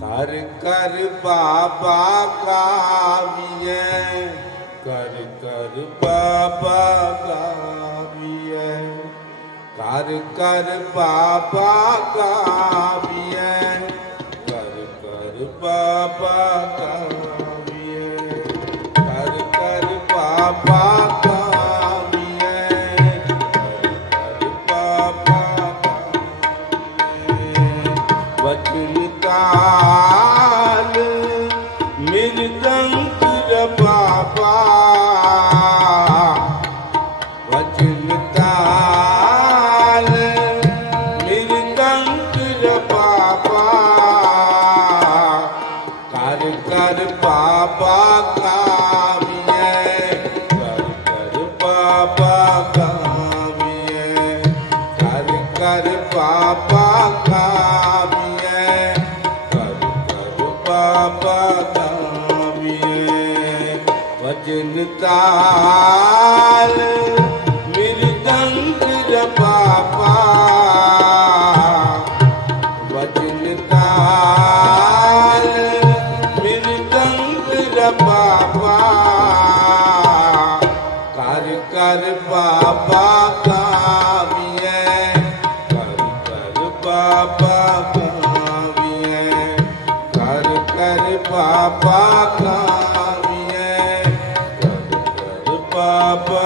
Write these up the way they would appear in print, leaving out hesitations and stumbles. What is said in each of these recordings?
कर कर बाबा गाविए, कर कर बाबा गाविए, कर कर बाबा गाविए, कर कर बाबा गाविए, कर कर बाबा गाविए, कर कर बाबा गाविए। वचन ताल मृदंग बाबा, वचन ताल मृदंग बाबा, कर कर बाबा गाविए, कर कर बाबा गाविए, कर कर बाबा गाविए, कर कर बाबा गाविए। वचन ताल मृदंग बाबा, वचन ताल मृदंग बाबा, कर कर बाबा गाविए, कर कर बाबा गाविए, कर कर बाबा गाविए, कर कर बाबा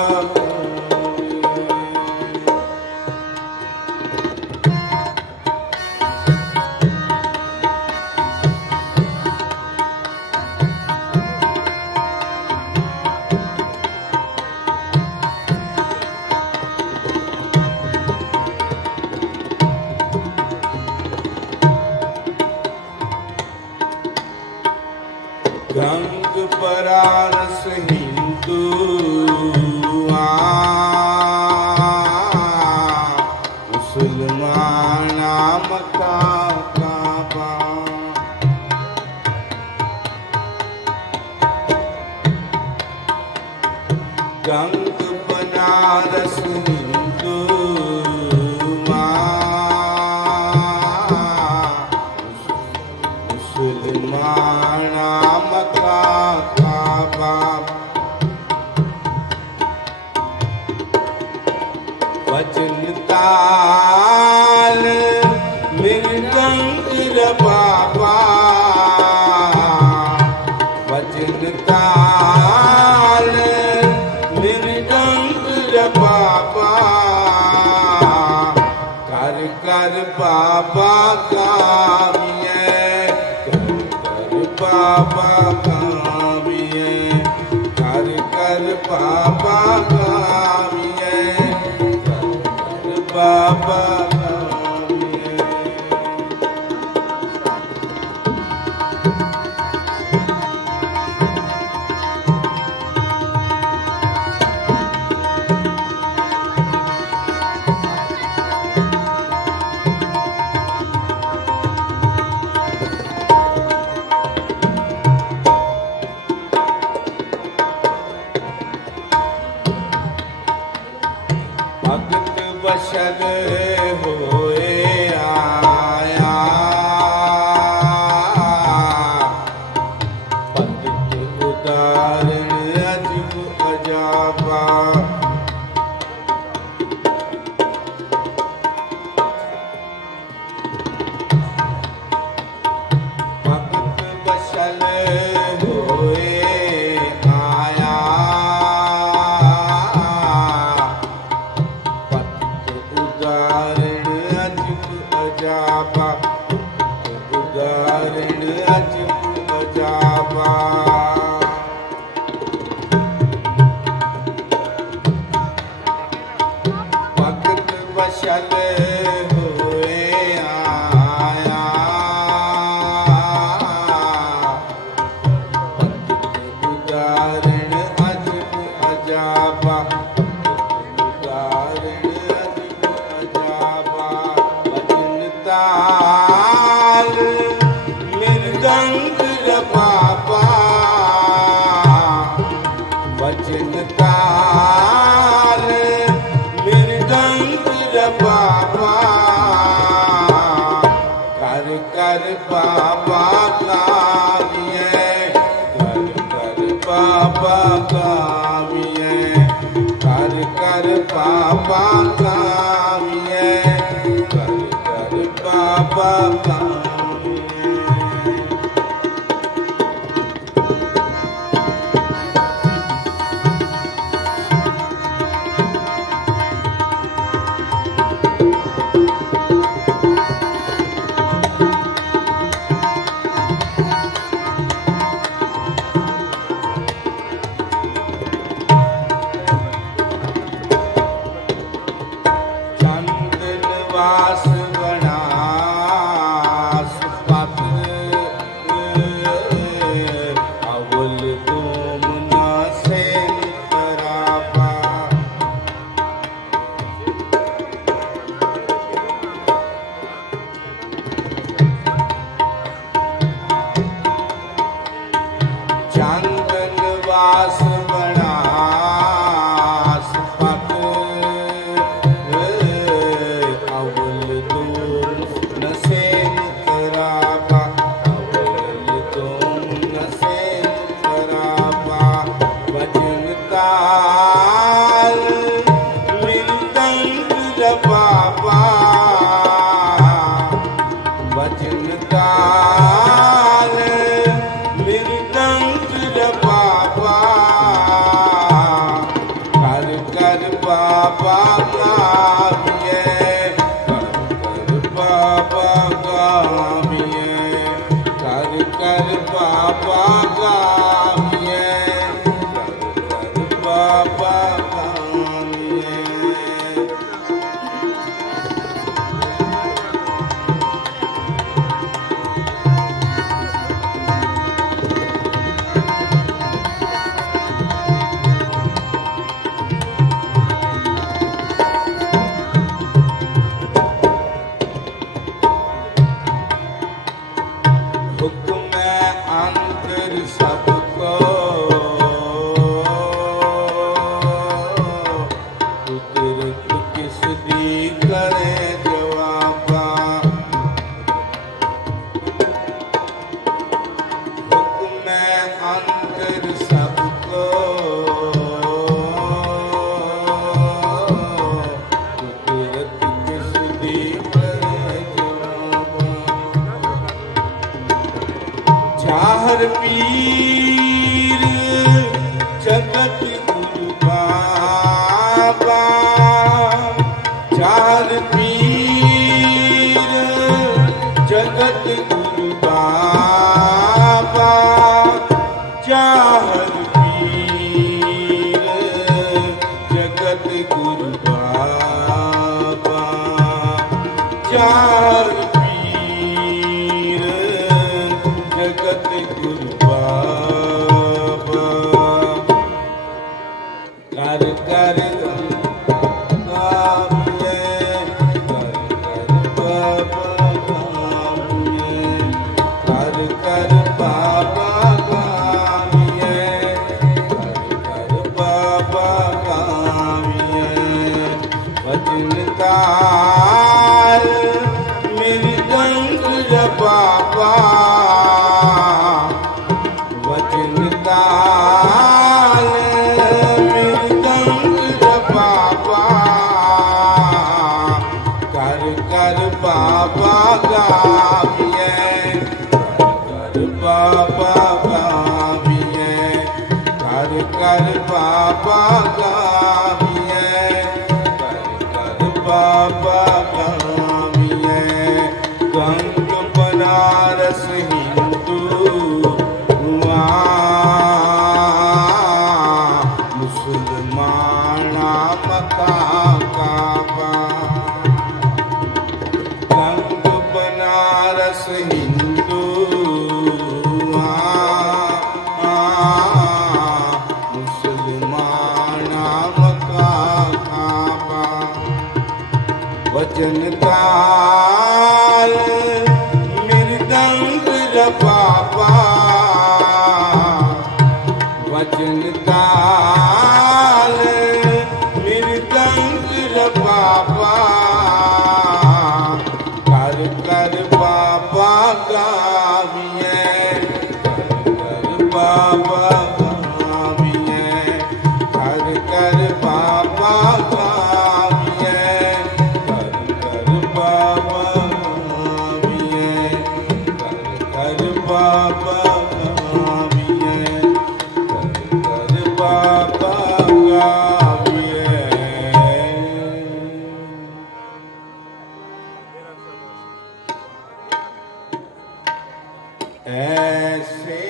रस हिंदू मुसलमाना मक्का काबा गंग बनारस हिंदू मुसलमाना मक्का काबा वचन ताल मृदंग बाबा वचन ताल मृदंग बाबा कर कर बाबा कामिए कर बाबा कामिए कर कर बाबा कामिए बाबा कामिए भगत बशल होए आया भगत उदारण अजब अजाबा भगत बशल होए आया उदारण अजब अजाबा उदारण अजब अजाबा भगत बशल होए आया उदारण अजब अजाबा उदारण ताल मृदंग बाबा वचन ताल मृदंग बाबा कर कर बाबा कामिए कर कर बाबा कामिए कर कर बाबा कामिए बाबा कामिए चंदन वास बनास पत अवल तुम न सेन कराबा चंदन वास बनास पत अवल तुम न सेन कराबा अवल तुम न सेन कराबा वचन ताल मृदंग बाबा वचन ताल मृदंग बाबा कर कर बाबा कामिए कर कर बाबा कामिए कर कर बाबा कामिए कर कर बाबा कामिए चार पीर जगत गुरु बाबा, चार पीर जगत गुरु बाबा, चार पीर जगत गुरु बाबा, चार पीर जगत गुरु बाबा। कर कर गाविए, कर कर बाबा गाविए, कर कर बाबा गाविए, कर कर बाबा गाविए। भजन ताल मेरी दंग बाबा, वचन ताल मेरी दंग बाबा, कर कर बाबा गाविए, कर बाबा गाविए, कर कर बाबा गाविए, कर बाबा गाविए। गंग बनारस हिंदू हुआ, मुसलमाना मक्का काबा। गंग बनारस हिंदू हुआ, मुसलमाना मक्का काबा। वचन ताल मृदंग बाबा, वचन ताल मृदंग बाबा, कर कर बाबा गाविए, कर बाबा गाविए, कर कर बाबा गाविए, कर बाबा गाविए, कर बाबा गाविए, कर बाबा गाविए। ऐसे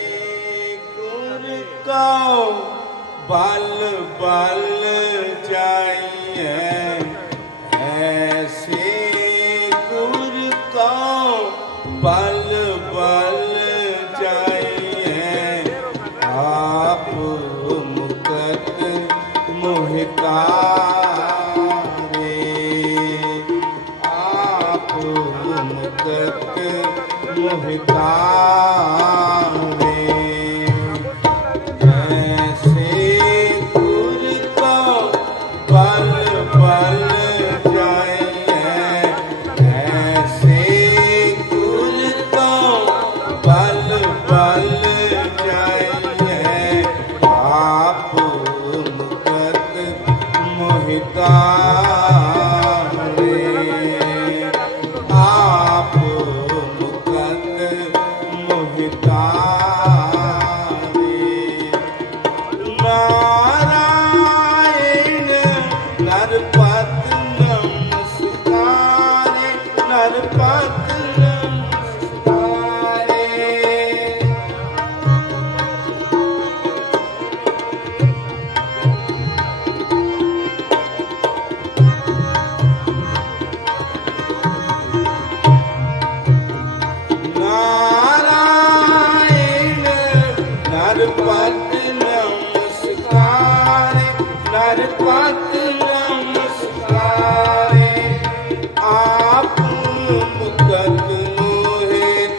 गुर को बल बल चाहिए, ऐसे गुर को बल बल चाहिए। आप मुकत मोहितारे, आप मुकत मोहितारे। ऐसे गुर को बल बल चाहिए, ऐसे गुर को बल बल चाहिए। आप मुकत मोहितारे, आप मुकत मोहितारे। नारायण नरपत नमस्कारे, नरपत नमस्कारे। नारायण नरपत नमस्कारे, नरपत नमस्कारे। आप मुकत मोहितारे,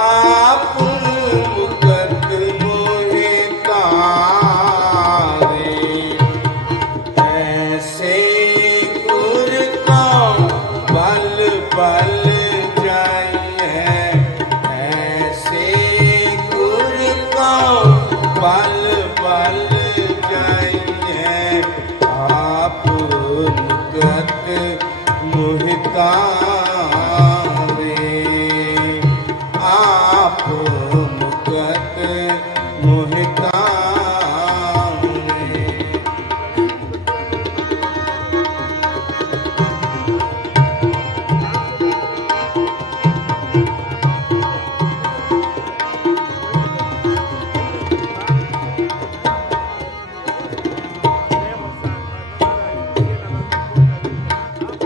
आप मुकत मोहितारे। ऐसे गुर को बल बल चाहिए, ऐसे गुर को बल बल चाहिए। आप मुकत मोहितारे,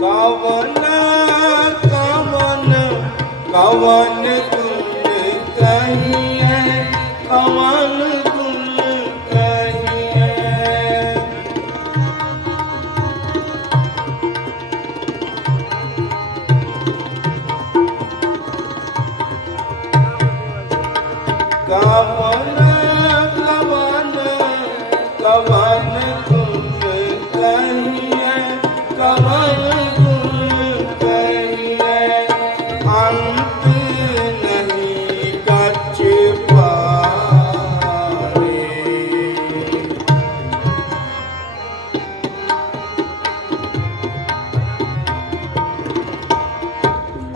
कवन कवन कवन गुण कहिए, कवन गुण कहिए। कवन कवन कवन गुण कहिए, कवन गुण कहिए। अंत नहीं कछ पारे,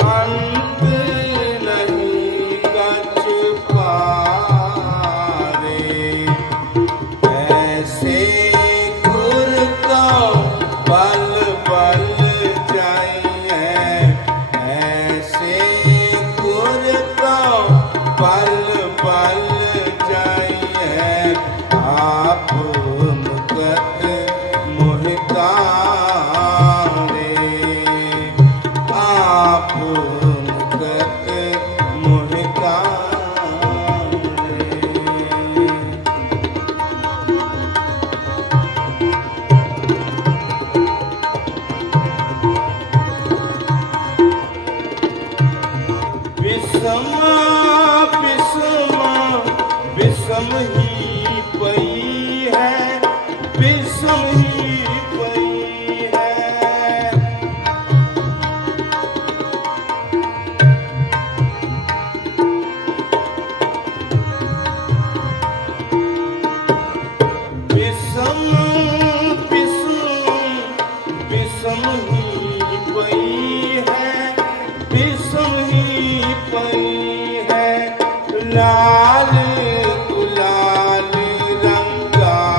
अंत नहीं कछ पारे। ऐसे गुर का बल बल जाइए, ऐसे गुर का बल बल जाइए। आप मुकत मोहितारे, आप मुकत मोहितारे। विषम विषम विषम ही पई है, विषम ही पई है। विषम विषम विषम ही पई है, विषम ही पई है। लाल गुलाल रंगारे,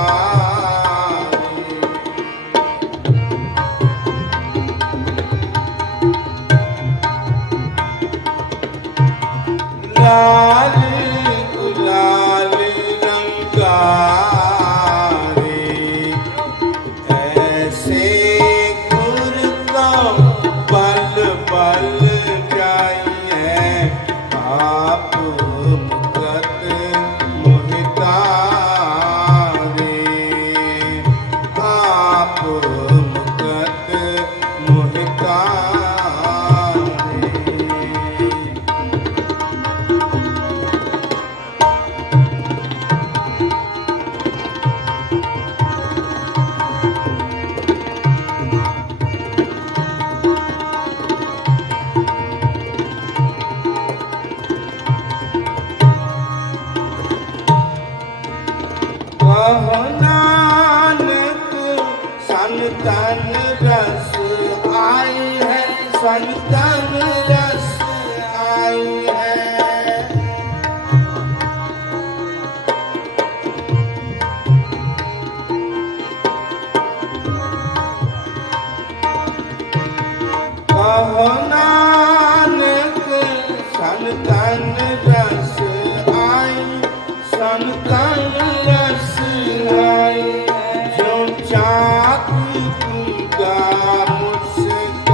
लाल गुलाल रंगारे। ऐसे गुर का बल बल जाइए। आप मुकत मोहितारे, आप मुकत मोहितारे। कहो नानक संतन रस आई है, संतन रस आई है। कहो नानक संतन रस आई, संतन रस आई। जो चाक गूंगा मुस्कारे,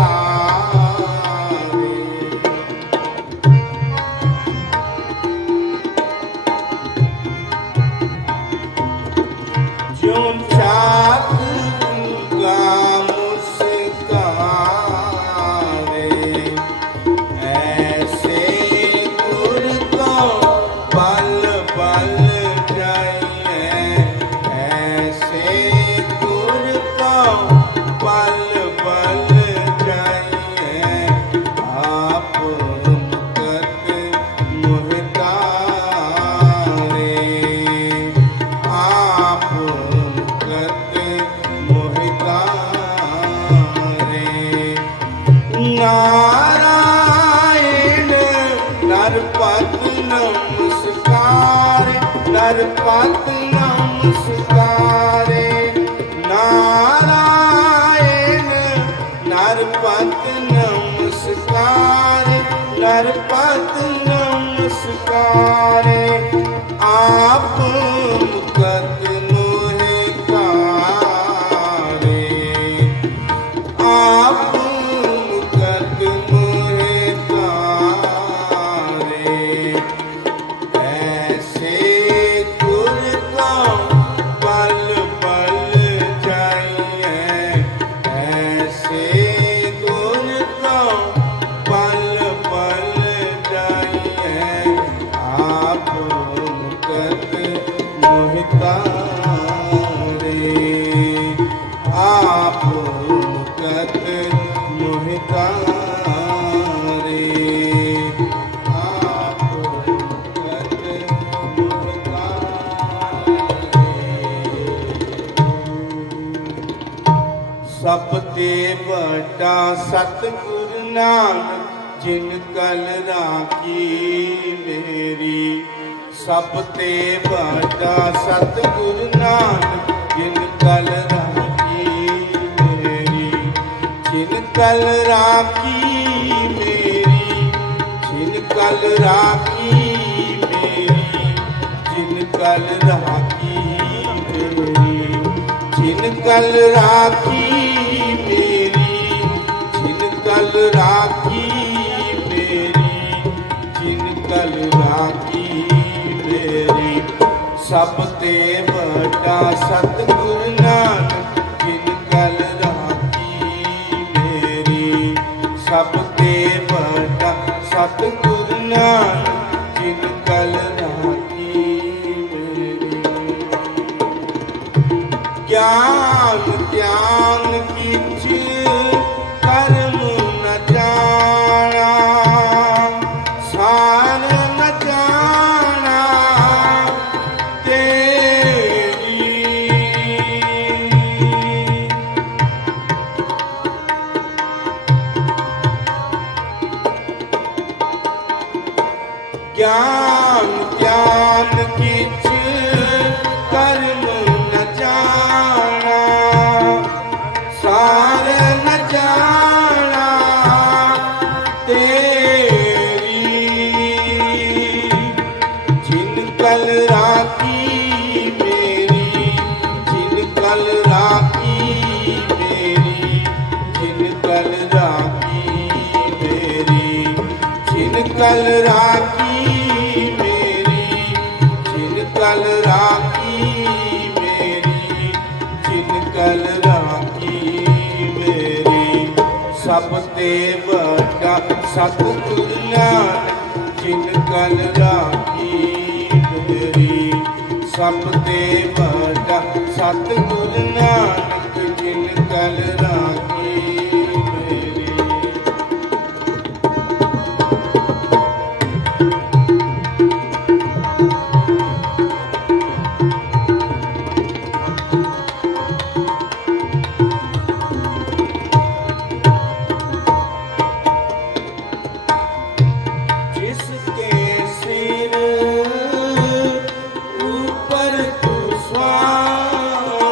जो चाक गूंगा मुस्कारे। ऐसे गुर को बल बल जाइए, ऐसे गुर को बल बल जाइए। आप मुकत मोहितारे, आप मुकत मोहितारे। नारायण नरपति नमस्कार, नरपति नमस्कारे। नारायण नरपति नमस्कारे, नरपति नमस्कारे। आप मुकत मोहितारे, आप ਸਭ ਤੇ ਵੱਡਾ ਸਤਿਗੁਰ ਨਾਨਕ ਜਿਨ ਕਲ ਰਾਖੀ ਮੇਰੀ। ਸਭ ਤੇ ਵੱਡਾ ਸਤਿਗੁਰ ਨਾਨਕ ਜਿਨ ਕਲ ਰਾਖੀ ਮੇਰੀ। ਜਿਨ ਕਲ ਰਾਖੀ ਮੇਰੀ, ਜਿਨ ਕਲ ਰਾਖੀ ਮੇਰੀ, ਜਿਨ ਕਲ ਰਾਖੀ ਮੇਰੀ। ਜਿਨ ਕਲ ਰਾਖੀ ਮੇਰੀ, ਜਿਨ ਕਲ ਰਾਖੀ ਮੇਰੀ, ਜਿਨ ਕਲ ਰਾਖੀ ਮੇਰੀ। ਸਭ ਤੇ ਵੱਡਾ ਸਤਿਗੁਰ ਨਾਨਕ ਜਿਨ ਕਲ ਰਾਖੀ ਮੇਰੀ। ਸਭ ਤੇ ਵੱਡਾ ਸਤਿਗੁਰ ਨਾਨਕ ਜਿਨ ਕਲ ਰਾਖੀ ਮੇਰੀ। ਗਿਆਨ ਧਿਆਨ ਕਿਛ ਕਰਮ ਨ ਜਾਣਾ, ਸਾਰ ਨ ਜਾਣਾ ਤੇਰੀ। ਗਿਆਨ ਧਿਆਨ ਕਿਛ ਕਰਮ ਨ ਜਾਣਾ, ਸਾਰ ਨ ਜਾਣਾ ਤੇਰੀ। ਜਿਨ ਕਲ ਰਾਖੀ ਮੇਰੀ, ਜਿਨ ਕਲ ਰਾਖੀ ਮੇਰੀ, ਜਿਨ ਕਲ ਰਾਖੀ ਮੇਰੀ। ਜਿਨ ਕਲ ਰਾਖੀ ਮੇਰੀ, ਜਿਨ ਕਲ ਰਾਖੀ ਮੇਰੀ, ਜਿਨ ਕਲ ਰਾਖੀ ਮੇਰੀ। ਸਭ ਤੇ ਵੱਡਾ ਸਤਿਗੁਰ ਨਾਨਕ ਜਿਨ ਕਲ ਰਾਖੀ ਮੇਰੀ। ਸਭ ਤੇ ਵੱਡਾ ਸਤਿਗੁਰ ਨਾਨਕ ਜਿਨ ਕਲ ਰਾਖੀ ਮੇਰੀ। जिसके सिर ऊपर तू स्वामी,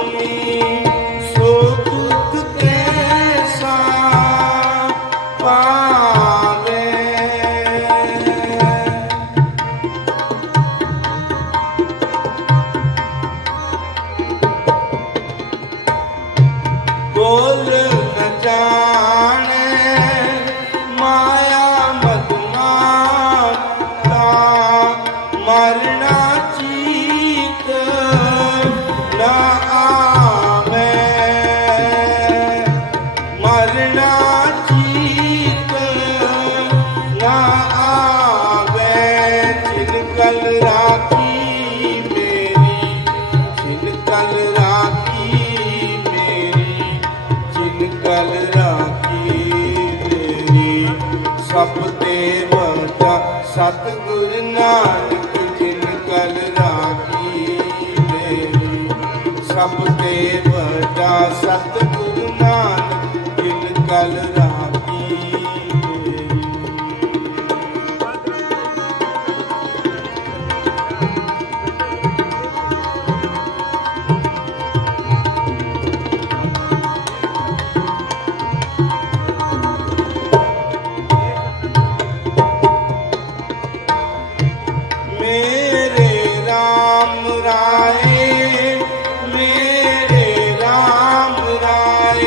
सो दुख कैसा पावे। बोल न जाने माया मदमाता, मरना चीत न आवे। मरना चीत न आवे। जिन कल राखी मेरी, जिन कल राखी मेरी, जिन कल राखी मेरी। सभ ते ਵੱਡਾ ਸਤਿਗੁਰ ਨਾਨਕ ਜਿਨ ਕਲ ਰਾਖੀ ਮੇਰੀ। ਸਭ ਤੇ ਵੱਡਾ ਸਤਿਗੁਰ ਨਾਨਕ ਜਿਨ ਕਲ ਰਾਖੀ ਮੇਰੀ। मेरे राम राय, मेरे राम राय,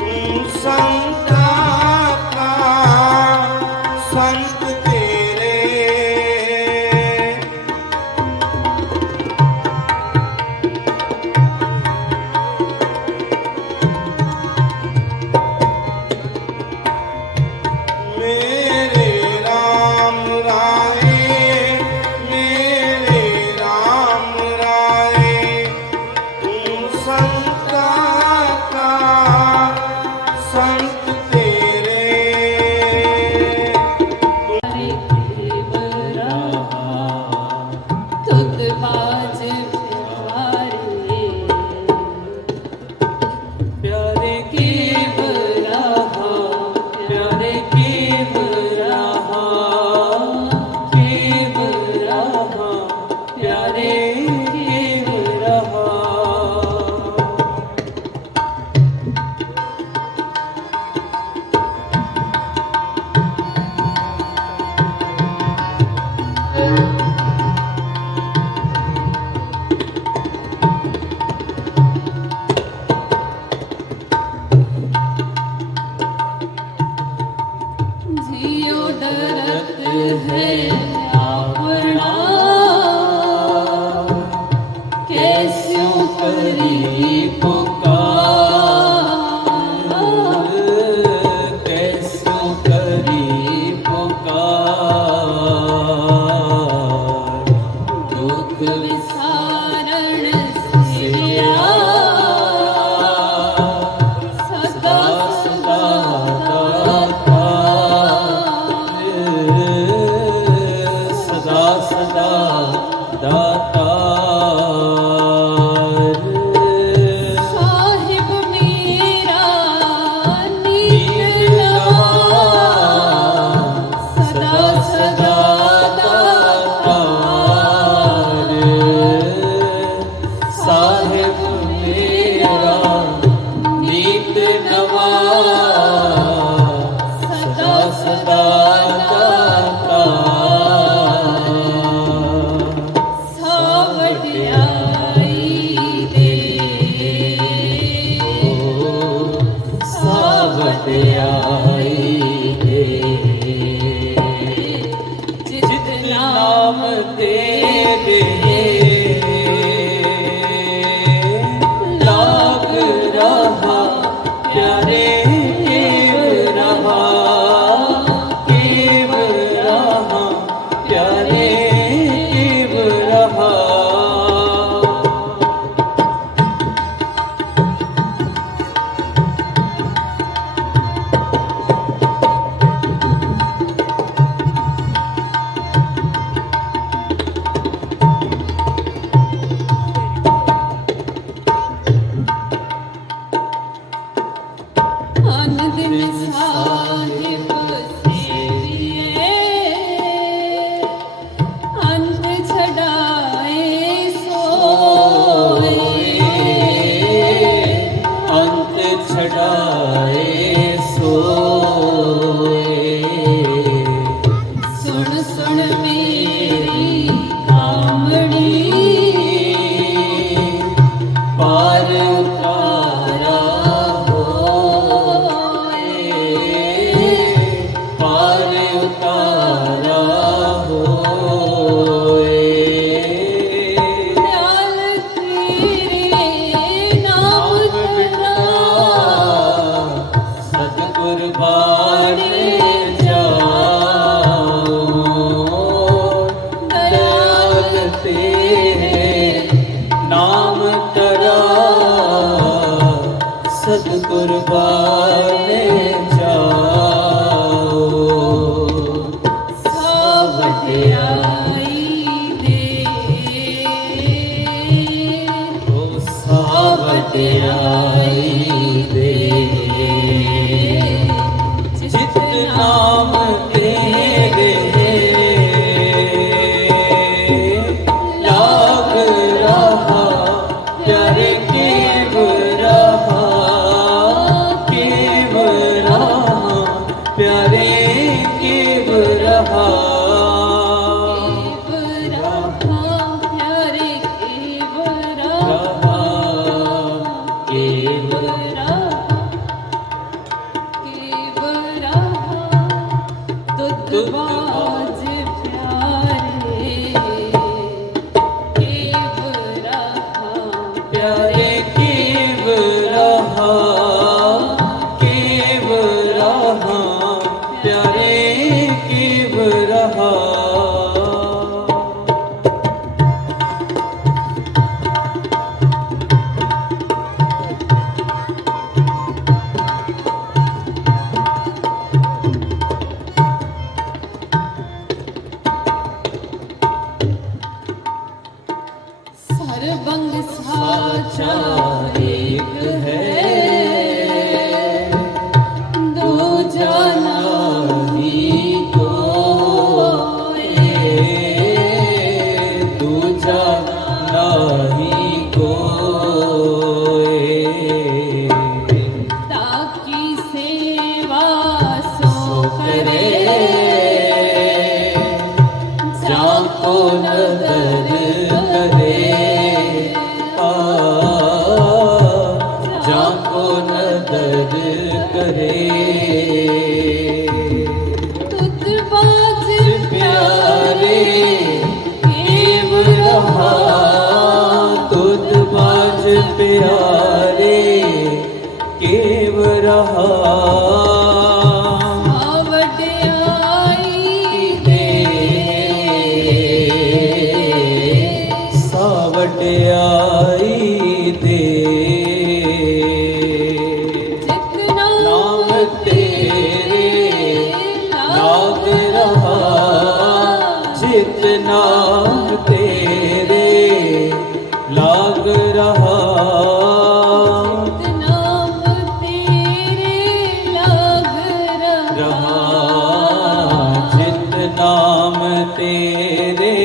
तुम संग जाए सोए। सुन सुन मेरी कामड़ी पार उतारा होए, पार उतारा होए। दयाल तेरे नाम तेरा सतगुर बाणे जाओ, दयाल तेरे नाम तेरा सतगुर बाणे जाओ। सावधाई दे ओ सावधाई दे, जित नाम तेरे लाग रहा, प्यारे केव रहा, केव रहा, प्यारे केव रहा। प्यारे तुदबाज प्यारे केव रहा, केव रहा, प्यारे केव रहा। सरबंग साचा एक है, दूजा नाही कोई, दूजा नाही कोई। ताकी सेवा सो करे जाको नदर करे, जाको नदर करे। तुदबाज प्यारे केव रहा, तुद बाज प्यारे केव रहा। आवड़ाई दे सावड़ाई दे, जितना नाम तेरे लाग रहा, जित नाम तेरे लाग रहा। नाम तेरे लाग रहा, जित नाम तेरे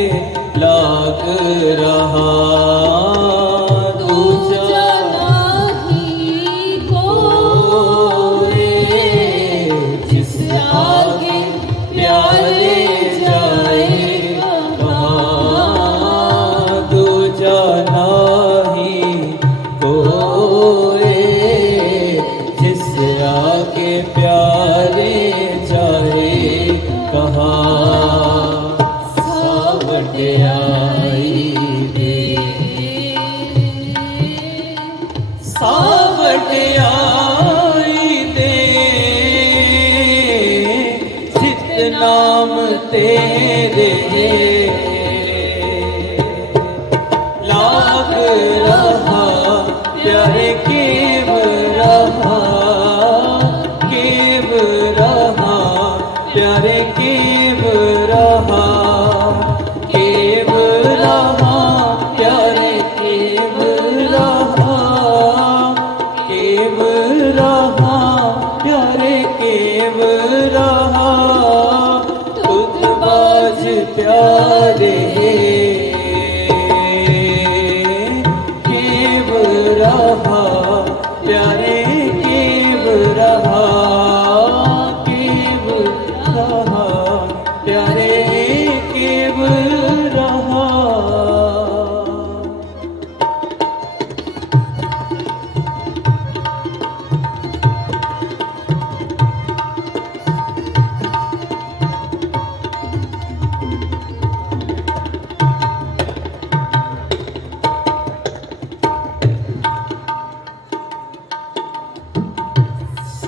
लाग रहा। दूजा नहीं कोई, जिस आगे प्यारे जाए कहाँ। दूजा नहीं कोई, जिस आगे प्यारे जाए कहाँ। सावड़ाई दे, सावड़ाई दे, जित नाम तेरे लाग रहा, प्यारे केव रहा, केव रहा, प्यारे केव रहा, केव रहा, प्यारे केव रहा, केव रहा, प्यारे केव रहा। तुद बाज प्यारे केव रहा, प्यारे केव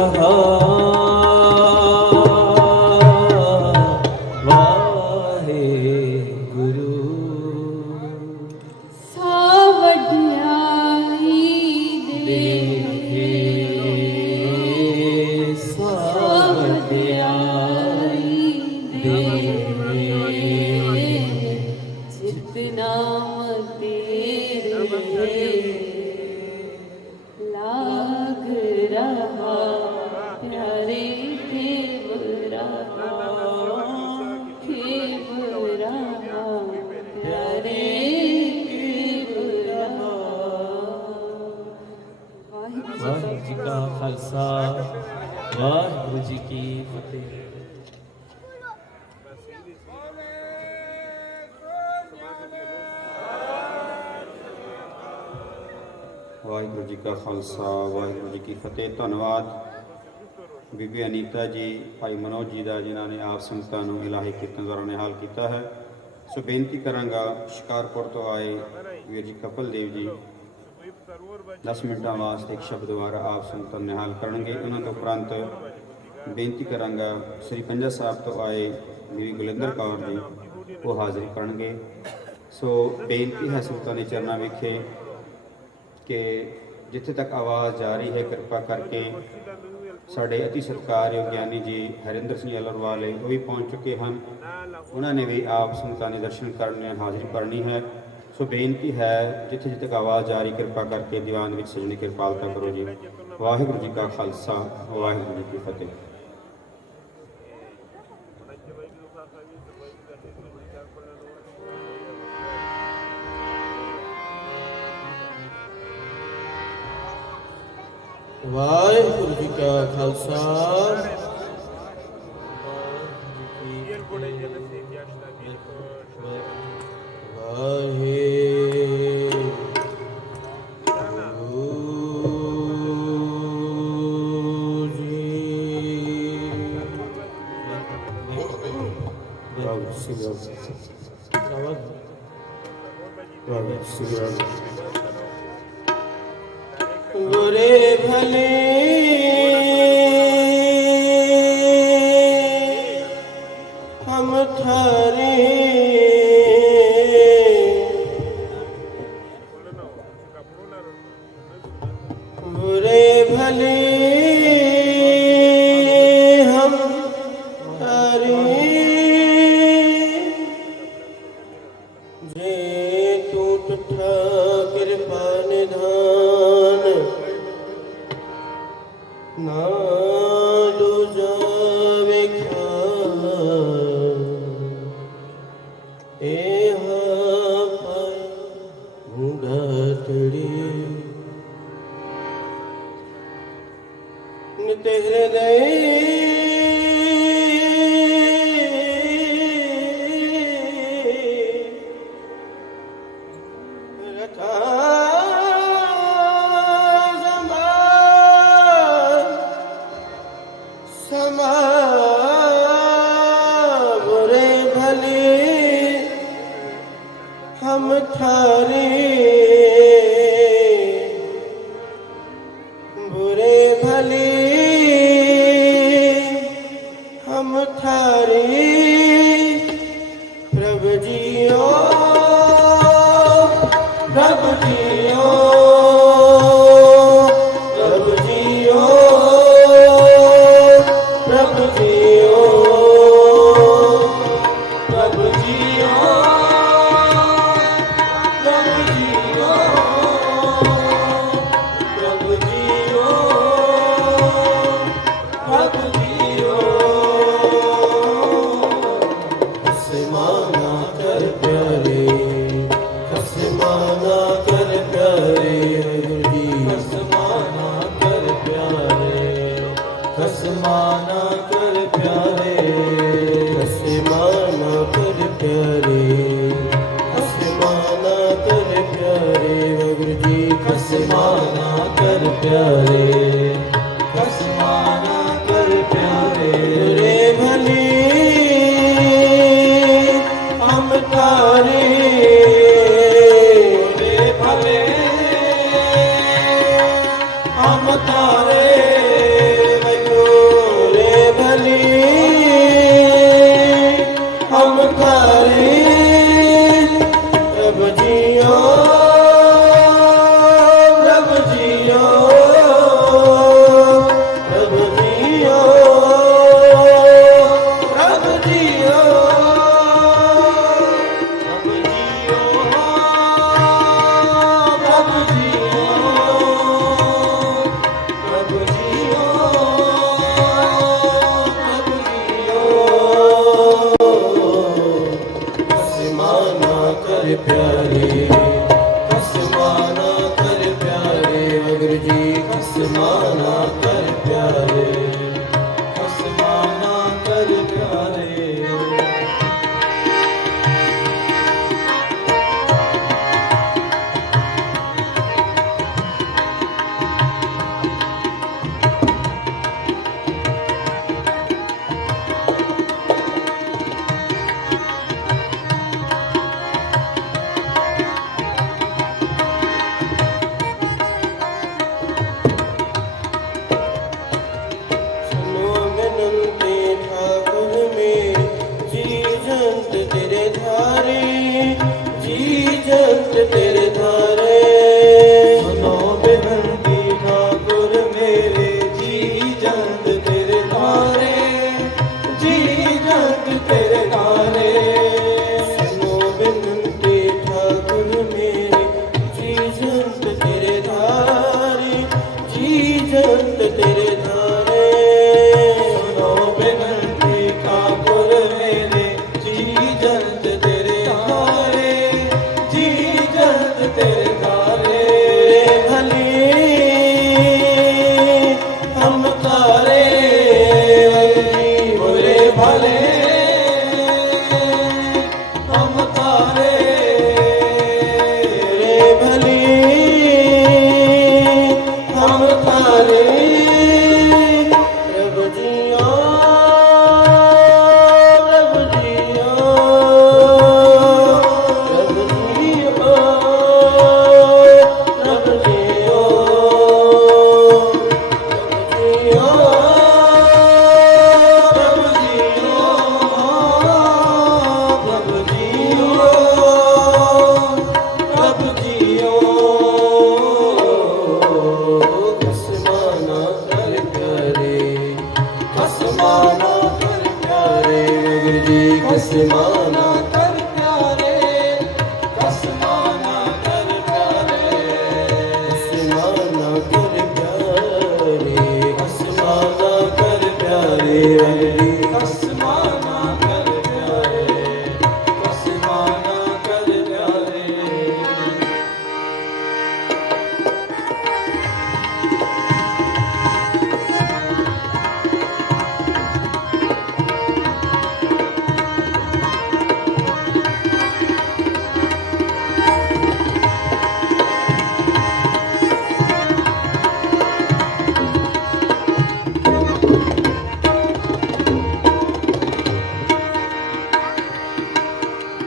रहा वाहे गुरु सावड्याई दे सावड्याई दे जितना तेरे लाग रहा प्यारे खेव रहा प्यारे खेव रहा। वाहिगुरु जी का खालसा वाहिगुरु जी की फतेह। ਵਾਹਿਗੁਰੂ ਜੀ ਕਾ ਖਾਲਸਾ ਵਾਹਿਗੁਰੂ ਜੀ ਕੀ ਫਤਿਹ। ਧੰਨਵਾਦ ਬੀਬੀ ਅਨੀਤਾ ਜੀ, ਭਾਈ ਮਨੋਜ ਜੀ ਦਾ, ਜਿਨ੍ਹਾਂ ਨੇ ਆਪ ਸੰਗਤਾਂ ਨੂੰ ਇਲਾਹੀ ਕੀਰਤਨ ਦੁਆਰਾ ਨਿਹਾਲ ਕੀਤਾ ਹੈ। ਸੋ ਬੇਨਤੀ ਕਰਾਂਗਾ ਸ਼ਿਕਾਰਪੁਰ ਤੋਂ ਆਏ ਵੀਰ ਜੀ ਕਪਲ ਦੇਵ ਜੀ 10 ਮਿੰਟਾਂ ਵਾਸਤੇ ਇੱਕ ਸ਼ਬਦ ਦੁਆਰਾ ਆਪ ਸੰਗਤਾਂ ਨੂੰ ਨਿਹਾਲ ਕਰਨਗੇ। ਉਹਨਾਂ ਤੋਂ ਉਪਰੰਤ ਬੇਨਤੀ ਕਰਾਂਗਾ ਸ੍ਰੀ ਪੰਜਾ ਸਾਹਿਬ ਤੋਂ ਆਏ ਵੀਰ ਗੁਲਿੰਦਰ ਕੌਰ ਜੀ, ਉਹ ਹਾਜ਼ਰੀ ਕਰਨਗੇ। ਸੋ ਬੇਨਤੀ ਹੈ ਸੰਗਤਾਂ ਦੇ ਚਰਨਾਂ ਵਿਖੇ ਕਿ ਜਿੱਥੇ ਤੱਕ ਆਵਾਜ਼ ਜਾ ਰਹੀ ਹੈ ਕਿਰਪਾ ਕਰਕੇ ਸਾਡੇ ਅਤੀ ਸਤਿਕਾਰਯੋਗ ਗਿਆਨੀ ਜੀ ਹਰਿੰਦਰ ਸਿੰਘ ਅਲਰਵਾਲੇ ਉਹ ਵੀ ਪਹੁੰਚ ਚੁੱਕੇ ਹਨ। ਉਹਨਾਂ ਨੇ ਵੀ ਆਪ ਸੰਗਤਾਂ ਦੇ ਦਰਸ਼ਨ ਕਰਨੇ, ਹਾਜ਼ਰੀ ਕਰਨੀ ਹੈ। ਸੋ ਬੇਨਤੀ ਹੈ ਜਿੱਥੇ ਜਿੱਥੇ ਤੱਕ ਆਵਾਜ਼ ਜਾ ਰਹੀ ਕਿਰਪਾ ਕਰਕੇ ਦੀਵਾਨ ਵਿੱਚ ਸਜਣੀ ਕਿਰਪਾਲਤਾ ਕਰੋ ਜੀ। ਵਾਹਿਗੁਰੂ ਜੀ ਕਾ ਖਾਲਸਾ ਵਾਹਿਗੁਰੂ ਜੀ ਕੀ ਫਤਿਹ। ਵਾਹਿਗੁਰੂ ਜੀ ਕਾ ਖਾਲਸਾ बुरे भले हम थारे बुरे भले हम थारे जे टूट ठा कृपा निधान नालो जावे नित हृदय रथा समा बुरे भले हम थारे बुरे भले हम थारे प्रभु जियो प्रभु जियो प्रभु जियो प्रभु जियो प्रभु जियो प्रभु जियो प्रभु जियो प्रभु जियो खसमाना कर प्यारे खसमाना कर प्यारे गुरु जी खसमाना कर प्यारे खसमाना कर प्यारे खसमाना कर प्यारे खसमाना कर प्यारे गुरु जी खसमाना कर प्यारे खसमाना कर प्यारे बुरे भले हम तारे बुरे भले हम तारे थारे प्रभु जियो प्रभु जियो प्रभु जियो प्रभु जियो प्रभु जियो प्रभु जियो प्रभु जियो कसमाना कर प्यारे कसमाना कर प्यारे अग्र जी कसमाना कर प्यारे कसमाना कर प्यारे सुनो विनंती ठाकुर में जी जंत तेरे धारे जी जंत तेरे धारे सुनो विनंती ठाकुर मेरे जी जंत तेरे धारे जी जंत तेरे धारे सुनो विनंती ठाकुर मेरे जी जंत तेरे धारे जी जंत तेरे धारे सुनो विनंती ठाकुर मेरे जी जंत तेरे धारे जी जंत तेरे धारे भले हम तारे बुरे भले हम तारे भले हम तारे प्रभु जियो प्रभु जियो प्रभु जियो प्रभु जियो प्रभु जियो प्रभु जियो प्रभु जियो कसमाना कर प्यारे कसमाना कर प्यारे अग्र जी कसमाना कर प्यारे कसमाना कर प्यारे कसमाना कर प्यारे कसमाना कर प्यारे अग्र जी कसमाना कर प्यारे कसमाना कर प्यारे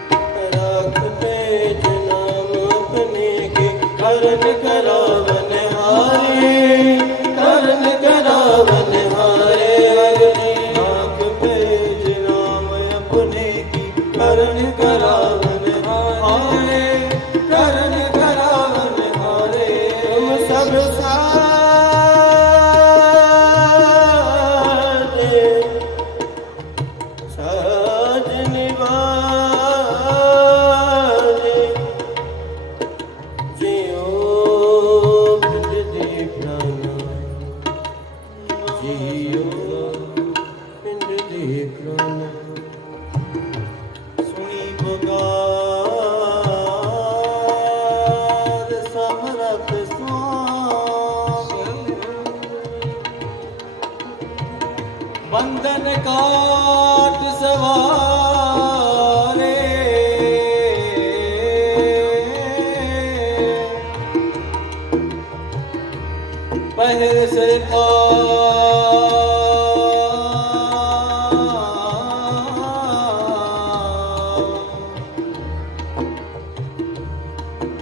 राखते जनाम अपने के करन करावन हारे करन करावन हारे राखते जनाम अपने की करन करावन हारे करन करावन हारे तुम सब साजे साज निवाजे जियो बिंद दे प्राणा जियो बिंद दे प्राणा सुनी पुकार समरत स्वामी बंधन काट सवारे पहर सिर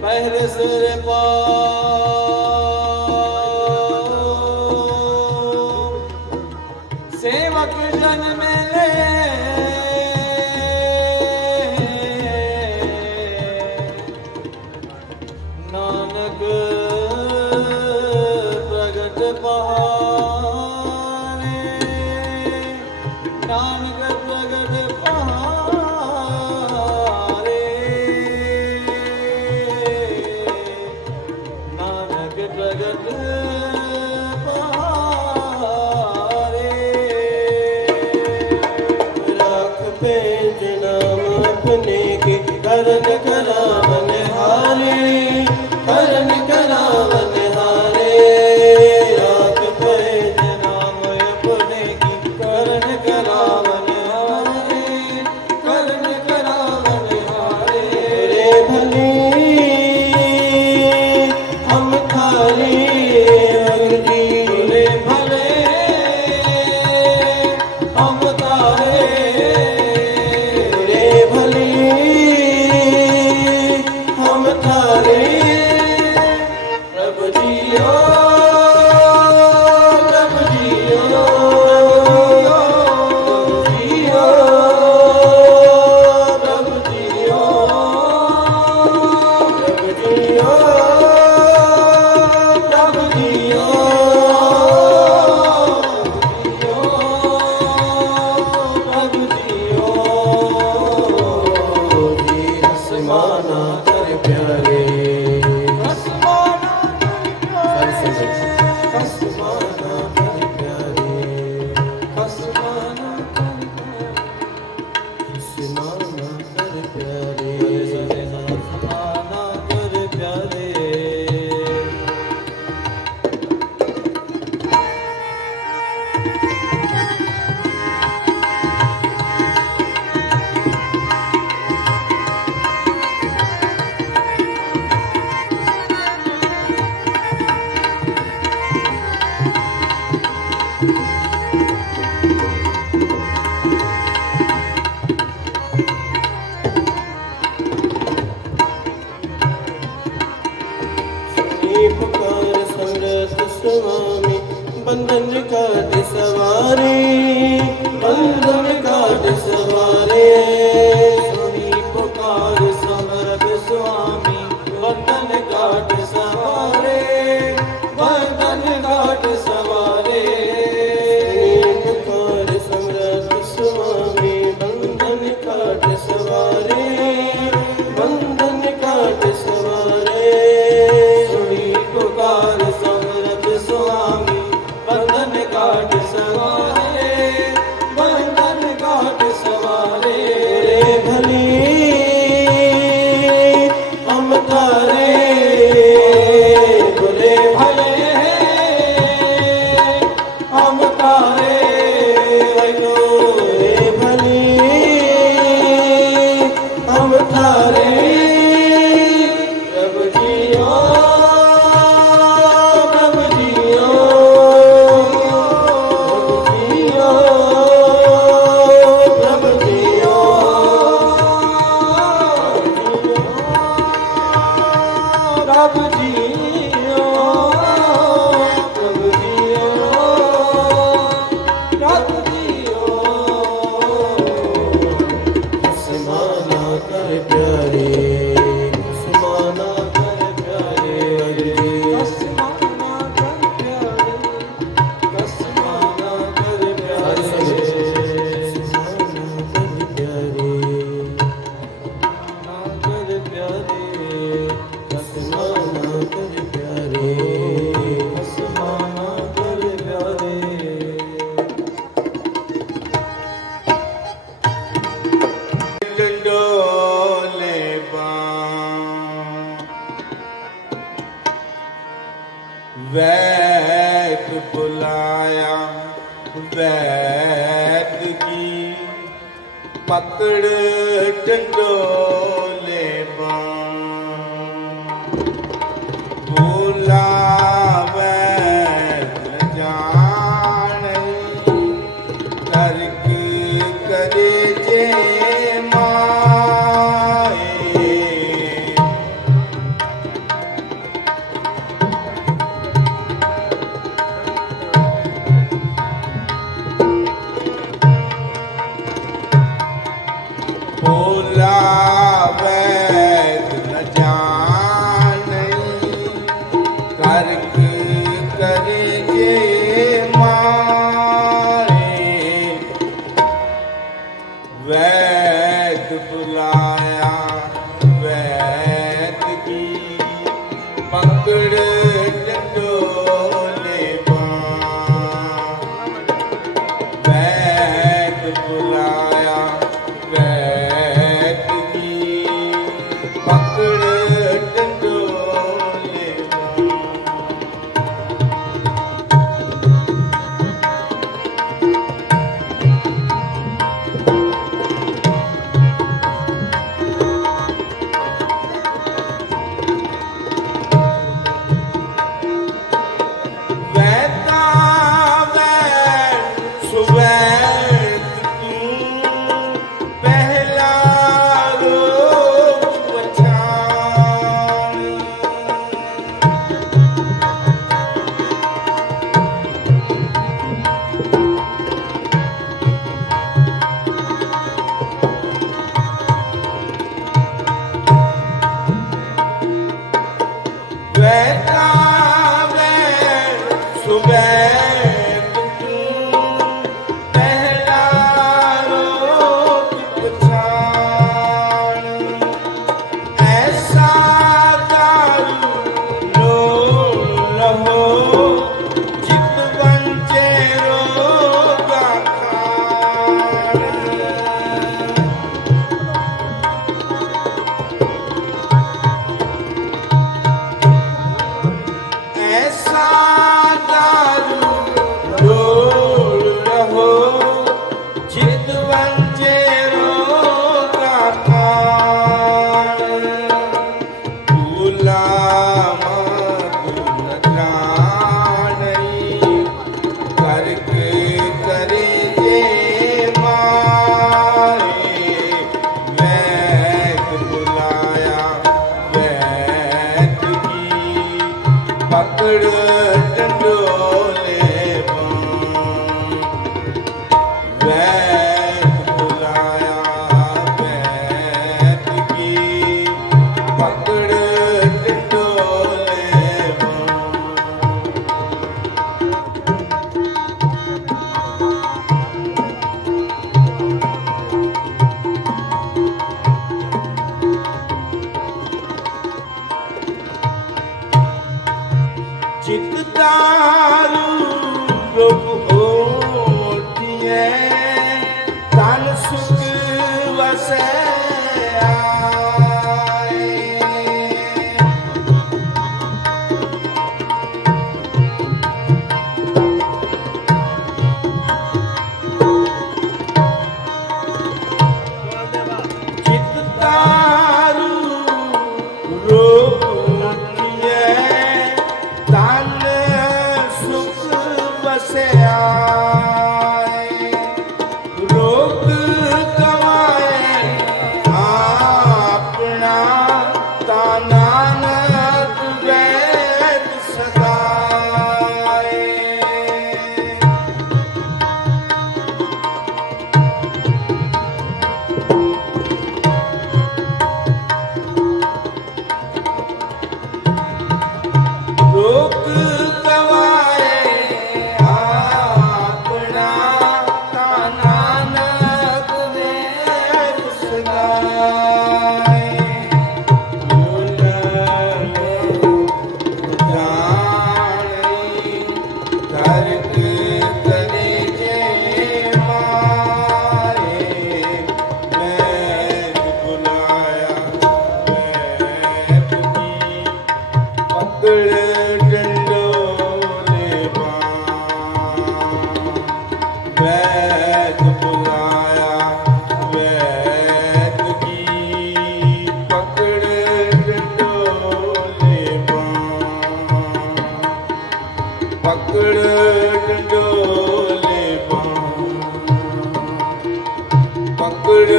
पहर सिर सेवक जन में ले करन करावन हारे, करन करावन हारे, रात पए नाम अपने की, करन करावन हारे, करन करावन हारे। रे भले हम थारे अग्नि, रे भले हम तारे, रे भले हम थारे। प्रभु जियो, प्रभु जियो, जियो, प्रभु जियो, प्रभु जियो, प्रभु जियो, प्रभु जियो। जी आसमाना कर प्यारे, आसमाना कर प्यारे, आसमाना कर प्यारे, आसमाना कर प्यारे, आसमाना कर प्यारे, आसमाना कर प्यारे। पुकार समरथ स्वामी, बंधन काट सवारे, बंधन काट सवारे। सुनी पुकार समरथ स्वामी, बंधन काट सवारे, बंधन काट सवारे। सुनी पुकार समरथ स्वामी, बंधन काट सवारे, बंधन काट सवारे। सुनी पुकार समरथ स्वामी, बंधन काट सवारे, बंधन काट सवारे। रे भले हम तारे, बुरे भले हम तारे। रे भले हम तारे। प्रभु जियो, प्रभु जियो, प्रभु जियो, प्रभु जियो, प्रभु जियो, प्रभु जियो। आसमाना कर प्यारे, आसमाना कर प्यारे, आसमाना कर प्यारे, आसमाना कर प्यारे, आसमाना कर प्यारे, कर प्यारे, आसमाना कर प्यारे, आसमाना कर प्यारे। डोले वैद बुलाया, वैद की पकड़ डंडोले बोला वैद जान, तर्क करे जे माए। बोला वैद न जाने, तर्क करे जे मारे। वैद बुलाया, वैद की पकड़ डंडोले वैद बुलाया, वैद की बैठा मैं सुबह पहला रोज पछाण ऐसा दारू लो रहो जित बंचे रोगा खाण ऐसा दारू डोल रहो जित बंचे रोगा खाण गुलाम गुण जानी करके करे जे माए वैद बुलाया वैद की पकड़ डंडोले वैद बुलाया वैद की पकड़ डंडोले चित दारू रोग होती है तन सुख वसे आए चित दारू रोग होती है तन सुख बसे आए रोग गवाए अपना तानानक वैद सदाए रोग गवाए अपना तानानक वैद सदाए जानी करक करे जे माए वैद बुलाया वैद की पकड़ डंडोले वैद बुलाया वैद की पकड़ डंडोले पकड़ डंडोले पकड़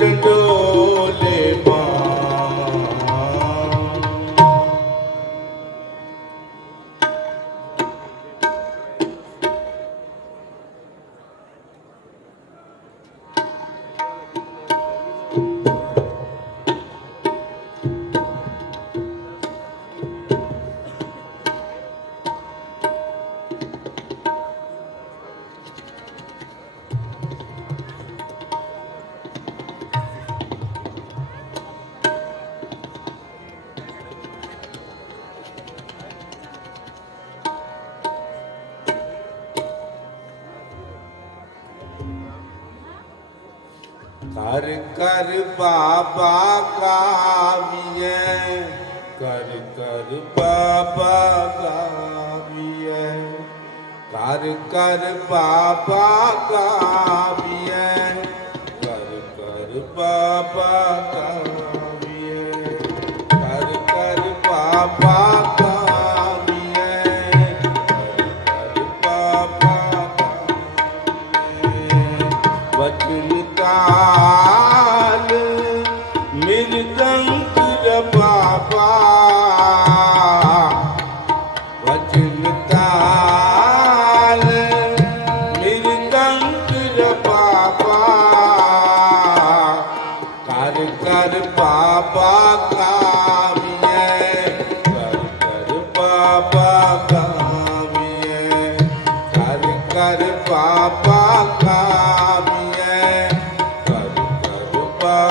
डंडोले कर कर बाबा गाविए कर कर बाबा गाविए कर कर बाबा गाविए कर कर बाबा गाविए कर कर बाबा गाविए कर कर बाबा वचन काल मृदंग बाबा वचन काल मृदंग बाबा कर कर बाबा कामिए कर कर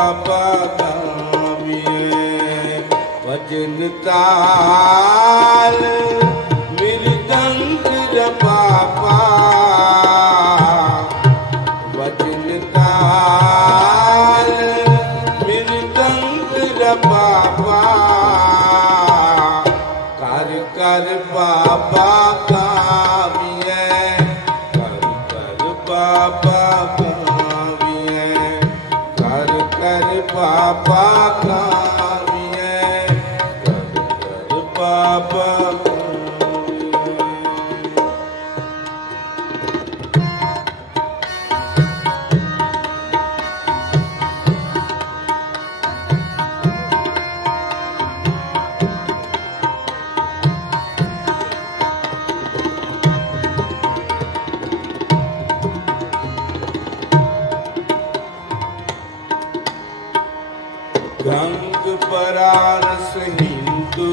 बाबा गाविए भजन ताल मृदंग बाबा भजन ताल मृदंग बाबा कर कर बाबा गाविए कर बाबा गाविए कर बाबा गाविए कर बाबा गंग परारस हिंदू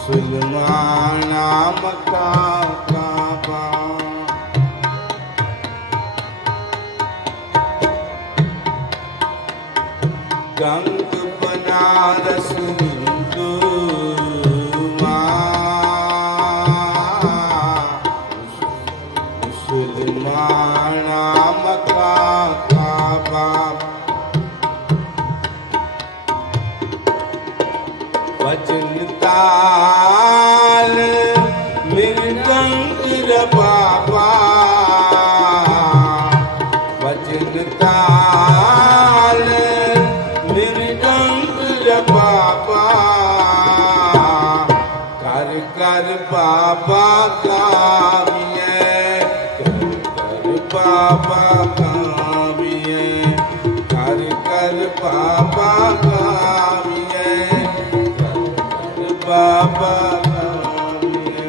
मुसलमान मक्का काबा गंग बनारस हिंदू मुसलमान मक्का काबा भजन ताल मृदंग बाबा भजन ताल मृदंग बाबा कर कर बाबा गाविए बाबा गाविए कर बाबा गाविए कर बाबा गाविए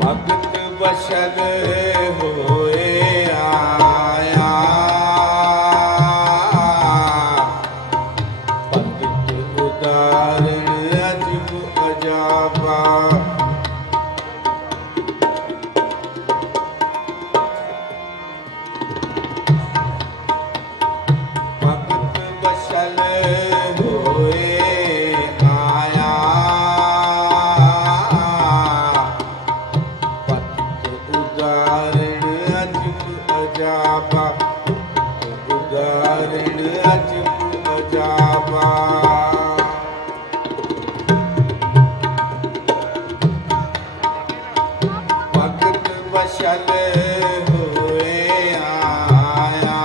भगत बशल होए आया भगत उदारण अजब अजाबा भगत बशल होए आया उदारण अजब अजाबा उदारण अजब अजाबा भगत बशल होए आया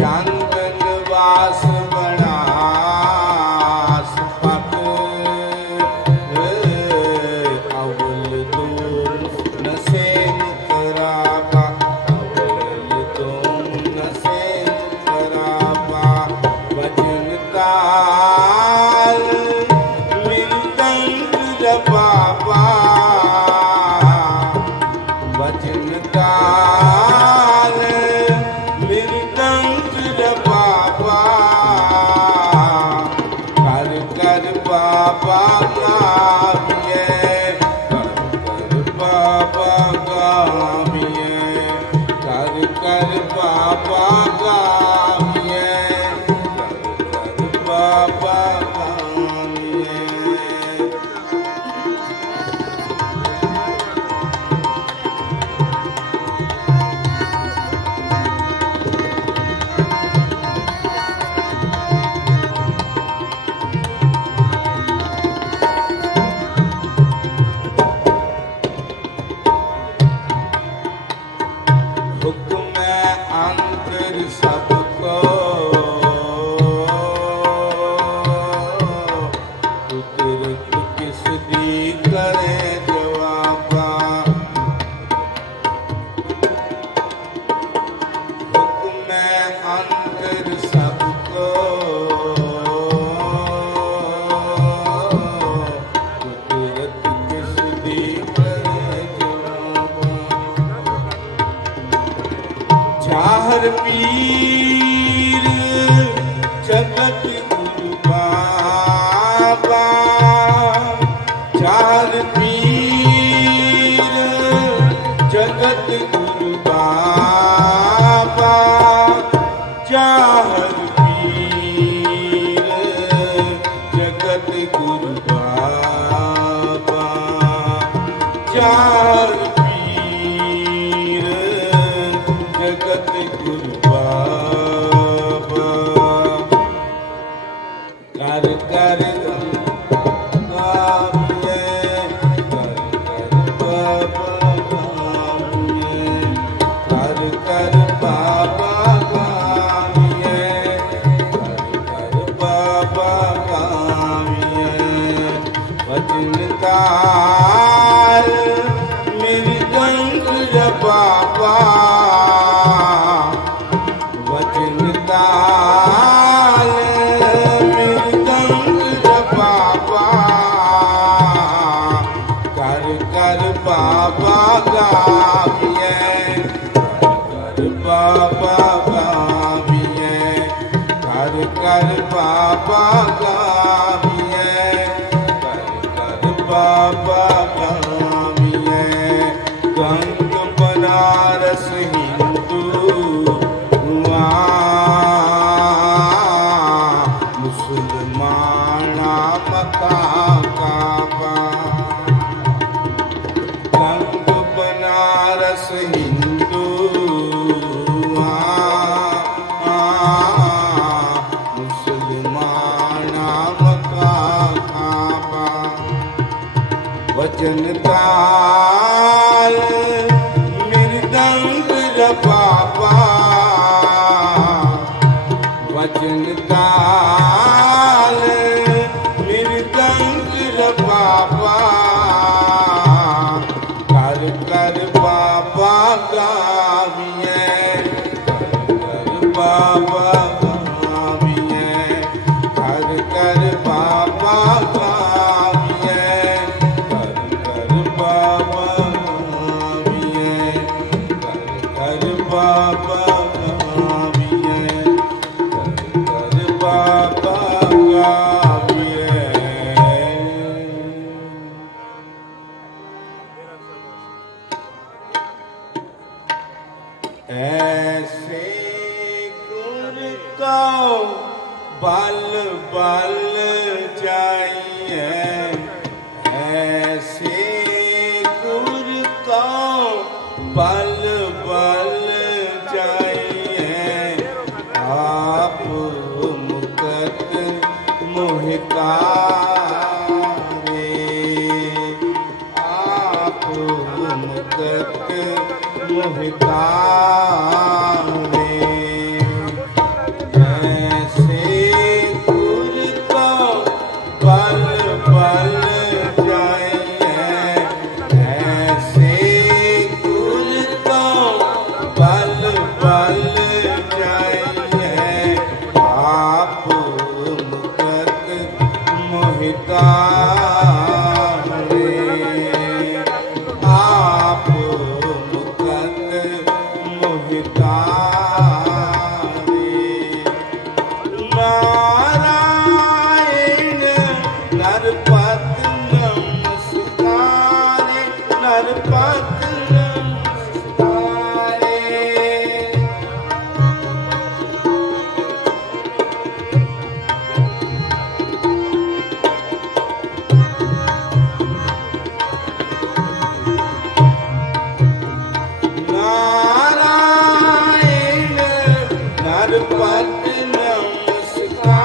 चांदन वास बनास पक अवल दूर नसेन कराबा अवल दूर नसेन कराबा भजन ताल मृदंग जबाबा भजन ताल मृदंग जबाबा कर कर बाबा गाविए कर कर बाबा गाविए कर कर बाबा गाविए कर कर बाबा गाविए हुक्म अंतर सबको कुदरत किस दी करे जवाबा हुक्म अंतर सबको कुदरत किस दी करे जवाबा चाहर पीर जगत गुरु बाबा चाहर पीर जगत गुरु बाबा चाहर पीर जगत गुरु बाबा चाहर पीर जगत गुरु बाबा कर कर गाविए कर कर बाबा गाविए कर कर बाबा गाविए कर कर बाबा गाविए भजन ताल मृदंग जबाबा वचन ताल मृदंग जबाबा कर कर बाबा गाविए कर बाबा गाविए कर कर बाबा गाविए कर कर बाबा गाविए गंग बनारस हिंदू मुसलमाना मक्का काबा गंग बनारस हिंदू मुसलमाना मक्का काबा वचन ताल मृदंग जबाबा वचन ताल मृदंग जबाबा कर कर बाबा गाविए कर कर बाबा गाविए कर कर बाबा गाविए कर कर बाबा गाविए कर कर बाबा गाविए कर कर बाबा गाविए ऐसे गुर को बल बल जाइए ऐसे गुर को बल बल जाइए आप मुकत मोहितारे आप मुकत मोहितारे जाइए आप मुकत मोहिता रे आप मुकत मोहिता रे नारायण नरपत नमस्कारे नरपत नमस्कारे नारायण नरपत नमस्कारे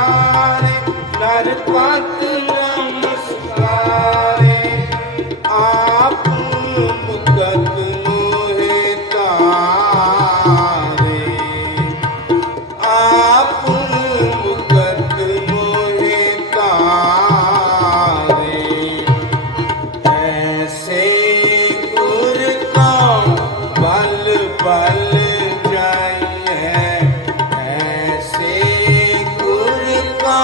नरपत नमस्कारे आप मुकत मोहिता रे आप मुकत मोहिता रे ऐसे गुर को बल बल जाइए ऐसे गुर को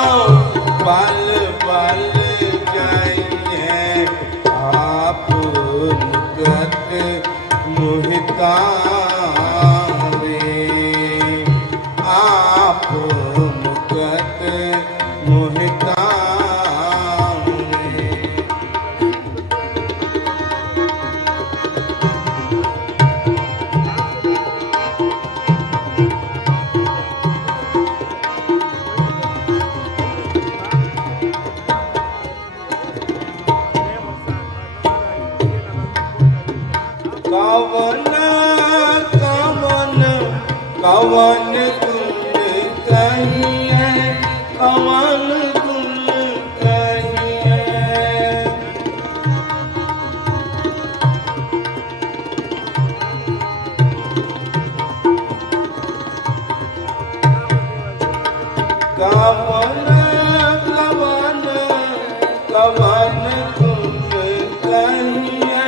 बल बल जाइए आप मुकत मोहिता रे आप मुकत मोहिता रे कवन कवन कवन गुण कहिए कवन गुण कहिए कवन कवन कवन गुण कहिए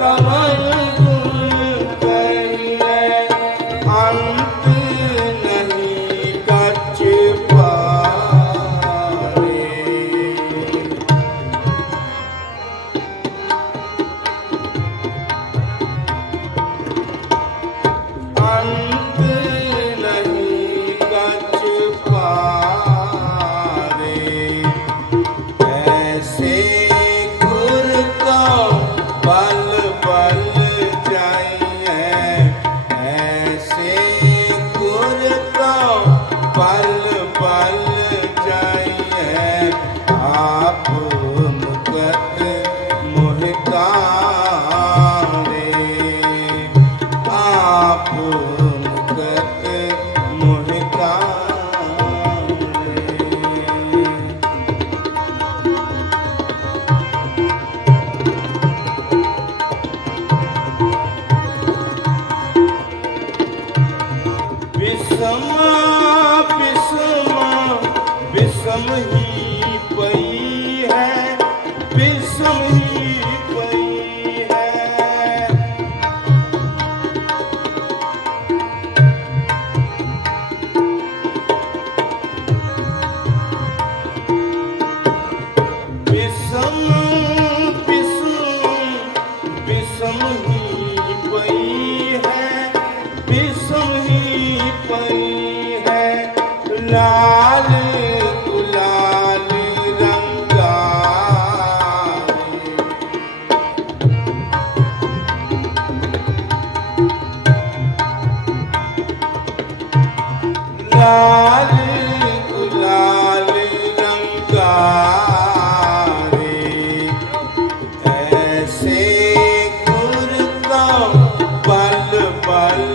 कवन गुण कहिए अंत नहीं कछ पारे अंत नहीं कछ पारे ऐसे गुर को बल बल जाइए ऐसे गुर को बल बल जाइए आप मुकत मोहिता रे आप मुकत मोहिता रे विषमा विषमा विषम ही पई है विषम ही पई है विषम विषम विषम ही पई है विषम ही पई है लाल गुलाल रंगा लाल गुलाल रंगा रे ऐसे गुर को बल बल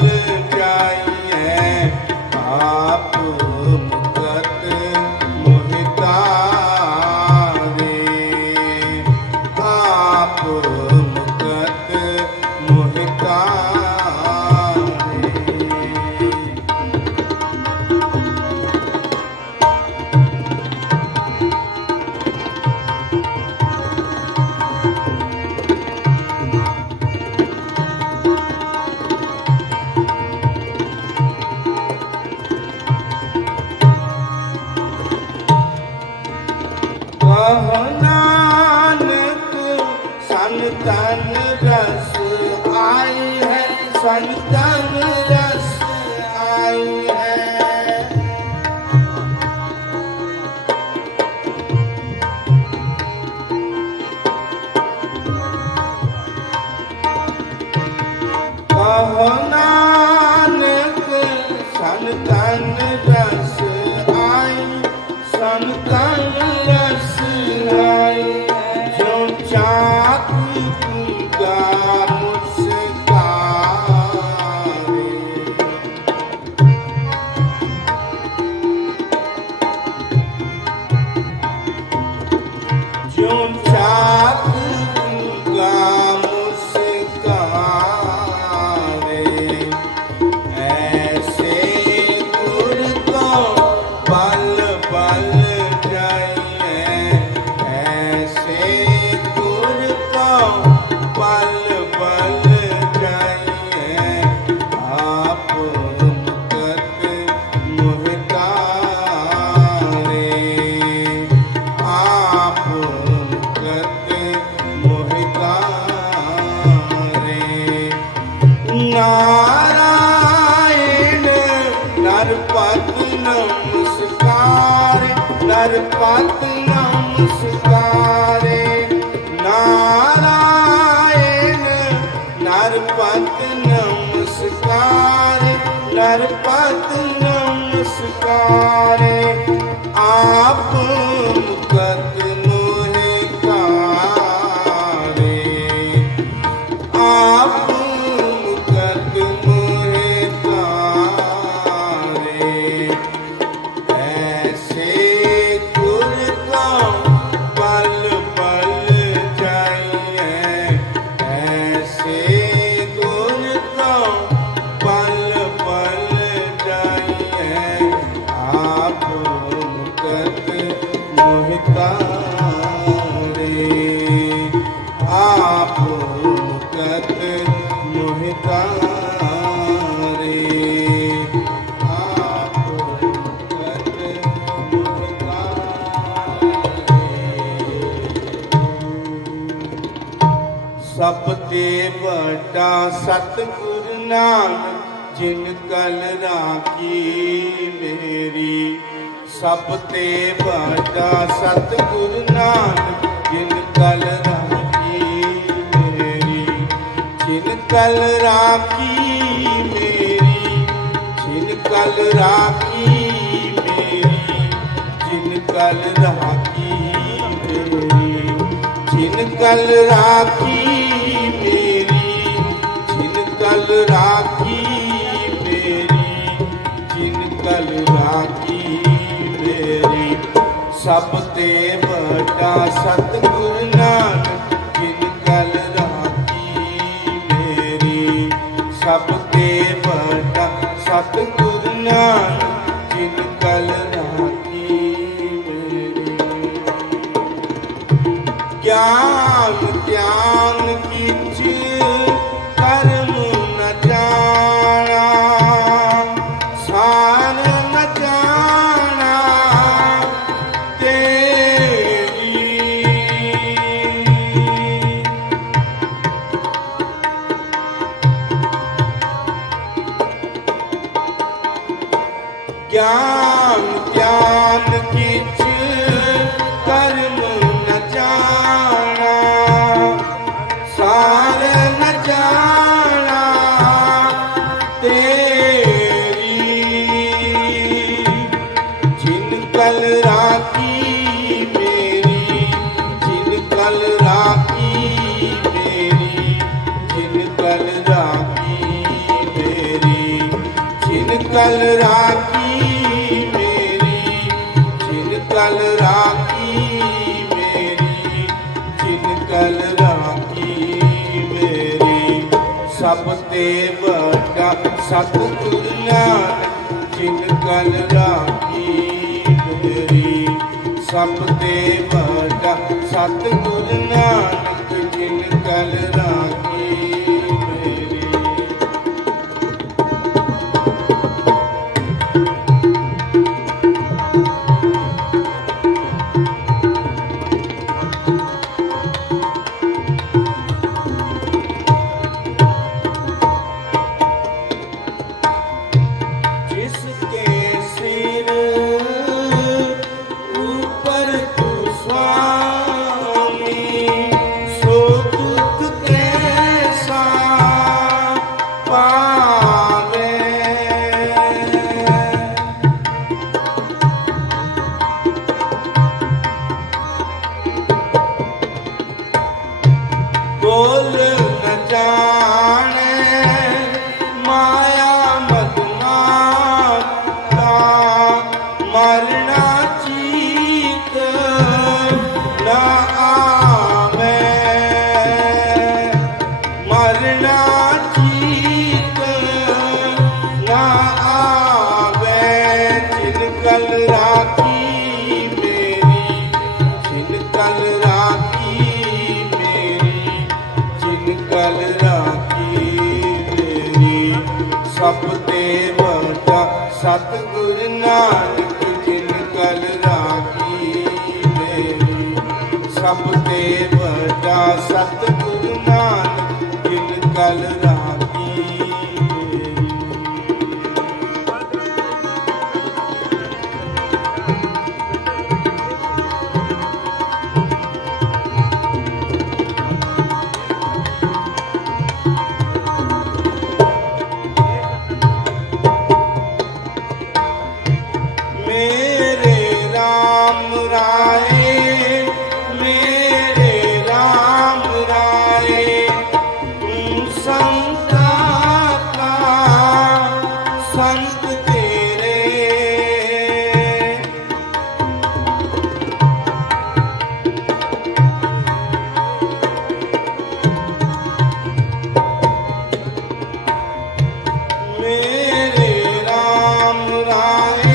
जाइए आप मुकत मोहिता रे आप मुकत मोहिता रे ਕਹੋ ਨਾਨਕ ਸੰਤਨ ਰਸ ਆਈ ਹੈ, ਸੰਤਨ ਰਸ ਆਈ ਹੈ। ਕਹੋ ਨਾਨਕ ਸੰਤਨ ਰਸ ਆਈ, ਸੰਤਨ ਰਸ ਆਈ। ਜੋ ਚਾਕ ਗਾ ਮੁਸਕਾਰੇ, ਜੋ ਚਾਕ ਗਾ ਮੁਸਕਾਰੇ, ਐਸੇ ਗੁਰ ਕੋ ਬਲ ਬਲ ਜਾਈਐ, ਐਸੇ ਗੁਰ ਕੋ ਬਲ ਬਲ ਜਾਈਐ। ਆਪ ਮੁਕਤ ਮੁਹਤਾਰੇ, ਆਪ ਮੁਕਤ ਮੁਹਤਾਰੇ। ਨਾਰਾਇਣ ਨਰਪਤ ਨਮਸਕਾਰ, ਨਰਪਤ ਨਮਸਕਾਰੇ। ਨਾਰਾਇਣ ਨਰਪਤ ਨਮਸਕਾਰੇ, ਨਰਪਤ ਨਮਸਕਾਰੇ। ਆਪ ਮੁਕਤ ਮੋਹਿ ਕਾਰੇ, ਆਪ ਮੁਕਤ ਮੋਹਿ ਕਾਰੇ। ਐਸੇ ਗੁਰ ਕੋ ਬਲ ਬਲ ਜਾਈਐ, ਐਸੇ ਗੁਰ ਕੋ ਬਲ ਬਲ ਜਾਈਐ। ਆਪ ਮੁਕਤ ਮੋਹਿ ਕਾਰੇ, ਆਪ ਮੁਕਤ ਮੋਹਿ ਕਾਰੇ, ਆਪ ਮੁਕਤ ਮੋਹਿ ਕਾਰੇ। ਸਭ ਤੇ ਵੱਡਾ ਸਤਿਗੁਰ ਨਾਨਕ, ਜਿਨ ਕਲ ਰਾਖੀ ਮੇਰੀ। ਸਭ ਤੇ ਵੱਡਾ ਸਤਿਗੁਰ ਨਾਨਕ, ਜਿਨ ਕਲ ਰਾਖੀ ਮੇਰੀ। ਜਿਨ ਕਲ ਰਾਖੀ ਮੇਰੀ, ਜਿਨ ਕਲ ਰਾਖੀ ਮੇਰੀ, ਜਿਨ ਕਲ ਰਾਖੀ ਮੇਰੀ। ਜਿਨ ਕਲ ਰਾਖੀ ਮੇਰੀ, ਜਿਨ ਕਲ ਰਾਖੀ ਮੇਰੀ, ਜਿਨ ਕਲ ਰਾਖੀ ਮੇਰੀ। ਸਭ ਤੇ ਵੱਡਾ ਸਤਿਗੁਰ ਨਾਨਕ, ਜਿਨ ਕਲ ਰਾਖੀ ਮੇਰੀ। ਸਭ ਤੇ ਵੱਡਾ ਸਤਿਗੁਰ ਨਾਨਕ, ਜਿਨ ਕਲ ਰਾਖੀ ਮੇਰੀ। ਗਿਆਨ ਧਿਆਨ ਕੀਚ ਕਰਮ ਨ ਜਾਣਾ, ਸਾਰ ਨ ਜਾਣਾ ਤੇਰੀ। ਗਿਆਨ ਧਿਆਨ ਕੀਚ ਕਰਮ ਨ ਜਾਣਾ, ਸਾਰ ਨ ਜਾਣਾ ਤੇਰੀ। ਜਿਨ ਕਲ ਰਾਖੀ ਮੇਰੀ, ਜਿਨ ਕਲ ਰਾਖੀ ਮੇਰੀ, ਜਿਨ ਕਲ ਰਾਖੀ ਮੇਰੀ। ਜਿਨ ਕਲ ਰਾਖੀ ਮੇਰੀ, ਜਿਨ ਕਲ ਰਾਖੀ ਮੇਰੀ, ਜਿਨ ਕਲ ਰਾਖੀ ਮੇਰੀ। ਸਭ ਤੇ ਵੱਡਾ ਸਤਿਗੁਰ ਨਾਨਕ, ਜਿਨ ਕਲ ਰਾਖੀ ਮੇਰੀ। ਸਭ ਤੇ ਵੱਡਾ ਸਤਿਗੁਰ ਨਾਨਕ, ਜਿਨ ਕਲ ਰਾਖੀ ਮੇਰੀ। सतगुर नानक जिन कल राखी मेरी, सब ते बड़ा सतगुर नानक जिन कल राखी मेरी। मेरे राम राय, मेरे राम राय, तू संता का संत तेरे। मेरे राम राय,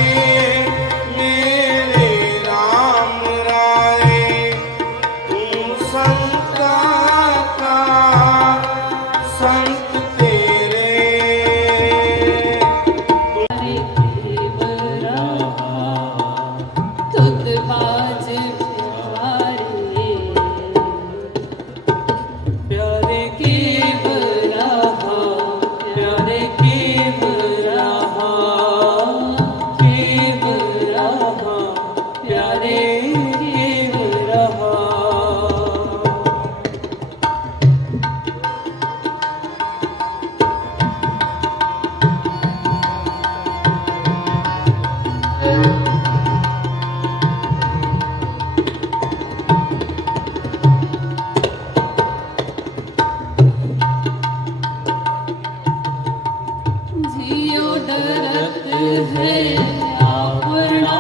मेरे राम राय, तू संता का संत तेरे। प्यारे केव रहा, तुद बाज प्यारे। प्यारे केव रहा, प्यारे केव रहा, केव रहा, प्यारे केव रहा। जियो डरत है आपना,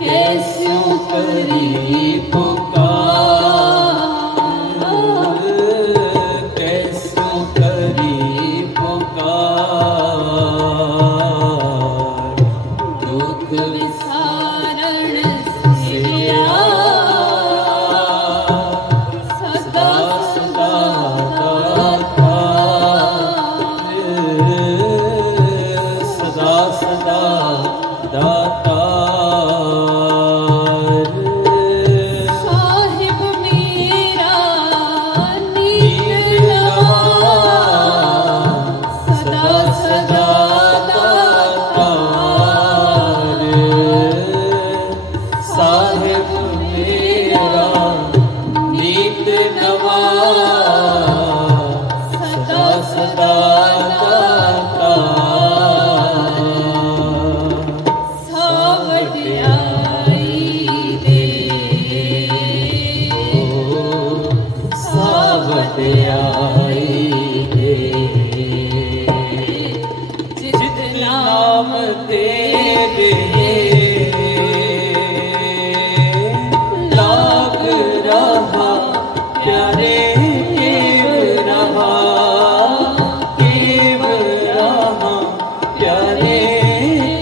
कैस्यों करी पुकार, कैस्यों करी पुकार। दुख विसारण सिया, सदा सदा सदा सदा दातार। साहिब मेरा नीत नवा, सदा सदा दातार। साहिब मेरा नीत नवा, सदा सदा सावटियाई दे, सावटियाई दे। जित नाम तेरे लाग रहा, प्यारे केव रहा, केव रहा, प्यारे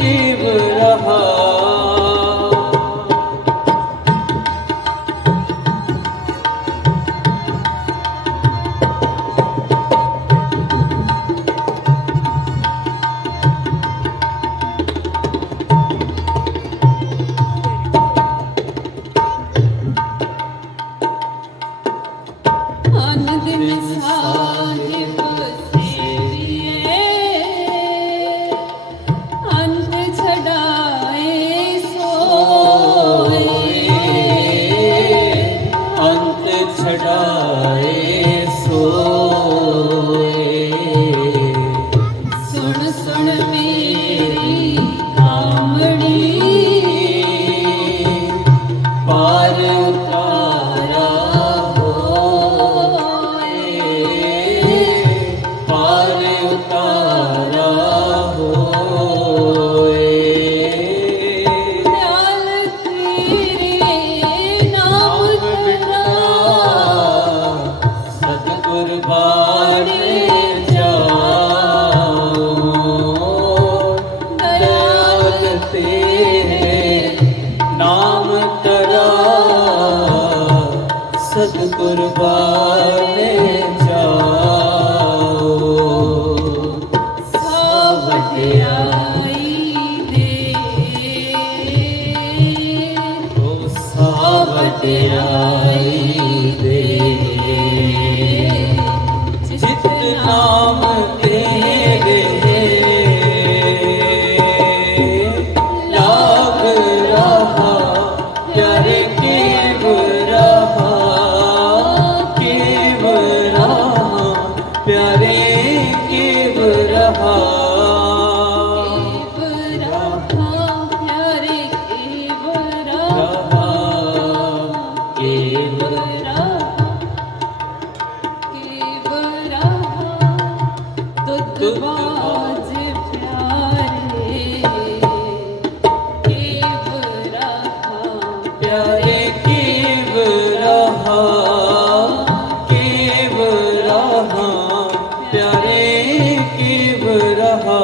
केव रहा। दिन साहिब सेविए, अंत छड़ाए सोए, अंत छड़ाए सोए। सुन सुन मेरी कामड़ी, पार उतारा सतगुरबाने जाओ। वड्याई दे जित नाम तेरे लाग रहा प्यारे केव रहा प्यारे केव रहा प्यारे केव रहा प्यारे केव रहा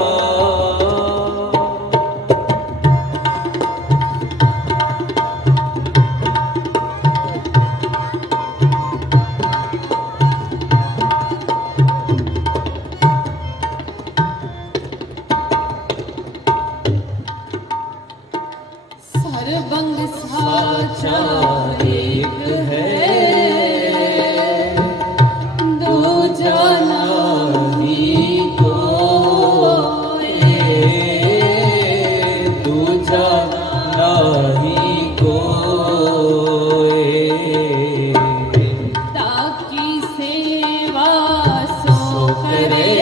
सर्वंग साचा एक है दूजा नहीं कोई दूजा नहीं कोई ताकि सेवा सो करे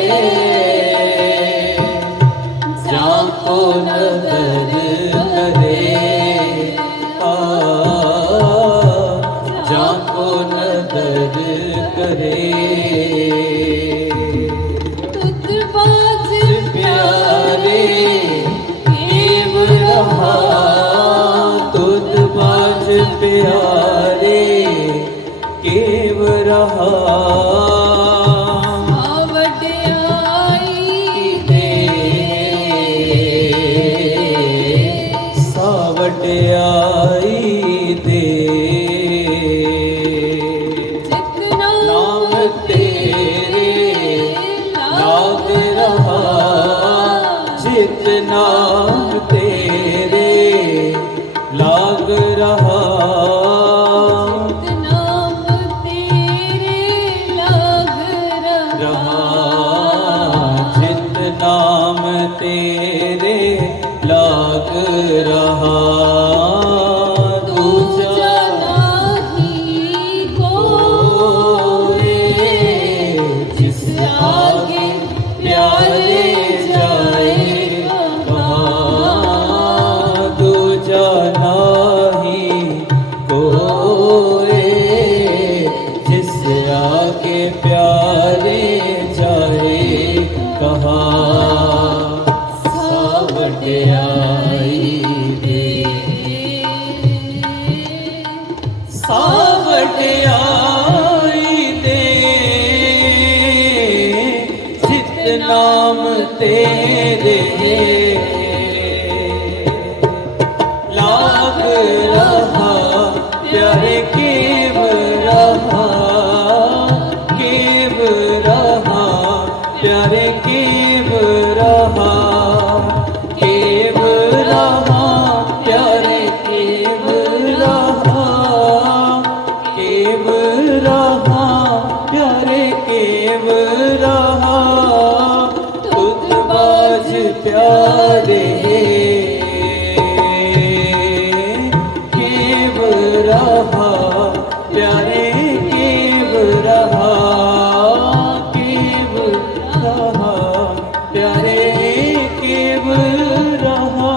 जाको नदर करे जाको नदर करे तुझ बाज प्यारे केव रहा तुझ बाज प्यारे केव रहा वड्याई दे जितना नाम तेरे लाग रहा जित नाम तेरे लाग रहा नाम तेरे लाग रहा जित नाम तेरे लाग रहा दूजा नहीं कोई जिस आगे प्यारे जाए वहाँ दूजा नहीं कोई जिस आगे प्यारे जाए कहाँ वड्याई दे वड्याई दे जित नाम तेरे लाग रहा प्यारे केव रहा प्यारे केव रहा प्यारे केव रहा प्यारे केव रहा तुझ बाज प्यारे केव रहा प्यारे केव रहा प्यारे केव रहा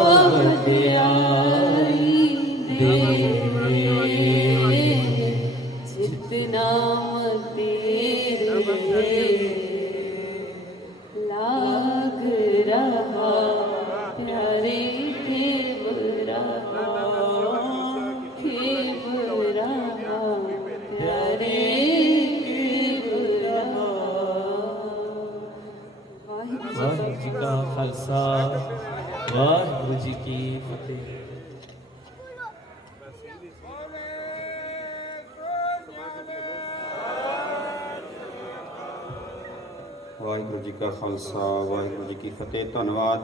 ਵਾਹਿਗੁਰੂ ਜੀ ਕਾ ਖਾਲਸਾ ਵਾਹਿਗੁਰੂ ਜੀ ਕੀ ਫਤਿਹ। ਵਾਹਿਗੁਰੂ ਜੀ ਕਾ ਖਾਲਸਾ ਵਾਹਿਗੁਰੂ ਜੀ ਕੀ ਫਤਿਹ। ਧੰਨਵਾਦ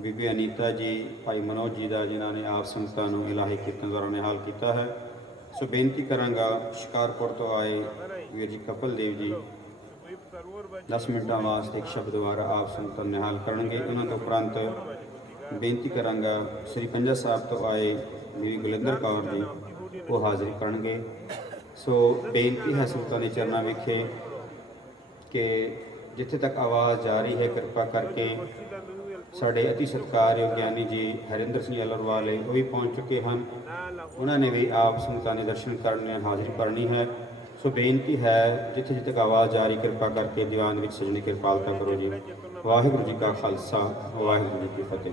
ਬੀਬੀ ਅਨੀਤਾ ਜੀ, ਭਾਈ ਮਨੋਜ ਜੀ ਦਾ, ਜਿਨ੍ਹਾਂ ਨੇ ਆਪ ਸੰਗਤਾਂ ਨੂੰ ਇਲਾਹੀ ਕੀਰਤਨ ਦੁਆਰਾ ਨਿਹਾਲ ਕੀਤਾ ਹੈ। ਸੋ ਬੇਨਤੀ ਕਰਾਂਗਾ ਸ਼ਿਕਾਰਪੁਰ ਤੋਂ ਆਏ ਵੀਰ ਜੀ ਕਪਲ ਦੇਵ ਜੀ 10 ਮਿੰਟਾਂ ਵਾਸਤੇ ਇੱਕ ਸ਼ਬਦ ਦੁਆਰਾ ਆਪ ਸੰਗਤਾਂ ਨੂੰ ਨਿਹਾਲ ਕਰਨਗੇ। ਉਹਨਾਂ ਤੋਂ ਉਪਰੰਤ ਬੇਨਤੀ ਕਰਾਂਗਾ ਸ੍ਰੀ ਪੰਜਾ ਸਾਹਿਬ ਤੋਂ ਆਏ ਬੀਬੀ ਗੁਲਿੰਦਰ ਕੌਰ ਜੀ, ਉਹ ਹਾਜ਼ਰੀ ਕਰਨਗੇ। ਸੋ ਬੇਨਤੀ ਹੈ ਸੰਗਤਾਂ ਦੇ ਚਰਨਾਂ ਵਿਖੇ ਕਿ ਜਿੱਥੇ ਤੱਕ ਆਵਾਜ਼ ਜਾ ਰਹੀ ਹੈ ਕਿਰਪਾ ਕਰਕੇ ਸਾਡੇ ਅਤੀ ਸਤਿਕਾਰਯੋਗ ਗਿਆਨੀ ਜੀ ਹਰਿੰਦਰ ਸਿੰਘ ਅਲਰਵਾਲੇ ਉਹ ਵੀ ਪਹੁੰਚ ਚੁੱਕੇ ਹਨ। ਉਹਨਾਂ ਨੇ ਵੀ ਆਪ ਸੰਗਤਾਂ ਦੇ ਦਰਸ਼ਨ ਕਰਨੇ, ਹਾਜ਼ਰੀ ਕਰਨੀ ਹੈ। ਸੋ ਬੇਨਤੀ ਹੈ ਜਿੱਥੇ ਜਿੱਥੇ ਤੱਕ ਆਵਾਜ਼ ਜਾਰੀ ਕਿਰਪਾ ਕਰਕੇ ਦੀਵਾਨ ਵਿੱਚ ਸਜਣੀ ਕਿਰਪਾਲਤਾ ਕਰੋ ਜੀ। ਵਾਹਿਗੁਰੂ ਜੀ ਕਾ ਖਾਲਸਾ ਵਾਹਿਗੁਰੂ ਜੀ ਕੀ ਫਤਿਹ।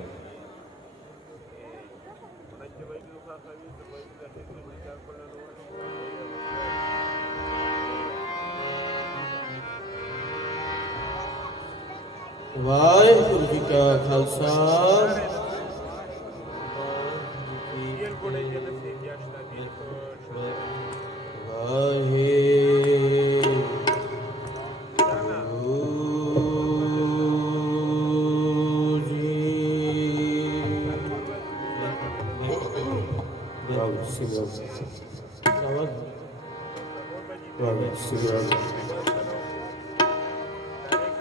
ਵਾਹਿਗੁਰੂ ਜੀ ਕਾ ਖਾਲਸਾ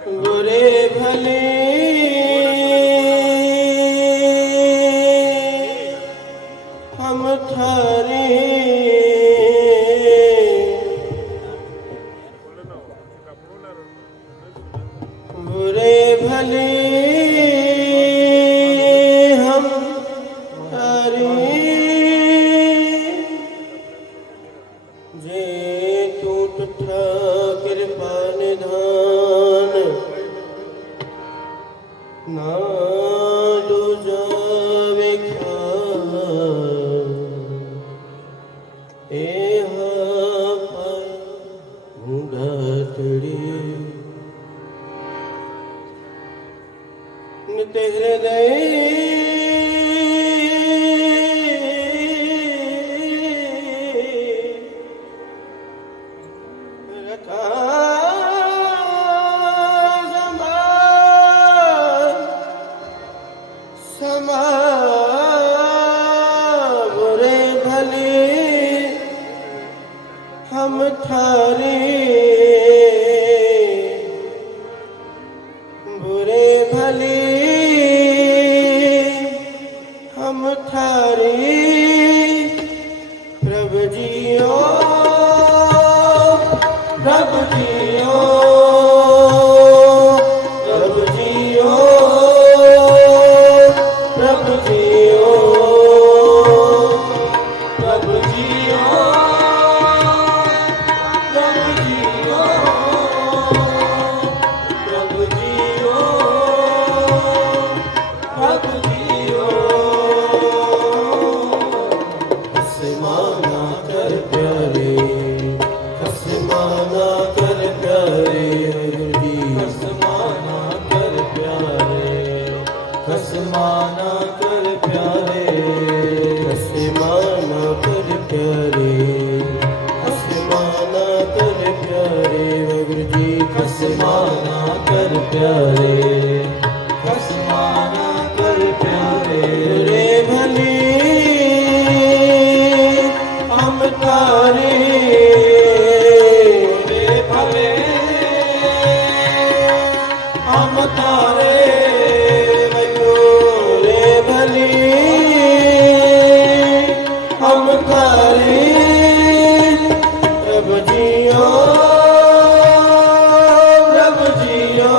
बुरे भले हम थारे बुरे भले हम थारे जे तू तुठा कृपा निधान ना दूजा वेख्या मुगातड़ी नित हृदय रखा समा बुरे भले हम थारे बुरे भले हम थारे प्रभु जियो प्रभु जियो प्रभु जियो प्रभु जियो प्रभु जियो प्रभु जियो प्रभु जियो प्रभु जियो खसमाना कर प्यारे खसमाना कर प्यारे खसमाना कर प्यारे खसमाना कर प्यारे खसमाना कर प्यारे खसमाना कर प्यारे वाहिगुरू जी खसमाना कर प्यारे खसमाना कर प्यारे बुरे भले हम तारे बुरे भले हम तारे बुरे भले हम तारे प्रभु जियो प्रभु जियो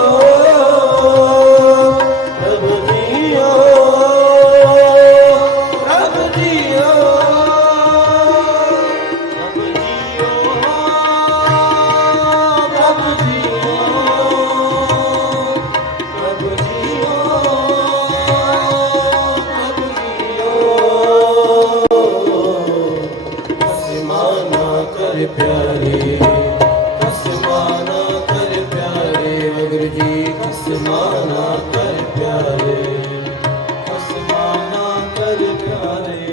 खसमाना कर प्यारे खसमाना कर प्यारे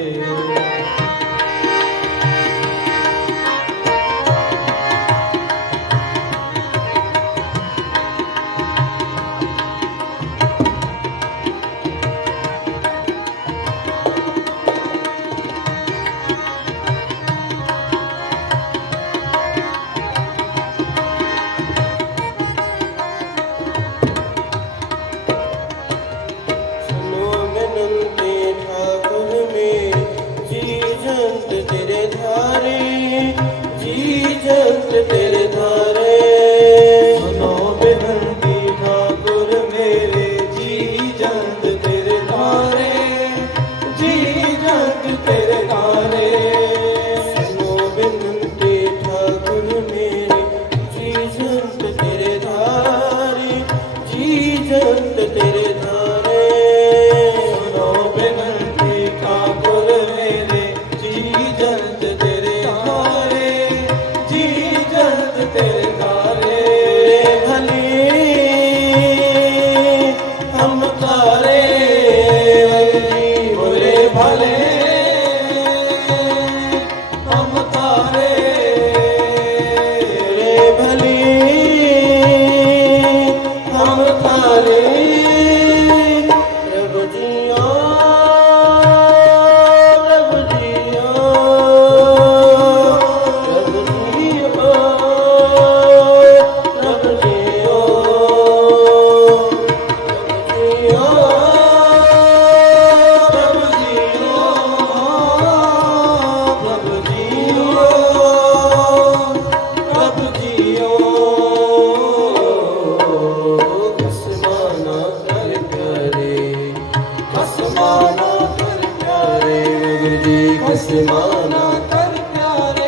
खसमाना कर प्यारे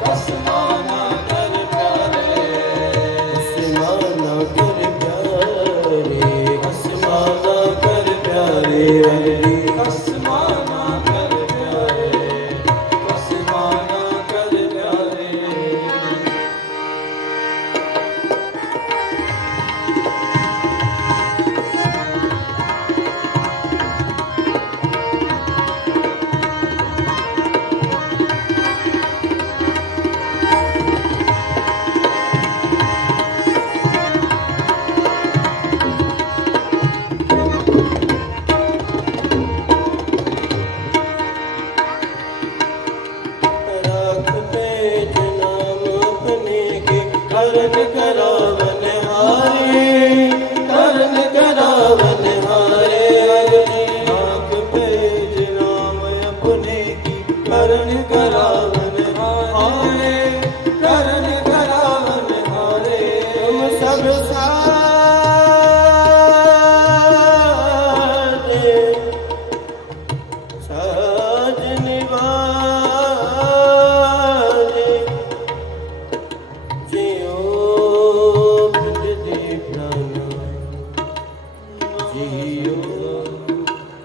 खसमाना कर प्यारे खसमाना कर प्यारे खसमाना कर प्यारे खसमाना कर प्यारे खसमाना कर प्यारे करन करावन हारे करन करावन हारे आँख पेज नाम अपने की करन करावन हारे करन करावन हारे तुम सब साजे साज निवाजे जियो बिंद दीपना जियो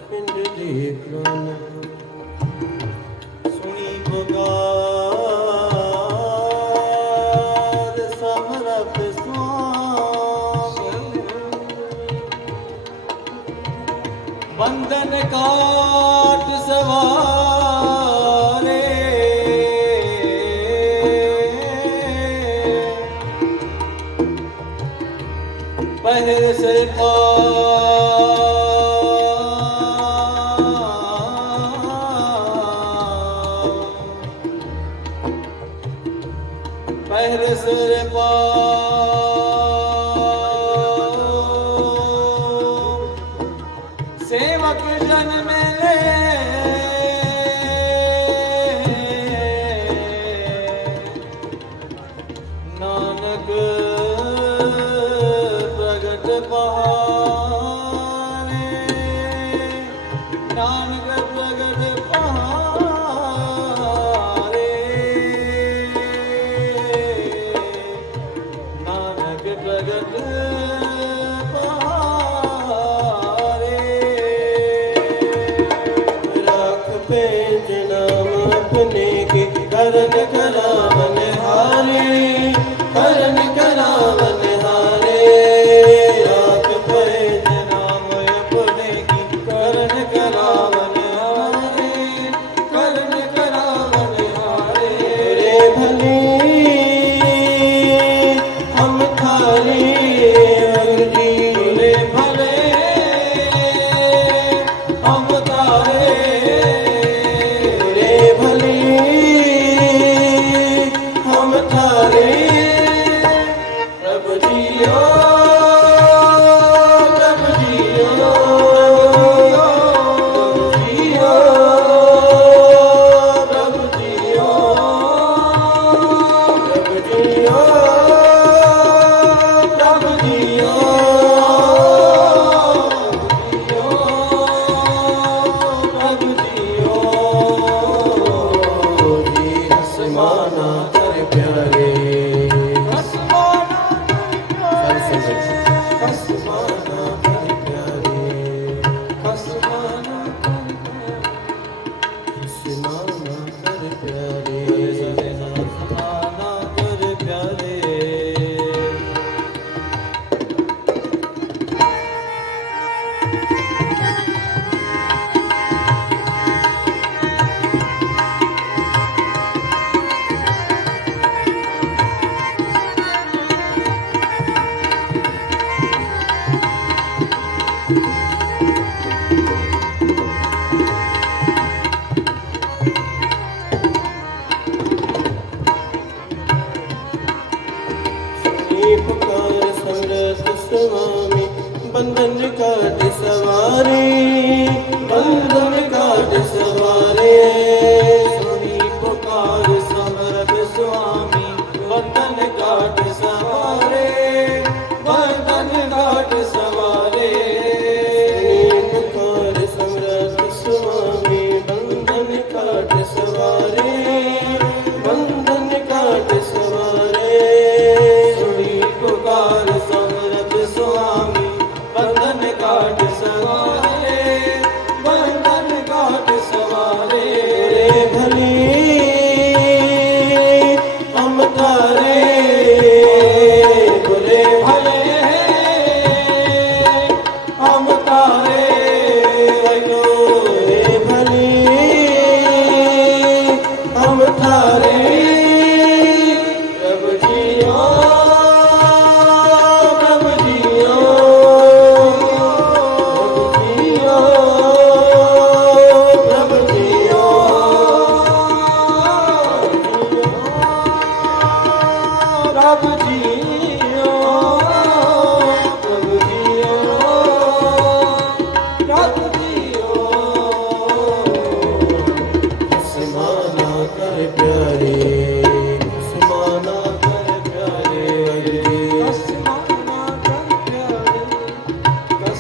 बिंद दीपना सुनी पुकार समरत स्वामी बंधन काट सवारे पहर से पहर सिर सेवक जन में ले नानक प्रगट पहाड़े नानक प्रगट पहाड़े नानक प्रगट पहाड़े राख पेज नाम अपने के करन करावन हारे करन करावन हारे बंधन काट सवारे, बंधन काट सवारे। सुनी पुकार समर्थ स्वामी, बंधन काट सवारे, बंधन काट सवारे। सुनी पुकार समर्थ स्वामी, बंधन काट सवारे, बंधन काट सवारे। सुनी पुकार समर्थ स्वामी, बंधन काट सवारे, बंधन काट सवारे। भले हम तारे, बुरे भले हम तारे। भले हम तारे। प्रभु जियो, प्रभु जियो, प्रभु जियो, प्रभु जियो, प्रभु जियो, प्रभु जियो। समाना कर प्यारे, समाना कर प्यारे, समाना कर प्यारे,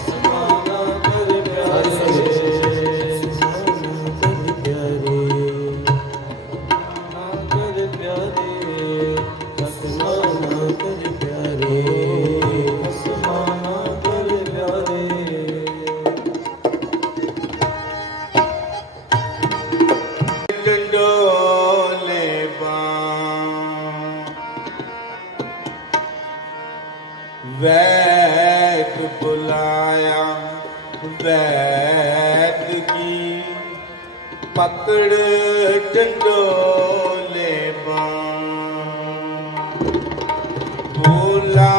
समाना कर प्यारे, समाना कर प्यारे, कर प्यारे, समाना कर प्यारे, समाना कर प्यारे। डंडोले बाँ, वैद बुलाया वैद की, पकड़ डंडोले बाँ। बोला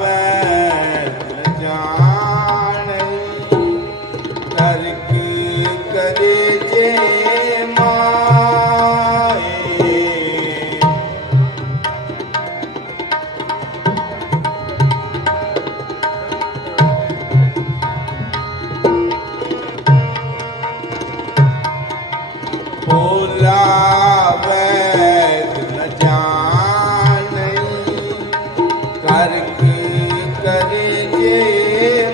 वैद न जाने, तर्क करे जे माए। बोला वैद न जाने, तर्क करे जे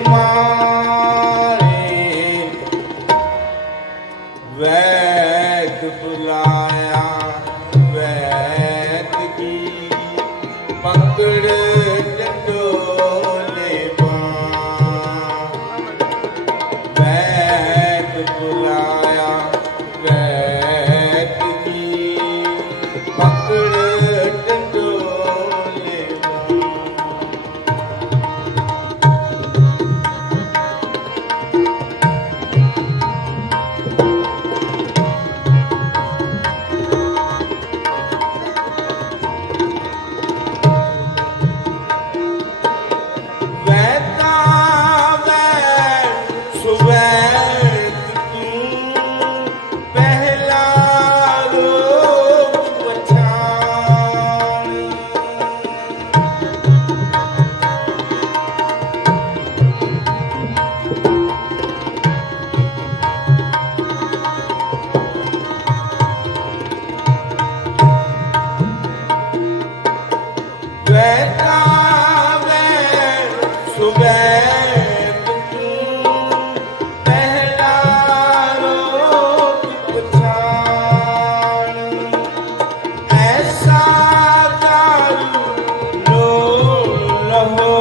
माए। वैद बुलाया वैद की, पकड़ डंडोले बाँ। वैद बुलाया वैद की, पकड़ डंडोले बाँ। वैदा वैद सुवैद तू, पहला रोग पछाण। वैदा वैद सुवैद तू, पहला रोग पछाण। ऐसा दारू लो लहो,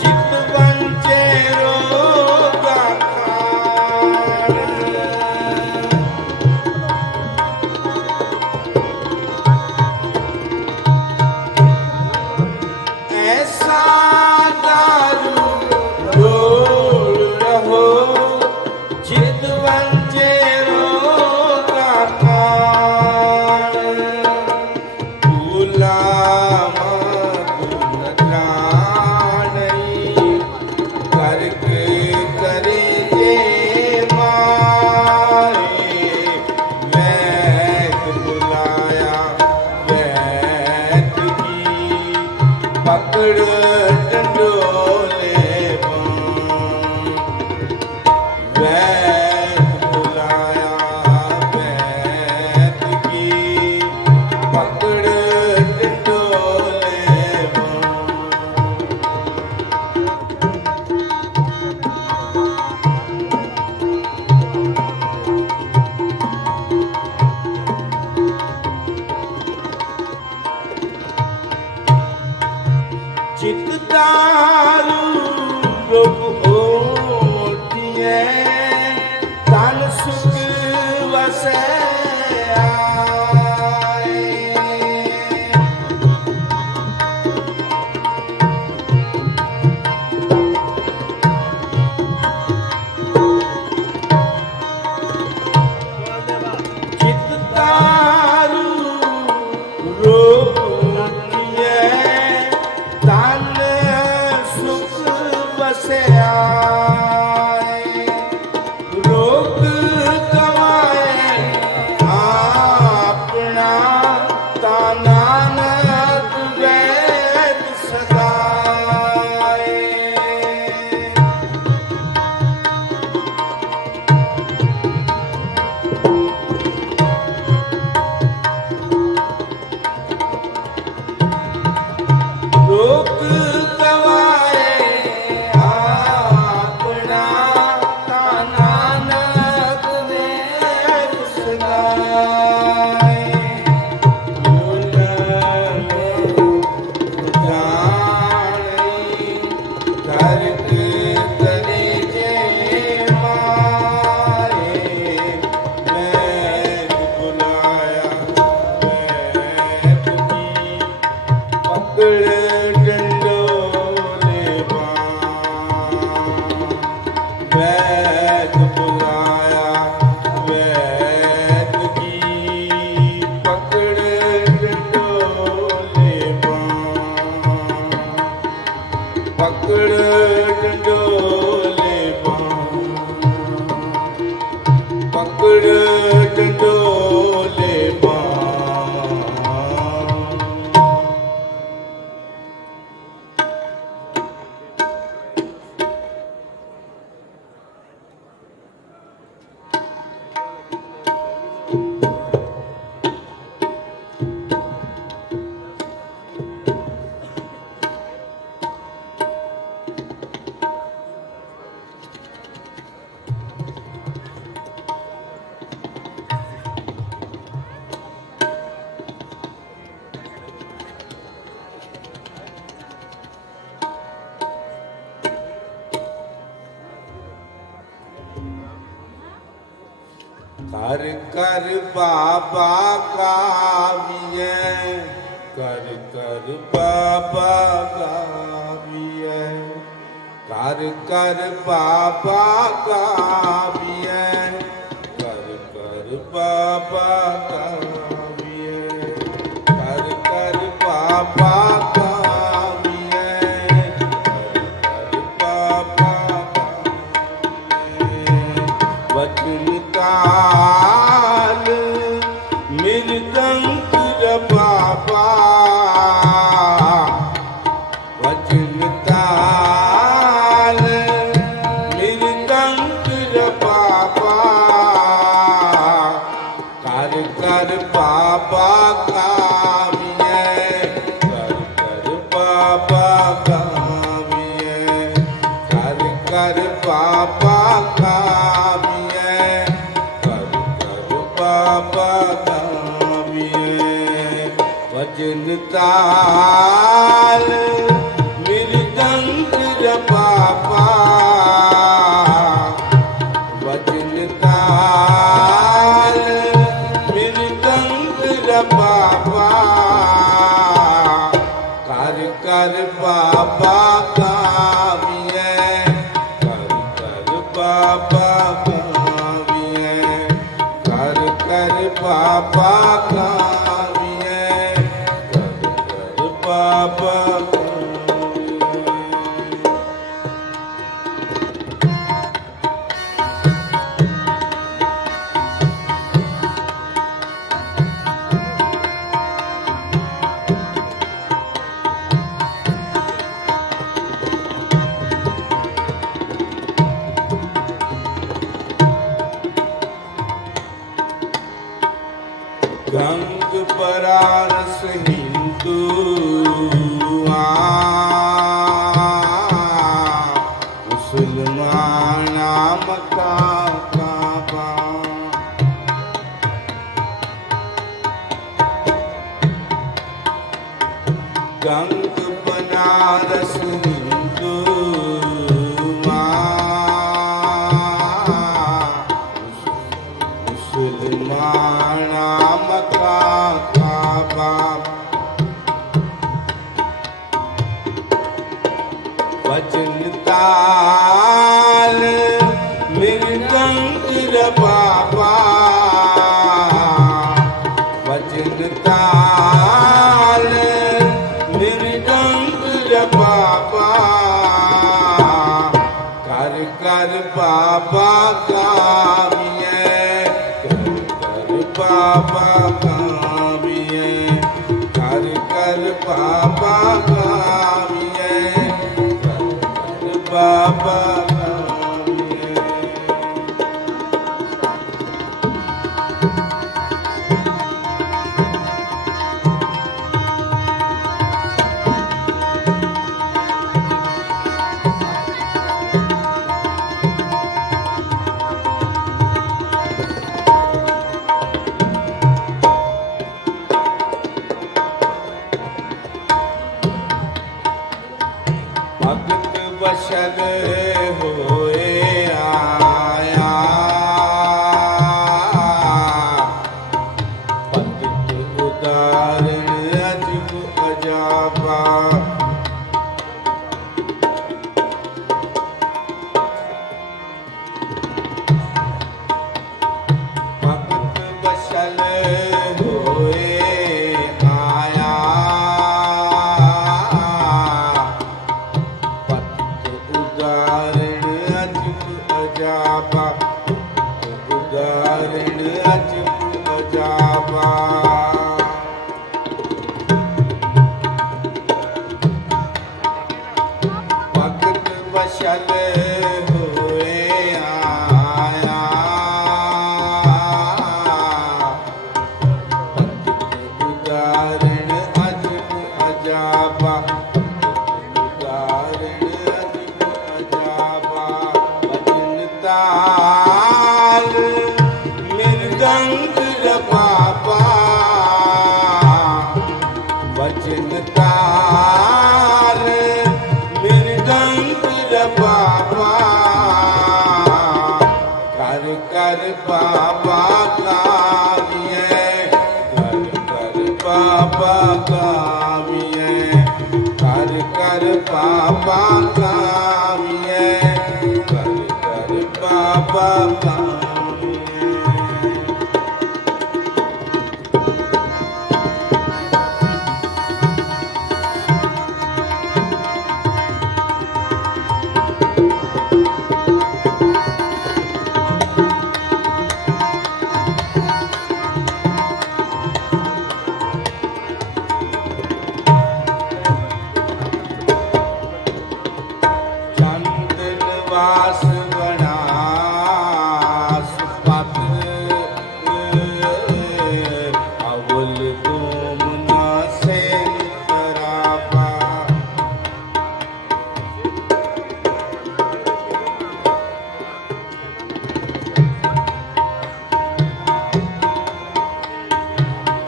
जित वंचे रोगा खाण। ऐसा दारू ढोल रहो, जित वंचे रोगा खाण। भूला मत न जानई, कर्क करे जे माए। वैद बुलाया वैद की, पकड़ डंडोले ਵਸਿਆਏ ਰੋਗ ਗਵਾਏ ਆਪਣਾ ਤਾਂ ਨਾਨਕ ਵੈਦ ਸਦਾਏ ਰੋਗ ਗਵਾਏ ਆਪਣਾ ਤਾਂ ਨਾਨਕ ਵੈਦ ਸਦਾਏ ਜਾਣੀ ਕਰਤ ਕਰੇ ਜੇ ਮਾਏ ਮੈਂ ਬੁਲਾਇਆ ਮੈਂ ਤੁਝੀ ਪਕੜ ਡੰਡੋਲੇ ਵੈਦ ਬੁਲਾਇਆ ਵੈਦ ਕੀ ਪਕੜ ਡੰਡੋਲੇ ਪਕੜ ਡੰਡੋਲੇ ਪਕੜ ਡੰਡੋਲੇ ਕਰ ਕਰ ਬਾਬਾ ਗਾਵੀਐ ਕਰ ਕਰ ਬਾਬਾ ਗਾਵੀਐ ਕਰ ਕਰ ਬਾਬਾ ਗਾਵੀਐ ਕਰ ਕਰ ਬਾਬਾ ਗਾਵੀਐ ਕਰ ਕਰ ਬਾਬਾ ਗਾਵੀਐ ਕਰ ਬਾਬਾ ਵਚਨ ਤਾਲ ਮਿਰਦੰਗ ਬਾਬਾ ਵਚਨ ਤਾਲ ਮਿਰਦੰਗ ਬਾਬਾ ਕਰ ਕਰ ਬਾਬਾ ਗਾਵੀਐ ਕਰ ਕਰ ਬਾਬਾ ਗਾਵੀਐ ਕਰ ਕਰ ਬਾਬਾ ਗਾਵੀਐ ਕਰ ਕਰ ਬਾਬਾ ਗਾਵੀਐ ਵਚਨ ਤਾਲ ਮਿਰਦੰਗ ਬਾਬਾ ਵਚਨ ਤਾਲ ਮਿਰਦੰਗ ਬਾਬਾ ਕਰ ਕਰ ਬਾਬਾ ਗਾਵੀਐ ਕਰ ਕਰ ਬਾਬਾ ਗਾਵੀਐ ਕਰ ਕਰ ਬਾਬਾ ਗਾਵੀਐ ਕਰ ਕਰ ਬਾਬਾ ਗੰਗ ਪਰਾਰਸ ਹਿੰਦੂ ਮੁਸਲਮਾਨਾ ਮੱਕਾ ਕਾਬਾ ਗੰਗ ਬਨਾਰਸ ਹਿੰਦੂ ਮੁਸਲਮਾਨਾ ਮੱਕਾ ਕਾਬਾ ਵਚਨ ਤਾਲ ਮਿਰਦੰਗ ਬਾਬਾ ਵਚਨ ਤਾਲ ਮਿਰਦੰਗ ਬਾਬਾ बाबा कामिए बाबा कामिए कर बाबा कामिए कर बाबा कामिए भगत बशल होए आया पतित उदारण अजब अजाबा भगत बशल होए आया उदारण अजब अजाबा उदारण अजब अजाबा भगत बशल होए आया उदारण अजब अजाबा उदारण ताल मृदंग रबाबा वचन ताल मृदंग रबाबा कर बाबा कामिए कर बाबा कामिए कर बाबा कामिए बाबा कामिए चंदन वास बनास पत अवल गोमना से तरापा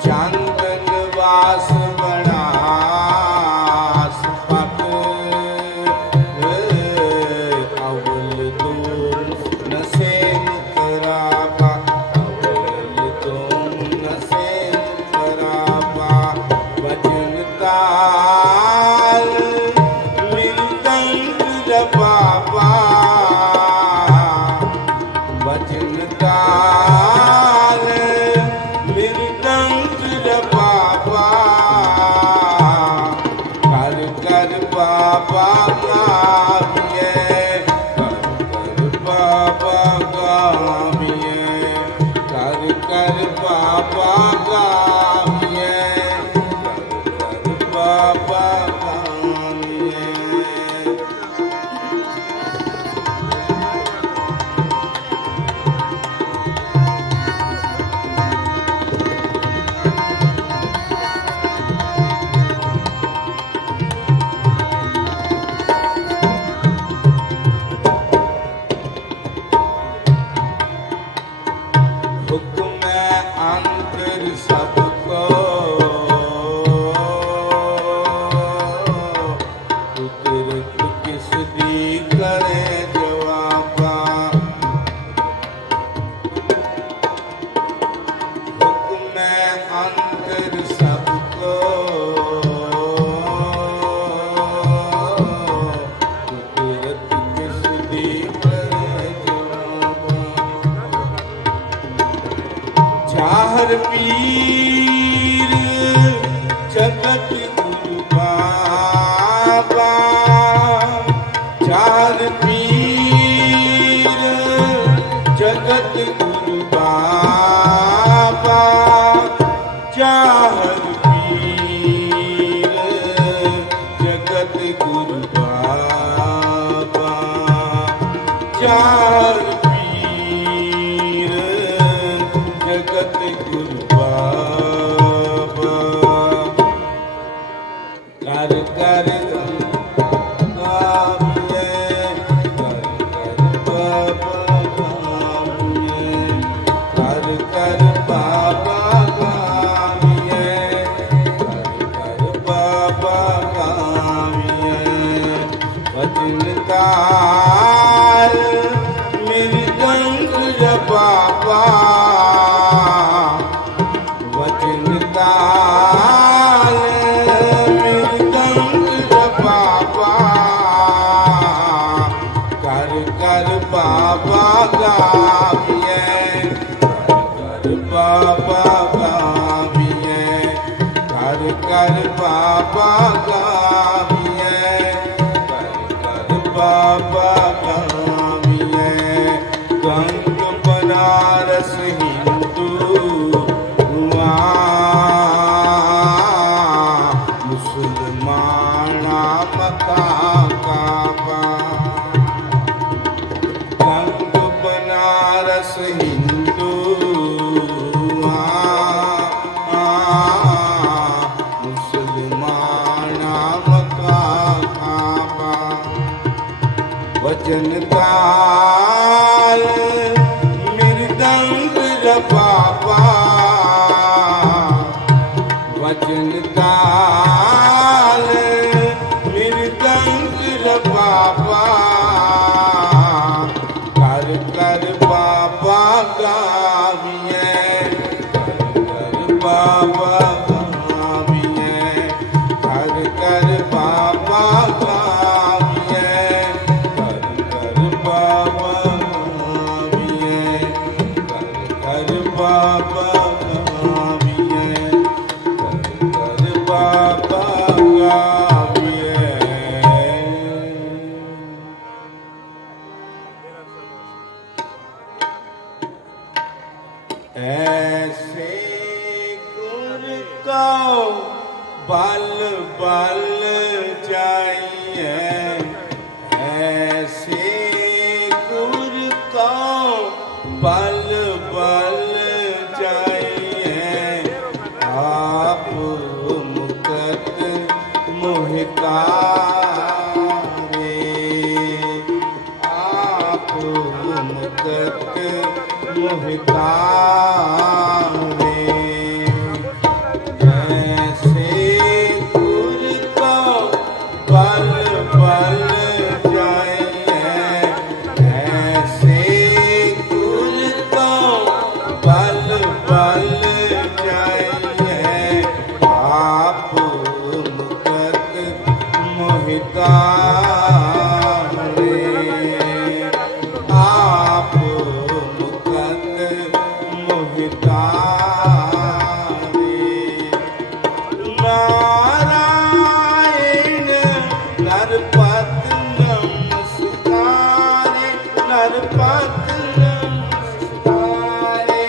चंदन वास बनास पत अवल तुम नसेन तरापा अवल तुम नसेन तरापा वचन ताल मृदंग रबाबा वचन ताल मृदंग रबाबा कर बाबा कामिए कर बाबा कामिए कर बाबा कामिए कर बाबा कामिए हुक्म अंतर सबको कुदरत किस दी करे जवाबा हुक्म अंतर सबको कुदरत किस दी करे जवाबा चाहर पीर जगत गुरु बाबा चाहर पीर ਚਾਰ ਪੀਰ ਜਗਤ ਗੁਰੂ ਬਾਬਾ ਕਰ ਕਰ ਗਾਵੀਏ ਕਰ ਕਰ ਬਾਬਾ ਗਾਵੀਏ ਕਰ ਕਰ ਬਾਬਾ ਗਾਵੀਏ ਕਰ ਕਰ ਬਾਬਾ ਗਾਵੀਏ ਭਜਨ ਤਾਲ ਮੇਰੀ ਗੰਗ ਬਾਬਾ ਵਚਨ ਤਾਲ ਮੇਰੀ ਗੰਗ ਬਾਬਾ ਕਰ ਕਰ ਬਾਬਾ ਗਾਵੀਏ ਕਰ ਬਾਬਾ ਗਾਵੀਏ ਕਰ ਕਰ ਬਾਬਾ ਗਾਵੀਏ ਕਰ ਬਾਬਾ ਗਾਵੀਏ ਗੰਗ ਬਨਾਰਸ ਹਿੰਦੂ ਮੁਸਲਮਾਨਾ ਮੱਕਾ ਕਾਬਾ ਗੰਗ ਬਨਾਰਸ ਹਿੰਦੂ ਮੁਸਲਮਾਨਾ ਮੱਕਾ ਕਾਬਾ ਵਚਨ ਤਾਲ ਮਿਰਦੰਗ ਰਬਾਬਾ ਵਚਨ ਤਾਲ ਮਿਰਦੰਗ ਰਬਾਬਾ ਕਰ ਕਰ ਬਾਬਾ ਗਾਵੀਏ ਕਰ ਬਾਬਾ ਗਾਵੀਏ ਕਰ ਕਰ ਬਾਬਾ ਗਾਵੀਏ ਕਰ ਕਰ ਬਾਬਾ ਗਾਵੀਏ ਕਰ ਕਰ ਬਾਬਾ ਗਾਵੀਏ ਕਰ ਕਰ ਬਾਬਾ ਗਾਵੀਏ ऐसे गुर को बल बल जाइए ऐसे गुर को बल बल जाइए आप मुकत मोहितारे आप मुकत मोहितारे ऐसे गुर को बल बल जाइए ऐसे गुर को बल बल जाइए आप मुकत मोहितारे आप मुकत मोहितारे नारायण नरपत नमस्कारे नरपत नमस्कारे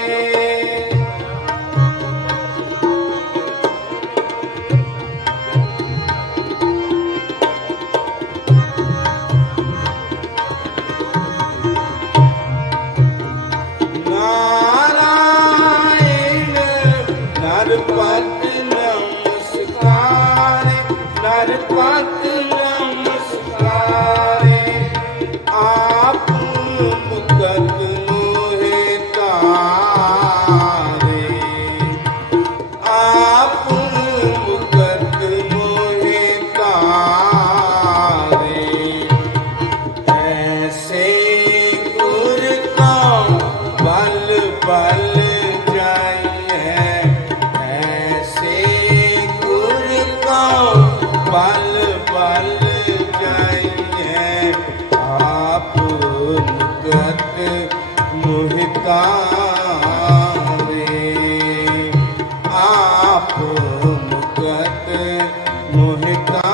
नारायण नरपत नमस्कारे नरपत नमस्कारे आप मुकत मोहे तारे आप मुकत मोहे तारे ऐसे गुर को बल बल जाइए ऐसे गुर को बल बल जाइए आप मुकत मोहितारे आप मुकत मोहितारे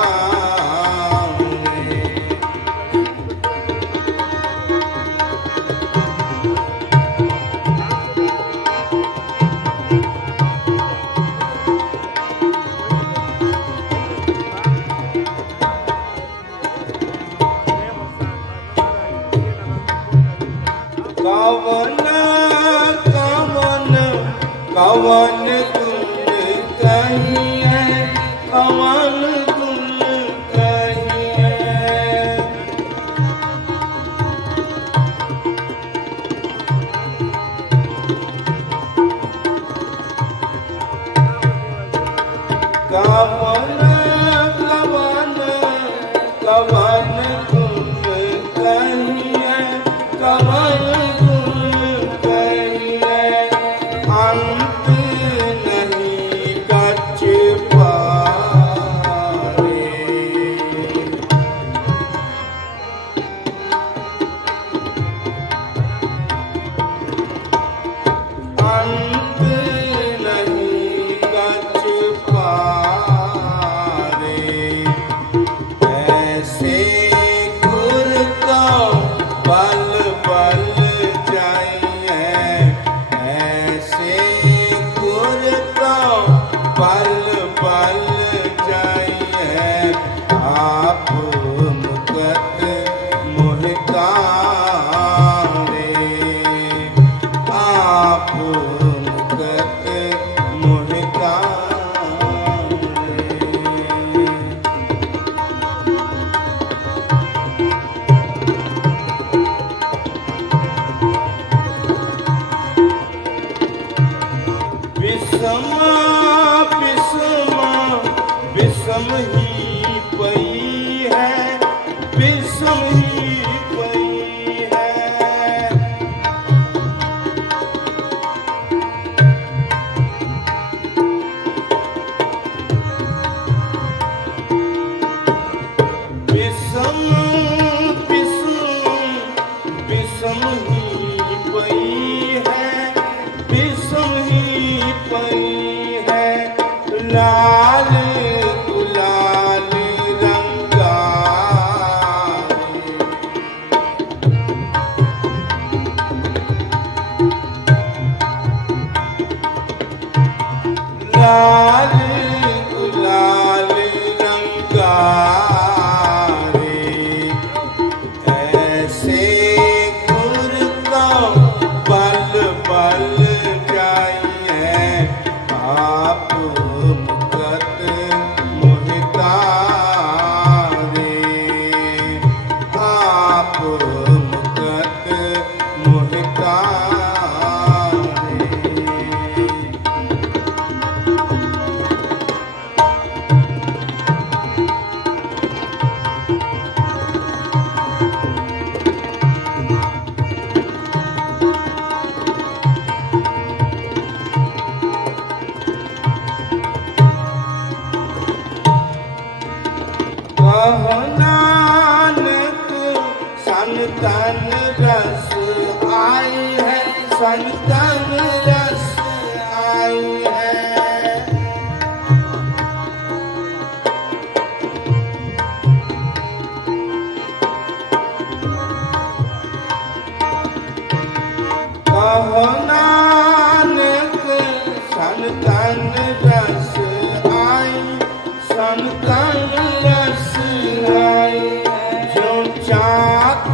कवन कवन कवन गुण कहिए कवन गुण कहिए कवन कवन कवन गुण कहिए कवन गुण कहिए अंत नहीं कछ पारे अंत नहीं कछ पारे ऐसे गुर का बल बल जाइए ऐसे गुर का बल बल जाइए आप मुकत मोहितारे आप मुकत मोहितारे विषम विषम विषम ही पई है विषम ही पई है विषम विषम विषम ही पई है विषम ही पई है लाल गुलाल रंगा लाल गुलाल रंगारे ऐसे गुर का बल बल जाइए आप मुकत मोहितारे आप मुकत मोहितारे कहो नानक संतन रस आई है संतन रस आई है कहो नानक संतन रस आई संतन रस आई जो चाक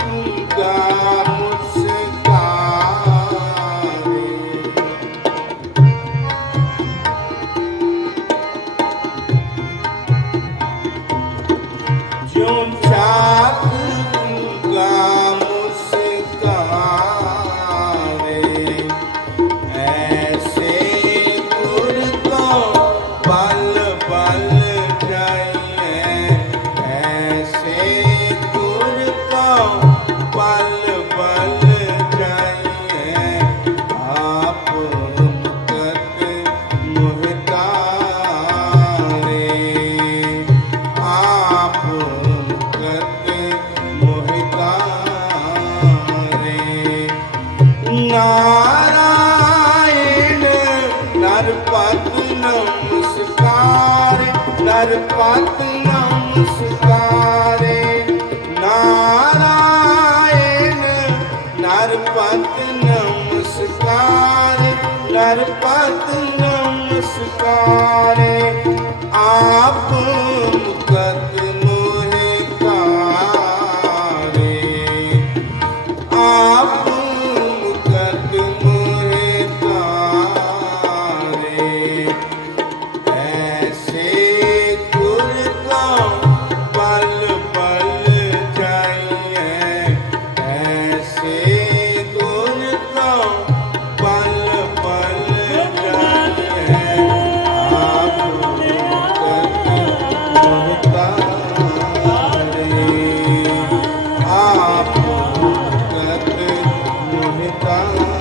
दूंगा मुस्कारे जो चाक दूंगा मुस्कारे ऐसे गुर को बल बल जाइए ऐसे गुर को बल बल जाइए आप मुकत मोहितारे आप मुकत मोहितारे नारायण नरपत नमस्कार नरपत नमस्कारे नारायण नरपत नमस्कार नरपत नमस्कारे आप मुकत मोहितारे आप ਆਪ ਮੁਕਤ ਮੁਹਿਤਾਰੇ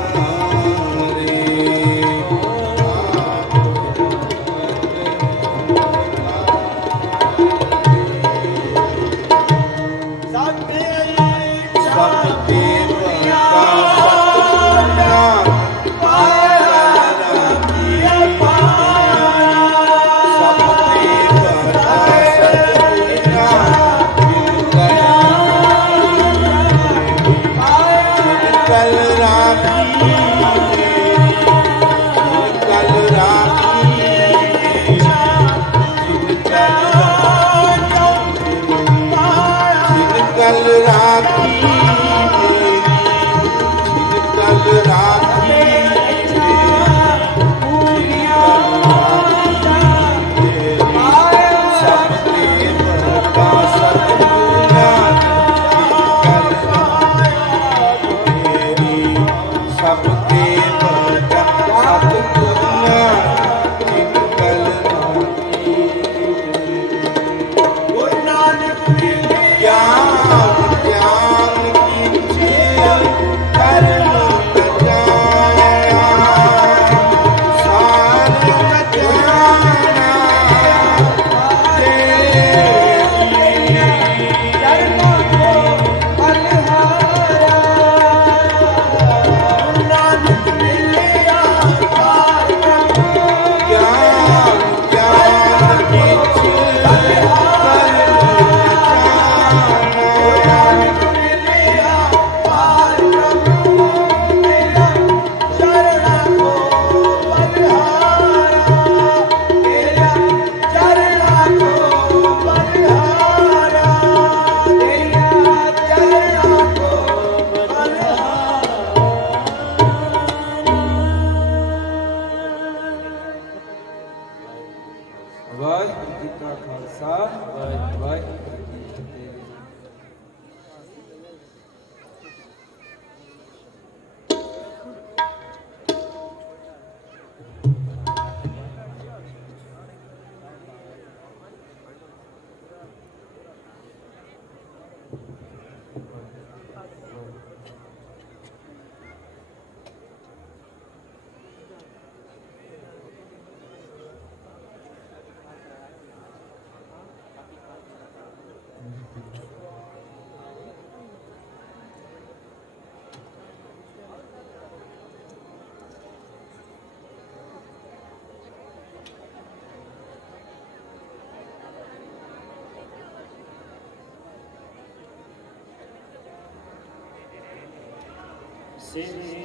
ਵਾਹਿਗੁਰੂ ਜੀ ਕਾ ਖਾਲਸਾ ਵਾਹਿਗੁਰੂ ਜੀ ਕੀ ਫਤਿਹ। ਸ੍ਰੀ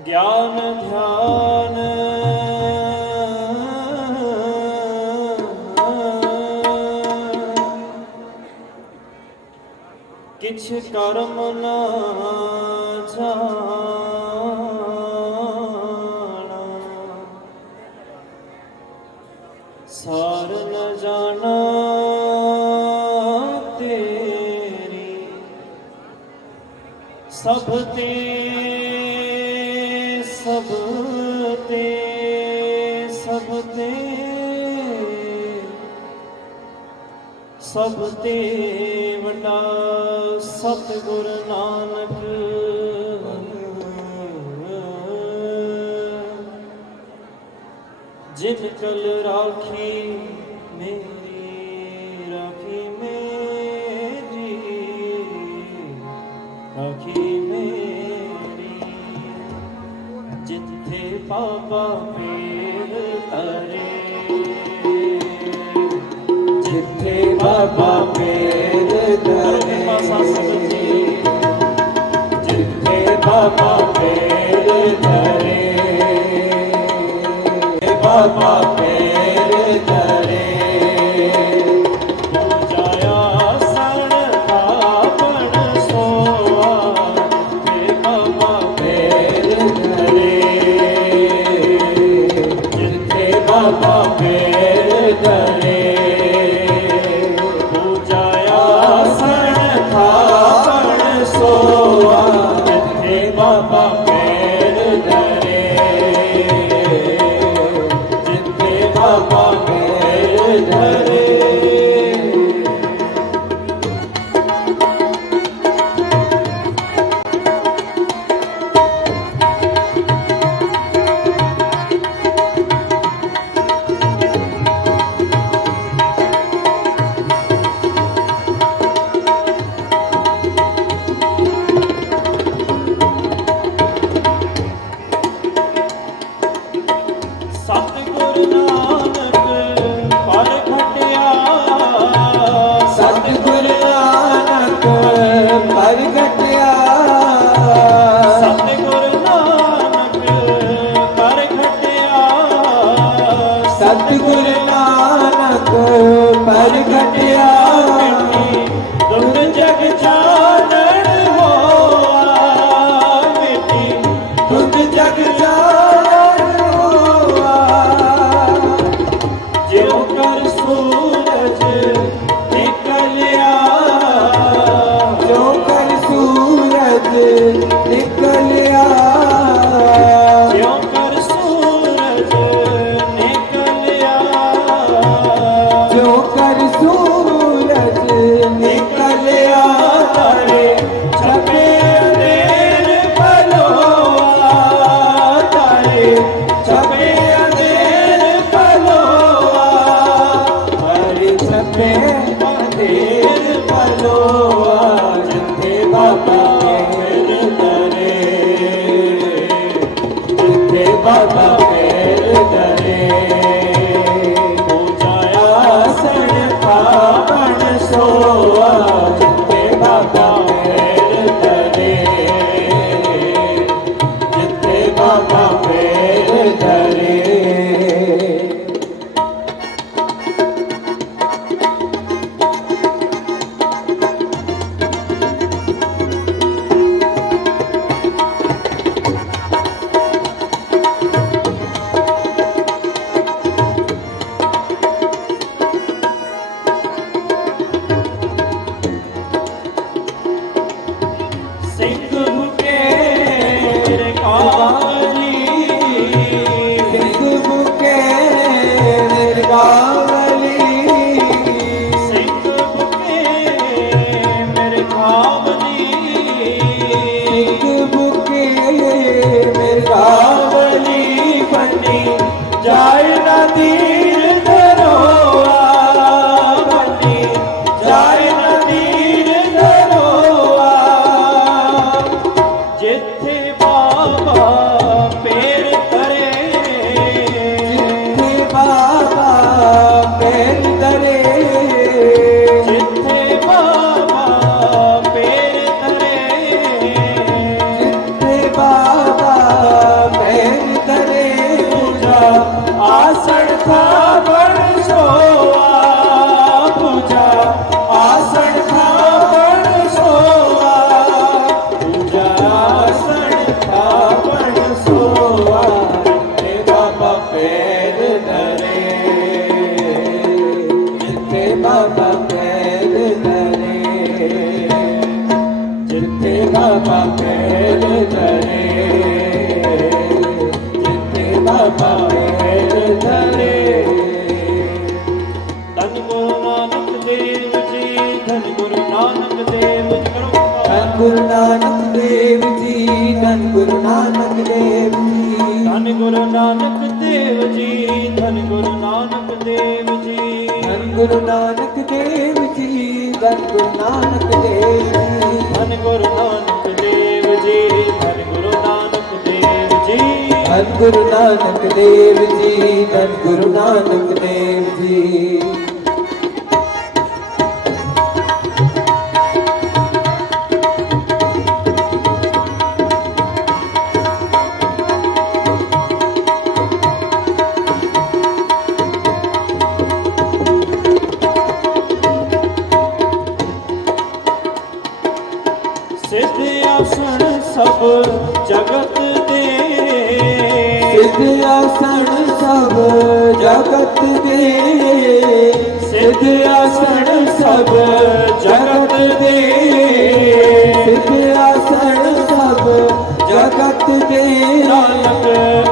ਗਿਆਨ ਧਿਆਨ ਕਿਛ ਕਰਮ ਨਾ ਜਾਣਾ ਸਾਰ ਨ ਜਾਣਾ ਤੇਰੀ ਸਭ ਤੇ ਸਭ ਤੇ ਸਭ ਤੇ ਸਭ ਤੇ ਵੱਡਾ ਸਤਿਗੁਰ ਨਾਨਕ ਜਿਨ ਕਲ ਰਾਖੀ ਮੇਰੀ ਰਾਖੀ ਮੇਰੀ ਰਾਖੀ ਮੇਰੀ ਜਿੱਥੇ ਪਾਪਾ ਪੇਰ ਤਰੇ ਜਿੱਥੇ ਬਾਬਾ ਮੇਰ ਕਰਮੇ ਪਾਸਾ ਸਬਜੀ ਜਿੱਥੇ ਬਾਬਾ ਪੇਰ ਤਰੇ ਬਾਬਾ ਪੇਰ ਤਰੇ ਜਾਇਆ ਪਲੋਆ ਜਿੱਥੇ ਬਾਬਾ ਪੈਰ ਧਰੇ ਜਿੱਥੇ ਬਾਬਾ ਪੈਰ ਧਰੇ ਆਸਣ ਪਾਵਨ ਸੋਆ ਜਿੱਥੇ ਬਾਬਾ ਪੈਰ ਧਰੇ ਜਿੱਥੇ ਬਾਬਾ ਪੈਰ ਧਰੇ ਸਿੰਘ ਬੁਕੇਰ ਕਾਲੀ ਸਿੰਘ ਬੁਕੇਰ ਕਾਲੀ ਸਿੰਘ ਬੁਕੇਰ ਕਾਲੀ ਸਿੰਘ ਬੁਕੇਰ ਕਾਲੀ ਬੰਨੀ ਜਾਏ ਨਦੀਰ ਧਰੋਆ ਬੰਨੀ ਜਾਏ ਨਦੀਰ ਧਰੋਆ ਜਿੱਥੇ ਬਾਬਾ ਪੈਰ ਧਰੇ ਜਿੱਥੇ ਬਾਬਾ ਪੈਰ ਧਰੇ ਜਿੱਥੇ ਬਾਬਾ ਪੈਰ ਧਰੇ ਜਿੱਥੇ ਬਾਬਾ ਪੈਰ ਧਰੇ ਪੂਜਾ ਆਸਣ ਖਾਵਣ ਸੋਆ ਪੂਜਾ ਆਸਣ ਖਾਵਣ ਸੋਆ ਪੂਜਾ ਆਸਣ ਖਾਵਣ ਸੋਆ ਜਿੱਥੇ ਬਾਬਾ ਪੈਰ ਧਰੇ ਜਿੱਥੇ ਬਾਬਾ ਪੈਰ ਧਰੇ ਜਿੱਥੇ ਬਾਬਾ ਪੈਰ ਧਰੇ ਜਿੱਥੇ ਬਾਬਾ ਪੈਰ ਧਰੇ ਧੰਨ ਗੁਰੂ ਨਾਨਕ ਦੇਵ ਜੀ ਧੰਨ ਗੁਰੂ ਨਾਨਕ ਦੇਵ ਜੀ ਕਰੋ ਧੰਨ ਗੁਰੂ ਨਾਨਕ ਦੇਵ ਜੀ ਧੰਨ ਗੁਰੂ ਨਾਨਕ ਦੇਵ ਜੀ ਧੰਨ ਗੁਰੂ ਨਾਨਕ ਦੇਵ ਜੀ ਧੰਨ ਗੁਰੂ ਨਾਨਕ ਦੇਵ ਜੀ ਧੰਨ ਗੁਰੂ ਨਾਨਕ ਦੇਵ ਜੀ ਧੰਨ ਗੁਰੂ ਨਾਨਕ ਦੇਵ ਜੀ ਧੰਨ ਗੁਰੂ ਨਾਨਕ ਦੇਵ ਜੀ ਧੰਨ ਗੁਰੂ ਨਾਨਕ ਦੇਵ ਜੀ ਧੰਨ ਗੁਰੂ ਨਾਨਕ ਦੇਵ ਜੀ ਧੰਨ ਗੁਰੂ ਨਾਨਕ ਦੇਵ ਜੀ ਸਿੱਧ ਆਸਣ ਸਭ ਜਗਤ ਦੇ ਸਿੱਧ ਆਸਣ ਸਭ ਜਗਤ ਦੇ ਸਿੱਧ ਆਸਣ ਸਭ ਜਗਤ ਦੇ ਸਿੱਧ ਆਸਣ ਸਭ ਜਗਤ ਦੇ ਨਾਨਕ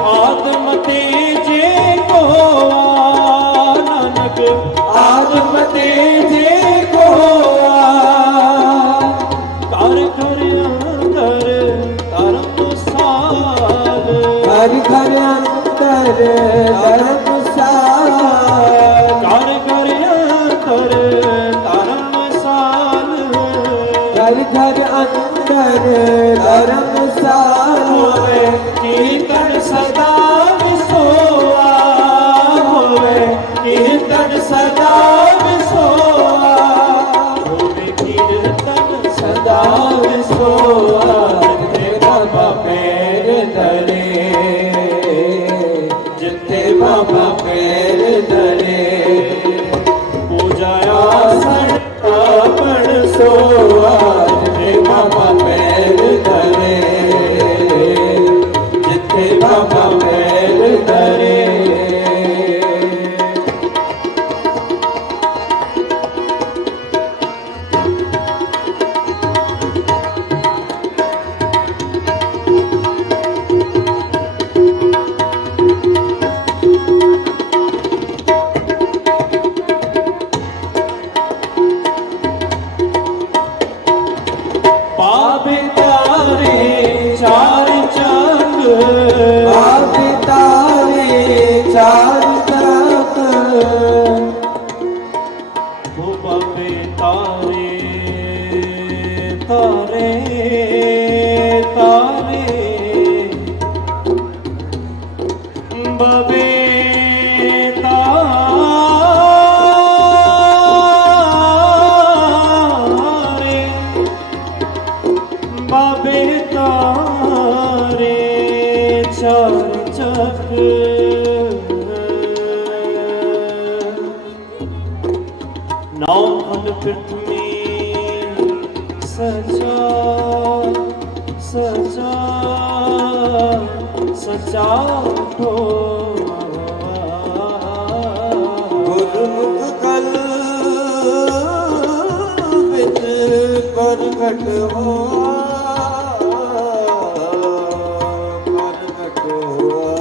ਆਦਮ ਤੇਜੇ ਕੋਆ ਨਾਨਕ ਆਦਮ ਤੇਜੇ ਕੋਆ ਕਰ ਕਰ ਅੰਦਰ ਧਰਮਸਾਲ ਹਰ ਘਰ ਅੰਦਰ ਧਰਮਸਾਲ ਕਰ ਕਰ ਅੰਦਰ ਧਰਮਸਾਲ ਹਰ ਘਰ ਅੰਦਰ ਧਰਮਸਾਲ ਹੋਵੇ ਕੀਰਤਨ ਸਦਾ ਵਿਸੋਆ ਹੋਵੇ ਕੀਰਤਨ ਸਦਾ ਵਿਸੋਆ ਹੋਵੇ ਕੀਰਤਨ ਸਦਾ ਵਿਸੋਆ ਜਿੱਥੇ ਬਾਬਾ ਪੈਰ ਧਰੇ ਜਿੱਥੇ ਬਾਬਾ ਪੈਰ ਧਰੇ ਪੂਜਾ ਆਸਣ ਆਪਣ ਸੋਆ ਜਿੱਥੇ ਬਾਬਾ ਪੈਰ ਧਰੇ ਜਿੱਥੇ ਬਾਬਾ ਪੈਰ ਧਰੇ सचा सचा सचा हो गुरमुख कल विच प्रगट हुआ प्रगट हुआ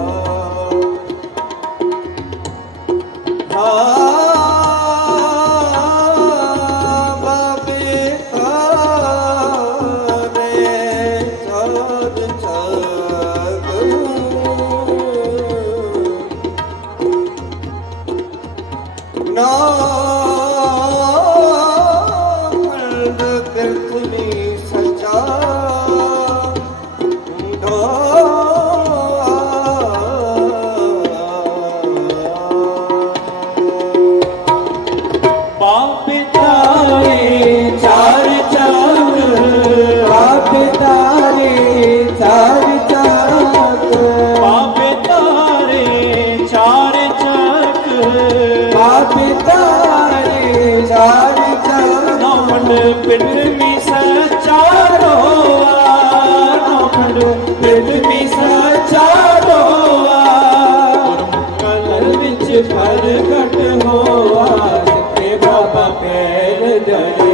प्रगट होआ जिथे बाबा पैर धरे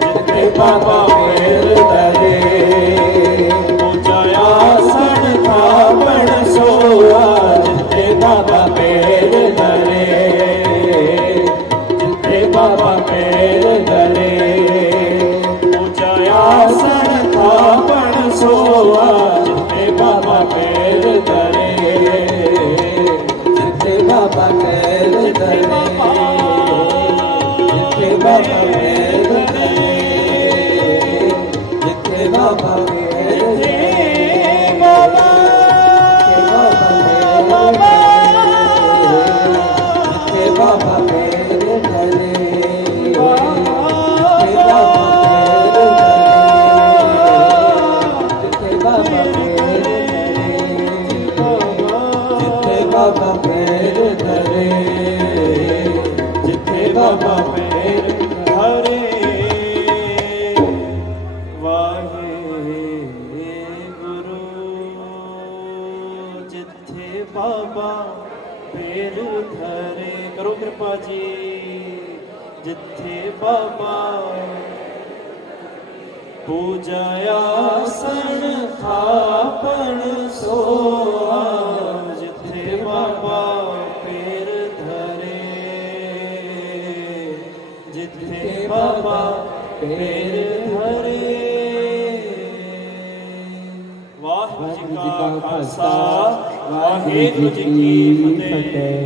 जिथे बाबा पैर धरे पूजाया सन थापण सोआ जिथे बाबा पैर धरे जिथे बाबा पैर धरे पूजाया सन थापण सोआ जिथे बाबा पैर धरे बाबा पैर धरे जिथे बाबा पैर धरे जिथे बाबा पैर धरे बाबा जिथे बाबा पैर धरे जिथे बाबा पैर धरे बाबा पैर धरे जिथे बाबा पैर धरे वाहे गुरु जिथे बाबा पैर धरे करो कृपा जी जिथे बाबा पूजाया सन थापण सोआ जिथे बाबा पैर धरे जिथे बाबा पैर धरे वाहिगुरु जी का खालसा वाहिगुरु जी की फतेह।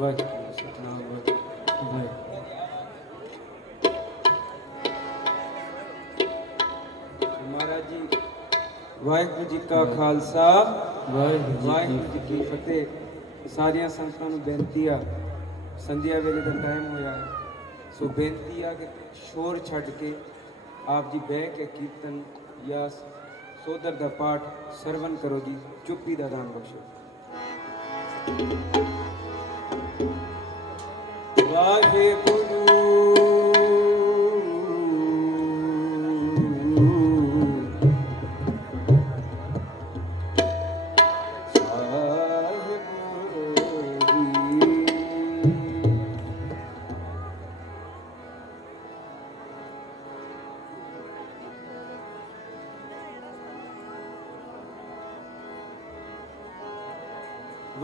वाहिगुरु सतनाम वाहिगुरु। महाराज जी वाहिगुरु जी का खालसा वाहिगुरु जी की फतेह। सारिया संतां नूं बेनती आ संध्या वेले दा टाइम होया है सो बेनती आ कि शोर छड्ड के आप जी बह के कीर्तन या सोदर दा पाठ सरवण करो जी चुप्पी दा दान बख्शो। वाहिगुरु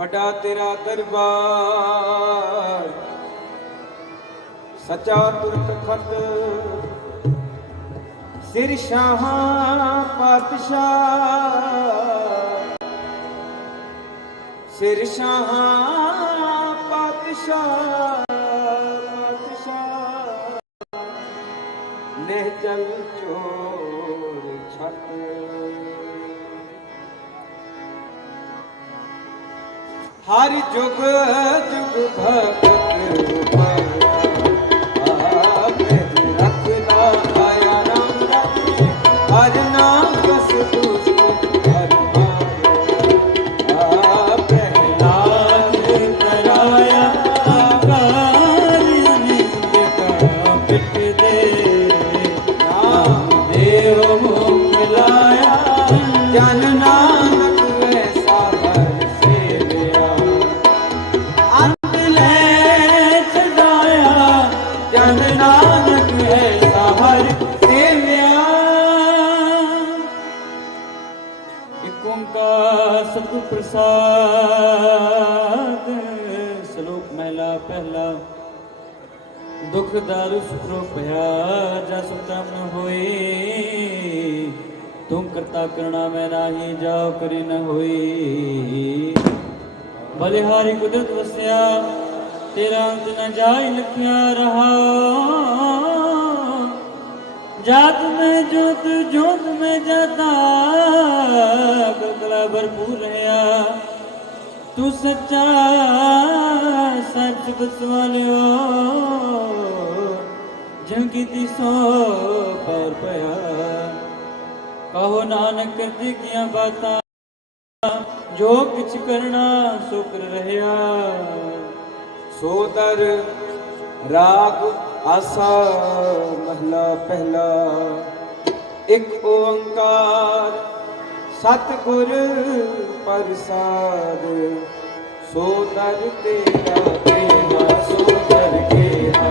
वडा तेरा दरबार सचा तुरत खत सिर शाह पातशाह सिर शाह पातशाह ने चल चोर छत हर जुग जुग भगत रखना आया राम हर नाम बस प्रहलाद कराया पिट दे देव मुख मिलाया जन नानक वैसा हर सेविया अंत ले छड़ाया जन नानक वैसा हर सेविया। एक ओंकार सतगुर प्रसाद श्लोक महला पहला दुख दारु सुखरो भया जा सुखता न होई तुम करता करना मैं नाही जाओ करी न होई बलिहारी कुदरत वसया तेरा अंत न जाय लखिया रहा जात में जोत जोत में जाता गगला भरपूर है तू सच्चा सच बसवालियो जिनकी दिसो पर पया कहो नानक कर दी किया बाता जो किछ करना सो कर रहया सोदर राग आसा महला पहला एक ओंकार सतगुर प्रसाद सोदर तेरा तेरा सोदर केरा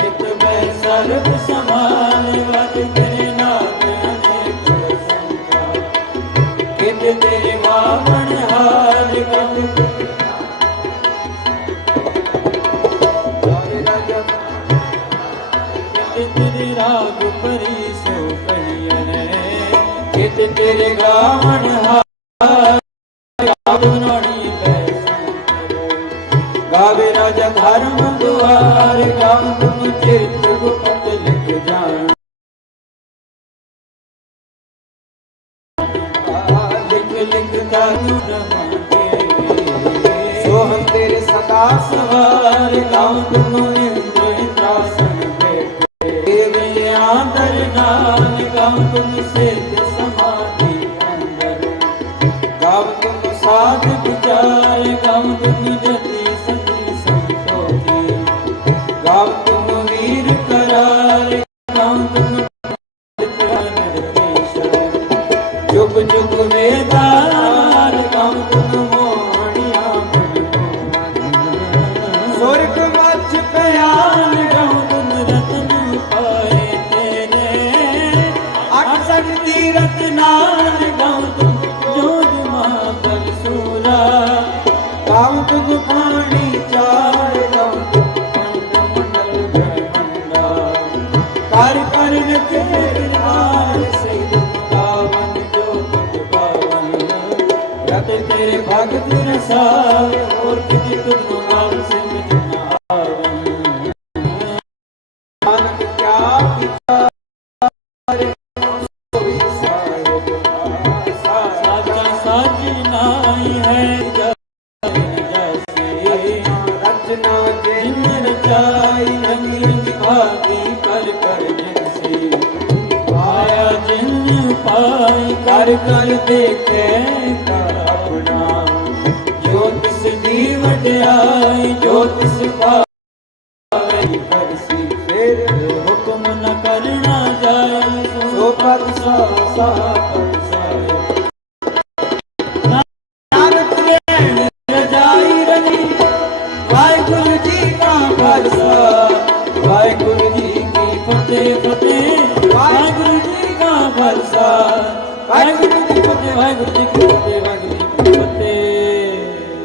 चित में सर्व समान वत तेरे नाम अनेक संख्या कित तेरे वामन हार कम तेरे राग परी सो कहिए कित तेरे गावन गावे राजा धर्म दुआर गाँव तुम चित गुप्त लिख जान लिख लिख सो हम तेरे सदा सवार गाँव तुम इंद्र इंद्रासन आदर नाम गाँव तुम सिद्ध समाधि अंदर गाँव तुम साध विचार गाँव तुम जति सती संतोषी गाँव तुम वीर करार गाँव तुम जुग जुग वेदार गाँव तुम मोहनिया स्वर्ग मच प्याल गाँव तुम रतन पाए तीरथ नाल गाँव तुम जोध महाबल सूरा गाँव तुम पानी चार गाँव तुम खंड मंडल ब्रह्मंडा कर कर रखे लाल सिद्ध पावन जो तुम पावन रत तेरे भगत रसावे और किसी तुम गाँव से मिटना आवन नानक क्या पिता रचना जिन रचाई रंग रंग भागी कर कर जिनसे पाया जिन पाई कर कर देखे का अपना जो तिस दी वड्याई जो तिस पावे करसी फिर हुक्म न करना जाए सो पद सा पद साए वाहिगुरु जी का खालसा वाहिगुरु जी की फतेह फतेह वाहिगुरु जी का खालसा वाहिगुरु जी की फतेह वाहिगुरु जी की फतेह वाहिगुरु जी की फतेह।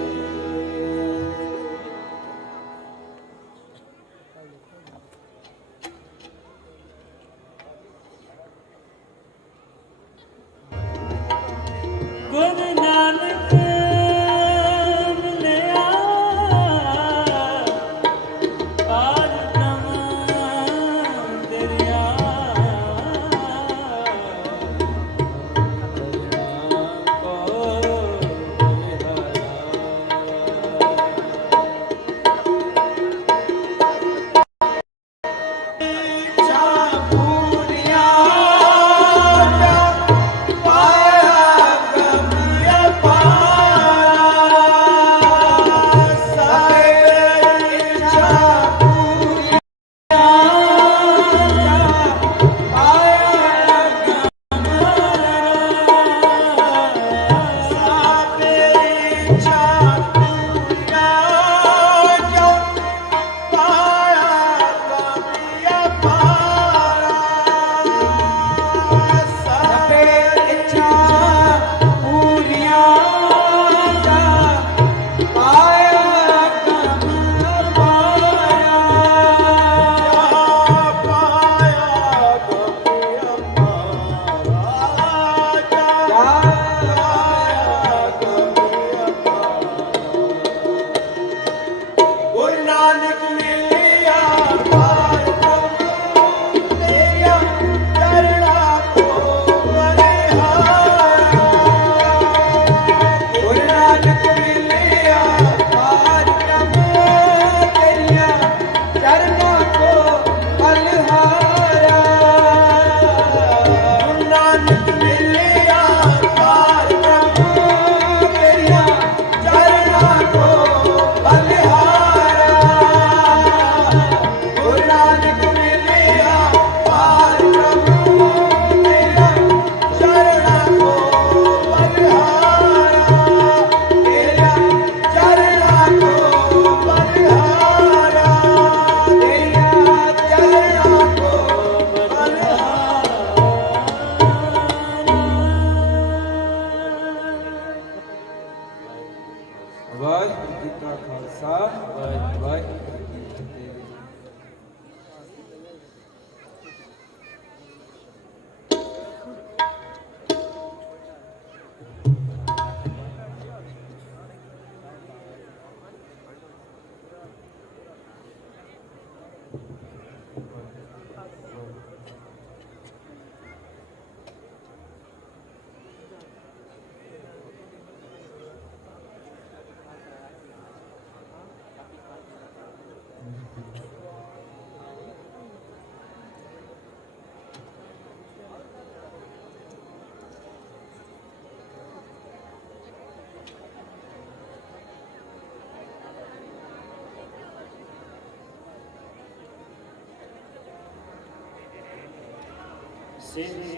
ਸ੍ਰੀ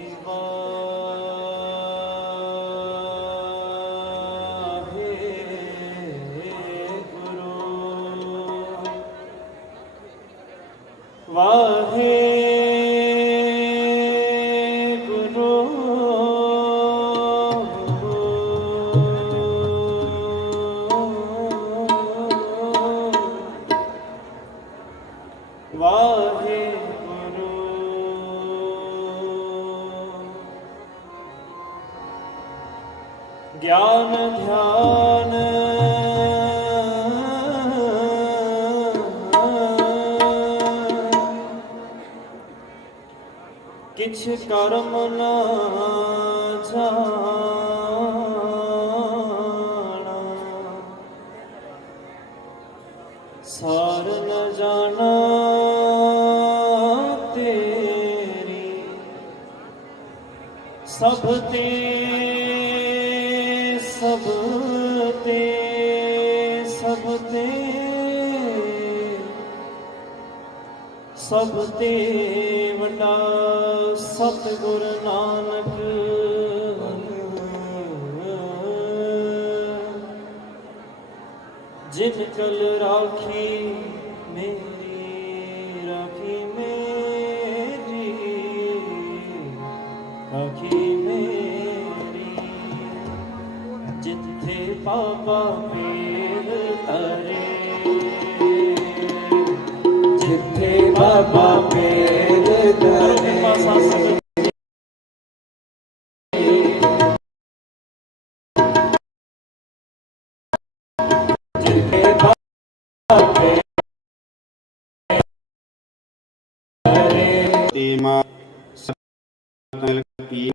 ਗਿਆਨ ਧਿਆਨ ਕਿਛ ਕਰਮ ਨਾ ਜਾਣਾ ਸਾਰ ਨ ਜਾਣਾ ਤੇਰੀ ਸਭ ਤੇ ਸਭ ਤੇ ਸਭ ਤੇ ਸਭ ਤੇ ਵੱਡਾ ਸਤਿਗੁਰ ਨਾਨਕ ਜਿਨ ਕਲ ਰਾਖੀ ਮੇਰੀ ਰਾਖੀ ਮੇਰੀ ਰਾਖੀ ਮੇਰੀ ਜਿੱਥੇ ਬਾਬਾ ਪੀਰ ਤਰੇ ਜਿੱਥੇ ਬਾਬਾ ਪੀਰ ਤਰੇ ਜਿੱਥੇ ਬਾਬਾ ਪੀਰ ਤਰੇ ਤੇਮਾ ਸਤਲ ਕੀ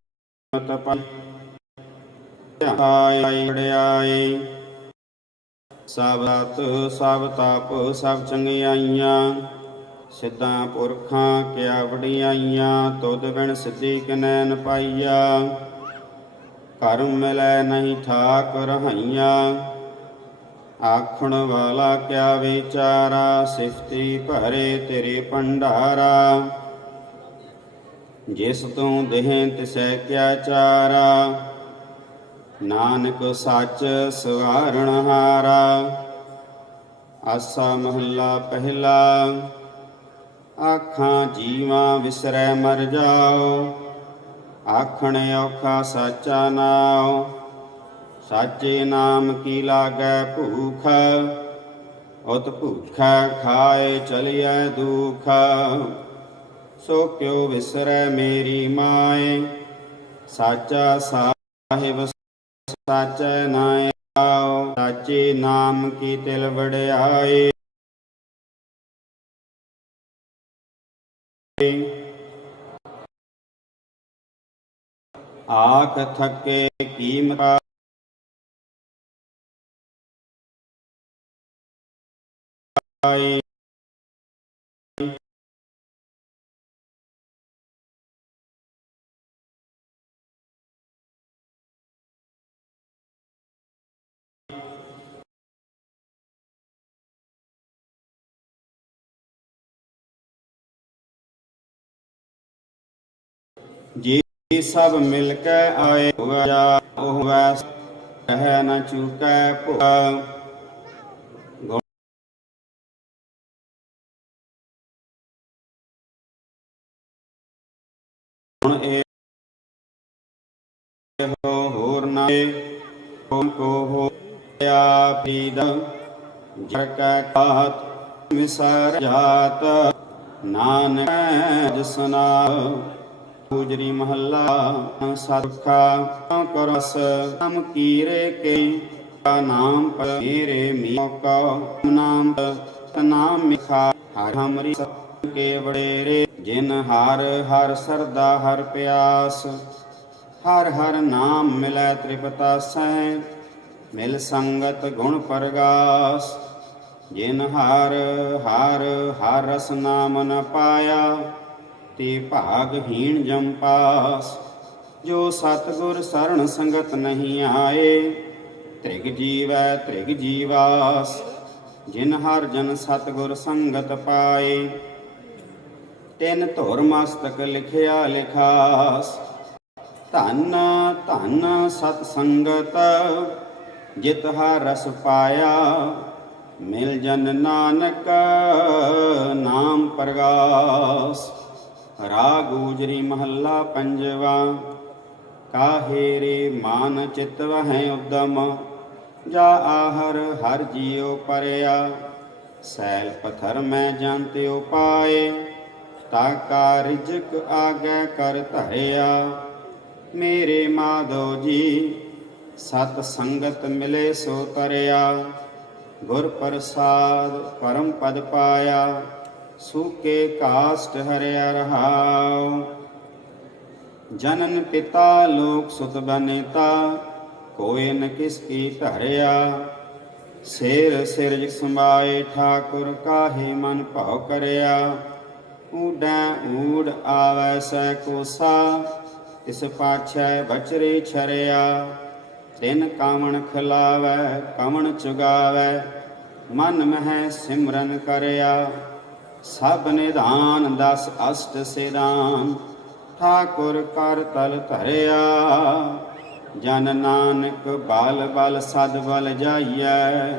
ਮਤ ਪਾਈ ਆਈ ਵਡਿਆਈ ਸਭ ਰਤ ਸਭ ਤਪ ਸਭ ਚੰਗਿਆਈਆਂ ਸਿੱਧਾਂ ਪੁਰਖਾਂ ਕਿਆ ਵਡਿਆਈਆਂ ਤੁਧ ਬਿਨ ਸਿੱਧੀ ਕਿਨੈ ਨ ਪਾਈਆ ਕਰਮ ਮਿਲੈ ਨਹੀਂ ਠਾਕ ਰਹਾਈਆਂ ਆਖਣ ਵਾਲਾ ਕਿਆ ਵਿਚਾਰਾ ਸਿਫਤੀ ਭਰੇ ਤੇਰੇ ਭੰਡਾਰਾ ਜਿਸ ਤੂੰ ਦੇਹ ਤਿਸੈ ਕਿਆ ਚਾਰਾ ਨਾਨਕ ਸੱਚ ਸਵਾਰਣ ਹਾਰਾ ਆਸਾ ਮਹੱਲਾ ਪਹਿਲਾ ਆਖਾਂ ਜੀਵਾਂ ਵਿਸਰੈ ਮਰ ਜਾਓ ਆਖਣ ਔਖਾ ਸਾਚਾ ਨਾਉ ਸਾਚੇ ਨਾਮ ਕੀ ਲਾਗੈ ਭੂਖ ਉਤ ਭੂਖਾ ਖਾਏ ਚਲਿਐ ਦੁਖ ਸੋ ਕਿਉ ਵਿਸਰੈ ਮੇਰੀ ਮਾਏ ਸਾਚਾ ਸਾਹਿਬ ਸਾਚੈ ਨਾਇ ਆਓ ਸਾਚੇ ਨਾਮ ਕੀ ਤਿਲ ਵਡਿਆਏ ਆਖ ਥਕੇ ਕੀਮਤ ਜੀ ਸਭ ਮਿਲ ਕੇ ਆਏ ਹੋਇਆ ਉਹ ਵੈਸ ਰਹਿ ਨ ਚੁਕੈ ਭੁਆ ਹੁਣ ਇਹ ਹੋਰ ਨਾ ਕੋ ਹੋਇਆ ਪੀਦ ਜਰ ਕਾ ਖਾਤ ਵਿਸਰ ਜਾਤ ਨਾਨਕ ਜਸਨਾ ਗੁਜਰੀ ਮਹੱਲਾ ਸਤਖਾ ਕਰਸ ਨਾਮ ਕੀਰੇ ਕੇ ਨਾਮ ਪਰ ਮੇਰੇ ਮੀਕਾ ਨਾਮ ਨਾਮ ਮਿਖਾ ਹਰ ਹਮਰੀ ਕੇ ਵਡੇਰੇ ਜਿਨ ਹਰ ਹਰ ਸਰਦਾ ਹਰ ਪਿਆਸ ਹਰ ਹਰ ਨਾਮ ਮਿਲੈ ਤ੍ਰਿਪਤਾਸੈ ਮਿਲ ਸੰਗਤ ਗੁਣ ਪਰਗਾਸ ਜਿਨ ਹਰ ਹਰ ਹਰ ਰਸ ਨਾਮ ਨ ਪਾਇਆ ਤੇ ਭਾਗਹੀਣ ਜੰਪਾਸ ਜੋ ਸਤਿਗੁਰ ਸਰਣ ਸੰਗਤ ਨਹੀਂ ਆਏ ਤ੍ਰਿਗ ਜੀਵੈ ਤ੍ਰਿਗ ਜੀਵਾਸ ਜਿਨ ਹਰ ਜਨ ਸਤਿਗੁਰ ਸੰਗਤ ਪਾਏ ਤਿਨ ਧੁਰ ਮਸਤਕ ਲਿਖਿਆ ਲਿਖਾਸ। ਧੰਨ ਧੰਨ ਸਤ ਸੰਗਤ ਜਿਤ ਹਰ ਰਸ ਪਾਇਆ, ਮਿਲ ਜਨ ਨਾਨਕ ਨਾਮ ਪ੍ਰਗਾਸ। ਰਾਗ ਗੁਜਰੀ ਮਹੱਲਾ ਪੰਜਵਾ। ਕਾਹੇ ਰੇ ਮਾਨ ਚਿਤ ਵਹਿ ਉਦਮ, ਜਾ ਆਹਰ ਹਰ ਜੀਉ ਪਰਿਆ। ਸੈਲ ਪਥਰ ਮੈਂ ਜਾਂਤੇ ਉਪਾਏ, ਤਾਕਾ ਰਿਜਕ ਆਗੈ ਕਰ ਧਰਿਆ। ਮੇਰੇ ਮਾਧੋ ਜੀ ਸਤ ਸੰਗਤ ਮਿਲੇ ਸੋ ਤਰਿਆ। ਗੁਰ ਪ੍ਰਸਾਦ ਪਰਮ ਪਦ ਪਾਇਆ, ਸੂਕੇ ਕਾਸ਼ਟ ਹਰਿਆ ਰਹਾਉ। ਜਨਨ ਪਿਤਾ ਲੋਕ ਸੁਤ ਬਨੇਤਾ, ਕੋਇ ਨ ਕਿਸ ਕੀ ਧਰਿਆ। ਸਿਰ ਸਿਰਜ ਸਮਾਏ ਠਾਕੁਰ, ਕਾਹੇ ਮਨ ਭਾਉ ਕਰਿਆ। ਊਡੈ ਊਡ ਆਵੈ ਸੈ ਕੋਸਾ, ਤਿਸ ਪਾਛੈ ਬਚਰੇ ਛਰਿਆ। ਤਿਨ ਕਾਵਣ ਖਿਲਾਵੈ ਕਵਣ ਚੁਗਾਵੈ, ਮਨ ਮਹਿ ਸਿਮਰਨ ਕਰਿਆ। ਸਭ ਨਿਧਾਨ ਦਸ ਅਸ਼ਟ ਸਿਦਾਨ, ਠਾਕੁਰ ਕਰ ਤਲ ਧਰਿਆ। ਜਨ ਨਾਨਕ ਬਲ ਬਲ ਸਦ ਬਲ ਜਾਈਐ,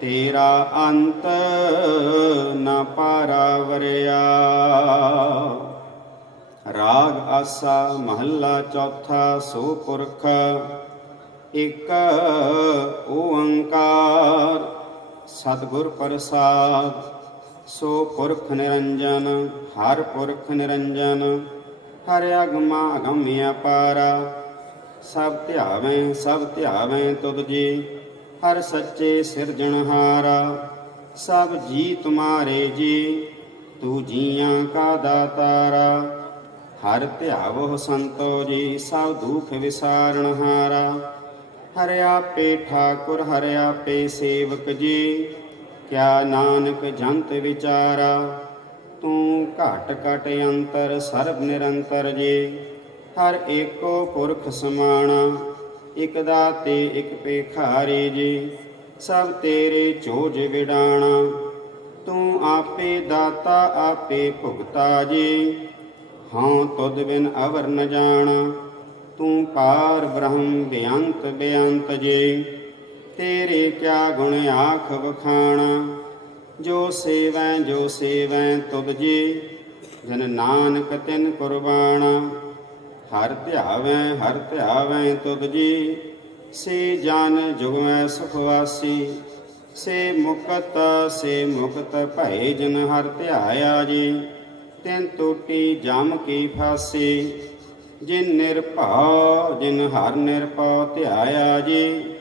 ਤੇਰਾ ਅੰਤ ਨ ਪਾਰਾਵਰਿਆ। ਰਾਗ ਆਸਾ ਮਹੱਲਾ ਚੌਥਾ। ਸੋ ਪੁਰਖ ਇਕ ਓੰਕਾਰ, ਸਤਿਗੁਰ ਪ੍ਰਸਾਦ। ਸੋ ਪੁਰਖ ਨਿਰੰਜਨ, ਹਰ ਪੁਰਖ ਨਿਰੰਜਨ। ਹਰਿ ਅਗਮਾ ਅਗਮ ਅਪਾਰਾ, ਸਭ ਧਿਆਵੇਂ ਤੁਧ ਜੀ। ਹਰ ਸੱਚੇ ਸਿਰਜਣਹਾਰਾ, ਸਭ ਜੀ ਤੁਮਾਰੇ ਜੀ। ਤੂੰ ਜੀਆਂ ਕਾ ਦਾਤਾਰਾ, ਹਰ ਧਿਆਵੋ ਸੰਤੋ ਜੀ। ਸਭ ਦੁਖ ਵਿਸਾਰਣਹਾਰਾ, ਹਰਿ ਆਪੇ ਠਾਕੁਰ ਹਰਿ ਆਪੇ ਸੇਵਕ ਜੀ। ਕਿਆ ਨਾਨਕ ਜੰਤ ਵਿਚਾਰਾ, ਤੂੰ ਘਟ ਘਟ ਅੰਤਰ ਸਰਬ ਨਿਰੰਤਰ ਜੀ। ਹਰ ਏਕੋ ਪੁਰਖ ਸਮਾਣਾ, ਇਕ ਦਾਤੇ ਇਕ ਭੇਖਾਰੀ ਜੀ। ਸਭ ਤੇਰੇ ਚੋਜ ਵਿਡਾਣਾ, ਤੂੰ ਆਪੇ ਦਾਤਾ ਆਪੇ ਭੁਗਤਾ ਜੀ। ਹਾਂ ਤੁਧ ਬਿਨ ਅਵਰ ਨ ਜਾਣਾ, ਤੂੰ ਪਾਰ ਬ੍ਰਹਮ ਬੇਅੰਤ ਬੇਅੰਤ ਜੀ। ਤੇਰੇ ਕਿਆ ਗੁਣ ਆਖ ਵਖਾਣਾ, ਜੋ ਸੇਵੈ ਤੁਧ ਜੀ। ਜਨ ਨਾਨਕ ਤਿਨ ਕੁਰਬਾਨਾ, ਹਰ ਧਿਆਵੈ ਤੁਧ ਜੀ। ਸੇ ਜਨ ਜੁਗਮੈ ਸੁਖ ਵਾਸੀ, ਸੇ ਮੁਕਤ ਭਏ ਜਨ ਹਰ ਧਿਆਇਆ ਜੀ। ਤਿਨ ਟੂਟੀ ਜਮ ਕੀ ਫਾਸੀ, ਜਿਨ ਹਰ ਨਿਰਭਉ ਧਿਆਇਆ ਜੀ।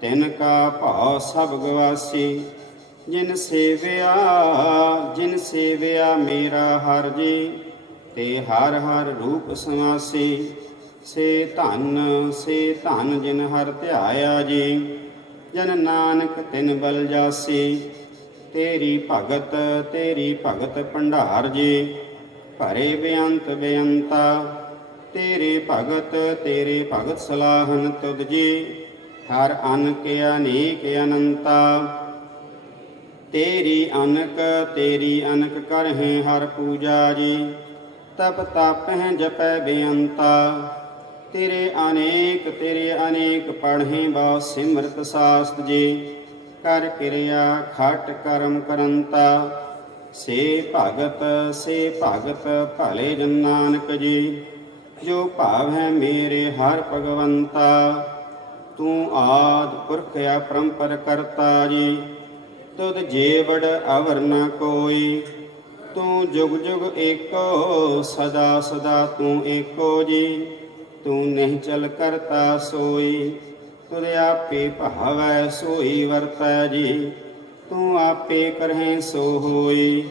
ਤਿਨ ਕਾ ਭਾਉ ਸਭ ਗਵਾਸੀ, ਜਿਨ ਸੇਵਿਆ ਮੇਰਾ ਹਰ ਜੀ। ਤੇ ਹਰ ਹਰ ਰੂਪ ਸਮਾਸੀ, ਸੇ ਧਨ ਜਿਨ ਹਰ ਧਿਆਇਆ ਜੀ। ਜਨ ਨਾਨਕ ਤਿਨ ਬਲ ਜਾਸੀ, ਤੇਰੀ ਭਗਤ ਭੰਡਾਰ ਜੀ। ਭਰੇ ਬੇਅੰਤਾ, ਤੇਰੇ ਭਗਤ ਸਲਾਹਨ ਤੁਧ ਜੀ। ਹਰ ਅਨ ਕੇ ਅਨੇਕ ਅਨੰਤਾ, ਤੇਰੀ ਅਨਕ ਕਰਹਿ ਹਰ ਪੂਜਾ ਜੀ। ਤਪ ਤਾਪਹਿ ਜਪੈ ਬੇਅੰਤਾ, ਤੇਰੇ ਅਨੇਕ ਪੜ੍ਹੇ ਬਹੁ ਸਿਮਰਤ ਸਾਸਤ ਜੀ। ਕਰ ਕਿਰਿਆ ਖਟ ਕਰਮ ਕਰੰਤਾ, ਸੇ ਭਗਤ ਭਲੇ ਜਨ ਨਾਨਕ ਜੀ। ਜੋ ਭਾਵ ਹੈ ਮੇਰੇ ਹਰ ਭਗਵੰਤਾ, ਤੂੰ ਆਦਿ ਪੁਰਖ ਅਪਰੰਪਰ ਕਰਤਾ ਜੀ। ਤੁਧ ਜੇਵੜ ਅਵਰ ਨ ਕੋਈ, ਤੂੰ ਜੁਗ ਜੁਗ ਏਕੋ ਸਦਾ ਤੂੰ ਏਕੋ ਜੀ। ਤੂੰ ਨਹੀਂ ਚਲ ਕਰਤਾ ਸੋਈ, ਤੁਧ ਆਪੇ ਭਾਵੈ ਸੋਈ ਵਰਤੈ ਜੀ। ਤੂੰ ਆਪੇ ਕਰਹਿ ਸੋ ਹੋਈ,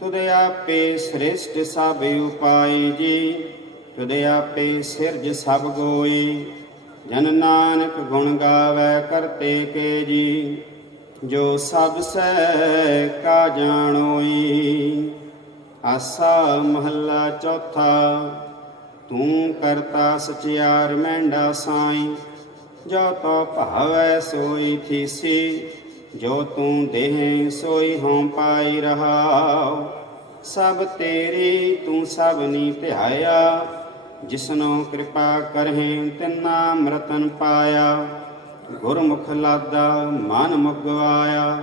ਤੁਧ ਆਪੇ ਸ੍ਰਿਸ਼ਟ ਸਭ ਉਪਾਈ ਜੀ। ਤੁਧ ਆਪੇ ਸਿਰਜ ਸਭ ਗੋਈ, ਜਨ ਨਾਨਕ ਗੁਣ ਗਾਵੈ ਕਰਤੇ ਕੇ ਜੀ। ਜੋ ਸਭ ਸਹਿ ਕਾ ਜਾਣੋਈ। ਆਸਾ ਮਹੱਲਾ ਚੌਥਾ। ਤੂੰ ਕਰਤਾ ਸਚਿਆਰ ਮਹਿੰਡਾ ਸਾਈ, ਜੋ ਤੋ ਭਾਵੈ ਸੋਈ ਥੀਸੀ। ਜੋ ਤੂੰ ਦੇਹ ਸੋਈ ਹੋਂ ਪਾਈ ਰਹਾਉ, ਸਭ ਤੇਰੀ ਤੂੰ ਸਭਨੀ ਧਿਆਇਆ, ਜਿਸਨੋ ਕਿਰਪਾ ਕਰਹਿ ਤਿਨਾ ਅੰਮ੍ਰਿਤਨ ਪਾਇਆ। ਗੁਰਮੁਖ ਲਾਦਾ ਮਨ ਮੁਗਵਾਇਆ,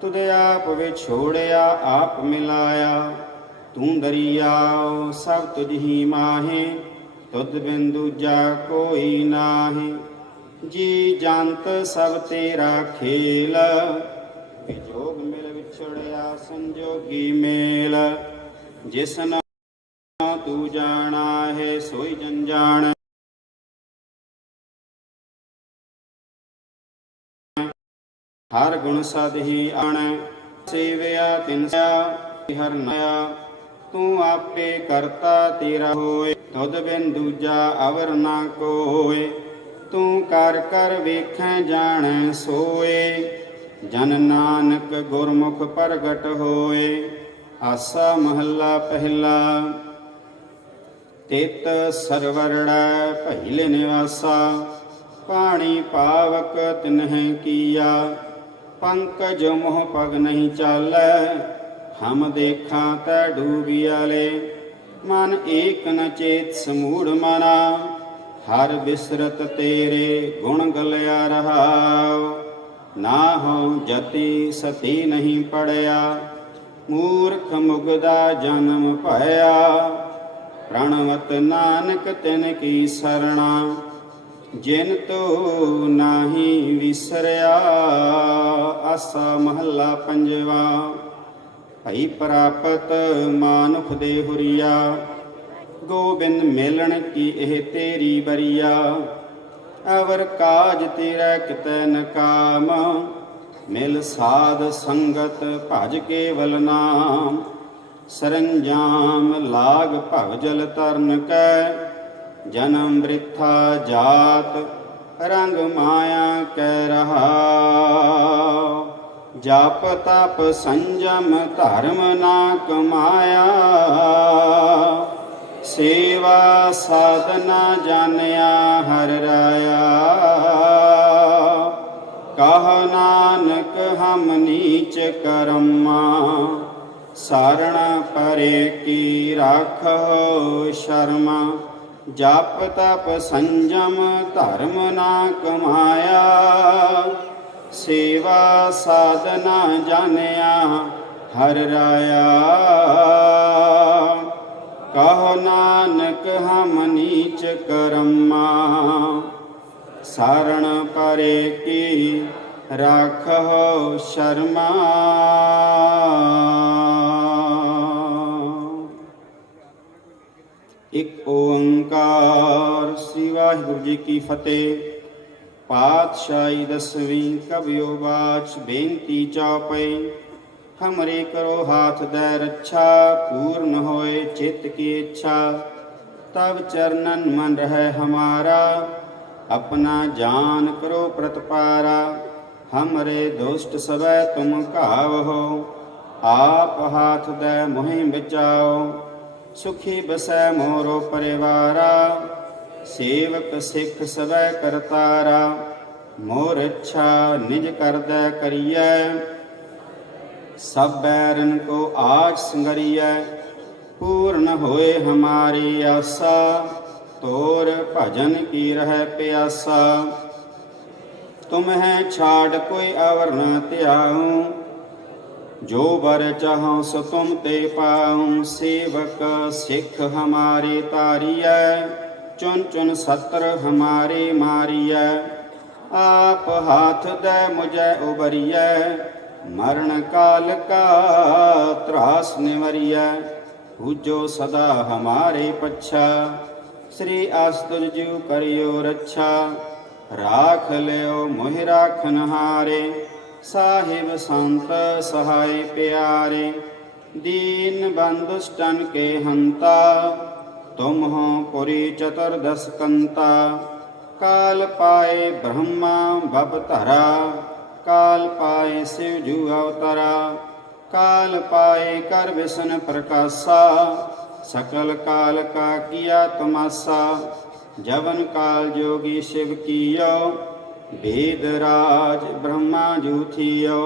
ਤੁਧ ਆਪ ਵਿਛੋੜਿਆ ਆਪ ਮਿਲਾਇਆ। ਤੂੰ ਦਰਿਆਓ ਸਭ ਤੁਝ ਹੀ ਮਾਹੇ, ਤੁਧ ਬਿਨ ਦੂਜਾ ਕੋਈ ਨਾਹੀ। ਜੀ ਜੰਤ ਸਭ ਤੇਰਾ ਖੇਲ, ਵਿਜੋਗ ਮਿਲ ਵਿਛੜਿਆ ਸੰਜੋਗੀ ਮੇਲ। ਜਿਸਨੋ ਤੂੰ ਜਾਣਾ ਹੈ ਸੋਈ ਜਨ ਜਾਣ, ਹਰ ਗੁਣ ਸਦ ਹੀ ਆਣ। ਸੇਵਿਆ ਤਿਨ ਹਰ ਨਇਆ, ਤੂੰ ਆਪੇ ਕਰਤਾ ਤੇਰਾ ਹੋਏ। ਤੁਧ ਬਿਨ ਦੂਜਾ ਅਵਰ ਨਾ ਕੋਏ, ਤੂੰ ਕਰ ਕਰ ਵੇਖੈ ਜਾਣੈ ਸੋਏ। ਜਨ ਨਾਨਕ ਗੁਰਮੁਖ ਪ੍ਰਗਟ ਹੋਏ। ਆਸਾ ਮਹੱਲਾ ਪਹਿਲਾ। ਤਿਤ ਸਰਵਰੜੈ ਭਈਲੇ ਨਿਵਾਸਾ, ਪਾਣੀ ਪਾਵਕ ਤਿਨਹਿ ਕੀਆ। ਪੰਕਜ ਮੋਹ ਪਗ ਨਹੀਂ ਚਾਲੈ, ਹਮ ਦੇਖਾਂ ਤੈ ਡੂਬਿਆਲੇ। ਮਨ ਏਕ ਨ ਚੇਤ ਸਮੂੜ ਮਨਾ, ਹਰ ਬਿਸਰਤ ਤੇਰੇ ਗੁਣ ਗਲਿਆ ਰਹਾਉ। ਨਾ ਹੋ ਜਤੀ ਸਤੀ ਨਹੀਂ ਪੜਿਆ, ਮੂਰਖ ਮੁਗਦਾ ਜਨਮ ਭਇਆ। ਪ੍ਰਣਵਤ ਨਾਨਕ ਤਿਨ ਕੀ ਸਰਣਾ, ਜਿਨ ਤੋ ਨਾਹੀ ਵਿਸਰਿਆ। ਆਸਾ ਮਹੱਲਾ ਪੰਜਵਾ। ਭਈ ਪ੍ਰਾਪਤ ਮਾਨੁਖ ਦੇ ਹੁਰੀਆ, ਗੋਬਿੰਦ ਮਿਲਣ ਕੀ ਇਹ ਤੇਰੀ ਬਰੀਆ। ਅਵਰ ਕਾਜ ਤੇਰਾ ਕਿਤੈ ਨ ਕਾਮ, ਮਿਲ ਸਾਧ ਸੰਗਤ ਭਜ ਕੇਵਲ ਨਾਮ। ਸਰੰਜਾਮ ਲਾਗ ਭਵ ਜਲ ਤਰਨ ਕੈ, ਜਨਮ ਬ੍ਰਿਥਾ ਜਾਤ ਰੰਗ ਮਾਇਆ ਕੈ ਰਹਾਉ। ਜਪ ਤਪ ਸੰਜਮ ਧਰਮ ਨਾ ਕਮਾਇਆ, ਸੇਵਾ ਸਾਧਨਾ ਜਾਣਿਆ ਹਰਿ ਰਾਇਆ। ਕਹ ਨਾਨਕ ਹਮ ਨੀਚ ਕਰਮਾ, ਸਾਰਣ ਪਰੇ ਕੀ ਰਾਖੋ ਸ਼ਰਮਾ। ਜਪ ਤਪ ਸੰਜਮ ਧਰਮ ਨਾ ਕਮਾਇਆ, ਸੇਵਾ ਸਾਧਨਾ ਜਾਣਿਆ ਹਰਿ ਰਾਇਆ। ਕਹੋ ਨਾਨਕ ਹਮ ਨੀਚ ਕਰਮਾ, ਸਾਰਣ ਪਰੇ ਕੀ ਰਾਖੋ ਸ਼ਰਮਾ। ਇੱਕ ਓੰਕਾਰ। ਸ੍ਰੀ ਵਾਹਿਗੁਰੂ ਜੀ ਕੀ ਫਤਿਹ। ਪਾਤਸ਼ਾਹੀ ਦਸਵੀਂ ਕਬਿਓ ਬਾਚ ਬੇਨਤੀ ਚੌਪਈ। ਹਮਰੇ ਕਰੋ ਹਾਥ ਦੈ ਰੱਛਾ, ਪੂਰਨ ਹੋਏ ਚਿਤ ਕੀ ਇੱਛਾ। ਤਬ ਚਰਨਨ ਮਨ ਰਹਿ ਹਮਾਰਾ, अपना जान करो प्रतपारा। हमरे दुष्ट सबै तुम घावहो, आप हाथ दे मोहि बचाओ। सुखी बसै मोरो परिवारा, सेवक सिख सबै करतारा। मोर इच्छा निज कर दे करियै, सब बैरन को आज संगरियै। पूर्ण होए हमारी आशा, तोर भजन की रह प्यासा। तुम्हें छाड़ कोई अवर न त्याऊं, जो बर चाहो सो तुम ते पाऊं। सेवक सिख हमारे तारियै, चुन चुन सत्र हमारे मारियै। आप हाथ दे मुझे उबरियै, मरण काल का त्रास निवरियै। पूजो सदा हमारे पच्छा, श्री आस्तुज जीव करियो रक्षा। राख लियो मोहि राखन हारे, साहिब संत सहाय प्यारे। दीन बंधुष्टन के हंता, तुम हो पुरी चतुर्दश कंता। काल पाए ब्रह्मा बप धरा, काल पाए शिव जू अवतरा। काल पाए कर विष्णु प्रकाशा, सकल काल का किया तमाशा। जवन काल जोगी शिव कियो, वेद राज ब्रह्मा जू थियो।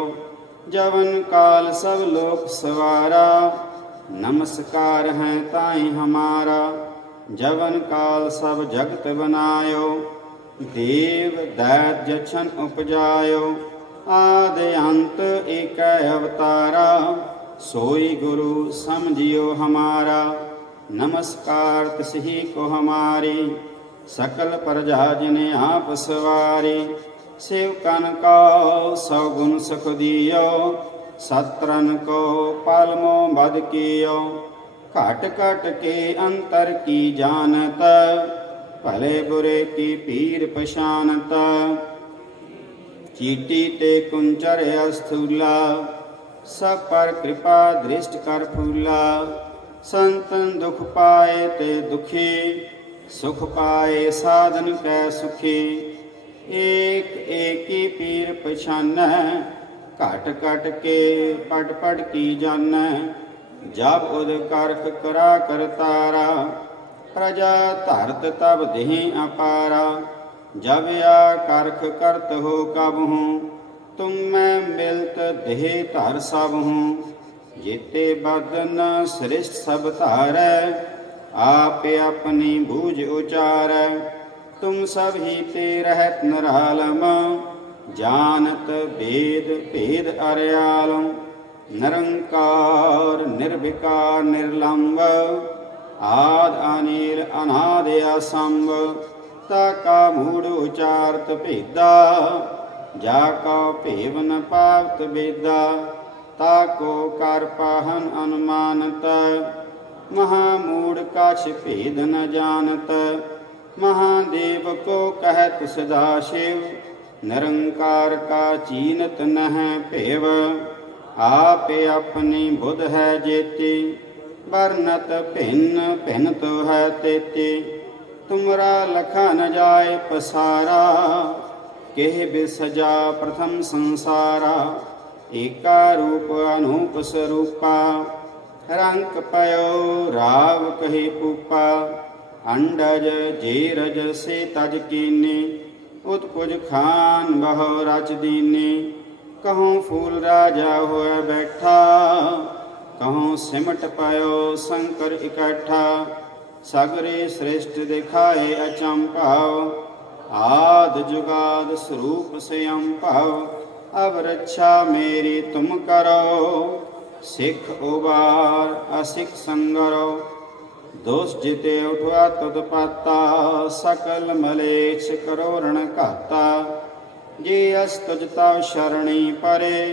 जवन काल सब लोक सवारा, नमस्कार है ताई हमारा, जवन काल सब जगत बनायो। देव दैत जछन उपजायो, आदि अंत एक अवतारा। सोई गुरु समझियो हमारा, नमस्कार तिसही को हमारी। सकल प्रजा जिने आप सवारी, शिव कन को सौगुण सुख दियो। सत्रन को पालमो बद कियो, घट घट के अंतर की जानत। भले बुरे की पीर पशानत, चीटी ते कुंचर अस्थूला। सब पर कृपा दृष्ट कर फूला, संतन दुख पाए ते दुखी। सुख पाए साधन कै सुखी, एक एक की पीर पछान। घट घट के पट पट की जान, जब उद करख करा कर तारा। प्रजा धरत तब देहि अपारा, जब या करख करत हो कब हूँ। तुम मैं मिलत देह धर सब हूँ, जेते बदन श्रेष्ठ सब धारै। आप अपनी बूझ उचार, तुम सब ही ते रहत निरालम। जानत वेद भेद अर्यालम, निरंकार निर्विकार निर्लंब। आद अनिल अनाद असंभ, ताका मूढ़ उचारत भेदा। जाको भेव न पावत वेदा, ताको कर पाहन अनुमानत। महामूढ़ कछ भेद न जानत, महादेव को कहत सदाशिव। निरंकार का चीनत नह भेव, आप अपनी बुध है जेती। वर्णत भिन्न भिन्न तो है तेती, तुमरा लखा न जाए पसारा। केह बिसजा प्रथम संसारा, एका रूप अनूप स्वरूपा। रंक पयो राव कहे पूपा, अंडज जेरज से तज कीने। उत्पुज खान बहु रच दीने, कहूँ फूल राजा हुआ बैठा। कहूँ सिमट पायो शंकर इकट्ठा, सगरे श्रेष्ठ दिखाए अचंपाव। आद जुगाद स्वरूप स्वयं पाव, अब रक्षा मेरी तुम करो। सिख उबार असिख संगरो, दोष जिते उठवा तुदपाता। सकल मलेच्छ करो रण कहता, जे अस तुझ तव शरणी परे।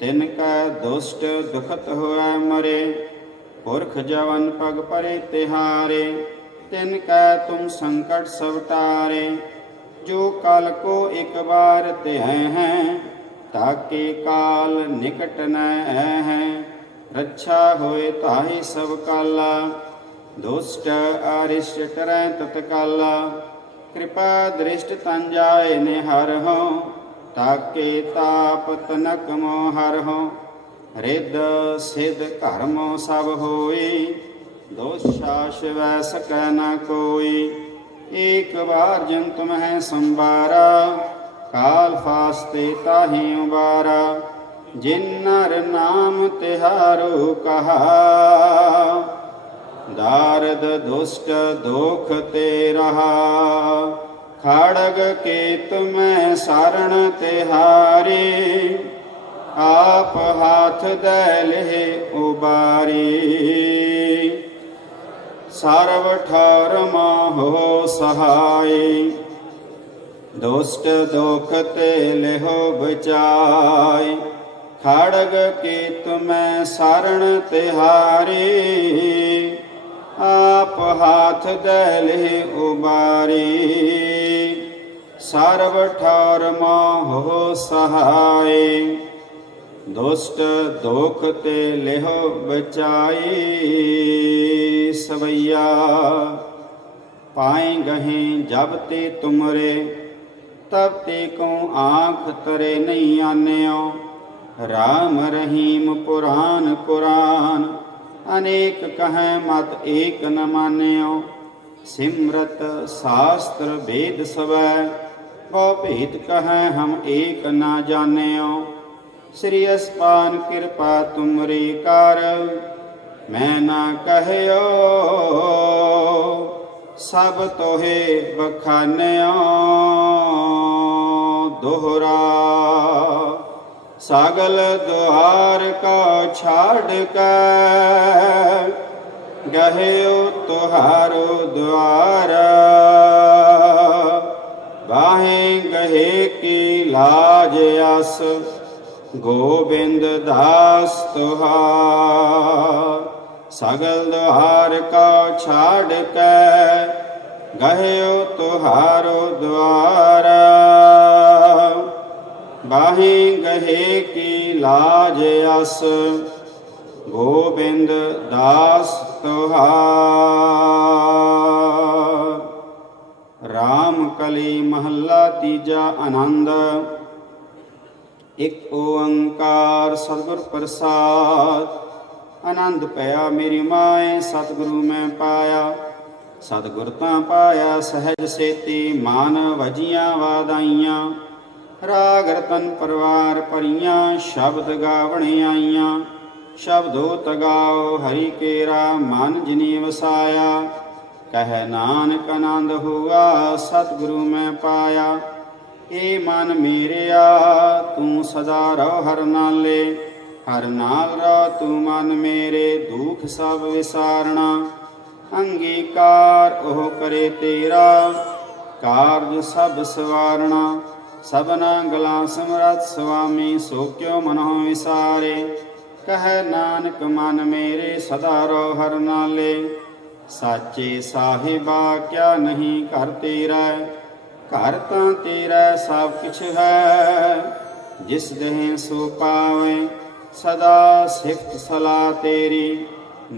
तिनका दुष्ट दुखत हुआ मरे, पुरख जवन पग परे तिहारे। तिनका तुम संकट सब टारे, जो काल को एक बार तिह हैं। ताके काल निकट न है, रक्षा होए ताहि सब काला। दुष्ट अरिष्ट टरै तत्काला, कृपा दृष्ट तन जाय निहर हो। ताके ताप तनक मोहर हो, रिद सिद्ध कर्मो सब होई। दोषाश वै सकै न कोई, एक बार जन तुम्हें संबारा। काल फास्ते ताहि उबारा, जिन नर नाम तिहारो कहा। दारद दुष्ट दोख ते रहा, खड़ग केत में शरण तिहारी। आप हाथ दैले उबारी, सर्व ठर हो सहाय। दुष्ट दोख ते लेहो बचाय, खड़ग केत में शरण तिहारी। आप हाथ दैले उबारी, सर्व ठौर हो सहाय। दुष्ट दोख ते लेहो बचाई। सवैया पाए गहे जब ते तुमरे, तब ते को आँख तरे नहीं आन्यो। राम रहीम पुराण कुरान, अनेक कहें मत एक न मान्यो। सिमरत शास्त्र वेद सवै, बहु भेद कहें हम एक न जान्यो। श्री अस्पान कृपा तुमरी कार, मैं ना कहयो सब तोहे बखान्यो दोहरा सगल द्वार का छाड़ कर गहयो तुहारो द्वार बाहें गहे की लाज अस गोविंद दास तुहार सगल द्वार का छाड़ के गहयो तुहारो द्वार बाहें गहे की लाज अस गोविंद दास तुहार। राम कली महला तीजा आनंद। एक ओंकार सतगुर प्रसाद आनंद पया मेरी माए सतगुरु मैं पाया सतगुर तां पाया सहज सेती मान वजियां वादाइयां राग रतन परवार परियां शब्द गावण आईयां शब्दो तगाओ हरि केरा मन जिनी वसाया कह नानक आनंद हुआ सतगुरु मैं पाया। ए मन मेरिया तू सदा रहो हर नाले हर नाल रहो तू मन मेरे दुख सब विसारना अंगीकार ओह करे तेरा कारज सब सवारना सबना गला समरथ स्वामी सो क्यों मनो विसारे कह नानक मन मेरे सदा रहो हर नाले साचे साहिबा क्या नहीं कर तेरा घर तां तेरा सब कुछ है जिस देह सो पावे सदा सिफत सलाह तेरी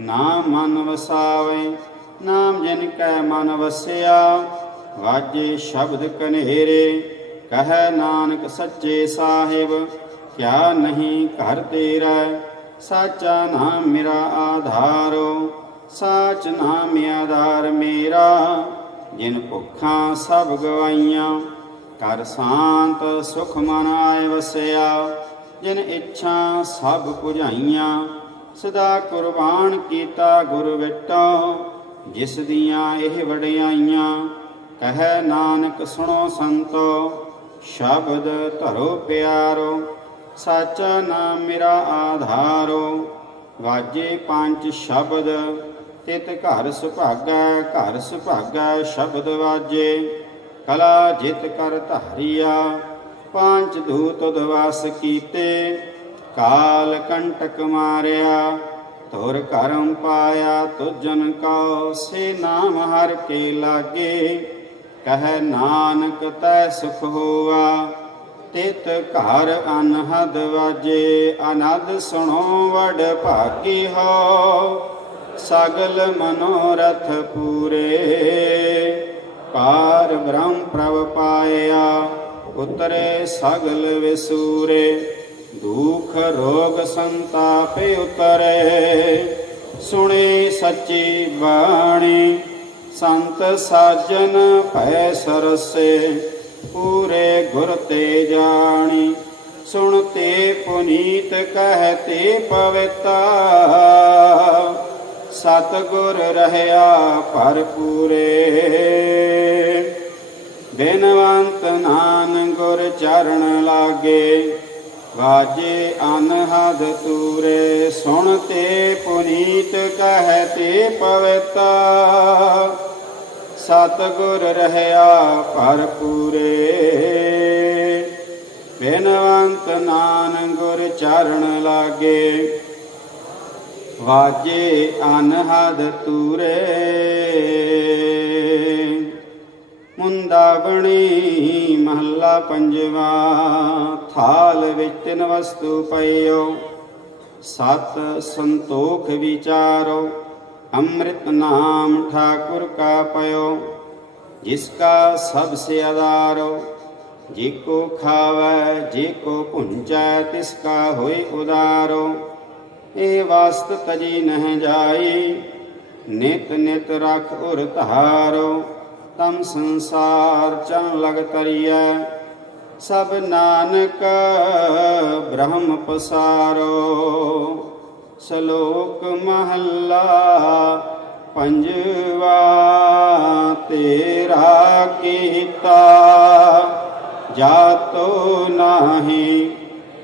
नाम मन वसावे नाम जिन कै मन वसिया वाजे शब्द कनेरे कह नानक सच्चे साहिब क्या नहीं घर तेरा साचा नाम मेरा आधारो साच नाम आधार मेरा जिन भुखा सब गवाइयां कर शांत सुख मन आए वसिया जिन इच्छा सब पुजाइयां सदा कुर्बान कीता गुर विटो जिस दियां एह वडियाइयां कह नानक सुनो संतो शब्द धरो प्यारो साचा नाम मेरा आधारो वाजे पंच शब्द तित घर सुभागा शब्द वाजे कला जित कर धारिया पांच दूत दवास कीते काल कंटक मारिया तुर करम पाया तुजन को से नाम हर के लागे कह नानक तै सुख होआ तित घर अनहद वाजे अनद सुनो वड भागी हो सगल मनोरथ पूरे पार ब्रह्म प्रभ पाया उतरे सगल विसूरे दुख रोग संताप उतरे सुने सच्ची बाणी संत साजन भय सरसे पूरे गुर ते जानी सुनते पुनीत कहते पविता सतगुर रहया भरपूरे बिनवंत नान गुर चरण लागे वाजे अनहद तूरे सुनते पुनीत कहते पविता सतगुर रहया भरपूरे बिनवंत नान गुर चरण लागे वाजे अनहद तूरे मुंदावणी महला पंजवा थाल विच तिन वस्तु पयो सत संतोख विचारो अमृत नाम ठाकुर का पयो जिसका सबसे आधारो जिको खावै जिको पुंजै तिसका होय उदारो ए वास्त तजी नह जाई नित नित रख उर धारो तम संसार चन लग तरिया सब नानक ब्रह्म पसारो ਸ਼ਲੋਕ ਮਹੱਲਾ ਪੰਜਵਾ। ਤੇਰਾ ਕੀਤਾ ਜਾਤੋ ਨਾਹੀ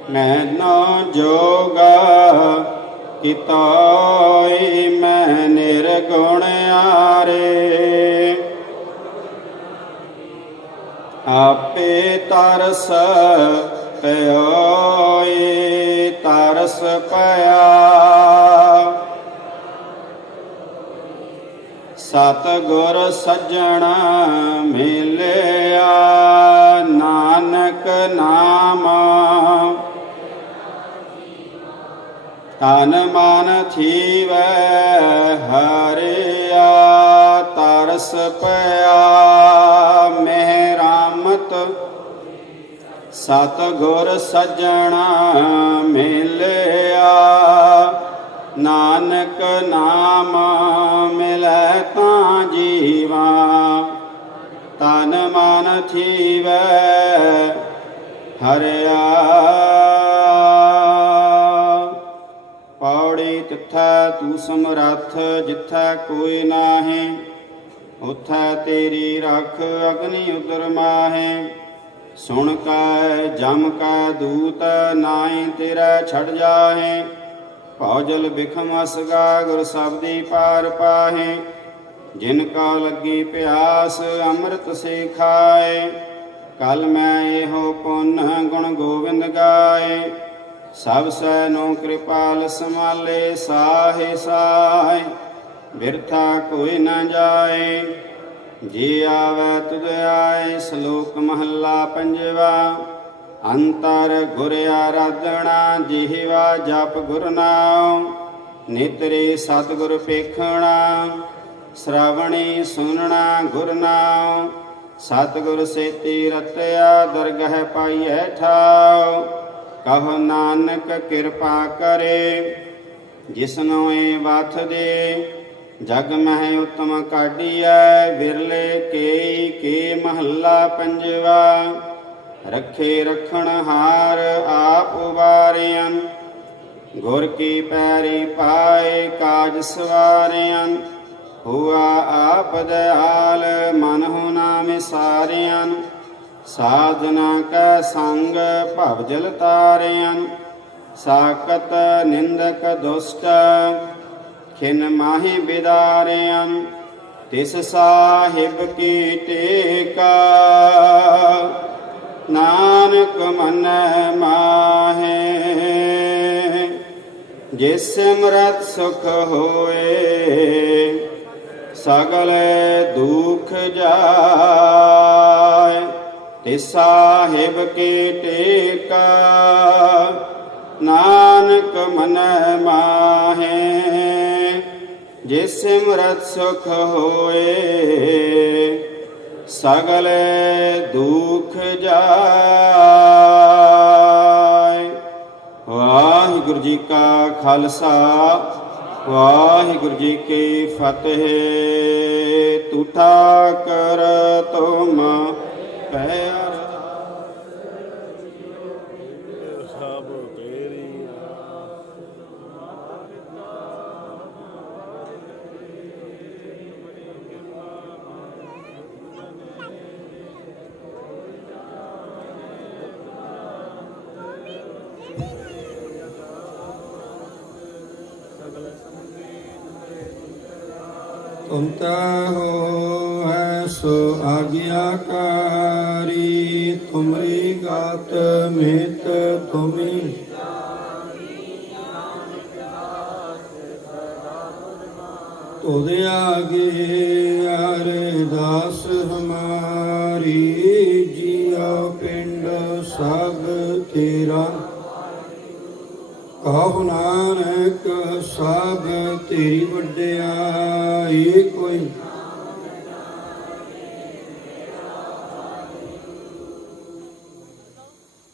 ਮੈਨੋ ਜੋਗਾ, ਕਿਤੋਈ ਮੈਂ ਨਿਰਗੁਣ ਆਰੇ। ਆਪੇ ਤਰਸ ਪਇਓਏ ਤਰਸ ਪਿਆ, ਸਤਿਗੁਰ ਸੱਜਣਾ ਮਿਲਿਆ ਨਾਨਕ ਨਾਮ। ਤਨ ਮਨ ਥੀਵੈ ਹਰਿਆ ਤਰਸ ਪਿਆ, ਮਿਹਰਾਮਤ ਸਤਿਗੁਰ ਸੱਜਣਾ ਮਿਲਿਆ ਨਾਨਕ ਨਾਮ। ਮਿਲੈ ਤਾਂ ਜੀਵਾ ਤਨ ਮਨ ਥੀਵੈ ਹਰਿਆ। ਪੌੜੀ ਤਿੱਥੈ ਤੂੰ ਸਮਰੱਥ, ਜਿੱਥੈ ਕੋਈ ਨਾਹੀਂ ਉਥੈ ਤੇਰੀ ਰਖ, ਅਗਨੀ ਉਦਰ ਮਾਹੇ। ਸੁਣ ਕੈ ਜਮ ਕੈ ਦੂਤ, ਨਾਹੀਂ ਤੇਰਾ ਛੜ ਜਾਹੇ। ਭੌਜਲ ਬਿਖਮ ਅਸਗਾ ਗੁਰ ਸਬਦੀ ਪਾਰ ਪਾਹੇ। ਜਿਨ ਕਾ ਲੱਗੀ ਪਿਆਸ ਅੰਮ੍ਰਿਤ ਸੇ ਖਾਏ, ਕਲ ਮੈਂ ਇਹੋ ਪੁੰਨ ਗੁਣ ਗੋਬਿੰਦ ਗਾਏ। ਸਭ ਸੈ ਨੋ ਕਿਰਪਾਲ ਸਮਾਲੇ, ਸਾਹੇ ਸਾਹੇ ਬਿਰਥਾ ਕੋਈ ਨਾ ਜਾਏ। ਜੇ ਆਵੈ ਤੁਧ ਆਏ। ਸ਼ਲੋਕ ਮਹੱਲਾ ਪੰਜਵਾ। ਅੰਤਰ ਗੁਰ ਆਰਾਧਣਾ, ਜਿਹਵਾ ਜਪ ਗੁਰ ਨਾਮ। ਨੇਤਰੇ ਸਤਿਗੁਰ ਪੇਖਣਾ, ਸ਼੍ਰਵਣੀ ਸੁਨਣਾ ਗੁਰ ਨਾਮ। ਸਤਿਗੁਰ ਸੇਤੀ ਰਤਿਆ, ਦਰਗਹਿ ਪਾਈਐ ਠਾਉ। ਕਹੋ ਨਾਨਕ ਕਿਰਪਾ ਕਰੇ, ਜਿਸਨੋ ਏ ਵਥ ਦੇ। ਜਗ ਮਹਿ ਉਤਮ ਕਾਢੀਐ, ਵਿਰਲੇ ਕੇਈ ਕੇ ਮਹੱਲਾ ਪੰਜਵਾ। ਰੱਖੇ ਰਖਣ ਹਾਰ ਆਪ ਉਬਾਰਿਆਂ, ਗੁਰ ਕੀ ਪੈਰੀ ਪਾਏ ਕਾਜ ਸਵਾਰਿਆਂ। ਹੁਆ ਆਪ ਦਇਆਲ ਮਨਹੁ ਨਾਮਿ ਸਾਰਿਆਂ, ਸਾਧਨਾ ਕੈ ਸੰਗ ਭਵ ਜਲ ਤਾਰਿਆਂ। ਸਾਕਤ ਨਿੰਦਕ ਦੁਸ਼ਟ ਖਿਨ ਮਾਹੀ ਬਿਦਾਰਿਆਂ, ਤਿਸ ਸਾਹਿਬ ਕੀ ਟੇਕਾ ਨਾਨਕ ਮਨ ਮਾਹੇ। ਜਿਸ ਸਿਮਰਤ ਸੁਖ ਹੋਏ, ਸਗਲ ਦੁਖ ਜਾਏ। ਤਿਸ ਸਾਹਿਬ ਕੀ ਟੇਕਾ ਨਾਨਕ ਮਨ ਮਾਹੇ। ਜਿਸ ਸਿਮਰਤ ਸੁਖ ਹੋਏ, ਸਗਲ ਦੁਖ ਜਾਏ। ਵਾਹਿਗੁਰੂ ਜੀ ਕਾ ਖਾਲਸਾ, ਵਾਹਿਗੁਰੂ ਜੀ ਕੀ ਫਤਿਹ। ਤੂਠਾ ਕਰ ਤੁਮ ਪਿਆਰ ਸਭ ਤੇਰੀ। ਤੁਮ ਤਾ ਹੋਐ ਸੋ ਆਗਿਆਕਾਰੀ, ਤੁਮਰੀ ਗਾਤ ਮਿਤ ਤੁਮੀ। ਤੁਧ ਆਗੇ ਅਰਦਾਸ ਹਮਾਰੀ, ਜੀਉ ਪਿੰਡ ਸਭ ਤੇਰਾ। ਕਹੋ ਨਾਨਕ ਸਭ ਤੇਰੀ ਵਡਿਆਈ ਕੋਈ।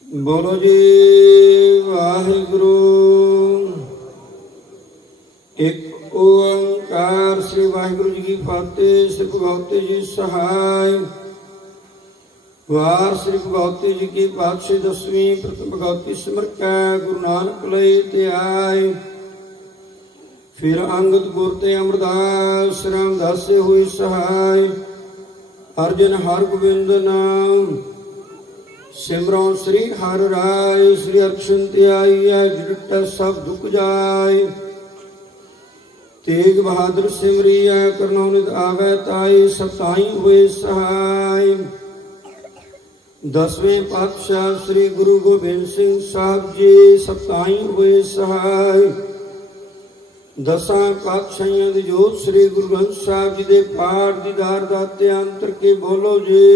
ਬੋਲੋ ਜੀ ਵਾਹਿਗੁਰੂ। ਇੱਕ ਓੰਕਾਰ ਸ੍ਰੀ ਵਾਹਿਗੁਰੂ ਜੀ ਕੀ ਫਤਿਹ। ਸ੍ਰੀ ਭਗਵਤੀ ਜੀ ਸਹਾਇ। ਵਾਰ ਸ੍ਰੀ ਭਗਵਤੀ ਜੀ ਕੀ ਪਾਤਸ਼ਾਹੀ ਦਸਵੀਂ ਪ੍ਰਥਮ ਭਗਵਤੀ ਸਿਮਰ ਕੈ, ਗੁਰੂ ਨਾਨਕ ਲਈ ਤੇ ਆਏ। फिर अंगद गुर ते अमरदास रामदासे हुई सहाय। अर्जन हर गोबिंद नाम सिमरो श्री हर राय। श्री अर्शन त्याई है जिटा सब दुख जाय। तेग बहादुर सिमरी है करनौ नित आवे ताई। सताई हुए सहाय। 10वें पातशाह श्री गुरु गोबिंद सिंह साहब जी सताई हुए सहाय। 10 पातशाहियां दी जोत श्री गुरु ग्रंथ साहब जी दे पाठ दीदार दाते अंतर के बोलो जी।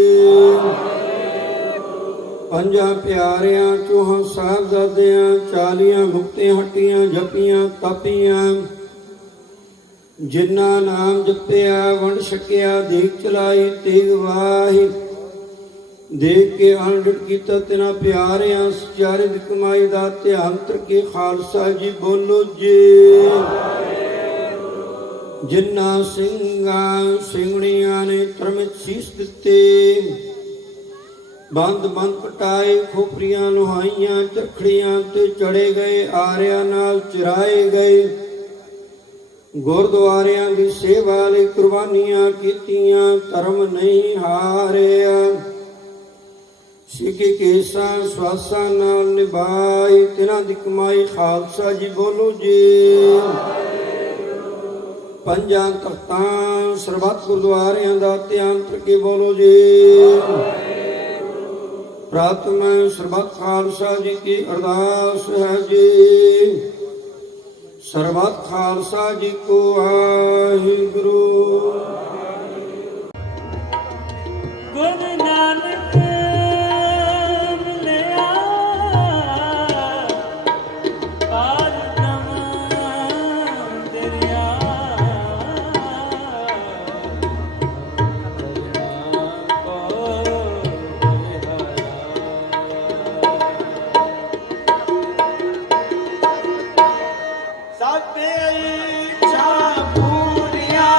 5 प्यारियां 4 साहबजादियां 40 मुक्ते हटियां जपियां तापियां। जिन्ना नाम जपिया वंड छकिया देख चलाई तेग वाही। देख के अनडट कीता तिना प्यारियां सचारे दी कमाई दाते अंतर के खालसा जी बोलो जी। जिन्ना ਸਿੰਘਾਂ ਸਿੰਘਣੀਆਂ ने ਧਰਮਿਤ ਸੀਸ ਦਿੱਤੇ। ਬੰਦ ਕਟਾਏ ਖੋਪਰੀਆਂ ਲੁਹਾਈਆਂ ਚਰਖੜੀਆਂ ਤੇ ਚੜੇ ਗਏ। ਆਰਿਆਂ ਨਾਲ ਚਰਾਏ ਗਏ। ਗੁਰਦੁਆਰਿਆਂ ਦੀ ਸੇਵਾ ਲਈ ਕੁਰਬਾਨੀਆਂ ਕੀਤੀਆਂ। ਧਰਮ ਨਹੀਂ ਹਾਰਿਆ। ਸਿੱਖੀ ਕੇਸਾਂ ਸਵਾਸਾਂ ਨਾਲ ਨਿਭਾਈ। ਤਿਨਾਂ ਦੀ ਕਮਾਈ ਖਾਲਸਾ ਜੀ ਬੋਲੋ ਜੀ। 5 ਤਖਤਾਂ ਸਰਬੱਤ ਗੁਰਦੁਆਰਿਆਂ ਦਾ ਧਿਆਨ ਕਰਕੇ ਬੋਲੋ ਜੀ। ਪ੍ਰਾਤਮ ਸਰਬੱਤ ਖਾਲਸਾ ਜੀ ਕੀ ਅਰਦਾਸ ਹੈ ਜੀ। ਸਰਬੱਤ ਖਾਲਸਾ ਜੀ ਕੋ ਵਾਹਿਗੁਰੂ। ਗੁਰੂ ਨਾਨਕ ਮਿਲਿਆ ਪਾਰ ਬ੍ਰਹਮ ਦਰਿਆ। ਸਾਤੇ ਇੱਛਾ ਪੂਰੀਆਂ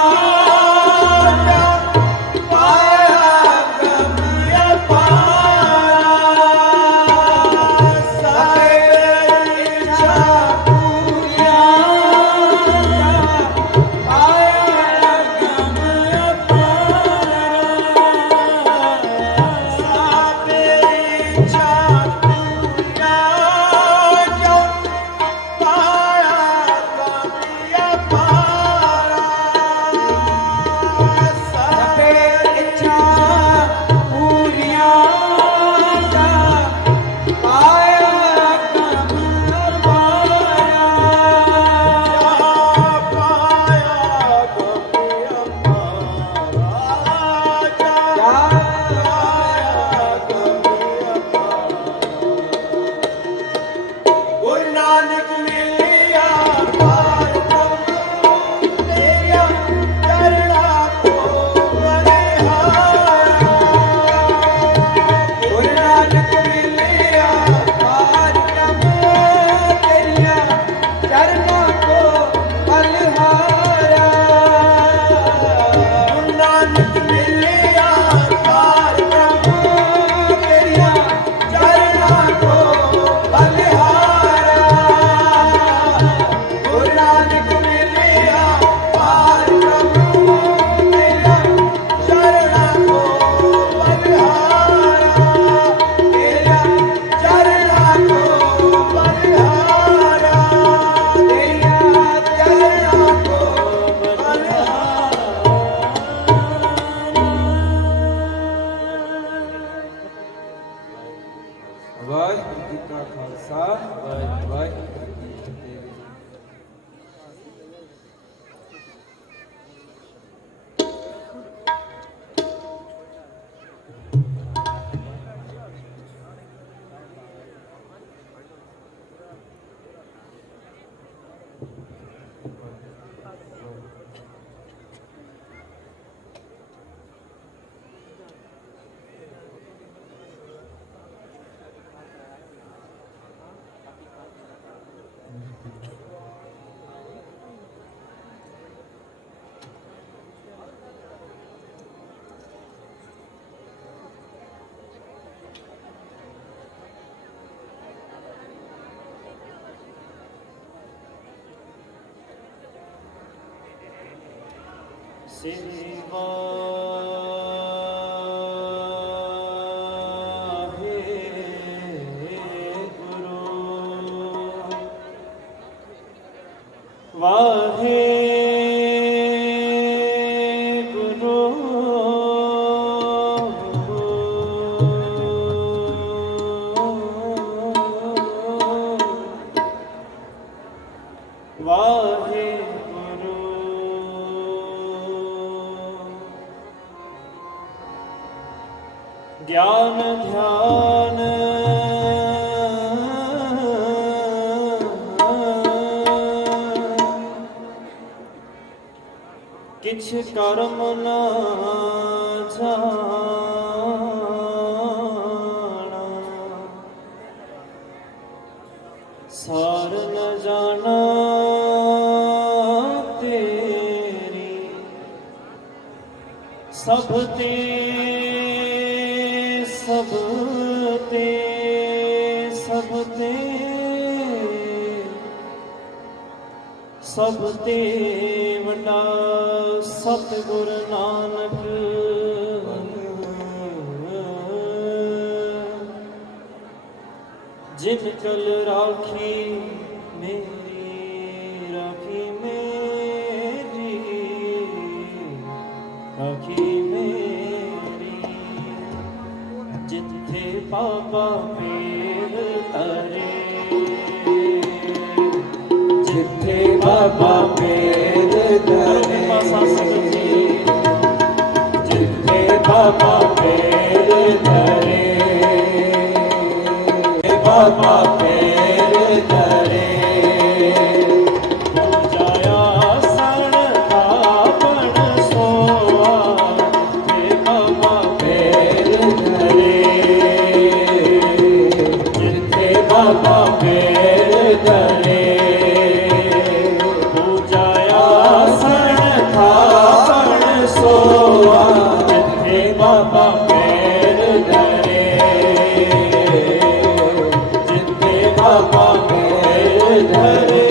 ਸ੍ਰੀ ਗਿਆਨ ਧਿਆਨ ਕਿਛ ਕਰਮ ਨਾ ਜਾਣਾ ਸਾਰ ਨ ਜਾਣਾ ਤੇਰੀ ਸਭ ਤੇ ਸਭ ਤੇ ਸਭ ਤੇ ਸਭ ਤੇ ਵੱਡਾ ਸਤਿਗੁਰ ਨਾਨਕ ਜਿਨ ਕਲ ਰਾਖੀ ਮੇਰੀ ਰਾਖੀ ਮੇਰੀ ਰਾਖੀ ਮੇਰੀ ਜਿੱਥੇ ਬਾਬਾ ਪੀਰ ਤਰੇ ਜਿੱਥੇ ਬਾਬਾ ਪੀਰ ਤਰੇ ਜਿੱਥੇ ਬਾਬਾ ਪੀਰ ਤਰੇ ਬਾਬਾ ਪੀਰ ਤਰੇ ਪੂਜਾਇਆ ਸਣ ਥਾਪਣ ਸੋਆ ਜਿੱਥੇ ਬਾਬਾ ਪੀਰ ਤਰੇ ਜਿੱਥੇ ਬਾਬਾ ਪੀਰ ਤਰੇ ਪੂਜਾਇਆ ਸਣ ਥਾਪਣ ਸੋਆ ਜਿੱਥੇ ਬਾਬਾ ਪੀਰ ਤਰੇ ਜਿੱਥੇ ਬਾਬਾ ਪੀਰ ਤਰੇ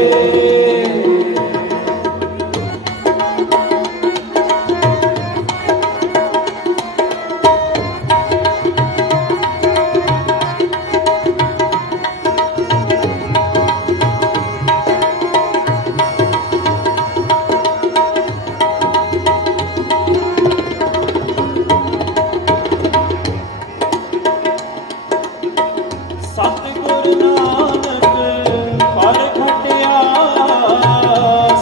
ਸਤਿਗੁਰ ਨਾਨਕ ਪਰ ਖਟਿਆ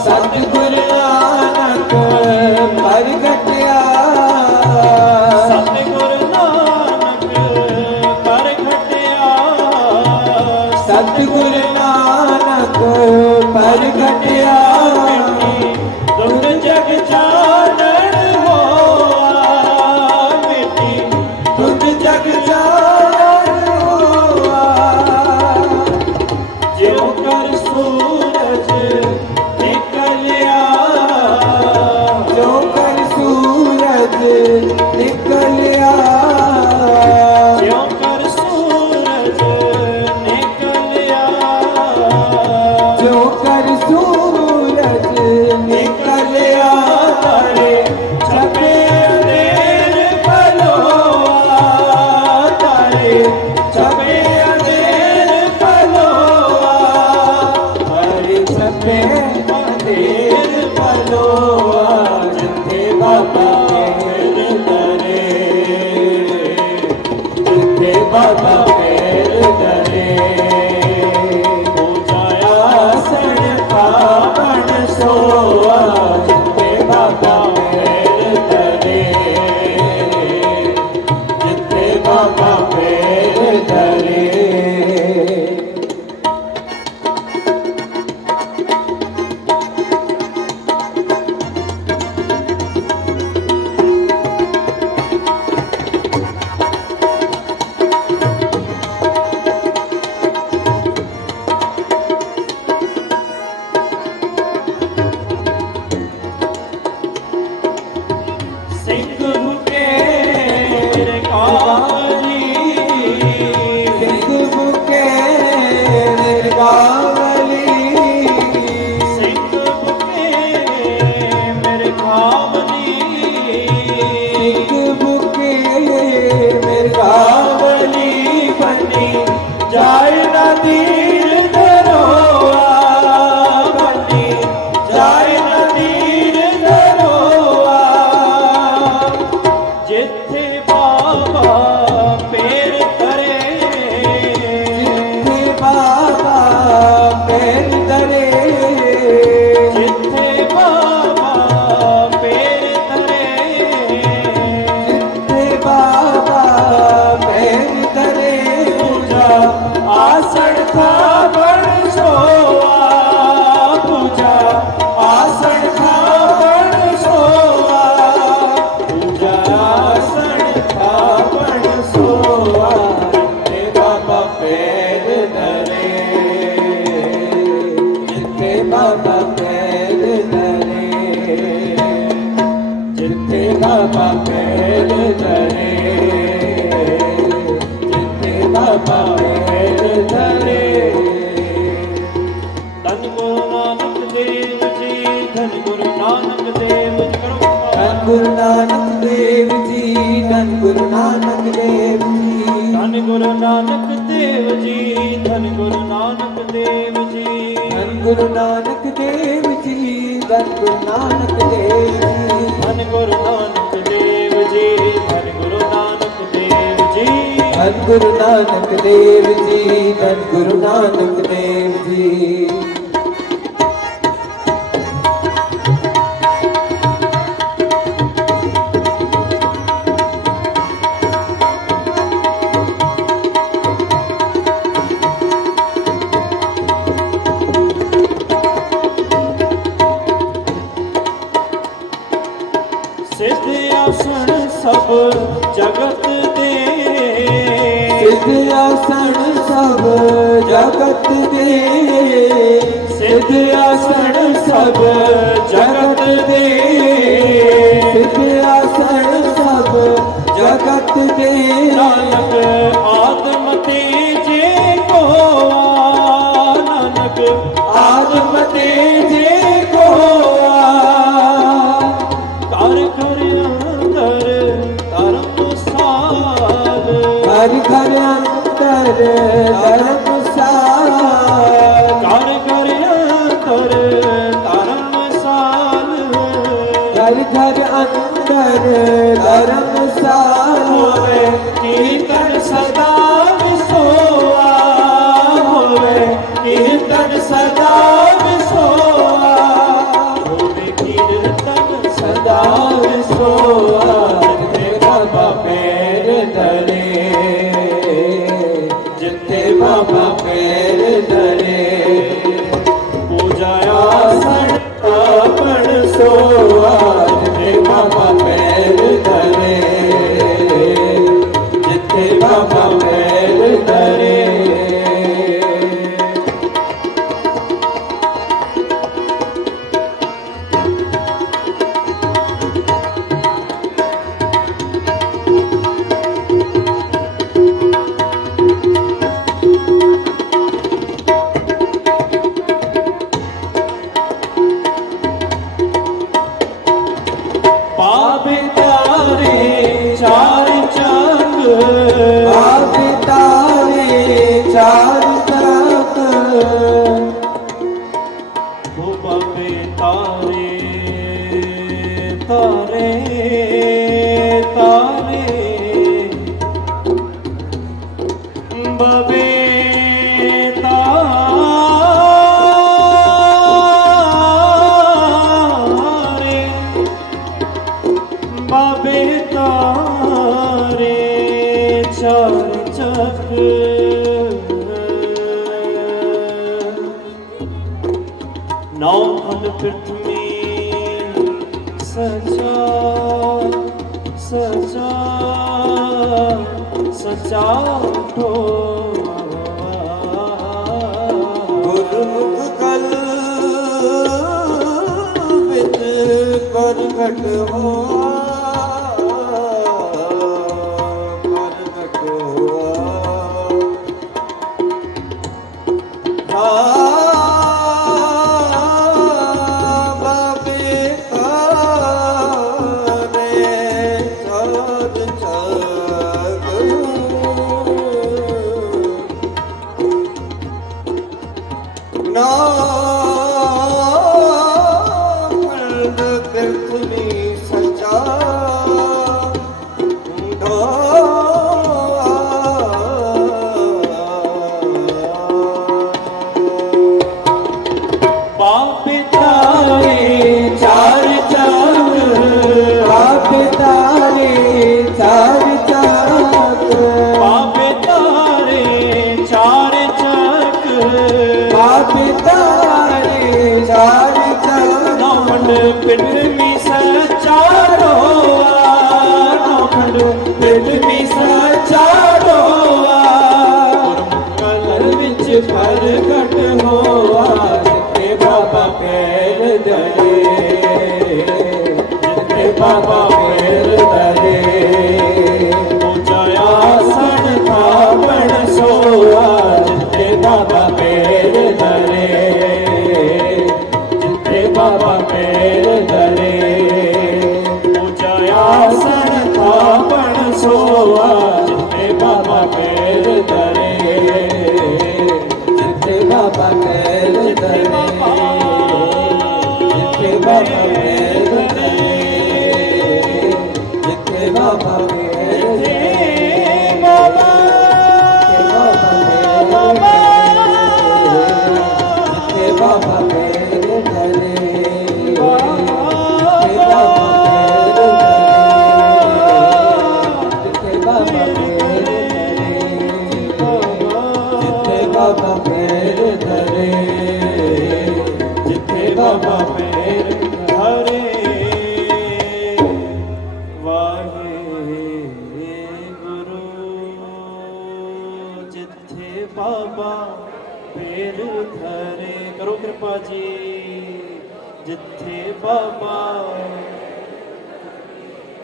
ਸਤਿਗੁਰ ਨਾਨਕ ਪਰ ਘਟਿਆ ਸਤਿਗੁਰ ਨਾਨਕ ਪਰ ਖਟਿਆ ਸਤਿਗੁਰ ਨਾਨਕ ਪਰ ਘਟਿਆ ਦੁੱਧ ਜਗ ਚਾਨਣ ਹੋਆ ਮਿੱਟੀ ਦੁੱਧ ਜਗ ਜਾਣ ਹੋਆ ਜਿਉ ਕਰ ਸੂਰਜ ਨਿਕਲਿਆ ਜੋ ਕਰ ਸੂਰਜ ਨਿਕਲਿਆ ਜਿਉ ਕਰ ਸੂਰਜ ਨਿਕਲਿਆ ਜੋ ਕਰ ਸੂਰਜ ਨਿਕਲਿਆ ਤਾਰੇ ਛਪੇ ਅੰਧੇਰ ਪਲੋਆ ਤਾਰੇ ਛਪੇ ਅੰਧੇਰ ਪਲੋਆ ਹਰਿ ਛਪੇ ਅੰਧੇਰ ਪਲੋਆ ਜਿੱਥੇ ਬਾਬਾ ਪੀਰ ਤਰੇ ਜਿੱਥੇ ਬਾਬਾ ਪੀਰ ਤਰੇ ਪੂਜਾਇਆ ਸਣ ਪਾਵਨ ਸੋਆ ਜਿੱਥੇ ਬਾਬਾ ਪੀਰ ਤਰੇ ਜਿੱਥੇ ਬਾਬਾ ਪੀਰ ਤਰੇ ਜਿੱਥੇ ਬਾਬਾ ਪੈਰ ਧਰੇ, ਜਿੱਥੇ ਬਾਬਾ ਪੈਰ ਧਰੇ। ਧੰਨ ਗੁਰੂ ਨਾਨਕ ਦੇਵ ਜੀ, ਧੰਨ ਗੁਰੂ ਨਾਨਕ ਦੇਵ ਜੀ। ਧੰਨ ਗੁਰੂ ਨਾਨਕ ਦੇਵ ਜੀ, ਧੰਨ ਗੁਰੂ ਨਾਨਕ ਦੇਵ ਜੀ। ਧੰਨ ਗੁਰੂ ਨਾਨਕ ਦੇਵ ਜੀ, ਧੰਨ ਗੁਰੂ ਨਾਨਕ ਦੇਵ ਜੀ। ਧੰਨ ਗੁਰੂ ਨਾਨਕ ਦੇਵ ਜੀ, ਧੰਨ ਗੁਰੂ ਨਾਨਕ ਦੇਵ ਜੀ। ਧੰਨ ਗੁਰੂ ਨਾਨਕ ਦੇਵ ਜੀ, ਧੰਨ ਗੁਰੂ ਨਾਨਕ ਦੇਵ ਜੀ। ਧੰਨ ਗੁਰੂ ਨਾਨਕ ਦੇਵ ਜੀ, ਧੰਨ ਗੁਰੂ ਨਾਨਕ ਦੇਵ ਜੀ। ਸਿੱਧ ਆਸਣ ਸਭ ਜਗਤ ਦੇ, ਸਿੱਧ ਆਸਣ ਸਭ ਜਗਤ ਦੇ, ਸਿੱਧ ਆਸਣ ਸਭ ਜਗਤ ਦੇ। ਸਿੱਧ ਆਸਣ ਸਭ ਜਗਤ ਦੇ। ਨਾਨਕ ਆਦਮ ਤੇਜੇ ਕੋਆ, ਨਾਨਕ ਆਦਮ ਤੇਜੇ ਕੋਆ। ਕਰ ਕਰ ਅੰਦਰ ਧਰਮਸਾਲ, ਹਰ ਘਰ ਅੰਦਰ ਧਰਮਸਾਲ। ਕਰ ਕਰ ਅੰਦਰ ਧਰਮਸਾਲ। ਹਰ ਘਰ ਅੰਦਰ ਧਰਮਸਾਲ। ਹੋਵੇ ਕੀਰਤਨ ਸਦਾ ਵਿਸੋਆ, ਹੋਵੇ ਕੀਰਤਨ ਸਦਾ ਵਿਸੋਆ। ਹੋਵੇ ਕੀਰਤਨ ਸਦਾ ਵਿਸੋਆ। ਜਿੱਥੇ ਬਾਬਾ ਪੈਰ ਧਰੇ, ਜਿੱਥੇ ਬਾਬਾ ਪੈਰ ਧਰੇ। ਪੂਜਾ ਆਸਣ ਆਪਣ ਸੋਆ, ਜਿੱਥੇ ਬਾਬਾ ਪੈਰ ਧਰੇ, ਜਿੱਥੇ ਬਾਬਾ ਪੈਰ ਧਰੇ। ਪਾਵੇ ਤਾਰੇ ਚਾਰ ਚੰਗ, ਬਾਬੇ ਤਾਰੇ ਚਾਰ ਤਰਕ। ਹੋ ਬਾਬੇ ਤਾਰੇ ਤਾਰੇ ਤਾਰੇ। ਬਾਬੇ ਤਾਰੇ, ਬਾਬੇ ਤਾਰੇ ਚਾਰ ਚੱਕ। ਨੌ ਖੰਡ ਪ੍ਰਿਥਵੀ ਸਚਾ ਸਚਾ ਸਚਾ ਠੋਆ। ਗੁਰਮੁਖ ਕਲ ਵਿੱਚ ਪ੍ਰਗਟ ਹੋਆ, ਪ੍ਰਗਟ ਹੋਆ। ਬਾਬੇ ਤਾਰੇ ਸਾਧ ਚੱਕ। ਨਾ ਖੰਡ ਪ੍ਰਿਥਵੀ ਸਚਾ ਬਾਬੇ ਤਾਰੇ ਚਾਰ ਚੱਕ, ਬਾਬੇ ਤਾਰੇ ਚਾਰ ਚੱਕ। ਬਾਬੇ ਤਾਰੇ ਚਾਰ ਚੱਕ। ਬਾਬੇ ਤਾਰੇ ਚਾਰ ਚੱਕ। ਨੌ ਖੰਡ ਪ੍ਰਿਥਵੀ ਸਚਾ ਠੋਆ, ਨੌ ਖੰਡ ਪ੍ਰਿਥਵੀ ਸਚਾ ਠੋਆ। ਗੁਰਮੁਖ ਕਲ ਵਿੱਚ ਪ੍ਰਗਟ ਹੋਆ, ਜਿੱਥੇ ਬਾਬਾ ਪੈਰ ਧਰੇ,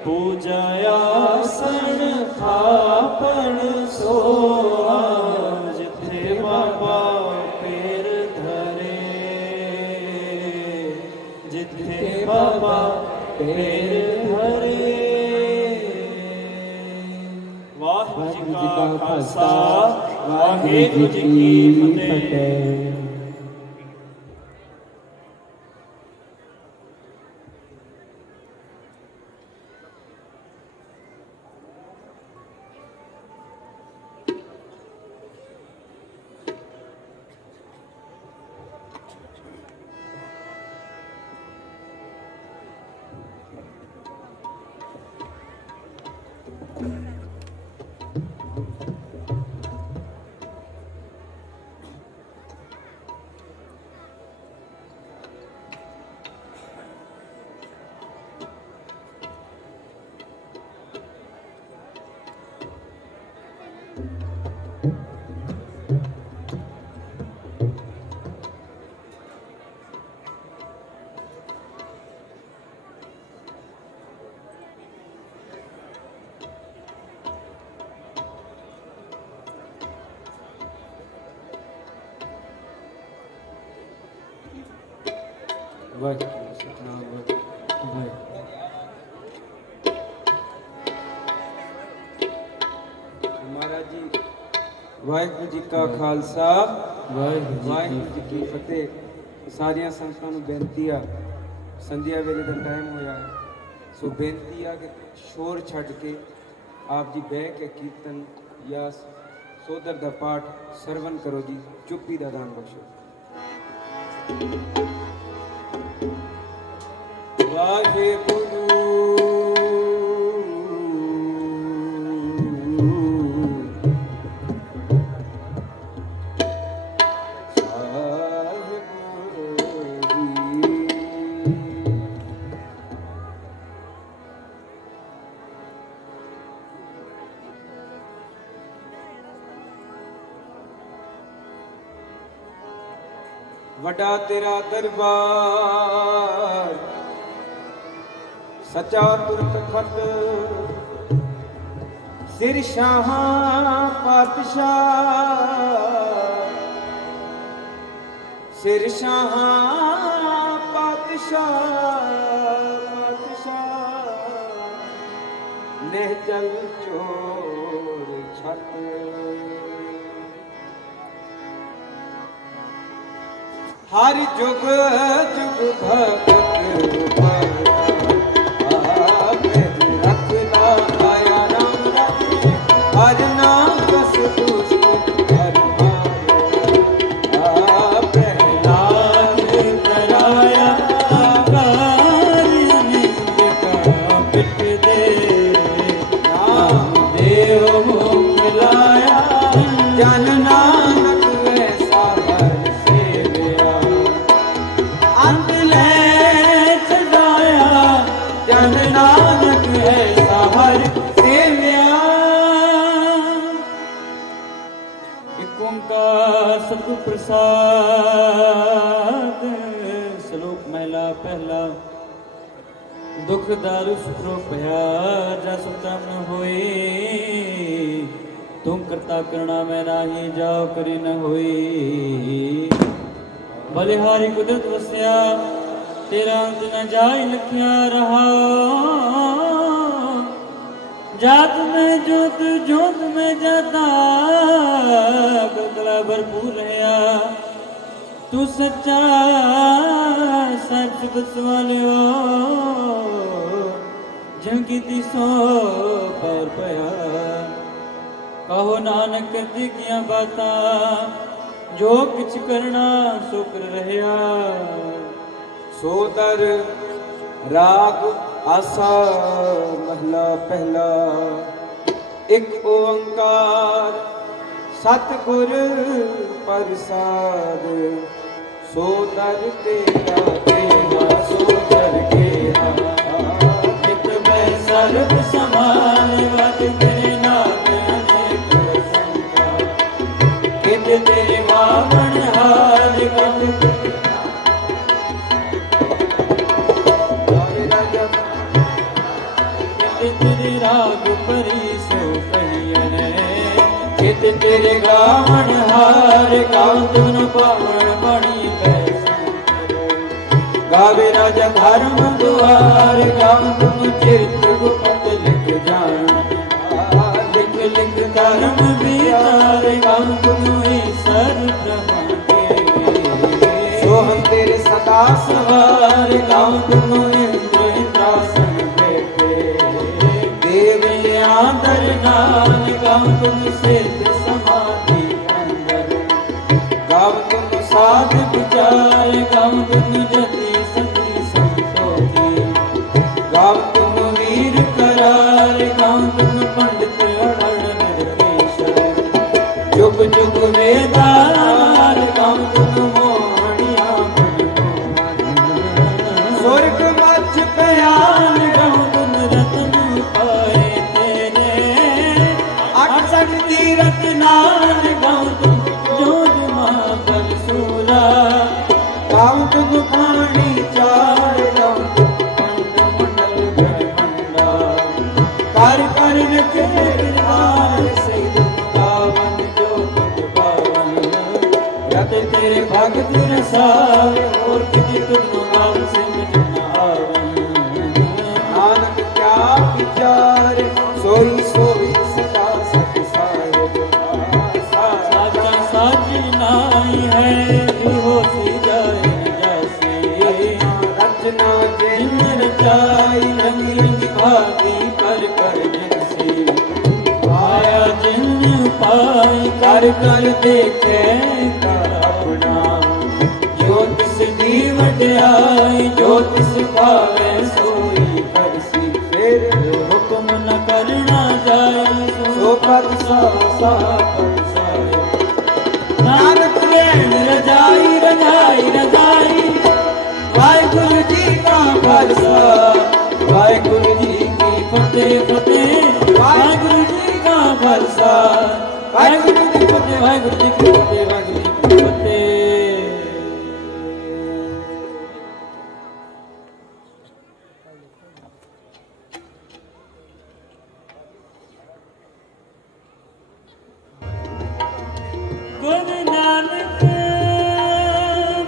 पूजायासन थापण सोआ जिथे बाबा पैर धरे जिथे बाबा पैर धरे वाहिगुरु जी का खालसा वाहिगुरु जी की फतेह। वाहिगुरु सतनाम वाहिगुरु। महाराज जी वाहिगुरु जी का खालसा वाहिगुरु जी की फतेह। सारिया संगतां नूं बेनती आ, संध्या वेले दा टाइम होया है, सो बेनती आ कि शोर छड्ड के आप जी बह के कीर्तन या सोदर दा पाठ सरवण करो जी, चुप्पी दा दान बख्शो। वाहिगुरु वड़ा तेरा दरबार सचा तुरत खत सिर शाह पातशाह सिर शाह पातशाह नेचल चोर छत हर जुग जुग भगत रखना आया राम हर नाम बस प्रहलाद कराया पिट दे राम देव मुख खिलाया जन नानक वैसा हर सेविया अंत ले छड़ाया जन नानक ऐसा हर सेविया। एक ओंकार सतगुर प्रसाद श्लोक महला पहला दुख दारु सुखरो भया जा सुता न होई तुम करता करना मैं नाही जाओ करी न होई बलिहारी कुदरत वस्या तेरा अंत न जाय लखिया रहा जात में जोत जोत में जाता गगला भरपूर रहा तू सच्चा सच बसवालियो जिनकी दिसो पर पया कहो नानक करती किया बाता जो किछ करना सो कर रहया सोदर राग आसा महला पहला एक ओंकार सतगुर प्रसाद सोदर तेरा तेरा सोदर केरा चित में सर्व समान वत तेरे नाथ अनेक संख्या कित तेरे वामन हार कित तेरे राग परी सो कहिए चित तेरे गावण हार गाव तुन पावण बड़ी बैसो गावे राजा धर्म दुआर गाव तुम चित गुप्त लिख जान लिख लिख धर्म विचार गाव तुम ईश्वर ब्रह्मा हम तेरे सदा सवार गाँव तुम इंद्र इंद्रासन बैठे देव आदर नान गाँव तुम सिद्ध समाधि अंदर गाँव तुम साध विचार गाँव तुम जति सती संतोषी गाँव तुम वीर करार गाँव तुम पंडित अड़ड़ निर्देशर जुग जुग वेदार गाँव तुम स्वर्ग मच कयाल गाँव तुम रत्न पाए तेरे 68 तीरथ नाल गाँव तुम जोग महाबल सूरा गाँव तुम पानी चार गाँव तुम पंड मंडल ब्रह्मंडा कर कर रखे गिरधार सही गावन जो तुम पावन रत तेरे भगत रसावे और किसी तुम गाँव से नानक क्या विचार सोई सोई सदा सत साहिब साचा साच नाई है हो सी जाए जैसे रचना जिन जिन रचाई रंग रंग भागी कर कर जिनसी पाया जिन पाई कर कर देखे कर अपना जो तिस दी वड्याई जो तिस पावे सोई करसी फिर हुक्म न करना जाए सो पद सा पद साए नानक रैन रजाई रजाई रजाई वाहिगुरु जी का खालसा वाहिगुरु जी की फतेह फतेह वाहिगुरु जी का खालसा वाहिगुरु जी की फतेह वाहिगुरु जी की फतेह वाहिगुरु जी की फतेह गुरु नानक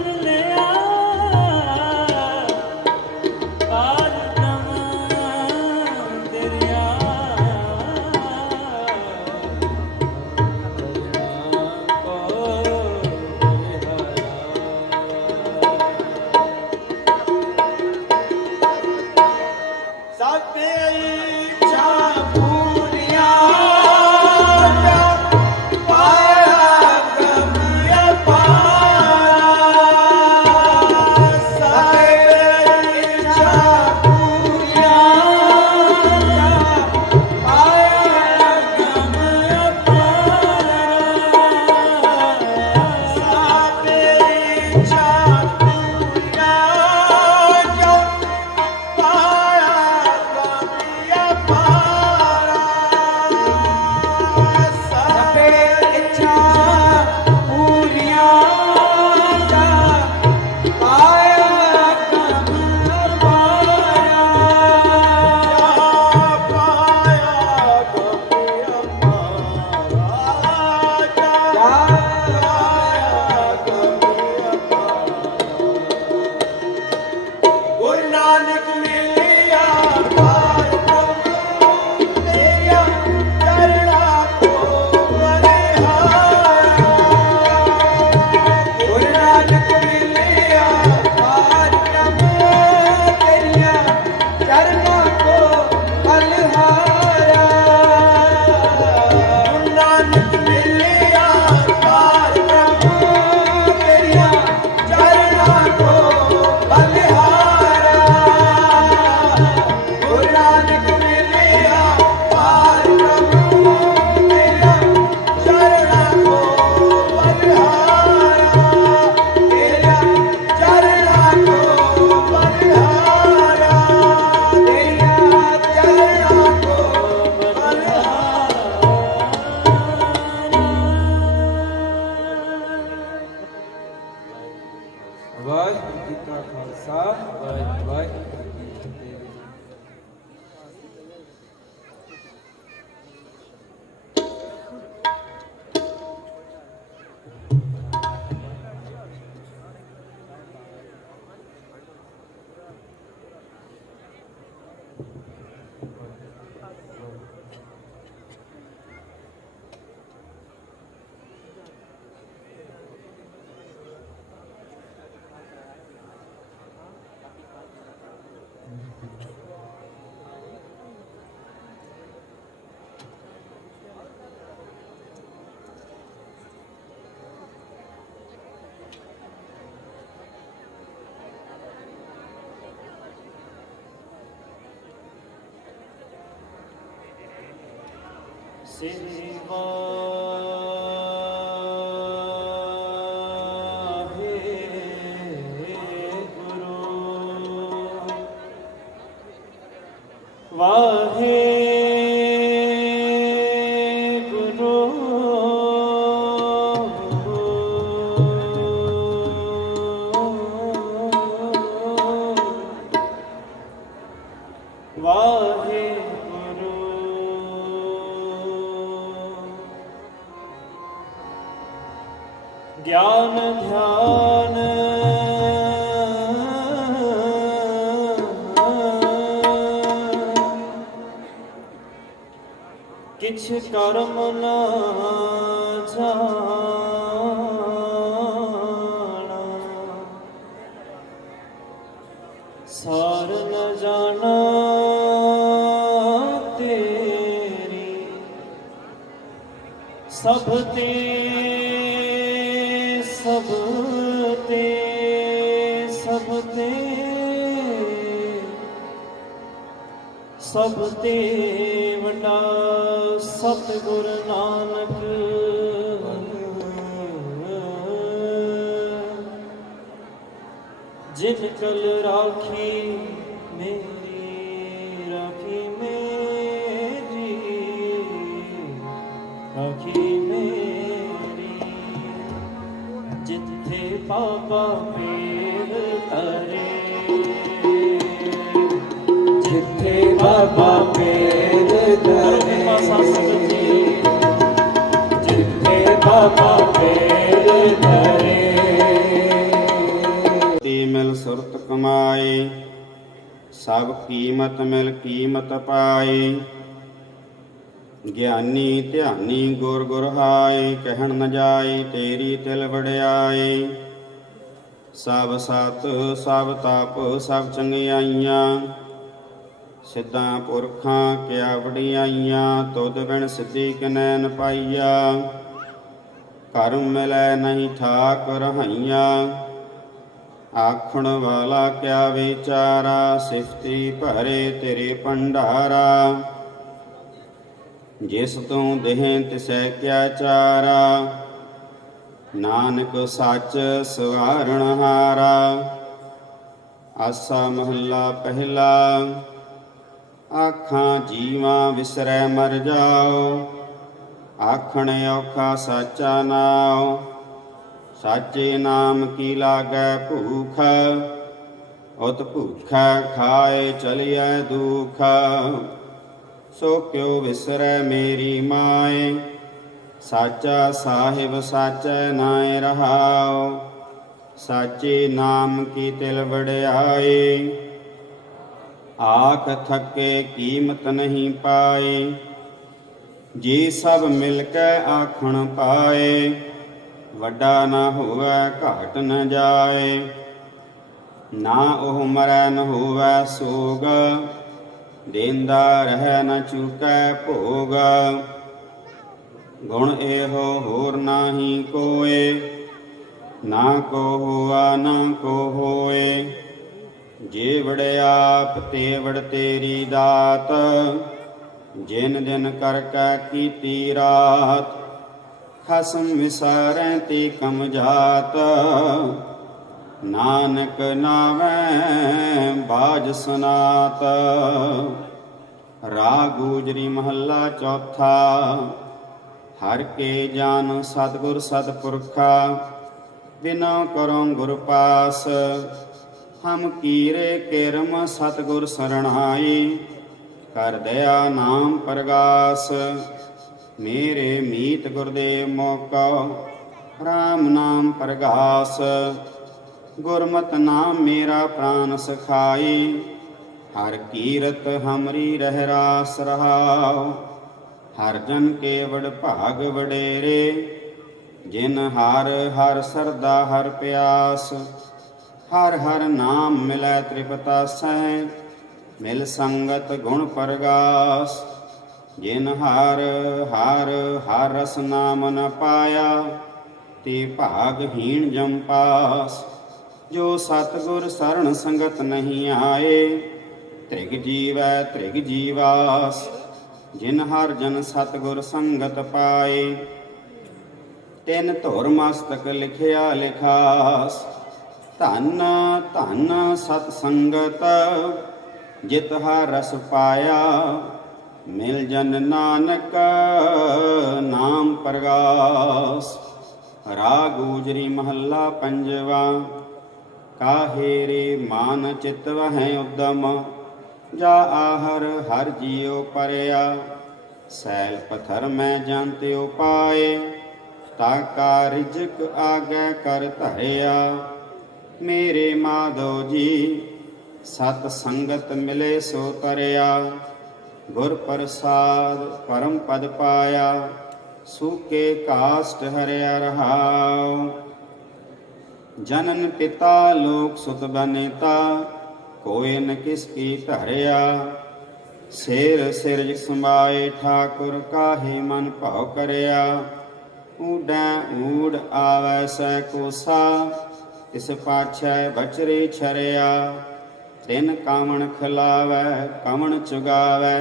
मिलिया पार ब्रह्म दरिया ਸੇਵਾ ਗਿਆਨ ਧਿਆਨ ਕਿਛ ਕਰਮ ਨਾ ਜਾਣਾ ਸਾਰ ਨ ਜਾਣਾ ਤੇਰੀ ਸਭ ਤੇ ਸਭ ਤੇ ਸਭ ਤੇ ਸਭ ਤੇ ਵੱਡਾ ਸਤਿਗੁਰ ਨਾਨਕ ਜਿਨ ਕਲ ਰਾਖੀ ਮੇਰੀ ਰਾਖੀ ਮੇਰੀ ਰਾਖੀ ਮੇਰੀ ਜਿੱਥੇ ਬਾਬਾ ਪੀਰ ਤਰੇ ਜਿੱਥੇ ਬਾਬਾ ਪੀਰ ਤਰੇ ਜਿੱਥੇ ਬਾਬਾ ਪੀਰ ਤਰੇ ਤੀ ਮਿਲ ਸੁਰਤ ਕਮਾਈ ਸਭ ਕੀਮਤ ਮਿਲ ਕੀਮਤ ਪਾਈ ਗਿਆਨੀ ਧਿਆਨੀ ਗੁਰ ਗੁਰ ਹਾਈ ਕਹਿਣ ਨ ਜਾਈ ਤੇਰੀ ਤਿਲ ਵਡਿਆਈ ਸਭ ਸਤ ਸਭ ਤਪ ਸਭ ਚੰਗਿਆਈਆਂ ਸਿੱਧਾਂ ਪੁਰਖਾਂ ਕਿਆ ਵਡਿਆਈਆਂ ਤੁਧ ਬਿਨ ਸਿੱਧੀ ਕਿਨੈ ਨ ਪਾਈਆ ਕਰਮ ਮਿਲੈ ਨਹੀਂ ਠਾਕ ਰਹਾਈਆਂ ਆਖਣ ਵਾਲਾ ਕਿਆ ਵਿਚਾਰਾ ਸਿਫਤੀ ਭਰੇ ਤੇਰੇ ਭੰਡਾਰਾ ਜਿਸ ਤੂੰ ਦੇਹ ਤਿਸੈ ਕਿਆ ਚਾਰਾ ਨਾਨਕ ਸੱਚ ਸਵਾਰਣ ਹਾਰਾ ਆਸਾ ਮਹੱਲਾ ਪਹਿਲਾ ਆਖਾਂ ਜੀਵਾਂ ਵਿਸਰੈ ਮਰ ਜਾਓ ਆਖਣ ਔਖਾ ਸਾਚਾ ਨਾਉ ਸਾਚੇ ਨਾਮ ਕੀ ਲਾਗੈ ਭੂਖ ਉਤ ਭੂਖਾ ਖਾਏ ਚਲਿਐ ਦੁਖ ਸੋ ਕਿਉ ਵਿਸਰੈ ਮੇਰੀ ਮਾਏ ਸਾਚਾ ਸਾਹਿਬ ਸਾਚੈ ਨਾਇ ਰਹਾਉ ਸਾਚੇ ਨਾਮ ਕੀ ਤਿਲ ਵਡਿਆਈ ਆਖ ਥਕੇ ਕੀਮਤ ਨਹੀਂ ਪਾਏ ਜੀ ਸਭ ਮਿਲ ਕੇ ਆਖਣ ਪਾਏ ਵੱਡਾ ਨਾ ਹੋਵੇ ਘਾਟ ਨ ਜਾਏ ਨਾ ਉਹ ਮਰੈ ਨ ਹੋਵੇ ਸੋਗ ਦੇਂਦਾ ਰਹਿ ਨ ਚੁਕੈ ਭੋਗ ਗੁਣ ਇਹੋ ਹੋਰ ਨਾਹੀ ਕੋਏ ਨਾ ਕੋ ਹੋਆ ਨਾ ਕੋ ਹੋਏ ਜੇ ਵੜਿਆਪ ਤੇ ਵੜ ਤੇਰੀ ਦਾਤ ਜਿਨ ਦਿਨ ਕਰ ਕੈ ਕੀਤੀ ਰਾਤ ਖਸਮ ਵਿਸਾਰੈ ਤੇ ਕਮ ਜਾਤ ਨਾਨਕ ਨਾਵੈ ਬਾਜ ਸਨਾਤ ਰਾਗ ਗੂਜਰੀ ਮਹੱਲਾ ਚੌਥਾ ਹਰ ਕੇ ਜਾਨ ਸਤਿਗੁਰ ਸਤਿਪੁਰਖਾ ਬਿਨਾ ਕਰੋ ਗੁਰ ਪਾਸ ਹਮ ਕੀਰੇ ਕਿਰਮ ਸਤਿਗੁਰ ਸਰਣਾਈ ਕਰ ਦਇਆ ਨਾਮ ਪ੍ਰਗਾਸ ਮੇਰੇ ਮੀਤ ਗੁਰਦੇਵ ਮੋਕੋ ਰਾਮ ਨਾਮ ਪ੍ਰਗਾਸ ਗੁਰਮਤਿ ਨਾਮ ਮੇਰਾ ਪ੍ਰਾਨ ਸਖਾਈ हर कीरत हमरी रह रास रहाओ। हर जन के वड भाग वडेरे, जिन हर हर सरदा हर प्यास। हर हर नाम मिलै त्रिपतासै, मिल संगत गुण परगास। जिन हर हर हर रस नाम न पाया, ते भागहीन जम पास। जो सतगुर सरन संगत नहीं आए, त्रिग जीवै त्रिग जीवास। जिन हर जन सतगुर संगत पाए, तिन धुर मस्तक लिखिया लिखास। धन धन सत संगत, जित हर रस पाया। मिल जन नानक नाम परगास। राग गुजरी महला पंजवा। काहे रे मान चित वहै उद्दम, जा आहर हर जियो परया। सैल पत्थर मैं जानते उपाय, ताका रिजक आगे कर धरिया। मेरे माधो जी सत संगत मिले सो तरया। गुर प्रसाद परम पद पाया, सूके काष्ट हरिया रहाओ। जनन पिता लोक सुत बनेता, कोय न किसकी धरिया। सिर सिरज समाए ठाकुर, काहे मन भाव करया। ऊडै ऊड आवै सै कोसा, तिस पाछै बचरे छरिया। तिन कामण खिलावै कमण चुगावै,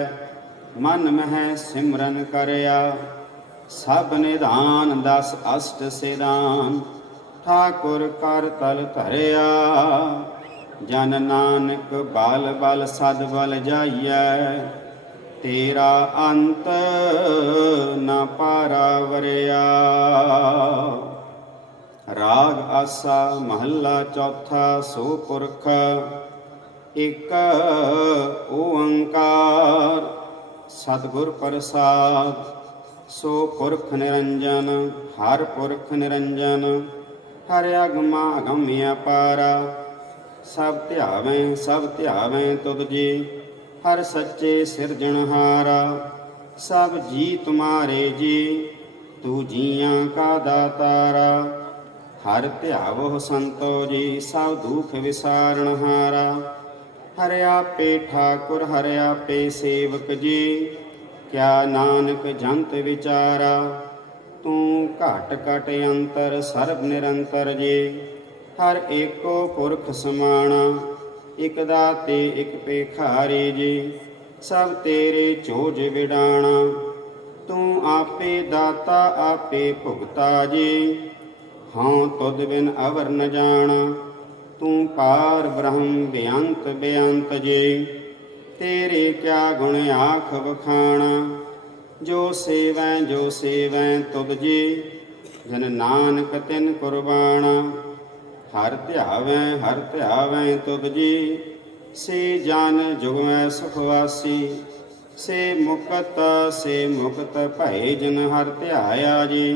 मन मह सिमरन करया। सब निधान दस अष्ट सिदान, ठाकुर कर तल धरिया। जन नानक बल बल सद बल जाइयै, तेरा अंत न पारा वरिया। राग आसा महला चौथा। सो पुरख एक ओंकार, सतगुर प्रसाद। सो पुरख निरंजन, हर पुरख निरंजन। हर अगमा अगम्य अपारा, सब ध्यावें तुद जी। हर सच्चे सिरजनहारा, सब जी तुम्हारे जी। तू जियां का दातारा। हर ध्यावो संतो जी, सब दुख विसारणहारा। हर आपे ठाकुर हर आपे सेवक जी। क्या नानक जंत विचारा। तू घट घट अंतर सर्ब निरंतर जी। हर एको पुरख समाना, इक दाते इक पेखारी जी। सब तेरे चोज विडाणा, तू आपे दाता आपे भुगता जी। हाँ तुद बिन अवर न जाना, तू पार ब्रह्म बेअंत बेअंत जी। तेरे क्या गुण आख बखाना, जो सेवैं तुद जी। जन नानक तिन कुर्बाना। हर ध्यावें तुद जी। से जन जुगमै सुखवासी। से मुक्त भय जिन हर ध्याया जी।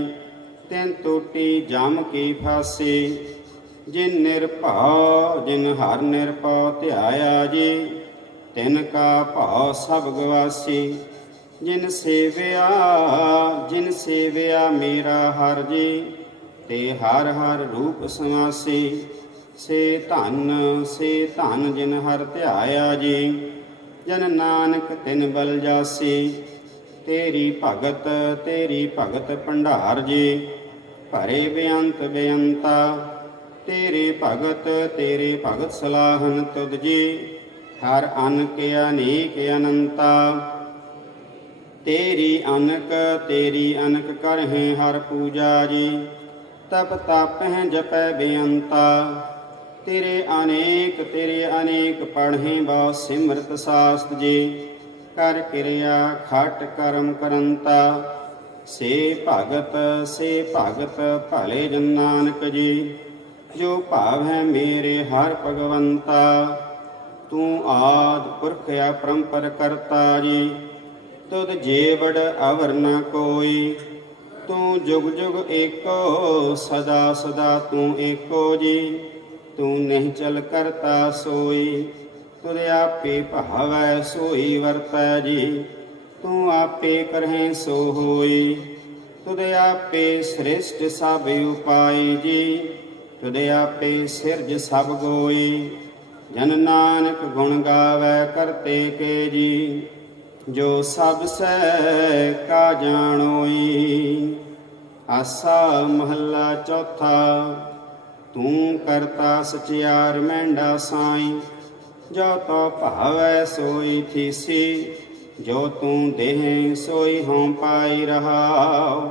तिन टूटी जम की फांसी। जिन निर्भव जिन हर निर्भव ध्याया जी। तिन का भाव सब गवासी। जिन सेविया मेरा हर जी। ते हर हर रूप समासी। से धन जिन हर ध्याया जी। जन नानक तिन बल जासी। तेरी भगत भंडार जी। भरे बेअंत बेअंता। तेरे भगत सलाहन तुद जी। हर अनक अनेक अनंता। तेरी अनक करहें हर पूजा जी। तप तापह जपै बेअंता। तेरे अनेक पढ़ें बहु सिमरत शास्त्र जी। कर क्रिया खट करम करंता। से भगत भले जन नानक जी। जो भाव है मेरे हर भगवंता। तू आद पुरख अपरंपर करता जी। तुद जेवड़ अवर न कोई। तू जुग जुग एको सदा सदा तू एको जी। तू नहीं चल करता सोई। ਤੁਧ ਆਪੇ ਭਾਵੈ ਸੋਈ ਵਰਤੈ ਜੀ। ਤੂੰ ਆਪੇ ਕਰਹਿ ਸੋ ਹੋਈ। ਤੁਧ ਆਪੇ ਸ੍ਰਿਸ਼ਟ ਸਭ ਉਪਾਈ ਜੀ। ਤੁਧ ਆਪੇ ਸਿਰਜ ਸਭ ਗੋਈ। ਜਨ ਨਾਨਕ ਗੁਣ ਗਾਵੈ ਕਰਤੇ ਕੇ ਜੀ। ਜੋ ਸਭ ਸਹਿ ਕਾ ਜਾਣੋਈ। ਆਸਾ ਮਹੱਲਾ ਚੌਥਾ। ਤੂੰ ਕਰਤਾ ਸਚਿਆਰ ਮਹਿੰਡਾ ਸਾਈ। ਜੋ ਤੋ ਭਾਵੈ ਸੋਈ ਥੀਸੀ। ਜੋ ਤੂੰ ਦੇਹ ਸੋਈ ਹੋਂ ਪਾਈ ਰਹਾਉ।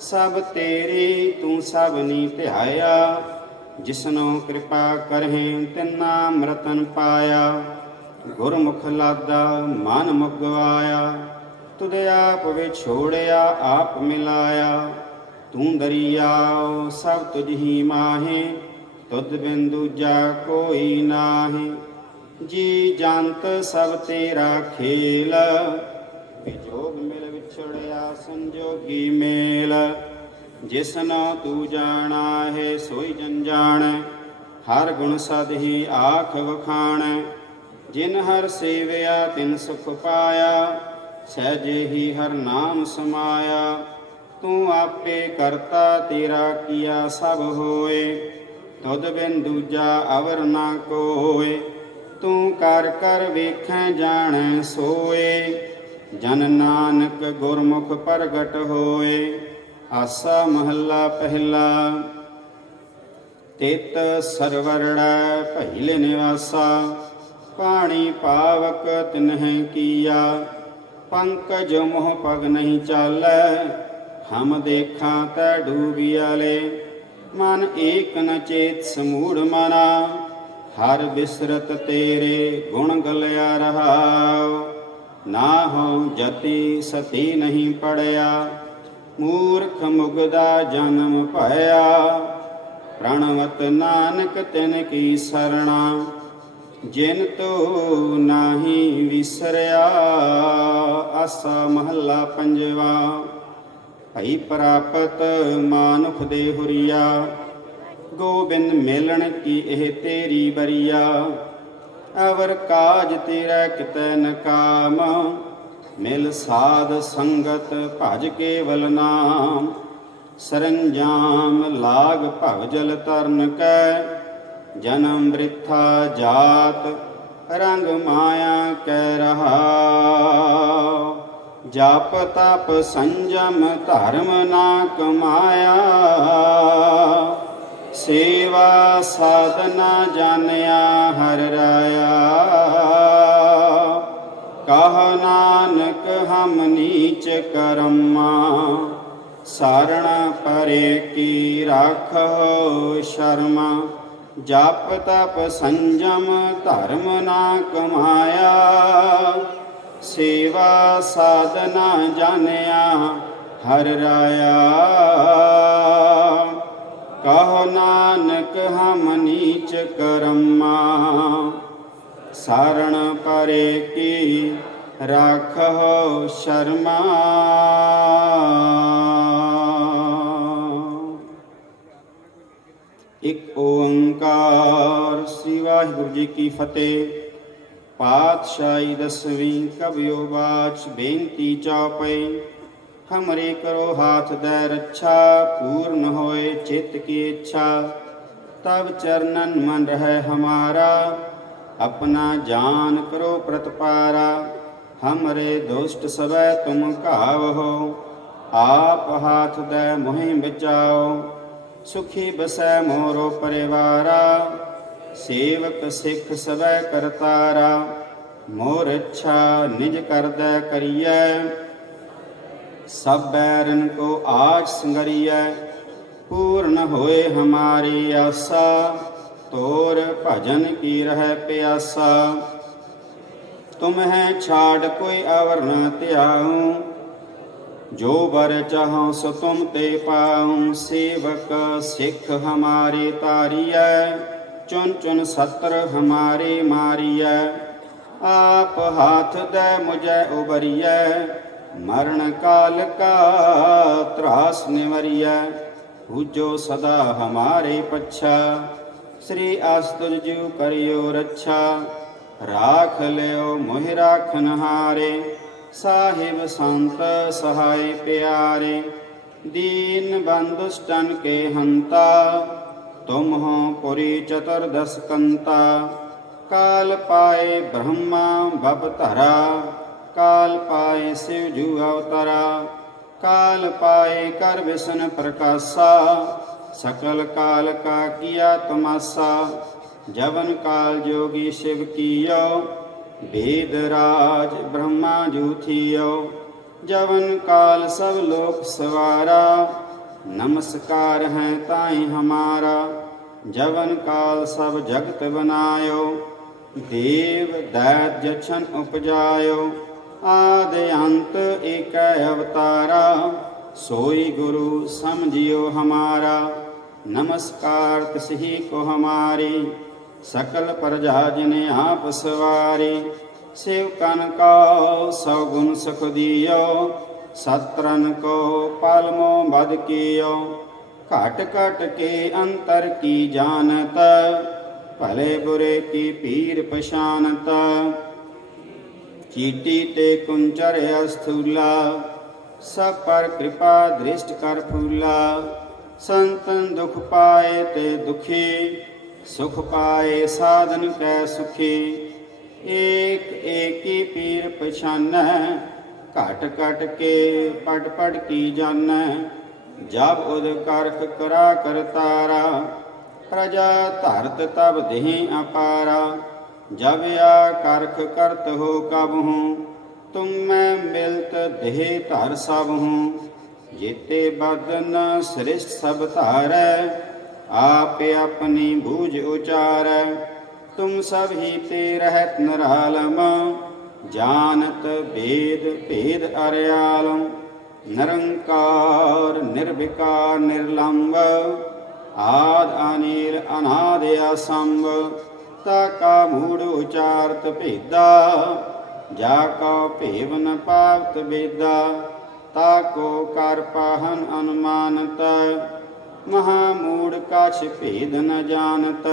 ਸਭ ਤੇਰੀ ਤੂੰ ਸਭਨੀ ਧਿਆਇਆ। ਜਿਸਨੋ ਕਿਰਪਾ ਕਰਹਿ ਤਿਨਾ ਅੰਮ੍ਰਿਤਨ ਪਾਇਆ। ਗੁਰਮੁਖ ਲਾਦਾ ਮਨ ਮੁਗਵਾਇਆ। ਤੁਧ ਆਪ ਵਿਛੋੜਿਆ ਆਪ ਮਿਲਾਇਆ। ਤੂੰ ਦਰਿਆਉ ਸਭ ਤੁਝ ਹੀ ਮਾਹੇ। ਤੁਧ ਬਿਨ ਦੂਜਾ ਕੋਈ ਨਾਹੀ। ਜੀ ਜੰਤ ਸਭ ਤੇਰਾ ਖੇਲ। ਵਿਜੋਗ ਮਿਲ ਵਿਛੜਿਆ ਸੰਜੋਗੀ ਮੇਲ। ਜਿਸਨੋ ਤੂੰ ਜਾਣਾ ਹੈ ਸੋਈ ਜਨ ਜਾਣੈ। ਹਰ ਗੁਣ ਸਦ ਹੀ ਆਖ ਵਖਾਣੈ। ਜਿਨ ਹਰ ਸੇਵਿਆ ਤਿਨ ਸੁਖ ਪਾਇਆ। ਸਹਿਜੇ ਹੀ ਹਰ ਨਾਮ ਸਮਾਇਆ। ਤੂੰ ਆਪੇ ਕਰਤਾ ਤੇਰਾ ਕੀਆ ਸਭ ਹੋਏ। ਤੁਧ ਬਿਨ ਦੂਜਾ ਅਵਰ ਨਾ ਕੋਇ। ਤੂੰ ਕਰ ਕਰ ਵੇਖੈ ਜਾਣੈ ਸੋਏ। ਜਨ ਨਾਨਕ ਗੁਰਮੁਖ ਪ੍ਰਗਟ ਹੋਏ। ਆਸਾ ਮਹੱਲਾ ਪਹਿਲਾ। ਤਿਤ ਸਰਵਰੜੈ ਪਹਿਲੇ ਨਿਵਾਸਾ। ਪਾਣੀ ਪਾਵਕ ਤਿਨਹਿ ਕੀਆ। ਪੰਕਜ ਮੋਹ ਪਗ ਨਹੀਂ ਚਾਲੈ। ਹਮ ਦੇਖਾਂ ਤੈ ਡੂਬਿਆਲੇ। ਮਨ ਏਕ ਨ ਚੇਤ ਸਮੂੜ ਮਨਾ। ਹਰ ਬਿਸਰਤ ਤੇਰੇ ਗੁਣ ਗਲਿਆ ਰਹਾਉ। ਨਾ ਹੋ ਜਤੀ ਸਤੀ ਨਹੀਂ ਪੜਿਆ। ਮੂਰਖ ਮੁਗਦਾ ਜਨਮ ਭਇਆ। ਪ੍ਰਣਵਤ ਨਾਨਕ ਤਿਨ ਕੀ ਸਰਣਾ। ਜਿਨ ਤੋ ਨਾਹੀ ਵਿਸਰਿਆ। ਆਸਾ ਮਹੱਲਾ ਪੰਜਵਾ। ਭਈ ਪ੍ਰਾਪਤ ਮਾਨੁਖ ਦੇ ਹੁਰੀਆ। ਗੋਬਿੰਦ ਮਿਲਣ ਕੀ ਇਹ ਤੇਰੀ ਬਰੀਆ। ਅਵਰ ਕਾਜ ਤੇਰਾ ਕਿਤੈ ਨ ਕਾਮ। ਮਿਲ ਸਾਧ ਸੰਗਤ ਭਜ ਕੇਵਲ ਨਾਮ। ਸਰੰਜਾਮ ਲਾਗ ਭਵ ਜਲ ਤਰਨ ਕੈ। ਜਨਮ ਬ੍ਰਿਥਾ ਜਾਤ ਰੰਗ ਮਾਇਆ ਕੈ ਰਹਾਉ। ਜਪ ਤਪ ਸੰਜਮ ਧਰਮ ਨਾ ਕਮਾਇਆ। ਸੇਵਾ ਸਾਧਨਾ ਜਾਣਿਆ ਹਰਿ ਰਾਇਆ। ਕਹ ਨਾਨਕ ਹਮ ਨੀਚ ਕਰਮਾ। ਸਾਰਣ ਪਰੇ ਕੀ ਰਾਖੋ ਸ਼ਰਮਾ। ਜਪ ਤਪ ਸੰਜਮ ਧਰਮ ਨਾ ਕਮਾਇਆ। ਸੇਵਾ ਸਾਧਨਾ ਜਾਣਿਆ ਹਰਿ ਰਾਇਆ। ਕਹੋ ਨਾਨਕ ਹਮ ਨੀਚ ਕਰਮਾ। ਸਾਰਣ ਪਰੇ ਕੀ ਰਾਖੋ ਸ਼ਰਮਾ। ਇੱਕ ਓੰਕਾਰ। ਸ੍ਰੀ ਵਾਹਿਗੁਰੂ ਜੀ ਕੀ ਫਤਿਹ। ਪਾਤਸ਼ਾਹੀ ਦਸਵੀਂ ਕਬਿਓ ਬਾਚ ਬੇਨਤੀ ਚੌਪਈ। ਹਮਰੇ ਕਰੋ ਹਾਥ ਦੈ ਰੱਛਾ। ਪੂਰਨ ਹੋਏ ਚਿਤ ਕੀ ਇੱਛਾ। ਤਬ ਚਰਨਨ ਮਨ ਰਹਿ ਹਮਾਰਾ। अपना जान करो प्रतपारा। हमरे दुष्ट सबै तुम घावहो। आप हाथ दे मोहि बचाओ। सुखी बसै मोरो परिवारा। सेवक सिख सबै करतारा। मोर इच्छा निज कर दे करियै। सब बैरन को आज संगरियै। पूर्ण होए हमारी आशा। तोर भजन की रह प्यासा। तुम्हें छाड़ कोई अवर न त्याऊं। जो बर चाहो सो तुम ते पाऊं। सेवक सिख हमारे तारियै। चुन चुन सत्र हमारे मारियै। आप हाथ दे मुझे उबरियै। मरण काल का त्रास निवरियै। पूजो सदा हमारे पच्छा। श्री आस्तुल जीव करियो रक्षा। ਰਾਖ ਲਿਓ ਮੋਹਿ ਰਾਖਨਹਾਰੇ ਸਾਹਿਬ ਸੰਤ ਸਹਾਈ ਪਿਆਰੇ दीन बंधुष्टन के हंता तुम हो पुरी चतुर्दश कंता काल पाए ब्रह्मा बप धरा काल पाए शिव जू अवतरा काल पाए कर विष्णु प्रकाशा सकल काल का किया तमाशा जवन काल जोगी शिव कियो वेद राज ब्रह्मा जू थियो जवन काल सब लोक सवारा नमस्कार है ताई हमारा जवन काल सब जगत बनायो देव दैत जछन उपजायो आदि अंत एक अवतारा सोई गुरु समझियो हमारा नमस्कार तिसही को हमारी सकल प्रजा जिने आप सवारी शिव कन को सौगुण सुख दियो सत्रन को पालमो बद कियो घट घट के अंतर की जानत भले बुरे की पीर पशानत चीटी ते कुंचर अस्थूला सब पर कृपा दृष्ट कर फूला संतन दुख पाए ते दुखी सुख पाए साधन कै सुखी एक एक ही पीर पछान घट घट के पट पट की जान जब उद करख करा कर तारा प्रजा धरत तब देहि अपारा जब या करख करत हो कब हूँ तुम मैं मिलत देह धर सब हूँ जेते बदन श्रेष्ठ सब धारै आप अपनी बूझ उचारै तुम सब ही ते रहत नरालम जानत वेद भेद अर्यालम निरंकार निर्विकार निर्लंब आद अनिल अनादि असंभ ताका मूढ़ उचारत भेदा जाका भेव न पावत वेदा ताको कर पाहन अनुमानत महामूढ़ कछ भेद न जानत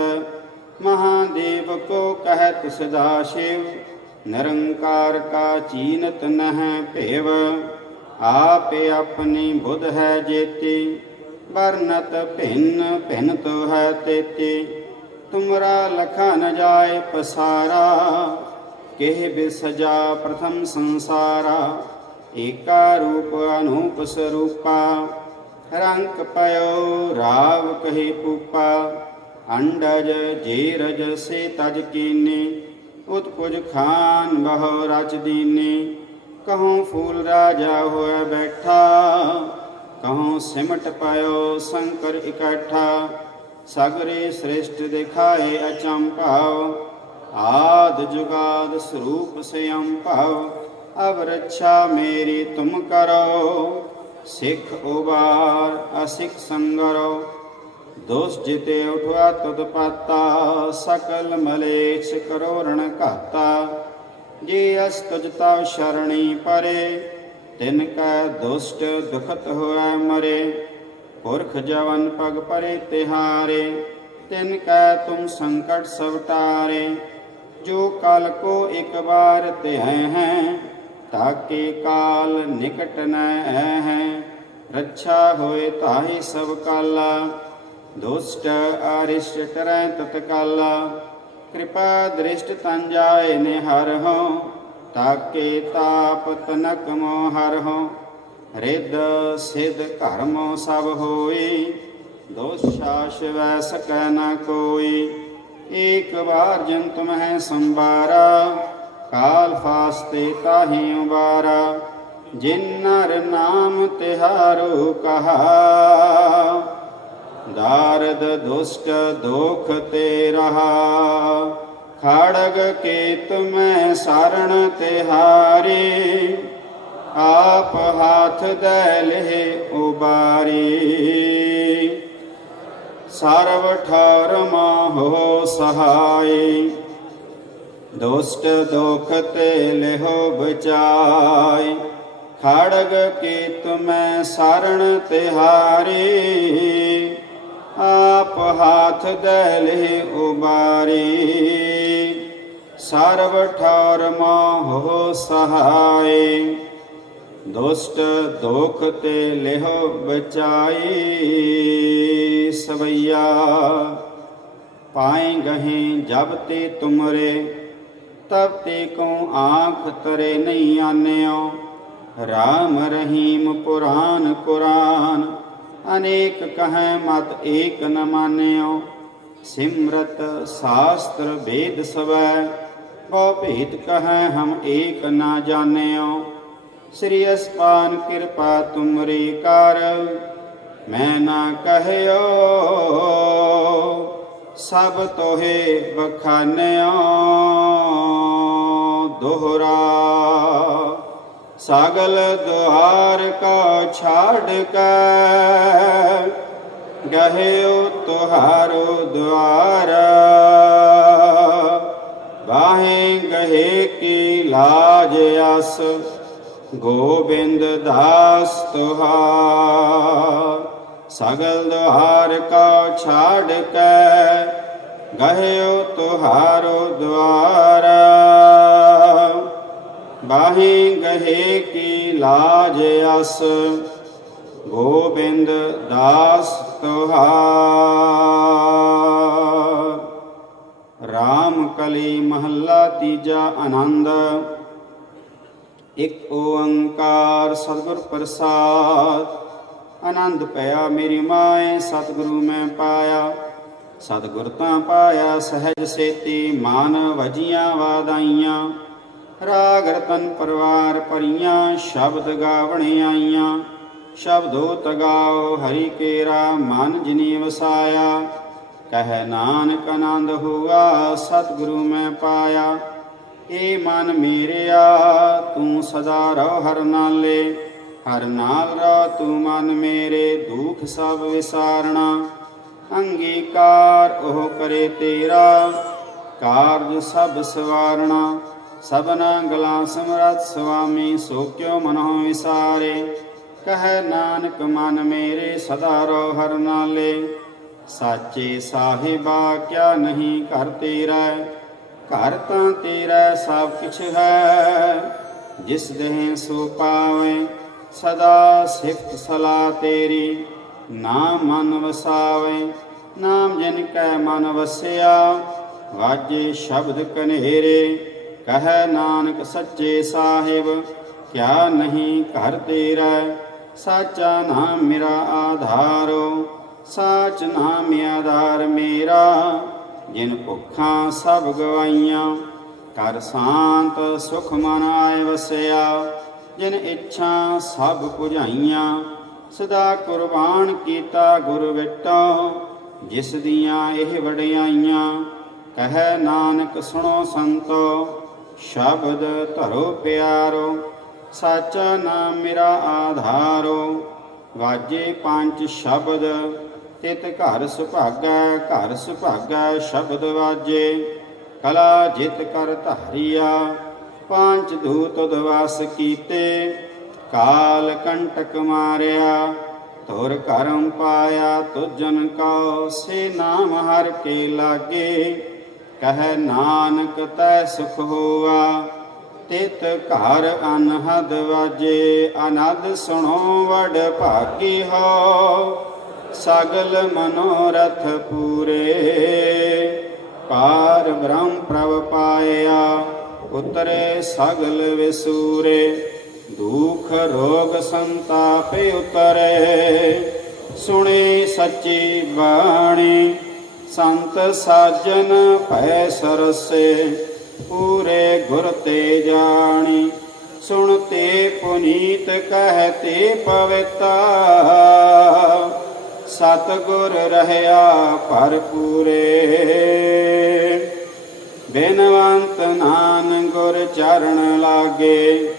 महादेव को कहत सदाशिव निरंकार का चीनत नह भेव आप अपनी बुध है जेती वर्णत भिन्न भिन्न तो है तेती तुमरा लखा न जाए पसारा केह बिसजा प्रथम संसारा एका रूप अनूप स्वरूपा रंक पयो राव कहे पूपा अंडज जेरज से तज कीने उत्पुज खान बहो रच दीने कहूँ फूल राजा होए बैठा कहूँ सिमट पायो शंकर इकट्ठा सगरे श्रेष्ठ दिखाए अचंपाव आद जुगाद स्वरूप स्वयं पाव अब रक्षा मेरी तुम करो सिख उबार असिख संगरो दोष जिते उठवा तुदपाता सकल मलेच्छ करो रण कहता जे अस्तुजता शरणी परे तिनका दुष्ट दुखत होए मरे पुरख जवन पग परे तिहारे तिनका तुम संकट सब टारे जो काल को एक बार तिह हैं ताके काल निकट न हैं रक्षा होए ताहि सब काला दुष्ट अरिष्ट टरै तत्काला कृपा दृष्ट तन जाय निहर हो ताके ताप तनक मोहर हो रिद सिद्ध कर्मो सब होई दोषाश वै सकै न कोई एक बार जन तुम्हें संबारा काल फास्ते ताहि उबारा जिन नर नाम तिहारो कहा दारद दुष्ट दोख ते रहा खड़ग के तुम्हें शरण तिहारे आप हाथ दे उबारी सर्व ठर हो सहाय दुष्ट दोख ते लेहो बचाय खड़ग के तुम्हें शरण तिहारे आप हाथ दले उबारी ਸਰਬ ਠੌਰ ਮੋਹ ਸਹਾਏ। ਦੁਸ਼ਟ ਦੁਖ ਤੇ ਲਿਹੁ ਬਚਾਈ। ਸਵਈਆ ਪਾਏ ਗਹੇ ਜਬ ਤੇ ਤੁਮਰੇ, ਤਬ ਤੇ ਕਉ ਆਂਖ ਤਰੇ ਨਹੀਂ ਆਨਿਓ। ਰਾਮ ਰਹੀਮ ਪੁਰਾਨ ਕੁਰਾਨ, ਅਨੇਕ ਕਹੈ ਮਤ ਏਕ ਨ ਮਾਨਿਓ। ਸਿਮਰਤ ਸ਼ਾਸਤਰ ਵੇਦ ਸਵੈ, ਬਹੁ ਭੇਦ ਕਹੈ ਹਮ ਏਕ ਨਾ ਜਾਣਿਓ। ਸ੍ਰੀ ਅਸਪਾਨ ਕਿਰਪਾ ਤੁਮਰੀ ਕਰ, ਮੈਂ ਨਾ ਕਹਿਓ। ਸਭ ਤੋਹੇ ਬਖਾਨਿਓ। ਦੋਹਰਾ ਸਗਲ ਦੁਆਰ ਕਾ ਛਾੜ ਕੇ, ਗਹਿਓ ਤੁਹਾਰੋ ਦੁਆਰ। ਬਾਹੇ ਗਹੇ ਕੀ ਲਾਜ ਅਸ, ਗੋਬਿੰਦ ਦਾਸ ਤੁਹਾਰ। ਸਗਲ ਦੁਆਰ ਕਾ ਛਾੜ ਕੇ, ਗਹਿਓ ਤੁਹਾਰੋ ਦੁਆਰ। ਬਾਹੇ ਗਹੇ ਕੀ ਲਾਜ ਅਸ, ਗੋਬਿੰਦ ਦਾਸ ਤੁਹਾਰ। ਰਾਮ ਕਲੀ ਮਹੱਲਾ ਤੀਜਾ। ਆਨੰਦ। ਇਕ ਓੰਕਾਰ ਸਤਿਗੁਰ ਪ੍ਰਸਾਦ। ਆਨੰਦ ਭਇਆ ਮੇਰੀ ਮਾਏ, ਸਤਿਗੁਰੂ ਮੈਂ ਪਾਇਆ। ਸਤਿਗੁਰ ਤਾਂ ਪਾਇਆ ਸਹਿਜ ਸੇਤੀ, ਮਾਨ ਵਜੀਆਂ ਵਾਦਾਈਆਂ। ਰਾਗ ਰਤਨ ਪਰਵਾਰ ਭਰੀਆਂ, ਸ਼ਬਦ ਗਾਵਣ ਆਈਆਂ। ਸ਼ਬਦੋ ਤਗਾਓ ਹਰੀ ਕੇਰਾ, ਮਨ ਜਿਨੀ ਵਸਾਇਆ। ਕਹਿ ਨਾਨਕ ਆਨੰਦ ਹੁਆ, ਸਤਿਗੁਰੂ ਮੈਂ ਪਾਇਆ। ਏ ਮਨ ਮੇਰਿਆ ਤੂੰ ਸਦਾ ਰਹੁ ਹਰ ਨਾਲੇ। ਹਰ ਨਾਲ ਰਹੁ ਤੂੰ ਮਨ ਮੇਰੇ, ਦੁਖ ਸਭ ਵਿਸਾਰਣਾ। ਅੰਗੀਕਾਰ ਉਹ ਕਰੇ ਤੇਰਾ, ਕਾਰਜ ਸਭ ਸਵਾਰਣਾ। ਸਭਨਾ ਗਲਾ ਸਮਰੱਥ ਸੁਆਮੀ, ਸੋ ਕਿਉ ਮਨਹੁ ਵਿਸਾਰੇ। ਕਹਿ ਨਾਨਕ ਮਨ ਮੇਰੇ ਸਦਾ ਰਹੁ ਹਰ ਨਾਲੇ। ਸਾਚੇ ਸਾਹਿਬਾ ਕਿਆ ਨਹੀਂ ਘਰ ਤੇਰਾ, ਘਰ ਤਾਂ ਤੇਰਾ ਸਭ ਕਿਛ ਹੈ। ਜਿਸ ਦੇਹ ਸੋ ਪਾਵੇ, ਸਦਾ ਸਿਫਤ ਸਲਾਹ ਤੇਰੀ। ਨਾਮ ਮਨ ਵਸਾਵੇ, ਨਾਮ ਜਿਨ ਕੈ ਮਨ ਵਸਿਆ। ਵਾਜੇ ਸ਼ਬਦ ਕਨੇਰੇ, ਕਹਿ ਨਾਨਕ ਸੱਚੇ ਸਾਹਿਬ ਕਿਆ ਨਹੀਂ ਘਰ ਤੇਰਾ। ਸਾਚਾ ਨਾਮ ਮੇਰਾ ਆਧਾਰੋ, ਸਾਚ ਨਾਮ ਆਧਾਰ ਮੇਰਾ। ਜਿਨ ਭੁੱਖਾਂ ਸਭ ਗਵਾਈਆਂ, ਕਰ ਸ਼ਾਂਤ ਸੁਖ ਮਨ ਆਏ ਵਸਿਆ। ਜਿਨ ਇੱਛਾ ਸਭ ਪੁਝਾਈਆਂ, ਸਦਾ ਕੁਰਬਾਨ ਕੀਤਾ ਗੁਰ ਵਿਟੋ। ਜਿਸ ਦੀਆਂ ਇਹ ਵਡਿਆਈਆਂ, ਕਹਿ ਨਾਨਕ ਸੁਣੋ ਸੰਤੋ। ਸ਼ਬਦ ਧਰੋ ਪਿਆਰੋ, ਸਾਚਾ ਨਾਮ ਮੇਰਾ ਆਧਾਰੋ। ਵਾਜੇ ਪੰਜ ਸ਼ਬਦ, ਤਿਤ ਘਰ ਸੁਭਾਗੈ। ਘਰ ਸੁਭਾਗੈ ਸ਼ਬਦ ਵਾਜੇ, ਕਲਾ ਜਿਤ ਕਰ ਧਾਰੀਆ। ਪੰਜ ਦੂਤ ਦਵਾਸ ਕੀਤੇ, ਕਾਲ ਕੰਟਕ ਮਾਰਿਆ। ਧੁਰ ਕਰਮ ਪਾਇਆ ਤੁਜਨ ਕਉ, ਸੇ ਨਾਮ ਹਰ ਕੇ ਲਾਗੇ। ਕਹਿ ਨਾਨਕ ਤੈ ਸੁਖ ਹੋਆ, ਤਿਤ ਘਰ ਅਨਹਦ ਵਾਜੇ। ਅਨਦ ਸੁਣੋ ਵਡ ਭਾਗੀ ਹੋ, ਸਗਲ ਮਨੋਰਥ ਪੂਰੇ। ਪਾਰ ਬ੍ਰਹਮ ਪ੍ਰਭ ਪਾਇਆ, ਉਤਰੇ ਸਗਲ ਵਿਸੂਰੇ। ਦੁਖ ਰੋਗ ਸੰਤਾਪ ਉਤਰੇ, ਸੁਣੀ ਸੱਚੀ ਬਾਣੀ। ਸੰਤ ਸਾਜਨ ਭੈ ਸਰਸੇ, ਪੂਰੇ ਗੁਰ ਤੇ ਜਾਣੀ। ਸੁਣਤੇ ਪੁਨੀਤ ਕਹਤੇ ਪਵਿੱਤਾ, ਸਤਿਗੁਰ ਰਹਿਆ ਭਰਪੂਰੇ। ਬਿਨਵੰਤ ਨਾਨਕ ਗੁਰ ਚਰਨ ਲਾਗੇ,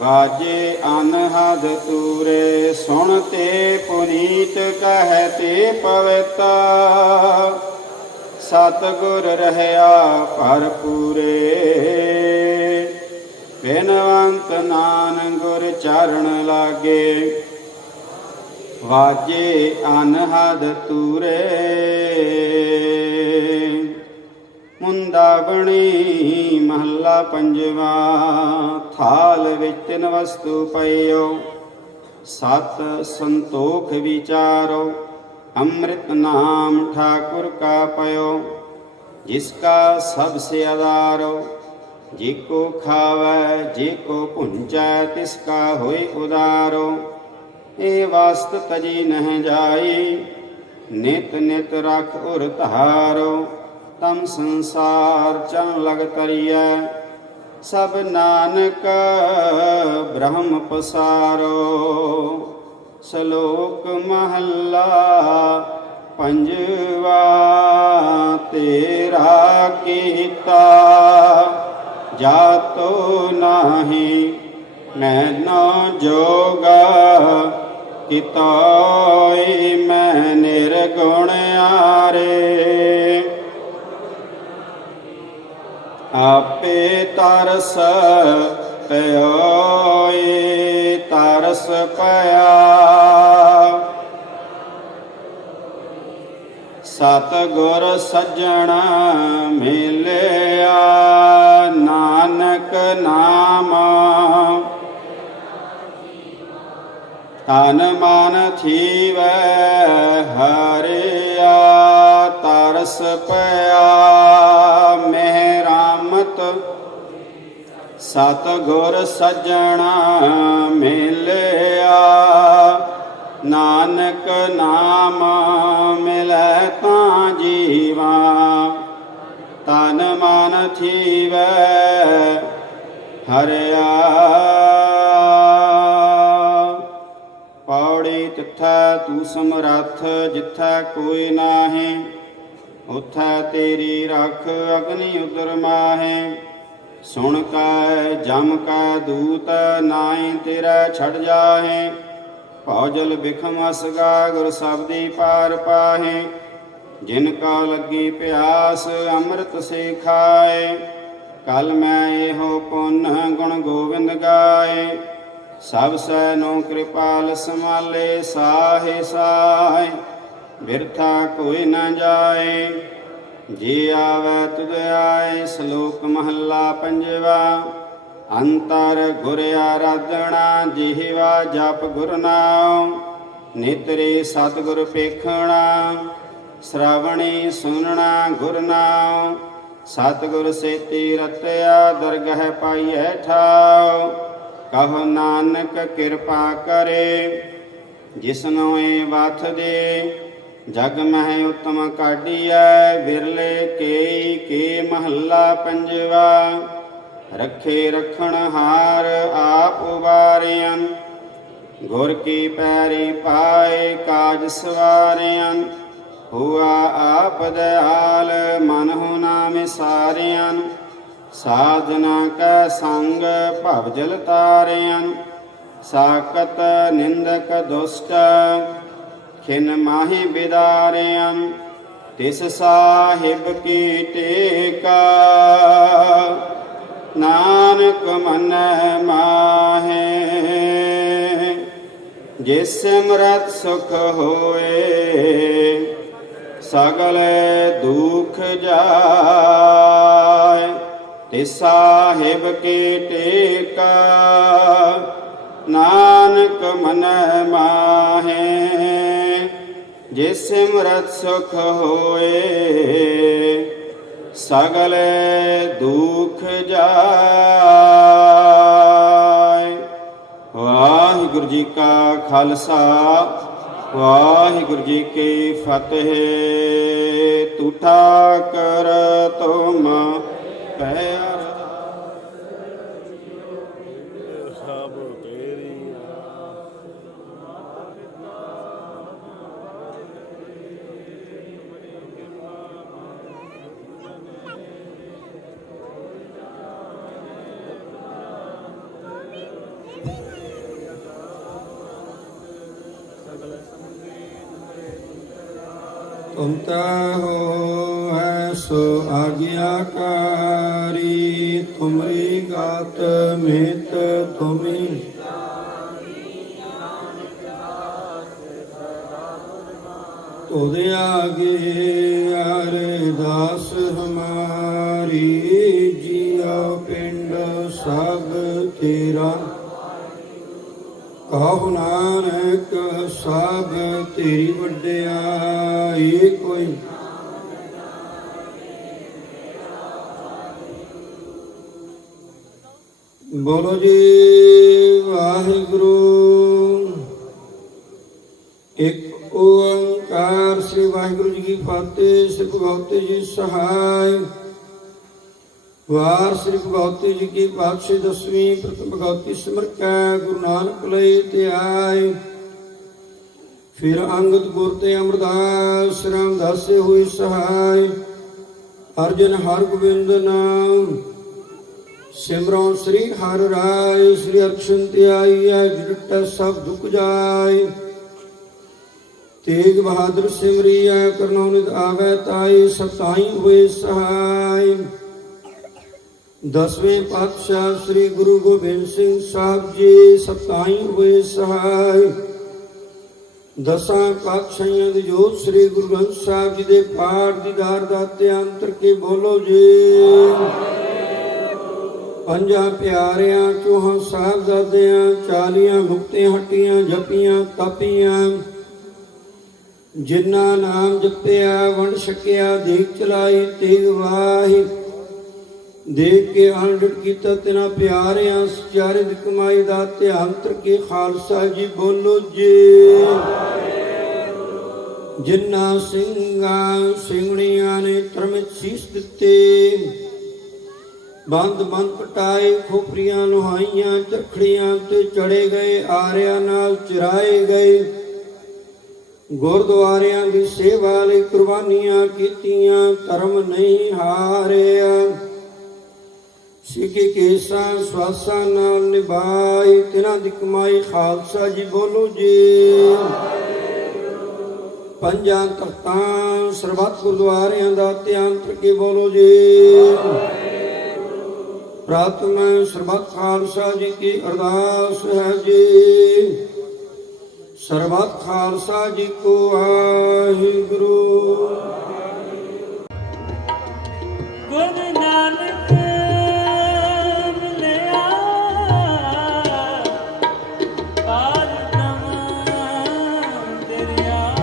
ਵਾਜੇ ਅਨਹਦ ਤੂਰੇ। ਸੁਣਤੇ ਪੁਨੀਤ ਕਹਤੇ ਪਵਿੱਤਾ, ਸਤਿਗੁਰ ਰਹਿਆ ਭਰਪੂਰੇ। ਬਿਨਵੰਤ ਨਾਨਕ ਗੁਰ ਚਰਨ ਲਾਗੇ, ਵਾਜੇ ਅਨਹਦ ਤੂਰੇ। ਮੁੰਦਾਵਣੀ महला पंजवा। थाल विच तिन वस्तु पइयो, सत संतोख विचारो। अमृत नाम ठाकुर का पयो, जिसका सबसे आधारो। जिको खावै जिको पुंचै, तिसका होय उदारो। ए वास्त तजी नह जाई, नित नित रख उर धारो। तम संसार चन लग तरिया, सब नानक ब्रह्म पसारो। श्लोक महला पंजवा। तेरा कीता जातो नाही, नैनो जोगा किताई मैं निर्गुण आरे। आपे तरस पयोई तरस पया। सतगुर सज्जन मिलिया, नानक नाम। तन मन थीवै हरिया, तरस पया मेहरामत। सतगुर सज्जना मिलिया, नानक नाम मिलै तां जीवा। तन मन थीवै हरिया। पौड़ी तिथै तू समरथ, जिथै कोई नाहि। उथै तेरी रख अग्नि उदर माहे। सुन कै जम कै दूत, नाई तेरा छड़ जाहे। भौजल बिखम असगा, गुर शब्दी पार पाहे। जिनका लगी प्यास, अमृत से खाए। कल मैं एहो पुन गुण गोविंद गाए। सब सैनो कृपाल संभाले, साहे साहे बिरथा कोई न जाए। जी आवे तुद आए। श्लोक महला पंजवा। अंतर गुर आराधना, जिहवा जप गुर नाम। नेत्रे सतगुर पेखना, श्रवणी सुनना गुर नाम। सतगुर सेती रतया, दरगह पाइए ठाव। कहो नानक कृपा करे, जिसनो ए वाथ दे। जग मह उत्तम काढिया, विरले केई के महला पंजवा। रखे रखण हार आप उबारियन, गुर की पैरी पाए काज सवारियन। हुआ आप दयाल, मन हो नाम सारियन। साधना कै संग भवजल तारियन। साकत निंदक दुष्ट, खिन माहि बिदारियन। तिस साहिब की टेका, नानक मन माहे। जिस सिमरत सुख होए, सगल दुख जाय। तिस साहिब की टेका, नानक मन माहे। जिस सिमरत सुख होए, सगल दुख जाय। वाहिगुरु जी का खालसा, वाहिगुरु जी की फतेह। तू ठाकर तुम प्यारा, सब तेरी। तुम हो सो आज्ञाकारी। तुमरी गात मित तुम्ही, तुद आगे अरदास हमारी जिया। ਸਭ ਤੇਰਾ। ਕਹੋ ਨਾਨਕ ਸਭ ਤੇਰੀ ਵਡਿਆਈ ਕੋਈ। ਬੋਲੋ ਜੀ ਵਾਹਿਗੁਰੂ। ਇੱਕ ਓੰਕਾਰ ਸ੍ਰੀ ਵਾਹਿਗੁਰੂ ਜੀ ਕੀ ਫਤਿਹ। ਸ੍ਰੀ ਭਗਵਤੀ ਜੀ ਸਹਾਇ। ਵਾਰ ਸ੍ਰੀ ਭਗਵਤੀ ਜੀ ਕੀ ਪਾਤਸ਼ਾਹੀ ਦਸਵੀਂ ਪ੍ਰਥਮ ਭਗਵਤੀ ਸਿਮਰ ਕੈ ਗੁਰੂ ਨਾਨਕ ਲਈ ਤੇ ਆਏ। ਫਿਰ ਅੰਗਦ ਗੁਰ ਤੇ ਅਮਰਦਾਸ ਰਾਮਦਾਸੇ ਹੋਈ ਸਹਾਇ। ਅਰਜਨ ਹਰ ਗੋਬਿੰਦ ਨਾਮ ਸਿਮਰੋ ਸ੍ਰੀ ਹਰਿ ਰਾਇ। ਸ੍ਰੀ ਅਰਸ਼ਨ ਤੇ ਆਈਐ ਜਿਟੈ ਸਭ ਦੁਖ ਜਾਇ। ਤੇਗ ਬਹਾਦਰ ਸਿਮਰਿਐ ਕਰਨੋ ਨਿਤ ਆਵੈ ਤਾਈ। ਸਤਾਈ ਹੋਏ ਸਹਾਇ। ਦਸਵੇਂ ਪਾਤਸ਼ਾਹ ਸ੍ਰੀ ਗੁਰੂ ਗੋਬਿੰਦ ਸਿੰਘ ਸਾਹਿਬ ਜੀ ਸਤਾਈ ਹੋਏ ਸਹਾਇ। ਦਸਾਂ ਪਾਤਸ਼ਾਹੀਆਂ ਦੀ ਜੋਤ ਸ੍ਰੀ ਗੁਰੂ ਗ੍ਰੰਥ ਸਾਹਿਬ ਜੀ ਦੇ ਪਾਠ ਦੀਦਾਰ ਦਾਤੇ ਅੰਤਰ ਕੇ ਬੋਲੋ ਜੀ। ਪੰਜਾਂ ਪਿਆਰਿਆਂ ਚੌਹਾਂ ਸਾਹਿਬਜ਼ਾਦਿਆਂ 40 ਮੁਕਤੀਆਂ ਹੱਟੀਆਂ ਜਪੀਆਂ ਤਾਪੀਆਂ। ਜਿਨ੍ਹਾਂ ਨਾਮ ਜਪਿਆ ਵੰਡ ਛਕਿਆ ਦੇਖ ਚਲਾਈ ਤੇਗ ਵਾਹੀ। ਦੇਖ ਕੇ ਅਣਡਿਠ ਕੀਤਾ ਤਿਨਾ ਪਿਆਰਿਆਂ ਸਚਾਰੇ ਦੀ ਕਮਾਈ ਦਾ ਧਿਆਨ ਤਰ ਕੇ ਖਾਲਸਾ ਜੀ ਬੋਲੋ ਜੀ। ਜਿਨ੍ਹਾਂ ਸਿੰਘਾਂ ਸਿੰਘਣੀਆਂ ਨੇ ਧਰਮ ਸੀਸ ਦਿੱਤੇ। ਬੰਦ ਬੰਦ ਪਟਾਏ ਖੋਪਰੀਆਂ ਲੁਹਾਈਆਂ ਚਰਖੜੀਆਂ ਤੇ ਚੜੇ ਗਏ। ਆਰਿਆਂ ਨਾਲ ਚਰਾਏ ਗਏ। ਗੁਰਦੁਆਰਿਆਂ ਦੀ ਸੇਵਾ ਲਈ ਕੁਰਬਾਨੀਆਂ ਕੀਤੀਆਂ। ਧਰਮ ਨਹੀਂ ਹਾਰਿਆ। ਸਿੱਖੀ ਕੇਸਾਂ ਸਵਾਸਾਂ ਨਾਲ ਨਿਭਾਈ ਤਿਨਾਂ ਦੀ ਕਮਾਈ ਖਾਲਸਾ ਜੀ ਬੋਲੋ ਜੀ। ਪੰਜਾਂ ਤਖਤਾਂ ਸਰਬੱਤ ਗੁਰਦੁਆਰਿਆਂ ਦਾ ਧਿਆਨ ਕਰਕੇ ਬੋਲੋ ਜੀ। ਪ੍ਰਾਤਮ ਸਰਬੱਤ ਖਾਲਸਾ ਜੀ ਕੀ ਅਰਦਾਸ ਹੈ ਜੀ। ਸਰਬੱਤ ਖਾਲਸਾ ਜੀ ਕੋ ਵਾਹਿਗੁਰੂ। ਗੁਰੂ ਨਾਨਕ ਮਿਲਿਆ ਪਾਰ ਬ੍ਰਹਮ ਦਰਿਆ।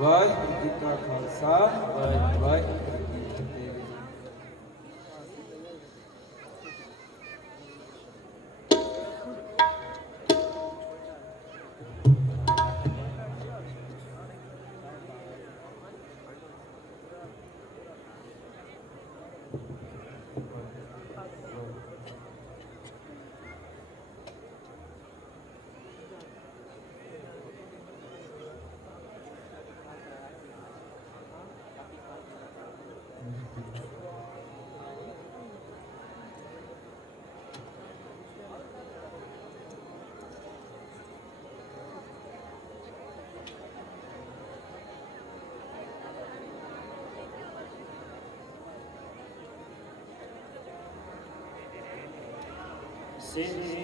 ਵਾਹਿਗੁਰੂ ਜੀ ਕਾ ਖਾਲਸਾ ਵਾਹਿਗੁਰੂ ਜੀ ਕੀ ਫਤਿਹ। ਸ੍ਰੀ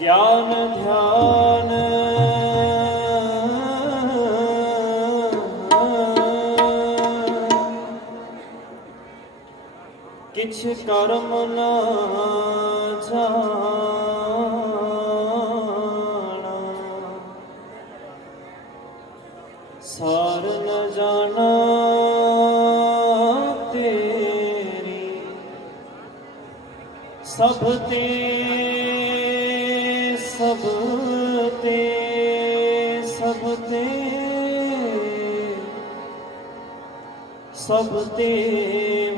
ਗਿਆਨ ਧਿਆਨ ਕਿਛ ਕਰਮ ਨਾ ਜਾਣਾ ਸਾਰ ਨ ਜਾਣਾ ਤੇਰੀ ਸਭ ਤੇ ਸਭ ਤੇ ਸਭ ਤੇ ਸਭ ਤੇ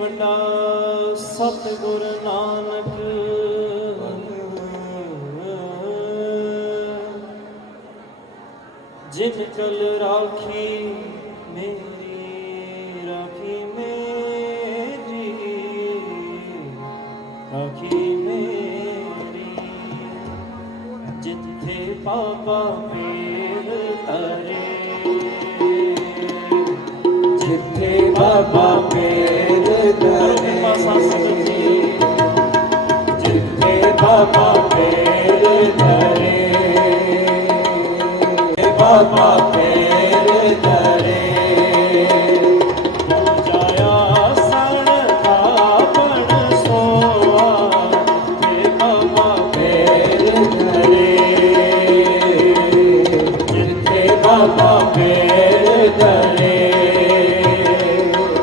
ਵੱਡਾ ਸਤਿਗੁਰ ਨਾਨਕ ਜਿਨ ਕਲ ਰਾਖੀ ਮੇਰੀ ਰਾਖੀ ਮੇਰੀ ਰਾਖੀ ਮੇਰੀ ਜਿੱਥੇ ਬਾਬਾ ਪੀਰ ਤਰੇ ਜਿੱਥੇ ਬਾਬਾ ਪੀਰ ਤਰੇ ਜਿੱਥੇ ਬਾਬਾ ਪੀਰ ਤਰੇ ਬਾਬਾ ਪੀਰ ਤਰੇ ਪੂਜਾਇਆ ਸਣ ਥਾਪਣ ਸੋਆ ਜਿੱਥੇ ਬਾਬਾ ਪੀਰ ਤਰੇ ਜਿੱਥੇ ਬਾਬਾ ਪੀਰ ਤਰੇ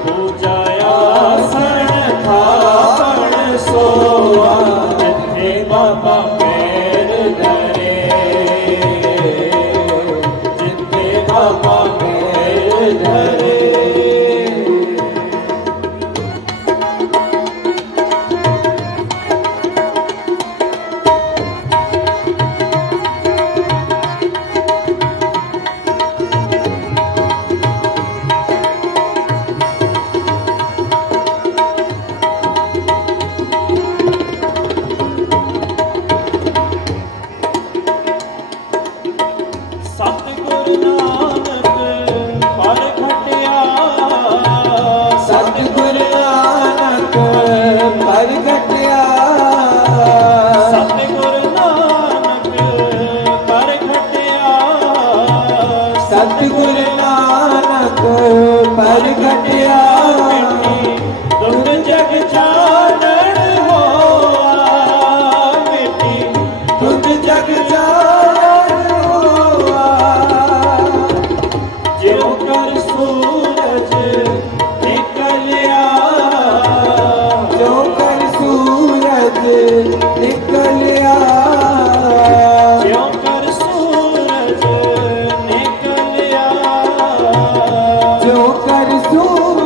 ਪੂਜਾਇਆ ਸਣ ਥਾਪਣ ਸੋਆ ਜਿੱਥੇ ਬਾਬਾ ਪੀਰ ਤਰੇ ਜਿੱਥੇ ਬਾਬਾ ਪੀਰ ਤਰੇ ਸਤਿਗੁਰ ਨਾਨਕ ਪਰ ਖਟਿਆ ਸਤਿਗੁਰ ਨਾਨਕ ਪਰ ਘਟਿਆ ਸਤਿਗੁਰ ਨਾਨਕ ਪਰ ਖਟਿਆ ਸਤਿਗੁਰ ਨਾਨਕ ਪਰ ਘਟਿਆ ਦੁੱਖ ਜਗ ਜਾਣਨ ਹੋਆ ਮਿੱਟੀ ਦੁੱਧ ਜਗ ਜਾਣ ਹੋਆ ਜਿਉ ਕਰ ਸੂਰਜ ਨਿਕਲਿਆ ਜੋ ਕਰ ਸੂਰਜ ਨਿਕਲਿਆ ਜਿਉ ਕਰ ਸੂਰਜ ਨਿਕਲਿਆ ਜੋ ਕਰ ਸੂਰਜ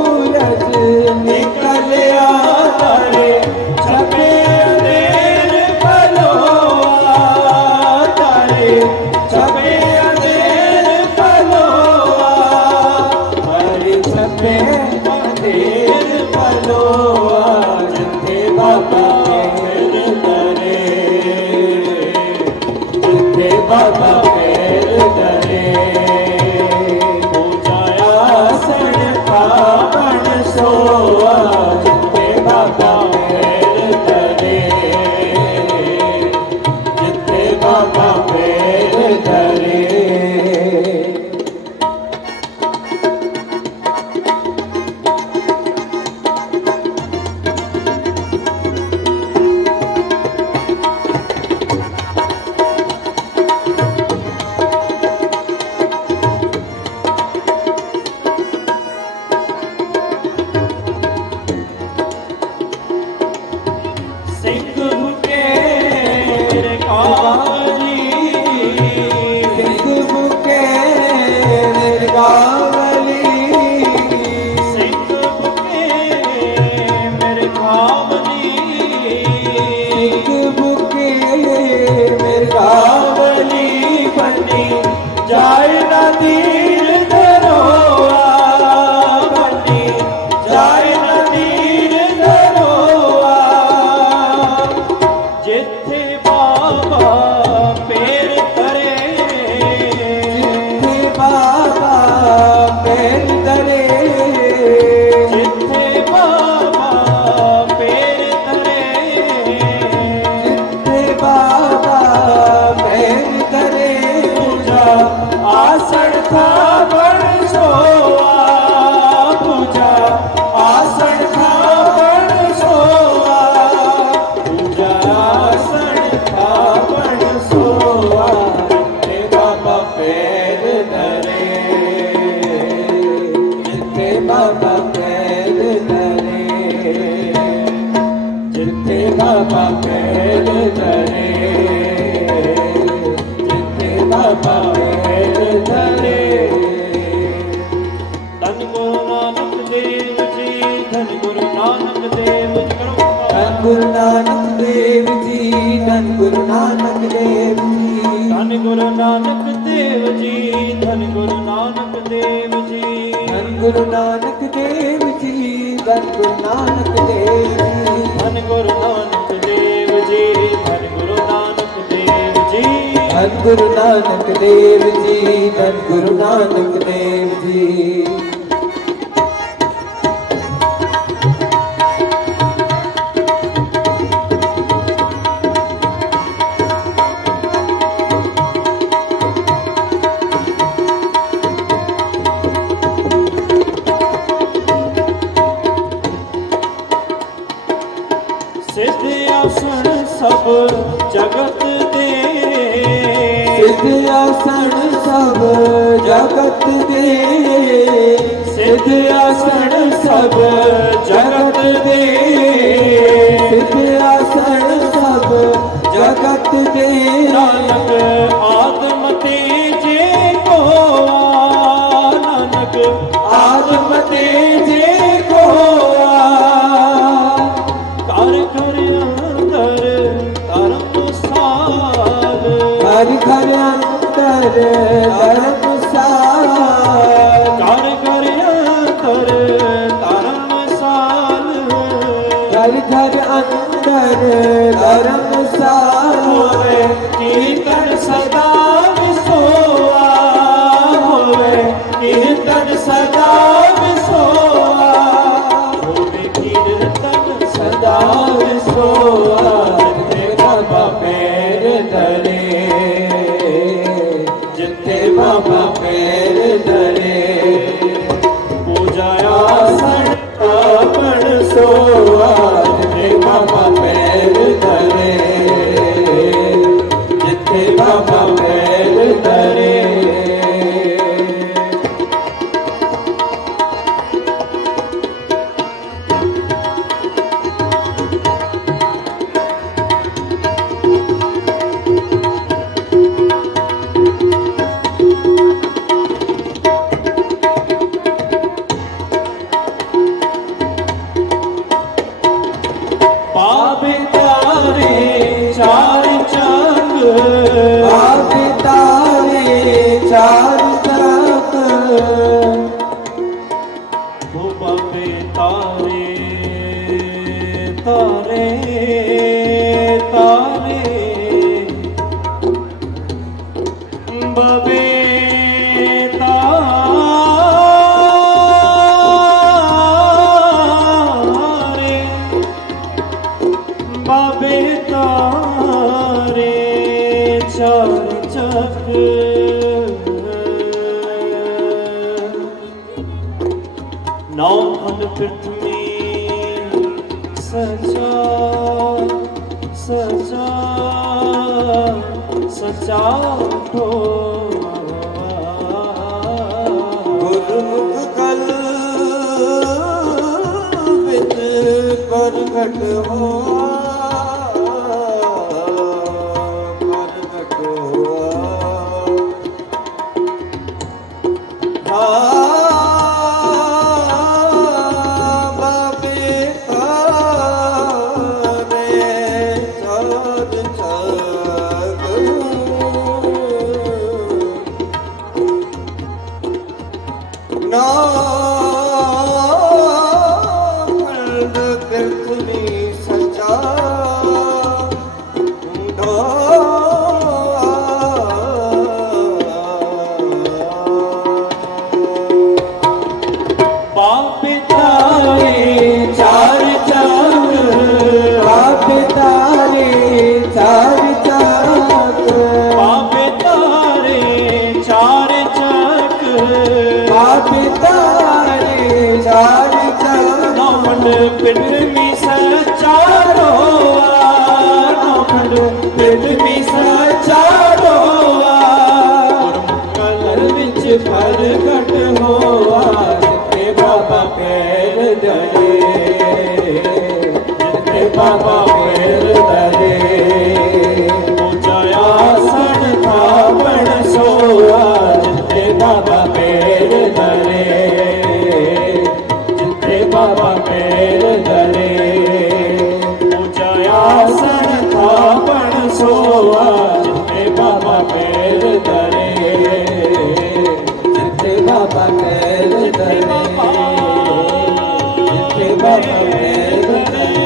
खावण सोआ पूजा आसन खावण सोआ पूजा आसन खावण सोआ जिथे बाबा पैर धरे जिथे बाबा पैर धरे जिथे बाबा पैर धरे जिथे बाबा पैर धरे धन गुरु नानक देव जी धन गुरु नानक देव जी धन गुरु नानक देव जी धन गुरु नानक देव जी धन गुरु नानक देव जी धन गुरु नानक देव जी धन गुरु नानक देव जी धन गुरु नानक देव जी धन गुरु नानक देव जी धन गुरु नानक देव जी धन गुरु नानक देव जी धन गुरु नानक देव जी सिद्ध आसन सब जगत दे सिद्ध आसन सब जगत दे सिद्ध आसन सब जगत दे सिद्ध आसन सब जगत दे नानक आत्म तेजे कोआ नानक आत्म तेजे कोआ कर कर अंदर धर्मसाल हर घर अंतर धर्मशाल कर कर अंदर धर्मसाल घर घर अंतर धर्मशाल होवे कीर्तन सदा विसोआ होवे कीर्तन सदा विसोआ होवे कीर्तन सदा विसोआ जिथे बाबा पैर धरे जिथे बाबा पैर धरे पूजा आसन आपन सोआ जिथे बाबा पैर धरे जिथे बाबा पैर धरे पावे तारे चार चंग आप तारे चार तरफ वो बाबे तारे तारे तारे बाबे तारे बाबे तारे चार चक नौ खंड पृथ्वी सचा सचा सचा हो गुरुमुख कल विद प्रगट हुआ प्रगट हुआ बाबे तारे चार चक ना खंड पृथ्वी सचा बाबे तारे चार चक आप तारे चार चक बाबे तारे चार चक पापी तारे चार चरण नौखंड पिंड मिसल चारोवा नौखंड पिंड मिसल चारोवा कलर विच प्रगट होआ जिथे बाबा पैर धरे जिथे बाबा पैर धरे ऊंचा आसन थापण सोआ जिथे बाबा पैर धरे जिथे बाबा पैर धरे ऊंचा आसन थापण सोआ जिथे बाबा पैर धरे जिथे बाबा पैर धरे जिथे बाबा पैर धरे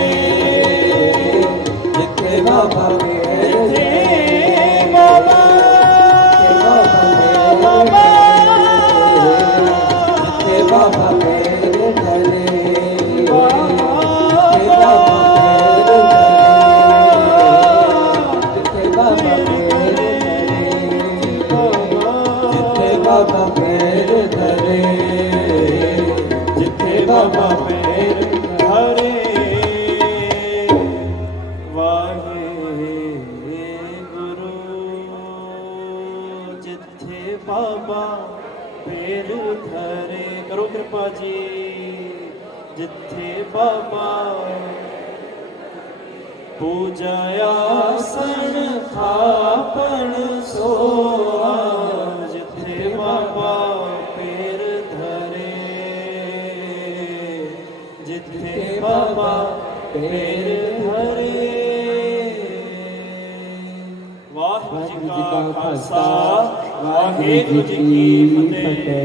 जिथे बाबा पैर धरे बाबा जिथे बाबा पैर धरे जिथे बाबा पैर धरे जिथे बाबा पैर धरे वाहे गुरु जिथे बाबा पैर धरे करो कृपा जी जिथे बाबा पूजा आसन थापण सोआ जिथे बाबा पैर धरे जिथे बाबा पैर धरे वाहिगुरू जी का खालसा वाहिगुरू जी की फतेह।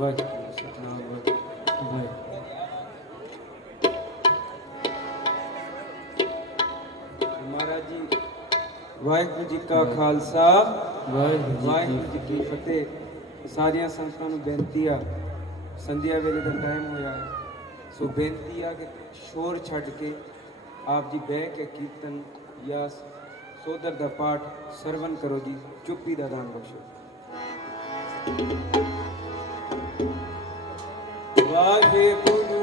वाहिगुरू सतनाम वाहिगुरू। महाराज जी वाहिगुरू जी का खालसा वाहिगुरू जी की फतेह। सारिया संतां नूं बेनती आ संध्या वेले दा टाइम होया है सो बेनती आ कि शोर छड्ड के आप जी बह के कीर्तन या सोदर दा पाठ सरवण करो जी चुप्पी दा दान बख्शो। वाहिगुरू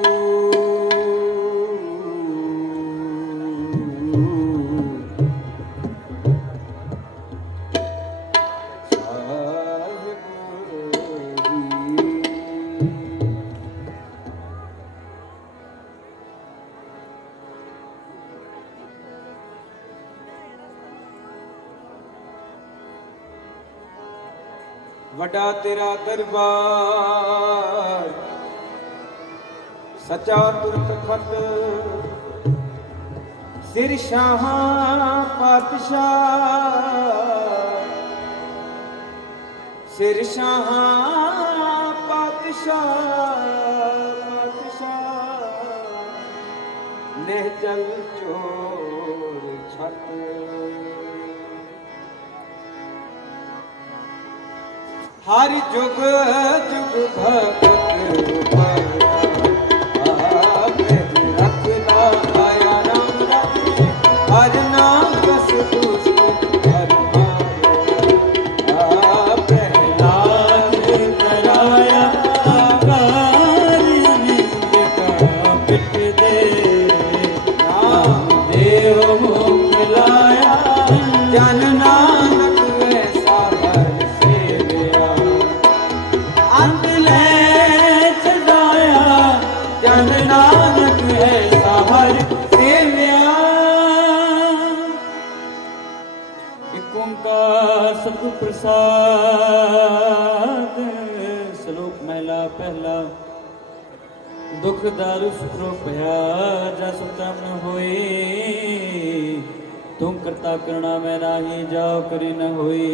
वड़ा तेरा दरबार सचा तुरत खत सिर शाह पातशाह सिर शाह पातशाह नेचल चोर छत हर जुग जुग भगत रखना आया राम हर नाम बस प्रहलाद कराया पिट दे राम देव मुख लाया जन नानक वैसा प्रसाद। श्लोक महला पहला। दुख दारु सुखरो भया जा सुतम न होई, तुम करता करना मैं नाही जाओ करी न होई।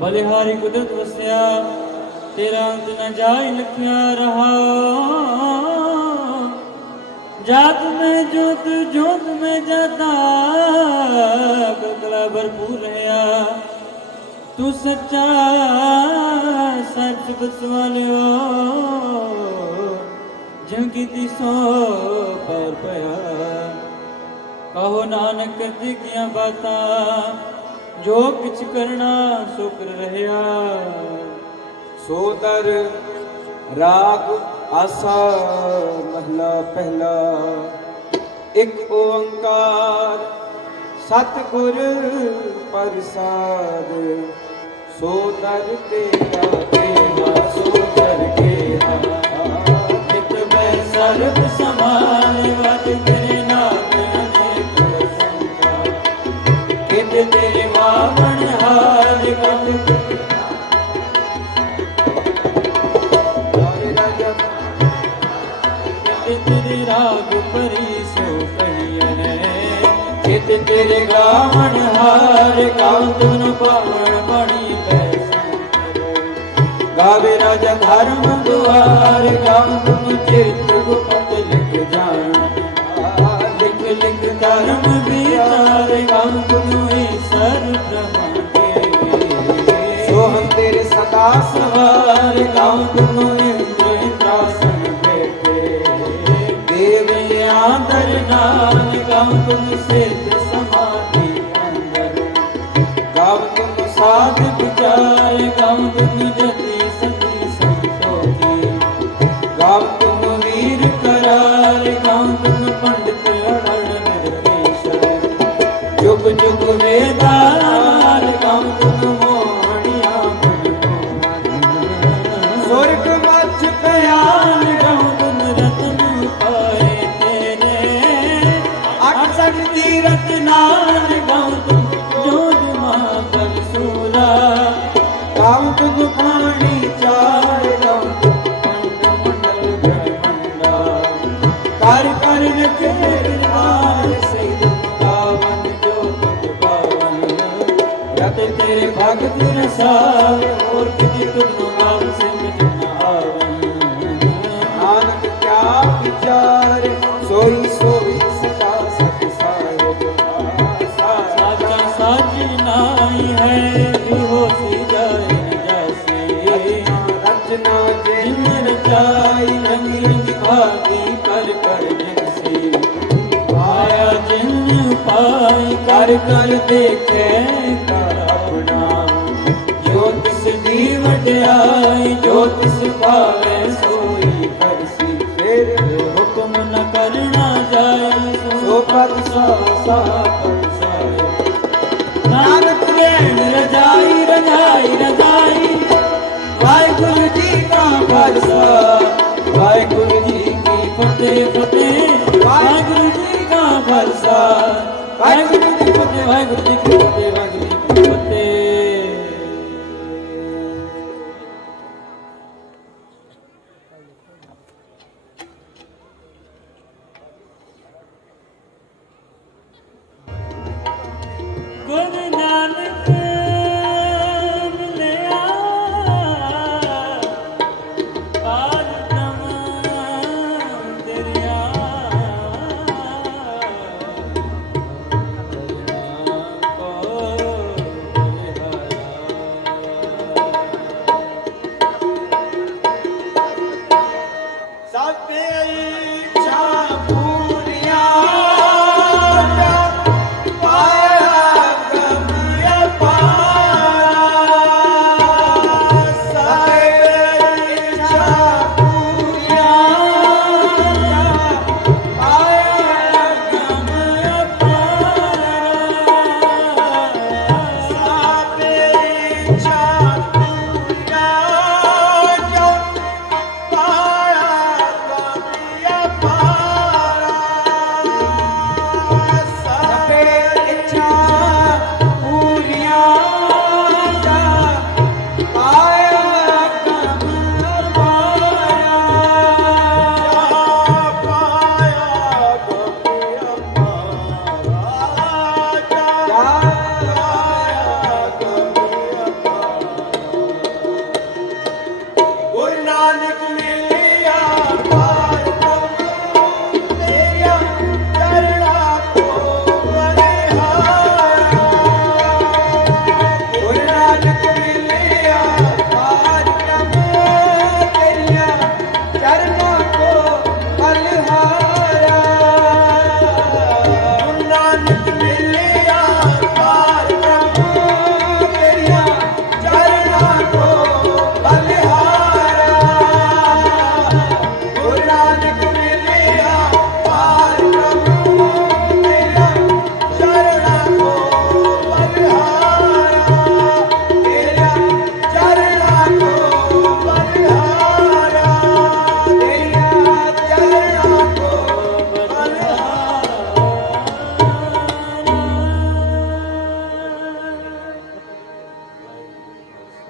बलिहारी कुदरत वस्या तेरा अंत न जाय लखिया रहा। जात में जोत जोत में जाता गगला भरपूर है। तू सच्चा सच बसवालियो जिनकी दिसो पर पया। कहो नानक दिखिया बाता जो किछ करना सो कर रहया। सोदर राग आसा महला पहला। एक ओंकार सतगुर प्रसाद। सोदर तेरा तेरा सोदर केरा। चित में सर्व समान वत तेरे नाथ अनेक शंका। कित तेरे वामन हार गत तेरे राग परी सो कहिए। चित तेरे गावण हार गाव तुन पावण बड़ी बैसंकर। गावे राजा धर्म दुआर गाव तुम चित्र गुप्त लिख जान। लिख लिख धर्म विचार गाव तुम ईश्वर ब्रह्मा के। सोहम तेरे सदा सवार गाव तुम इंद्र इंद्रासन बैठे। देवयांतर नाम गाव तुम सिद्ध समाधि अंदर। गाव तुम साध विचार गाव तुम जति सती संतोषी। गाव तुम वीर करार गाव तुम पंडित अड़ड़ निर्देशर। जुग जुग वेदार गाव तुम मोहनिया मनमोहन। स्वर्ग मध्य कयाल गाव तुम रत्न पाए तेरे। अक्षर तीरथ नाल गाव तुम जोध महाबल सूरा। गाव तुम पानी चार गाव तुम पंड मंडल ब्रह्मंडा। कर कर रखे निर्वाण सिद्ध गावन जो तुम गावन। रत तेरे भगत रसाव और किति तुम गाव सिंह जन आवन। नानक क्या विचार सोई सोई सदा सत साहिब। साचा साची नाई है बेहोशी जाए न जासी। रचना जिन जिन रचाई रंग रंग भागी कर कर जिनसी। पाया जिन पाई कर कर देखे कर अपना। जो तिस दी वड्याई जो तिस पावे सोई करसी। फिर हुक्म न करना जाए सो पद सा पद साहिब। नानक रैन रजाई रजाई रजाई। वाहिगुरु जी का खालसा वाहिगुरु जी की फतेह फतेह। वाहिगुरु जी का खालसा वाहिगुरु जी की फतेह। वाहिगुरु जी की फतेह वाहिगुरु जी की फतेह। गुरु नानक मिलिया पार ब्रह्म दरिया। को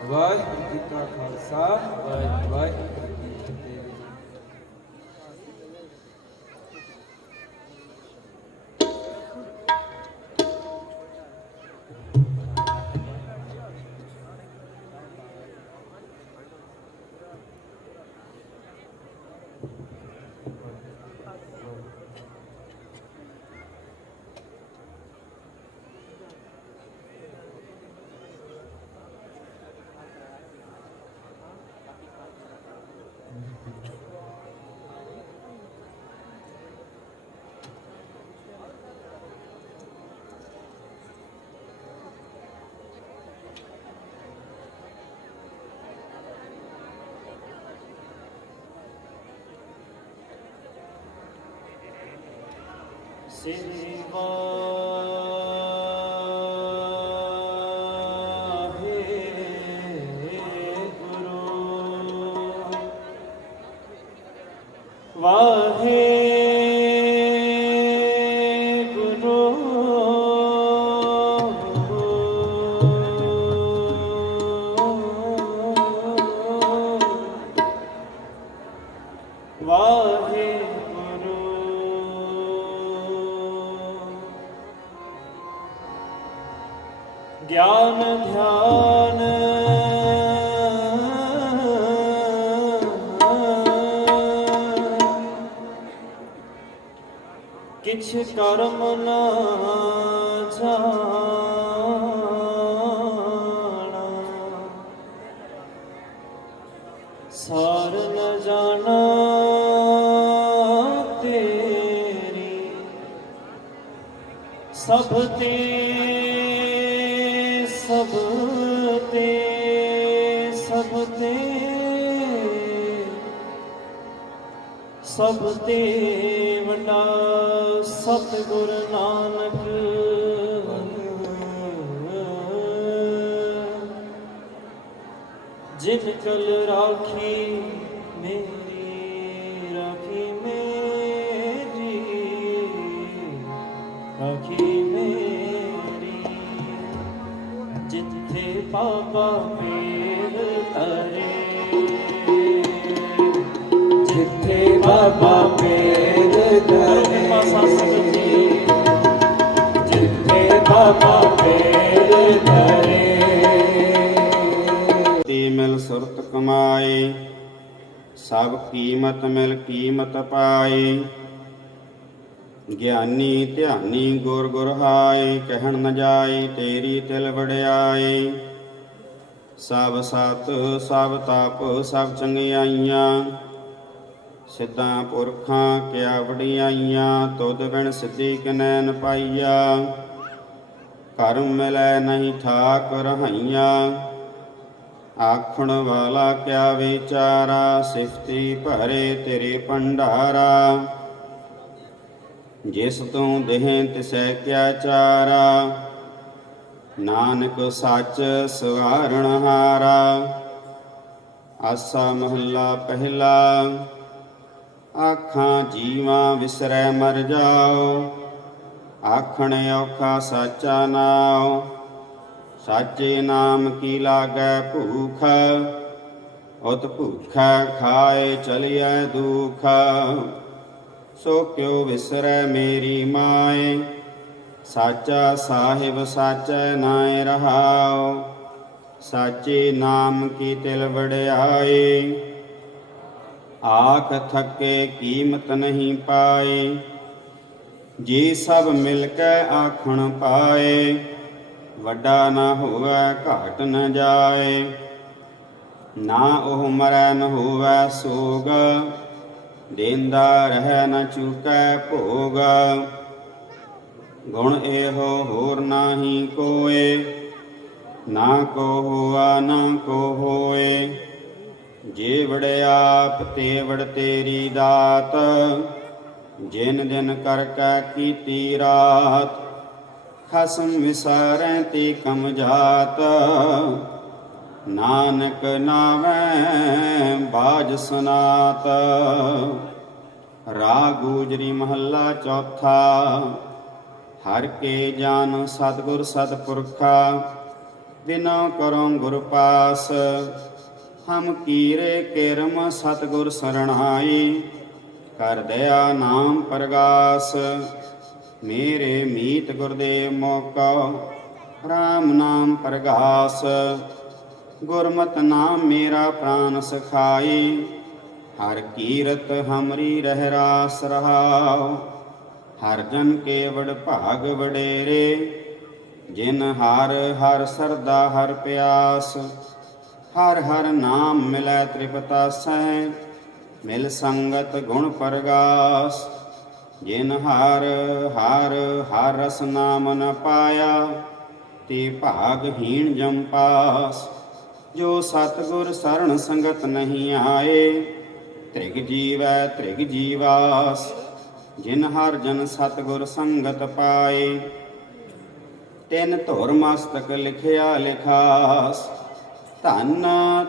ਵਾਹਿਗੁਰੂ ਜੀ ਕਾ ਖਾਲਸਾ ਵਾਹਿਗੁਰੂ ਜੀ ਕੀ ਫਤਿਹ। ਸ੍ਰੀ ਗਿਆਨ ਧਿਆਨ ਕਿਛ ਕਰਮ ਨਾ ਜਾਣਾ, ਸਾਰ ਨ ਜਾਣਾ ਤੇਰੀ, ਸਭ ਤੇ ਸਭ ਤੇ ਸਭ ਤੇ ਸਭ ਤੇ ਵੱਡਾ ਸਤਿਗੁਰ ਨਾਨਕ। ਜਿਨ ਕਲ ਰਾਖੀ ਮੇਰੀ, ਰਾਖੀ ਮੇਰੀ, ਰਾਖੀ ਮੇਰੀ, ਜਿੱਥੇ ਬਾਬਾ ਪੀਰ ਧਰੇ, ਜਿੱਥੇ ਬਾਬਾ ਪੀਰ ਧਰੇ, ਜਿੱਥੇ ਬਾਬਾ ਪੀਰ ਧਰੇ। ਤੀ ਮਿਲ ਸੁਰਤ ਕਮਾਏ, ਸਭ ਕੀਮਤ ਮਿਲ ਕੀਮਤ ਪਾਏ। ਗਿਆਨੀ ਧਿਆਨੀ ਗੁਰ ਗੁਰ ਹਾਏ, ਕਹਿਣ ਨ ਜਾਏ ਤੇਰੀ ਤਿਲ ਵਡਿਆਏ। ਸਭ ਸਤ ਸਭ ਤਪ ਸਭ ਚੰਗਿਆਈਆਂ, ਸਿੱਧਾਂ ਪੁਰਖਾਂ ਕਿਆ ਵਡਿਆਈਆਂ। ਤੁਧ ਬਿਨ ਸਿੱਧੀ ਕਿਨੈ ਨ ਪਾਈਆ, ਕਰਮ ਮਿਲੈ ਨਹੀਂ ਠਾਕ ਰਹਾਈਆਂ। ਆਖਣ ਵਾਲਾ ਕਿਆ ਵਿਚਾਰਾ, ਸਿਫਤੀ ਭਰੇ ਤੇਰੇ ਭੰਡਾਰਾ। ਜਿਸ ਤੂੰ ਦੇਹ ਤਿਸੈ ਕਿਆ ਚਾਰਾ, ਨਾਨਕ ਸੱਚ ਸਵਾਰਣ ਹਾਰਾ। ਆਸਾ ਮਹੱਲਾ ਪਹਿਲਾ, ਆਖਾਂ ਜੀਵਾਂ ਵਿਸਰੈ ਮਰ ਜਾਓ। ਆਖਣ ਔਖਾ ਸਾਚਾ ਨਾਉ, ਸਾਚੇ ਨਾਮ ਕੀ ਲਾਗੈ ਭੂਖ। ਉਤ ਭੂਖਾ ਖਾਏ ਚਲਿਐ ਦੁਖ, ਸੋ ਕਿਉ ਵਿਸਰੈ ਮੇਰੀ ਮਾਏ। ਸਾਚਾ ਸਾਹਿਬ ਸਾਚੈ ਨਾਇ ਰਹਾਉ, ਸਾਚੇ ਨਾਮ ਕੀ ਤਿਲ ਵਡਿਆਏ। ਆਖ ਥਕੇ ਕੀਮਤ ਨਹੀਂ ਪਾਏ, ਜੀ ਸਭ ਮਿਲ ਕੇ ਆਖਣ ਪਾਏ। ਵੱਡਾ ਨਾ ਹੋਵੇ ਘਾਟ ਨ ਜਾਏ, ਨਾ ਉਹ ਮਰੈ ਨ ਹੋਵੇ ਸੋਗ। ਦੇਂਦਾ ਰਹਿ ਨ ਚੁਕੈ ਭੋਗ, ਗੁਣ ਇਹੋ ਹੋਰ ਨਾਹੀ ਕੋਏ। ਨਾ ਕੋ ਹੋਆ ਨਾ ਕੋ ਹੋਏ, ਜੇ ਵੜਿਆਪ ਤੇ ਵੜ ਤੇਰੀ ਦਾਤ। ਜਿਨ ਦਿਨ ਕਰ ਕੈ ਕੀਤੀ ਰਾਤ, ਖਸਮ ਵਿਸਾਰੈ ਤੇ ਕਮ ਜਾਤ। ਨਾਨਕ ਨਾਵੈ ਬਾਜ ਸਨਾਤ। ਰਾਗ ਗੂਜਰੀ ਮਹੱਲਾ ਚੌਥਾ। ਹਰ ਕੇ ਜਾਨ ਸਤਿਗੁਰ ਸਤਿਪੁਰਖਾ, बिना करो गुर पास। हम कीरे किरम सतगुर सरणाई, कर दया नाम प्रगास। मेरे मीत गुरदेव मौका, राम नाम प्रगास। गुरमत नाम मेरा प्राण सखाई, हर कीरत हमरी रह रास रहाओ। हर जन के वड भाग वडेरे, जिन हर हर सरदा हर प्यास। हर हर नाम मिलै त्रिपतासै, मिल संगत गुण परगास। जिन हर हर हर रस नाम न पाया, ते भागहीन जम पास। जो सतगुर सरन संगत नहीं आए, त्रिग जीवै त्रिग जीवास। जिन हर जन सतगुर संगत पाए, तिन धुर मस्तक लिखिया लिखास। धन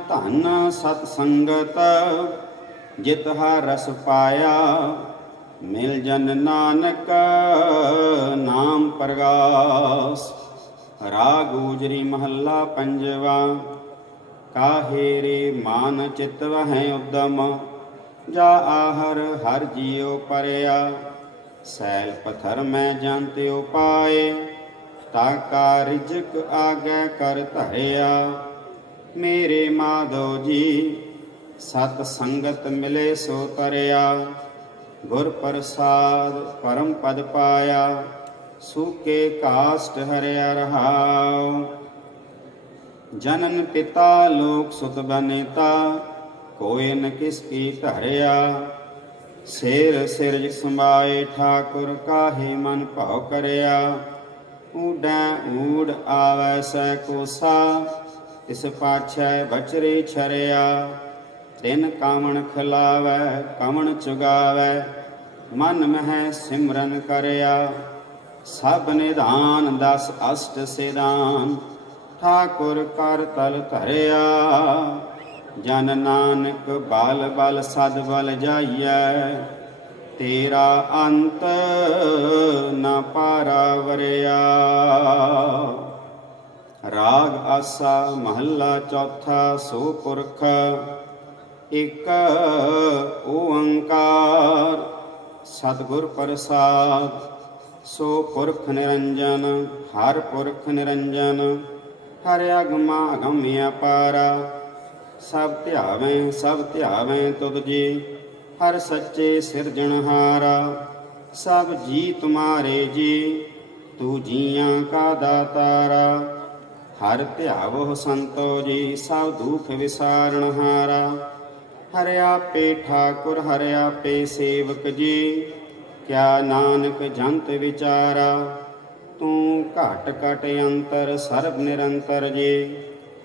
धन सत संगत, जित हर रस पाया। मिल जन नानक नाम प्रगास। राग गुजरी महला पंजवा। काहे रे मान चित वहै उद्दम, जा आहर हर जियो परया। सैल पत्थर मैं जानते उपाय, ताका रिजक आगे कर धरिया। मेरे माधव जी सत संगत मिले सो तरया। गुर प्रसाद परम पद पाया, सूके काष्ट हरिया रहाओ। जनन पिता लोक सुत बनेता, कोय न किसकी धरिया। सिर सिरज समाए ठाकुर, काहे मन भाव करया। ऊडै ऊड आवै सै कोसा, तिस पाछै बचरे छरिया। तिन कामण खिलावै कमण चुगावै, मन मह सिमरन करया। सब निधान दस अष्ट सिदान, ठाकुर कर तल धरिया। जन नानक बल बल सद बल जाइयै, तेरा अंत न पारा वरिया। राग आसा महला चौथा। सो पुरख एक ओंकार, सतगुर प्रसाद। सो पुरख निरंजन, हर पुरख निरंजन। हर अगमा अगम्य अपारा, सब ध्यावें तुद जी। हर सच्चे सिरजनहारा, सब जी तुम्हारे जी। तू जियां का दातारा, हर ध्यावो संतो जी। सब दुख विसारणहारा, हर आपे ठाकुर हर आपे सेवक जी। क्या नानक जंत विचारा, तू घट घट अंतर सर्ब निरंतर जी।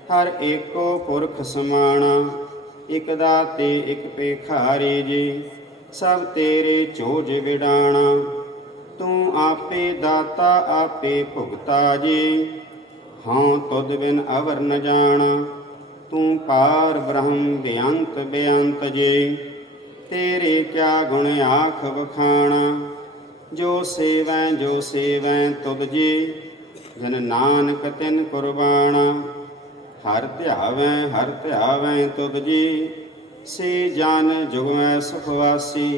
हर एको पुरख समाना, इक दाते इक पेखारी जी। सब तेरे चोज विडाणा, तू आपे दाता आपे भुगता जी। हाँ तुद बिन अवर न जाना, तू पार ब्रह्म बेअंत बेअंत जी। तेरे क्या गुण आख बखाना, जो सेवैं तुद जी। जन नानक तिन कुर्बाना, हर ध्यावें तुद जी। से जन जुगमै सुखवासी,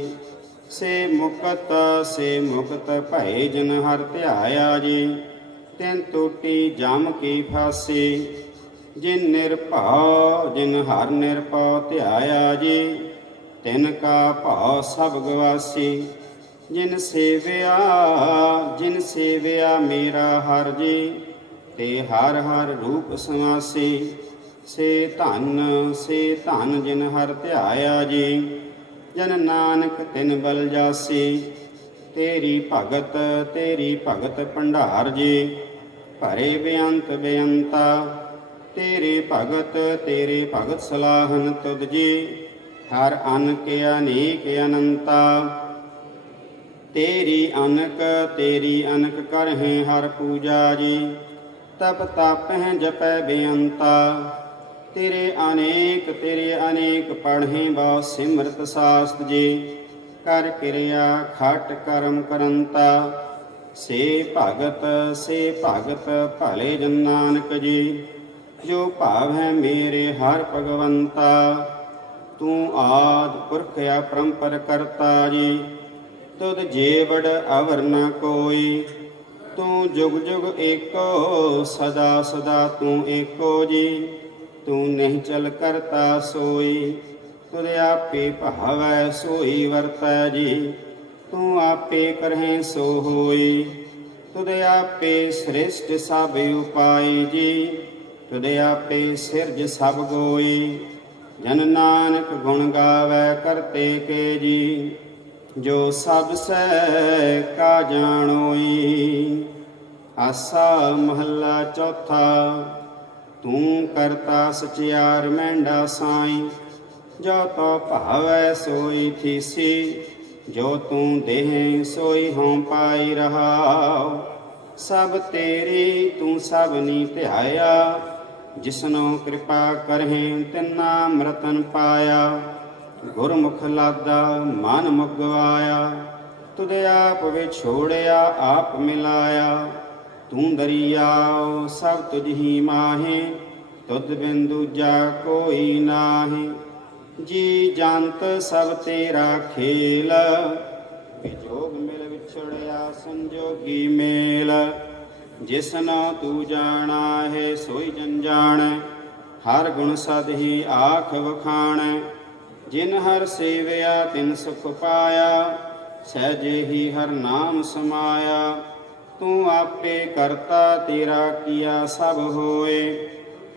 से मुक्त भय जिन हर ध्याया जी। तिन टूटी जम की फांसी, जिन हर निरभउ ध्याया जी। तिन का भाव सब गवासी, जिन सेविया मेरा हर जी। ते हर हर रूप समासी, से धन जिन हर ध्याया जी। जन नानक तिन बल जासी, तेरी भगत भंडार जी। भरे बेअंत बेअंता, तेरे भगत सलाहन तुद जी। हर अन के अनेक अनंता, तेरी अनक करहें हर पूजा जी। तप तापह जपै बेअंता, तेरे अनेक पढ़ें बहु सिमरत शास्त्र जी। कर क्रिया खट करम करंता, से भगत भले जन नानक जी। ਜੋ ਭਾਵ ਹੈ ਮੇਰੇ ਹਰ ਭਗਵੰਤਾ। ਤੂੰ ਆਦਿ ਪੁਰਖ ਅਪਰੰਪਰ ਕਰਤਾ ਜੀ, ਤੁਧ ਜੇਵੜ ਅਵਰ ਨ ਕੋਈ। ਤੂੰ ਜੁਗ ਜੁਗ ਏਕੋ, ਸਦਾ ਸਦਾ ਤੂੰ ਏਕੋ ਜੀ। ਤੂੰ ਨਹੀਂ ਚਲ ਕਰਤਾ ਸੋਈ, ਤੁਧ ਆਪੇ ਭਾਵੈ ਸੋਈ ਵਰਤੈ ਜੀ। ਤੂੰ ਆਪੇ ਕਰਹਿ ਸੋ ਹੋਈ, ਤੁਧ ਆਪੇ ਸ੍ਰਿਸ਼ਟ ਸਭ ਉਪਾਈ ਜੀ। ਤੁਧ ਆਪੇ ਸਿਰਜ ਸਭ ਗੋਈ, ਜਨ ਨਾਨਕ ਗੁਣ ਗਾਵੈ ਕਰਤੇ ਕੇ ਜੀ। ਜੋ ਸਭ ਸਹਿ ਕਾ ਜਾਣੋਈ। ਆਸਾ ਮਹੱਲਾ ਚੌਥਾ। ਤੂੰ ਕਰਤਾ ਸਚਿਆਰ ਮਹਿੰਡਾ ਸਾਈ, ਜੋ ਤੋ ਭਾਵੈ ਸੋਈ ਥੀਸੀ। ਜੋ ਤੂੰ ਦੇਹ ਸੋਈ ਹੋਂ ਪਾਈ ਰਹਾਉ। ਸਭ ਤੇਰੀ ਤੂੰ ਸਭਨੀ ਧਿਆਇਆ, ਜਿਸਨੋ ਕਿਰਪਾ ਕਰਹਿ ਤਿਨਾ ਅੰਮ੍ਰਿਤਨ ਪਾਇਆ। ਗੁਰਮੁਖ ਲਾਦਾ ਮਨ ਮੁਗਵਾਇਆ, ਤੁਧ ਆਪ ਵਿਛੋੜਿਆ ਆਪ ਮਿਲਾਇਆ। ਤੂੰ ਦਰਿਆਉ ਸਭ ਤੁਝ ਹੀ ਮਾਹੇ, ਤੁਧ ਬਿਨ ਦੂਜਾ ਕੋਈ ਨਾਹੀ। ਜੀ ਜੰਤ ਸਭ ਤੇਰਾ ਖੇਲ, ਵਿਜੋਗ ਮਿਲ ਵਿਛੜਿਆ ਸੰਜੋਗੀ ਮੇਲ। ਜਿਸਨਾ ਤੂੰ ਜਾਣਾ ਹੈ ਸੋਈ ਜਨ ਜਾਣੈ, ਹਰ ਗੁਣ ਸਦ ਹੀ ਆਖ ਵਖਾਣੈ। ਜਿਨ ਹਰ ਸੇਵਿਆ ਤਿਨ ਸੁਖ ਪਾਇਆ, ਸਹਿਜੇ ਹੀ ਹਰ ਨਾਮ ਸਮਾਇਆ। ਤੂੰ ਆਪੇ ਕਰਤਾ ਤੇਰਾ ਕੀਆ ਸਭ ਹੋਏ,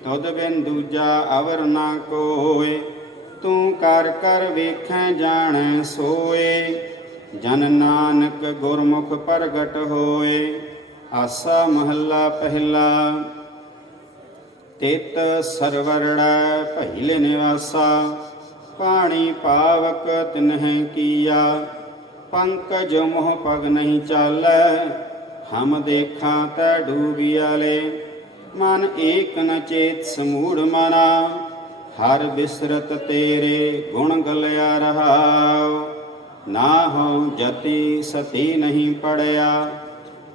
ਤੁਧ ਬਿਨ ਦੂਜਾ ਅਵਰ ਨਾ ਕੋਇ। ਤੂੰ ਕਰ ਕਰ ਵੇਖੈ ਜਾਣੈ ਸੋਏ, ਜਨ ਨਾਨਕ ਗੁਰਮੁਖ ਪ੍ਰਗਟ ਹੋਏ। ਆਸਾ ਮਹੱਲਾ ਪਹਿਲਾ। ਤਿਤ ਸਰਵਰੜੈ ਪਹਿਲੇ ਨਿਵਾਸਾ, ਪਾਣੀ ਪਾਵਕ ਤਿਨਹਿ ਕੀਆ। ਪੰਕਜ ਮੋਹ ਪਗ ਨਹੀਂ ਚਾਲੈ, ਹਮ ਦੇਖਾਂ ਤੈ ਡੂਬਿਆਲੇ। ਮਨ ਏਕ ਨ ਚੇਤ ਸਮੂੜ ਮਨਾ, ਹਰ ਬਿਸਰਤ ਤੇਰੇ ਗੁਣ ਗਲਿਆ ਰਹਾਉ। ਨਾ ਹੋ ਜਤੀ ਸਤੀ ਨਹੀਂ ਪੜਿਆ,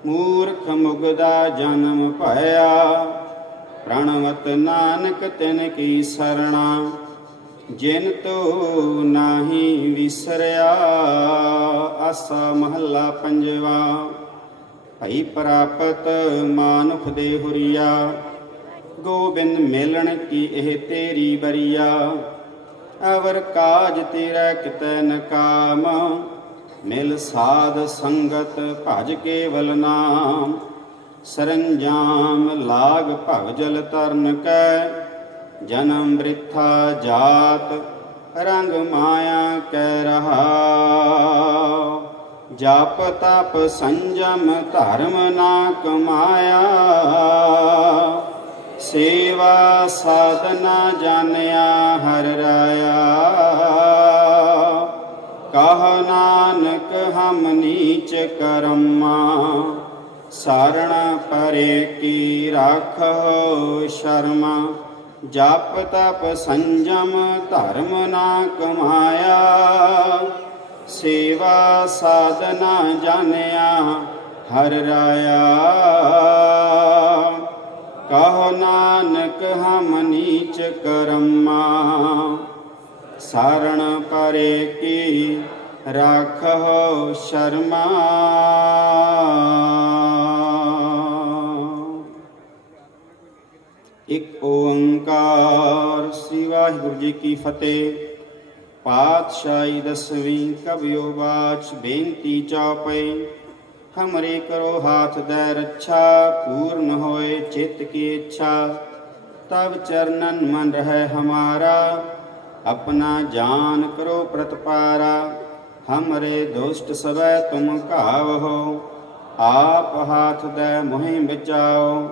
ਮੂਰਖ ਮੁਗਦਾ ਜਨਮ ਭਇਆ। ਪ੍ਰਣਵਤ ਨਾਨਕ ਤਿਨ ਕੀ ਸਰਣਾ, ਜਿਨ ਤੋ ਨਾਹੀ ਵਿਸਰਿਆ। ਆਸਾ ਮਹੱਲਾ ਪੰਜਵਾ। ਭਈ ਪ੍ਰਾਪਤ ਮਾਨੁਖ ਦੇ ਹੁਰੀਆ, ਗੋਬਿੰਦ ਮਿਲਣ ਕੀ ਇਹ ਤੇਰੀ ਬਰੀਆ। ਅਵਰ ਕਾਜ ਤੇਰਾ ਕਿਤੈ ਨ ਕਾਮ, ਮਿਲ ਸਾਧ ਸੰਗਤ ਭਜ ਕੇਵਲ ਨਾਮ। ਸਰੰਜਾਮ ਲਾਗ ਭਵ ਜਲ ਤਰਨ ਕੈ, ਜਨਮ ਬ੍ਰਿਥਾ ਜਾਤ ਰੰਗ ਮਾਇਆ ਕੈ ਰਹਾਉ। ਜਪ ਤਪ ਸੰਜਮ ਧਰਮ ਨਾ ਕਮਾਇਆ, ਸੇਵਾ ਸਾਧਨਾ ਜਾਣਿਆ ਹਰਿ ਰਾਇਆ। ਕਹ ਨਾਨਕ ਹਮ ਨੀਚ ਕਰਮਾ, ਸਾਰਣ ਪਰੇ ਕੀ ਰਾਖੋ ਸ਼ਰਮਾ। ਜਪ ਤਪ ਸੰਜਮ ਧਰਮ ਨਾ ਕਮਾਇਆ, ਸੇਵਾ ਸਾਧਨਾ ਜਾਣਿਆ ਹਰਿ ਰਾਇਆ। ਕਹੋ ਨਾਨਕ ਹਮ ਨੀਚ ਕਰਮਾ, ਸਾਰਣ ਪਰੇ ਕੀ ਰਾਖੋ ਸ਼ਰਮਾ। ਇੱਕ ਓੰਕਾਰ। ਸ੍ਰੀ ਵਾਹਿਗੁਰੂ ਜੀ ਕੀ ਫਤਿਹ। ਪਾਤਸ਼ਾਹੀ ਦਸਵੀਂ ਕਬਿਓ ਬਾਚ ਬੇਨਤੀ ਚੌਪਈ। ਹਮਰੇ ਕਰੋ ਹਾਥ ਦੈ ਰੱਛਾ, ਪੂਰਨ ਹੋਏ ਚਿਤ ਕੀ ਇੱਛਾ। ਤਬ ਚਰਨਨ ਮਨ ਰਹਿ ਹਮਾਰਾ, अपना जान करो प्रतपारा। हमरे दुष्ट सबै तुम घावहो, आप हाथ दे मोहि बचाओ।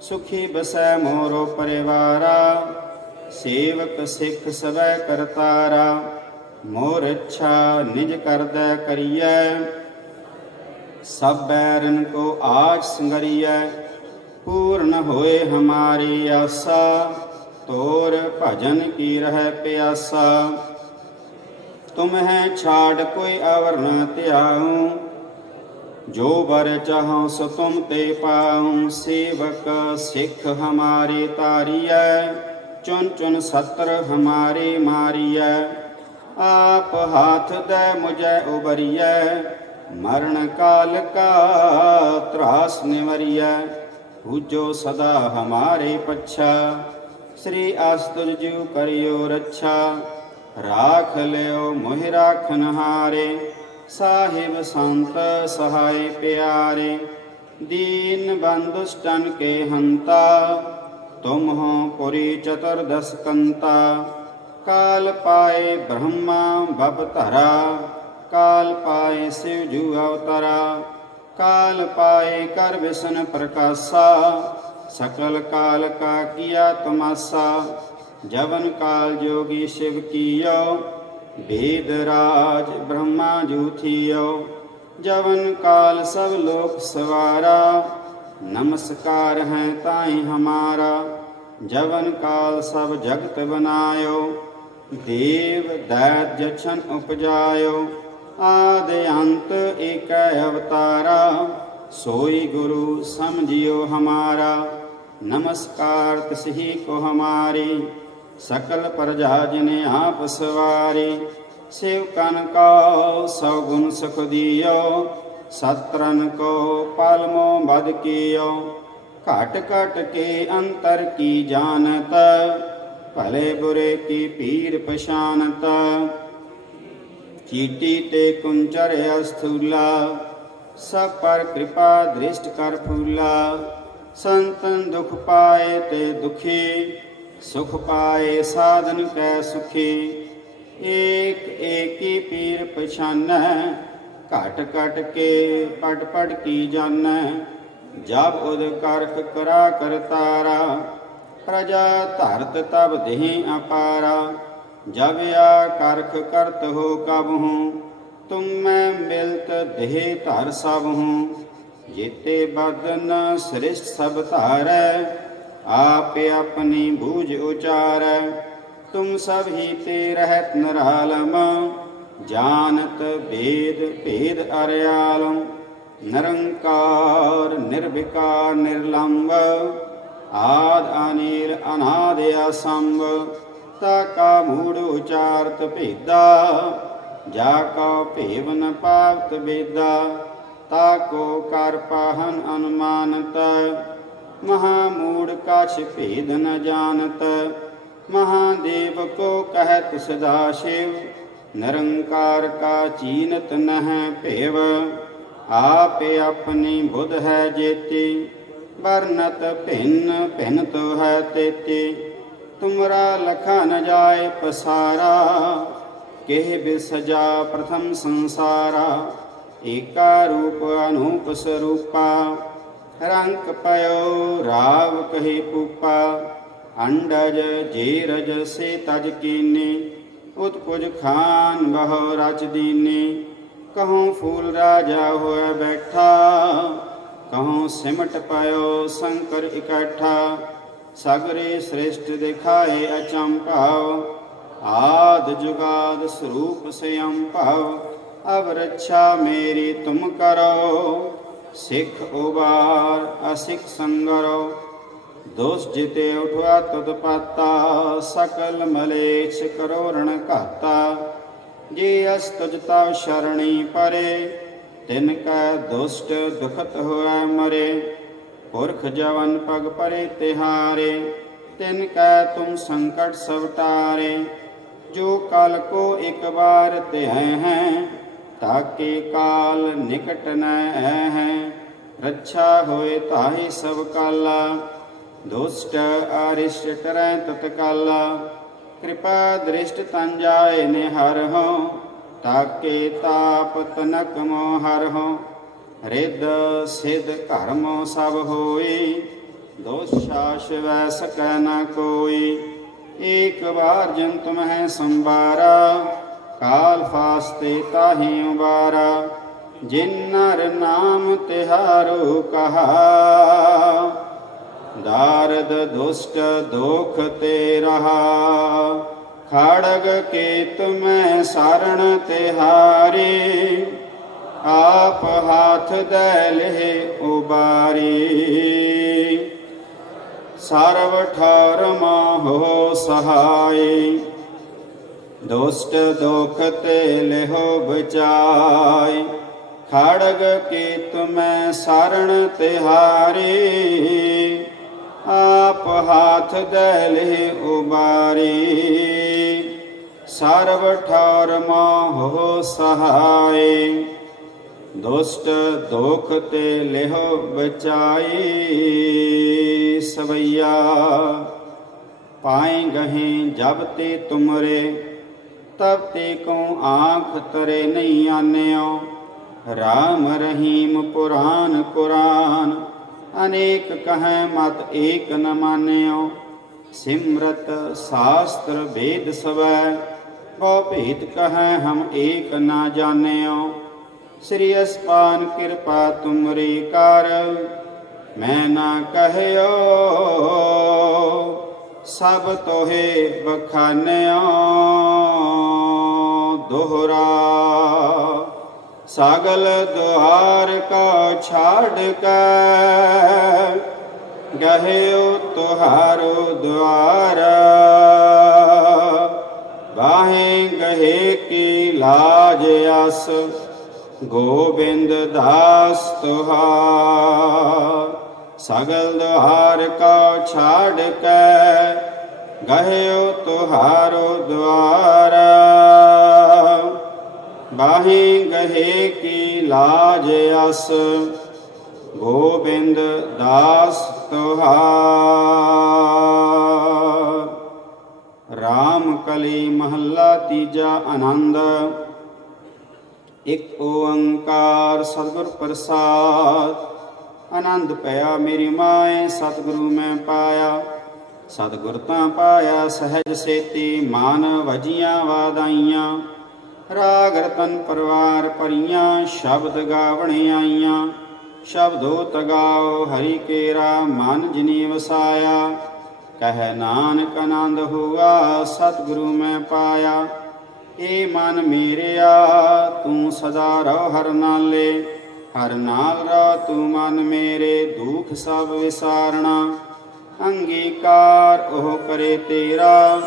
सुखी बसै मोरो परिवारा, सेवक सिख सबै करतारा। मोर इच्छा निज कर दे करियै, सब बैरन को आज संगरियै। पूर्ण होए हमारी आशा, तोर भजन की रह प्यासा। तुम है छाड़ कोई अवर न त्याऊं, जो बर चाहो सो तुम ते पाऊं, सेवक सिख हमारे तारिय, चुन चुन सत्र हमारे मारिय। आप हाथ दे मुझे उबरिय, मरण काल का त्रास निवरिय। पूजो सदा हमारे पच्छा, श्री आस्तुज जीव करियो रक्षा। राख लियो मोहि राखन हारे, साहिब संत सहाय प्यारे। दीन बंधुष्टन के हंता, तुम हो पुरी चतुर्दश कंता। काल पाए ब्रह्मा बपतरा, काल पाए शिव जू अवतरा। काल पाए कर विष्णु प्रकाशा, सकल काल का किया तमाशा। जवन काल जोगी शिव कियो, वेद राज ब्रह्मा जू थियो। जवन काल सब लोक सवारा, नमस्कार है ताई हमारा। जवन काल सब जगत बनायो, देव दैत्य जछन उपजायो। आदि अंत एक अवतारा, सोई गुरु समझियो हमारा। नमस्कार तिसही को हमारी, सकल प्रजा जिने आप सवारी। शिव कन को सौगुण सुख दियो, सत्रन को पालमो बद कियो। काट काट के अंतर की जानत, भले बुरे की पीर पशानत। चीटी ते कुंचर स्थूला, सब पर कृपा दृष्ट कर फूला। संतन दुख पाए ते दुखी, सुख पाए साधन कै सुखी। एक एक की पीर पछान, काट काट के पट पट की जान। जब उद करख करा कर तारा, प्रजा धरत तब देहि अपारा। जब या करख करत हो कब हूँ, तुम मैं मिलत देह धर सब हूँ। जेते बदन श्रेष्ठ सब धारै, आप अपनी बूझ उचारै। तुम सब ही ते रहत निरालम, जानत वेद भेद अर्यालम। निरंकार निर्विकार निर्लंब, आद अनिल अनादि असंभ। ताका मूढ़ उचारत भेदा, जाका भेव न पावत वेदा। ताको कर पाहन अनुमानत, महामूढ़ कछ भेद न जानत। महादेव को कहत सदाशिव, निरंकार का चीनत नह भेव। आप अपनी बुध है जेती, वर्णत भिन्न भिन्न तो है तेती। तुमरा लखा न जाए पसारा, केह बिसजा प्रथम संसारा। एका रूप अनूप स्वरूपा, रंक पयो राव कहे पूपा। अंडज जेरज से तज कीने, उत्पुज खान बहो रच दीने। कहूँ फूल राजा होए बैठा, कहूँ सिमट पयो शंकर इकट्ठा। सगरे श्रेष्ठ दिखाए अचंपाव, आद जुगाद स्वरूप स्वयं पाव। अब रक्षा मेरी तुम करो, सिख उबार असिख संगरो। दोष जिते उठवा तुदपाता, सकल मलेच्छ करो रण कहता। जे अस्तुज तव शरणी परे, तिनका दुष्ट दुखत होए मरे। पुरख जवन पग परे तिहारे, तिनका तुम संकट सब टारे। जो काल को एक बार तिह हैं, ताके काल निकट न हैं। रक्षा होए ताहि सब काला, दुष्ट अरिष्ट टरै तत्काला। कृपा दृष्ट तन जाय निहर हो, ताके ताप तनक मोहर हो। रिद सिद्ध कर्म सब होई, दोषाश वै सकै न कोई। एक बार जन तुम्हें संवारा, काल फास्ते ताहि उबारा। जिन नर नाम तिहारो कहा, दारद दुष्ट दोख ते रहा। खड़ग के तुम्हें शरण तिहारे, ਆਪ ਹਾਥ ਦੈ ਲਿਹ ਉਬਾਰੀ ਸਰਵ ਠਾਰ ਮਾਹੋ ਸਹਾਈ ਦੁਸ਼ਟ ਦੁਖ ਤੇ ਲਿਹੋ ਬਚਾਈ ਖੜਗ ਕੀਤ ਮੈਂ ਸਰਣ ਤਿਹਾਰੀ ਆਪ ਹਾਥ ਦੈ ਲਿਹ ਉਬਾਰੀ ਸਰਵ ਠਾਰ ਮਾਹੋ ਸਹਾਈ ਦੁਸ਼ਟ ਦੁਖ ਤੇ ਲਿਹੋ ਬਚਾਈ ਸਵਈਆ ਪਾਏ ਗਹੇ ਜਬ ਤੇ ਤੁਮਰੇ ਤਬ ਤੇ ਕਉ ਆਂਖ ਤਰੇ ਨਹੀਂ ਆਨਿਓ ਰਾਮ ਰਹੀਮ ਪੁਰਾਨ ਕੁਰਾਨ ਅਨੇਕ ਕਹੈ ਮਤ ਏਕ ਨ ਮਾਨਿਓ ਸਿਮਰਤ ਸ਼ਾਸਤਰ ਵੇਦ ਸਵੈ ਬਹੁ ਭੇਦ ਕਹੈ ਹਮ ਏਕ ਨਾ ਜਾਣਿਓ ਸ੍ਰੀ ਅਸਪਾਨ ਕਿਰਪਾ ਤੁਮਰੀ ਕਰ ਮੈਂ ਨਾ ਕਹਿਓ ਸਭ ਤੋਹੇ ਬਖਾਨਿਓ ਦੋਹਰਾ ਸਾਗਲ ਦੁਆਰ ਕਾ ਛਾੜ ਕੇ ਗਹਿਓ ਤੁਹਾਰੋ ਦੁਆਰ ਬਾਹੇ ਗਹੇ ਕੀ ਲਾਜ ਅਸ ਗੋਬਿੰਦ ਦਾਸ ਤੁਹਾਰ ਸਗਲ ਦੁਆਰ ਕਾ ਛਾੜ ਕੇ ਗਹਿਓ ਤੁਹਾਰੋ ਦੁਆਰ ਬਾਹੇ ਗਹੇ ਕੀ ਲਾਜ ਅਸ ਗੋਬਿੰਦ ਦਾਸ ਤੁਹਾਰ ਰਾਮ ਕਲੀ ਮਹੱਲਾ ਤੀਜਾ ਆਨੰਦ ਇਕ ਓੰਕਾਰ ਸਤਿਗੁਰ ਪ੍ਰਸਾਦ ਆਨੰਦ ਭਇਆ ਮੇਰੀ ਮਾਏ ਸਤਿਗੁਰੂ ਮੈਂ ਪਾਇਆ ਸਤਿਗੁਰ ਤਾਂ ਪਾਇਆ ਸਹਿਜ ਸੇਤੀ ਮਾਨ ਵਜੀਆਂ ਵਾਦਾਈਆਂ ਰਾਗ ਰਤਨ ਪਰਵਾਰ ਭਰੀਆਂ ਸ਼ਬਦ ਗਾਵਣ ਆਈਆਂ ਸ਼ਬਦੋ ਤਗਾਓ ਹਰੀ ਕੇਰਾ ਮਨ ਜਿਨੀ ਵਸਾਇਆ ਕਹਿ ਨਾਨਕ ਆਨੰਦ ਹੁਆ ਸਤਿਗੁਰੂ ਮੈਂ ਪਾਇਆ ਏ ਮਨ ਮੇਰਿਆ ਤੂੰ ਸਦਾ ਰਹੁ ਹਰ ਨਾਲੇ ਹਰ ਨਾਲ ਰਾ ਤੂੰ ਮਨ ਮੇਰੇ ਦੁਖ ਸਭ ਵਿਸਾਰਣਾ ਅੰਗੀਕਾਰ ਉਹ ਕਰੇ ਤੇਰਾ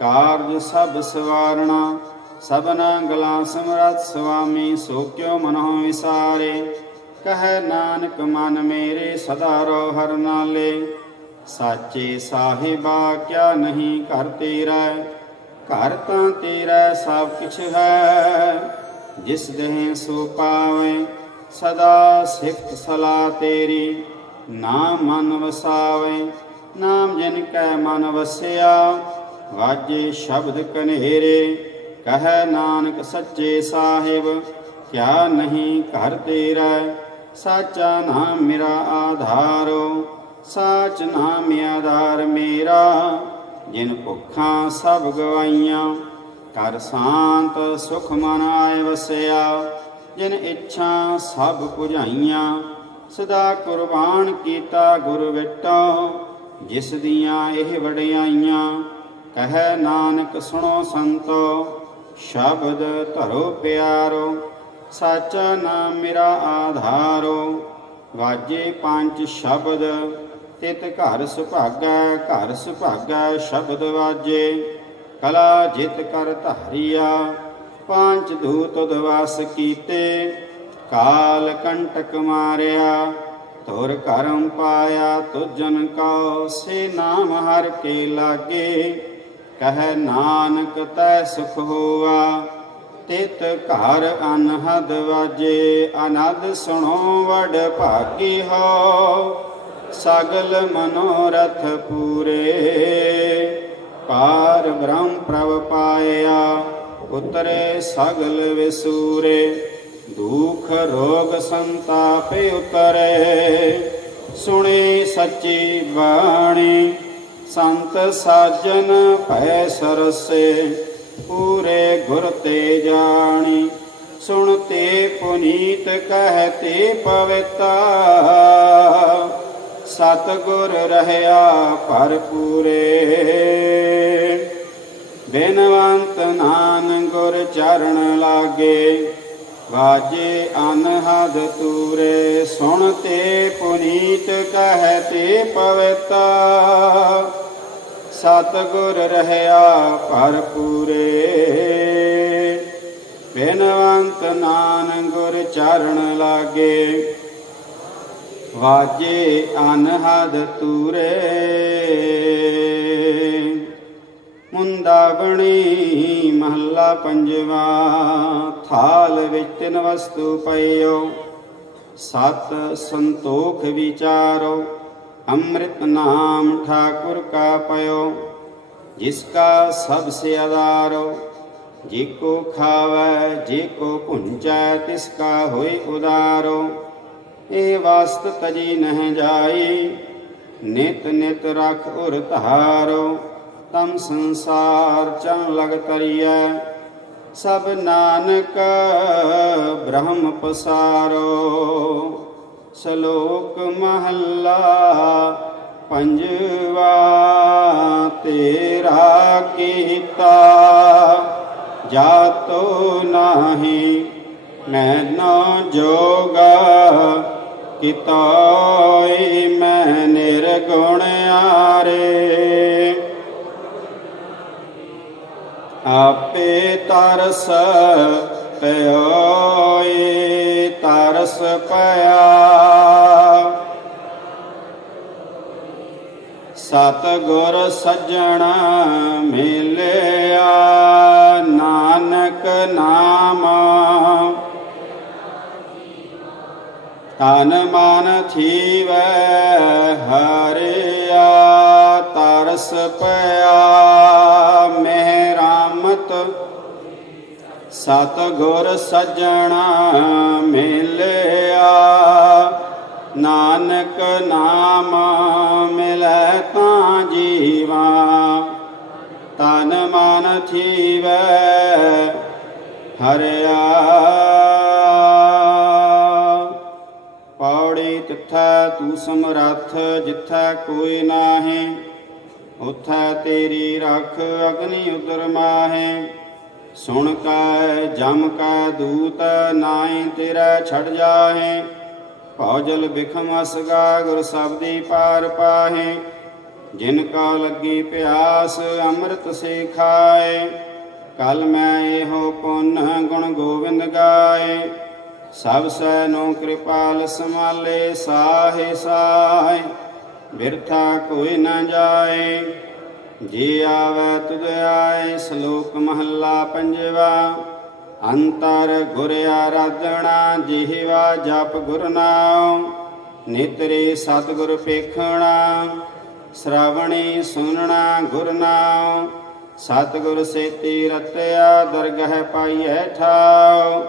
ਕਾਰਜ ਸਭ ਸਵਾਰਣਾ ਸਭਨਾ ਗਲਾ ਸਮਰੱਥ ਸੁਆਮੀ ਸੋ ਕਿਉ ਮਨਹੁ ਵਿਸਾਰੇ ਕਹਿ ਨਾਨਕ ਮਨ ਮੇਰੇ ਸਦਾ ਰਹੁ ਹਰ ਨਾਲੇ ਸਾਚੇ ਸਾਹਿਬਾ ਕਿਆ ਨਹੀਂ ਘਰ ਤੇਰਾ ਘਰ ਤਾਂ ਤੇਰਾ ਸਭ ਕਿਛ ਹੈ ਜਿਸ ਦੇਹ ਸੋ ਪਾਵੇ ਸਦਾ ਸਿਫਤ ਸਲਾ ਤੇਰੀ ਨਾਮ ਮਨ ਵਸਾਵੇ ਨਾਮ ਜਿਨ ਕੈ ਮਨ ਵਸਿਆ ਵਾਜੇ ਸ਼ਬਦ ਕਨੇਰੇ ਕਹਿ ਨਾਨਕ ਸੱਚੇ ਸਾਹਿਬ ਕਿਆ ਨਹੀਂ ਘਰ ਤੇਰਾ ਸਾਚਾ ਨਾਮ ਮੇਰਾ ਆਧਾਰੋ ਸਾਚ ਨਾਮ ਆਧਾਰ ਮੇਰਾ ਜਿਨ ਭੁੱਖਾਂ ਸਭ ਗਵਾਈਆਂ ਕਰ ਸ਼ਾਂਤ ਸੁਖ ਮਨ ਆਏ ਵਸਿਆ ਜਿਨ ਇੱਛਾ ਸਭ ਪੁਝਾਈਆਂ ਸਦਾ ਕੁਰਬਾਨ ਕੀਤਾ ਗੁਰ ਵਿਟੋ ਜਿਸ ਦੀਆਂ ਇਹ ਵਡਿਆਈਆਂ ਕਹਿ ਨਾਨਕ ਸੁਣੋ ਸੰਤੋ ਸ਼ਬਦ ਧਰੋ ਪਿਆਰੋ ਸਾਚਾ ਨਾਮ ਮੇਰਾ ਆਧਾਰੋ ਵਾਜੇ ਪੰਜ ਸ਼ਬਦ ਤਿਤ ਘਰ ਸੁਭਾਗੈ ਸ਼ਬਦ ਵਾਜੇ ਕਲਾ ਜਿਤ ਕਰ ਧਾਰੀਆ ਪੰਜ ਦੂਤ ਦਵਾਸ ਕੀਤੇ ਕਾਲ ਕੰਟਕ ਮਾਰਿਆ ਧੁਰ ਕਰਮ ਪਾਇਆ ਤੁਜਨ ਕੋ ਸੇ ਨਾਮ ਹਰ ਕੇ ਲਾਗੇ ਕਹਿ ਨਾਨਕ ਤੈ ਸੁਖ ਹੋਆ ਤਿਤ ਘਰ ਅਨਹਦ ਵਾਜੇ ਅਨਦ ਸੁਣੋ ਵਡ ਭਾਗੀ ਹੋ ਸਗਲ ਮਨੋਰਥ ਪੂਰੇ ਪਾਰ ਬ੍ਰਹਮ ਪ੍ਰਭ ਪਾਇਆ ਉਤਰੇ ਸਗਲ ਵਿਸੂਰੇ ਦੁਖ ਰੋਗ ਸੰਤਾਪ ਉਤਰੇ ਸੁਣੀ ਸੱਚੀ ਬਾਣੀ ਸੰਤ ਸਾਜਨ ਭੈ ਸਰਸੇ ਪੂਰੇ ਗੁਰ ਤੇ ਜਾਣੀ ਸੁਣਤੇ ਪੁਨੀਤ ਕਹਤੇ ਪਵਿੱਤਾ ਸਤਿਗੁਰ ਰਹਿਆ ਭਰਪੂਰੇ ਬਿਨਵੰਤ ਨਾਨਕ ਗੁਰ ਚਰਨ ਲਾਗੇ ਵਾਜੇ ਅਨਹਦ ਤੂਰੇ ਸੁਣਤੇ ਪੁਨੀਤ ਕਹਤੇ ਪਵਿੱਤ ਸਤਿਗੁਰ ਰਹਿਆ ਭਰਪੂਰੇ ਬਿਨਵੰਤ ਨਾਨਕ ਗੁਰ ਚਰਨ ਲਾਗੇ ਵਾਜੇ ਅਨਹਦ ਤੂਰੇ ਮੁੰਦਾਵਣੀ ਮਹੱਲਾ ਪੰਜਵਾ ਥਾਲ ਵਿੱਚ ਤਿੰਨ ਵਸਤੂ ਪਈਓ ਸਤ ਸੰਤੋਖ ਵਿਚਾਰੋ ਅੰਮ੍ਰਿਤ ਨਾਮ ਠਾकुर का पयो जिसका सबसे आधारो जिको खावै जिको पुंचै तिसका होय उदारो ए वास्त तजी नह जाई नित नित रख उर धारो तम संसार चन लग तरियै सब नानक ब्रह्म पसारो ਸ਼ਲੋਕ ਮਹੱਲਾ ਪੰਜਵਾ ਤੇਰਾ ਕੀਤਾ ਜਾਤੋ ਨਾਹੀ ਮੈਨੋ ਜੋਗਾ ਕਿਤਾਏ ਮੈਂ ਨਿਰਗੁਣ ਆਰੇ ਆਪੇ ਤਰਸ ਪਿਓਏ ਤਰਸ ਪਿਆ ਸਤਿਗੁਰ ਸੱਜਣਾ ਮਿਲਿਆ ਨਾਨਕ ਨਾਮ ਤਨ ਮਨ ਥੀਵੈ ਹਰਿਆ ਤਰਸ ਪਿਆ ਮਿਹਰਾਮਤ ਸਤਿਗੁਰ ਸੱਜਣਾ ਮਿਲਿਆ ਨਾਨਕ ਨਾਮ ਮਿਲੈ ਤਾਂ ਜੀਵਾ ਤਨ ਮਨ ਥੀਵੈ ਹਰਿਆ ਪੌੜੀ ਤਿੱਥੈ ਤੂੰ ਸਮਰੱਥ ਜਿੱਥੈ ਕੋਈ ਨਾਹੀਂ ਉਥੈ ਤੇਰੀ ਰੱਖ ਅਗਨੀ ਉਦਰ ਮਾਹੇ ਸੁਣ ਕੈ ਜਮ ਕੈ ਦੂਤ ਨਾਹੀਂ ਤੇਰਾ ਛੜ ਜਾਹੇ ਭੌਜਲ ਬਿਖਮ ਅਸਗਾ ਗੁਰ ਸਬਦੀ ਪਾਰ ਪਾਹੇ ਜਿਨ ਕਾ ਲੱਗੀ ਪਿਆਸ ਅੰਮ੍ਰਿਤ ਸੇ ਖਾਏ ਕਲ ਮੈਂ ਇਹੋ ਪੁੰਨ ਗੁਣ ਗੋਬਿੰਦ ਗਾਏ ਸਭ ਸੈ ਨੋ ਕਿਰਪਾਲ ਸਮਾਲੇ ਸਾਹੇ ਸਾਹੇ ਬਿਰਥਾ ਕੋਈ ਨਾ ਜਾਏ ਜੇ ਆਵੈ ਤੁਧ ਆਏ ਸ਼ਲੋਕ ਮਹੱਲਾ ਪੰਜਵਾ ਅੰਤਰ ਗੁਰ ਆਰਾਧਣਾ ਜਿਹਵਾ ਜਪ ਗੁਰ ਨਾਮ ਨਿਤਰੇ ਸਤਿਗੁਰ ਪੇਖਣਾ ਸ਼ਰਵਣੀ ਸੁਨਣਾ ਗੁਰ ਨਾਮ ਸਤਿਗੁਰ ਸੇਤੀ ਰਤਿਆ ਦਰਗਹਿ ਪਾਈਐ ਠਾਉ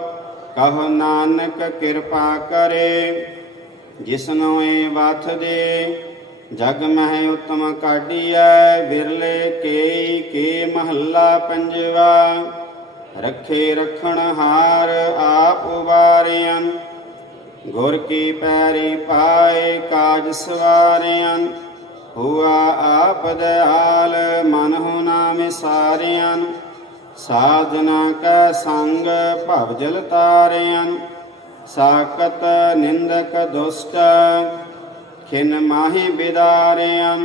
ਕਹੋ ਨਾਨਕ ਕਿਰਪਾ ਕਰੇ ਜਿਸਨੋ ਏ ਵਥ ਦੇ ਜਗ ਮਹਿ ਉਤਮ ਕਾਢੀਐ ਵਿਰਲੇ ਕੇਈ ਕੇ ਮਹੱਲਾ ਪੰਜਵਾ ਰੱਖੇ ਰਖਣ ਹਾਰ ਆਪ ਉਬਾਰਿਆਂ ਗੁਰ ਕੀ ਪੈਰੀ ਪਾਏ ਕਾਜ ਸਵਾਰਿਆਂ ਹੁਆ ਆਪ ਦਇਆਲ ਮਨ ਹੋ ਨਾਮ ਸਾਰਿਆਂ ਸਾਧਨਾ ਕੈ ਸੰਗ ਭਵ ਜਲ ਤਾਰਿਆਂ ਸਾਕਤ ਨਿੰਦਕ ਦੁਸ਼ਟ ਖਿਨ ਮਾਹੀ ਬਿਦਾਰਿਆਂ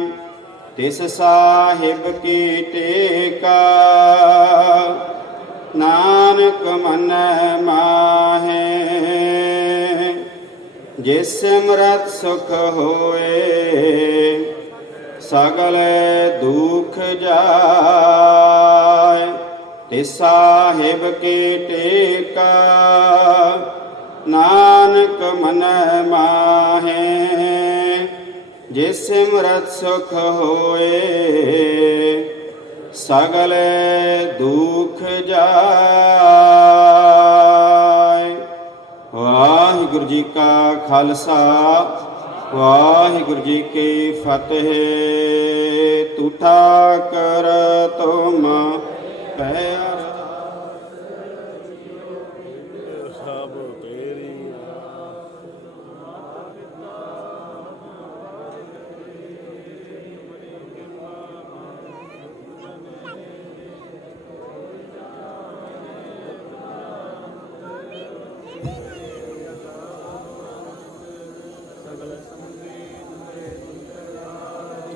ਤਿਸ ਸਾਹਿਬ ਕੀ ਟੇਕਾ ਨਾਨਕ ਮਨ ਮਾਹੇ ਜਿਸ ਸਿਮਰਤ ਸੁਖ ਹੋਏ ਸਗਲ ਦੁਖ ਜਾਏ ਤਿਸ ਸਾਹਿਬ ਕੀ ਟੇਕਾ ਨਾਨਕ ਮਨ ਮਾਹੇ ਜਿਸ ਸਿਮਰਤ ਸੁਖ ਹੋਏ ਸਗਲ ਦੁਖ ਜਾਏ। ਵਾਹਿਗੁਰੂ ਜੀ ਕਾ ਖਾਲਸਾ ਵਾਹਿਗੁਰੂ ਜੀ ਕੀ ਫਤਿਹ। ਤੂਠਾ ਕਰ ਤੁਮ ਪਿਆਰ ਸਭ ਤੇਰੀ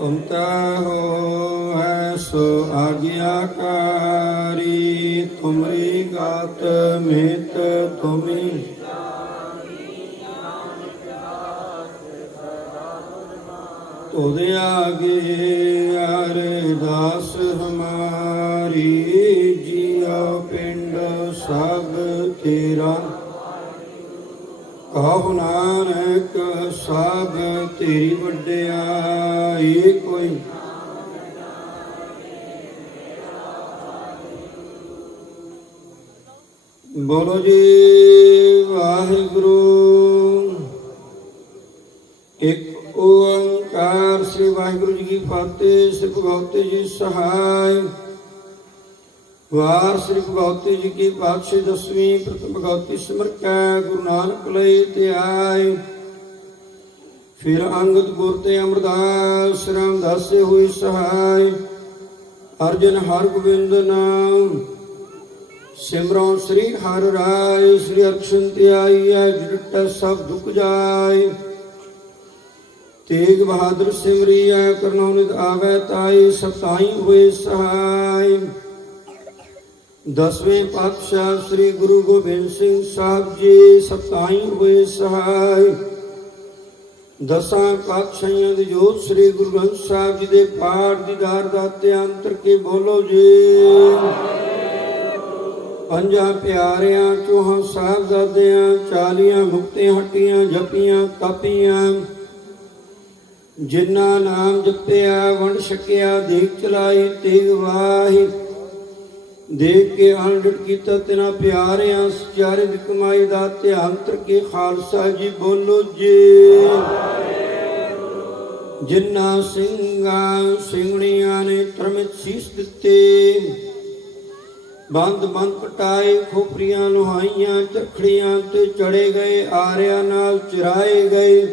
ਉਨਤਾ ਹੋ ਹੈ ਸੋ ਆਗਿਆਕਾਰੀ ਤੁਮਰੀ ਗਾਤ ਮਿਤ ਤੁਮੀ ਤੋਦੇ ਆਗੇ ਅਰਦਾਸ ਹਮਾਰੀ ਜੀਉ ਪਿੰਡ ਸਭ ਤੇਰਾ ਕਹੋ ਨਾਨਕ ਸਭ ਤੇਰੀ ਵਡਿਆਈ ਕੋਈ ਬੋਲੋ ਜੀ ਵਾਹਿਗੁਰੂ ਇੱਕ ਓੰਕਾਰ ਸ੍ਰੀ ਵਾਹਿਗੁਰੂ ਜੀ ਕੀ ਫਤਿਹ। ਸ੍ਰੀ ਭਗਵਤੀ ਜੀ ਸਹਾਇ ਵਾਰ ਸ੍ਰੀ ਭਗਵਤੀ ਜੀ ਕੀ ਪਾਤਸ਼ਾਹੀ ਦਸਵੀਂ ਪ੍ਰਥਮ ਭਗਵਤੀ ਸਿਮਰ ਕੈ ਗੁਰੂ ਨਾਨਕ ਲਈ ਤੇ ਆਏ। ਫਿਰ ਅੰਗਦ ਗੁਰ ਤੇ ਅਮਰਦਾਸ ਰਾਮਦਾਸੇ ਹੋਈ ਸਹਾਇ। ਅਰਜਨ ਹਰ ਗੋਬਿੰਦ ਨਾਮ ਸਿਮਰੋ ਸ੍ਰੀ ਹਰਿ ਰਾਇ। ਸ੍ਰੀ ਅਰਸ਼ਨ ਤੇ ਆਈਐ ਜਿਟੈ ਸਭ ਦੁਖ ਜਾਏ। ਤੇਗ ਬਹਾਦਰ ਸਿਮਰਿਐ ਕਰਨੋ ਨਿਤ ਆਵੈ ਤਾਈ। ਸਤਾਈ ਹੋਏ ਸਹਾਇ। ਦਸਵੇਂ ਪਾਤਸ਼ਾਹ ਸ੍ਰੀ ਗੁਰੂ ਗੋਬਿੰਦ ਸਿੰਘ ਸਾਹਿਬ ਜੀ ਸਤਾਈ ਹੋਏ ਸਹਾਇ। ਦਸਾਂ ਪਾਤਸ਼ਾਹੀਆਂ ਦੀ ਜੋਤ ਸ੍ਰੀ ਗੁਰੂ ਗ੍ਰੰਥ ਸਾਹਿਬ ਜੀ ਦੇ ਪਾਠ ਦੀਦਾਰ ਦਾਤੇ ਅੰਤਰ ਕੇ ਬੋਲੋ ਜੀ। ਪੰਜਾਂ ਪਿਆਰਿਆਂ ਚੌਹਾਂ ਸਾਹਿਬਜ਼ਾਦਿਆਂ 40 ਮੁਕਤਿਆਂ ਹੱਟੀਆਂ ਜਪੀਆਂ ਤਪੀਆਂ ਜਿਨ੍ਹਾਂ ਨਾਮ ਜਪਿਆ ਵੰਡ ਛਕਿਆ ਦੇਖ ਚਲਾਈ ਤੇਗ ਵਾਹੀ ਦੇਖ ਕੇ ਅਣਡਿਠ ਕੀਤਾ ਤਿਨਾ ਪਿਆਰਿਆਂ ਸਚਾਰੇ ਦੀ ਕਮਾਈ ਦਾ ਧਿਆਨ ਤਰ ਕੇ ਖਾਲਸਾ ਜੀ ਬੋਲੋ ਜੀ। ਜਿਨ੍ਹਾਂ ਸਿੰਘਾਂ ਸਿੰਘਣੀਆਂ ਨੇ ਧਰਮਿਤ ਸੀਸ ਦਿੱਤੇ ਬੰਦ ਕਟਾਏ ਖੋਪਰੀਆਂ ਲੁਹਾਈਆਂ ਚਖੜੀਆਂ ਤੇ ਚੜੇ ਗਏ ਆਰਿਆਂ ਨਾਲ ਚਰਾਏ ਗਏ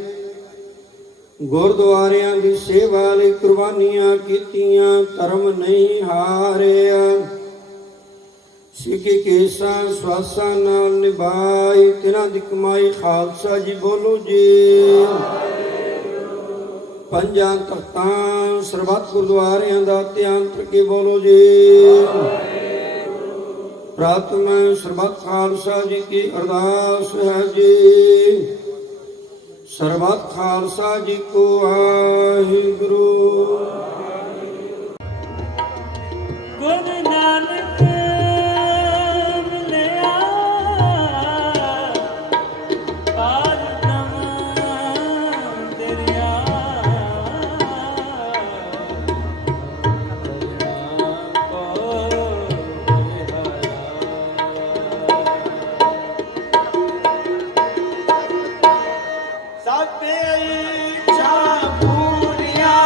ਗੁਰਦੁਆਰਿਆਂ ਦੀ ਸੇਵਾ ਲਈ ਕੁਰਬਾਨੀਆਂ ਕੀਤੀਆਂ ਧਰਮ ਨਹੀਂ ਹਾਰਿਆ ਸਿੱਖੀ ਕੇਸਾਂ ਸਵਾਸਾਂ ਨਾਲ ਨਿਭਾਈ ਤਿਨਾਂ ਦੀ ਕਮਾਈ ਖਾਲਸਾ ਜੀ ਬੋਲੋ ਜੀ। ਪੰਜਾਂ ਤਖਤਾਂ ਸਰਬੱਤ ਗੁਰਦੁਆਰਿਆਂ ਦਾ ਧਿਆਨ ਕਰਕੇ ਬੋਲੋ ਜੀ। ਪ੍ਰਾਤਮ ਸਰਬੱਤ ਖਾਲਸਾ ਜੀ ਕੀ ਅਰਦਾਸ ਹੈ ਜੀ। ਸਰਬੱਤ ਖਾਲਸਾ ਜੀ ਕੋ ਵਾਹਿਗੁਰੂ। ਗੁਰੂ ਨਾਨਕ ਮਿਲਿਆ ਪਾਰ ਬ੍ਰਹਮ ਦਰਿਆ ਸਭੇ ਇੱਛਾ ਪੂਰੀਆਂ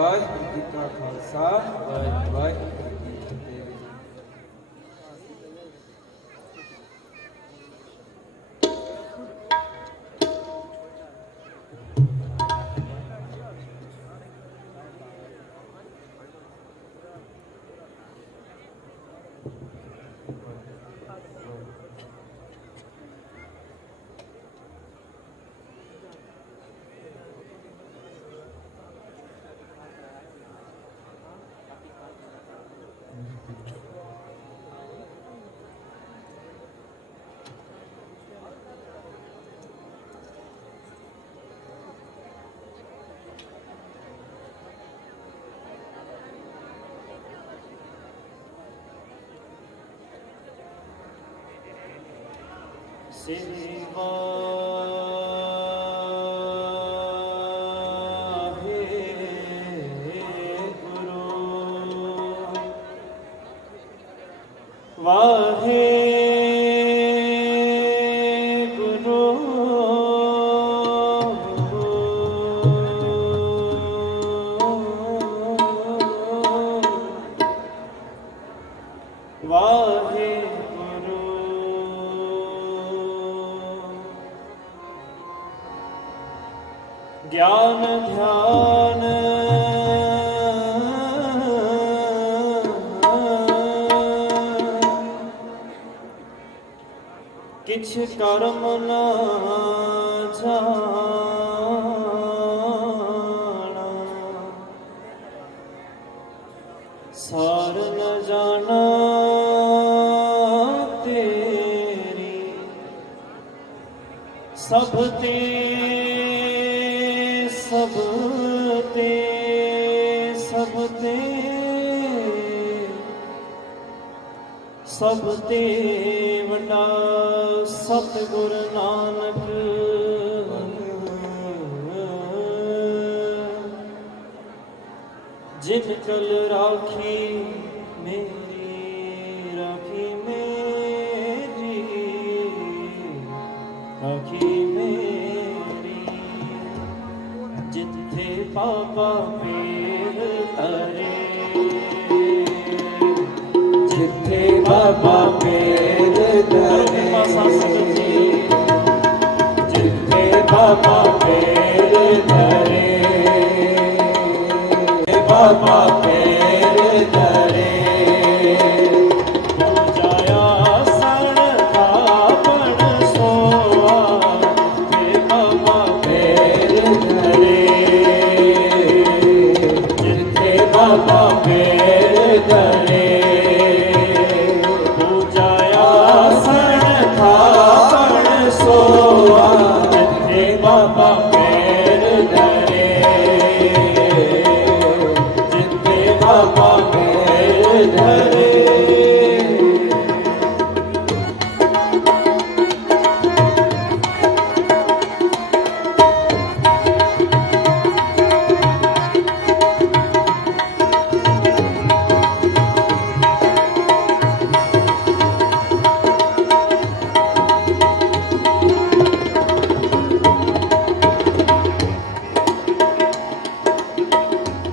ਵਾਹਿਗੁਰੂ ਜੀ ਕਾ ਖਾਲਸਾ ਵਾਹਿਗੁਰੂ ਜੀ ਕੀ ਫਤਿਹ। ਸ੍ਰੀ ਗਿਆਨ ਧਿਆਨ ਕਿਛ ਕਰਮ ਨਾ ਜਾਣਾ ਸਾਰ ਨ ਜਾਣਾ ਤੇਰੀ ਸਭ ਤੇ ਸਭ ਤੇ ਸਭ ਤੇ ਸਭ ਤੇ ਵੱਡਾ ਸਤਿਗੁਰ ਨਾਨਕ ਜਿਨ ਕਲ ਰਾਖੀ ਮੇਰੀ ਰਾਖੀ ਮੇਰੀ ਰਾਖੀ ਮੇਰੀ ਜਿੱਥੇ ਬਾਬਾ ਪੀਰ ਤਰੇ ਜਿੱਥੇ ਬਾਬਾ ਪੀਰ ਤਰੇ ਜਿੱਥੇ ਬਾਬਾ ਪੀਰ ਤਰੇ ਬਾਬਾ ਪੀਰ ਤਰੇ ਪਹੁੰਚਾਇਆ ਸਣ ਥਾਪਣ ਸੋਆ ਤੇ ਬਾਬਾ ਪੀਰ ਤਰੇ ਜਿੱਥੇ ਬਾਬਾ ਪੀਰ ਤਰੇ ਪਹੁੰਚਾਇਆ ਸਣ ਥਾਪਣ ਸੋਆ ਜਿੱਥੇ ਬਾਬਾ ਪੀਰ ਤਰੇ ਬਾਬਾ ਪੀਰ ਧਰੇ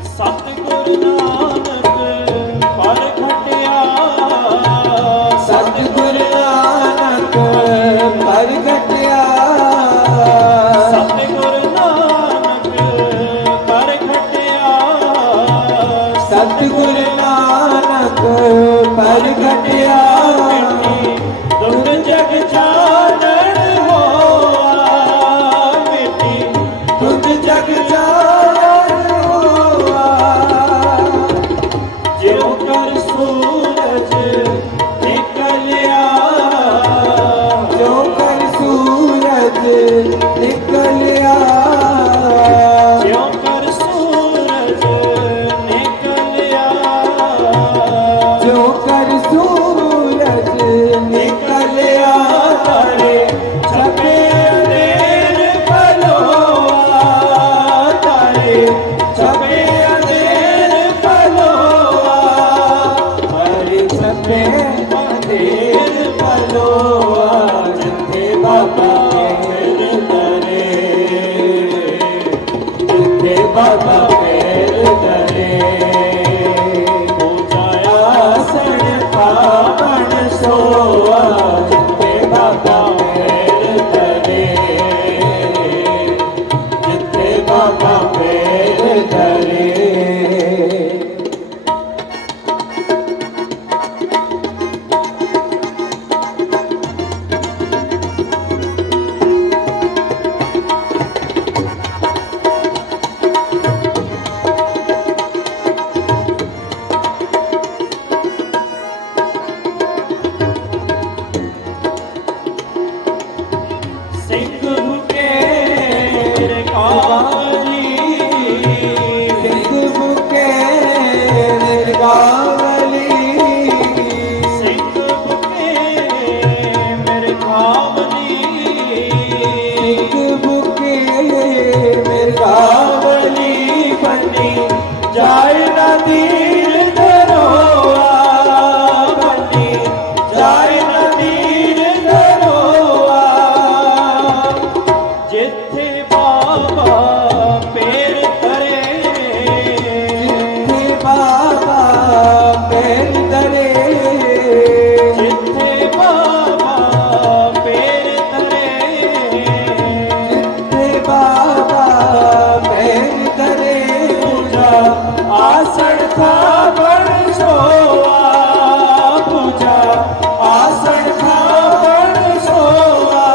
ਸਤਿਗੁਰ ਨਾਨਕ ਪਰ ਖਟਿਆ ਸਤਿਗੁਰ ਨਾਨਕ ਪਰ ਘਟਿਆ ਸਤਿਗੁਰ ਨਾਨਕ ਪਰ ਖਟਿਆ ਸਤਿਗੁਰ ਨਾਨਕ ਪਰ ਘਟਿਆ ਦੁੱਧ ਜਗ ਚਾਨਣ ਹੋਆ ਮਿੱਟੀ ਦੁੱਧ ਜਗ ਜਾਣ ਹੋਆ ਜਿਉ ਕਰ ਸੂਰਜ ਨਿਕਲਿਆ ਜੋ ਕਰ ਸੂਰਜ ਨਿਕਲਿਆ ਜਿਉ ਕਰ ਸੂਰਜ ਨਿਕਲਿਆ ਜੋ ਕਰ ਸੂਰਜ ਨਿਕਲਿਆ ਤਾਰੇ ਛਪੇ ਅੰਧੇਰ ਪਲੋਆ ਤਾਰੇ ਛਪੇ ਅੰਧੇਰ ਪਲੋਆ ਹਰਿ ਛਪੇ ਅੰਧੇਰ ਪਲੋਆ ਜਿੱਥੇ ਬਾਬਾ ਪੀਰ ਤਰੇ ਜਿੱਥੇ ਬਾਬਾ ਪੀਰ ਤਰੇ ਜਿੱਥੇ ਬਾਬਾ ਪੈਰ ਧਰੇ ਜਿੱਥੇ ਬਾਬਾ ਪੈਰ ਧਰੇ ਜਿੱਥੇ ਬਾਬਾ ਪੈਰ ਧਰੇ ਜਿੱਥੇ ਬਾਬਾ ਪੈਰ ਧਰੇ ਪੂਜਾ ਆਸਣ ਖਾਵਣ ਸੋਆ ਪੂਜਾ ਆਸਣ ਖਾਵਣ ਸੋਆ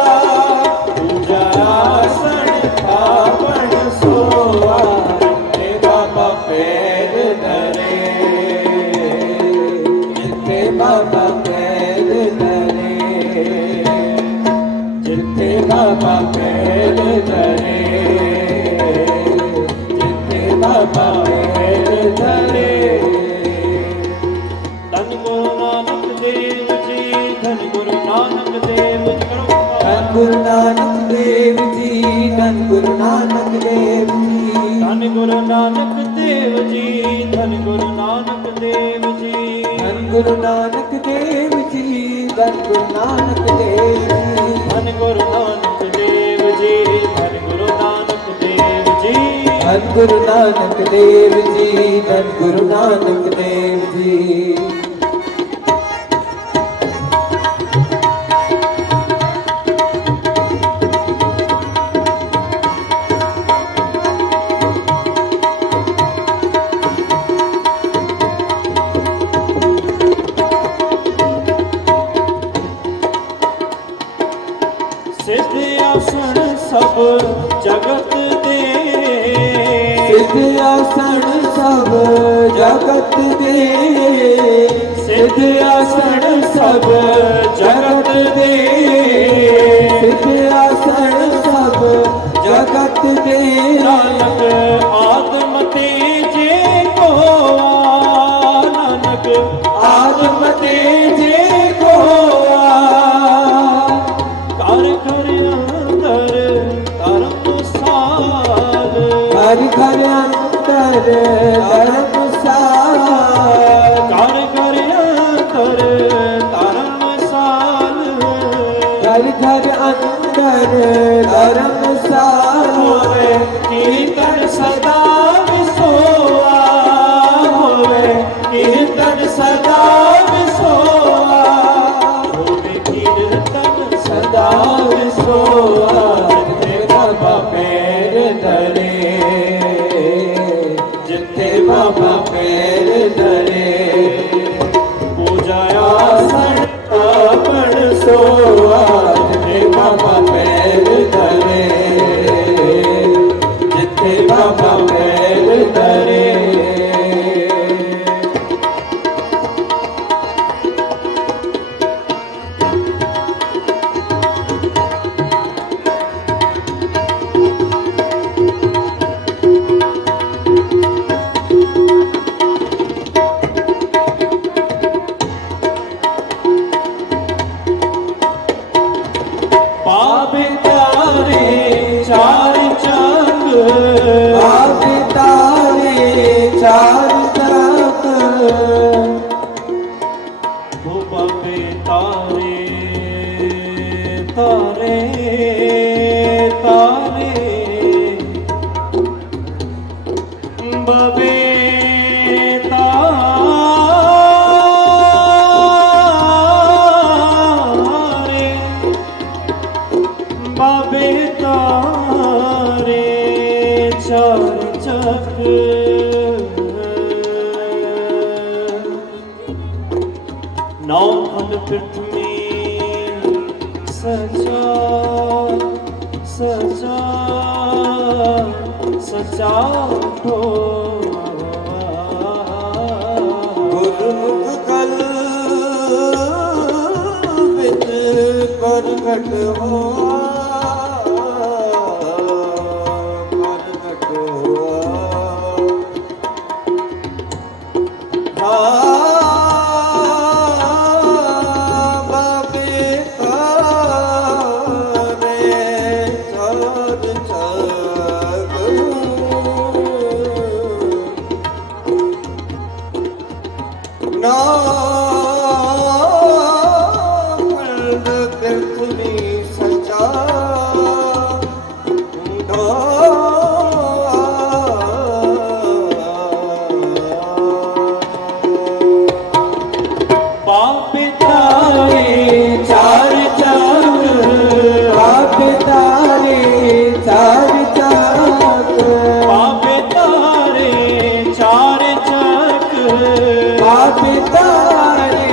ਪੂਜਾ ਆਸਣ ਖਾਵਣ ਸੋਆ ਤੇ ਬਾਬਾ ਪੈਰ ਧਰੇ ਜਿੱਥੇ ਬਾਬਾ ਪੈਰ ਧਰੇ ਜਿੱਥੇ ਬਾਬਾ ਪੈਰ ਧਰੇ ਜਿੱਥੇ ਬਾਬਾ ਪੈਰ ਧਰੇ ਧੰਨ ਗੁਰੂ ਨਾਨਕ ਦੇਵ ਜੀ ਧੰਨ ਗੁਰੂ ਨਾਨਕ ਦੇਵ ਕਰੋ ਧੰਨ ਗੁਰੂ ਨਾਨਕ ਦੇਵ ਜੀ ਧੰਨ ਗੁਰੂ ਨਾਨਕ ਦੇਵ ਜੀ ਧੰਨ ਗੁਰੂ ਨਾਨਕ ਦੇਵ ਜੀ ਧੰਨ ਗੁਰੂ ਨਾਨਕ ਦੇਵ ਜੀ ਧੰਨ ਗੁਰੂ ਨਾਨਕ ਦੇਵ ਜੀ ਧੰਨ ਗੁਰੂ ਨਾਨਕ ਦੇਵ ਜੀ ਧੰਨ ਗੁਰੂ ਨਾਨਕ ਦੇਵ ਜੀ ਧੰਨ ਗੁਰੂ ਨਾਨਕ ਦੇਵ ਜੀ ਧੰਨ ਗੁਰੂ ਨਾਨਕ ਦੇਵ ਜੀ ਧੰਨ ਗੁਰੂ ਨਾਨਕ ਦੇਵ ਜੀ ਸਿੱਧ ਆਸਣ ਸਭ ਜਗਤ ਦੇ ਸਿੱਧ ਆਸਣ ਸਭ ਜਗਤ ਦੇ ਸਿੱਧ ਆਸਣ ਸਭ ਜਗਤ ਦੇ ਸਿੱਧ ਆਸਣ ਸਭ ਜਗਤ ਦੇ ਨਾਨਕ ਆਦਮ ਤੇ ਜੇ ਕੋਆ ਨਾਨਕ ਆਦਮ ਤੇ ਜੇ ਕੋਆ ਕਰ ਕਰ ਅੰਦਰ ਧਰਮਸਾਲ ਹਰ ਘਰ ਅੰਤਰ ਧਰਮਸਾਲ ਕਰ ਕਰ ਅੰਦਰ ਧਰਮਸਾਲ ਘਰ ਘਰ ਅੰਦਰ ਧਰਮਸਾਲ ਹੋਵੇ ਕੀਰਤਨ ਸਦਾ ਵਿਸੋਆ ਹੋਵੇ ਕੀਰਤਨ ਸਦਾ ਵਿਸੋਆ ਹੋਵੇ ਕੀਰਤਨ ਸਦਾ ਵਿਸੋਆ ਜਿੱਥੇ ਬਾਬਾ ਪੈਰ ਧਰੇ ਜਿੱਥੇ ਬਾਬਾ ਪੈਰ ਧਰੇ ਪੂਜਾ ਆਸਣ ਆਪਣ ਸੋਆ ਜਿੱਥੇ ਬਾਬਾ ਪੈਰ ਧਰੇ ਜਿੱਥੇ ਬਾਬਾ ਪੈਰ ਧਰੇ ਬਾਬੇ ਤਾਰੇ ਚਾਰ ਚੰਗ ਬਾਬੇ ਤਾਰੇ ਚਾਰ ਤਰਕ ਉਹ ਬਾਬੇ ਤਾਰੇ ਤਾਰੇ ਤਾਰੇ ਬਾਬੇ ਤਾਰੇ ਬਾਬੇ ਤਾਰੇ ਚਾਰ ਚੱਕ ਨੌ ਖੰਡ ਪ੍ਰਿਥਵੀ ਸਜਾ ਸਜਾ ਸਜਾ ਹੋ ਗੁਰਮੁਖ ਕਲ ਵਿੱਚ ਪ੍ਰਗਟ ਹੋਆ ਪ੍ਰਗਟ ਹੋਆ ਬਾਬੇ ਤਾਰੇ ਚਾਰ ਚੱਕ ਨਾ ਪਲਦ ਤਿਰਥਨੀ ਸਚਾ ਬਾਪ ਤਾਰੇ ਚਾਰ ਚਾਕ, ਬਾਪ ਤਾਰੇ ਚਾਰ ਚਾਕ, ਬਾਪ ਤਾਰੇ ਚਾਰ ਚਾਕ, ਬਾਪ ਤਾਰੇ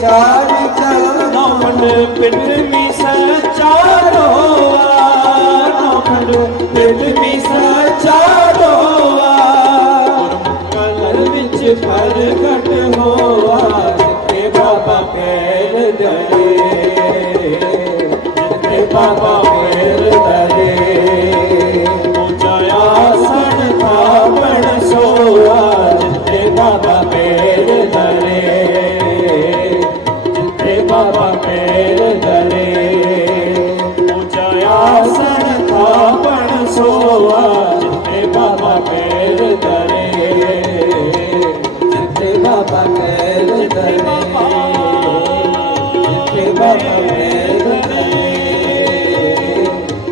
ਚਾਰ ਚਾਕ, ਨੌਮਨ ਪਿੰਡ ਮੀ ਸਚਾਰੋਆ, ਨੌਮਨ ਪਿੰਡ ਮੀ ਸਚਾਰੋਆ, ਕਲਰ ਵਿੱਚ ਪ੍ਰਗਟ ਹੋਆ, ਜਿੱਥੇ ਬਾਬਾ ਪੈਰ ਧਰੇ, ਜਿੱਥੇ ਬਾਬਾ ਪੈਰ ਧਰੇ, ਉੱਚਾ ਆਸਣ ਥਾਪਣ ਸੋਆ, ਜਿੱਥੇ ਬਾਬਾ ਪੈਰ ਧਰੇ, ਜਿੱਥੇ ਬਾਬਾ ਪੈਰ ਧਰੇ, ਉੱਚਾ ਆਸਣ ਥਾਪਣ ਸੋਆ, ਜਿੱਥੇ ਬਾਬਾ ਪੈਰ ਧਰੇ, ਜਿੱਥੇ ਬਾਬਾ ਪੈਰ ਧਰੇ, ਜਿੱਥੇ ਬਾਬਾ ਪੈਰ ਧਰੇ,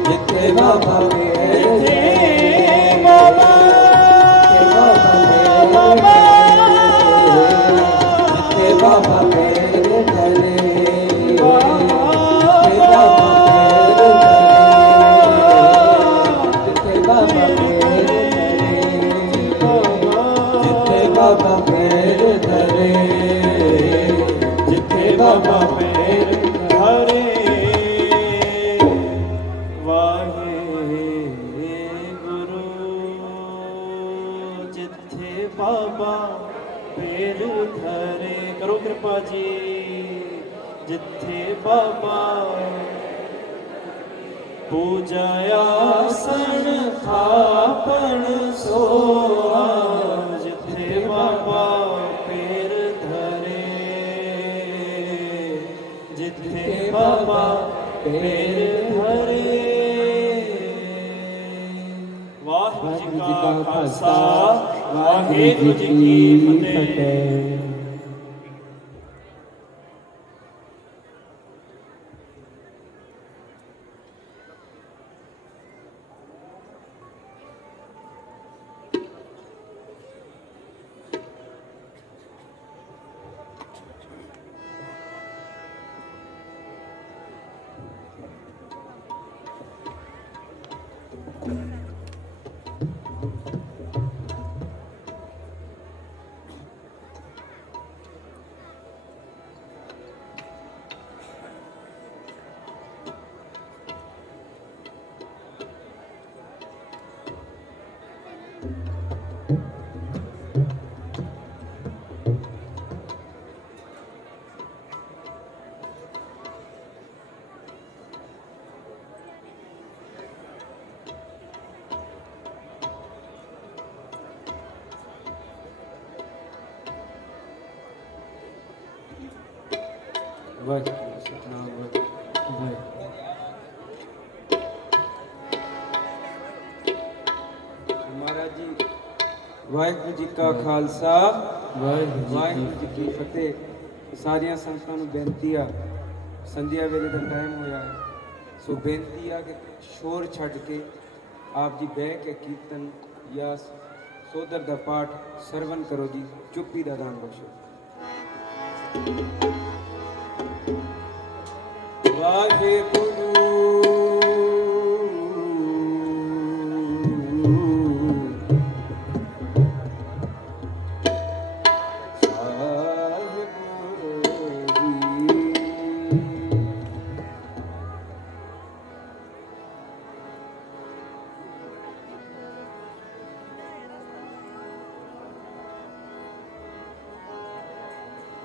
ਜਿੱਥੇ ਬਾਬਾ ਪੈਰ ਧਰੇ, ਬਾਬਾ, ਜਿੱਥੇ ਬਾਬਾ ਪੈਰ ਧਰੇ, ਜਿੱਥੇ ਬਾਬਾ ਪੈਰ ਧਰੇ, ਜਿੱਥੇ ਬਾਬਾ ਪੈਰ ਧਰੇ, ਵਾਹਿਗੁਰੂ, ਜਿੱਥੇ ਬਾਬਾ ਪੈਰ ਧਰੇ, ਕਰੋ ਕਿਰਪਾ ਜੀ, ਜਿੱਥੇ ਬਾਬਾ ਪੂਜਾ ਆਸਣ ਥਾਪਣ ਸੋਆ, ਜਿੱਥੇ ਬਾਬਾ ਪੈਰ ਧਰੇ, ਜਿੱਥੇ ਬਾਬਾ ਪੈਰ ਧਰੇ। ਵਾਹਿਗੁਰੂ ਜੀ ਕਾ ਖਾਲਸਾ, ਵਾਹਿਗੁਰੂ ਜੀ ਕੀ ਫਤਿਹ। ਵਾਹਿਗੁਰੂ ਸਤਿਨਾਮ ਵਾਹਿਗੁਰੂ। ਮਹਾਰਾਜ ਜੀ, ਵਾਹਿਗੁਰੂ ਜੀ ਕਾ ਖਾਲਸਾ, ਵਾਹਿਗੁਰੂ ਜੀ ਕੀ ਫਤਿਹ। ਸਾਰੀਆਂ ਸੰਗਤਾਂ ਨੂੰ ਬੇਨਤੀ ਆ, ਸੰਧਿਆ ਵੇਲੇ ਦਾ ਟਾਈਮ ਹੋਇਆ ਹੈ, ਸੋ ਬੇਨਤੀ ਆ ਕਿ ਸ਼ੋਰ ਛੱਡ ਕੇ ਆਪ ਜੀ ਬਹਿ ਕੇ ਕੀਰਤਨ ਜਾਂ ਸੋਦਰ ਦਾ ਪਾਠ ਸਰਵਨ ਕਰੋ ਜੀ, ਚੁੱਪੀ ਦਾ ਦਾਨ ਬਖਸ਼ੋ। ਵਾਹਿਗੁਰੂ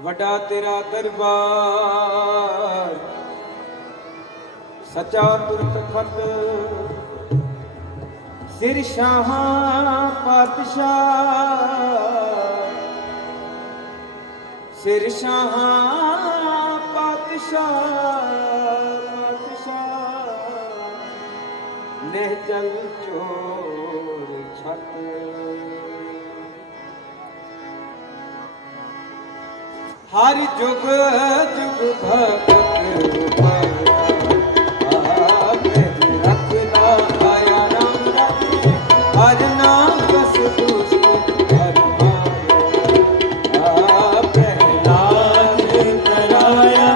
ਵੱਡਾ ਤੇਰਾ ਦਰਬਾਰ, ਸੱਚਾ ਤੁਰਤ ਖਤ, ਸਿਰ ਸ਼ਾਹਾਂ ਪਾਤਸ਼ਾਹ, ਸਿਰ ਸ਼ਾਹਾਂ ਪਾਤਸ਼ਾਹ, ਨਹਿ ਚਲ ਚੋਰ ਛਤ। ਹਰ ਜੁਗ ਜੁਗ ਭਗਤ ਆਪ ਰੱਖਦਾ ਆਇਆ ਨਾਮ हर नाम बस दुष्ट हर मारे प्रहलाद कराया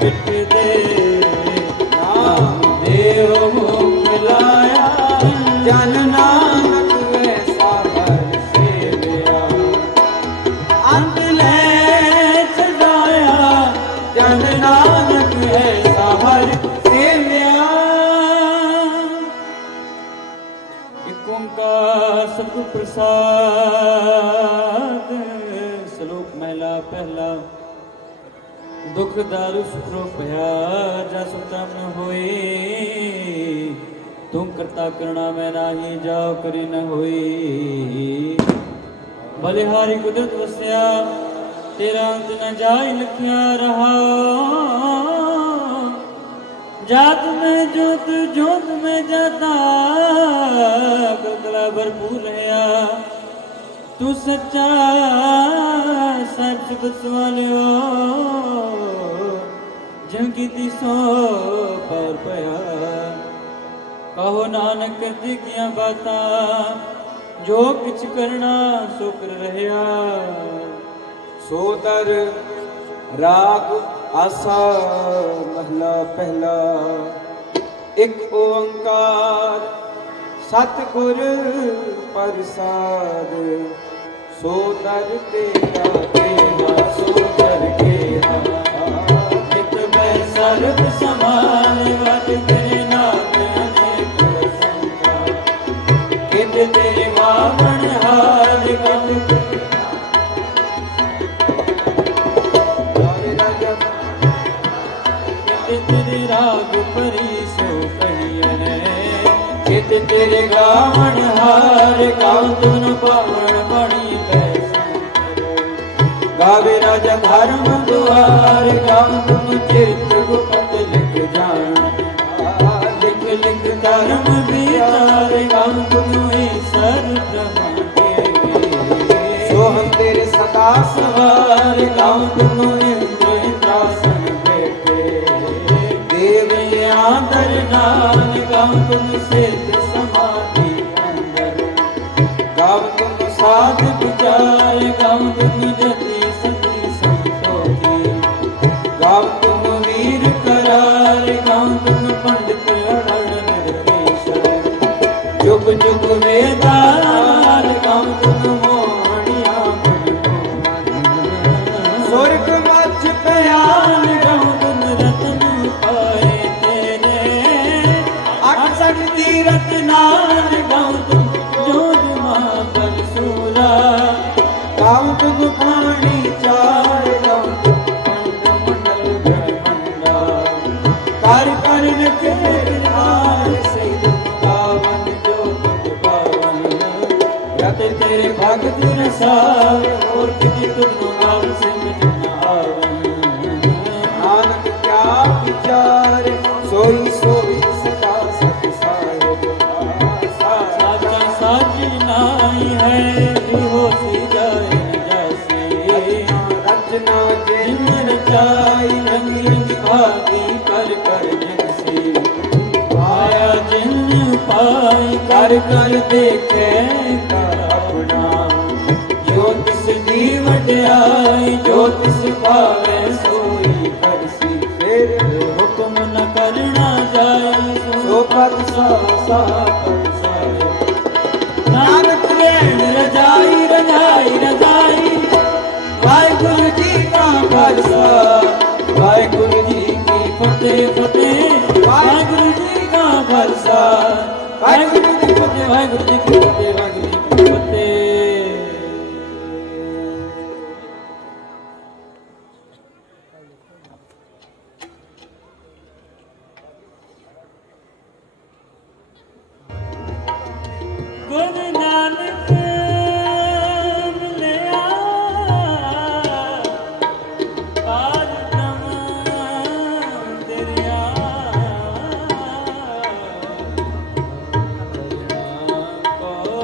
पिट दे नाम देव मुख लाया जन नानक वैसा हर सेविया अंत ले छड़ाया जन नानक ऐसा हर सेविया। एक ओंकार सतगुर प्रसाद। श्लोक महला पहला। दुख दारु सुखरो भया जा सुतम न होई तुम करता करना मैं नाही जाओ करी न होई बलिहारी कुदरत वसया तेरा अंत न जाय लखिया रहा जात में जोत जोत में जाता गगला भरपूर रहा तू सच्चा सच बसवालियो जिनकी दिसो पर पया कहो नानक दिखिया बाता जो किछ करना सो कर रहया सो दर राग आसा महला पहला। एक ओंकार सतगुर प्रसाद सो दर तेरा तेरा सो दर तेरा चित में सर्व समान वट तेरे नाथ अनेक संका कित तेरे वामन हार कित तेरे राग परी सो कहिए चित तेरे गावन हार गाव तुन पावन बड़ी गावे राजा धर्म दुआर गाव तुम चित गुप्त लिख जान लिख लिख धर्म विचार गाव तुम ईश्वर ब्रह्म सो हम तेरे सदा सवार गाव तुम इंद्र इंद्रासन बैठे आदर नाम गाव तुम सिद्ध समाधि अंदर गाव तुम साध विचार गाव तुम जति सती संतोषी गाव तुम वीर करार गाव तुम पंडित अड़ड़ निर्देशर जुग जुग वेदार गाव तुम मोहनिया मन स्वर्ग मध्य प्यार गाव तुम रतन पाए तीरथ नान गाँव तुम जोध महाबल सूरा गाँव तुम पानी चार गाँव तुम पंड मंडल ब्रह्मंडा कर कर रखेदार सैद गावन जो पद पावन रत तेरे भगत रसाव और किसी तुम गाँव से मिलना आवन नानक क्या विचार सोई सोई सदा रचना जिन रचाई रंग रंग भागी कर कर जिनसी पाया जिन पाई कर कर देखे कर अपना ज्योतिष जीव आई ज्योतिष पावे सोई करसी फिर हुक्म न करना जाए सो पद सा पद नानक रैन रजाई रजाई रजाई वाहिगुरु जी का खालसा वाहिगुरु जी की फतेह फतेह वाहिगुरु जी का खालसा वाहिगुरु जी की फतेह वाहिगुरु जी की फतेह वाहिगुरु जी की फतेह। गुरु नानक मिलिया पार ब्रह्म दरिया को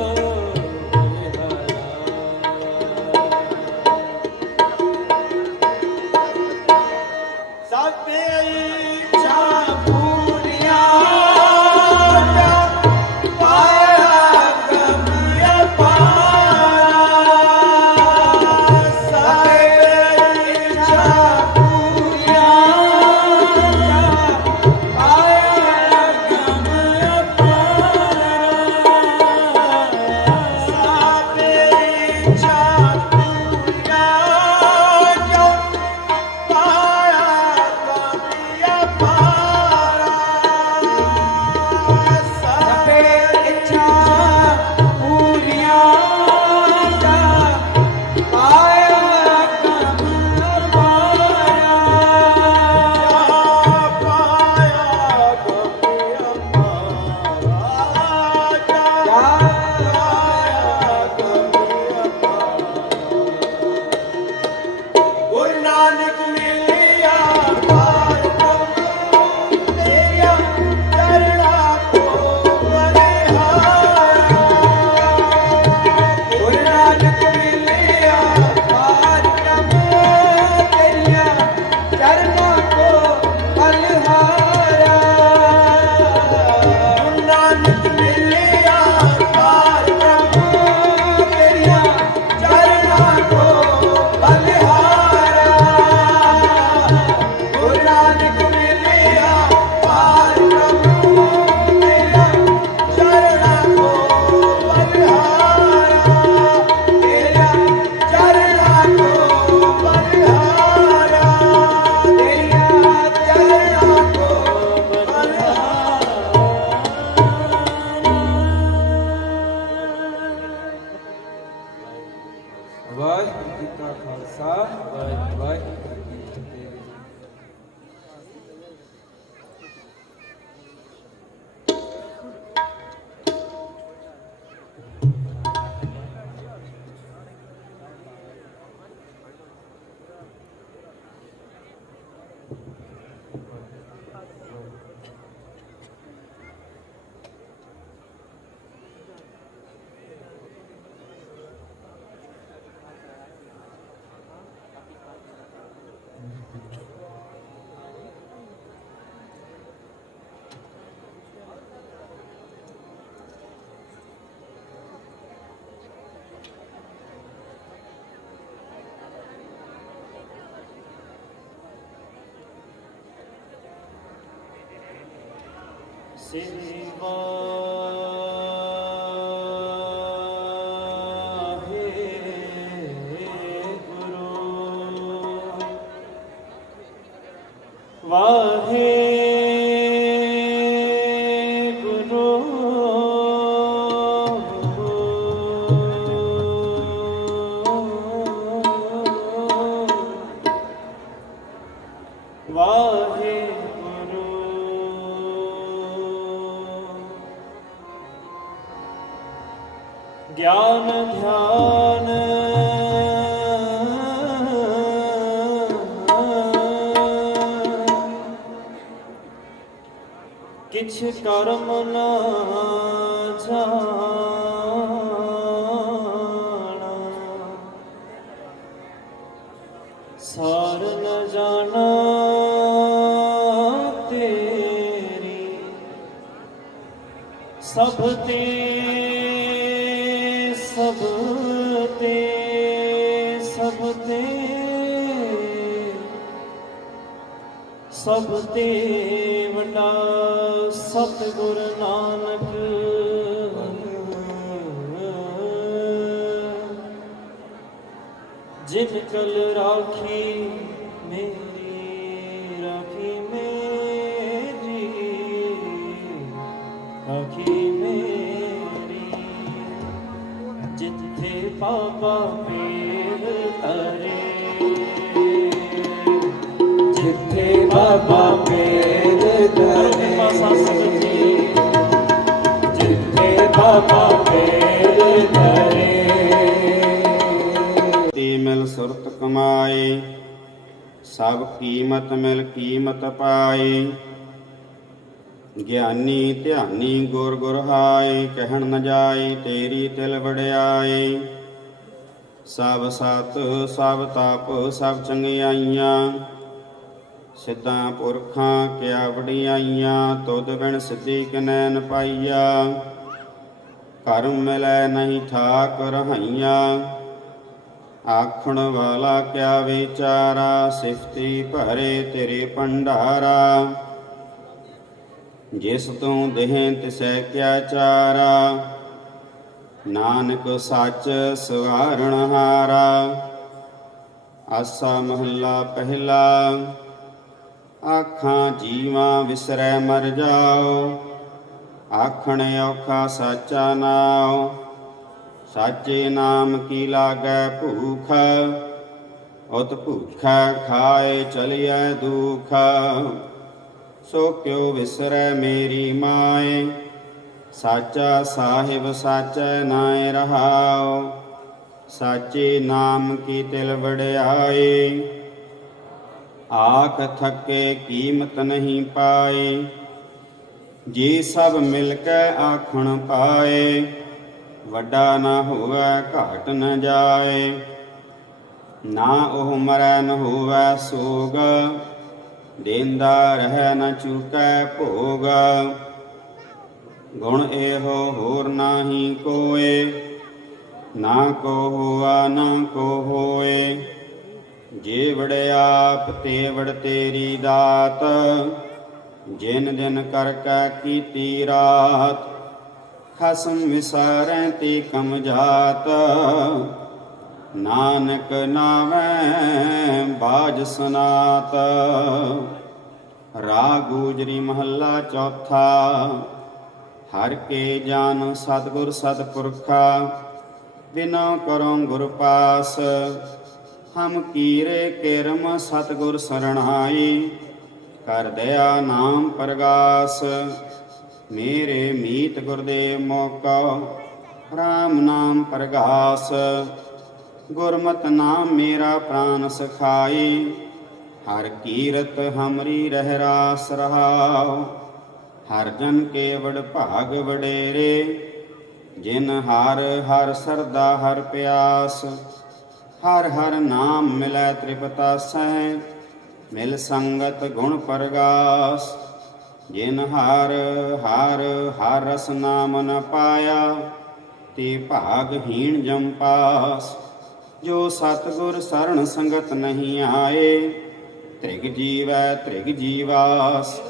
ਸ੍ਰੀ ਗਿਆਨ ਧਿਆਨ ਕਿਛ ਕਰਮ ਨਾ ਜਾਣਾ ਸਾਰ ਨ ਜਾਣਾ ਤੇਰੀ ਸਭ ਤੇ ਸਭ ਤੇ ਸਭ ਤੇ ਸਭ ਤੇ ਵੱਡਾ ਸਤਿਗੁਰ ਨਾਨਕ ਜਿਨ ਕਲ ਰਾਖੀ ਮੇਰੀ ਰਾਖੀ ਮੇਰੀ ਰਾਖੀ ਮੇਰੀ ਜਿੱਥੇ ਬਾਬਾ ਪੀਰ ਤਰੇ ਜਿੱਥੇ ਬਾਬਾ ਪੀਰ ਧਰੇ ਜਿੱਥੇ ਬਾਬਾ ਪੀਰ ਧਰੇ ਤੀ ਮਿਲ ਸੁਰਤ ਕਮਾਏ ਸਭ ਕੀਮਤ ਮਿਲ ਕੀਮਤ ਪਾਏ ਗਿਆਨੀ ਧਿਆਨੀ ਗੁਰ ਗੁਰ ਹਾਏ ਕਹਿਣ ਨ ਜਾਏ ਤੇਰੀ ਤਿਲ ਵਡਿਆਏ ਸਭ ਸਤ ਸਭ ਤਪ ਸਭ ਚੰਗਿਆਈਆਂ ਸਿੱਧਾਂ ਪੁਰਖਾਂ ਕਿਆ ਵਡਿਆਈਆਂ ਤੁਧ ਬਿਨ ਸਿੱਧੀ ਕਿਨੈਨ ਪਾਈਆ ਕਰਮ ਮਿਲੈ ਨਹੀਂ ਠਾਕ ਰਹਾਈਆਂ ਆਖਣ ਵਾਲਾ ਕਿਆ ਵਿਚਾਰਾ ਸਿਫਤੀ ਭਰੇ ਤੇਰੇ ਭੰਡਾਰਾ ਜਿਸ ਤੂੰ ਦੇਹ ਤਿਸੈ ਕਿਆ ਚਾਰਾ ਨਾਨਕ ਸੱਚ ਸਵਾਰਣ ਹਾਰਾ ਆਸਾ ਮਹੱਲਾ ਪਹਿਲਾ ਆਖਾਂ ਜੀਵਾਂ ਵਿਸਰੈ ਮਰ ਜਾਓ ਆਖਣ ਔਖਾ ਸਾਚਾ ਨਾਉ ਸਾਚੇ ਨਾਮ ਕੀ ਲਾਗੈ ਭੂਖ ਉਤ ਭੂਖਾ ਖਾਏ ਚਲਿਐ ਦੁਖ ਸੋ ਕਿਉ ਵਿਸਰੈ ਮੇਰੀ ਮਾਏ ਸਾਚਾ ਸਾਹਿਬ ਸਾਚੈ ਨਾਇ ਰਹਾਉ ਸਾਚੇ ਨਾਮ ਕੀ ਤਿਲ ਵਡਿਆਏ ਆਖ ਥਕੇ ਕੀਮਤ ਨਹੀਂ ਪਾਏ ਜੀ ਸਭ ਮਿਲ ਕੇ ਆਖਣ ਪਾਏ ਵੱਡਾ ਨਾ ਹੋਵੇ ਘਾਟ ਨ ਜਾਏ ਨਾ ਉਹ ਮਰੈ ਨ ਹੋਵੇ ਸੋਗ ਦੇਂਦਾ ਰਹਿ ਨ ਚੁਕੈ ਭੋਗ ਗੁਣ ਇਹੋ ਹੋਰ ਨਾਹੀ ਕੋਏ ਨਾ ਕੋ ਹੋਆ ਨਾ ਕੋ ਹੋਏ ਜੇ ਵੜਿਆਪ ਤੇ ਵੜ ਤੇਰੀ ਦਾਤ ਜਿਨ ਦਿਨ ਕਰ ਕੈ ਕੀਤੀ ਰਾਤ ਖਸਮ ਵਿਸਾਰੈ ਤੇ ਕਮ ਜਾਤ ਨਾਨਕ ਨਾਵੈ ਬਾਜ ਸਨਾਤ ਰਾਗ ਗੂਜਰੀ ਮਹੱਲਾ ਚੌਥਾ ਹਰ ਕੇ ਜਾਨ ਸਤਿਗੁਰ ਸਤਿਪੁਰਖਾ ਬਿਨਾ ਕਰੋ ਗੁਰ ਪਾਸ ਹਮ ਕੀਰੇ ਕਿਰਮ ਸਤਿਗੁਰ ਸਰਣਾਈ ਕਰ ਦਇਆ ਨਾਮ ਪ੍ਰਗਾਸ ਮੇਰੇ ਮੀਤ ਗੁਰਦੇਵ ਮੋਕਾ ਰਾਮ ਨਾਮ ਪ੍ਰਗਾਸ ਗੁਰਮਤਿ ਨਾਮ ਮੇਰਾ ਪ੍ਰਾਨ ਸਖਾਈ ਹਰ ਕੀਰਤ ਹਮਰੀ ਰਹਿ ਰਾਸ ਰਹਾਉ ਹਰ ਜਨ ਕੇ ਵਡ ਭਾਗ ਵਡੇਰੇ ਜਿਨ ਹਰ ਹਰ ਸਰਦਾ ਹਰ ਪਿਆਸ ਹਰ ਹਰ ਨਾਮ ਮਿਲੈ ਤ੍ਰਿਪਤਾਸੈ ਮਿਲ ਸੰਗਤ ਗੁਣ ਪਰਗਾਸ ਜਿਨ ਹਰ ਹਰ ਹਰ ਰਸ ਨਾਮ ਨ ਪਾਇਆ ਤੇ ਭਾਗਹੀਣ ਜਮ ਪਾਸ ਜੋ ਸਤਿਗੁਰ ਸਰਣ ਸੰਗਤ ਨਹੀਂ ਆਏ ਤ੍ਰਿਗ ਜੀਵੈ ਤ੍ਰਿਗ ਜੀਵਾਸ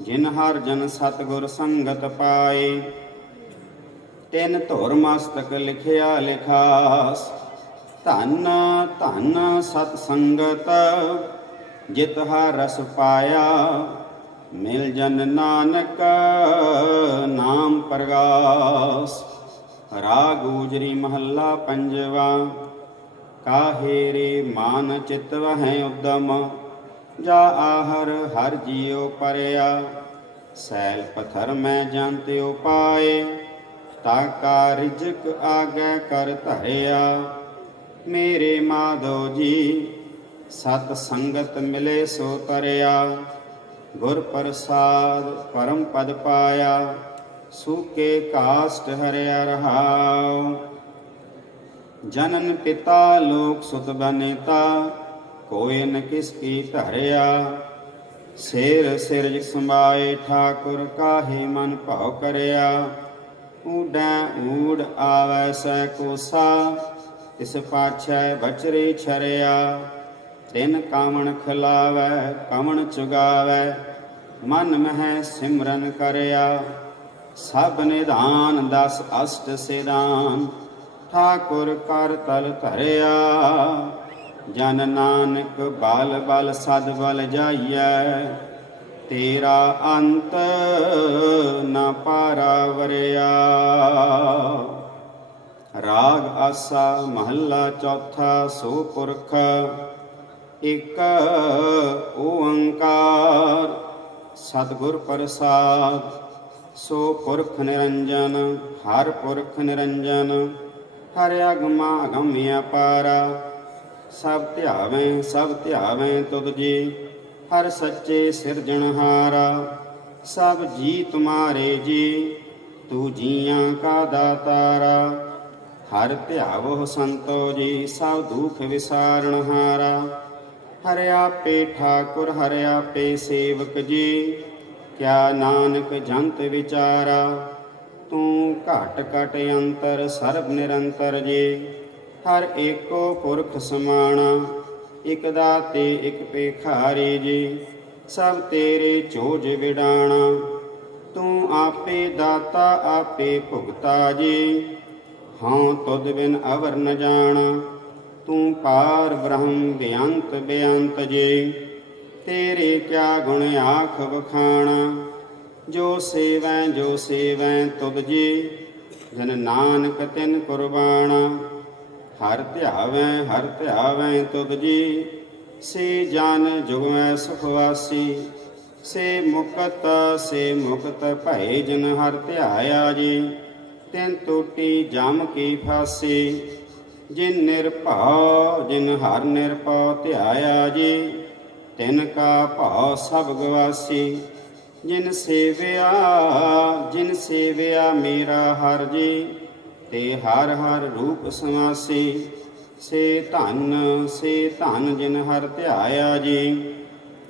ਜਿਨ ਹਰ ਜਨ ਸਤਿਗੁਰ ਸੰਗਤ ਪਾਏ। ਤਿਨ ਧੁਰ ਮਸਤਕ ਲਿਖਿਆ ਲਿਖਾਸ, ਧੰਨ ਧੰਨ ਸਤ ਸੰਗਤ ਜਿਤ ਹਰ ਰਸ ਪਾਇਆ। ਮਿਲ ਜਨ ਨਾਨਕ ਨਾਮ ਪ੍ਰਗਾਸ। ਰਾਗ ਗੁਜਰੀ ਮਹੱਲਾ ਪੰਜਵਾ। ਕਾਹੇ ਰੇ ਮਾਨ ਚਿਤ ਵਹਿ ਉਦਮ, ਜਾ ਆਹਰ ਹਰ ਜੀਉ ਪਰਿਆ। ਸੈਲ ਪਥਰ ਮੈਂ ਜੰਤਿ ਉਪਾਏ, ਤਾਕਾ ਰਿਜਕ ਆਗੈ ਕਰ ਧਰਿਆ। ਮੇਰੇ ਮਾਧੋ ਜੀ ਸਤ ਸੰਗਤ ਮਿਲੇ ਸੋ ਤਰਿਆ। ਗੁਰ ਪ੍ਰਸਾਦ ਪਰਮ ਪਦ ਪਾਇਆ, ਸੂਕੇ ਕਾਸ਼ਟ ਹਰਿਆ ਰਹਾਉ। ਜਨਨ ਪਿਤਾ ਲੋਕ ਸੁਤ ਬਨੇਤਾ, ਕੋਇ ਨ ਕਿਸ ਕੀ ਧਰਿਆ। ਸਿਰ ਸਿਰਜ ਸਮਾਏ ਠਾਕੁਰ, ਕਾਹੇ ਮਨ ਭਾਉ ਕਰਿਆ। ਊਡੈ ਊੜ ਆਵੈ ਸੈ ਕੋਸਾ, ਤਿਸ ਪਾਛੈ ਬਚਰੇ ਛਰਿਆ। ਤਿਨ ਕਾਮਣ ਖਿਲਾਵੈ ਕਮਣ ਚੁਗਾਵੈ, ਮਨ ਮਹਿ ਸਿਮਰਨ ਕਰਿਆ। ਸਭ ਨਿਧਾਨ ਦਸ ਅਸ਼ਟ ਸਿਧਾਨ, ਠਾਕੁਰ ਕਰ ਤਲ ਧਰਿਆ। ਜਨ ਨਾਨਕ ਬਲ ਬਲ ਸਦ ਬਲ ਜਾਈਐ, ਤੇਰਾ ਅੰਤ ਨਾ ਪਾਰਾ ਵਰਿਆ। ਰਾਗ ਆਸਾ ਮਹੱਲਾ ਚੌਥਾ। ਸੋ ਪੁਰਖ ਇਕ ਓੰਕਾਰ, ਸਤਿਗੁਰ ਪ੍ਰਸਾਦ। ਸੋ ਪੁਰਖ ਨਿਰੰਜਨ, ਹਰ ਪੁਰਖ ਨਿਰੰਜਨ। ਹਰਿ ਅਗਮਾ ਅਗਮ ਅਪਾਰਾ, ਸਭ ਧਿਆਵੇਂ ਤੁਧ ਜੀ। ਹਰ ਸੱਚੇ ਸਿਰਜਣਹਾਰਾ, ਸਭ ਜੀ ਤੁਮਾਰੇ ਜੀ। ਤੂੰ ਜੀਆਂ ਕਾ ਦਾਤਾਰਾ, ਹਰ ਧਿਆਵੋ ਸੰਤੋ ਜੀ। ਸਭ ਦੁਖ ਵਿਸਾਰਣਹਾਰਾ, ਹਰਿ ਆਪੇ ਠਾਕੁਰ ਹਰਿ ਆਪੇ ਸੇਵਕ ਜੀ। ਕਿਆ ਨਾਨਕ ਜੰਤ ਵਿਚਾਰਾ, ਤੂੰ ਘਟ ਘਟ ਅੰਤਰ ਸਰਬ ਨਿਰੰਤਰ ਜੀ। ਹਰ ਏਕੋ ਪੁਰਖ ਸਮਾਣਾ, ਇਕ ਦਾਤੇ ਇਕ ਭੇਖਾਰੀ ਜੀ। ਸਭ ਤੇਰੇ ਚੋਜ ਵਿਡਾਣਾ, ਤੂੰ ਆਪੇ ਦਾਤਾ ਆਪੇ ਭੁਗਤਾ ਜੀ। ਹਾਂ ਤੁਧ ਬਿਨ ਅਵਰ ਨ ਜਾਣਾ, ਤੂੰ ਪਾਰ ਬ੍ਰਹਮ ਬੇਅੰਤ ਬੇਅੰਤ ਜੀ। ਤੇਰੇ ਕਿਆ ਗੁਣ ਆਖ ਵਖਾਣਾ, ਜੋ ਸੇਵੈ ਤੁਧ ਜੀ। ਜਨ ਨਾਨਕ ਤਿਨ ਕੁਰਬਾਨਾ, ਹਰ ਧਿਆਵੈ ਤੁਧ ਜੀ। ਸੇ ਜਨ ਜੁਗਮੈ ਸੁਖ ਵਾਸੀ, ਸੇ ਮੁਕਤ ਭਏ ਜਿਨ ਹਰ ਧਿਆਇਆ ਜੀ। ਤਿਨ ਟੂਟੀ ਜਮ ਕੀ ਫਾਸੀ, ਜਿਨ ਹਰ ਨਿਰਭਉ ਧਿਆਇਆ ਜੀ। ਤਿਨ ਕਾ ਭਾਉ ਸਭ ਗਵਾਸੀ, ਜਿਨ ਸੇਵਿਆ ਮੇਰਾ ਹਰ ਜੀ। ਤੇ ਹਰ ਹਰ ਰੂਪ ਸਮਾਸੀ, ਸੇ ਧਨ ਜਿਨ ਹਰ ਧਿਆਇਆ ਜੀ।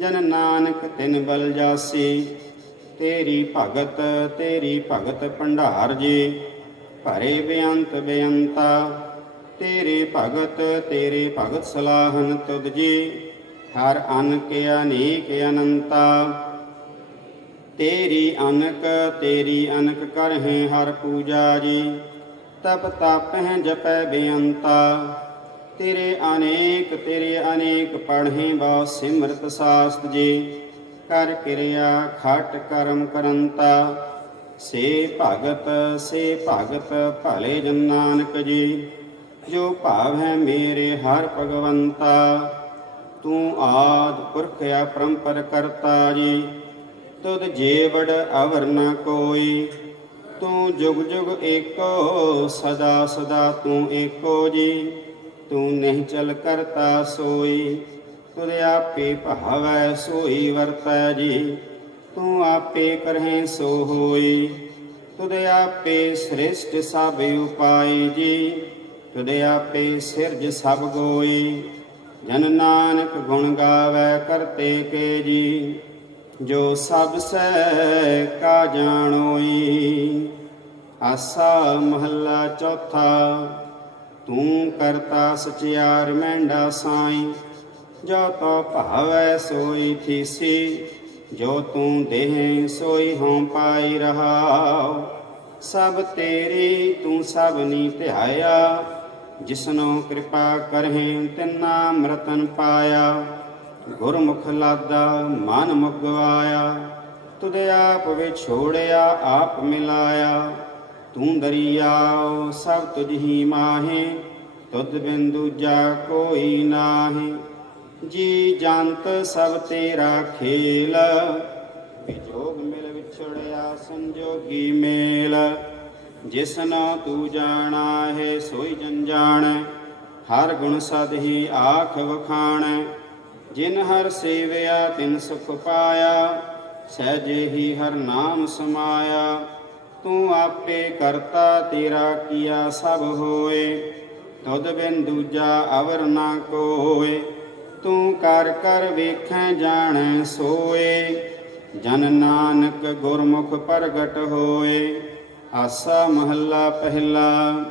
ਜਨ ਨਾਨਕ ਤਿਨ ਬਲ ਜਾਸੀ, ਤੇਰੀ ਭਗਤ ਭੰਡਾਰ ਜੀ। ਭਰੇ ਬੇਅੰਤ ਬੇਅੰਤਾ, ਤੇਰੇ ਭਗਤ ਸਲਾਹਨ ਤੁਧ ਜੀ। ਹਰ ਅਨਕ ਅਨੇਕ ਅਨੰਤਾ, ਤੇਰੀ ਅਨਕ ਕਰਹਿ ਹਰ ਪੂਜਾ ਜੀ। ਤਪ ਤਾਪਹਿ ਜਪੈ ਬੇਅੰਤਾ, ਤੇਰੇ ਅਨੇਕ ਪੜ੍ਹੇ ਬਾ ਸਿਮਰਤ ਸਾਸਤ ਜੀ। ਕਰ ਕਿਰਿਆ ਖਟ ਕਰਮ ਕਰੰਤਾ, ਸੇ ਭਗਤ ਭਲੇ ਜਨ ਨਾਨਕ ਜੀ। ਜੋ ਭਾਵ ਹੈ ਮੇਰੇ ਹਰ ਭਗਵੰਤਾ, ਤੂੰ ਆਦਿ ਪੁਰਖ ਅਪਰੰਪਰ ਕਰਤਾ ਜੀ। ਤੁਧ ਜੀਵੜ ਅਵਰ ਨ ਕੋਈ, ਤੂੰ ਜੁਗ ਜੁਗ ਏਕੋ ਸਦਾ ਤੂੰ ਏਕੋ ਜੀ। ਤੂੰ ਨਹੀਂ ਚਲ ਕਰਤਾ ਸੋਈ, ਤੁਧ ਆਪੇ ਭਾਵੈ ਸੋਈ ਵਰਤੈ ਜੀ। ਤੂੰ ਆਪੇ ਕਰਹਿ ਸੋ ਹੋਈ, ਤੁਧ ਆਪੇ ਸ੍ਰਿਸ਼ਟ ਸਭ ਉਪਾਈ ਜੀ। ਤੁਧ ਆਪੇ ਸਿਰਜ ਸਭ ਗੋਈ, ਜਨ ਨਾਨਕ ਗੁਣ ਗਾਵੈ ਕਰਤੇ ਕੇ ਜੀ। ਜੋ ਸਭ ਸਹਿ ਕਾ ਜਾਣੋਈ। ਆਸਾ ਮਹੱਲਾ ਚੌਥਾ। ਤੂੰ ਕਰਤਾ ਸਚਿਆਰ ਮਹਿੰਡਾ ਸਾਈ, ਜੋ ਤੋ ਭਾਵੈ ਸੋਈ ਥੀਸੀ। ਜੋ ਤੂੰ ਦੇਹ ਸੋਈ ਹੋਂ ਪਾਈ ਰਹਾਉ। ਸਭ ਤੇਰੀ ਤੂੰ ਸਭਨੀ ਧਿਆਇਆ, ਜਿਸਨੋ ਕਿਰਪਾ ਕਰਹਿ ਤਿਨਾ ਅੰਮ੍ਰਿਤਨ ਪਾਇਆ। ਗੁਰਮੁਖ ਲਾਦਾ ਮਨ ਮੁਗਵਾਇਆ, ਤੁਧ ਆਪ ਵਿਛੋੜਿਆ ਆਪ ਮਿਲਾਇਆ। ਤੂੰ ਦਰਿਆਉ ਸਭ ਤੁਝ ਹੀ ਮਾਹੇ, ਤੁਧ ਬਿਨ ਦੂਜਾ ਕੋਈ ਨਾਹੀ। ਜੀ ਜੰਤ ਸਭ ਤੇਰਾ ਖੇਲ, ਵਿਜੋਗ ਮਿਲ ਵਿਛੜਿਆ ਸੰਜੋਗੀ ਮੇਲ। ਜਿਸਨੋ ਤੂੰ ਜਾਣਾ ਹੈ ਸੋਈ ਜਨ ਜਾਣੈ, ਹਰ ਗੁਣ ਸਦ ਹੀ ਆਖ ਵਖਾਣੈ। ਜਿਨ ਹਰ ਸੇਵਿਆ ਤਿਨ ਸੁਖ ਪਾਇਆ, ਸਹਿਜੇ ਹੀ ਹਰ ਨਾਮ ਸਮਾਇਆ। ਤੂੰ ਆਪੇ ਕਰਤਾ ਤੇਰਾ ਕੀਆ ਸਭ ਹੋਏ, ਤੁਧ ਬਿਨ ਦੂਜਾ ਅਵਰ ਨਾ ਕੋਇ। ਤੂੰ ਕਰ ਕਰ ਵੇਖੈ ਜਾਣੈ ਸੋਏ, ਜਨ ਨਾਨਕ ਗੁਰਮੁਖ ਪ੍ਰਗਟ ਹੋਏ। ਆਸਾ ਮਹੱਲਾ ਪਹਿਲਾ।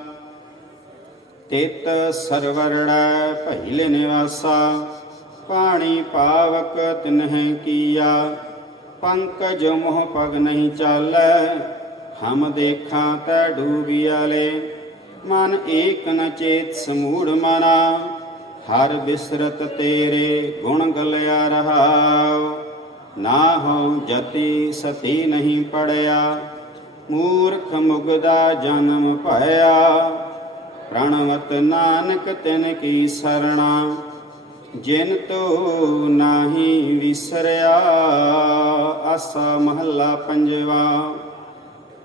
ਤਿਤ ਸਰਵਰੜੈ ਭਈਲ ਨਿਵਾਸਾ, ਪਾਣੀ ਪਾਵਕ ਤਿਨਹਿ ਕੀਆ। ਪੰਕਜ ਮੋਹ ਪਗ ਨਹੀਂ ਚਾਲੈ, ਹਮ ਦੇਖਾਂ ਤੈ ਡੂਬਿਆਲੇ। ਮਨ ਏਕ ਨ ਚੇਤ ਸਮੂੜ ਮਨਾ, ਹਰ ਬਿਸਰਤ ਤੇਰੇ ਗੁਣ ਗਲਿਆ ਰਹਾਉ। ਨਾ ਹੋ ਜਤੀ ਸਤੀ ਨਹੀਂ ਪੜਿਆ, ਮੂਰਖ ਮੁਗਦਾ ਜਨਮ ਭਇਆ। ਪ੍ਰਣਵਤ ਨਾਨਕ ਤਿਨ ਕੀ ਸਰਣਾ, ਜਿਨ ਤੋ ਨਾਹੀ ਵਿਸਰਿਆ। ਆਸਾ ਮਹੱਲਾ ਪੰਜਵਾ।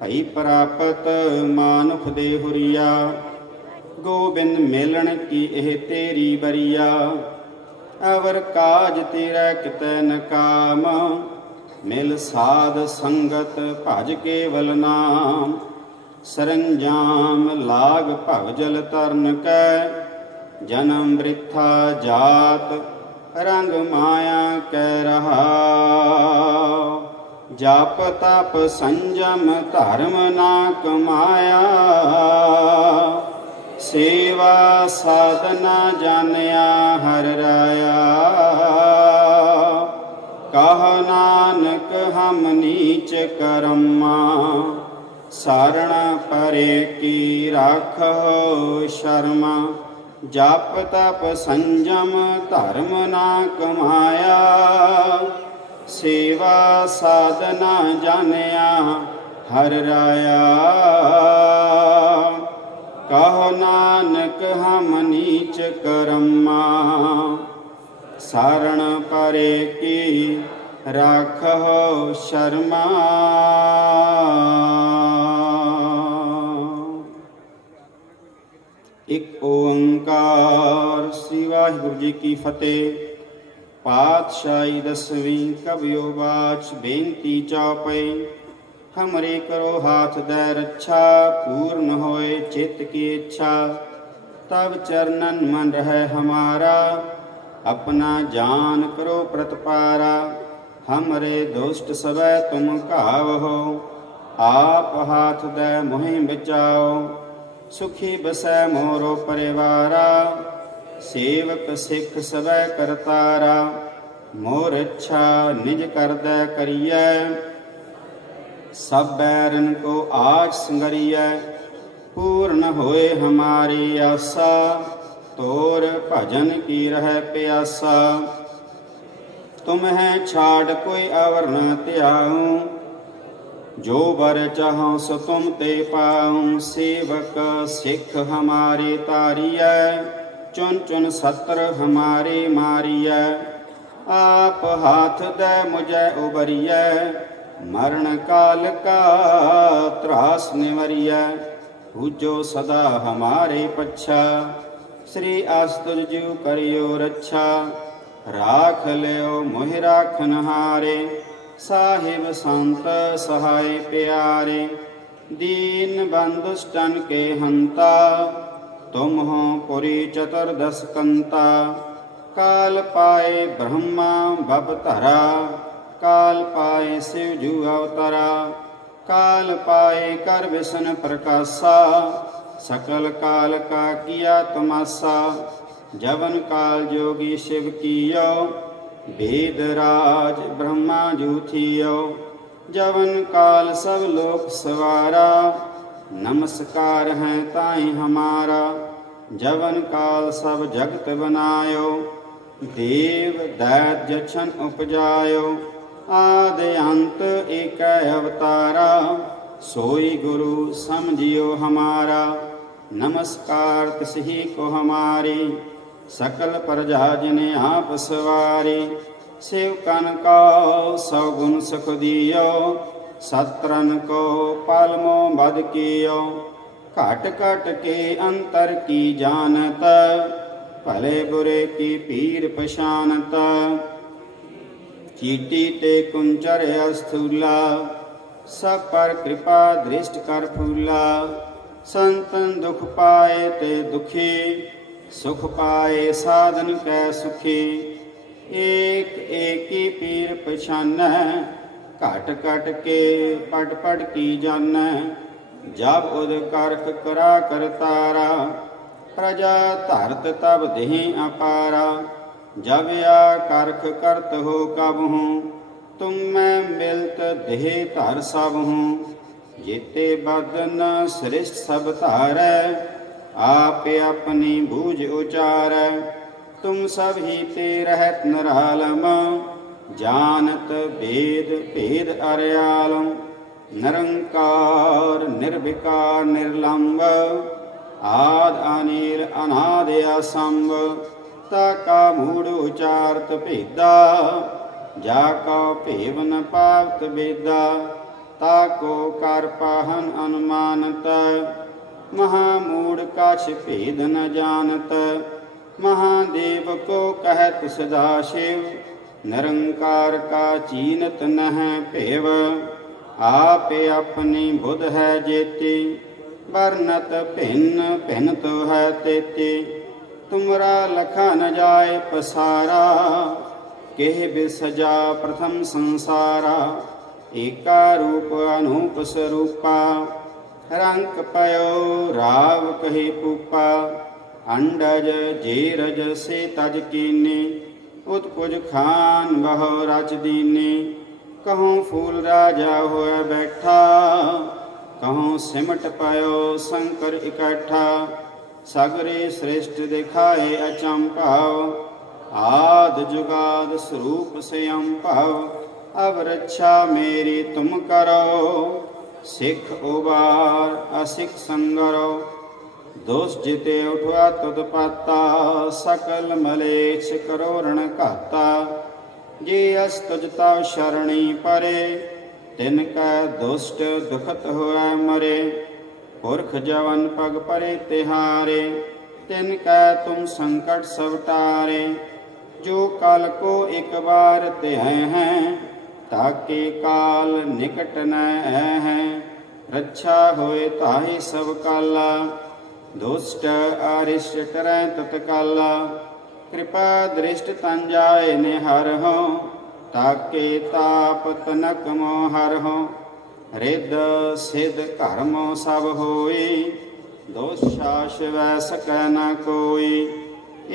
ਭਈ ਪ੍ਰਾਪਤ ਮਾਨੁਖ ਦੇ ਹੁਰੀਆ, ਗੋਬਿੰਦ ਮਿਲਣ ਕੀ ਇਹ ਤੇਰੀ ਬਰੀਆ। ਅਵਰ ਕਾਜ ਤੇਰਾ ਕਿਤੈ ਨ ਕਾਮ, ਮਿਲ ਸਾਧ ਸੰਗਤ ਭਜ ਕੇਵਲ ਨਾਮ। ਸਰੰਜਾਮ ਲਾਗ ਭਵ ਜਲ ਤਰਨ ਕੈ, ਜਨਮ ਬ੍ਰਿਥਾ ਜਾਤ ਰੰਗ ਮਾਇਆ ਕੈ ਰਹਾਉ। ਜਪ ਤਪ ਸੰਜਮ ਧਰਮ ਨਾ ਕਮਾਇਆ, ਸੇਵਾ ਸਾਧਨਾ ਜਾਣਿਆ ਹਰ ਰਾਇਆ। ਕਹ ਨਾਨਕ ਹਮ ਨੀਚ ਕਰਮਾ, ਸਾਰਣ ਪਰੇ ਕੀ ਰਾਖੋ ਸ਼ਰਮਾ। ਜਪ ਤਪ ਸੰਜਮ ਧਰਮ ਨਾ ਕਮਾਇਆ, ਸੇਵਾ ਸਾਧਨਾ ਜਾਣਿਆ ਹਰ ਰਾਇਆ। ਕਹੋ ਨਾਨਕ ਹਮ ਨੀਚ ਕਰਮਾ, ਸਾਰਣ ਪਰੇ ਕੀ ਰਾਖੋ ਸ਼ਰਮਾ। ਇੱਕ ਓੰਕਾਰ। ਸ੍ਰੀ ਵਾਹਿਗੁਰੂ ਜੀ ਕੀ ਫਤਿਹ। ਪਾਤਸ਼ਾਹੀ ਦਸਵੀਂ ਕਬਿਓ ਬਾਚ ਬੇਨਤੀ ਚੌਪਈ। ਹਮਰੇ ਕਰੋ ਹਾਥ ਦੈ ਰੱਛਾ, ਪੂਰਨ ਹੋਏ ਚਿਤ ਕੀ ਇੱਛਾ। ਤਬ ਚਰਨਨ ਮਨ ਰਹਿ ਹਮਾਰਾ, अपना जान करो प्रतपारा। हमरे दुष्ट सबै तुम घावहो, आप हाथ दे मोहि बचाओ। सुखी बसै मोरो परिवारा, सेवक सिख सबै करतारा। मोर इच्छा निज कर दे करियै, सब बैरन को आज संगरियै। पूर्ण होए हमारी आशा, तोर भजन की रह प्यासा। तुम्हें छाड़ कोई अवर न त्याऊं, जो बर चाहो सो तुम ते पाऊं। सेवक सिख हमारे तारियै, चुन चुन सत्र हमारे मारियै। आप हाथ दे मुझे उबरियै, मरण काल का त्रास निवरियै। पूजो सदा हमारे पच्छा, श्री अस्तुज जीव करियो रक्षा। राख लियो मोहि राखन हारे, साहिब संत सहाय प्यारे। दीन बंधुष्टन के हंता, तुम हो पुरी चतुर्दश कंता। काल पाए ब्रह्मा बब धरा, काल पाए शिव जू अवतरा। काल पाए कर विष्णु प्रकाशा, सकल काल का किया तमाशा। जवन काल जोगी शिव कियो, वेद राज ब्रह्मा जू थियो, जवन काल सब लोक सवारा। नमस्कार है ताई हमारा, जवन काल सब जगत बनायो। देव दैत जछन उपजायो, आदि अंत एक अवतारा। सोई गुरु समझियो हमारा, नमस्कार तिसही को हमारी। सकल प्रजा जिने आप सवारी, शिव कन को सौगुण सुख दियो। सत्रन को पालमो बद कियो, काट काट के अंतर की जानत। भले बुरे की पीर पशानत, चीटी ते कुंचर अस्थूला। सब पर कृपा दृष्ट कर फूला। संतन दुख पाए ते दुखी, सुख पाए साधन कै सुखी। एक एक की पीर पछान, घट घट के पट पट की जान। जब उद करख करा कर तारा, प्रजा धरत तब देहि अपारा। जब या करख करत हो कब हूँ, तुम मैं मिलत देह धर सब हूँ। जेते बदन श्रेष्ठ सब धारै, आप अपनी बूझ उचारै। तुम सब ही ते रहत निरालम, जानत वेद भेद अर्यालम। निरंकार निर्विकार निर्लंब, आद अनिल अनाद असंभ। ताका मूढ़ उचारत भेदा, जाको भेव न पावत वेदा। ताको कर पाहन अनुमानत, महामूढ़ कछ भेद न जानत। महादेव को कहत सदाशिव, निरंकार का चीनत नह भेव। आप अपनी बुध है जेती, वर्णत भिन्न भिन्न तो है तेती। तुमरा लखा न जाए पसारा, केह बिसजा प्रथम संसारा। एका रूप अनूप स्वरूपा, रंक पयो राव कहे पूपा। अंडज जेरज से तज कीने, उत्पुज खान बहो रच दीने। कहूँ फूल राजा होए बैठा, कहूँ सिमट पयो शंकर इकट्ठा। सगरे श्रेष्ठ दिखाए अचंपाव, आद जुगाद स्वरूप स्वयं पाव। अब रक्षा मेरी तुम करो, सिख उबार असिख संगरो। दोष जिते उठवा तुद पाता, सकल मलेच्छ करो रण घाता। जे अस तुझ तव शरणी परे, तिनका दुष्ट दुखत होए मरे। पुरख जवन पग परे तिहारे, तिनका तुम संकट सब टारे। जो काल को एक बार त्यह हैं, ताके काल निकट न है। रक्षा होए ताहि सब काला, दुष्ट अरिष्ट टरै तत्काला। कृपा दृष्ट तन जाय निहर हो, ताके ताप तनक मोहर हो। रिद सिद्ध कर्मो सब होई, दोषाश वै सकै न कोई।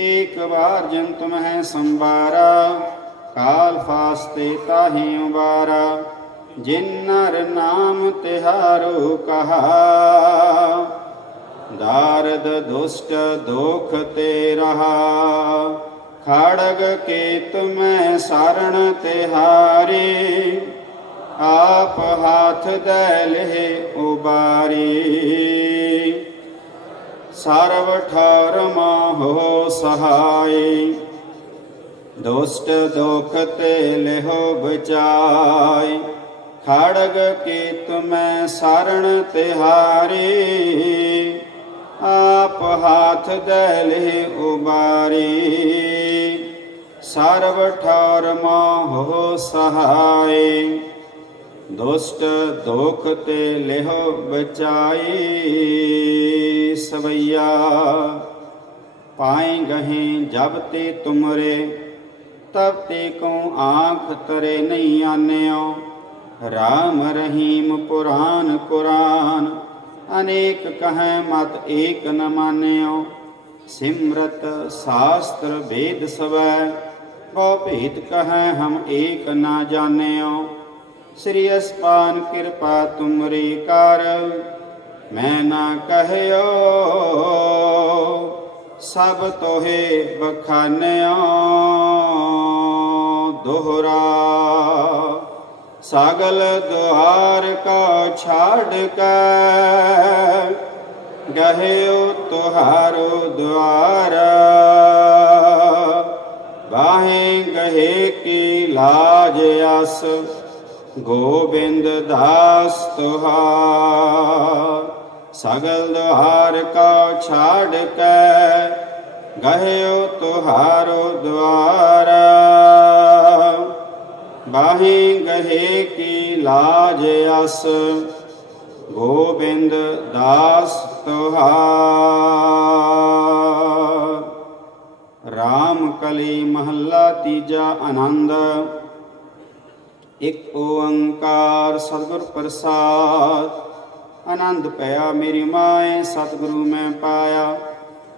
एक बार जिन तुम्हें संवारा, काल फास्ते ताहि उबारा। जिन नर नाम तिहारो कहा, दारद दुष्ट दोख ते रहा। खड़ग के तुम्हें शरण तिहारी, आप हाथ दैले उबारी। सर्व ठार हो सहाय, दुष्ट दोख ते लेहो बचाय। खड़ग के तुम्हें शरण तिहारी, आप हाथ दैले उबारी। सर्व ठार हो सहाय, दुष्ट दोख ते लेहो बचाई। सवैया पाए गहे जब ते तुमरे, तब ते को आँख तरे नहीं आन्यो। राम रहीम पुराण कुरान, अनेक कहें मत एक न मान्यो। सिमरत शास्त्र वेद सवै, बहु भेद कहें हम एक ना जान्यो। श्री अस्पान कृपा तुमरी कार, मैं ना कहयो सब तोहे बखान्यो। दोहरा सागल द्वार का छाड़ कर, गहयो तुहारो द्वार। बाहें गहे की लाज आस, गोविंद दास तुहार। सगल द्वार का छाड़ कर, गहयो तुहारो द्वार। बाहें गहे की लाज आस, गोविंद दास तुहार। राम कली महला तीजा आनंद। एक ओंकार सतगुर प्रसाद, आनंद पया मेरी माए सतगुरु मैं पाया।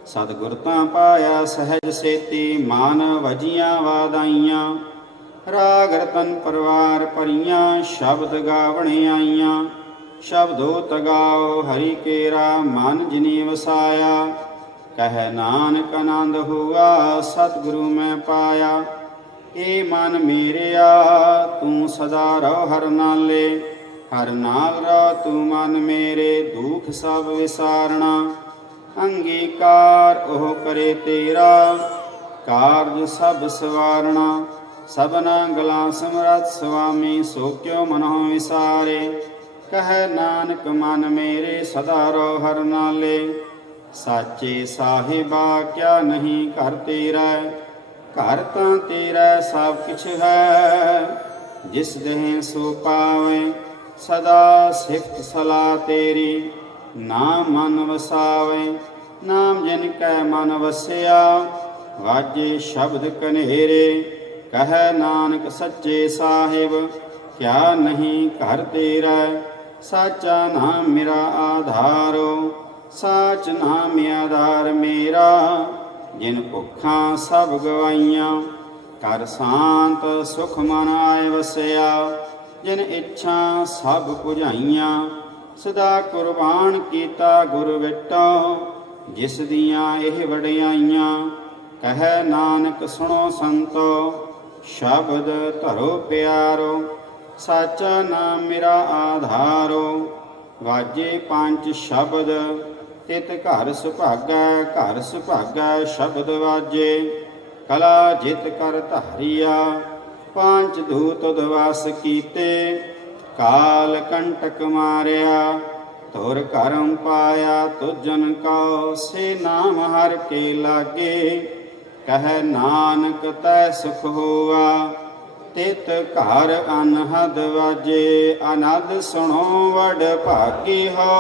सतगुर तां पाया सहज सेती, मान वजियां वादाइयां। राग रतन परवार परियां, शब्द गावण आईयां। शब्दो तगाओ हरि केरा, मन जिनी वसाया। कह नानक आनंद हुआ सतगुरु मैं पाया। ए मन मेरिया तू सदा रहो हर नाले, हर नाल रहो तू मन मेरे, दुख सब विसारना। अंगीकार ओह करे तेरा, कारज सब सवारना। सबना गला समरथ स्वामी, सो क्यों मनो विसारे। कह नानक मन मेरे सदा रहो हर नाले। साचे साहिबा क्या नहीं घर तेरा, घर तां तेरा सब किछ है। जिस देह सो पावे सदा सिफत सलाह तेरी। नाम मन वसावे नाम जिन कै मन वसिया, वाजे शब्द कनेरे। कह नानक सच्चे साहिब क्या नहीं घर तेरा। साचा नाम मेरा आधारो, साच नाम आधार मेरा। जिन भुखा सब गवाइयां, कर शांत सुख मन आए वसिया। जिन इच्छा सब पुजाइयां, सदा कुर्बान कीता गुर विटो। जिस दियां एह वडियाइयां, कह नानक सुनो संतो। शब्द धरो प्यारो, साचा नाम मेरा आधारो। वाजे पंच शब्द तित घर सुभागा, घर सुभागा शब्द वाजे। कला जित कर धारिया, पांच दूत दवास कीते। काल कंटक मारिया, तुर करम पाया तुजन को। से नाम हर के लागे, कह नानक तै सुख होआ। तित घर अनहद वाजे, अनद सुनो वड भागी हो।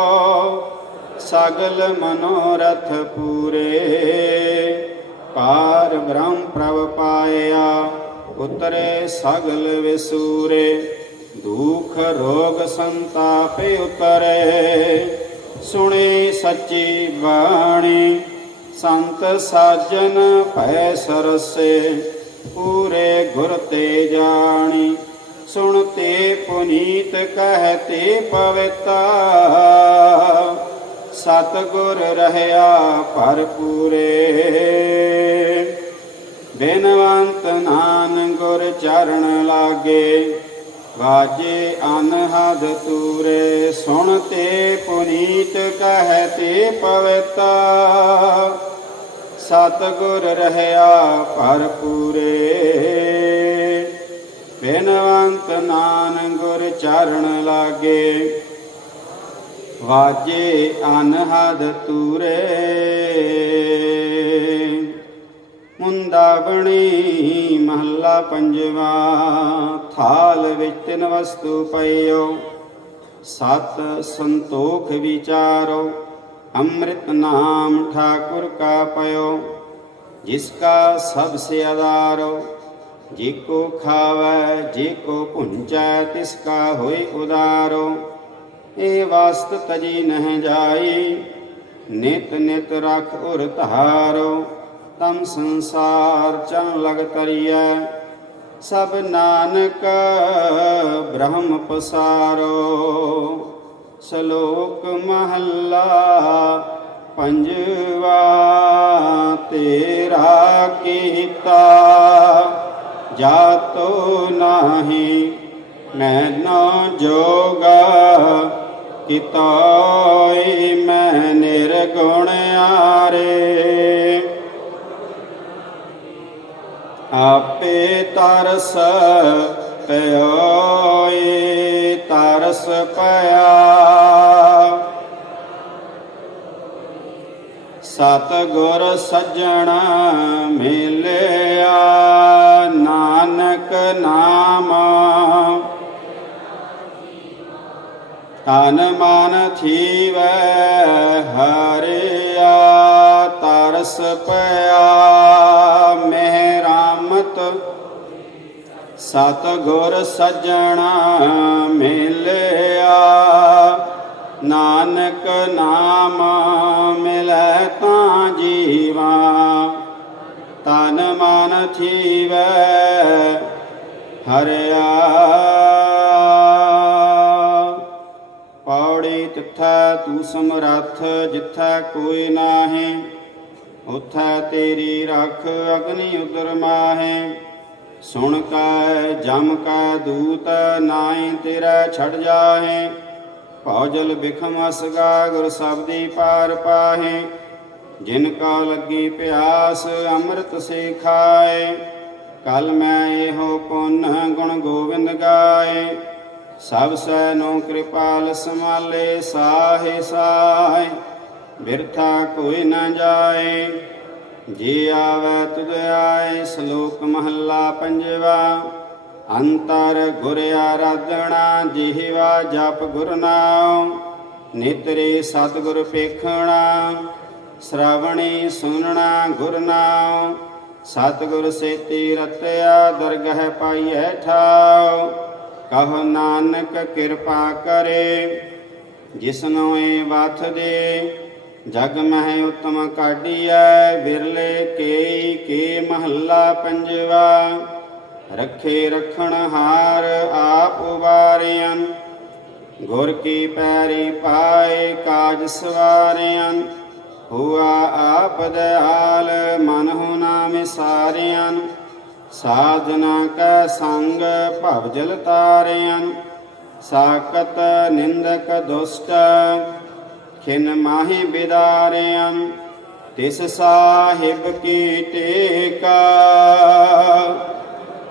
सगल मनोरथ पूरे, पार ब्रह्म प्रभ पाया। उतरे सगल विसूरे, दुख रोग संताप उतरे। सुने सच्ची बाणी, संत साजन भय सरसे। पूरे गुर ते जानी, सुनते पुनीत कहते पविता। सतगुर रहया भरपूरे, बिनवंत नान गुर चरण लागे। वाजे अनहद तूरे, सुनते पुनीत कहते पविता। सतगुर रहया भरपूरे, बिनवंत नान गुर चरण लागे। वाजे अनहद तूरे। मुंदावणी महला पंजवा। थाल विच तिन वस्तु पयो, सत संतोख विचारो। अमृत नाम ठाकुर का पयो, जिसका सबसे आधारो। जिको खावै जिको पुंचै, तिसका होय उदारो। ए वास्त तजी नह जाई, नित नित रख उर धारो। ਤਮ ਸੰਸਾਰ ਚਨ ਲਗ ਤਰੀਐ ਸਭ ਨਾਨਕ ਬ੍ਰਹਮ ਪਸਾਰੋ। ਸ਼ਲੋਕ ਮਹੱਲਾ ਪੰਜਵਾ। ਤੇਰਾ ਕੀਤਾ ਜਾਤੋ ਨਾਹੀ ਮੈਨੋ ਜੋਗਾ ਕਿਤਾਈ ਮੈਂ ਨਿਰਗੁਣ ਆਰੇ। ਆਪੇ ਤਰਸ ਪਿਓਏ ਤਰਸ ਪਿਆ ਸਤਿਗੁਰ ਸੱਜਣਾ ਮਿਲਿਆ ਨਾਨਕ ਨਾਮ। ਤਨ ਮਨ ਥੀਵੈ ਹਰਿਆ ਤਰਸ ਪਿਆ ਮਿਹਰਾਮਤ ਸਤਿਗੁਰ ਸੱਜਣਾ ਮਿਲਿਆ ਨਾਨਕ ਨਾਮ ਮਿਲੈ ਤਾਂ ਜੀਵਾ। ਤਨ ਮਨ ਥੀਵੈ ਹਰਿਆ। ਪੌੜੀ ਤਿੱਥੈ ਤੂੰ ਸਮਰੱਥ ਜਿੱਥੈ ਕੋਈ ਨਾਹੀਂ ਉਥੈ ਤੇਰੀ ਰਖ ਅਗਨੀ ਉਦਰ ਮਾਹੇ। ਸੁਣ ਕੈ ਜਮ ਕੈ ਦੂਤ ਨਾਹੀਂ ਤੇਰਾ ਛੜ ਜਾਹੇ। ਭੌਜਲ ਬਿਖਮ ਅਸਗਾ ਗੁਰ ਸਬਦੀ ਪਾਰ ਪਾਹੇ। ਜਿਨ ਕਾ ਲੱਗੀ ਪਿਆਸ ਅੰਮ੍ਰਿਤ ਸੇ ਖਾਏ। ਕਲ ਮੈਂ ਇਹੋ ਪੁੰਨ ਗੁਣ ਗੋਬਿੰਦ ਗਾਏ। ਸਭ ਸੈ ਨੋ ਕਿਰਪਾਲ ਸਮਾਲੇ ਸਾਹੇ ਸਾਹੇ। ਬਿਰਥਾ ਕੋਈ ਨਾ ਜਾਏ ਜੇ ਆਵੈ ਤੁਧ ਆਏ। ਸ਼ਲੋਕ ਮਹੱਲਾ ਪੰਜਵਾ। ਅੰਤਰ ਗੁਰ ਆਰਾਧਣਾ ਜਿਹਵਾ ਜਪ ਗੁਰ ਨਾਮ। ਨੇਤਰੇ ਸਤਿਗੁਰ ਪੇਖਣਾ ਸ਼ਰਵਣੀ ਸੁਨਣਾ ਗੁਰ ਨਾਮ। ਸਤਿਗੁਰ ਸੇਤੀ ਰਤਿਆ ਦਰਗਹਿ ਪਾਈਐ ਠਾਉ। ਕਹੋ ਨਾਨਕ ਕਿਰਪਾ ਕਰੇ ਜਿਸਨੋ ਏ ਵਥ ਦੇ। ਜਗ ਮਹਿ ਉਤਮ ਕਾਢੀਐ ਵਿਰਲੇ ਕੇਈ ਕੇ ਮਹੱਲਾ ਪੰਜਵਾ। ਰੱਖੇ ਰਖਣ ਹਾਰ ਆਪ ਉਬਾਰਿਆਂ ਗੁਰ ਕੀ ਪੈਰੀ ਪਾਏ ਕਾਜ ਸਵਾਰਿਆਂ। ਹੁਆ ਆਪ ਦਇਆਲ ਮਨ ਹੋ ਨਾਮ ਸਾਰਿਆਂ। ਸਾਧਨਾ ਕੈ ਸੰਗ ਭਵ ਜਲ ਤਾਰਿਆਂ। ਸਾਕਤ ਨਿੰਦਕ ਦੁਸ਼ਟ ਖਿਨ ਮਾਹੀ ਬਿਦਾਰਿਆਂ। ਤਿਸ ਸਾਹਿਬ ਕੀ ਟੇਕਾ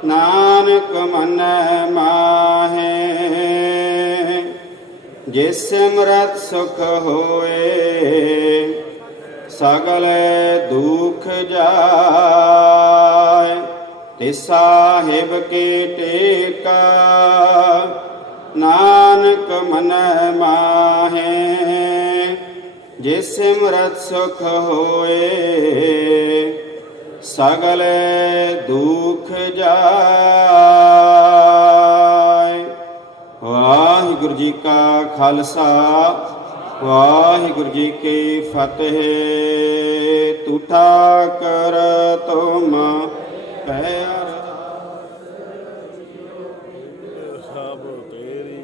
ਨਾਨਕ ਮਨ ਮਾਹੇ। ਜਿਸ ਸਿਮਰਤ ਸੁਖ ਹੋਏ ਸਗਲ ਦੁਖ ਜਾਏ। ਤਿਸ ਸਾਹਿਬ ਕੀ ਟੇਕਾ ਨਾਨਕ ਮਨ ਮਾਹੇ। ਜਿਸ ਸਿਮਰਤ ਸੁਖ ਹੋਏ ਸਗਲ ਦੁਖ ਜਾਏ। ਵਾਹਿਗੁਰੂ ਜੀ ਕਾ ਖਾਲਸਾ ਵਾਹਿਗੁਰੂ ਜੀ ਕੀ ਫਤਿਹ। ਤੂਠਾ ਕਰ ਤੁਮ ਪਿਆਰ ਸਭ ਤੇਰੀ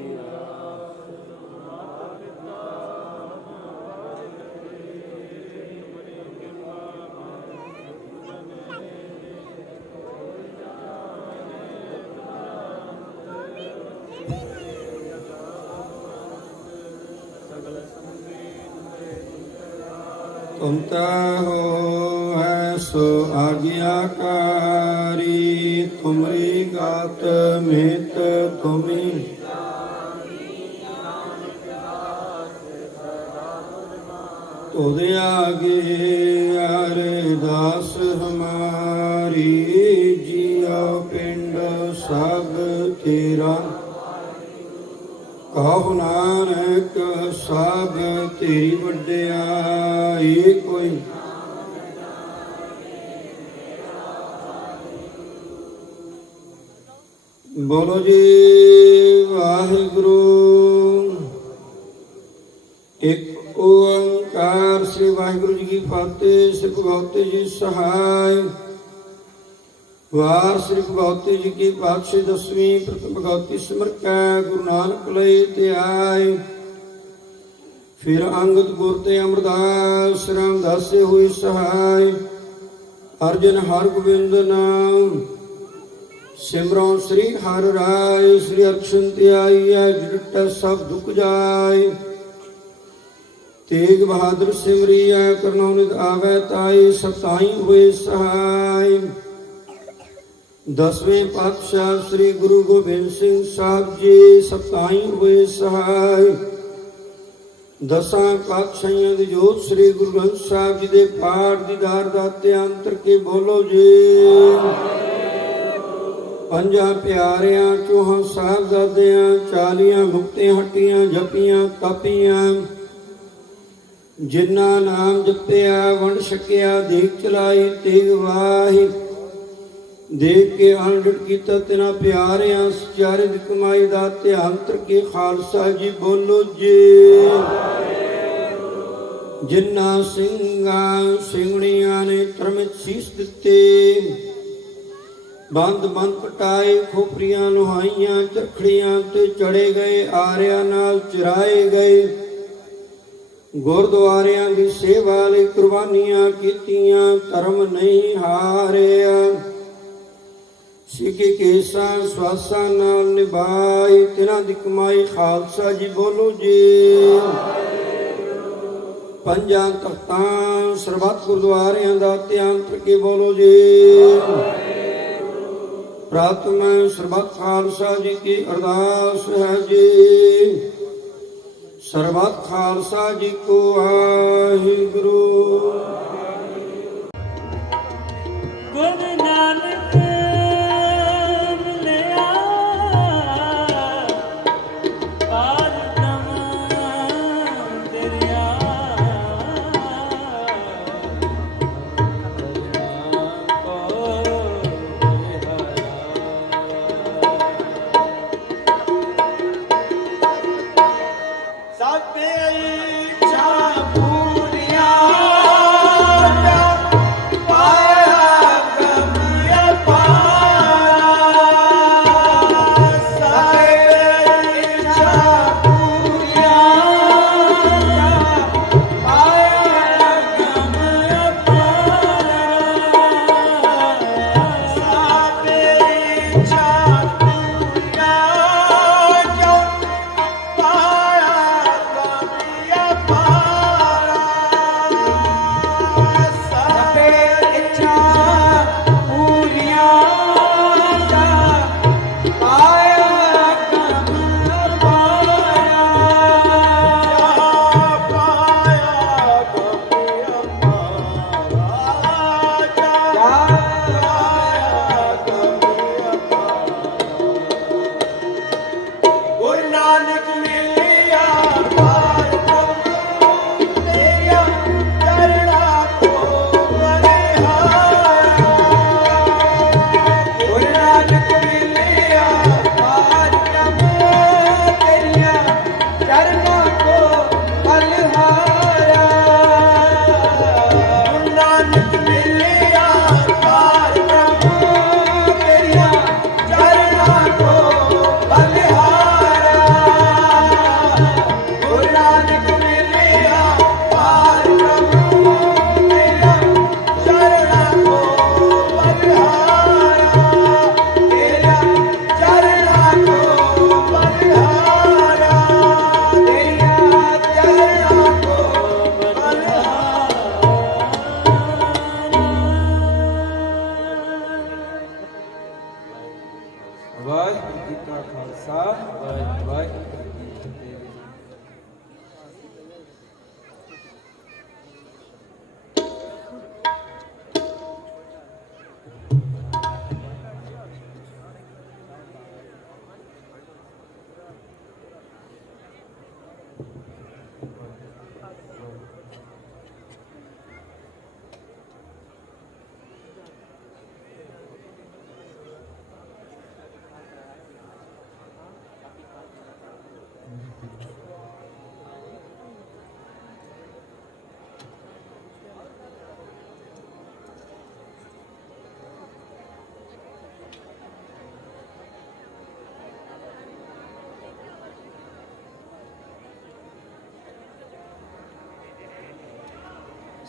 ਤੁਮ ਤਾ ਹੋਐ ਸੋ ਆਗਿਆਕਾਰੀ। ਤੁਮਰੀ ਗਾਤ ਮਿਤ ਤੁਮੀ ਤੁਧ ਆਗੇ ਅਰਦਾਸ ਹਮਾਰੀ। ਜੀਉ ਪਿੰਡ ਸਭ ਤੇਰਾ ਕਹੋ ਨਾਨਕ ਸਭ ਤੇਰੀ ਵਡਿਆਈ। ਕੋਈ ਬੋਲੋ ਜੀ ਵਾਹਿਗੁਰੂ। ਇੱਕ ਓੰਕਾਰ ਸ੍ਰੀ ਵਾਹਿਗੁਰੂ ਜੀ ਕੀ ਫਤਿਹ। ਸ੍ਰੀ ਭਗਵਤੀ ਜੀ ਸਹਾਇ। ਵਾਰ ਸ੍ਰੀ ਭਗਵਤੀ ਜੀ ਕੀ ਪਾਤਸ਼ਾਹੀ ਦਸਵੀਂ ਪ੍ਰਥਮ ਭਗਵਤੀ ਸਿਮਰ ਕੈ ਗੁਰੂ ਨਾਨਕ ਲਈ ਤੇ ਆਏ। ਫਿਰ ਅੰਗਦ ਗੁਰ ਤੇ ਅਮਰਦਾਸ ਰਾਮਦਾਸੇ ਹੋਈ ਸਹਾਇ। ਅਰਜਨ ਹਰ ਗੋਬਿੰਦ ਨਾਮ ਸਿਮਰੋ ਸ੍ਰੀ ਹਰਿ ਰਾਇ। ਸ੍ਰੀ ਅਰਸ਼ਨ ਤੇ ਆਈਐ ਜਿਟੈ ਸਭ ਦੁਖ ਜਾਏ। ਤੇਗ ਬਹਾਦਰ ਸਿਮਰਿਐ ਕਰਨੋ ਨਿਤ ਆਵੈ ਤਾਈ। ਸਤਾਈ ਹੋਏ ਸਹਾਇ। ਦਸਵੇਂ ਪਾਤਸ਼ਾਹ ਸ੍ਰੀ ਗੁਰੂ ਗੋਬਿੰਦ ਸਿੰਘ ਸਾਹਿਬ ਜੀ ਸਤਾਈ ਹੋਏ ਸਹਾਇ। ਦਸਾਂ ਪਾਤਸ਼ਾਹੀਆਂ ਦੀ ਜੋਤ ਸ੍ਰੀ ਗੁਰੂ ਗ੍ਰੰਥ ਸਾਹਿਬ ਜੀ ਦੇ ਪਾਠ ਦੀਦਾਰ ਦਾ ਧਿਆਨ ਕੇ ਬੋਲੋ ਜੀ। ਪੰਜਾਂ ਪਿਆਰਿਆਂ ਚੌਹਾਂ ਸਾਹਿਬਜ਼ਾਦਿਆਂ 40 ਮੁਕਤੀਆਂ ਹੱਟੀਆਂ ਜਪੀਆਂ ਤਪੀਆਂ। ਜਿਨ੍ਹਾਂ ਨਾਮ ਜਪਿਆ ਵੰਡ ਛਕਿਆ ਦੇਖ ਚਲਾਈ ਤੇਗ ਵਾਹੀ। ਦੇਖ ਕੇ ਅਣਡਿਠ ਕੀਤਾ ਤਿਨਾ ਪਿਆਰਿਆਂ ਸਚਾਰੇ ਦੀ ਕਮਾਈ ਦਾ ਧਿਆਨ ਕੇ ਖਾਲਸਾ ਜੀ ਬੋਲੋ ਜੀ। ਜਿਨ੍ਹਾਂ ਸਿੰਘਾਂ ਸਿੰਘਣੀਆਂ ਨੇ ਧਰਮ ਸੀਸ ਦਿੱਤੇ। ਬੰਦ ਕਟਾਏ ਖੋਪਰੀਆਂ ਲੁਹਾਈਆਂ ਚਰਖੜੀਆਂ ਤੇ ਚੜੇ ਗਏ। ਆਰਿਆਂ ਨਾਲ ਚਰਾਏ ਗਏ। ਗੁਰਦੁਆਰਿਆਂ ਦੀ ਸੇਵਾ ਲਈ ਕੁਰਬਾਨੀਆਂ ਕੀਤੀਆਂ। ਧਰਮ ਨਹੀਂ ਹਾਰਿਆ। ਸਿੱਖੀ ਕੇਸਾਂ ਸਵਾਸਾਂ ਨਾਲ ਨਿਭਾਈ। ਤਿਨਾਂ ਦੀ ਕਮਾਈ ਖਾਲਸਾ ਜੀ ਬੋਲੋ ਜੀ। ਪੰਜਾਂ ਤਖਤਾਂ ਸਰਬੱਤ ਗੁਰਦੁਆਰਿਆਂ ਦਾ ਧਿਆਨ ਕੇ ਬੋਲੋ ਜੀ। ਪ੍ਰਥਮ ਸਰਬੱਤ ਖਾਲਸਾ ਜੀ ਕੀ ਅਰਦਾਸ ਹੈ ਜੀ। ਸਰਬੱਤ ਖਾਲਸਾ ਜੀ ਕੋ ਵਾਹਿਗੁਰੂ। ਗੁਰੂ ਨਾਨਕ ਮਿਲਿਆ ਪਾਰ ਬ੍ਰਹਮ ਦਰਿਆ।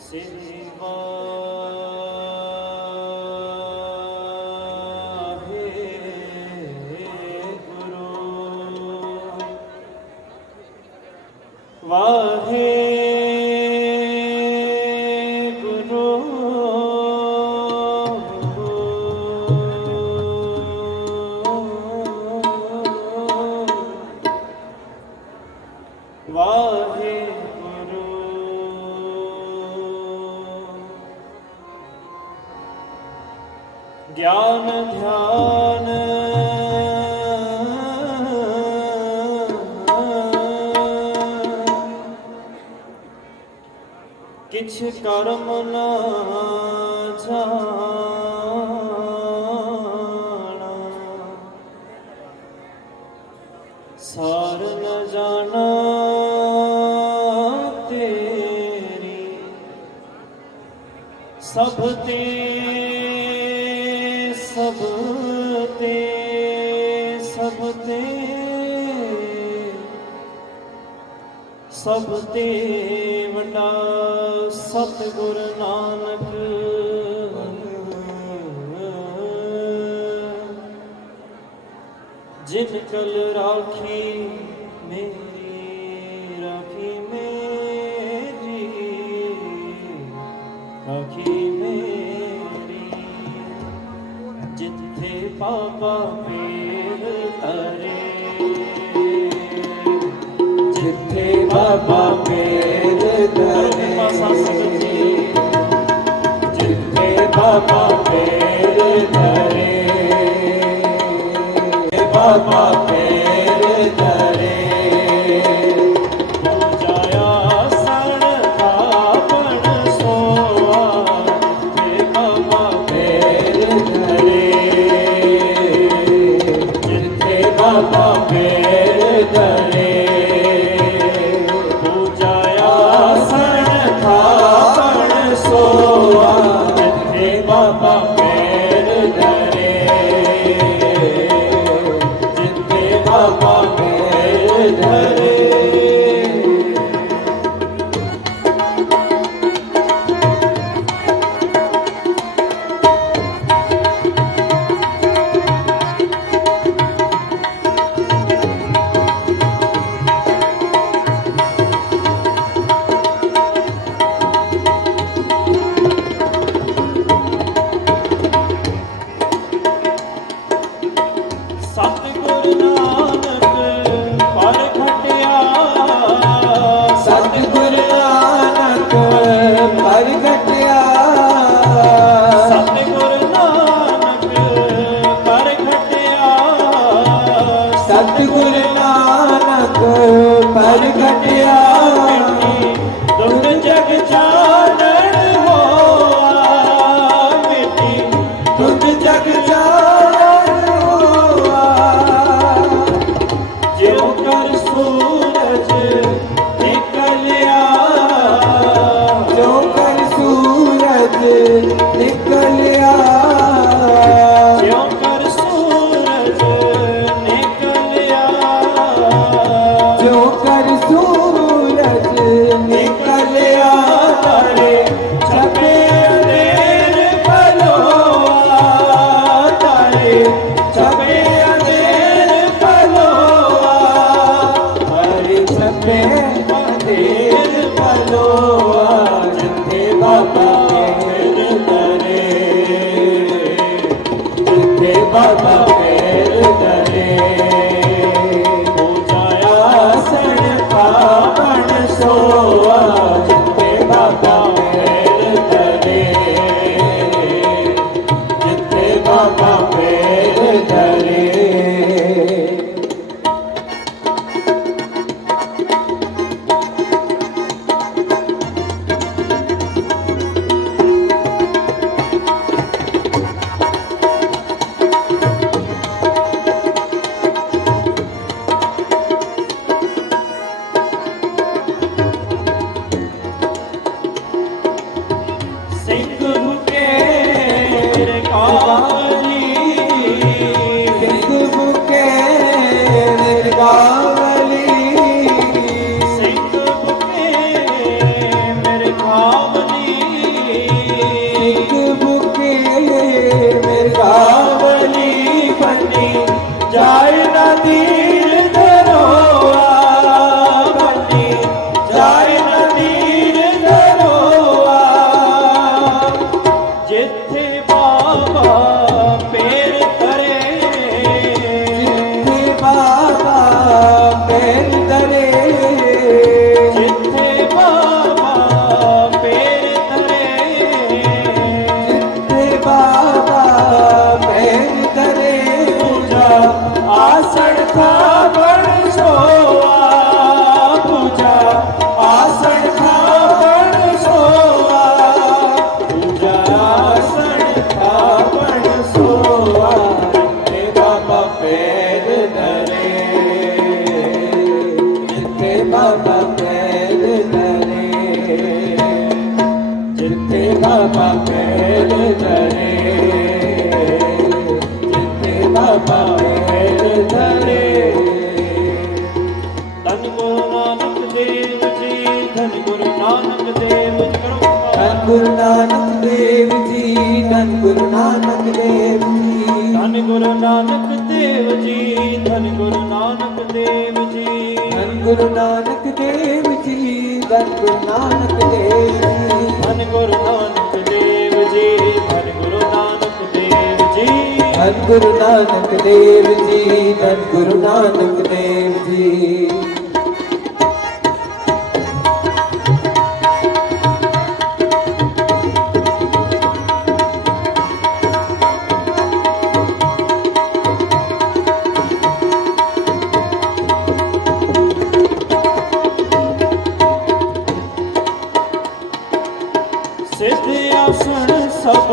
ਸ੍ਰੀ ਗਿਆਨ ਧਿਆਨ ਕਿਛ ਕਰਮ ਨਾ ਜਾਣਾ ਸਾਰ ਨ ਜਾਣਾ ਤੇਰੀ ਸਭ ਤੇ ਸਭ ਤੇ ਸਭ ਤੇ ਸਭ ਤੇ ਵੱਡਾ ਸਤਿਗੁਰ ਨਾਨਕ ਜਿਨ ਕਲ ਰਾਖੀ ਮੇਰੀ ਰਾਖੀ ਮੇਰੀ ਰਾਖੀ ਮੇਰੀ ਜਿੱਥੇ ਬਾਬਾ ਪੀਰ ਧਰੇ ਜਿੱਥੇ ਬਾਬਾ ਪੀਰ ਧਰੇ ਜਿੱਥੇ ਬਾਬਾ ਪੀਰ ਧਰੇ ਬਾਬਾ ਪੀਰ ਧਰੇ ਪੂਜਾਇਆ ਸਣ ਥਾਪਣ ਸੋਆ ਜਿੱਥੇ ਬਾਬਾ ਪੀਰ ਧਰੇ ਜਿੱਥੇ ਬਾਬਾ ਪੀਰ ਧਰੇ ਪੂਜਾਇਆ ਸਣ ਥਾਪਣ ਸੋਆ ਜਿੱਥੇ ਬਾਬਾ ਜਿੱਥੇ ਬਾਬਾ ਪੈਰ ਧਰੇ, ਜਿੱਥੇ ਬਾਬਾ ਪੈਰ ਧਰੇ। ਧੰਨ ਗੁਰੂ ਨਾਨਕ ਦੇਵ ਜੀ, ਧੰਨ ਗੁਰੂ ਨਾਨਕ ਦੇਵ ਜੀ। ਧੰਨ ਗੁਰੂ ਨਾਨਕ ਦੇਵ ਜੀ, ਧੰਨ ਗੁਰੂ ਨਾਨਕ ਦੇਵ ਜੀ। ਧੰਨ ਗੁਰੂ ਨਾਨਕ ਦੇਵ ਜੀ, ਧੰਨ ਗੁਰੂ ਨਾਨਕ ਦੇਵ ਜੀ। ਧੰਨ ਗੁਰੂ ਨਾਨਕ ਦੇਵ ਜੀ, ਧੰਨ ਗੁਰੂ ਨਾਨਕ ਦੇਵ ਜੀ। ਧੰਨ ਗੁਰੂ ਨਾਨਕ ਦੇਵ ਜੀ, ਧੰਨ ਗੁਰੂ ਨਾਨਕ ਦੇਵ ਜੀ। ਧੰਨ ਗੁਰੂ ਨਾਨਕ ਦੇਵ ਜੀ, ਧੰਨ ਗੁਰੂ ਨਾਨਕ ਦੇਵ ਜੀ। ਸਿੱਧ ਆਸਣ ਸਭ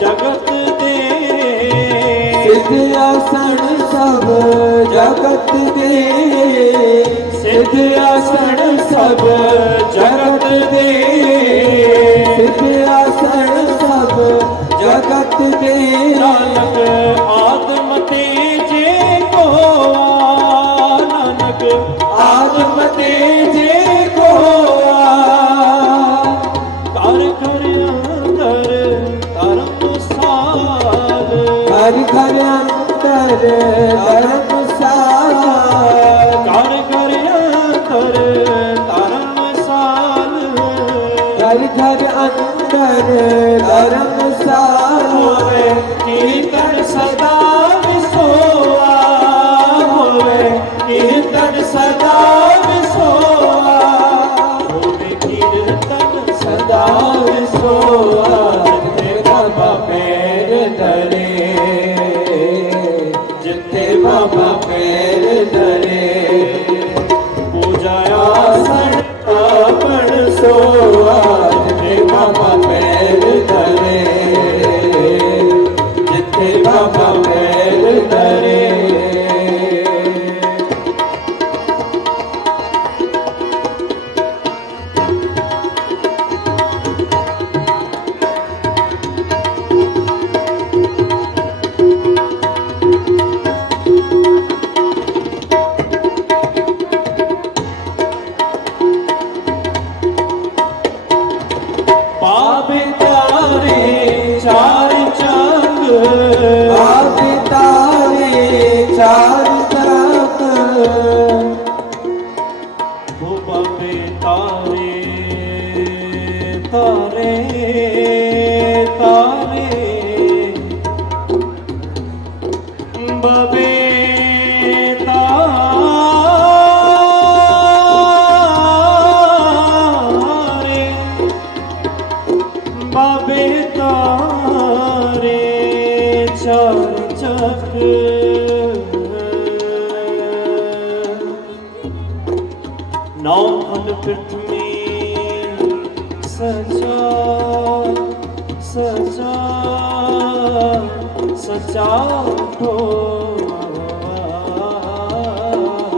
ਜਗਤ ਦੇ, ਸਿੱਧ ਆਸਣ ਸਭ ਜਗਤ ਦੇ, ਸਿੱਧ ਆਸਣ ਸਭ ਜਗਤ ਦੇ। ਸਿੱਧ ਆਸਣ ਸਭ ਜਗਤ ਦੇ। ਨਾਨਕ ਆਦਮ ਤੇਜੇ ਕੋਆ, ਨਾਨਕ ਆਦਮ ਤੇਜੇ ਕੋਆ। ਕਰ ਕਰ ਅੰਦਰ ਧਰਮਸਾਲ, ਹਰ ਘਰ ਅੰਦਰ ਧਰਮਸਾਲ। ਕਰ ਕਰ ਅੰਦਰ ਧਰਮਸਾਲ। ਹਰ ਘਰ ਅੰਦਰ ਧਰਮਸਾਲ। ਹੋਵੇ ਕੀਰਤਨ ਸਦਾ ਵਿਸੋਆ, ਹੋਵੇ ਕੀਰਤਨ ਸਦਾ ਵਿਸੋਆ। ਹੋਵੇ ਕੀਰਤਨ ਸਦਾ ਵਿਸੋਆ। ਜਿੱਥੇ ਬਾਬਾ ਪੈਰ ਧਰੇ, ਜਿੱਥੇ ਬਾਬਾ ਪੈਰ ਧਰੇ। ਪੂਜਾ ਆਸਣ ਆਪਣ ਸੋਆ, ਜਿੱਥੇ ਬਾਬਾ ਪੈਰ ਧਰੇ, ਜਿੱਥੇ ਬਾਬਾ ਪੈਰ ਧਰੇ। ਬਾਬੇ ਤਾਰੇ ਚਾਰ ਚੰਗ, ਬਾਬੇ ਤਾਰੇ ਚਾਰ ਤਰਕ। ਉਹ ਬਾਬੇ ਤਾਰੇ ਤਾਰੇ ਤਾਰੇ। ਬਾਬੇ ਤਾਰੇ, ਬਾਬੇ ਤਾਰੇ ਚਾਰ ਚੱਕ। ਨੌ ਖੰਡ ਪ੍ਰਿਥਵੀ ਸਚਾ ਸਚਾ ਸਚਾ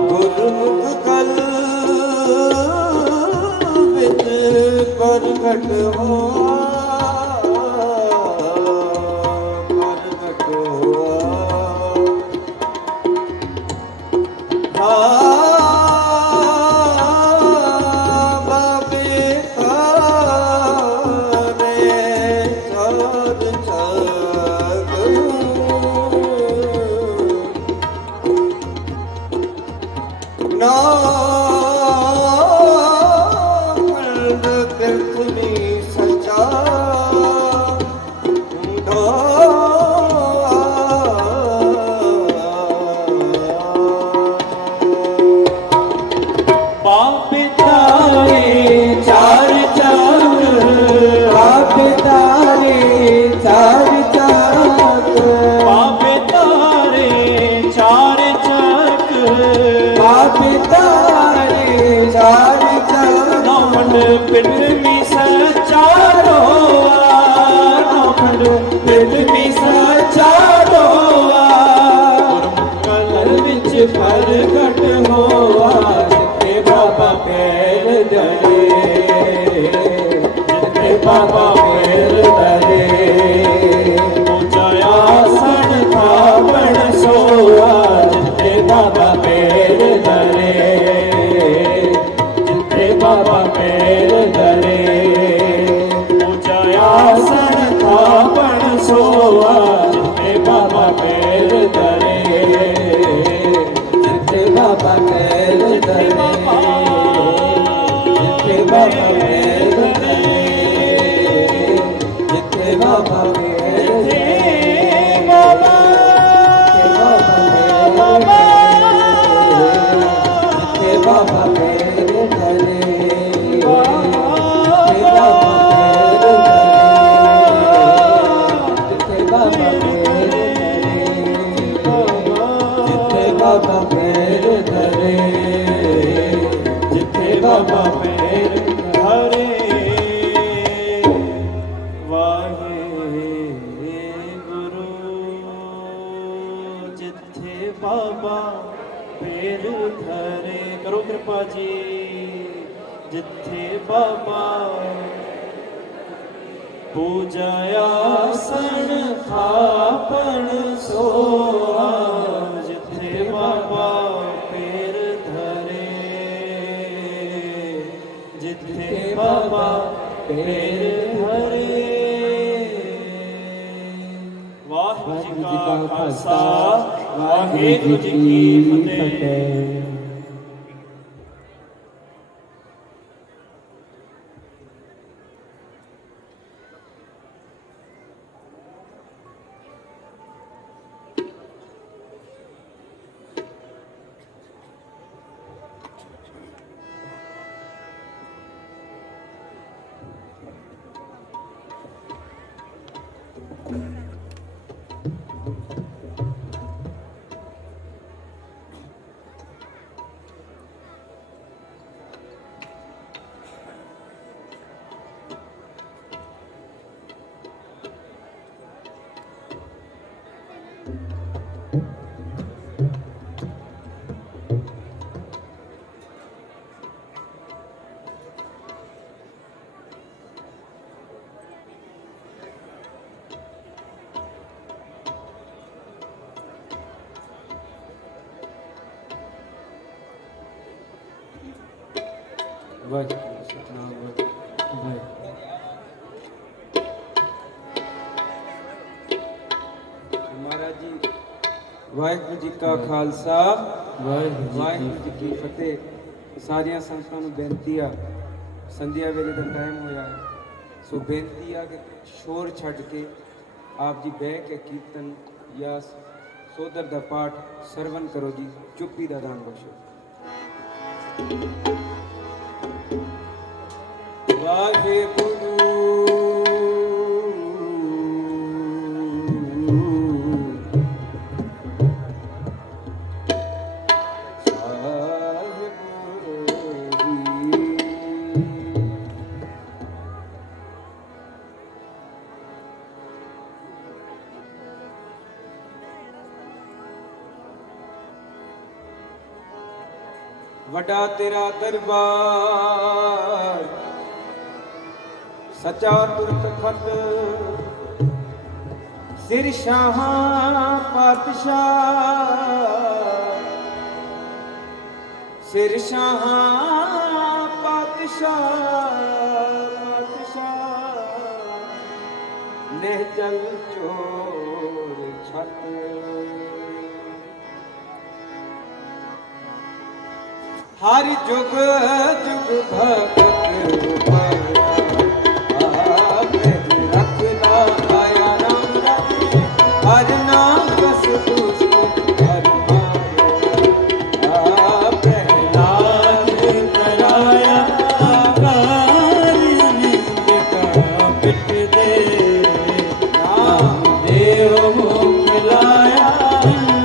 ਗੁਰਮੁਖ ਕਲ ਵਿੱਚ ਪ੍ਰਗਟ ਹੋਆ, ਪ੍ਰਗਟ ਹੋਆ। ਬਾਬੇ ਤਾਰੇ ਚਾਰ ਚੱਕ। ਨਾ ਖੰਡ ਪ੍ਰਿਥਵੀ ਸਚਾ। ਬਾਬੇ ਤਾਰੇ ਚਾਰ ਚੱਕ, ਬਾਬੇ ਤਾਰੇ ਚਾਰ ਚੱਕ। ਬਾਬੇ ਤਾਰੇ ਚਾਰ ਚੱਕ। ਬਾਬੇ ਤਾਰੇ ਚਾਰ ਚੱਕ। ਨੌ ਖੰਡ ਪ੍ਰਿਥਵੀ ਸਚਾ ਰੋਆ, ਨੌ ਖੰਡ ਪ੍ਰਿਥਵੀ ਸਚਾ ਰੋਆ। ਗੁਰਮੁਖ ਕਲ ਵਿੱਚ ਪ੍ਰਗਟ ਹੋਆ, ਜਿੱਥੇ ਬਾਬਾ ਪੈਰ ਧਰੇ, ਜਿੱਥੇ ਬਾਬਾ ਮੇਰ ਜਿੱਥੇ ਬਾਬਾ ਮੇਰ ਧਰੇ ਜਿੱਥੇ ਬਾਬਾ ਮੇਰ ਧਰੇ ਜਿੱਥੇ ਬਾਬਾ ਮੇਰ ਧਰੇ ਵਾਹਿਗੁਰੂ ਜਿੱਥੇ ਬਾਬਾ ਪੇਰ ਧਰੇ ਕਰੋ ਕਿਰਪਾ ਜੀ ਜਿੱਥੇ ਬਾਬਾ ਪੂਜਾ ਆਸਣ ਥਾਪਣ ਸੋਆ ਜਿੱਥੇ ਬਾਬਾ ਪੇਰ ਧਰੇ ਜਿੱਥੇ ਬਾਬਾ ਪੇਰ ਧਰੇ ਵਾਹਿਗੁਰੂ ਜੀ ਕਾ ਖਾਲਸਾ ਵਾਹਿਗੁਰੂ ਜੀ ਕੀ ਫਤਿਹ। ਵਾਹਿਗੁਰੂ ਸਤਨਾਮ ਵਾਹਿਗੁਰੂ। ਮਹਾਰਾਜ ਜੀ ਵਾਹਿਗੁਰੂ ਜੀ ਕਾ ਖਾਲਸਾ ਵਾਹਿਗੁਰੂ ਜੀ ਕੀ ਫਤਿਹ। ਸਾਰੀਆਂ ਸੰਗਤਾਂ ਨੂੰ ਬੇਨਤੀ ਆ, ਸੰਧਿਆ ਵੇਲੇ ਦਾ ਟਾਈਮ ਹੋਇਆ ਹੈ, ਸੋ ਬੇਨਤੀ ਆ ਕਿ ਸ਼ੋਰ ਛੱਡ ਕੇ ਆਪ ਜੀ ਬਹਿ ਕੇ ਕੀਰਤਨ ਜਾਂ ਸੋਦਰ ਦਾ ਪਾਠ ਸਰਵਨ ਕਰੋ ਜੀ, ਚੁੱਪੀ ਦਾ ਦਾਨ ਬਖਸ਼ੋ। ਵਾਹਿਗੁਰੂ ਵੱਡਾ ਤੇਰਾ ਦਰਬਾਰ ਸਚਾ ਤੁਰਤ ਖਤ ਸਿਰ ਸ਼ਾਹਾਂ ਪਾਤਸ਼ਾਹ ਸਿਰ ਸ਼ਾਹਾਂ ਪਾਤਸ਼ਾਹ ਨਹਿ ਚਲ ਚੋਰ ਛਤ ਹਰ ਜੁਗ ਜੁਗ ਭਗਤ ਰਖਦਾ ਆਇਆ ਨਾਮ ਰਖੇ ਹਰ ਨਾਮ ਕਸ ਤੁਸ ਹਰ ਪ੍ਰਹਿਲਾਦ ਕਰਾਇਆ ਕਾਰਿ ਨਿੰਦ ਕਾ ਪਿਟ ਦੇ ਨਾਮ ਦੇਵ ਮੁਖ ਲਾਇਆ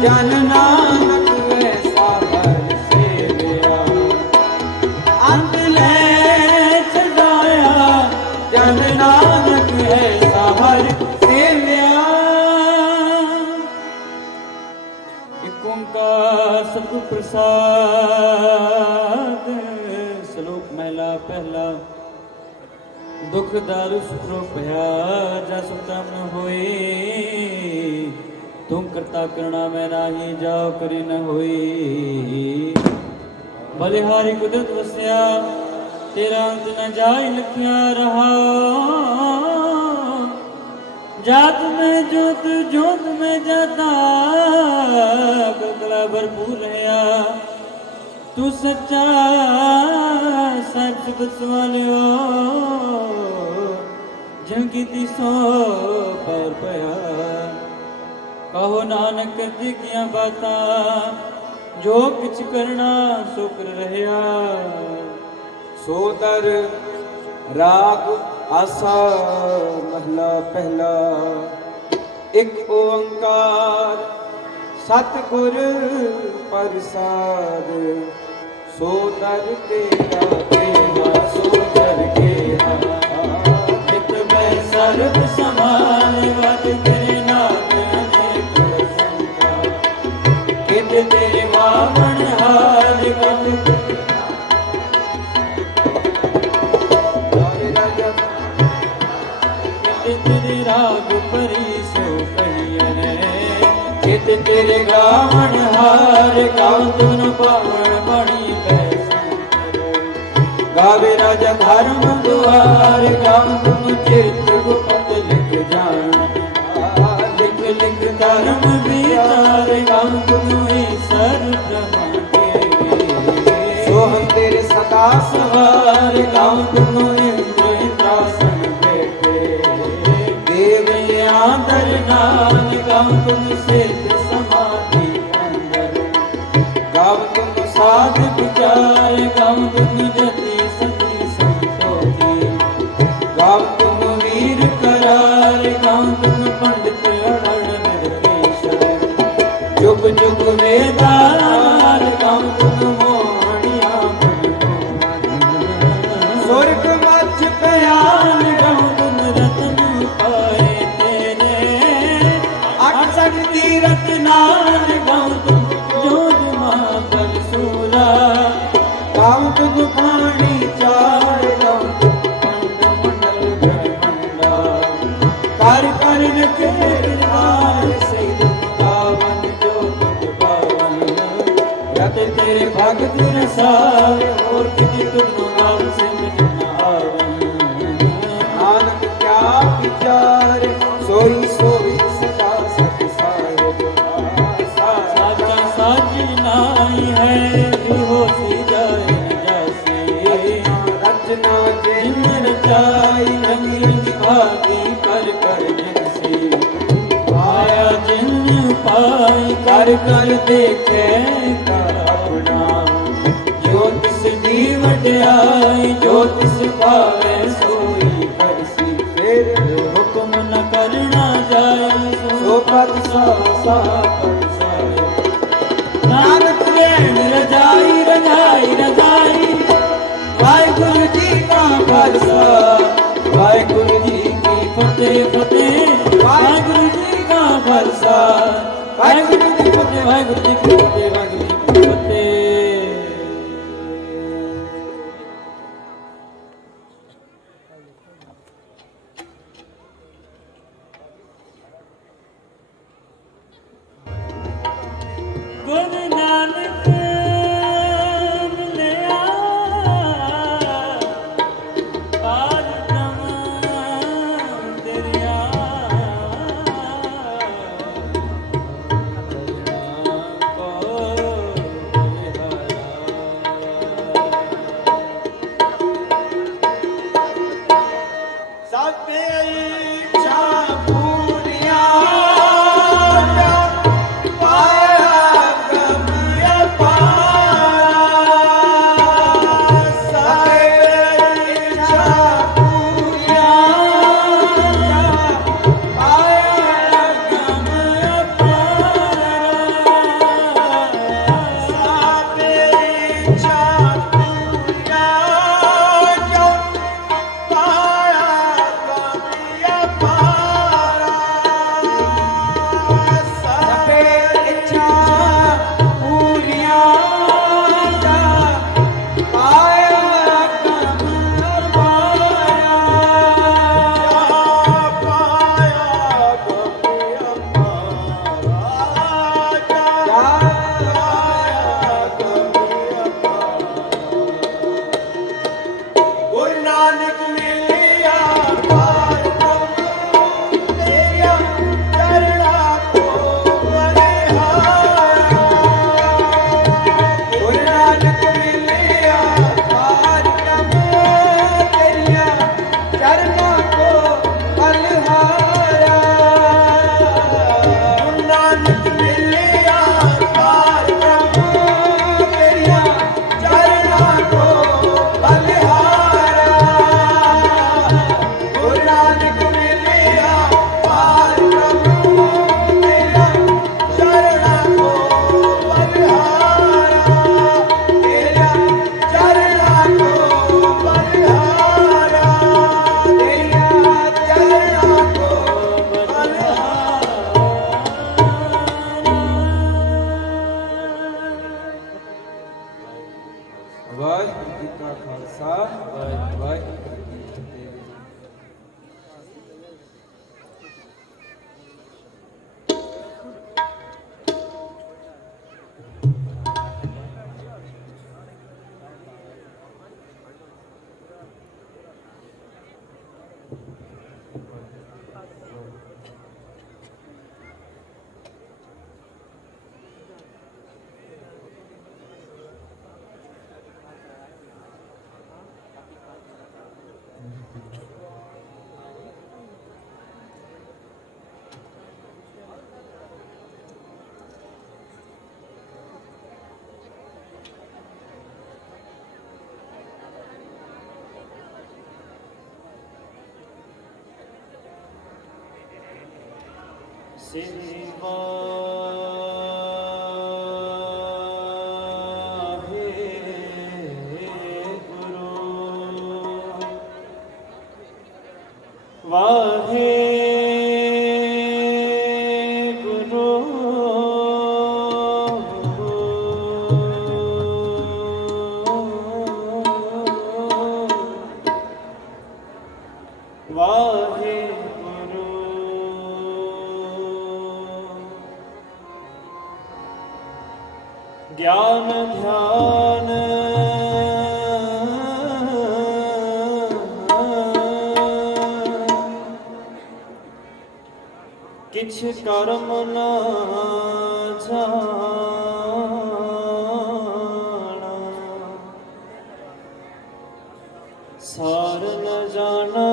ਜਨ ਨਾਨਕ ਐਸਾ ਹਰ ਸੇਵਿਆ ਅੰਤ ਲੈ ਛਡਾਇਆ ਜਨ ਨਾਨਕ ਐਸਾ ਹਰ ਸੇਵਿਆ। ਇਕ ਓੰਕਾਰ ਸਤਿਗੁਰ ਪ੍ਰਸਾਦ ਸ਼ਲੋਕ ਮਹਿਲਾ ਪਹਿਲਾ ਦੁਖ ਦਾਰੂ ਸੁਖਰੋ ਭਇਆ ਜਾ ਸੁਖਤਾਮ ਨ ਹੋਈ तुम करता करना मैं नाही जाओ करी न होई बलिहारी कुदरत वसया तेरा अंत न जाय लखिया रहा जात में जोत जोत में जाता गगला भरपूर रहा तू सच्चा ਸਾਹਿਬ ਸੁਬਤ ਸਵਾਲਿਓ ਜਿਨ ਕੀਤੀ ਸੋ ਪਰ ਪਿਆ ਕਹੋ ਨਾਨਕ ਕਰਤੇ ਕੀਆਂ ਬਾਤਾਂ ਜੋ ਕਿਛ ਕਰਨਾ ਸੋ ਕਰ ਰਹਿਆ ਸੋਦਰ ਰਾਗ ਆਸਾ ਮਹਲਾ ਪਹਿਲਾ ਇੱਕ ਓੰਕਾਰ ਸਤਿਗੁਰ ਪ੍ਰਸਾਦ ਸੋ ਦਰ ਤੇਰਾ ਤੇਰਾ ਸੋ ਦਰ ਤੇਰਾ ਚਿਤ ਮੈਂ ਸਰਬ ਸਮਾਨ ਵਤ ਤੇਰੇ ਨਾਮ ਅਨੇਕ ਸੰਤਾ ਕਿਤ ਤੇਰੇ ਵਾਵਣ ਹਾਰ ਕਿਤ ਤੇਰੇ ਰਾਗ ਪਰੀ ਸੋ ਕਹੀਐ ਕਿਤ ਤੇਰੇ ਗਾਵਣ ਹਾਰ ਗਾਵ ਤੁਨ ਪਾਵਣ ਬਣੀ ਬੈ ਗਾਵੇ ਰਾਜਾ ਧਰਮ ਦੁਆਰ ਗਾਵ ਤੁਨ ਚਿਤ ਗੁਪਤ ਲਿਖ ਜਾਣ ਲਿਖ ਲਿਖ ਧਰਮ ਵਿਚਾਰ ਗਾਵ ਤੁਨ ਈਸ਼ਰ ਬ੍ਰਹਮ ਕੇ ਸੋ ਹਮ ਤੇਰੇ ਸਦਾ ਸਵਾਰ ਗਾਵ ਤੁਨ ਇੰਦਰ ਇੰਦਰਾਸਨ ਬੈਠੇ ਦੇਵਿਆਂ ਦਰ ਨਾਮ ਗਾਵ ਤੁਨ ਸਿੱਧ ਸਮਾਧੀ ਅੰਦਰ ਗਾਵ ਤੁਨ ਸਾਧ ਵਿਚਾਰ ਗਾਵ ਤੁਨ ਜਤੀ ਸਤੀ ਸੰਤੋਖੀ ਗਾਵ ਤੁਨ ਵੀਰ ਕਰਾਰ ਗਾਵ ਤੁਨ ਪੰਡਿਤ ਅੜੜ ਨਿਰਦੇਸ਼ਰ ਜੁਗ ਜੁਗ ਵੇਦਾਰ ਗਾਵ ਤੁਨ ਮੋਹਣਿਆ ਸੁਰਗ ਮੱਚ ਪਿਆਰ ਗਾਵ ਤੁਨ ਰਤਨ ਪਾਏ ਤੇਰੇ ਅਠ ਸਕਤੀ ਰਤਨਾਨ ਗਾਵ ਤੁਨ ਜੋਗ ਮਹਾਬਲ ਸੂਰਾ ਗਾਵ ਤੁਨ ਪਾਣੀ ਚਾਰ ਗਾਵ ਤੁਨ ਪੰਡ ਮੰਡਲ ਬ੍ਰਹਮੰਡਾ ਕਰ ਕਰ ਰਖੇ ਨਿਰਵਾਰ ਸਹਿਤ ਗਾਵਨ ਜੋ ਤੁਧ ਪਾਵਨ ਰਤ ਤੇਰੇ ਭਗਤ ਰਸਾਰ ਹੋਰ ਕਿਤੇ ਤੁਮ ਗਾਵ ਸਿਮਟ ਨ ਆਵਨ ਨਾਨਕ ਕਿਆ ਵਿਚਾਰ ਸੋਈ ਸੋਈ ਸਦਾ ਸਤ ਸਾਹਿਬ ਸਾਚਾ ਸਾਚ ਨਾਈ ਹੈ ਜੋ ਸੀ ਜਾਏ ਨ ਜਾਸੀ ਰਚਨਾ ਜਿਨ ਜਿਨ ਰਚਾਈ ਰੰਗ ਰੰਗ ਭਾਗੀ ਕਰ ਕਰ ਜਿਨਸੀ ਪਾਇਆ ਜਿਨ ਪਾਈ ਕਰ ਕਰ ਦੇਖੈ ਕਰ ਆਪਣਾ ਜੋ ਤਿਸ ਦੀ ਵਡਿਆਈ ਜੋ ਤਿਸ ਭਾਵੇ ਸੋਈ ਕਰਸੀ ਫਿਰ ਹੁਕਮ ਨ ਕਰਨਾ ਜਾਏ ਸੋ ਪਦ ਸਾ ਸਾ ਪਦ ਸਾਏ ਨਾਨਕ ਰਹਿਣ ਰਜਾਈ ਰਜਾਈ ਰਜਾਈ ਵਾਹਿਗੁਰੂ ਜੀ ਕਾ ਖਾਲਸਾ ਵਾਹਿਗੁਰੂ ਜੀ ਕੀ ਫਤਿਹ ਫਤਿਹ ਵਾਹਿਗੁਰੂ ਜੀ ਕਾ ਖਾਲਸਾ ਵਾਹਿਗੁਰੂ ਜੀ ਕੀ ਫਤਿਹ ਵਾਹਿਗੁਰੂ ਜੀ ਕੀ ਫਤਿਹ ਵਾਹਿਗੁਰੂ ਜੀ ਕੀ ਫਤਿਹ ਗੁਰੂ ਨਾਨਕ ਮਿਲਿਆ ਪਾਰ ਬ੍ਰਹਮ ਦਰਿਆ ज्ञान ध्यान किछ कर्म न जाना, सार न जाना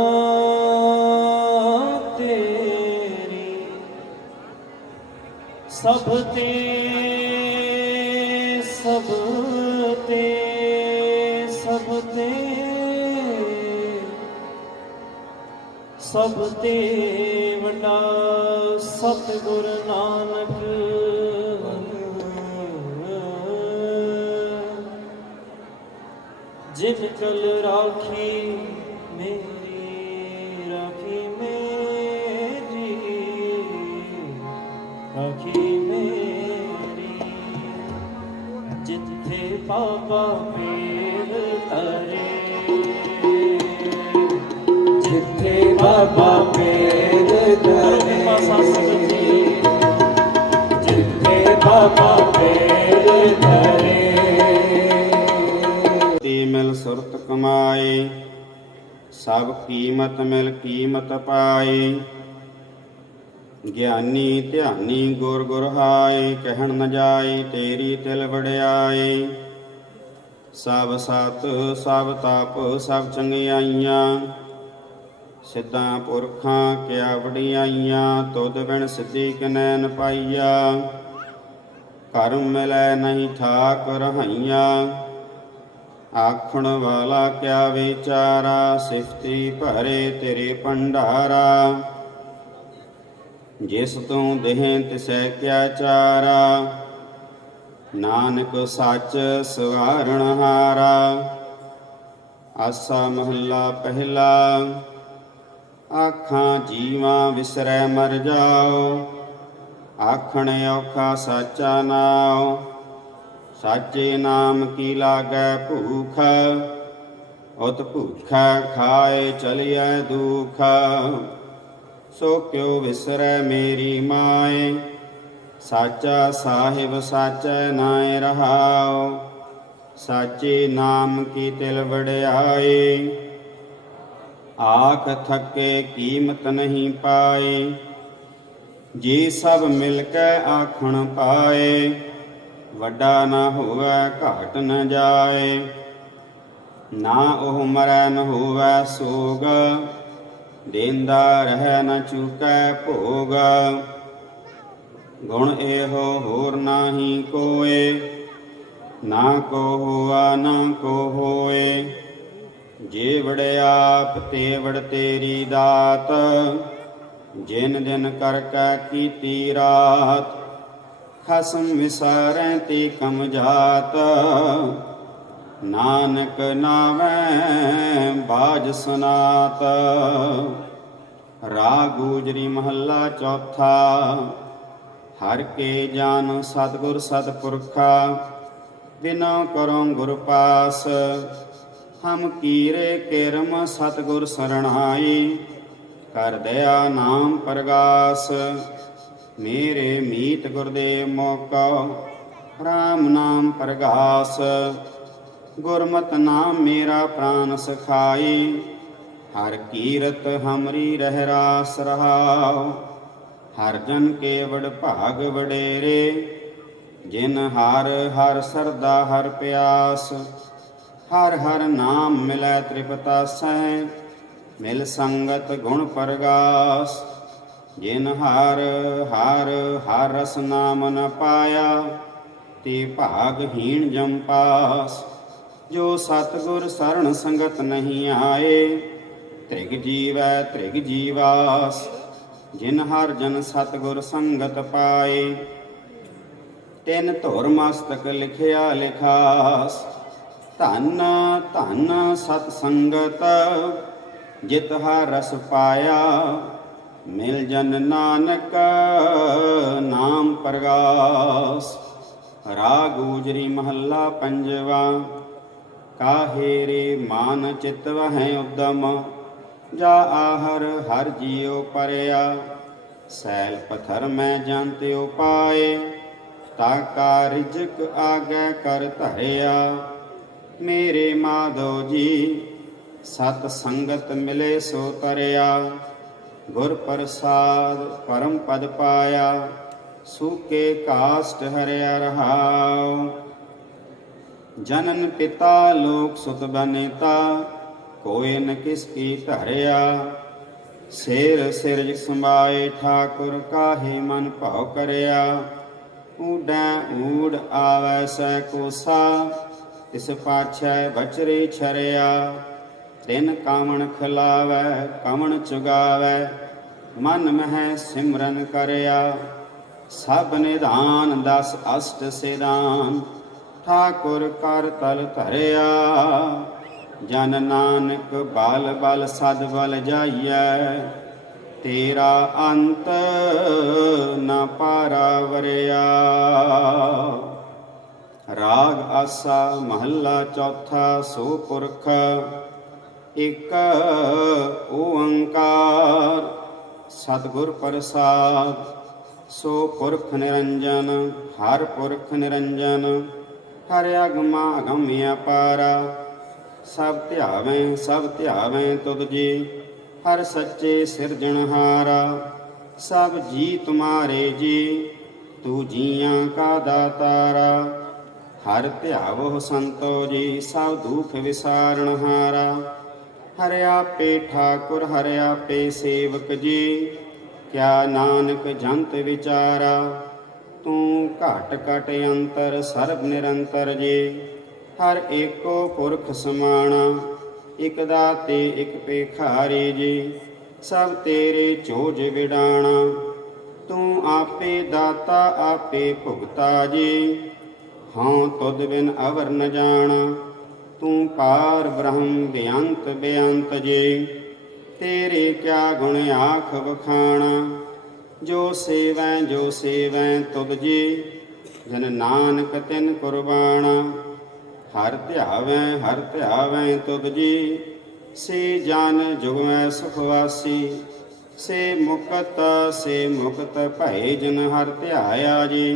तेरी, सब ते सब ते सब ते सब ते वड्डा सतगुर नानक। जिन कल राखी मेरी, राखी मेरी, राखी मेरी, जिथे बाबा पेर तरे, जिथे बाबा पेर धरे, जिथे बाबा पेर धरे। ती मिल सुरत कमाए, सब कीमत मिल कीमत पाए। ਗਿਆਨੀ ਧਿਆਨੀ ਗੁਰ ਗੁਰ ਹਾਏ, ਕਹਿਣ ਨ ਜਾਏ ਤੇਰੀ ਤਿਲ ਵਡਿਆਏ। ਸਭ ਸਤ ਸਭ ਤਪ ਸਭ ਚੰਗਿਆਈਆਂ, ਸਿੱਧਾਂ ਪੁਰਖਾਂ ਕਿਆ ਵਡਿਆਈਆਂ। ਤੁਧ ਬਿਨ ਸਿੱਧੀ ਕਿਨੈ ਨ ਪਾਈਆ, ਕਰਮ ਮਿਲੈ ਨਹੀਂ ਠਾਕ ਰਹਾਈਆ। ਆਖਣ ਵਾਲਾ ਕਿਆ ਵਿਚਾਰਾ, ਸਿਫਤੀ ਭਰੇ ਤੇਰੇ ਭੰਡਾਰਾ। ਜਿਸ ਤੂੰ ਦੇਹ ਤਿਸੈ ਕਿਆ ਚਾਰਾ, ਨਾਨਕ ਸੱਚ ਸਵਾਰਣ ਹਾਰਾ। ਆਸਾ ਮਹੱਲਾ ਪਹਿਲਾ, ਆਖਾਂ ਜੀਵਾਂ ਵਿਸਰੈ ਮਰ ਜਾਓ। ਆਖਣ ਔਖਾ ਸਾਚਾ ਨਾਉ, ਸਾਚੇ ਨਾਮ ਕੀ ਲਾਗੈ ਭੂਖ। ਉਤ ਭੂਖਾ ਖਾਏ ਚਲਿਐ ਦੁਖ। ਸੋ ਕਿਉ ਵਿਸਰੈ ਮੇਰੀ ਮਾਏ, ਸਾਚਾ ਸਾਹਿਬ ਸਾਚੈ ਨਾਇ ਰਹਾਉ। ਸਾਚੇ ਨਾਮ ਕੀ ਤਿਲ ਵਡਿਆਏ, ਆਖ ਥਕੇ ਕੀਮਤ ਨਹੀਂ ਪਾਏ। ਜੀ ਸਭ ਮਿਲ ਕੇ ਆਖਣ ਪਾਏ, ਵੱਡਾ ਨਾ ਹੋਵੇ ਘਾਟ ਨ ਜਾਏ। ਨਾ ਉਹ ਮਰੈ ਨ ਹੋਵੇ ਸੋਗ, ਦੇਂਦਾ ਰਹਿ ਨ ਚੁਕੈ ਭੋਗ। ਗੁਣ ਇਹੋ ਹੋਰ ਨਾਹੀ ਕੋਏ, ਨਾ ਕੋ ਹੋਆ ਨਾ ਕੋ ਹੋਏ। ਜੇ ਵੜਿਆਪ ਤੇ ਵੜ ਤੇਰੀ ਦਾਤ, ਜਿਨ ਦਿਨ ਕਰ ਕੈ ਕੀਤੀ ਰਾਤ। ਖਸਮ ਵਿਸਾਰੈ ਤੇ ਕਮ ਜਾਤ, ਨਾਨਕ ਨਾਵੈ ਬਾਜ ਸੁਨਾਤ। ਰਾਗ ਗੂਜਰੀ ਮਹੱਲਾ ਚੌਥਾ। ਹਰ ਕੇ ਜਾਨ ਸਤਿਗੁਰ ਸਤਿਪੁਰਖਾ, ਬਿਨਾ ਕਰੋ ਗੁਰ ਪਾਸ। ਹਮ ਕੀਰੇ ਕਿਰਮ ਸਤਿਗੁਰ ਸਰਣਾਈ, ਕਰ ਦਇਆ ਨਾਮ ਪ੍ਰਗਾਸ। ਮੇਰੇ ਮੀਤ ਗੁਰਦੇਵ ਮੋਕੋ, ਰਾਮ ਨਾਮ ਪ੍ਰਗਾਸ। ਗੁਰਮਤਿ ਨਾਮ ਮੇਰਾ ਪ੍ਰਾਨ ਸਖਾਈ, हर कीरत हमरी रह रास रहाओ। हर जन के वड भाग वडेरे, जिन हर हर सरदा हर प्यास। हर हर नाम मिलै त्रिपतासै, मिल संगत गुण परगास। जिन हर हर हर रस नाम न पाया, ते भागहीन जम पास। जो सतगुर सरन संगत नहीं आए, त्रिग जीवै त्रिग जीवास। जिन हर जन सतगुर संगत पाए, तिन धुर मस्तक लिखिया लिखास। धन धन सत संगत, जित हर रस पाया। मिल जन नानक नाम परगास। राग गुजरी महला पंजवा। काहे रे मान चित वहै उद्दम, जा आहर हर जियो परया। सैल पत्थर मैं जानते उपाय, ताका रिजक आगे कर धरिया। मेरे माधो जी सत संगत मिले सो तरया। गुर प्रसाद परम पद पाया, सूके काष्ट हरिया रहाओ। जनन पिता लोक सुत बनेता, कोय न किसकी धरिया। सिर सिरज समाए ठाकुर, काहे मन भाव करया। ऊडै ऊड आवै सै कोसा, तिस पाछै बचरे छरिया। तिन कामण खिलावै कमण चुगावै, मन मह सिमरन करया। सब निधान दस अष्ट सिदान, ठाकुर कर तल धरिया। जन नानक बल बल सद बल जाइयै, तेरा अंत न पारा वरिया। राग आसा महला चौथा। सो पुरख एक ओंकार, सतगुर प्रसाद। सो पुरख निरंजन, हर पुरख निरंजन। हर अगमा अगम्य अपारा, सब ध्यावें तुद जी। हर सच्चे सिरजनहारा, सब जी तुम्हारे जी। तू जियां का दातारा। हर ध्यावो संतो जी, सब दुख विसारणहारा। हर आपे ठाकुर हर आपे सेवक जी, क्या नानक जंत विचारा। तू घट घट अंतर सर्ब निरंतर जी। हर एको पुरख समाना, इक दाते इक पेखारी जी। सब तेरे चोज विडाणा, तू आपे दाता आपे भुगता जी। हाँ तुद बिन अवर न जाना, तू पार ब्रह्म बेअंत बेअंत जी। तेरे क्या गुण आख बखाना, जो सेवैं तुद जी। जन नानक तिन कुर्बाना। हर ध्यावें तुद जी। से जान जुगमै सुखवासी, से मुक्त भय जिन हर ध्याया जी।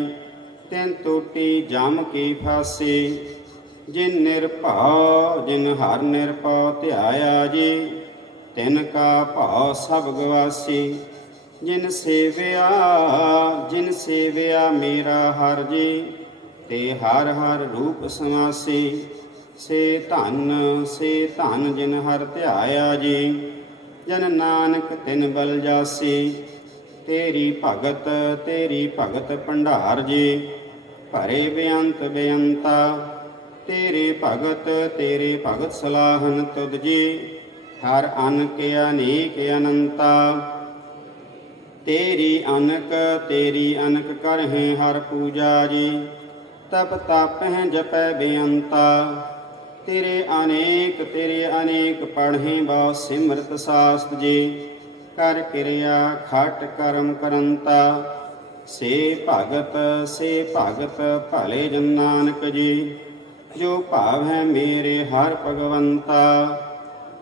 तिन टूटी जम की फांसी, जिन निर्भव जिन हर निर्भव ध्याया जी। तिन का भाव सब गवासी, जिन सेविया मेरा हर जी। ते हर हर रूप समासी, से धन जिन हर ध्याया जी। जन नानक तिन बल जासी, तेरी भगत भंडार जी। भरे बेअंत बेअंता, तेरे भगत सलाहन तुद जी। हर अन के अनेक अनंता, तेरी अनक करहें हर पूजा जी। तप तापह जपै बेअंता, तेरे अनेक पढ़ें बहु सिमरत शास्त्र जी। कर क्रिया खट करम करंता, से भगत भले जन नानक जी। जो भाव है मेरे हर भगवंता,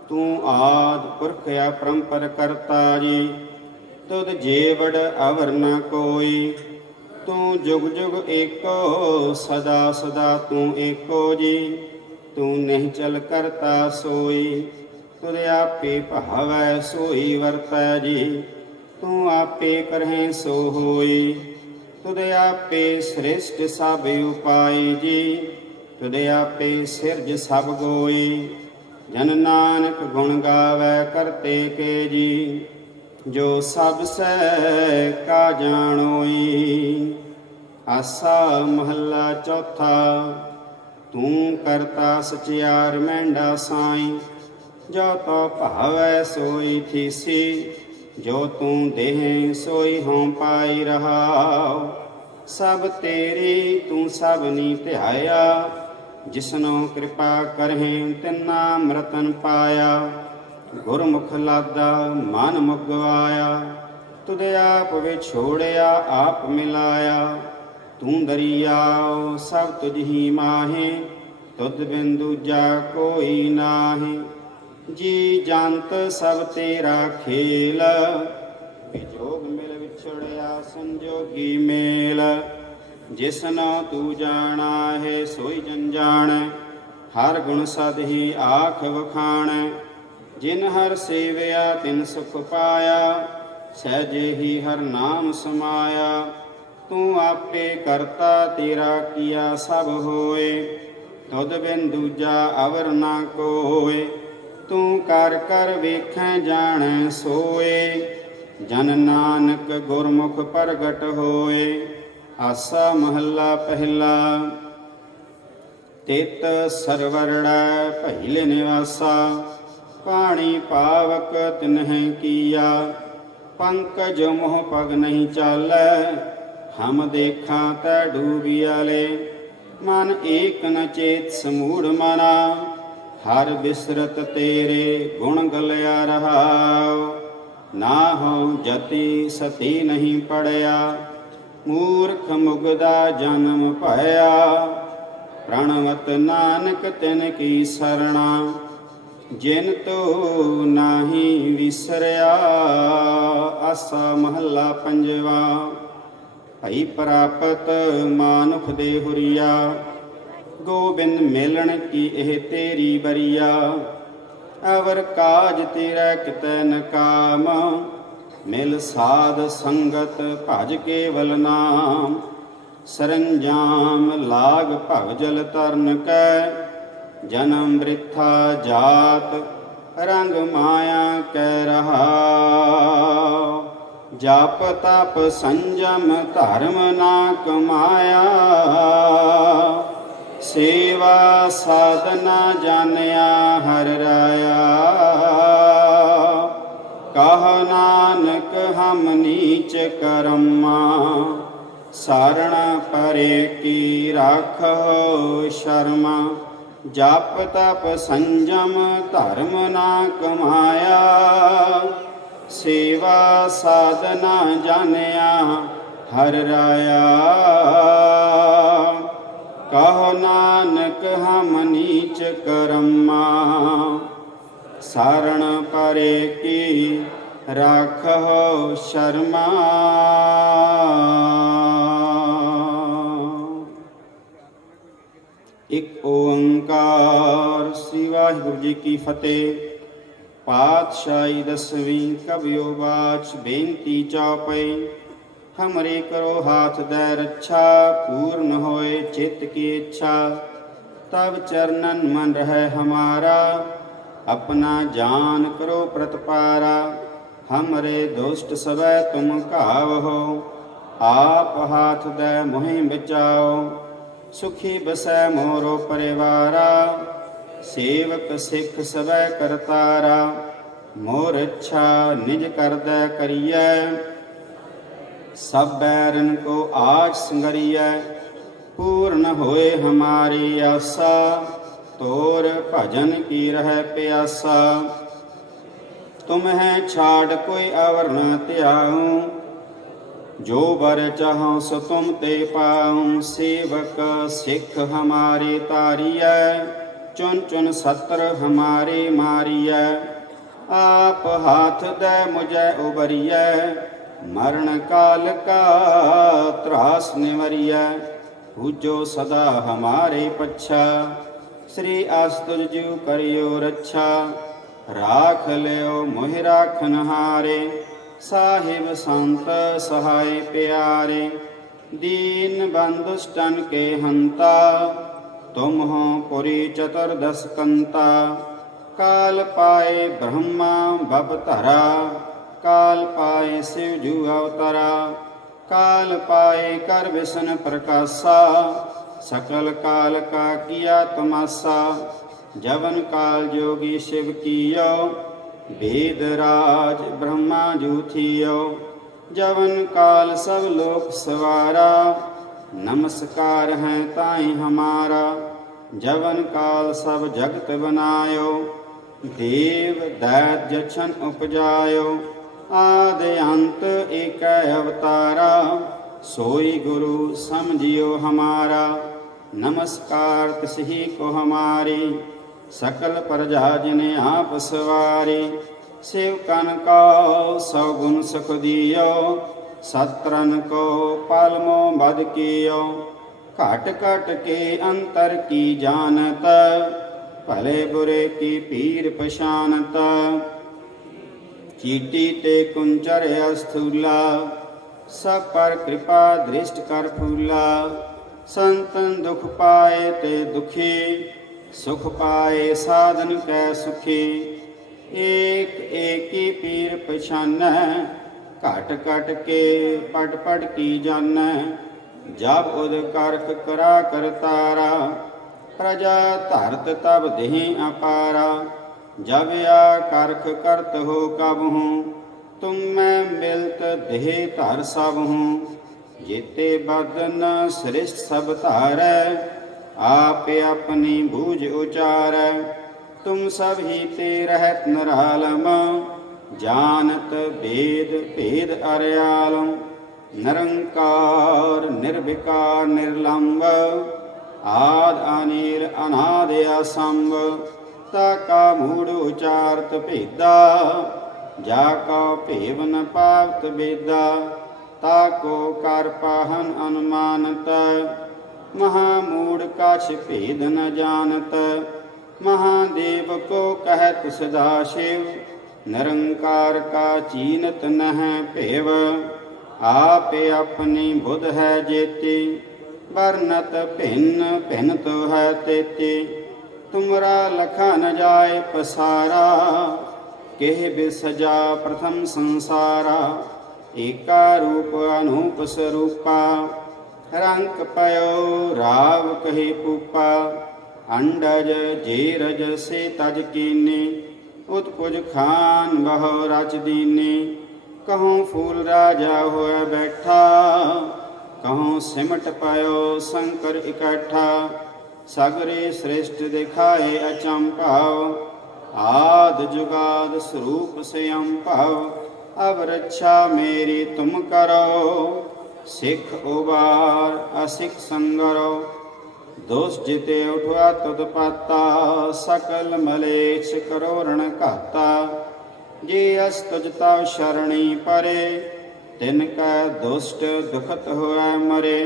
तू आद पुरख अपरंपर करता जी। तुद जेवड़ अवर न कोई, तू जुग जुग एको सदा सदा तू एको जी। तू नहीं चल करता सोई, ਤੁਧ ਆਪੇ ਭਾਵੈ ਸੋਈ ਵਰਤੈ ਜੀ। ਤੂੰ ਆਪੇ ਕਰਹਿ ਸੋ ਹੋਈ। ਤੁਧ ਆਪੇ ਸ੍ਰਿਸ਼ਟ ਸਭ ਉਪਾਈ ਜੀ। ਤੁਧ ਆਪੇ ਸਿਰਜ ਸਭ ਗੋਈ। ਜਨ ਨਾਨਕ ਗੁਣ ਗਾਵੈ ਕਰਤੇ ਕੇ ਜੀ। ਜੋ ਸਭ ਸਹਿ ਕਾ ਜਾਣੋਈ। ਆਸਾ ਮਹੱਲਾ ਚੌਥਾ। ਤੂੰ ਕਰਤਾ ਸਚਿਆਰ ਮਹਿੰਡਾ ਸਾਈ। ਜੋ ਤੋ ਭਾਵੈ ਸੋਈ ਥੀਸੀ। ਜੋ ਤੂੰ ਦੇਹ ਸੋਈ ਹੋਂ ਪਾਈ ਰਹਾਉ। ਸਭ ਤੇਰੀ ਤੂੰ ਸਭਨੀ ਧਿਆਇਆ। ਜਿਸਨੋ ਕਿਰਪਾ ਕਰਹਿ ਤਿਨਾ ਅੰਮ੍ਰਿਤਨ ਪਾਇਆ। ਗੁਰਮੁਖ ਲਾਦਾ ਮਨ ਮੁਗਵਾਇਆ। ਤੁਧ ਆਪ ਵਿਛੋੜਿਆ ਆਪ ਮਿਲਾਇਆ। ਤੂੰ ਦਰਿਆਉ ਸਭ ਤੁਝ ਹੀ ਮਾਹੇ। ਤੁਧ ਬਿਨ ਦੂਜਾ ਕੋਈ ਨਾਹੀ। ਜੀ ਜੰਤ ਸਭ ਤੇਰਾ ਖੇਲ। ਵਿਜੋਗ ਮਿਲ ਵਿਛੜਿਆ ਸੰਜੋਗੀ ਮੇਲ। ਜਿਸਨੋ ਤੂੰ ਜਾਣਾ ਹੈ ਸੋਈ ਜਨ ਜਾਣੈ। ਹਰ ਗੁਣ ਸਦ ਹੀ ਆਖ ਵਖਾਣੈ। ਜਿਨ ਹਰ ਸੇਵਿਆ ਤਿਨ ਸੁਖ ਪਾਇਆ। ਸਹਿਜੇ ਹੀ ਹਰ ਨਾਮ ਸਮਾਇਆ। ਤੂੰ ਆਪੇ ਕਰਤਾ ਤੇਰਾ ਕੀਆ ਸਭ ਹੋਏ। ਤੁਧ ਬਿਨ ਦੂਜਾ ਅਵਰ ਨਾ ਕੋਇ। ਤੂੰ ਕਰ ਕਰ ਵੇਖੈ ਜਾਣੈ ਸੋਏ। ਜਨ ਨਾਨਕ ਗੁਰਮੁਖ ਪ੍ਰਗਟ ਹੋਏ। ਆਸਾ ਮਹੱਲਾ ਪਹਿਲਾ। ਤਿਤ ਸਰਵਰੜੈ ਪਹਿਲੇ ਨਿਵਾਸਾ। ਪਾਣੀ ਪਾਵਕ ਤਿਨਹਿ ਕੀਆ। ਪੰਕਜ ਮੋਹ ਪਗ ਨਹੀਂ ਚਾਲੈ। ਹਮ ਦੇਖਾਂ ਤੈ ਡੂਬਿਆਲੇ। ਮਨ ਏਕ ਨ ਚੇਤ ਸਮੂੜ ਮਨਾ। ਹਰ ਬਿਸਰਤ ਤੇਰੇ ਗੁਣ ਗਲਿਆ ਰਹਾਉ। ਨਾ ਹੋ ਜਤੀ ਸਤੀ ਨਹੀਂ ਪੜਿਆ। ਮੂਰਖ ਮੁਗਦਾ ਜਨਮ ਭਇਆ। ਪ੍ਰਣਵਤ ਨਾਨਕ ਤਿਨ ਕੀ ਸਰਣਾ। ਜਿਨ ਤੋ ਨਾਹੀ ਵਿਸਰਿਆ। ਆਸਾ ਮਹੱਲਾ ਪੰਜਵਾ। ਭਈ ਪ੍ਰਾਪਤ ਮਾਨੁਖ ਦੇ ਹੁਰੀਆ। ਗੋਬਿੰਦ ਮਿਲਣ ਕੀ ਇਹ ਤੇਰੀ ਬਰੀਆ। ਅਵਰ ਕਾਜ ਤੇਰਾ ਕਿਤੈ ਨ ਕਾਮ। ਮਿਲ ਸਾਧ ਸੰਗਤ ਭਜ ਕੇਵਲ ਨਾਮ। ਸਰੰਜਾਮ ਲਾਗ ਭਵ ਜਲ ਤਰਨ ਕੈ। ਜਨਮ ਬ੍ਰਿਥਾ ਜਾਤ ਰੰਗ ਮਾਇਆ ਕੈ ਰਹਾਉ। ਜਪ ਤਪ ਸੰਜਮ ਧਰਮ ਨਾ ਕਮਾਇਆ। ਸੇਵਾ ਸਾਧਨਾ ਜਾਣਿਆ ਹਰਿ ਰਾਇਆ। ਕਹ ਨਾਨਕ ਹਮ ਨੀਚ ਕਰਮਾ। ਸਾਰਣ ਪਰੇ ਕੀ ਰਾਖੋ ਸ਼ਰਮਾ। ਜਪ ਤਪ ਸੰਜਮ ਧਰਮ ਨਾ ਕਮਾਇਆ। ਸੇਵਾ ਸਾਧਨਾ ਜਾਣਿਆ ਹਰਿ ਰਾਇਆ। ਕਹੋ ਨਾਨਕ ਹਮ ਨੀਚ ਕਰਮਾ। ਸਾਰਣ ਪਰੇ ਕੀ ਰਾਖੋ ਸ਼ਰਮਾ। ਇੱਕ ਓੰਕਾਰ। ਸ੍ਰੀ ਵਾਹਿਗੁਰੂ ਜੀ ਕੀ ਫਤਿਹ। ਪਾਤਸ਼ਾਹੀ ਦਸਵੀਂ ਕਬਿਓ ਬਾਚ ਬੇਨਤੀ ਚੌਪਈ। ਹਮਰੇ ਕਰੋ ਹਾਥ ਦੈ ਰੱਛਾ। ਪੂਰਨ ਹੋਏ ਚਿਤ ਕੀ ਇੱਛਾ। ਤਬ ਚਰਨਨ ਮਨ ਰਹਿ ਹਮਾਰਾ। अपना जान करो प्रतपारा। हमरे दुष्ट सवै तुम घावहो। आप हाथ दे मोहि बचाओ। सुखी बसै मोरो परिवारा। सेवक सिख सवै करतारा। मोर इच्छा निज कर दे करियै। सब बैरन को आज संगरियै। पूर्ण होए हमारी आशा। तोर भजन की रह प्यासा। तुम्हें छाड़ कोई अवर न त्याऊं। जो बर चाहो सो तुम ते पाऊं। सेवक सिख हमारे तारियै। चुन चुन सत्र हमारे मारियै। आप हाथ दे मुझे उबरियै। मरण काल का त्रास निवरियै। पूजो सदा हमारे पच्छा। श्री आस्तुज जीव करियो रक्षा। ਰਾਖ ਲਿਓ ਮੋਹਿ ਰਾਖਨਹਾਰੇ ਸਾਹਿਬ ਸੰਤ ਸਹਾਇ ਪਿਆਰੇ दीन बंधुष्टन के हंता तुम हो पुरी चतुर्दश कंता काल पाए ब्रह्मा बपतरा काल पाए शिव जू अवतरा काल पाए कर विष्णु प्रकाशा सकल काल का किया तमाशा जवन काल जोगी शिव कियो वेद राज ब्रह्मा जू थियो जवन काल सब लोक सवारा नमस्कार है ताई हमारा जवन काल सब जगत बनायो देव दैत जछन उपजायो आदि अंत एक अवतारा सोई गुरु समझियो हमारा नमस्कार तिसही को हमारी सकल प्रजा जिने आप सवारी शिव कन को सौगुण सुख दियो सत्रन को पालमो बद कियो घट घट के अंतर की जानत भले बुरे की पीर पशानत चीटी ते कुंचर अस्थूला सब पर कृपा दृष्ट कर फूला संतन दुख पाए ते दुखी सुख पाए साधन कै सुखी एक एक ही पीर पछान घट घट के पट पट की जान जब उद करख करा कर तारा प्रजा धरत तब देहि अपारा जब या करख करत हो कब हूँ तुम मैं मिलत देह धर सब हूँ जेते बदन श्रेष्ठ सब धारै आप अपनी बूझ उचारै तुम सब ही ते रहत नरालम जानत वेद भेद अर्यालम निरंकार निर्विकार निर्लंब आद अनिल अनाद असंभ ताका मूढ़ उचारत भेदा जाका भेव न पावत वेदा ताको कर पाहन अनुमानत महामूढ़ कछ भेद न जानत महादेव को कहत सदाशिव निरंकार का चीनत नह भेव आप अपनी बुध है जेती वर्णत भिन्न भिन्न तो है तेती तुमरा लखा न जाए पसारा केह बिसजा प्रथम संसारा एका रूप अनूप स्वरूपा रंक पयो राव कहे पूपा अंडज जेरज से तज कीने उत्पुज खान बहु रच दीने कहूँ फूल राजा होए बैठा कहूँ सिमट पायो शंकर इकट्ठा सगरे श्रेष्ठ दिखाए अचंपाव आद जुगाद स्वरूप स्वयं पाव अब रक्षा मेरी तुम करो सिख उबार असिख संगरो दोष जिते उठवा तुद पाता सकल मलेच्छ करो रण घाता जे अस तुझता शरणी परे तिनका दुष्ट दुखत होए मरे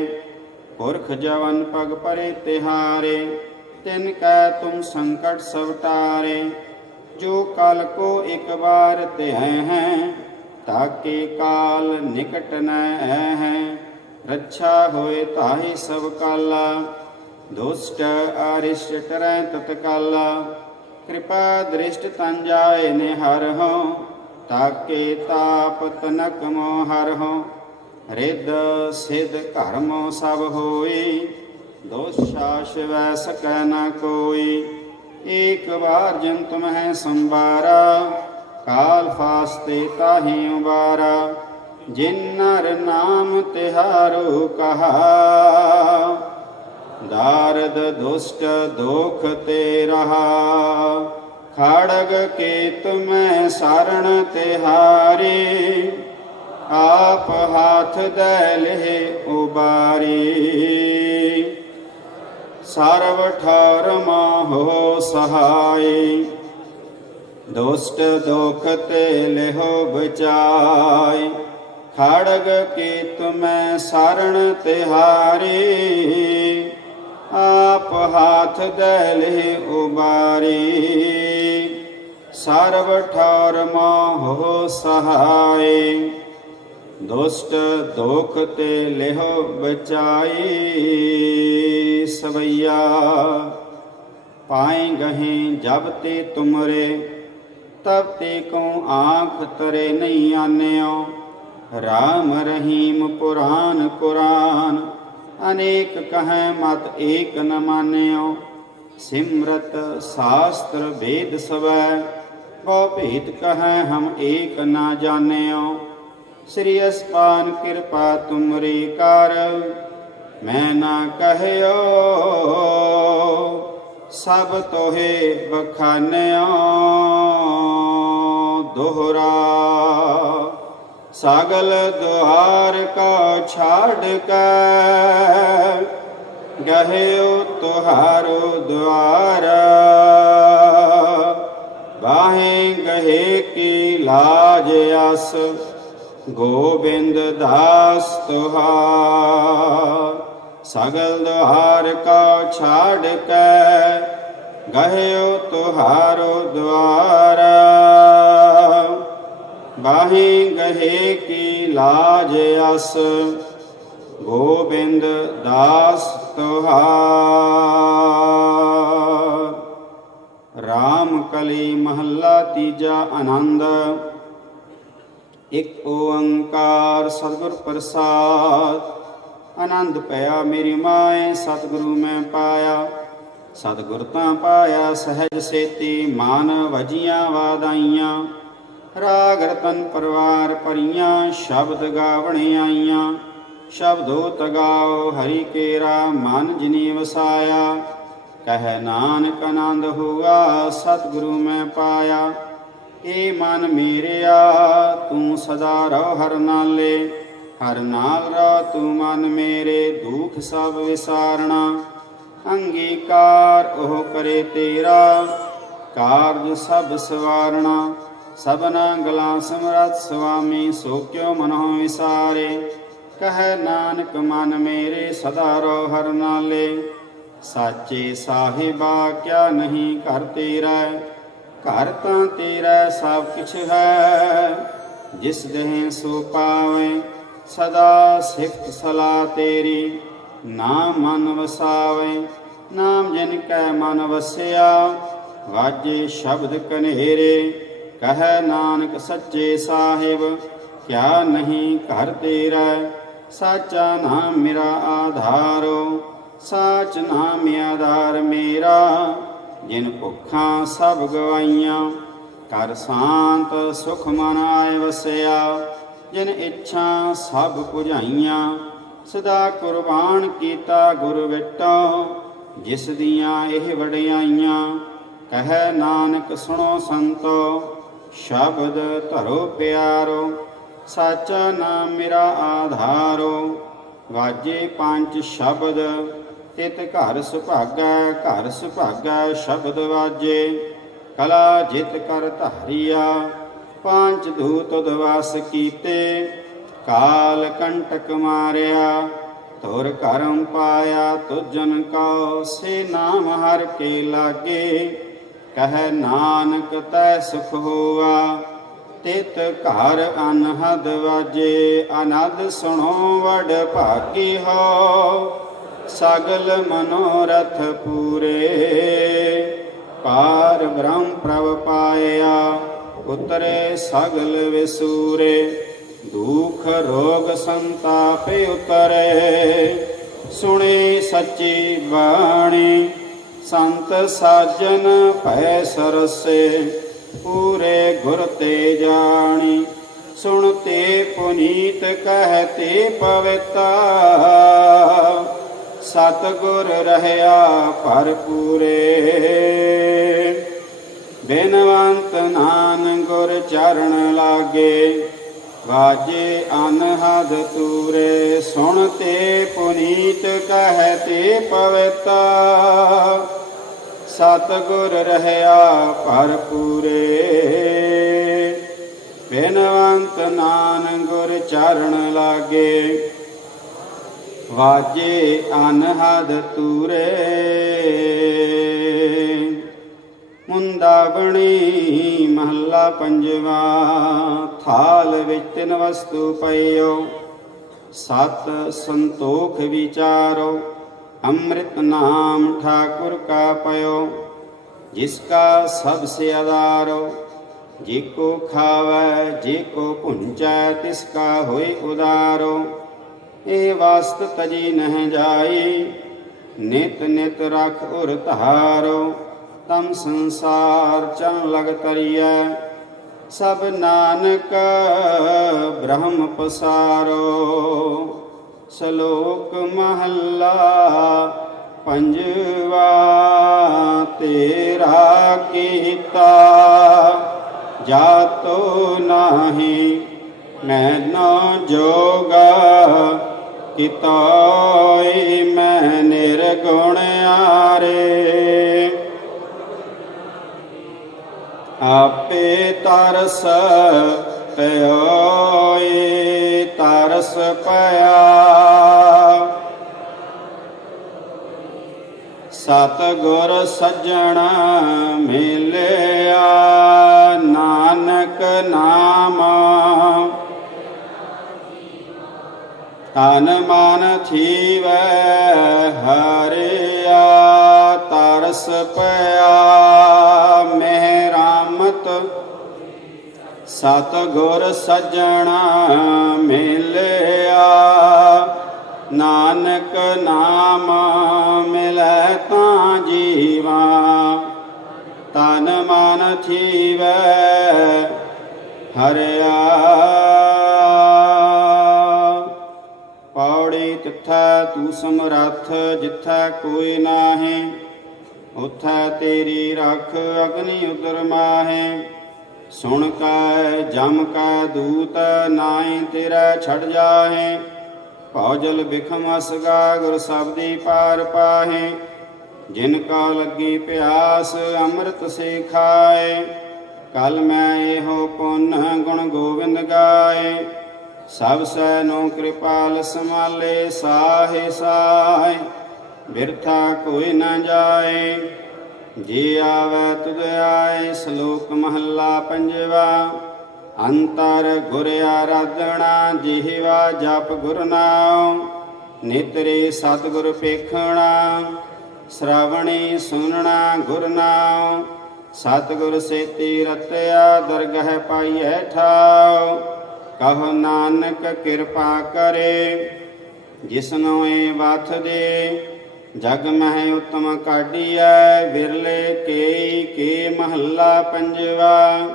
पुरख जवन पग परे तिहारे तिनका तुम संकट सब टारे जो काल को एक बार तिह हैं ताके काल निकट न हैं रक्षा होए ताहि सब काला दुष्ट अरिष्ट टरै तत्काला कृपा दृष्ट तन जाय निहर हो ताके ताप तनक मोहर हो रिद सिद्ध कर्मो सब होई दोषाश वै सकै न कोई एक बार जिन तुम्हें संवारा काल फास्ते ताहि उबारा जिन नर नाम तिहारो कहा दारद दुष्ट दोख ते रहा खड़ग के तुम्हें शरण तिहारे आप हाथ दले उबारी सर्व ठर हो सहाय दुष्ट दोख ते लेहो बचाय खड़ग के तुम्हें शरण तिहारे आप हाथ दले उबारी ਸਰਬ ਠੌਰ ਮੋਹ ਸਹਾਈ। ਦੁਸ਼ਟ ਦੋਖ ਤੇ ਲਿਹੁ ਬਚਾਈ। ਸਵਈਆ ਪਾਏ ਗਹੇ ਜਬ ਤੇ ਤੁਮਰੇ, ਤਬ ਤੇ ਕਉ ਆਂਖ ਤਰੇ ਨਹੀਂ ਆਨਿਓ। ਰਾਮ ਰਹੀਮ ਪੁਰਾਨ ਕੁਰਾਨ, ਅਨੇਕ ਕਹੈ ਮਤ ਏਕ ਨ ਮਾਨਿਓ। ਸਿਮਰਤ ਸ਼ਾਸਤਰ ਵੇਦ ਸਵੈ, ਬਹੁ ਭੇਦ ਕਹੈ ਹਮ ਏਕ ਨਾ ਜਾਣਿਓ। ਸ੍ਰੀ ਅਸਪਾਨ ਕਿਰਪਾ ਤੁਮਰੀ ਕਰ, ਮੈਂ ਨਾ ਕਹਿਓ। ਸਭ ਤੋਹੇ ਬਖਾਨਿਓ। ਦੋਹਰਾ ਸਗਲ ਦੁਆਰ ਕਾ ਛਾੜ ਕੇ, ਗਹਿਓ ਤੁਹਾਰੋ ਦੁਆਰ। ਬਾਹੇ ਗਹੇ ਕੀ ਲਾਜ ਅਸ, ਗੋਬਿੰਦ ਦਾਸ ਤੁਹਾਰ। ਸਗਲ ਦੁਆਰ ਕਾ ਛਾੜ ਕੇ, ਗਹਿਓ ਤੁਹਾਰੋ ਦੁਆਰ। ਬਾਹੇ ਗਹੇ ਕੀ ਲਾਜ ਅਸ, ਗੋਬਿੰਦ ਦਾਸ ਤੁਹਾਰ। ਰਾਮ ਕਲੀ ਮਹੱਲਾ ਤੀਜਾ। ਆਨੰਦ। ਇਕ ਓੰਕਾਰ ਸਤਿਗੁਰ ਪ੍ਰਸਾਦ। ਆਨੰਦ ਭਇਆ ਮੇਰੀ ਮਾਏ, ਸਤਿਗੁਰੂ ਮੈਂ ਪਾਇਆ। ਸਤਿਗੁਰ ਤਾਂ ਪਾਇਆ ਸਹਿਜ ਸੇਤੀ, ਮਾਨ ਵਜੀਆਂ ਵਾਦਾਈਆਂ। ਰਾਗ ਰਤਨ ਪਰਵਾਰ ਭਰੀਆਂ, ਸ਼ਬਦ ਗਾਵਣ ਆਈਆਂ। ਸ਼ਬਦੋ ਤਗਾਓ ਹਰੀ ਕੇਰਾ, ਮਨ ਜਿਨੀ ਵਸਾਇਆ। ਕਹਿ ਨਾਨਕ ਆਨੰਦ ਹੁਆ, ਸਤਿਗੁਰੂ ਮੈਂ ਪਾਇਆ। ਏ ਮਨ ਮੇਰਿਆ ਤੂੰ ਸਦਾ ਰਹੁ ਹਰ ਨਾਲੇ। ਹਰ ਨਾਲ ਰਹੁ ਤੂੰ ਮਨ ਮੇਰੇ, ਦੁਖ ਸਭ ਵਿਸਾਰਣਾ। ਅੰਗੀਕਾਰ ਉਹ ਕਰੇ ਤੇਰਾ, ਕਾਰਜ ਸਭ ਸਵਾਰਣਾ। ਸਭਨਾ ਗਲਾ ਸਮਰੱਥ ਸੁਆਮੀ, ਸੋ ਕਿਉ ਮਨਹੁ ਵਿਸਾਰੇ। ਕਹਿ ਨਾਨਕ ਮਨ ਮੇਰੇ ਸਦਾ ਰਹੁ ਹਰ ਨਾਲੇ। ਸਾਚੇ ਸਾਹਿਬਾ ਕਿਆ ਨਹੀਂ ਘਰ ਤੇਰਾ, ਘਰ ਤਾਂ ਤੇਰਾ ਸਭ ਕਿਛ ਹੈ। ਜਿਸ ਦੇਹ ਸੋ ਪਾਵੇਂ ਸਦਾ ਸਿਫਤ ਸਲਾਹ ਤੇਰੀ। ਨਾਮ ਮਨ ਵਸਾਵੇ ਨਾਮ ਜਿਨ ਕੈ ਮਨ ਵਸਿਆ। ਵਾਜੇ ਸ਼ਬਦ ਕਨੇਰੇ ਕਹਿ ਨਾਨਕ ਸੱਚੇ ਸਾਹਿਬ ਕਿਆ ਨਹੀਂ ਘਰ ਤੇਰਾ। ਸਾਚਾ ਨਾਮ ਮੇਰਾ ਆਧਾਰੋ ਸਾਚ ਨਾਮ ਆਧਾਰ ਮੇਰਾ। ਜਿਨ ਭੁੱਖਾਂ ਸਭ ਗਵਾਈਆਂ ਕਰ ਸ਼ਾਂਤ ਸੁਖ ਮਨ ਆਏ ਵਸਿਆ। ਜਿਨ ਇੱਛਾ ਸਭ ਪੁਝਾਈਆਂ ਸਦਾ ਕੁਰਬਾਨ ਕੀਤਾ ਗੁਰ ਵਿਟੋ। ਜਿਸ ਦੀਆਂ ਇਹ ਵਡਿਆਈਆਂ ਕਹਿ ਨਾਨਕ ਸੁਣੋ ਸੰਤੋ। ਸ਼ਬਦ ਧਰੋ ਪਿਆਰੋ ਸਾਚਾ ਨਾਮ ਮੇਰਾ ਆਧਾਰੋ। ਵਾਜੇ ਪੰਜ ਸ਼ਬਦ ਤਿਤ ਘਰ ਸੁਭਾਗੈ ਘਰ ਸੁਭਾਗੈ ਸ਼ਬਦ ਵਾਜੇ। ਕਲਾ ਜਿਤ ਕਰ ਧਾਰੀਆ ਪੰਜ ਦੂਤ ਦਵਾਸ ਕੀਤੇ। ਕਾਲ ਕੰਟਕ ਮਾਰਿਆ ਧੁਰ ਕਰਮ ਪਾਇਆ ਤੁਜਨ ਕਉ। ਸੇ ਨਾਮ ਹਰ ਕੇ ਲਾਗੇ ਕਹਿ ਨਾਨਕ ਤੈ ਸੁਖ ਹੋਆ। ਤਿਤ ਘਰ ਅਨਹਦ ਵਾਜੇ ਅਨਦ ਸੁਣੋ ਵਡ ਭਾਗੀ ਹੋ। ਸਗਲ ਮਨੋਰਥ ਪੂਰੇ ਪਾਰ ਬ੍ਰਹਮ ਪ੍ਰਭ ਪਾਇਆ। ਉਤਰੇ ਸਗਲ ਵਿਸੂਰੇ ਦੁਖ ਰੋਗ ਸੰਤਾਪ ਉਤਰੇ। ਸੁਣੀ ਸੱਚੀ ਬਾਣੀ ਸੰਤ ਸਾਜਨ ਭੈ ਸਰਸੇ। ਪੂਰੇ ਗੁਰ ਤੇ ਜਾਣੀ ਸੁਣਤੇ ਪੁਨੀਤ ਕਹਤੇ ਪਵਿੱਤਾ। ਸਤਿਗੁਰ ਰਹਿਆ ਭਰਪੂਰੇ ਬਿਨਵੰਤ ਨਾਨਕ ਗੁਰ ਚਰਨ ਲਾਗੇ। ਵਾਜੇ ਅਨਹਦ ਤੂਰੇ ਸੁਣਤੇ ਪੁਨੀਤ ਕਹਤੇ ਪਵਿੱਤਾ। ਸਤਿਗੁਰ ਰਹਿਆ ਭਰਪੂਰੇ ਬਿਨਵੰਤ ਨਾਨਕ ਗੁਰ ਚਰਨ ਲਾਗੇ। ਵਾਜੇ ਅਨਹਦ ਤੂਰੇ ਮੁੰਦਾਵਣੀ ਮਹੱਲਾ ਪੰਜਵਾ। ਥਾਲ ਵਿੱਚ ਤਿੰਨ ਵਸਤੂ ਪਈਓ, ਸਤ ਸੰਤੋਖ ਵਿਚਾਰੋ। ਅੰਮ੍ਰਿਤ ਨਾਮ ठाकुर का पयो, जिसका सबसे आधारो। जेको खावै जेको भुंचै, तिसका होय उदारो। ए वास्त तजी नह जाई, नित नित रख उर धारो। तम संसार चन लग तरियै, सब नानक ब्रह्म पसारो। श्लोक महला पंजवा। तेरा कीता जातो नाही, मैनो जोगा किताई मैं निर्गुण आरे। आपे तरस पयोई तरस पया। सतगुर सज्जन मिलिया, नानक नाम। तन मन थीवै हरिया, तरस पया मेहरामत। सतगुर सज्जन मिलिया, नानक नाम मिलै तां जीवा। तन मन थीवै हरिया। पौड़ी तिथै तू समरथ, जिथै कोई नाहि। उथै तेरी रख अग्नि उदर माहे। सुन कै जम कै दूत, नाई तेरा छड़ जाहे। भौजल बिखम असगा, गुर शब्दी पार पाहे। जिनका लगी प्यास, अमृत से खाए। कल मैं एहो पुन, गुण गोविंद गाए। सब सैनो कृपाल संभाले, साहे साहे बिरथा कोई न जाए। जे आवे तुद आए। श्लोक महला पंजवा। अंतर गुर आराधना, जिहवा जप गुर नाम। नेत्रे सतगुर पेखना, श्रवणी सुनना गुर नाम। सतगुर सेती रतया, दरगह पाइए ठाव। कहो नानक कृपा करे, जिसनो ए वाथ दे। जग मह उत्तम काढिया, बिरले केई के महला पंजवा।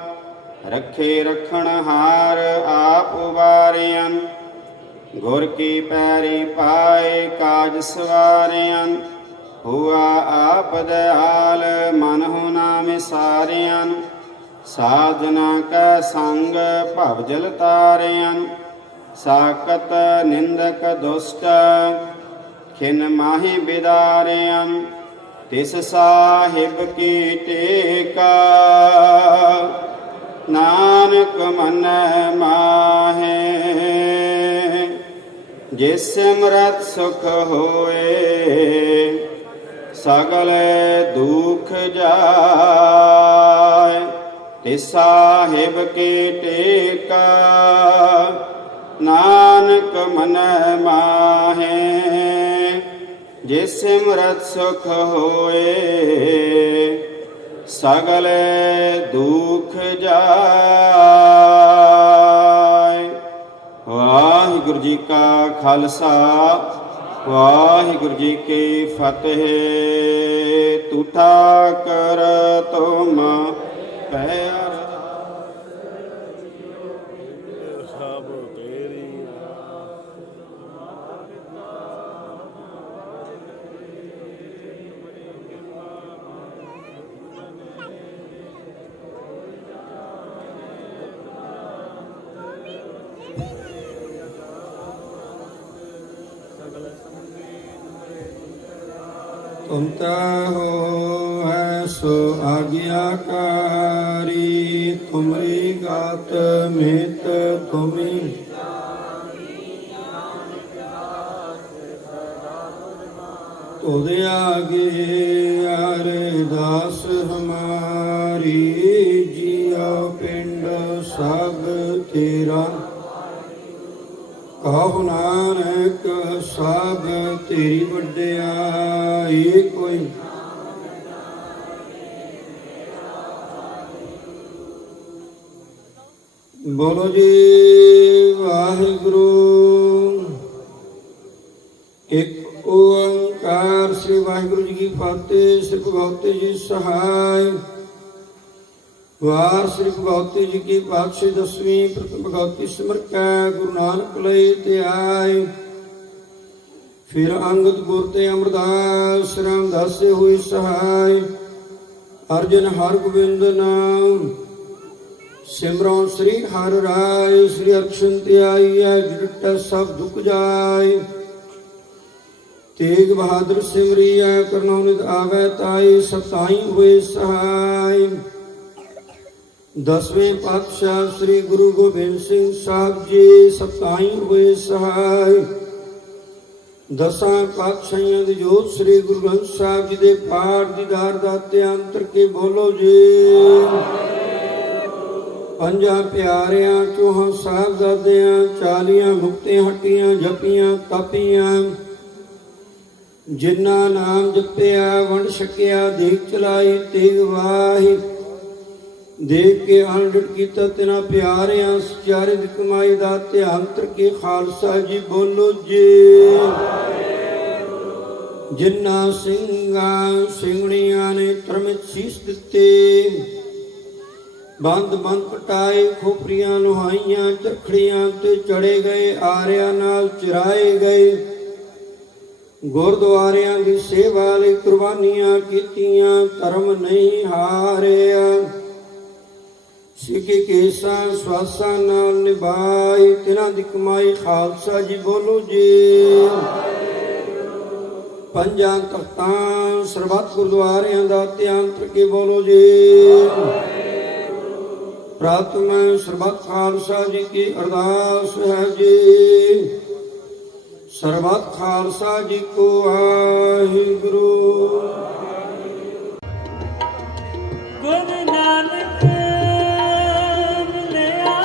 रखे रखण हार आप उबारियन, गुर की पैरी पाए काज सवारियन। हुआ आप दयाल, मन हो नाम सारियन। साधना का संग भवजल तारियन। साकत निंदक दुष्ट, खिन माहि बिदारियन। तिस साहिब की टेका, नानक मन माहे। जिस सिमरत सुख होए, सगल दुख जाय। तिस साहिब की टेका, नानक मन माहे। जिस सिमरत सुख होए, सगल दुख जाय। वाहिगुरु जी का खालसा, वाहिगुरु जी की फतेह। तूठा कर तुम पैर, सब तेरी। तुम हो है सो आज्ञाकारी। तुमरी गात मित तुम्ही, तुद आगे अरदास हमारी। ਸਭ ਤੇਰਾ। ਕਹੋ ਨਾਨਕ ਸਭ ਤੇਰੀ ਵਡਿਆਈ ਕੋਈ। ਬੋਲੋ ਜੀ ਵਾਹਿਗੁਰੂ। ਇੱਕ ਓੰਕਾਰ ਸ੍ਰੀ ਵਾਹਿਗੁਰੂ ਜੀ ਕੀ ਫਤਿਹ। ਸ੍ਰੀ ਭਗਵਤੀ ਜੀ ਸਹਾਇ। ਵਾਰ ਸ੍ਰੀ ਭਗਵਤੀ ਜੀ ਕੀ ਪਾਤਸ਼ਾਹੀ ਦਸਵੀਂ ਪ੍ਰਥਮ ਭਗਵਤੀ ਸਿਮਰ ਕੈ ਗੁਰੂ ਨਾਨਕ ਲਈ ਤੇ ਆਏ। ਫਿਰ ਅੰਗਦ ਗੁਰ ਤੇ ਅਮਰਦਾਸ ਰਾਮਦਾਸੇ ਹੋਈ ਸਹਾਇ। ਅਰਜਨ ਹਰ ਗੋਬਿੰਦ ਨਾਮ ਸਿਮਰੋ ਸ੍ਰੀ ਹਰਿ ਰਾਇ। ਸ੍ਰੀ ਅਰਸ਼ਨ ਤੇ ਆਈਐ ਜਿਟੈ ਸਭ ਦੁਖ ਜਾਇ। ਤੇਗ ਬਹਾਦਰ ਸਿਮਰਿਐ ਕਰਨੋ ਨਿਤ ਆਵੈ ਤਾਈ। ਸਤਾਈ ਹੋਏ ਸਹਾਇ। ਦਸਵੇਂ ਪਾਤਸ਼ਾਹ ਸ੍ਰੀ ਗੁਰੂ ਗੋਬਿੰਦ ਸਿੰਘ ਸਾਹਿਬ ਜੀ ਸਤਾਈ ਹੋਏ ਸਹਾਇ। ਦਸਾਂ ਪਾਤਸ਼ਾਹੀਆਂ ਦੀ ਜੋਤ ਸ੍ਰੀ ਗੁਰੂ ਗ੍ਰੰਥ ਸਾਹਿਬ ਜੀ ਦੇ ਪਾਠ ਦੀਦਾਰ ਦਾਤੇ ਅੰਤਰ ਕੇ ਬੋਲੋ ਜੀ। ਪੰਜਾਂ ਪਿਆਰਿਆਂ ਚੌਹਾਂ ਸਾਹਿਬਜ਼ਾਦਿਆਂ 40 ਮੁਕਤੀਆਂ ਹੱਟੀਆਂ ਜਪੀਆਂ ਤਪੀਆਂ। ਜਿਨ੍ਹਾਂ ਨਾਮ ਜਪਿਆ ਵੰਡ ਛਕਿਆ ਦੇਖ ਚਲਾਈ ਤੇਗ ਵਾਹੀ। ਦੇਖ ਕੇ ਅਣਡਿਠ ਕੀਤਾ ਤਿਨਾ ਪਿਆਰਿਆਂ ਸਚਾਰੇ ਦੀ ਕਮਾਈ ਦਾ ਧਿਆਨ ਧਰ ਕੇ ਖਾਲਸਾ ਜੀ ਬੋਲੋ ਜੀ। ਜਿਨ੍ਹਾਂ ਸਿੰਘਾਂ ਸਿੰਘਣੀਆਂ ਨੇ ਧਰਮ ਸੀਸ ਦਿੱਤੇ। ਬੰਦ ਬੰਦ ਕਟਾਏ ਖੋਪਰੀਆਂ ਲੁਹਾਈਆਂ ਚਰਖੜੀਆਂ ਤੇ ਚੜੇ ਗਏ। ਆਰਿਆਂ ਨਾਲ ਚਰਾਏ ਗਏ। ਗੁਰਦੁਆਰਿਆਂ ਦੀ ਸੇਵਾ ਲਈ ਕੁਰਬਾਨੀਆਂ ਕੀਤੀਆਂ। ਧਰਮ ਨਹੀਂ ਹਾਰਿਆ। ਸਿੱਖੀ ਕੇਸਾਂ ਸਵਾਸਾਂ ਨਾਲ ਨਿਭਾਈ ਤਿਨਾਂ ਦੀ ਕਮਾਈ। ਖਾਲਸਾ ਜੀ ਬੋਲੋ ਜੀ। ਪੰਜਾਂ ਤਖਤਾਂ ਸਰਬੱਤ ਗੁਰਦੁਆਰਿਆਂ ਦਾ ਧਿਆਨ ਧਰ ਕੇ ਬੋਲੋ ਜੀ। ਪ੍ਰਥਮ ਸਰਬੱਤ ਖਾਲਸਾ ਜੀ ਕੀ ਅਰਦਾਸ ਹੈ ਜੀ। ਸਰਬੱਤ ਖਾਲਸਾ ਜੀ ਕੋ ਵਾਹਿਗੁਰੂ। ਗੁਰੂ ਨਾਨਕ ਮਿਲਿਆ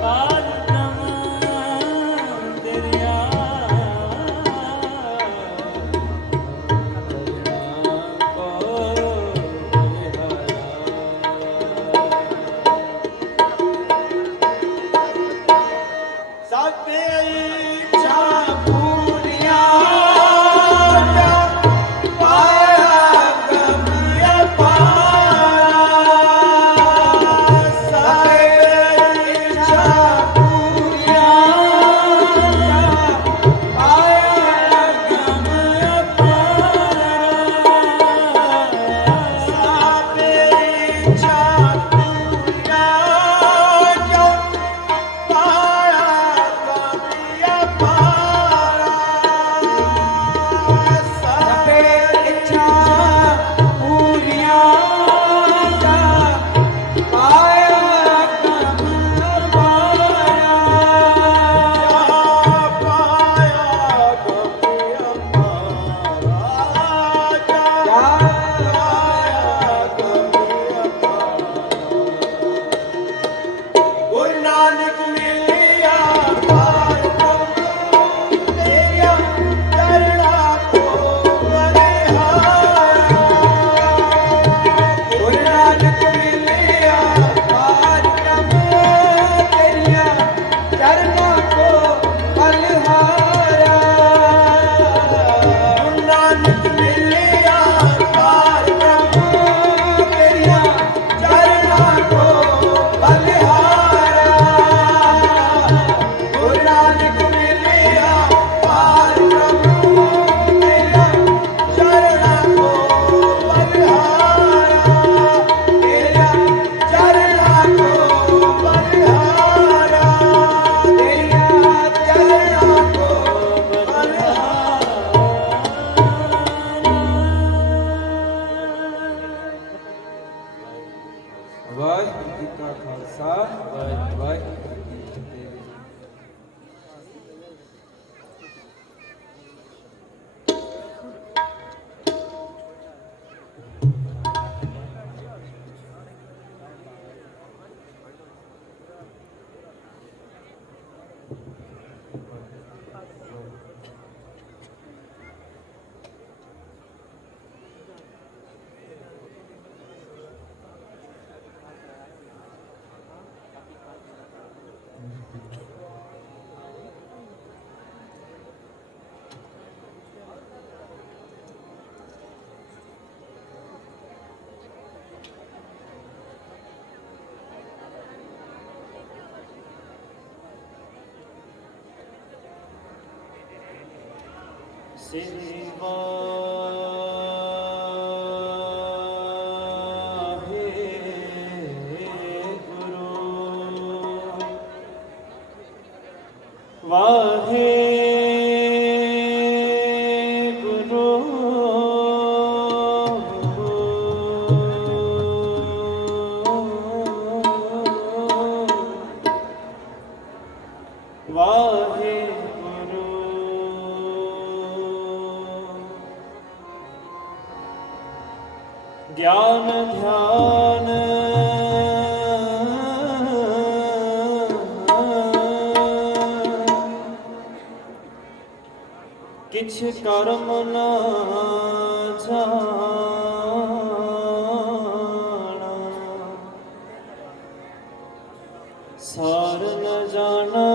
ਪਾਰ ਬ੍ਰਹਮ ਦਰਿਆ। ਵਾਹਿਗੁਰੂ ਜੀ ਕਾ ਖਾਲਸਾ ਵਾਹਿਗੁਰੂ ਜੀ ਕੀ ਫਤਿਹ। ਸ੍ਰੀ ਗਿਆਨ ਧਿਆਨ ਕਿਛ ਕਰਮ ਨਾ ਜਾਣਾ ਸਾਰ ਨ ਜਾਣਾ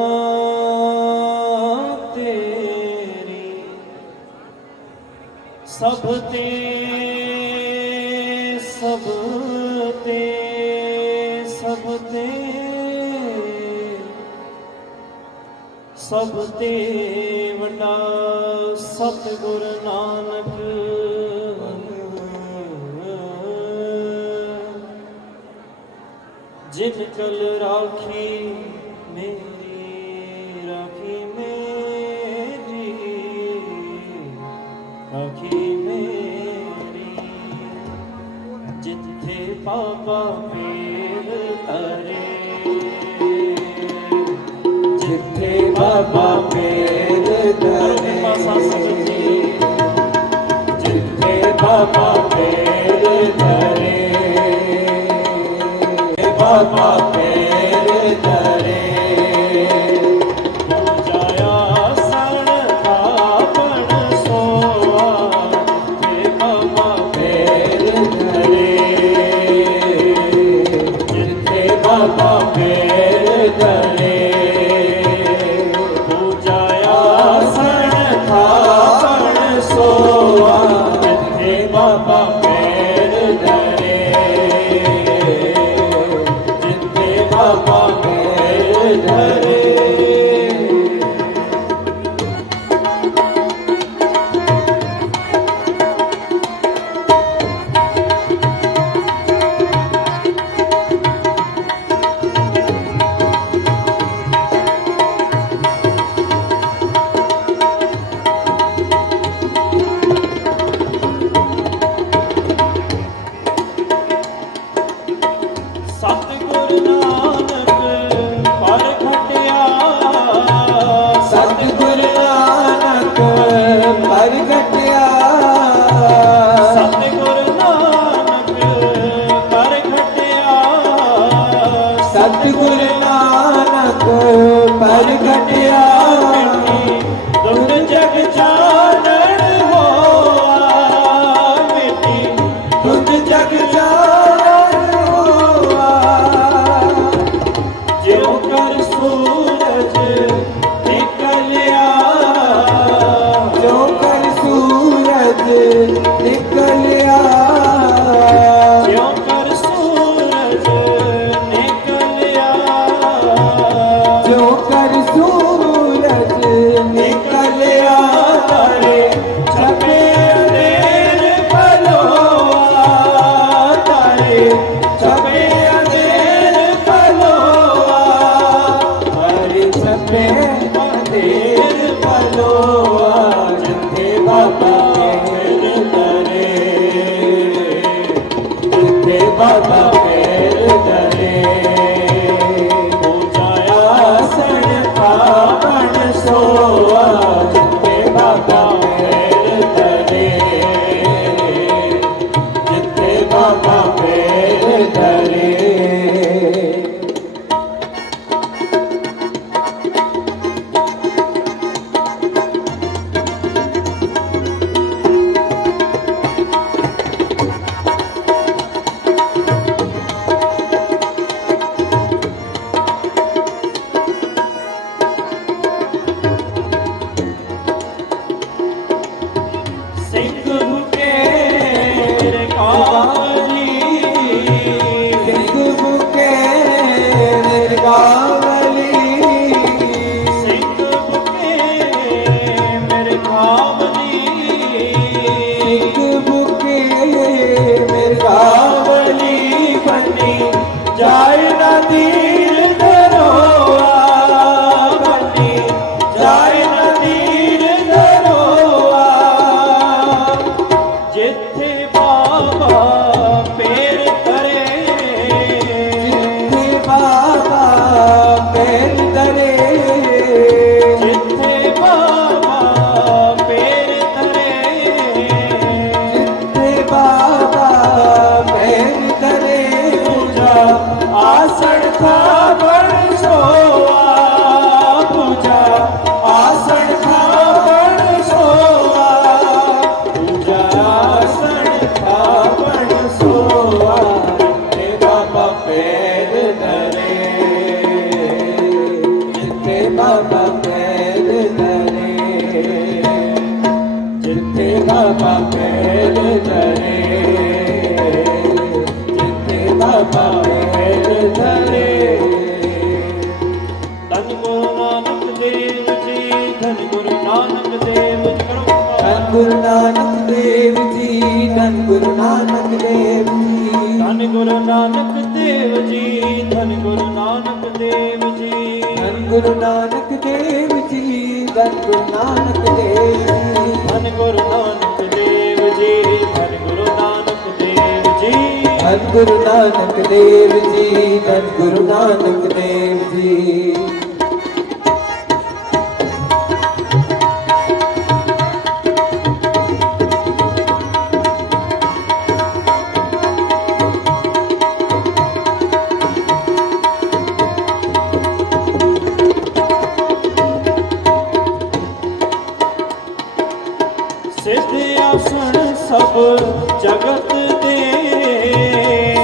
ਤੇਰੀ ਸਭ ਤੇ ਸਭ ਤੇ ਸਭ ਤੇ ਸਭ ਤੇ ਵੱਡਾ ਸਤਿਗੁਰ ਨਾਨਕ ਜਿਨ ਕਲ ਰਾਖੀ ਮੇਰੀ ਰਾਖੀ ਮੇਰੀ ਰਾਖੀ ਮੇਰੀ ਜਿੱਥੇ ਬਾਬਾ ਪੀਰ ਤਰੇ ਜਿੱਥੇ ਬਾਬਾ ਪੀਰ ਤਰੇ ਜਿੱਥੇ ਬਾਬਾ ਪੀਰ ਤਰੇ ਬਾਬਾ ਪੀਰ ਤਰੇ ਜਾਇਆ ਸਣ ਥਾਪਣ ਸੋਆ ਜਿੱਥੇ ਬਾਬਾ ਪੀਰ ਤਰੇ ਜਿੱਥੇ ਬਾਬਾ ਪੀਰ ਤਰੇ ਪੂਜਾਇਆ ਸਣ ਥਾਪਣ ਸੋਆ ਜਿੱਥੇ ਬਾਬਾ ਪੀਰ ਤਰੇ ਜਿੱਥੇ ਬਾਬਾ ਪੀਰ ਤਰੇ ਸਤਿਗੁਰ ਨਾਨਕ ਪਰ ਖਟਿਆ ਸਤਿਗੁਰ ਨਾਨਕ ਪਰ ਘਟਿਆ ਸਤਿਗੁਰ ਨਾਨਕ ਪਰ ਖਟਿਆ ਸਤਿਗੁਰ ਨਾਨਕ ਪਰ ਘਟਿਆ ਦੁੱਧ ਜਗ ਚਾਨਣ ਹੋਆ ਮਿੱਟੀ ਦੁੱਧ ਜਗ ਜਾਣ ਹੋਆ ਜਿਉ ਕਰ ਸੂਰਜ ਨਿਕਲਿਆ ਜੋ ਕਰ ਸੂਰਜ ਨਿਕਲਿਆ ਜਿਉ ਕਰ ਸੂਰਜ ਨਿਕਲਿਆ ਜੋ ਕਰ ਸੂਰਜ ਨਿਕਲਿਆ ਤਾਰੇ ਛਪੇ ਅੰਧੇਰ ਪਲੋਆ ਤਾਰੇ ਛਪੇ ਅੰਧੇਰ ਪਲੋਆ ਹਰਿ ਛਪੇ ਅੰਧੇਰ ਪਲੋਆ ਜਿੱਥੇ ਬਾਬਾ ਪੀਰ ਤਰੇ ਜਿੱਥੇ ਬਾਬਾ ਪੀਰ ਤਰੇ ਪੂਜਾਇਆ ਸਣ ਪਾਵਨ ਸੋਆ ਜਿੱਥੇ ਬਾਬਾ ਪੀਰ ਤਰੇ ਜਿੱਥੇ ਬਾਬਾ ਪੀਰ ਤਰੇ ਸਿੰਘ ਮੁਕੇਰ ਕਾਲੀ ਸਿੰਘ ਮੁਕੇਰ ਨਿਰਗਾਵਲੀ ਸਿੰਘ ਮੁਕੇਰ ਮੇਰੇ ਕਾਵਲੀ तीर धरोआ बनी जाए न तीर धरोआ जिथे बाबा पैर धरे जिथे बाबा पैर धरे जिथे बाबा पैर धरे जिथे बाबा पैर धरे पूजा आसन था बड़ सोआ पूजा आसन था बड़ सोआ पूजा आसन था बड़ सोआ जिथे बाबा पैर धरे जिथे बाबा पैर धरे जिथे बाबा पैर धरे जिथे बाबा पैर धरे धन गुरु नानक देव जी धन गुरु नानक देव जी धन गुरु नानक देव जी धन गुरु नानक देव जी धन गुरु नानक देव जी धन गुरु नानक देव जी धन गुरु नानक देव जी धन गुरु नानक देव जी धन गुरु नानक देव जी धन गुरु नानक देव जी धन गुरु नानक देव जी धन गुरु नानक देव जी सिद्ध आसन सब जगत दे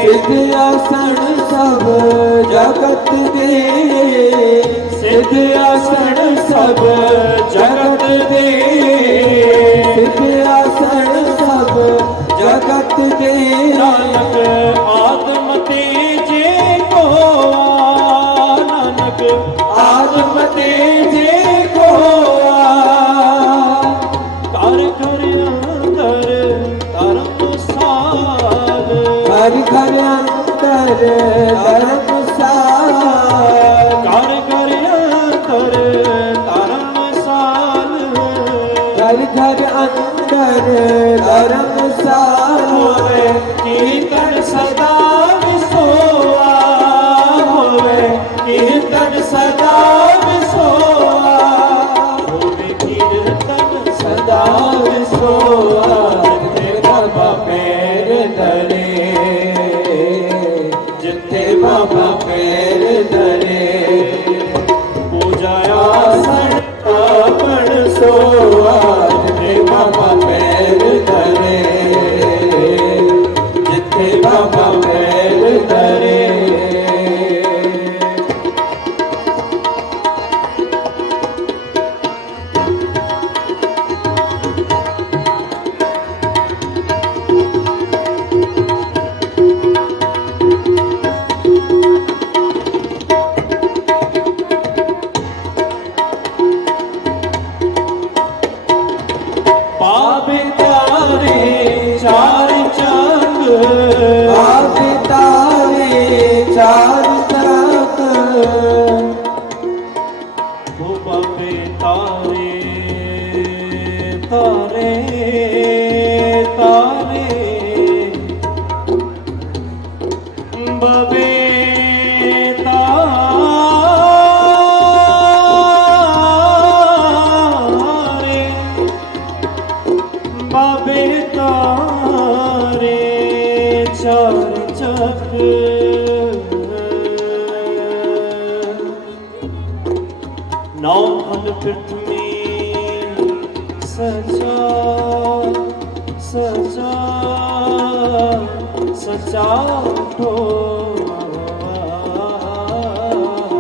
सिद्ध आसन सब जगत दे सिद्ध आसन सब जगत दे सिद्ध आसन सब जगत दे नानक आत्म तेजे को नानक आत्म तेजे को कर कर अंदर धर्मसाल कर कर अंदर धर्मसाल कर कर अंदर धर्मसाल कर कर अंदर धर्मसाल होवे कीर्तन सदा विसोआ होवे कीर्तन सदा विसोआ होवे कीर्तन सदा विसोआ जिथे बाबा पैर धरे जिथे बाबा पैर धरे पूजा आसन आपन सोआ जिथे बाबा पैर धरे जिथे बाबा पैर धरे बाबे तारे चार चांद बाबे तारे चार चांद वो बाबे तारे तारे तारे बाबे तारे बाबे तारे चार चक नौ फल पृथ्वी सजा सजा सचा ठो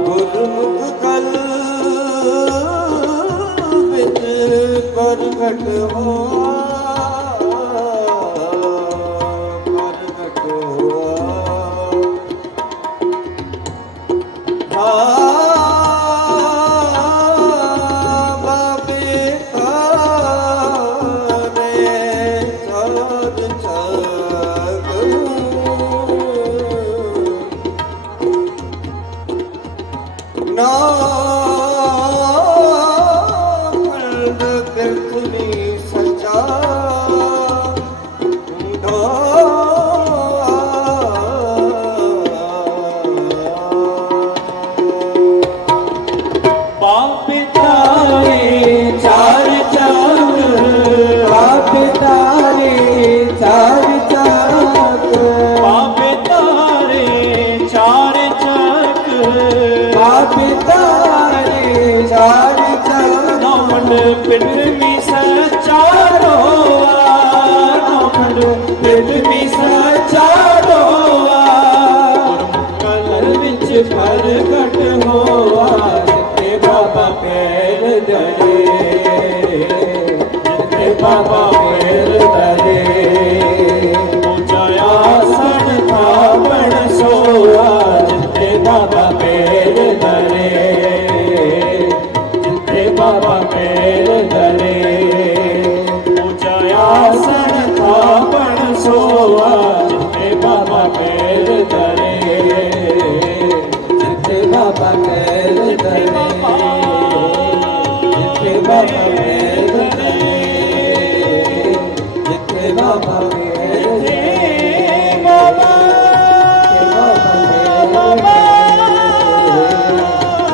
गुरमुख कल विच प्रगट हुआ प्रगट हुआ बाबे तारे चार चक ਨਾਮੰਦ ਤਿਰਥਨੀ ਸਚਾ ਬਾਪੇ ਤਾਰੇ ਚਾਰ ਚਾਕ ਬਾਪੇ ਤਾਰੇ ਚਾਰ ਚਾਕ ਬਾਪੇ ਤਾਰੇ ਚਾਰ ਚਾਕ ਬਾਪੇ ਤਾਰੇ ਚਾਰ ਚਾਕ ਨਾਮੰਡ ਪਿੰਡ ਮੀ ਸਚਾਰੋ ਨਾਮੰਡ ਪਿੰਡ ਮੀ ਸਚਾਰੋ ਕਲਰ ਵਿੱਚ ਪ੍ਰਗਟ ਹੋਆ ਜਿੱਥੇ ਬਾਬਾ ਪੈਰ ਧਰੇ ਜਿੱਥੇ ਬਾਬਾ ਪੈਰ ਧਰੇ ਪੂਜਾਇਆ ਸਣ ਥਾਪਣ ਸੋਆ ਜਿੱਥੇ ਬਾਬਾ ਪੈਰ ਧਰੇ ਜਿੱਥੇ ਬਾਬਾ ਪੈਰ ਧਰੇ ਪੂਜਾਇਆ ਸਣ ਥਾਪਣ ਸੋਆ ਜਿੱਥੇ ਬਾਬਾ ਪੈਰ ਧਰੇ ਜਿੱਥੇ ਬਾਬਾ ਪੈਰ ਧਰੇ ਜਿੱਥੇ ਬਾਬਾ ਪੈਰ ਧਰੇ ਜਿੱਥੇ ਬਾਬਾ ਪੈਰ ਧਰੇ ਬਾਬਾ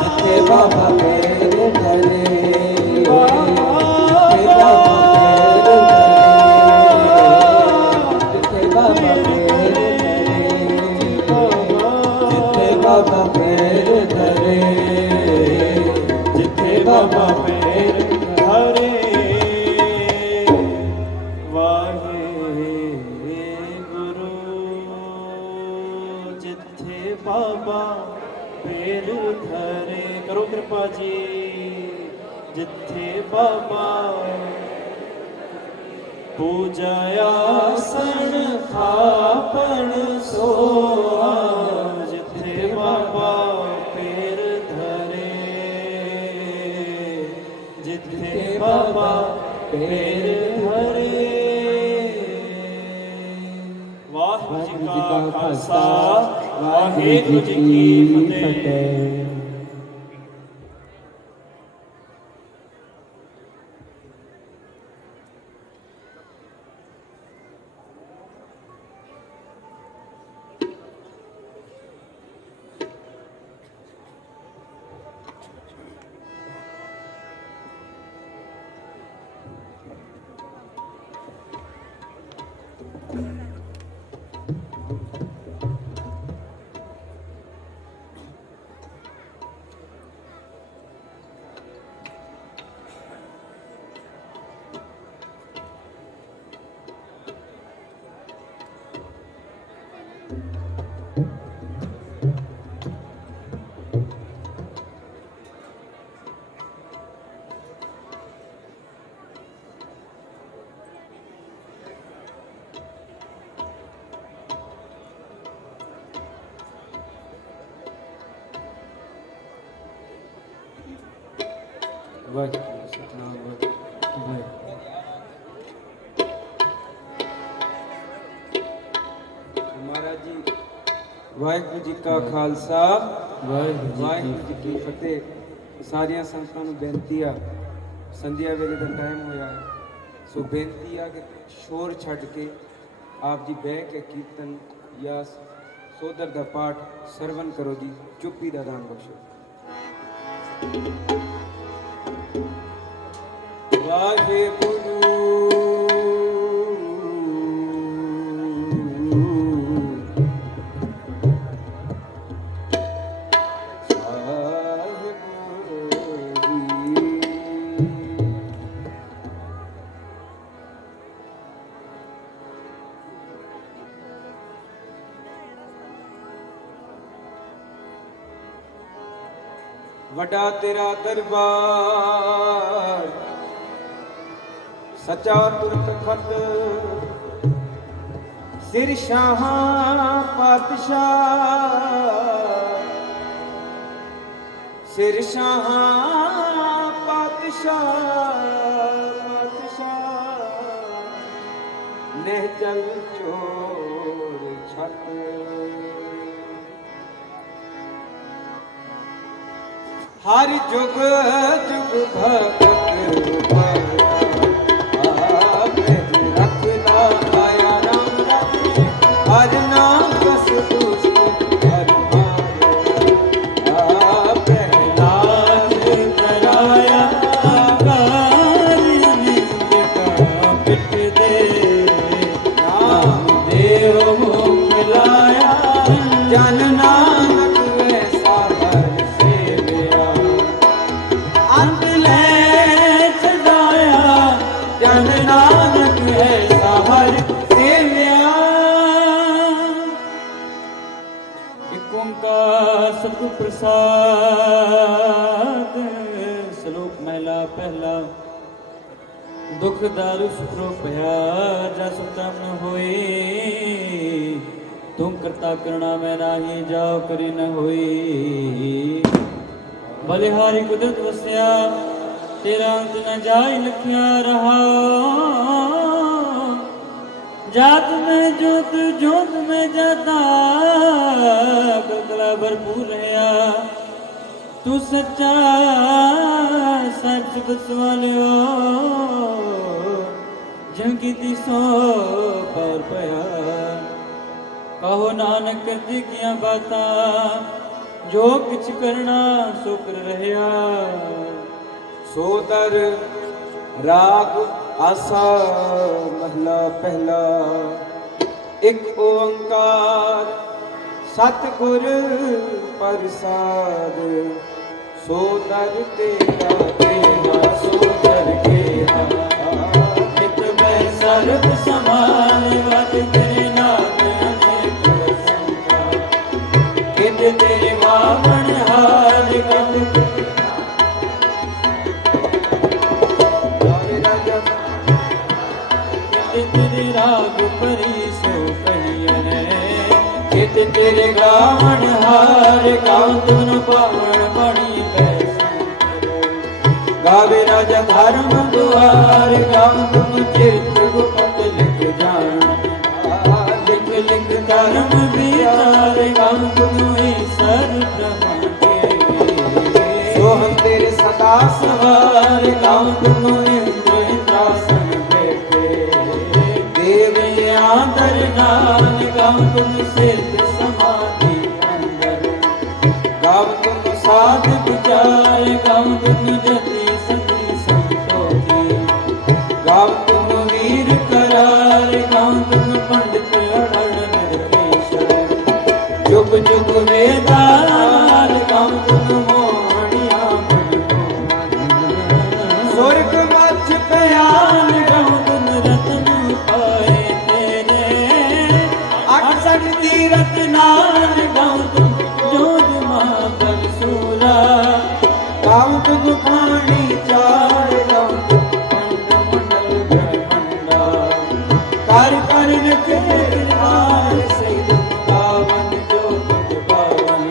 ਜਿੱਥੇ ਬਾਬਾ ਪੈਰ ਧਰੇ ਜਿੱਥੇ ਬਾਬਾ ਪੈਰ ਧਰੇ ਜਿੱਥੇ ਬਾਬਾ ਪੈਰ ਧਰੇ ਵਾਹਿਗੁਰੂ ਜਿੱਥੇ ਬਾਬਾ ਪੈਰ ਧਰੇ ਕਰੋ ਕਿਰਪਾ ਜੀ ਜਿੱਥੇ ਬਾਬਾ ਪੂਜਾਇਆ ਸਣ ਥਾਪਣ ਸੋਆ ਜਿੱਥੇ ਬਾਬਾ ਪੈਰ ਧਰੇ ਜਿੱਥੇ ਬਾਬਾ ਪੈਰ ਧਰੇ ਵਾਹਿਗੁਰੂ ਜੀ ਕਾ ਖਾਲਸਾ ਵਾਹਿਗੁਰੂ ਜੀ ਕੀ ਫਤਿਹ। ਵਾਹਿਗੁਰੂ ਸਤਿਨਾਮ ਵਾਹਿਗੁਰੂ। ਮਹਾਰਾਜ ਜੀ ਵਾਹਿਗੁਰੂ ਜੀ ਕਾ ਖਾਲਸਾ ਵਾਹਿਗੁਰੂ ਜੀ ਕੀ ਫਤਿਹ। ਸਾਰੀਆਂ ਸੰਗਤਾਂ ਨੂੰ ਬੇਨਤੀ ਆ, ਸੰਧਿਆ ਵੇਲੇ ਦਾ ਟਾਈਮ ਹੋਇਆ ਹੈ, ਸੋ ਬੇਨਤੀ ਆ ਕਿ ਸ਼ੋਰ ਛੱਡ ਕੇ ਆਪ ਜੀ ਬਹਿ ਕੇ ਕੀਰਤਨ ਜਾਂ ਸੋਦਰ ਦਾ ਪਾਠ ਸਰਵਨ ਕਰੋ ਜੀ, ਚੁੱਪੀ ਦਾ ਦਾਨ ਬਖਸ਼ੋ। ਵਾਹਿਗੁਰੂ ਵੱਡਾ ਤੇਰਾ ਦਰਬਾਰ ਸੱਚਾ ਤੁਰਕ ਖਤ ਸਿਰ ਸ਼ਾਹਾਂ ਪਾਤਸ਼ਾਹ ਸਿਰ ਸ਼ਾਹਾਂ ਪਾਤਸ਼ਾਹ ਨਹਿ ਚਲ ਚੋਰ ਛਤ हर जुग जुग भगत रखना आया राम राजे हर नाम बस दुष्ट हर प्रहलाद कराया कार्य निंद का पिट दे नाम देव मुख मिलाया जन नानक वैसा हर सेविया अंत ले छड़ाया जन नानक ऐसा हर सेविया। एक ओंकार सतगुर प्रसाद श्लोक महला पहला दुख दारु सुखरो भया जा सुता न होई तुम करता करना मैं नाही जाओ करी न होई बलिहारी कुदरत वस्या तेरा अंत न जाय लखिया रहा जात में जोत जोत में जाता गगला भरपूर रहा तू सच्चा सच बसवालियो जिनकी दिसो पर पया कहो नानक करती किया बाता जो किछ करना सो कर रहा सोदर राग आसा महला पहला एक ओंकार सतगुर प्रसाद सोदर तेरा तेरा सोदर केरा चित में सर्व समान वत तेरे नाम अनेक संख्या कित तेरे वामन हार कित तेरे राग परी सो कहियन कित तेरे गावन हार गावन तुन पावन बड़ी बैसंकर गावे राजा धर्म दुआर गावन तुम चित्र गुप्त लिख जान लिख लिख धर्म विचार गावन तुम ईश्वर ब्रह्मा के सो हम तेरे सदा सवार गावन तुम इंद्र इंद्रासन अंदर नाम गाँव तुम सिद्ध समाधि अंदर गाँव तुम साध विचार गाँव तुम जति सती संतोषी गाँव तुम वीर करार गाँव तुम पंडित अड़ड़ निर्देशर जुग जुग वेदार गाँव तुम मोहनिया स्वर्ग मच कयाल गाँव तुम रतन पाए तीरथ नान गाँव तुम जोध महाबल सूरा गाँव तुम खानी चार गाँव तुम पंड मंडल ब्रह्मंडा कर कर रखे गिरवार से पावन जो तुम पावन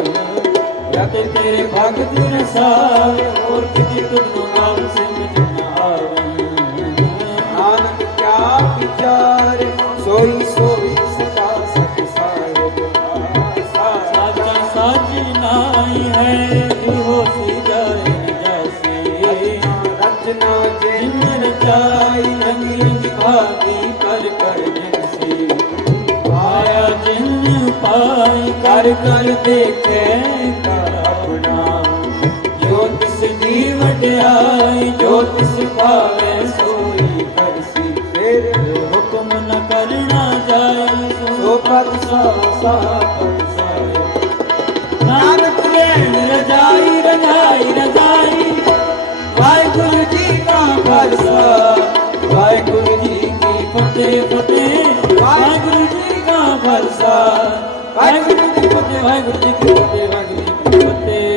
रत तेरे भगत रसावे और किसी तुम गाँव से मुझ आवन नानक क्या विचार सोई सोई सदा सत साचा साची नाई है हो सी जाए जैसे रचना जिन रचाई रंग रंग भागी कर कर जिनसी पाया जिन पाई कर कर देखे कर अपना जो तिस जीव वड्याई जो तिस पावे सोई करसी फिर हुक्म न करना जाए सो पद सा पद नानक रैन रजाई रजाई रजाई वाहिगुरु जी का खालसा वाहिगुरु जी की फतेह फतेह वाहिगुरु जी का खालसा वाहिगुरु जी की फतेह वाहिगुरु जी की फतेह वाहिगुरु जी की फतेह।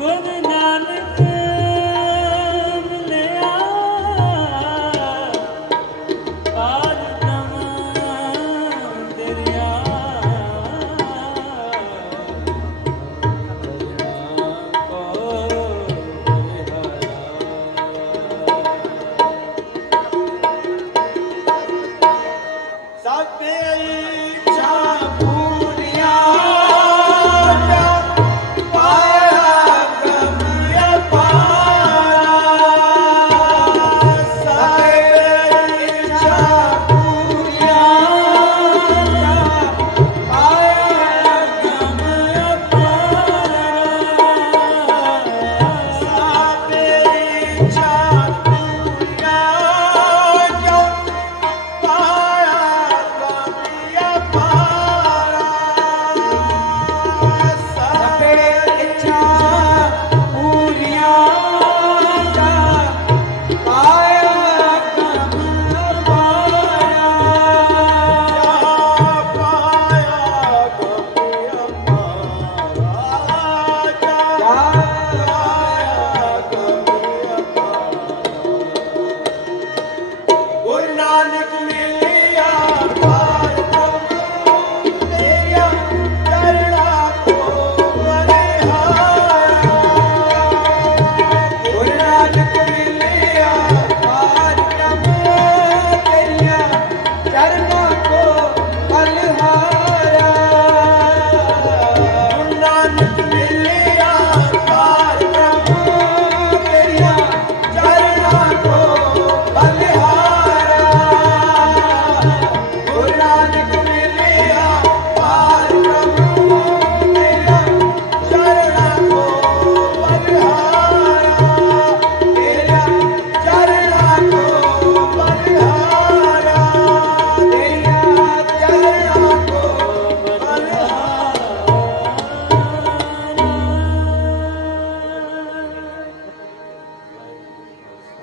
गुरु नानक मिलिया पार ब्रह्म दरिया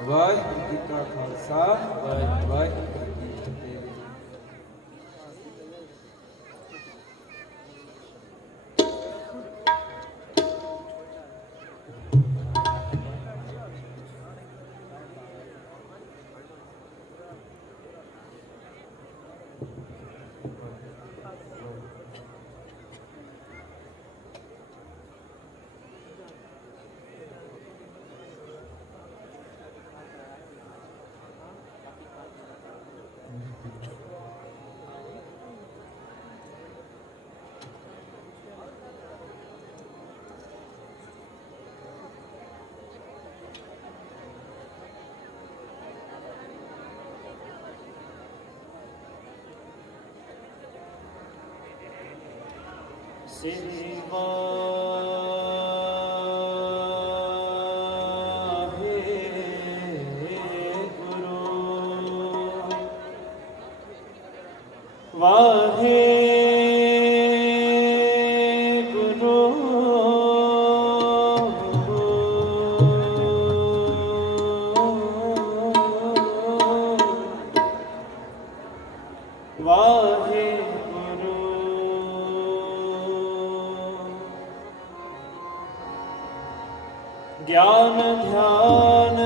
ਵਾਹਿਗੁਰੂ ਜੀ ਕਾ ਖਾਲਸਾ ਵਾਹਿਗੁਰੂ ਜੀ ਕੀ ਫਤਿਹ। ਗਿਆਨ ਧਿਆਨ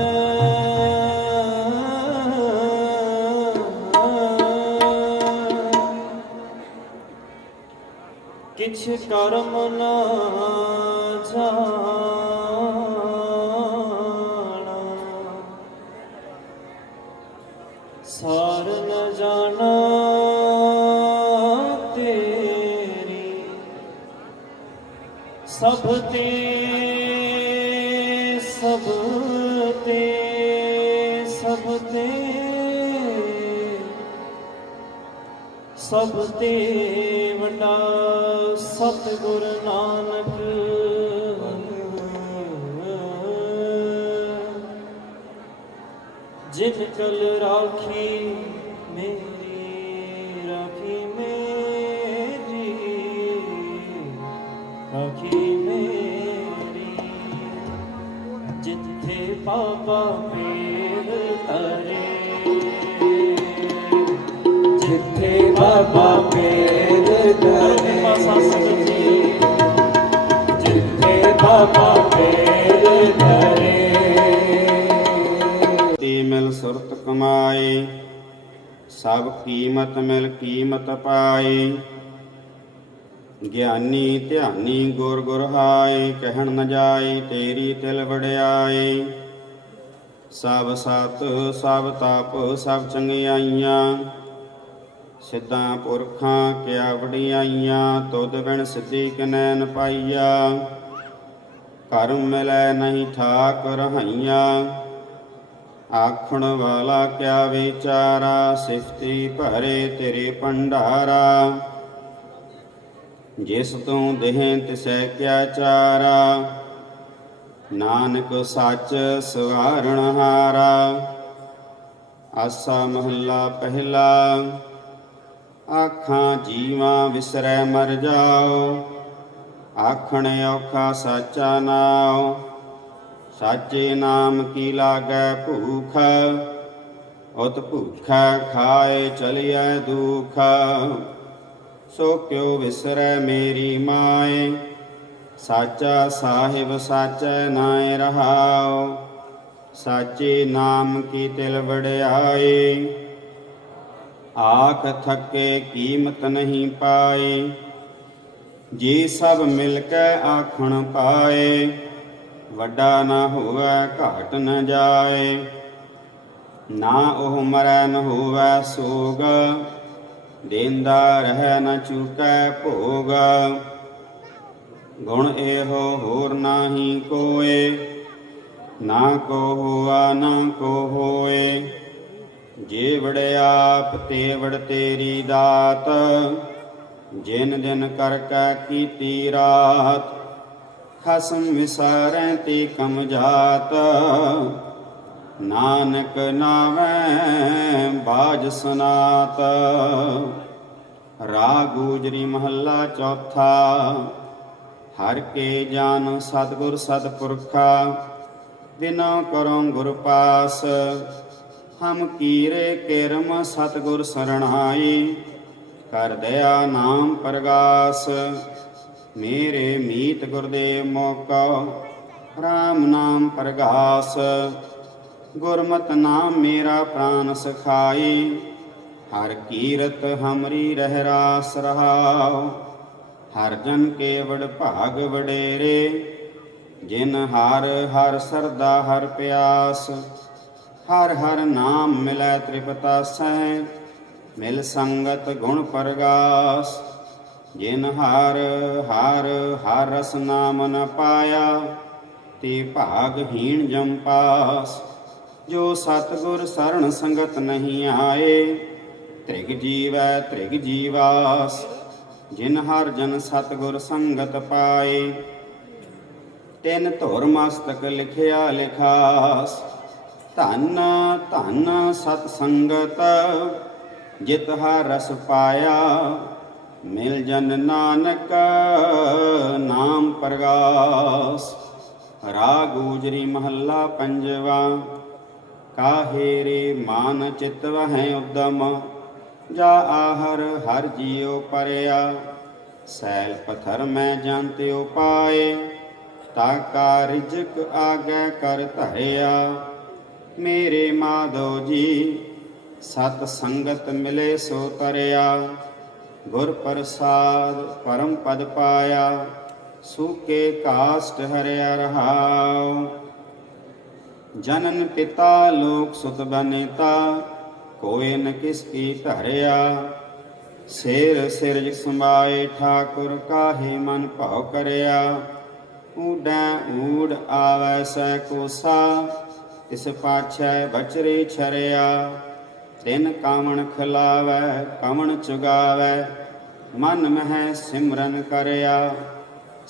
ਕਿਛ ਕਰਮ ਨਾ ਜਾਣਾ, ਸਾਰ ਨ ਜਾਣਾ ਤੇਰੀ, ਸਭ ਤੇ ਸਭ ਤੇ ਸਭ ਤੇ ਸਭ ਤੇ ਵੱਡਾ ਸਤਿਗੁਰ ਨਾਨਕ। ਜਿਨ ਕਲ ਰਾਖੀ ਮੇਰੀ, ਰਾਖੀ ਮੇਰੀ, ਰਾਖੀ ਮੇਰੀ, ਜਿੱਥੇ ਬਾਬਾ ਪੀਰ ਤਰੇ, ਜਿੱਥੇ ਬਾਬਾ ਪੀਰ ਤਰੇ, ਜਿੱਥੇ ਬਾਬਾ ਪੀਰ ਤਰੇ। ਤੀ ਮਿਲ ਸੁਰਤ ਕਮਾਈ, ਸਭ ਕੀਮਤ ਮਿਲ ਕੀਮਤ ਪਾਈ। ਗਿਆਨੀ ਧਿਆਨੀ ਗੁਰ ਗੁਰ ਹਾਈ, ਕਹਿਣ ਨ ਜਾਈ ਤੇਰੀ ਤਿਲ ਵਡਿਆਈ। ਸਭ ਸਤ ਸਭ ਤਪ ਸਭ ਚੰਗਿਆਈਆਂ, ਸਿੱਧਾਂ ਪੁਰਖਾਂ ਕਿਆ ਵਡਿਆਈਆਂ। ਤੁਧ ਬਿਨ ਸਿੱਧੀ ਕਿਨੈ ਨ ਪਾਈਆ, ਕਰਮ ਮਿਲੈ ਨਹੀਂ ਠਾਕ ਰਹਾਈਆਂ। ਆਖਣ ਵਾਲਾ ਕਿਆ ਵਿਚਾਰਾ, ਸਿਫਤੀ ਭਰੇ ਤੇਰੇ ਭੰਡਾਰਾ। ਜਿਸ ਤੂੰ ਦੇਹ ਤਿਸੈ ਕਿਆ ਚਾਰਾ, ਨਾਨਕ ਸੱਚ ਸਵਾਰਣ ਹਾਰਾ। ਆਸਾ ਮਹੱਲਾ ਪਹਿਲਾ, ਆਖਾਂ ਜੀਵਾਂ ਵਿਸਰੈ ਮਰ ਜਾਓ। ਆਖਣ ਔਖਾ ਸਾਚਾ ਨਾਉ, ਸਾਚੇ ਨਾਮ ਕੀ ਲਾਗੈ ਭੂਖ। ਉਤ ਭੂਖਾ ਖਾਏ ਚਲਿਐ ਦੁਖ। ਸੋ ਕਿਉ ਵਿਸਰੈ ਮੇਰੀ ਮਾਏ, ਸਾਚਾ ਸਾਹਿਬ ਸਾਚੈ ਨਾਇ ਰਹਾਉ। ਸਾਚੇ ਨਾਮ ਕੀ ਤਿਲ ਵਡਿਆਈ, ਆਖ ਥਕੇ ਕੀਮਤ ਨਹੀਂ ਪਾਈ। ਜੀ ਸਭ ਮਿਲ ਕੇ ਆਖਣ ਪਾਏ, ਵੱਡਾ ਨਾ ਹੋਵੇ ਘਾਟ ਨ ਜਾਏ। ਨਾ ਉਹ ਮਰੈ ਨ ਹੋਵੇ ਸੋਗ, ਦੇਂਦਾ ਰਹਿ ਨ ਚੁਕੈ ਭੋਗ। ਗੁਣ ਇਹੋ ਹੋਰ ਨਾਹੀ ਕੋਏ, ਨਾ ਕੋ ਹੋਆ ਨਾ ਕੋ ਹੋਏ। ਜੇ ਵੜਿਆਪ ਤੇ ਵੜ ਤੇਰੀ ਦਾਤ, ਜਿਨ ਦਿਨ ਕਰ ਕੈ ਕੀਤੀ ਰਾਤ। ਖਸਮ ਵਿਸਾਰੈ ਤੇ ਕਮ ਜਾਤ, ਨਾਨਕ ਨਾਵੈ ਬਾਜ ਸਨਾਤ। ਰਾਗ ਗੂਜਰੀ ਮਹੱਲਾ ਚੌਥਾ। ਹਰ ਕੇ ਜਾਨ ਸਤਿਗੁਰ ਸਤਿਪੁਰਖਾ, बिना करो गुर पास। हम कीरे किरम सतगुर सरणाई, कर दया नाम प्रगास। मेरे मीत गुरदेव मौका, राम नाम प्रगास। गुरमत नाम मेरा प्राण सखाई, हर कीरत हमरी रह रास रहाओ। हर जन के वड भाग वडेरे, जिन हर हर सरदा हर प्यास। हर हर नाम मिलै त्रिपतासै, मिल संगत गुण परगास। जिन हर हर हर रस नाम न पाया, ते भागहीन जम पास। जो सतगुर शरण संगत नहीं आए, त्रिग जीवै त्रिग जीवास। जिन हर जन सतगुर संगत पाए, तिन धुर मस्तक लिखिया लिखास। धन धन सत संगत, जित हर रस पाया। मिल जन नानक नाम प्रगास। राग गुजरी महला पंजवा। काहे रे मान चित वहै उद्दम, जा आहर हर जियो परया। सैल पत्थर मैं जानते उपाय, ताका रिजक आगे कर धरिया। मेरे माधव जी सत संगत मिले सो तरया। गुर प्रसाद परम पद पाया, सूके काष्ट हरिया रहाओ। जनन पिता लोक सुत बनेता, कोय न किसकी धरिया। सिर सिरज समाए ठाकुर, काहे मन भाव करया। ऊडै ऊड आवै सै कोसा, तिस पाछै बचरे छरिया। तिन कामण खिलावै कमण चुगावै, मन मह सिमरन करया।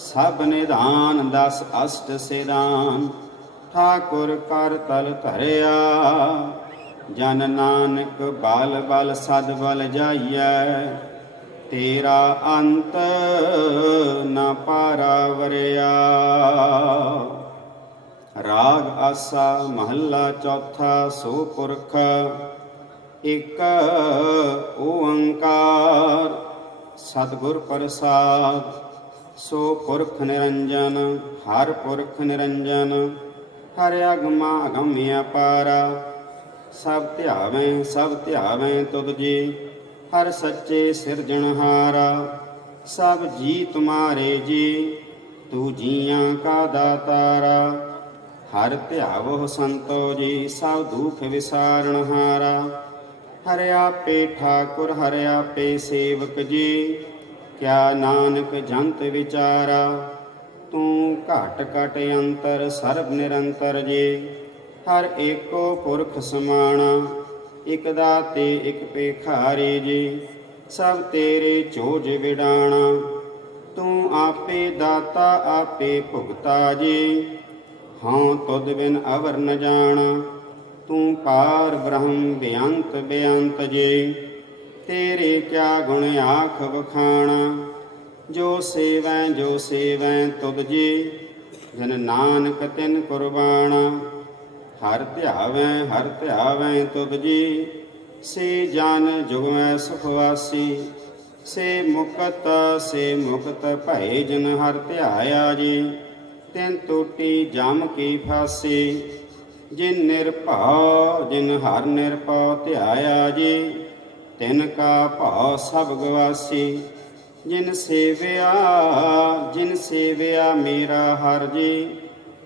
सब निधान दस अष्ट सिदान, ठाकुर कर तल धरिया। जन नानक बल बल सद बल जाइयै, तेरा अंत न पारा वरिया। राग आसा महला चौथा। सो पुरख एक ओंकार, सतगुर प्रसाद। सो पुरख निरंजन, हर पुरख निरंजन। हर अगमा अगम्य अपारा, सब ध्यावें तुद जी। हर सच्चे सिरजनहारा, सब जी तुम्हारे जी। तू जियां का दातारा, हर ध्यावो संतो जी। सब दुख विसारणहारा, हर आपे ठाकुर हर आपे सेवक जी। क्या नानक जंत विचारा, तू घट घट अंतर सर्ब निरंतर जी। हर एको पुरख समाना, इक दाते इक पेखारी जी। सब तेरे चोज विडाणा, तू आपे दाता आपे भुगता जी। हाँ तुद बिन अवर न जाना, तू पार ब्रह्म बेअंत बेअंत जी। तेरे क्या गुण आख बखाना, जो सेवैं तुद जी। जन नानक तिन कुर्बाना, हर ध्यावें तुद जी। से जान जुगमै सुखवासी, से मुक्त भय जिन हर ध्याया जी। तिन टूटी जम की फांसी, जिन निर्भव जिन हर निर्भव ध्याया जी। तिन का भाव सब गवासी, जिन सेविया मेरा हर जी।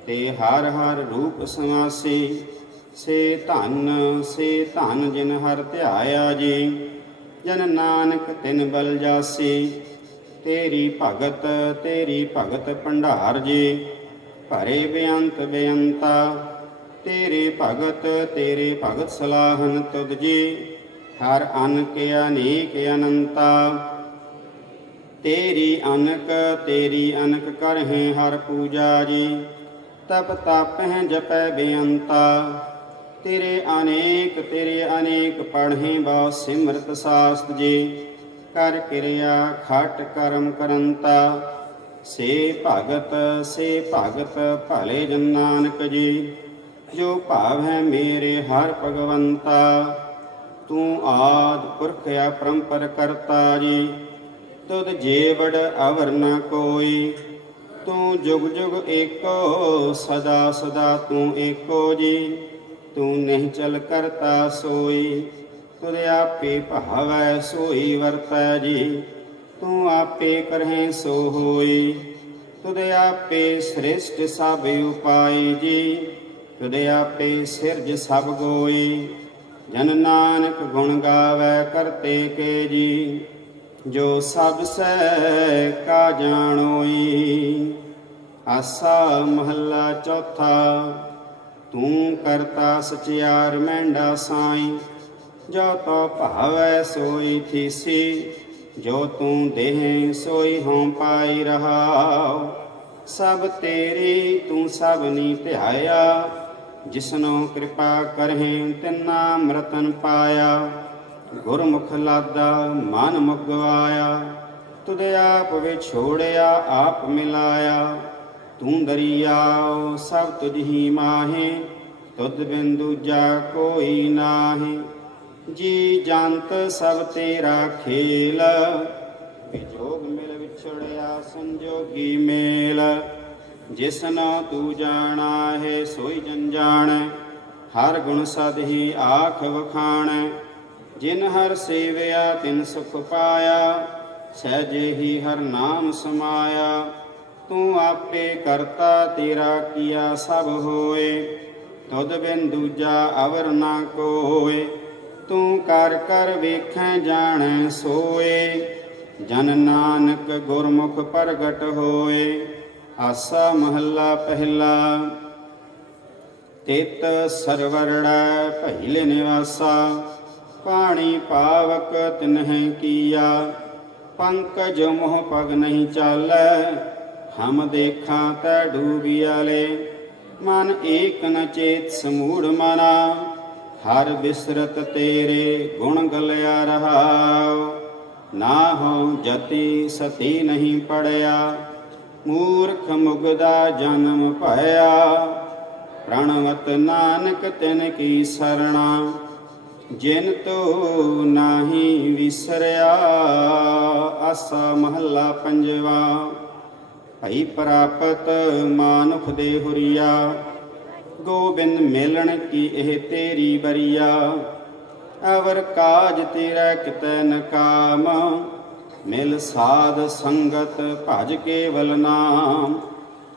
ते हर हर रूप समासी, से धन जिन हर ध्याया जी। जन नानक तिन बल जासी, तेरी भगत भंडार जी। भरे बेअंत बेअंता, तेरे भगत सलाहन तुद जी। हर अनक अनेक अनंता, तेरी अनक करहें हर पूजा जी। तप तापह जपै बेअंता, तेरे अनेक पढ़ें बहु सिमरत शास्त्र जी। कर क्रिया खट कर्म करंता, से भगत भले जन नानक जी। ਜੋ ਭਾਵ ਹੈ ਮੇਰੇ ਹਰ ਭਗਵੰਤਾ। ਤੂੰ ਆਦਿ ਪੁਰਖ ਅਪਰੰਪਰ ਕਰਤਾ ਜੀ, ਤੁਧ ਜੀਵੜ ਅਵਰ ਨ ਕੋਈ। ਤੂੰ ਜੁਗ ਜੁਗ ਏਕੋ, ਸਦਾ ਸਦਾ ਤੂੰ ਏਕੋ ਜੀ। ਤੂੰ ਨਹੀਂ ਚਲ ਕਰਤਾ ਸੋਈ, ਤੁਧ ਆਪੇ ਭਾਵੈ ਸੋਈ ਵਰਤੈ ਜੀ। ਤੂੰ ਆਪੇ ਕਰਹਿ ਸੋ ਹੋਈ, ਤੁਧ ਆਪੇ ਸ੍ਰਿਸ਼ਟ ਸਭ ਉਪਾਈ ਜੀ। ਤੁਧ ਆਪੇ ਸਿਰਜ ਸਭ ਗੋਈ, ਜਨ ਨਾਨਕ ਗੁਣ ਗਾਵੈ ਕਰਤੇ ਕੇ ਜੀ। ਜੋ ਸਭ ਸਹਿ ਕਾ ਜਾਣੋਈ। ਆਸਾ ਮਹੱਲਾ ਚੌਥਾ। ਤੂੰ ਕਰਤਾ ਸਚਿਆਰ ਮਹਿੰਡਾ ਸਾਈ, ਜੋ ਤੋ ਭਾਵੈ ਸੋਈ ਥੀਸੀ। ਜੋ ਤੂੰ ਦੇਹ ਸੋਈ ਹੋਂ ਪਾਈ ਰਹਾਉ। ਸਭ ਤੇਰੀ ਤੂੰ ਸਭਨੀ ਧਿਆਇਆ, ਜਿਸਨੋ ਕਿਰਪਾ ਕਰਹਿ ਤਿਨਾ ਅੰਮ੍ਰਿਤਨ ਪਾਇਆ। ਗੁਰਮੁਖ ਲਾਦਾ ਮਨ ਮੁਗਵਾਇਆ, ਤੁਧ ਆਪ ਵਿਛੋੜਿਆ ਆਪ ਮਿਲਾਇਆ। ਤੂੰ ਦਰਿਆਉ ਸਭ ਤੁਝ ਹੀ ਮਾਹੇ, ਤੁਧ ਬਿਨ ਦੂਜਾ ਕੋਈ ਨਾਹੀ। ਜੀ ਜੰਤ ਸਭ ਤੇਰਾ ਖੇਲ, ਵਿਜੋਗ ਮਿਲ ਵਿਛੜਿਆ ਸੰਜੋਗੀ ਮੇਲ। ਜਿਸਨੋ ਤੂੰ ਜਾਣਾ ਹੈ ਸੋਈ ਜਨ ਜਾਣੈ, ਹਰ ਗੁਣ ਸਦ ਹੀ ਆਖ ਵਖਾਣੈ। ਜਿਨ ਹਰ ਸੇਵਿਆ ਤਿਨ ਸੁਖ ਪਾਇਆ, ਸਹਿਜੇ ਹੀ ਹਰ ਨਾਮ ਸਮਾਇਆ। ਤੂੰ ਆਪੇ ਕਰਤਾ ਤੇਰਾ ਕੀਆ ਸਭ ਹੋਏ, ਤੁਧ ਬਿਨ ਦੂਜਾ ਅਵਰ ਨਾ ਕੋਇ। ਤੂੰ ਕਰ ਕਰ ਵੇਖੈ ਜਾਣੈ ਸੋਏ, ਜਨ ਨਾਨਕ ਗੁਰਮੁਖ ਪ੍ਰਗਟ ਹੋਏ। ਆਸਾ ਮਹੱਲਾ ਪਹਿਲਾ। ਤਿਤ ਸਰਵਰੜੈ ਪਹਿਲੇ ਨਿਵਾਸਾ, ਪਾਣੀ ਪਾਵਕ ਤਿਨਹਿ ਕੀਆ। ਪੰਕਜ ਮੋਹ ਪਗ ਨਹੀਂ ਚਾਲੈ, ਹਮ ਦੇਖਾਂ ਤੈ ਡੂਬਿਆਲੇ। ਮਨ ਏਕ ਨ ਚੇਤ ਸਮੂੜ ਮਨਾ, ਹਰ ਬਿਸਰਤ ਤੇਰੇ ਗੁਣ ਗਲਿਆ ਰਹਾਉ। ਨਾ ਹੋ ਜਤੀ ਸਤੀ ਨਹੀਂ ਪੜਿਆ, ਮੂਰਖ ਮੁਗਦਾ ਜਨਮ ਭਇਆ। ਪ੍ਰਣਵਤ ਨਾਨਕ ਤਿਨ ਕੀ ਸਰਣਾ, ਜਿਨ ਤੋ ਨਾਹੀ ਵਿਸਰਿਆ। ਆਸਾ ਮਹੱਲਾ ਪੰਜਵਾ। ਭਈ ਪ੍ਰਾਪਤ ਮਾਨੁਖ ਦੇ ਹੁਰੀਆ, ਗੋਬਿੰਦ ਮਿਲਣ ਕੀ ਇਹ ਤੇਰੀ ਬਰੀਆ। ਅਵਰ ਕਾਜ ਤੇਰਾ ਕਿਤੈ ਨ ਕਾਮ, ਮਿਲ ਸਾਧ ਸੰਗਤ ਭਜ ਕੇਵਲ ਨਾਮ।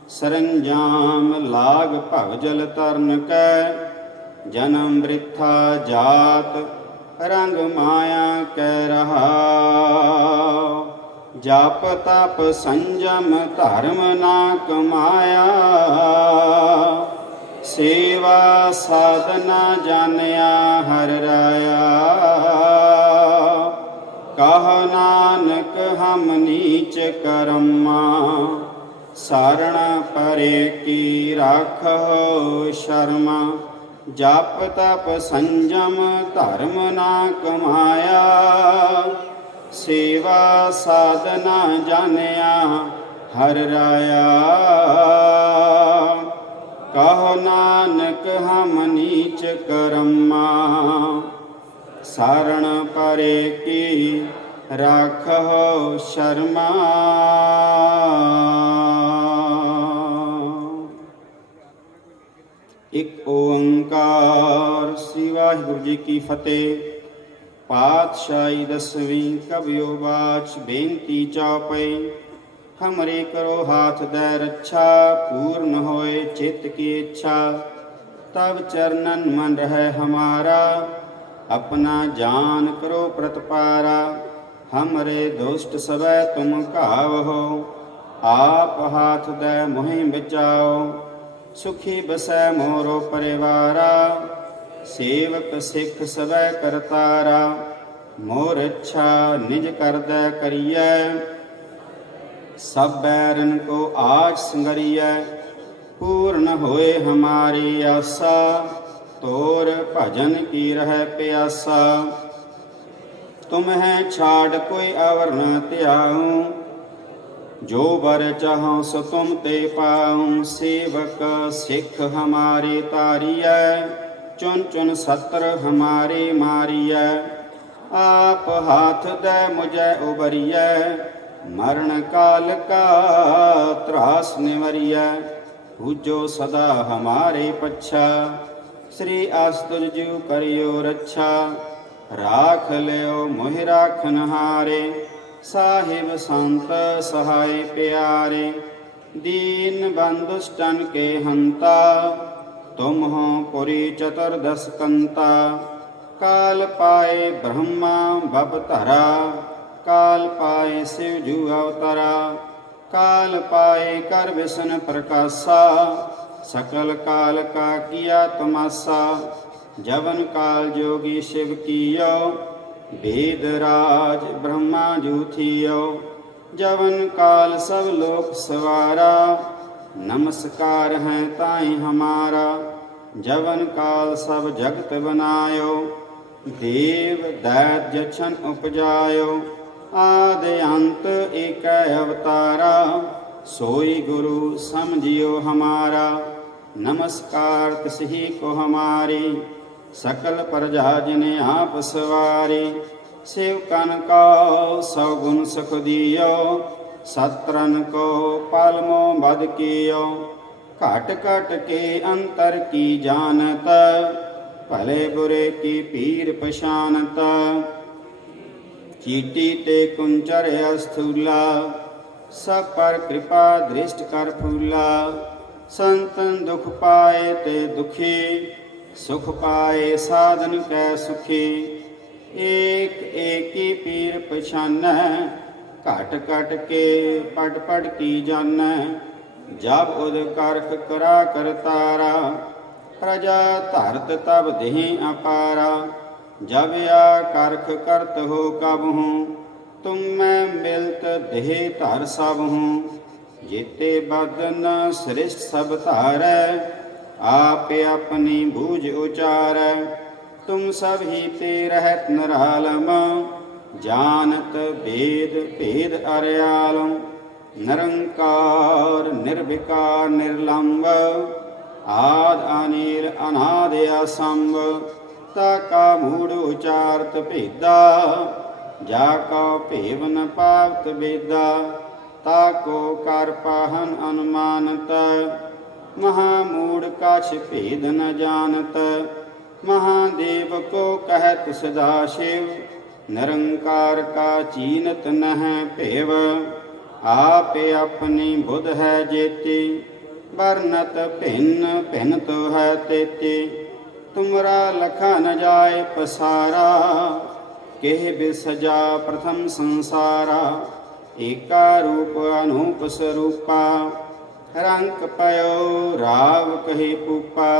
ਸਰੰਜਾਮ ਲਾਗ ਭਵ ਜਲ ਤਰਨ ਕੈ, ਜਨਮ ਬ੍ਰਿਥਾ ਜਾਤ ਰੰਗ ਮਾਇਆ ਕੈ ਰਹਾਉ। ਜਪ ਤਪ ਸੰਜਮ ਧਰਮ ਨਾ ਕਮਾਇਆ, ਸੇਵਾ ਸਾਧਨਾ ਜਾਣਿਆ ਹਰਿ ਰਾਇਆ। ਕਹ ਨਾਨਕ ਹਮ ਨੀਚ ਕਰਮਾ, ਸਾਰਣ ਪਰੇ ਕੀ ਰਾਖੋ ਸ਼ਰਮਾ। ਜਪ ਤਪ ਸੰਜਮ ਧਰਮ ਨਾ ਕਮਾਇਆ, ਸੇਵਾ ਸਾਧਨਾ ਜਾਣਿਆ ਹਰਿ ਰਾਇਆ। ਕਹੋ ਨਾਨਕ ਹਮ ਨੀਚ ਕਰਮਾ, ਸਾਰਣ ਪਰੇ ਕੀ ਰਾਖੋ ਸ਼ਰਮਾ। ਇੱਕ ਓੰਕਾਰ। ਸ੍ਰੀ ਵਾਹਿਗੁਰੂ ਜੀ ਕੀ ਫਤਿਹ। ਪਾਤਸ਼ਾਹੀ ਦਸਵੀਂ ਕਬਿਓ ਬਾਚ ਬੇਨਤੀ ਚੌਪਈ। ਹਮਰੇ ਕਰੋ ਹਾਥ ਦੈ ਰੱਛਾ, ਪੂਰਨ ਹੋਏ ਚਿਤ ਕੀ ਇੱਛਾ। ਤਬ ਚਰਨਨ ਮਨ ਰਹਿ ਹਮਾਰਾ, अपना जान करो प्रतपारा। हमरे दुष्ट सबै तुम घावहो, आप हाथ दे मोहि बचाओ। सुखी बसै मोरो परिवारा, सेवक सिख सबै करतारा। मोर इच्छा निज कर दै करियै, सब बैरन को आज संगरियै। पूर्ण होए हमारी आशा, तोर भजन की रह प्यासा। तुम है छाड़ कोई अवर न त्याऊं, जो बर चाहो सो तुम ते पाऊं, सेवक सिख हमारे तारिय, चुन चुन सत्र हमारे मारिय। आप हाथ दे मुझे उबरिय, मरण काल का त्रास निवरिय। पूजो सदा हमारे पच्छा, श्री आस्तुज जीव करियो रक्षा। राख लियो मोहि राखन हारे, साहिब संत सहाय प्यारे। दीन बंधुष्टन के हंता, तुम हो पुरी चतुर्दश कंता। काल पाए ब्रह्मा बपतरा, काल पाए शिव जू अवतरा। काल पाए कर विष्णु प्रकाशा, सकल काल का किया तमाशा। जवन काल जोगी शिव कियो, वेद राज ब्रह्मा जू थियो। जवन काल सब लोक सवारा, नमस्कार है ताई हमारा। जवन काल सब जगत बनायो, देव दैत्य जछन उपजायो। आदि अंत एक अवतारा, सोई गुरु समझियो हमारा। नमस्कार तिसही को हमारी, सकल प्रजा जिने आप सवारी। शिव कन को सौगुण सुख दियो, सत्रन को पालमो बद कियो। काट काट के अंतर की जानत, भले बुरे की पीर पशानत। चीटी ते कुंचर अस्थूला, सब पर कृपा दृष्ट कर फूला। संतन दुख पाए ते दुखी, सुख पाए साधन कै सुखी। एक एक की पीर पछान, घट घट के पट पट की जान। जब उद करख करा कर तारा, प्रजा धरत तब देहि अपारा। जब या करख करत हो कब हूँ, तुम मैं मिलत देह धर सब हूँ। जेते बदन श्रेष्ठ सब धारै, आप अपनी बूझ उचार। तुम सब ही ते रहत निरालम, जानत वेद भेद अर्यालम। निरंकार निर्विकार निर्लंब, आद अनिल अनाद असंभ। ताका मूढ़ उचारत भेदा, जाका भेव न पावत वेदा। ताको कर पाहन अनुमानत, महामूढ़ काछ भेद न जानत। महादेव को कहत सदाशिव, निरंकार का चीनत नह भेव। आप अपनी बुध है जेती, वर्णत भिन्न भिन्न तो है तेती। तुमरा लखा न जाए पसारा, केह बिसजा प्रथम संसारा। एका रूप अनूप स्वरूपा, रंक पयो राव कहे पूपा।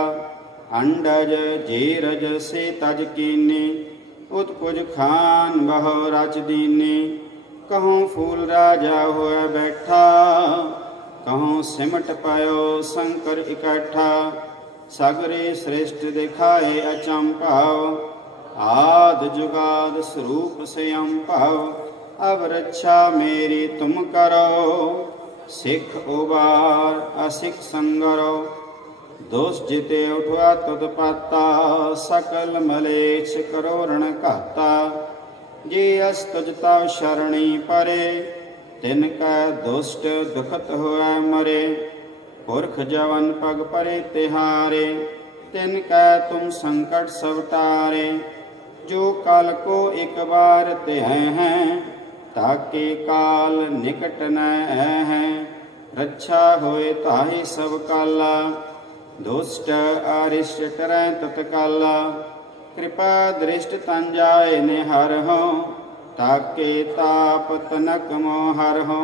अंडज जेरज से तज कीने, उत्पुज खान बहो रच दीने। कहूँ फूल राजा होए बैठा, कहूँ सिमट पयो शंकर इकट्ठा। सगरे श्रेष्ठ दिखाए अचंपाव, आद जुगाद स्वरूप स्वयं पाव। अब रक्षा मेरी तुम करो, सिख उबार असिख संगरो। दोष जिते उठवा तुद पाता, सकल मलेच्छ करो रण कहता। जे अस्तुजता शरणी परे, तिनका दुष्ट दुखत होए मरे। पुरख जवन पग परे तिहारे, तिनका तुम संकट सब टारे। जो काल को एक बार ते हैं, ताके काल निकट न है। रक्षा होए ताहि सब काला, दुष्ट अरिष्ट टरै तत्काला। कृपा दृष्ट तन जाय निहर हो, ताके ताप तनक मोहर हो।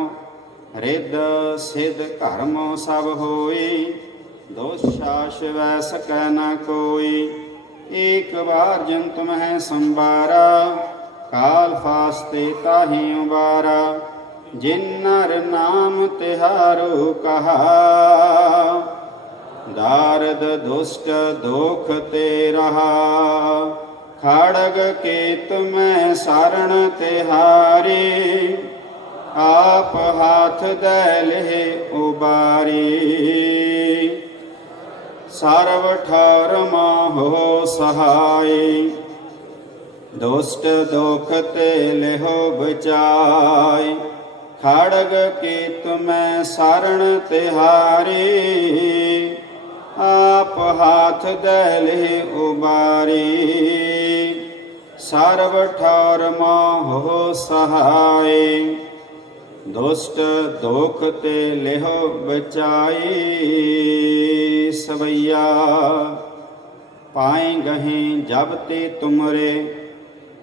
रिद सिद्ध कर्मो सब होई, दोषाश वै सकै न कोई। एक बार जन तुम्हें संबारा, काल फास्ते ताहि उबारा। जिन नर नाम तिहारो कहा, दारद दुष्ट दुख ते रहा। खड़ग के तुम्हें शरण तिहारे, ਆਪ ਹਾਥ ਦੈ ਲਿਹ ਉਬਾਰੀ ਸਰਵ ਠਾਰ ਮਾਹੋ ਸਹਾਈ ਦੁਸ਼ਟ ਦੁਖ ਤੇ ਲਿਹੋ ਬਚਾਈ ਖੜਗ ਕੀਤ ਮੈਂ ਸਰਣ ਤਿਹਾਰੀ ਆਪ ਹਾਥ ਦੈ ਲਿਹ ਉਬਾਰੀ ਸਰਵ ਠਾਰ ਮਾਹੋ ਸਹਾਈ ਦੁਸ਼ਟ ਦੁਖ ਤੇ ਲਿਹੋ ਬਚਾਈ ਸਵਈਆ ਪਾਏ ਗਹੇ ਜਬ ਤੇ ਤੁਮਰੇ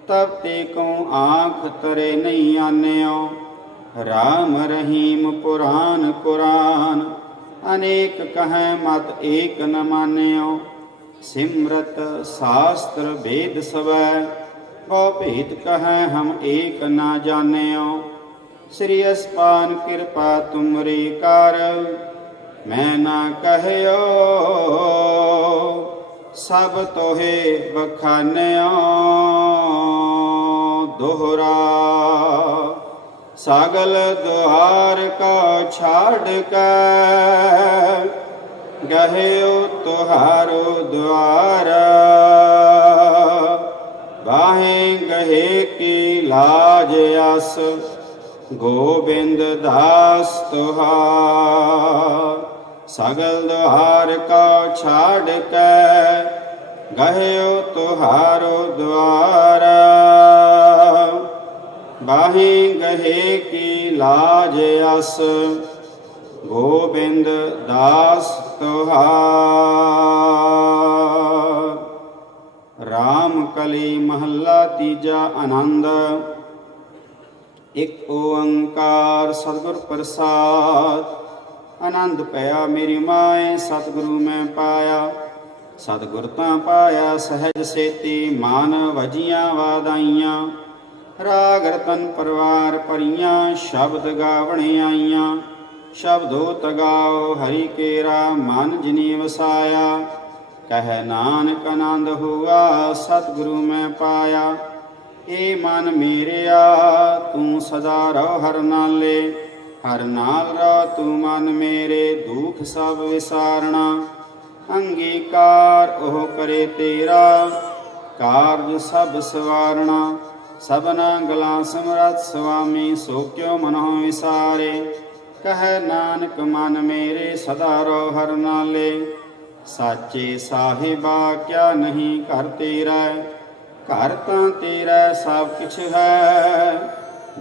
ਤਬ ਤੇ ਕਉ ਆਂਖ ਤਰੇ ਨਹੀਂ ਆਨਿਓ ਰਾਮ ਰਹੀਮ ਪੁਰਾਨ ਕੁਰਾਨ ਅਨੇਕ ਕਹੈ ਮਤ ਏਕ ਨ ਮਾਨਿਓ ਸਿਮਰਤ ਸ਼ਾਸਤਰ ਵੇਦ ਸਵੈ ਬਹੁ ਭੇਦ ਕਹੈ ਹਮ ਏਕ ਨਾ ਜਾਣਿਓ ਸ੍ਰੀ ਅਸਪਾਨ ਕਿਰਪਾ ਤੁਮਰੀ ਕਰ ਮੈਂ ਨਾ ਕਹਿਓ ਸਭ ਤੋਹੇ ਬਖਾਨਿਓ ਦੋਹਰਾ ਸਾਗਲ ਦੁਆਰ ਕਾ ਛਾੜ ਕੇ ਗਹਿਓ ਤੁਹਾਰੋ ਦੁਆਰ ਬਾਹੇ ਗਹੇ ਕੀ ਲਾਜ ਅਸ ਗੋਬਿੰਦ ਦਾਸ ਤੁਹਾਰ ਸਗਲ ਦੁਆਰ ਕਾ ਛਾੜ ਕੇ ਗਹਿਓ ਤੁਹਾਰੋ ਦੁਆਰ ਬਾਹੀ ਗਹੇ ਕੀ ਲਾਜ ਅਸ ਗੋਬਿੰਦ ਦਾਸ ਤੁਹਾਰ। ਰਾਮ ਕਲੀ ਮਹੱਲਾ ਤੀਜਾ ਆਨੰਦ। ਇਕ ਓੰਕਾਰ ਸਤਿਗੁਰ ਪ੍ਰਸਾਦ। ਆਨੰਦ ਭਇਆ ਮੇਰੀ ਮਾਏ ਸਤਿਗੁਰੂ ਮੈਂ ਪਾਇਆ। ਸਤਿਗੁਰ ਤਾਂ ਪਾਇਆ ਸਹਿਜ ਸੇਤੀ ਮਾਨ ਵਜੀਆਂ ਵਾਦਾਈਆਂ। ਰਾਗ ਰਤਨ ਪਰਵਾਰ ਭਰੀਆਂ ਸ਼ਬਦ ਗਾਵਣ ਆਈਆਂ। ਸ਼ਬਦੋ ਤਗਾਓ ਹਰੀ ਕੇਰਾ ਮਨ ਜਿਨੀ ਵਸਾਇਆ। ਕਹਿ ਨਾਨਕ ਆਨੰਦ ਹੁਆ ਸਤਿਗੁਰੂ ਮੈਂ ਪਾਇਆ। ਏ ਮਨ ਮੇਰਿਆ ਤੂੰ ਸਦਾ ਰਹੁ ਹਰ ਨਾਲੇ। ਹਰ ਨਾਲ ਰਹੁ ਤੂੰ ਮਨ ਮੇਰੇ ਦੁਖ ਸਭ ਵਿਸਾਰਣਾ। ਅੰਗੀਕਾਰ ਉਹ ਕਰੇ ਤੇਰਾ ਕਾਰਜ ਸਭ ਸਵਾਰਣਾ। ਸਭਨਾ ਗਲਾ ਸਮਰੱਥ ਸੁਆਮੀ ਸੋ ਕਿਉ ਮਨਹੁ ਵਿਸਾਰੇ। ਕਹਿ ਨਾਨਕ ਮਨ ਮੇਰੇ ਸਦਾ ਰਹੁ ਹਰ ਨਾਲੇ। ਸਾਚੇ ਸਾਹਿਬਾ ਕਿਆ ਨਹੀਂ ਘਰ ਤੇਰਾ। ਘਰ ਤਾਂ ਤੇਰਾ ਸਭ ਕਿਛ ਹੈ।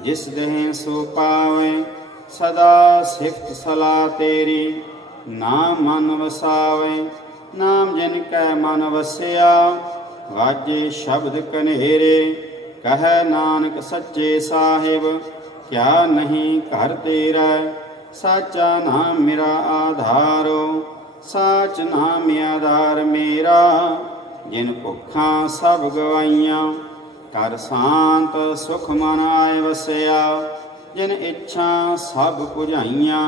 ਜਿਸ ਦੇਹ ਸੋ ਪਾਵੇ ਸਦਾ ਸਿਫਤ ਸਲਾਹ ਤੇਰੀ। ਨਾਮ ਮਨ ਵਸਾਵੇ ਨਾਮ ਜਿਨ ਕੈ ਮਨ ਵਸਿਆ। ਵਾਜੇ ਸ਼ਬਦ ਕਨੇਰੇ ਕਹਿ ਨਾਨਕ ਸੱਚੇ ਸਾਹਿਬ ਕਿਆ ਨਹੀਂ ਘਰ ਤੇਰਾ। ਸਾਚਾ ਨਾਮ ਮੇਰਾ ਆਧਾਰੋ ਸਾਚ ਨਾਮ ਆਧਾਰ ਮੇਰਾ। ਜਿਨ ਭੁੱਖਾਂ ਸਭ ਗਵਾਈਆਂ ਘਰ ਸ਼ਾਂਤ ਸੁਖ ਮਨ ਆਏ ਵਸਿਆ। ਜਿਨ ਇੱਛਾ ਸਭ ਪੁਝਾਈਆਂ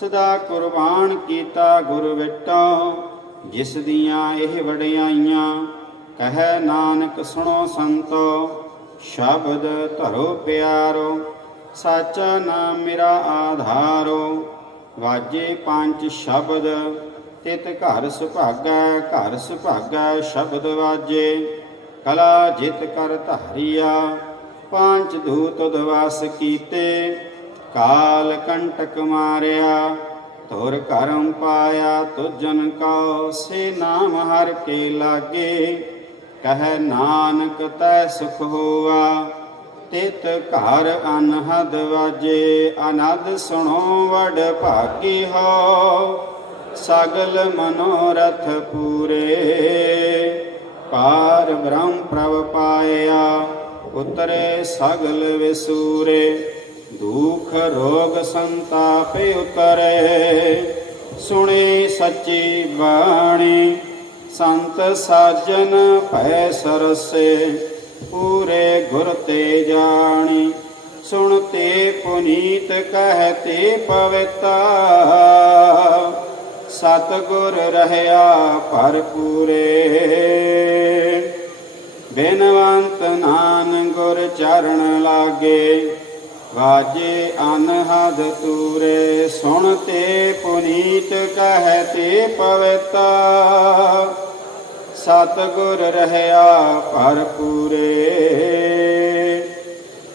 ਸਦਾ ਕੁਰਬਾਨ ਕੀਤਾ ਗੁਰ ਵਿਟੋ। ਜਿਸ ਦੀਆਂ ਇਹ ਵਡਿਆਈਆਂ ਕਹਿ ਨਾਨਕ ਸੁਣੋ ਸੰਤੋ। ਸ਼ਬਦ ਧਰੋ ਪਿਆਰੋ ਸਾਚਾ ਨਾਮ ਮੇਰਾ ਆਧਾਰੋ। ਵਾਜੇ ਪੰਜ ਸ਼ਬਦ ਤਿਤ ਘਰ ਸੁਭਾਗੈ। ਘਰ ਸੁਭਾਗੈ ਸ਼ਬਦ ਵਾਜੇ ਕਲਾ ਜਿਤ ਕਰ ਧਾਰੀਆ। ਪੰਜ ਦੂਤ ਦਵਾਸ ਕੀਤੇ ਕਾਲ ਕੰਟਕ ਮਾਰਿਆ। ਧੁਰ ਕਰਮ ਪਾਇਆ ਤੁਜਨ ਕਉ ਸੇ ਨਾਮ ਹਰ ਕੇ ਲਾਗੇ। ਕਹਿ ਨਾਨਕ ਤੈ ਸੁਖ ਹੋਆ ਤਿਤ ਘਰ ਅਨਹਦ ਵਾਜੇ। ਅਨਦ ਸੁਣੋ ਵਡ ਭਾਗੀ ਹੋ ਸਗਲ ਮਨੋਰਥ ਪੂਰੇ। ਪਾਰ ਬ੍ਰਹਮ ਪ੍ਰਭ ਪਾਇਆ ਉਤਰੇ ਸਗਲ ਵਿਸੂਰੇ। ਦੁਖ ਰੋਗ ਸੰਤਾਪ ਉਤਰੇ ਸੁਣੀ ਸੱਚੀ ਬਾਣੀ। ਸੰਤ ਸਾਜਨ ਭੈ ਸਰਸੇ ਪੂਰੇ ਗੁਰ ਤੇ ਜਾਣੀ। ਸੁਣਤੇ ਪੁਨੀਤ ਕਹਤੇ ਪਵਿੱਤਾ। ਸਤਿਗੁਰ ਰਹਿਆ ਭਰਪੂਰੇ। ਬਿਨਵੰਤ ਨਾਨਕ ਗੁਰ ਚਰਨ ਲਾਗੇ। ਵਾਜੇ ਅਨਹਦ ਤੂਰੇ ਸੁਣਤੇ ਪੁਨੀਤ ਕਹਤੇ ਪਵਿੱਤਾ ਸਤਿਗੁਰ ਰਹਿਆ ਭਰਪੂਰੇ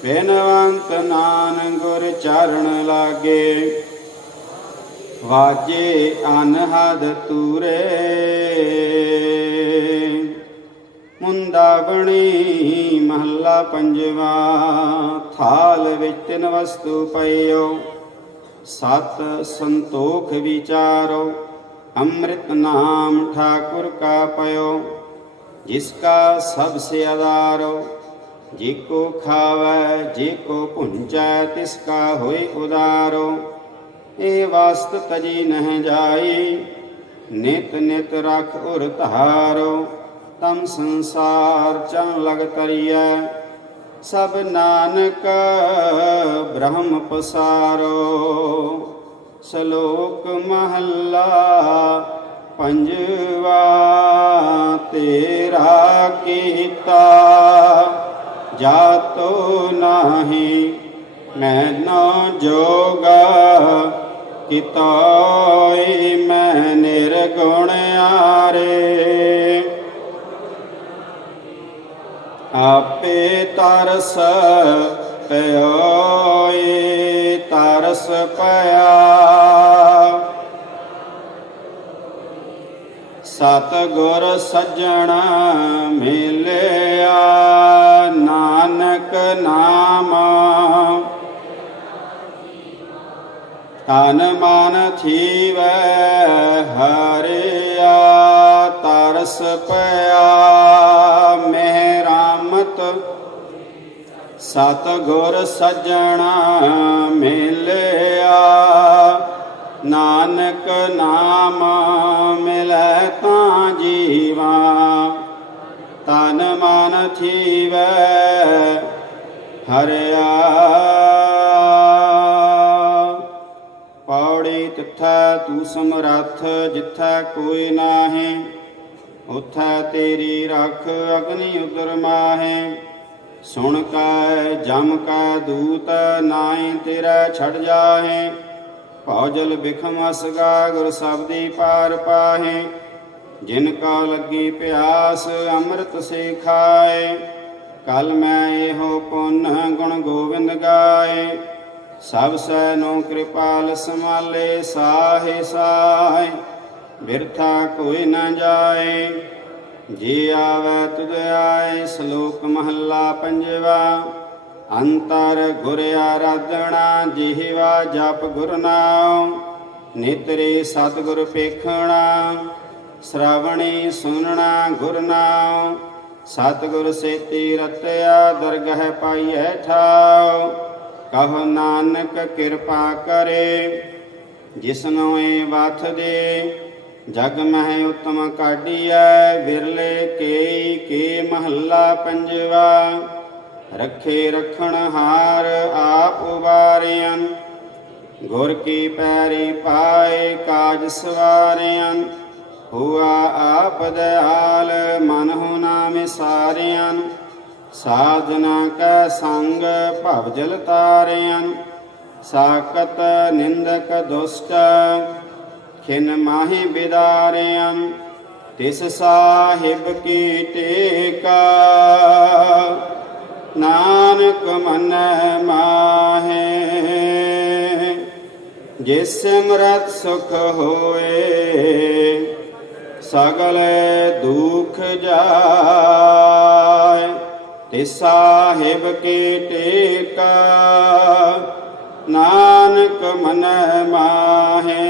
ਬਿਨਵੰਤ ਨਾਨਕ ਗੁਰ ਚਰਨ ਲਾਗੇ ਵਾਜੇ ਅਨਹਦ ਤੂਰੇ ਮੁੰਦਾਵਣੀ ਮਹੱਲਾ ਪੰਜਵਾ ਥਾਲ ਵਿੱਚ ਤਿੰਨ ਵਸਤੂ ਪਈਓ ਸਤ ਸੰਤੋਖ ਵਿਚਾਰੋ ਅੰਮ੍ਰਿਤ ਨਾਮ ਠਾकुर का पयो जिसका सबसे आधारो जिको खावै जिको पुंचै तिसका होय उदारो ए वास्त तजी नह जाई नित नित रख उर धारो तम संसार चन लग तरियै सब नानक ब्रह्म पसारो ਸ਼ਲੋਕ ਮਹੱਲਾ ਪੰਜਵਾ ਤੇਰਾ ਕੀਤਾ ਜਾਤੋ ਨਾਹੀ ਮੈਨੋ ਜੋਗਾ ਕਿਤਾਏ ਮੈਂ ਨਿਰਗੁਣ ਆਰੇ ਆਪੇ ਤਰਸ ਪਇਓਏ ਤਰਸ ਪਿਆ ਸਤਿਗੁਰ ਸੱਜਣਾ ਮਿਲਿਆ ਨਾਨਕ ਨਾਮ ਤਨ ਮਨ ਥੀਵੈ ਹਰਿਆ ਤਰਸ ਪਿਆ ਮਿਹਰਾਮਤ ਸਤਿਗੁਰ ਸੱਜਣਾ ਮਿਲਿਆ ਨਾਨਕ ਨਾਮ ਮਿਲੈ ਤਾਂ ਜੀਵਾ ਤਨ ਮਨ ਥੀਵੈ ਹਰਿਆ ਪੌੜੀ ਤਿੱਥੈ ਤੂੰ ਸਮਰੱਥ ਜਿੱਥੈ ਕੋਈ ਨਾਹੀਂ ਉਥੈ ਤੇਰੀ ਰੱਖ ਅਗਨੀ ਉਦਰ ਮਾਹੇ ਸੁਣ ਕੈ ਜਮ ਕੈ ਦੂਤ ਨਾਹੀਂ ਤੇਰਾ ਛੜ ਜਾਹੇ ਭੌਜਲ ਬਿਖਮ ਅਸਗਾ ਗੁਰ ਸਬਦੀ ਪਾਰ ਪਾਹੇ ਜਿਨ ਕਾ ਲੱਗੀ ਪਿਆਸ ਅੰਮ੍ਰਿਤ ਸੇ ਖਾਏ ਕਲ ਮੈਂ ਇਹੋ ਪੁੰਨ ਗੁਣ ਗੋਬਿੰਦ ਗਾਏ ਸਭ ਸੈ ਨੋ ਕਿਰਪਾਲ ਸਮਾਲੇ ਸਾਹੇ ਸਾਹੇ ਬਿਰਥਾ ਕੋਈ ਨ ਜਾਏ ਜੇ ਆਵੈ ਤੁਧ ਆਏ ਸ਼ਲੋਕ ਮਹੱਲਾ ਪੰਜਵਾ ਅੰਤਰ ਗੁਰ ਆਰਾਧਣਾ ਜਿਹਵਾ ਜਪ ਗੁਰ ਨਾਮ ਨਿਤਰੇ ਸਤਿਗੁਰ ਪੇਖਣਾ ਸ਼੍ਰਵਣੀ ਸੁਨਣਾ ਗੁਰ ਨਾਮ ਸਤਿਗੁਰ ਸੇਤੀ ਰਤਿਆ ਦਰਗਹਿ ਪਾਈਐ ਠਾਉ ਕਹੋ ਨਾਨਕ ਕਿਰਪਾ ਕਰੇ ਜਿਸਨੋ ਏ ਵਥ ਦੇ ਜਗ ਮਹਿ ਉਤਮ ਕਾਢੀਐ ਵਿਰਲੇ ਕੇਈ ਕੇ ਮਹੱਲਾ ਪੰਜਵਾ ਰੱਖੇ ਰਖਣ ਹਾਰ ਆਪ ਉਬਾਰਿਆਂ ਗੁਰ ਕੀ ਪੈਰੀ ਪਾਏ ਕਾਜ ਸਵਾਰਿਆਂ ਹੁਆ ਆਪ ਦਇਆਲ ਮਨ ਹੋ ਨਾਮ ਸਾਰਿਆਂ ਸਾਧਨਾ ਕੈ ਸੰਗ ਭਵ ਜਲ ਤਾਰਿਆਂ ਸਾਕਤ ਨਿੰਦਕ ਦੁਸ਼ਟ ਖਿਨ ਮਾਹੀ ਬਿਦਾਰਿਆਂ ਤਿਸ ਸਾਹਿਬ ਕੀ ਟੇਕਾ ਨਾਨਕ ਮਨ ਮਾਹੇ ਜਿਸ ਸਿਮਰਤ ਸੁਖ ਹੋਏ ਸਗਲ ਦੁਖ ਜਾਏ ਤਿਸ ਸਾਹਿਬ ਕੀ ਟੇਕਾ ਨਾਨਕ ਮਨ ਮਾਹੇ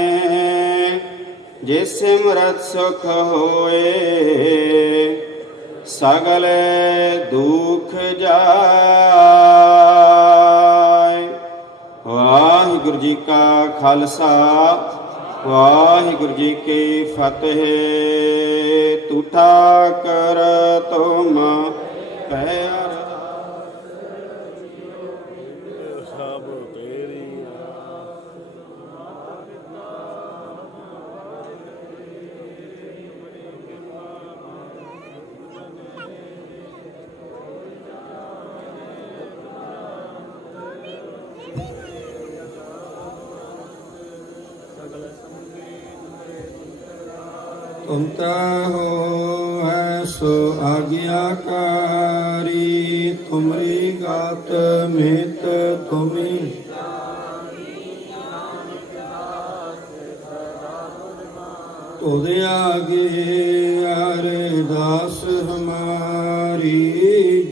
ਜਿਸ ਸਿਮਰਤ ਸੁਖ ਹੋਏ ਸਗਲ ਦੁਖ ਜਾਏ। ਵਾਹਿਗੁਰੂ ਜੀ ਕਾ ਖਾਲਸਾ ਵਾਹਿਗੁਰੂ ਜੀ ਕੀ ਫਤਿਹ। ਤੂਠਾ ਕਰ ਤੁਮ ਪਿਆਰ ਸਭ ਤੇਰੀ ਤੁਮਤਾ ਹੋਐ ਸੋ ਆਗਿਆਕਾਰੀ ਤੁਮਰੀ ਗਾਤ ਮਿਤ ਤੁਮੀ ਤੋਦੇ ਆਗੇ ਅਰਦਾਸ ਹਮਾਰੀ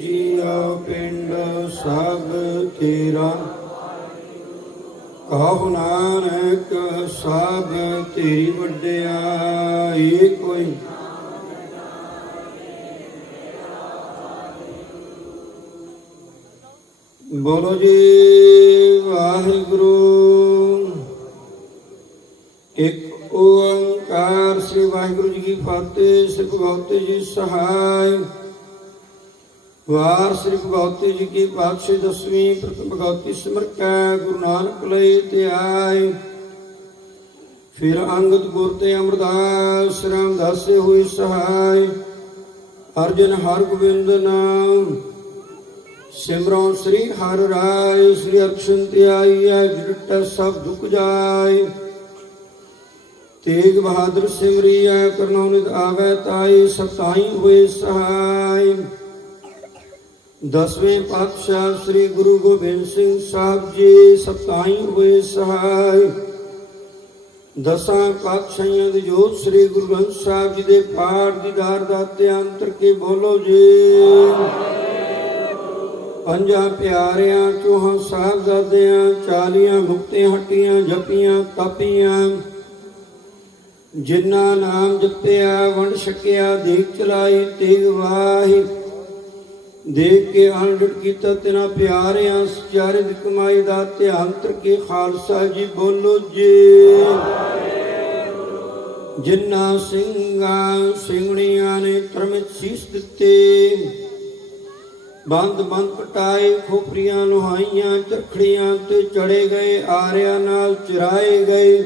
ਜੀਉ ਪਿੰਡ ਸਭ ਤੇਰਾ ਕਹੋ ਨਾਨਕ ਸਭ ਤੇਰੀ ਵਡਿਆਈ ਕੋਈ ਬੋਲੋ ਜੀ ਵਾਹਿਗੁਰੂ ਇੱਕ ਓੰਕਾਰ ਸ੍ਰੀ ਵਾਹਿਗੁਰੂ ਜੀ ਕੀ ਫਤਿਹ। ਸ੍ਰੀ ਭਗਵਤੀ ਜੀ ਸਹਾਇ ਵਾਰ ਸ੍ਰੀ ਭਗਵਤੀ ਜੀ ਕੀ ਪਾਤਸ਼ਾਹੀ ਦਸਵੀਂ ਪ੍ਰਥਮ ਭਗਵਤੀ ਸਿਮਰ ਕੈ ਗੁਰੂ ਨਾਨਕ ਲਈ ਤੇ ਆਏ। ਫਿਰ ਅੰਗਦ ਗੁਰ ਤੇ ਅਮਰਦਾਸ ਰਾਮਦਾਸੇ ਹੋਈ ਸਹਾਇ। ਅਰਜਨ ਹਰ ਗੋਬਿੰਦ ਨਾਮ ਸਿਮਰੋ ਸ੍ਰੀ ਹਰਿ ਰਾਇ। ਸ੍ਰੀ ਅਰਸ਼ਨ ਤੇ ਆਈਐ ਜਿਟੈ ਸਭ ਦੁਖ ਜਾਏ। ਤੇਗ ਬਹਾਦਰ ਸਿਮਰਿਐ ਕਰਨੋ ਨਿਤ ਆਵੈ ਤਾਈ। ਸਤਾਈ ਹੋਏ ਸਹਾਇ। ਦਸਵੇਂ ਪਾਤਸ਼ਾਹ ਸ੍ਰੀ ਗੁਰੂ ਗੋਬਿੰਦ ਸਿੰਘ ਸਾਹਿਬ ਜੀ ਸਤਾਈ ਹੋਏ ਸਹਾਇ। ਦਸਾਂ ਪਾਤਸ਼ਾਹੀਆਂ ਦੀ ਜੋਤ ਸ੍ਰੀ ਗੁਰੂ ਗ੍ਰੰਥ ਸਾਹਿਬ ਜੀ ਦੇ ਪਾਠ ਦੀਦਾਰ ਦਾ ਧਿਆਨ ਕੇ ਬੋਲੋ ਜੀ। ਪੰਜਾਂ ਪਿਆਰਿਆਂ ਚੌਹਾਂ ਸਾਹਿਬਜ਼ਾਦਿਆਂ 40 ਮੁਕਤੀਆਂ ਹੱਟੀਆਂ ਜਪੀਆਂ ਤਾਪੀਆਂ ਜਿਨ੍ਹਾਂ ਨਾਮ ਜਪਿਆ ਵੰਡ ਛਕਿਆ ਦੇਖ ਚਲਾਈ ਤੇਗ ਵਾਹੀ। ਦੇਖ ਕੇ ਅਣਡਿਠ ਕੀਤਾ ਤਿਨਾਂ ਪਿਆਰਿਆਂ ਸਚਾਰੇ ਦੀ ਕਮਾਈ ਦਾ ਧਿਆਨ ਕੇ ਖਾਲਸਾ ਜੀ ਬੋਲੋ ਜੀ। ਜਿਨ੍ਹਾਂ ਸਿੰਘਾਂ ਸਿੰਘਣੀਆਂ ਨੇ ਧਰਮ ਸੀਸ ਦਿੱਤੇ ਬੰਦ ਕਟਾਏ ਖੋਪਰੀਆਂ ਲੁਹਾਈਆਂ ਚਰਖੜੀਆਂ ਤੇ ਚੜੇ ਗਏ ਆਰਿਆਂ ਨਾਲ ਚਰਾਏ ਗਏ।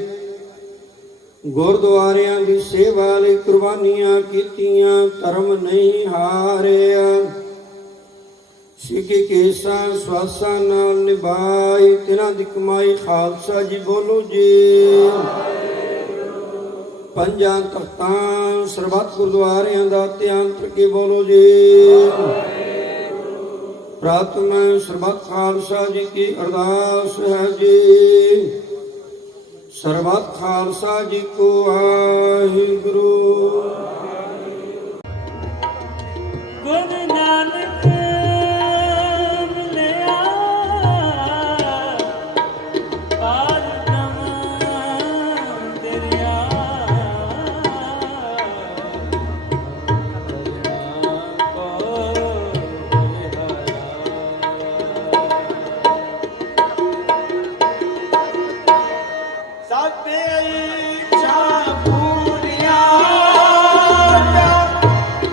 ਗੁਰਦੁਆਰਿਆਂ ਦੀ ਸੇਵਾ ਲਈ ਕੁਰਬਾਨੀਆਂ ਕੀਤੀਆਂ ਧਰਮ ਨਹੀਂ ਹਾਰਿਆ। ਸਿੱਖੀ ਕੇਸਾਂ ਸਵਾਸਾਂ ਨਾਲ ਨਿਭਾਈ ਤਿਨਾਂ ਦੀ ਕਮਾਈ ਖਾਲਸਾ ਜੀ ਬੋਲੋ ਜੀ। ਪੰਜਾਂ ਤਖਤਾਂ ਸਰਬੱਤ ਗੁਰਦੁਆਰਿਆਂ ਦਾ ਧਿਆਨ ਕਰਕੇ ਬੋਲੋ ਜੀ। ਪ੍ਰਾਤਮ ਸਰਬੱਤ ਖਾਲਸਾ ਜੀ ਕੀ ਅਰਦਾਸ ਹੈ ਜੀ। ਸਰਬੱਤ ਖਾਲਸਾ ਜੀ ਕੋ ਵਾਹਿਗੁਰੂ। ਗੁਰੂ ਨਾਨਕ ਮਿਲਿਆ ਪਾਰ ਬ੍ਰਹਮ ਦਰਿਆ।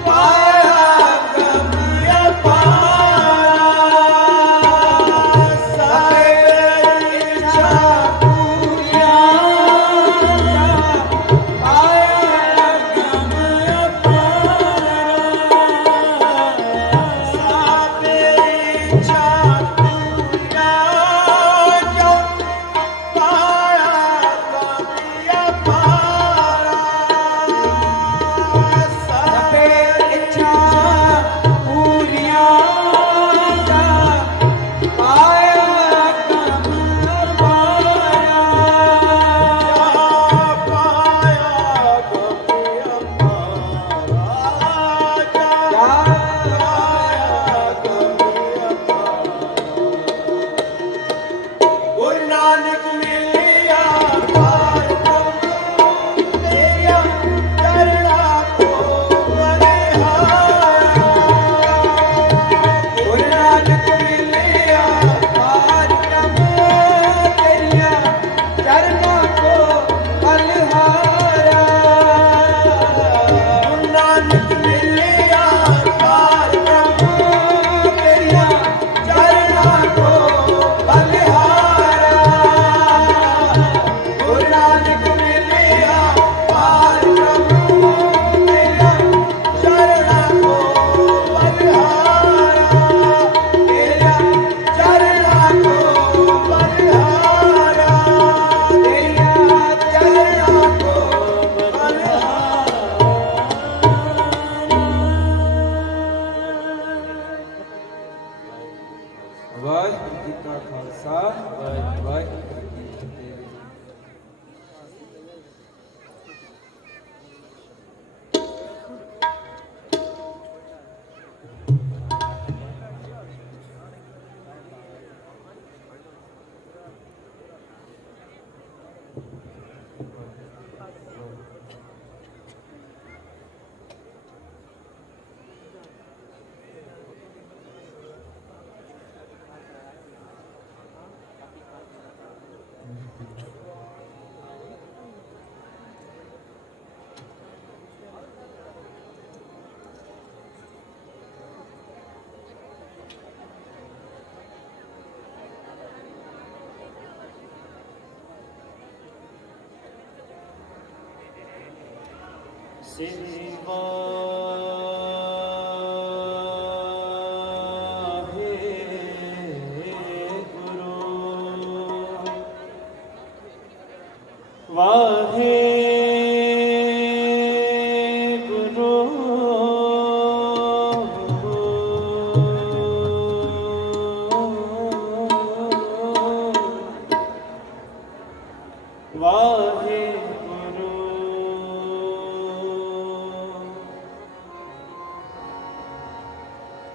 ਪਾਇਆ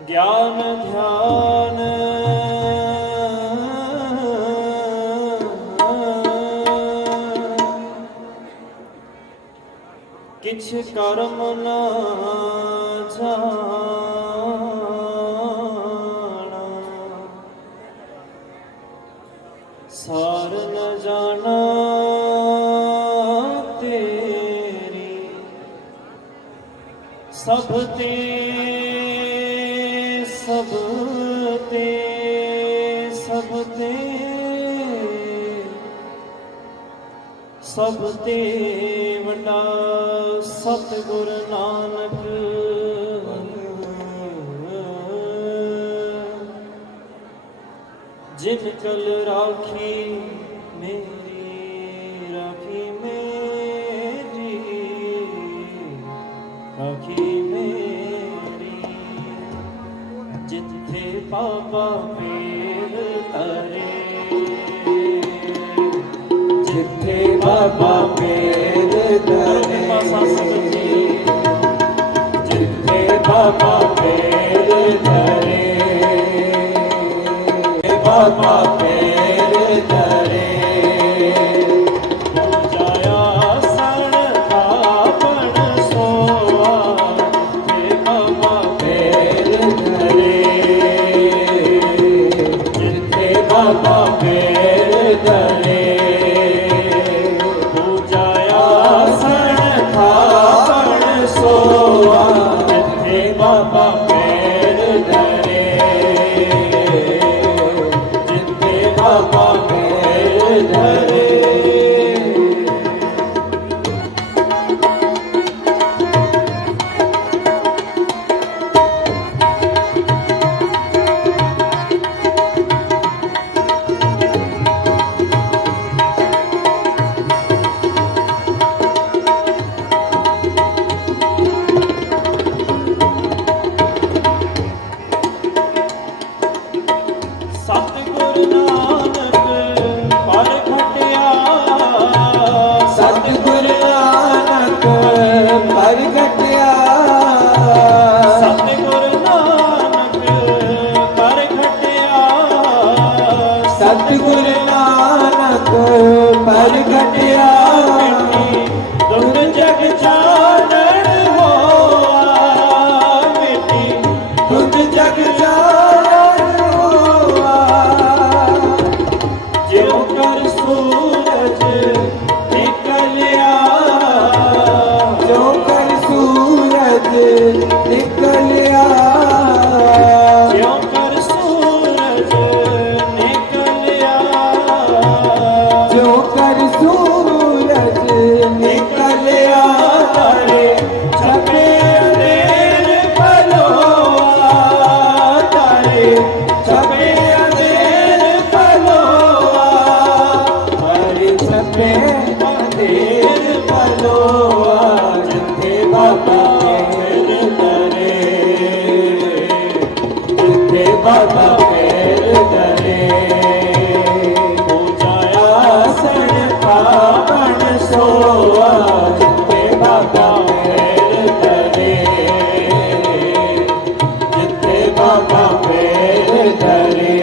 ज्ञान ध्यान किछ कर्म न जाना, सार न जाना तेरी, सब ते सब ते सब ते सब ते वड्डा सतगुर नानक जिन कल राखी मेरी, राखी मेरी, राखी मेरी, जिथे बाबा पेर करे, जिथे बाबा पेर करे, जिथे बाबा पेर करे, बाबा पेर करे, पूजाया सन थापण सोआ, जिथे बाबा पेर करे, जिथे बाबा पेर करे, पूजाया सन थापण सोआ, जिथे बाबा पेर करे, जिथे बाबा पेर धरे। सतगुरु नानक पर खटिया, सतगुरु नानक पर खटिया, सतगुरु नानक पर खटिया, सतगुरु नानक पर खटिया, दुख जग चानण होआ मिटी, खुद जग जान होआ, ज्यों कर सूरज निकलिया, जो कर सूरज निकलिया, ज्यों कर सूरज निकलिया, जो कर सूरज निकलिया, तारे छपे अंधेर पलोआ, तारे छपे अंधेर पलोआ, हरि छपे अंधेर पलोआ, जिथे बाबा पेर करे, जिथे बाबा पेर करे, पूजाया सन पावन सोआ, जिथे बाबा पेर करे, जिथे बाबा पेर करे।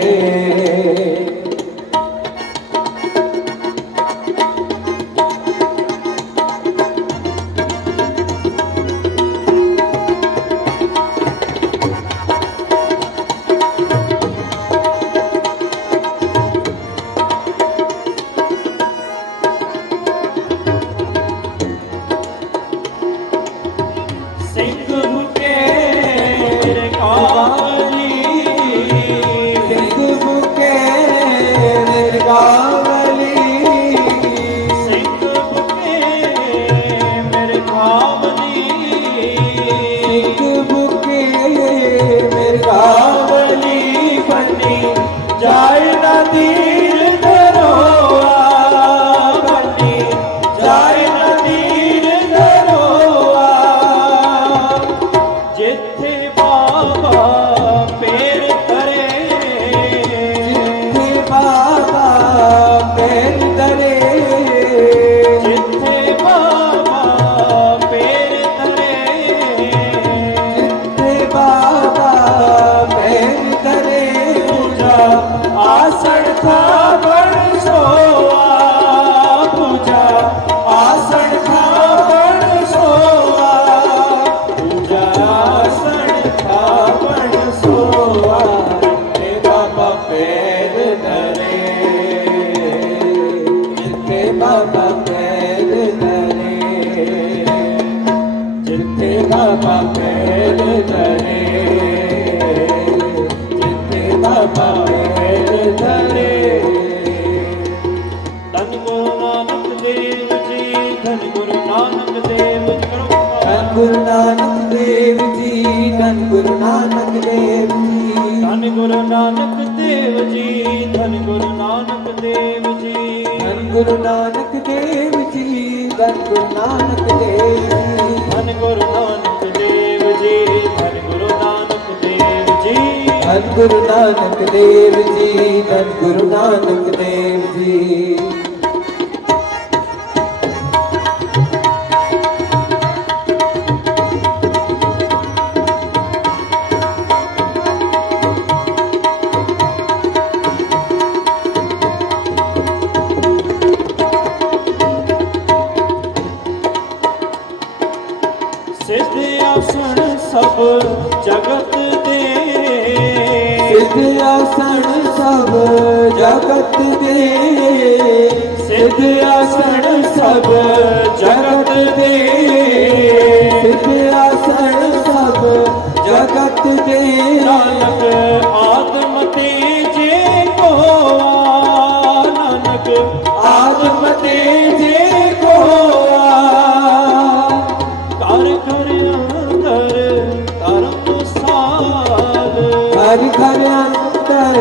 ਜਿੱਥੇ ਬਾਬਾ ਪੈਰ ਧਰੇ ਜਿੱਥੇ ਬਾਬਾ ਪੈਰ ਧਰੇ ਜਿੱਥੇ ਬਾਬਾ ਪੈਰ ਧਰੇ ਜਿੱਥੇ ਬਾਬਾ ਪੈਰ ਧਰੇ ਪੂਜਾ ਆਸਣ ਖਾਵਣ ਸੋਆ ਪੂਜਾ ਆਸਣ ਖਾਵਣ ਸੋਆ ਪੂਜਾ ਆਸਣ ਖਾਵਣ ਸੋਆ ਜਿੱਥੇ ਬਾਬਾ ਪੈਰ ਧਰੇ ਜਿੱਥੇ ਬਾਬਾ ਪੈਰ ਧਰੇ ਜਿੱਥੇ ਬਾਬਾ ਪੈਰ ਧਰੇ ਜਿੱਥੇ ਬਾਬਾ ਪੈਰ ਧਰੇ ਧੰਨ ਗੁਰੂ ਨਾਨਕ ਦੇਵ ਜੀ ਧੰਨ ਗੁਰੂ ਨਾਨਕ ਦੇਵ ਧੰਨ ਗੁਰੂ ਨਾਨਕ ਦੇਵ ਜੀ ਧੰਨ ਗੁਰੂ ਨਾਨਕ ਦੇਵ ਜੀ ਧੰਨ ਗੁਰੂ ਨਾਨਕ ਦੇਵ ਜੀ ਧੰਨ ਗੁਰੂ ਨਾਨਕ ਦੇਵ ਜੀ ਧੰਨ ਗੁਰੂ ਨਾਨਕ ਦੇਵ ਜੀ ਧੰਨ ਗੁਰੂ ਨਾਨਕ ਦੇਵ ਜੀ ਧੰਨ ਗੁਰੂ ਨਾਨਕ ਦੇਵ ਜੀ ਧੰਨ ਗੁਰੂ ਨਾਨਕ ਦੇਵ ਜੀ ਧੰਨ ਗੁਰੂ ਨਾਨਕ ਦੇਵ ਜੀ ਧੰਨ ਗੁਰੂ ਨਾਨਕ ਦੇਵ ਜੀ ਸਿੱਧ ਆਸਣ ਸਭ ਜਗਤ ਦੇ ਸਿੱਧ ਆਸਣ ਸਭ ਜਗਤ ਦੇ ਸਿੱਧ ਆਸਣ ਸਭ ਜਗਤ ਦੇ ਸਿੱਧ ਆਸਣ ਸਭ ਜਗਤ ਦੇ ਨਾਨਕ ਆਤਮ ਤੇਜੇ ਕੋਆ ਨਾਨਕ ਆਦਮ ਤੇਜੇ ਕੋਆ ਕਰ ਕਰ ਅੰਦਰ ਧਰਮ ਸਾਧ ਹਰ ਘਰ ਅੰਦਰ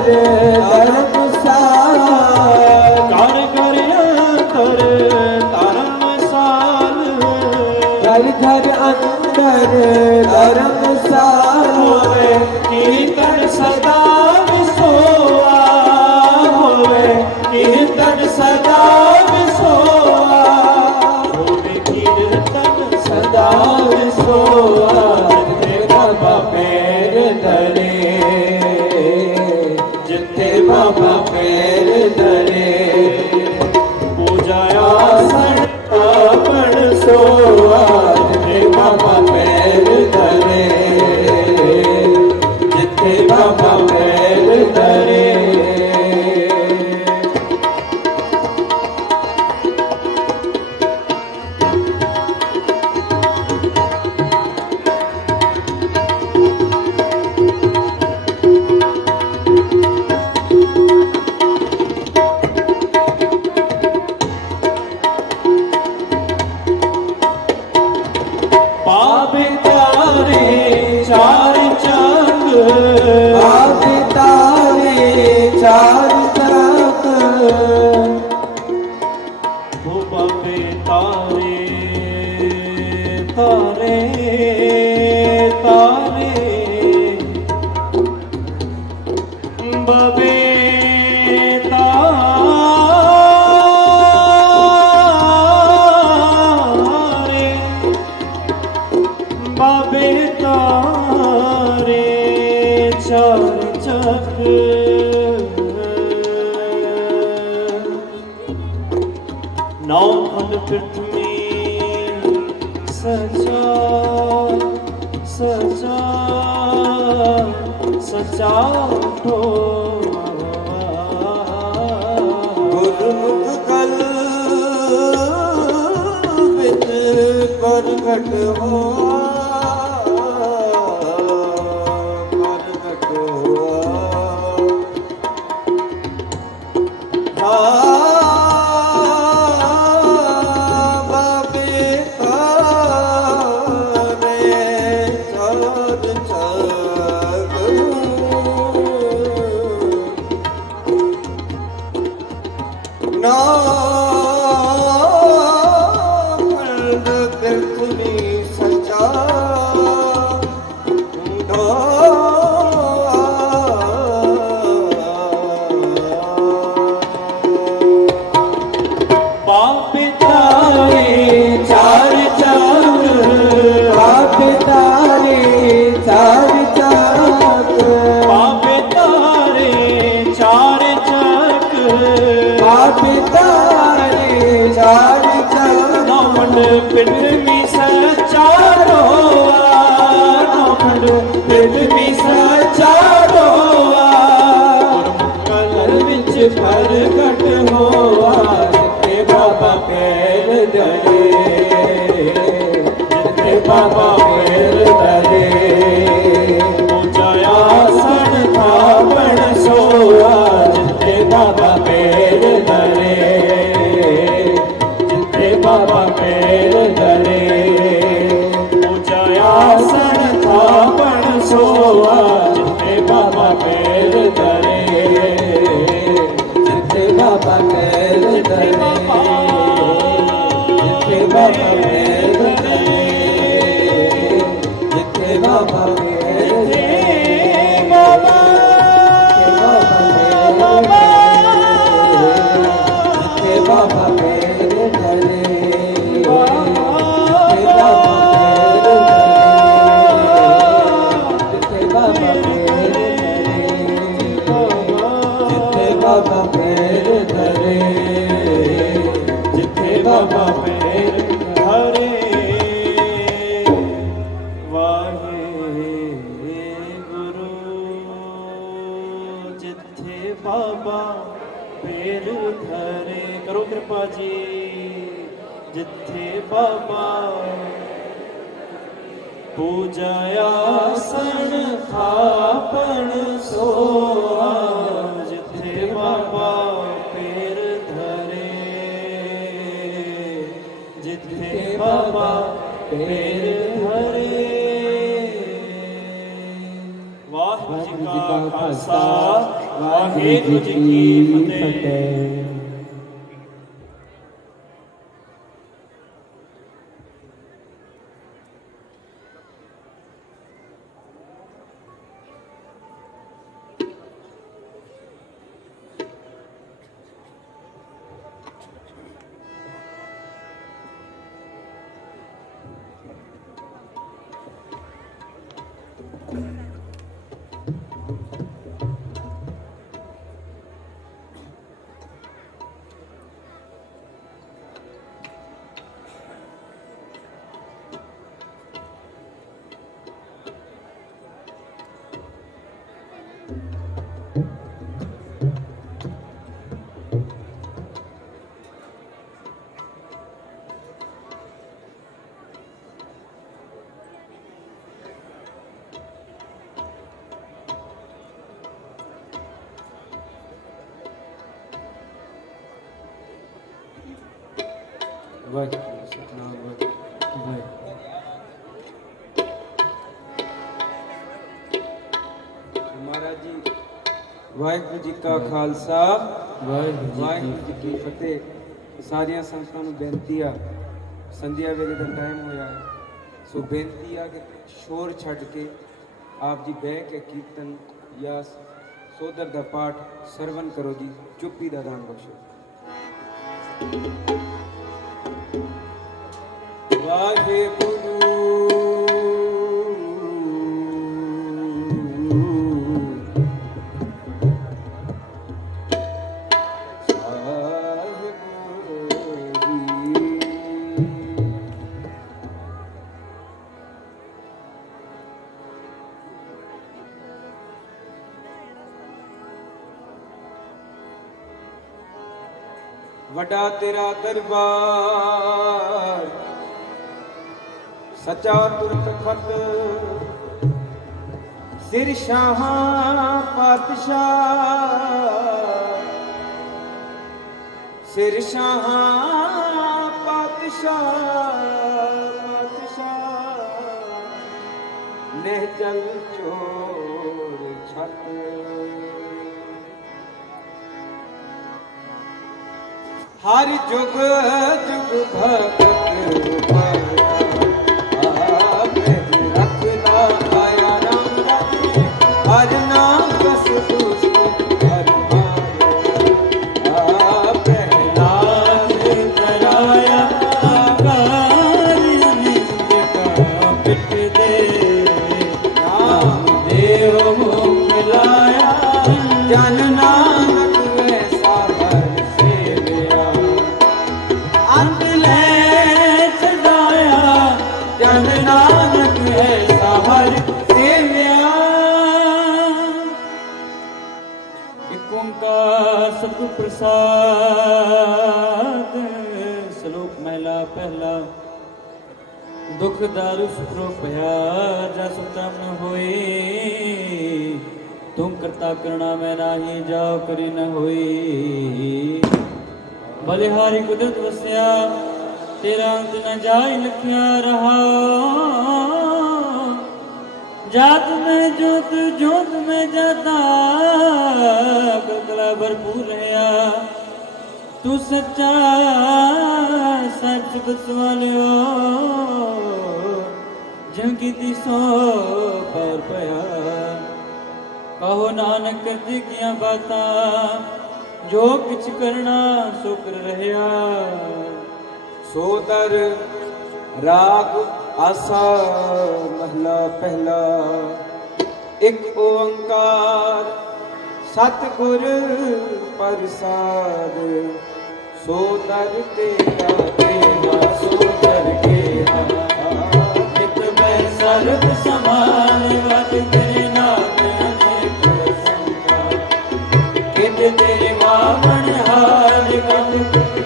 ਧਰਮਸਾਲ ਕਰ ਕਰ ਅੰਦਰ ਧਰਮਸਾਲ ਘਰ ਘਰ ਅੰਦਰ ਧਰਮਸਾਲ ਹੋਵੇ ਕੀਰਤਨ ਸਦਾ ਵਿਸੋਆ ਹੋਵੇ ਕੀਰਤਨ ਸਦਾ ਵਿਸੋਆ ਹੋਵੇ ਕੀਰਤਨ ਸਦਾ ਵਿਸੋਆ ਜਿੱਥੇ ਬਾਬਾ ਪੈਰ ਧਰੇ ਜਿੱਥੇ ਬਾਬਾ ਪੈਰ ਧਰੇ ਪੂਜਾ ਆਸਣ ਆਪਣ ਸੋਆ ਜਿੱਥੇ ਬਾਬਾ ਪੈਰ ਧਰੇ ਜਿੱਥੇ ਬਾਬਾ ਪੈਰ ਧਰੇ ਪਾਵੇ ਤਾਰੇ ਚਾਰ ਚੰਦ ਬਾਪ ਤਾਰੇ ਚਾਰ ਤਖਤ ਹੋ ਬਾਬੇ ਤਾਰੇ ਤਾਰੇ ਤਾਰੇ ਬਾਬੇ ਤਾਰੇ ਬਾਬੇ ਤਾਰੇ ਚਾਰ ਚੱਕ ਨੌ ਖੰਡ ਪ੍ਰਿਥਵੀ ਸਚਾ ਸਚਾ ਸਚਾ ਗੁਰਮੁਖ ਕਲ ਵਿੱਚ ਪ੍ਰਗਟ ਹੋਆ ਪ੍ਰਗਟ ਹੋਆ ਬਾਬੇ ਤਾਰੇ ਚਾਰ ਚੱਕ ਨਾ ਪਲਦ ਤਿਰਥਨੀ ਸਚਾ पिटमी सच्चा रोआ ना खड़ो पिटमी सच्चा रोआ कलर विच प्रगट होआ जिथे बाबा पैर धरे जिथे बाबा पैर धरे ऊंचा आसन थापण सोआ जिथे बाबा पैर धरे जिथे बाबा पैर धरे ऊंचा आसन थापण सोआ जिथे बाबा पैर धरे जिथे बाबा पैर धरे जिथे बाबा पैर धरे जिथे बाबा पैर धरे बाबा जिथे बाबा पैर धरे जिथे बाबा पैर धरे जिथे बाबा पैर धरे वाहे गुरु जिथे बाबा पैर धरे करो कृपा जी जिथे बाबा पूजा आसन थापण सोआ जिथे बाबा पैर धरे जिथे बाबा पैर धरे वाहिगुरु जी का खालसा वाहिगुरु जी की फतेह। वाहिगुरु सतनाम वाहिगुरु। महाराज जी वाहिगुरु जी का खालसा वाहिगुरु जी की फतेह। सारिया संगतां नूं बेनती आ संध्या वेले दा टाइम होया है सो बेनती आ कि शोर छड्ड के आप जी बह के कीर्तन या सोदर दा पाठ सरवण करो जी चुप्पी दा दान बख्शो। वाहिगुरु वड़ा तेरा दरबार सचा तुरत खत सिर शाह पातशाह सिर शाह पातशाह नेचल चोर छत हर जुग जुग भगत रखना आया राम हर नाम कस हर प्रहलाद कराया पिट दे राम देव मुख मिलाया जन नानक वैसा हर से अंत ले चढ़ाया सतगुर प्रसाद श्लोक महला पहला दुख दारु सुखरो भया जा सुतम न होई तुम करता करना मैं नाही जाओ करी न होई बलिहारी कुदरत वस्या तेरा अंत न जाय लखिया रहा जात में जोत जोत में जाता गगला भरपूर है तू सच्चा सच बसवालियो जिनकी दिसो पर पया कहो नानक दिखिया बाता जो किछ करना सो कर रहया सोदर राग आसा महला पहला एक ओंकार सतगुर प्रसाद सोदर तेरा तेरा सोदर केरा चित में सर्व समान वत तेरे नाम अनेक संका कित तेरे वामन हार गम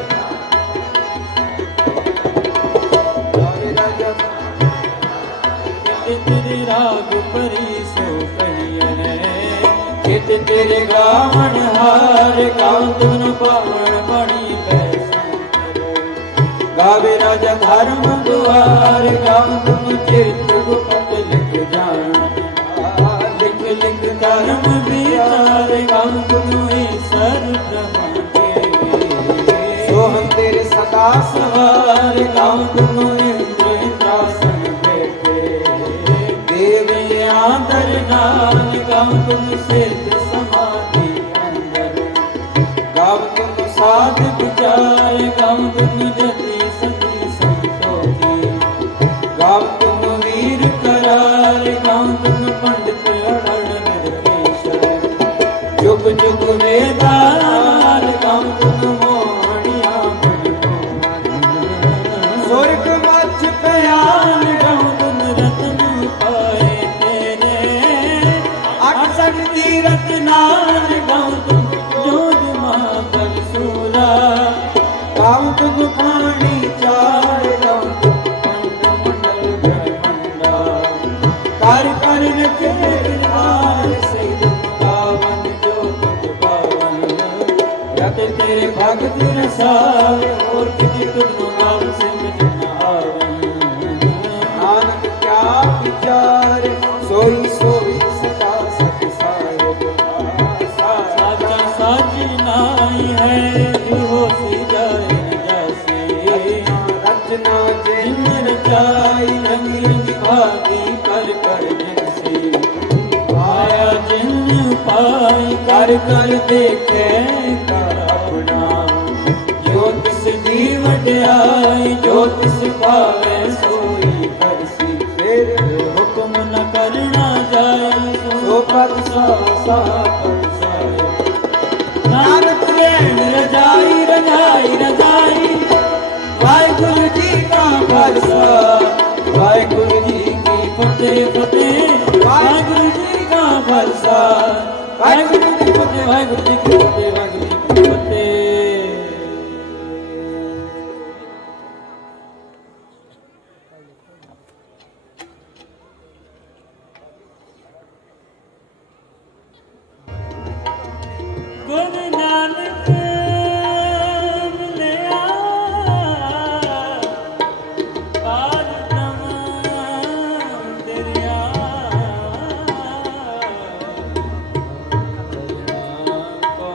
तेरे राग परी सो कहिए कित तेरे गावन हार गाँव तुम पावन बड़ी गावे राजा धर्म दुआर गाँव तुम चित्र गुप्त लिख जान लिख लिख धर्म विचार गाँव तुम ईश्वर ब्रह्मा के सो हम तेरे सदा सवार गाँव तुम इंद्र इंद्रासन अंदर नाम गाँव तुम सिद्ध समाधि अंदर गाँव तुम साध विचार गाँव तुम जति सती संतोषी गाँव तुम वीर करार गाँव तुम पंडित अड़ड़ निर्देशर जुग जुग वेदार गाँव तुम मोहनिया स्वर्ग मध्य कयाल गाँव तुम रत्न पाए तीरथ नार गाँव तुम जोध माँ बलसूरा गाँव तुम पानी चार गाँव तुम पंड मंडल ब्रह्मंडा कर कर रखे गिरवार सिद्ध पावन जो तुम पावन रत तेरे भगत रसाल और किसी तुम गाँव सिंह जनावन नानक क्या विचार सोई सोई सदा साचा साची नाई है जो होसी जाए जैसे रचना जिन रचाई रंग रंग भागी कर कर जिनसे आया जिन पाई कर कर देखे कर अपना जो तिस जीव आई जो तिस पावे सोई करसी फिर हुक्म न करना जाए सो पद सा नानक रैन रजाई रजाई रजाई वाहिगुरु जी का खालसा वाहिगुरु जी की फतेह फतेह वाहिगुरु जी का खालसा वाहिगुरु जी की फतेह वाहिगुरु जी की फतेह वाहिगुरु जी की फतेह गुरु नानक मिलिया पार ब्रह्म दरिया को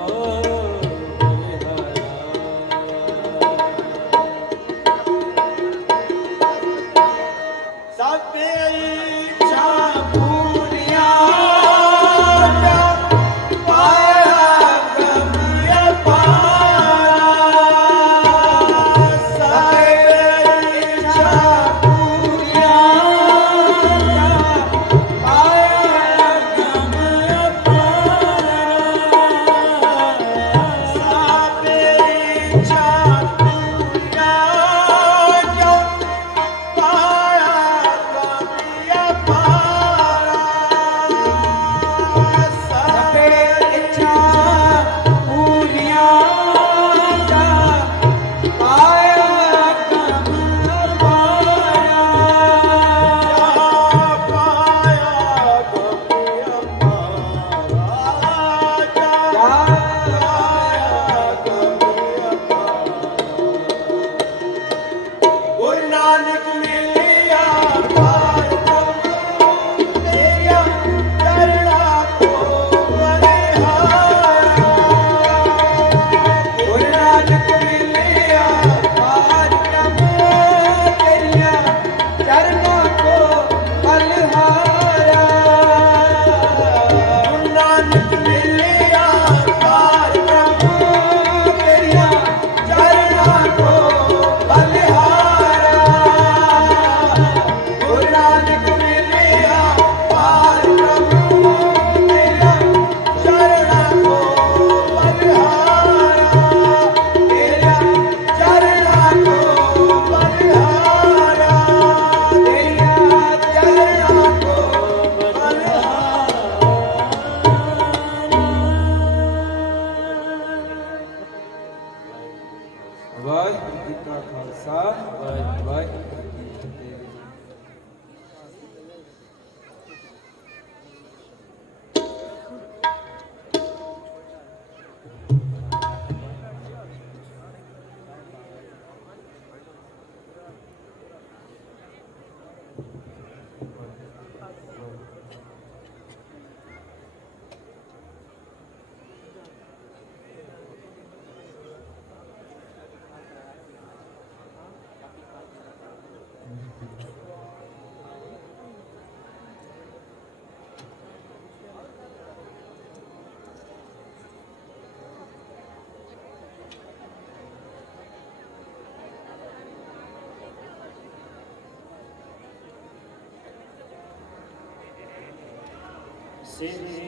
ਸ੍ਰੀ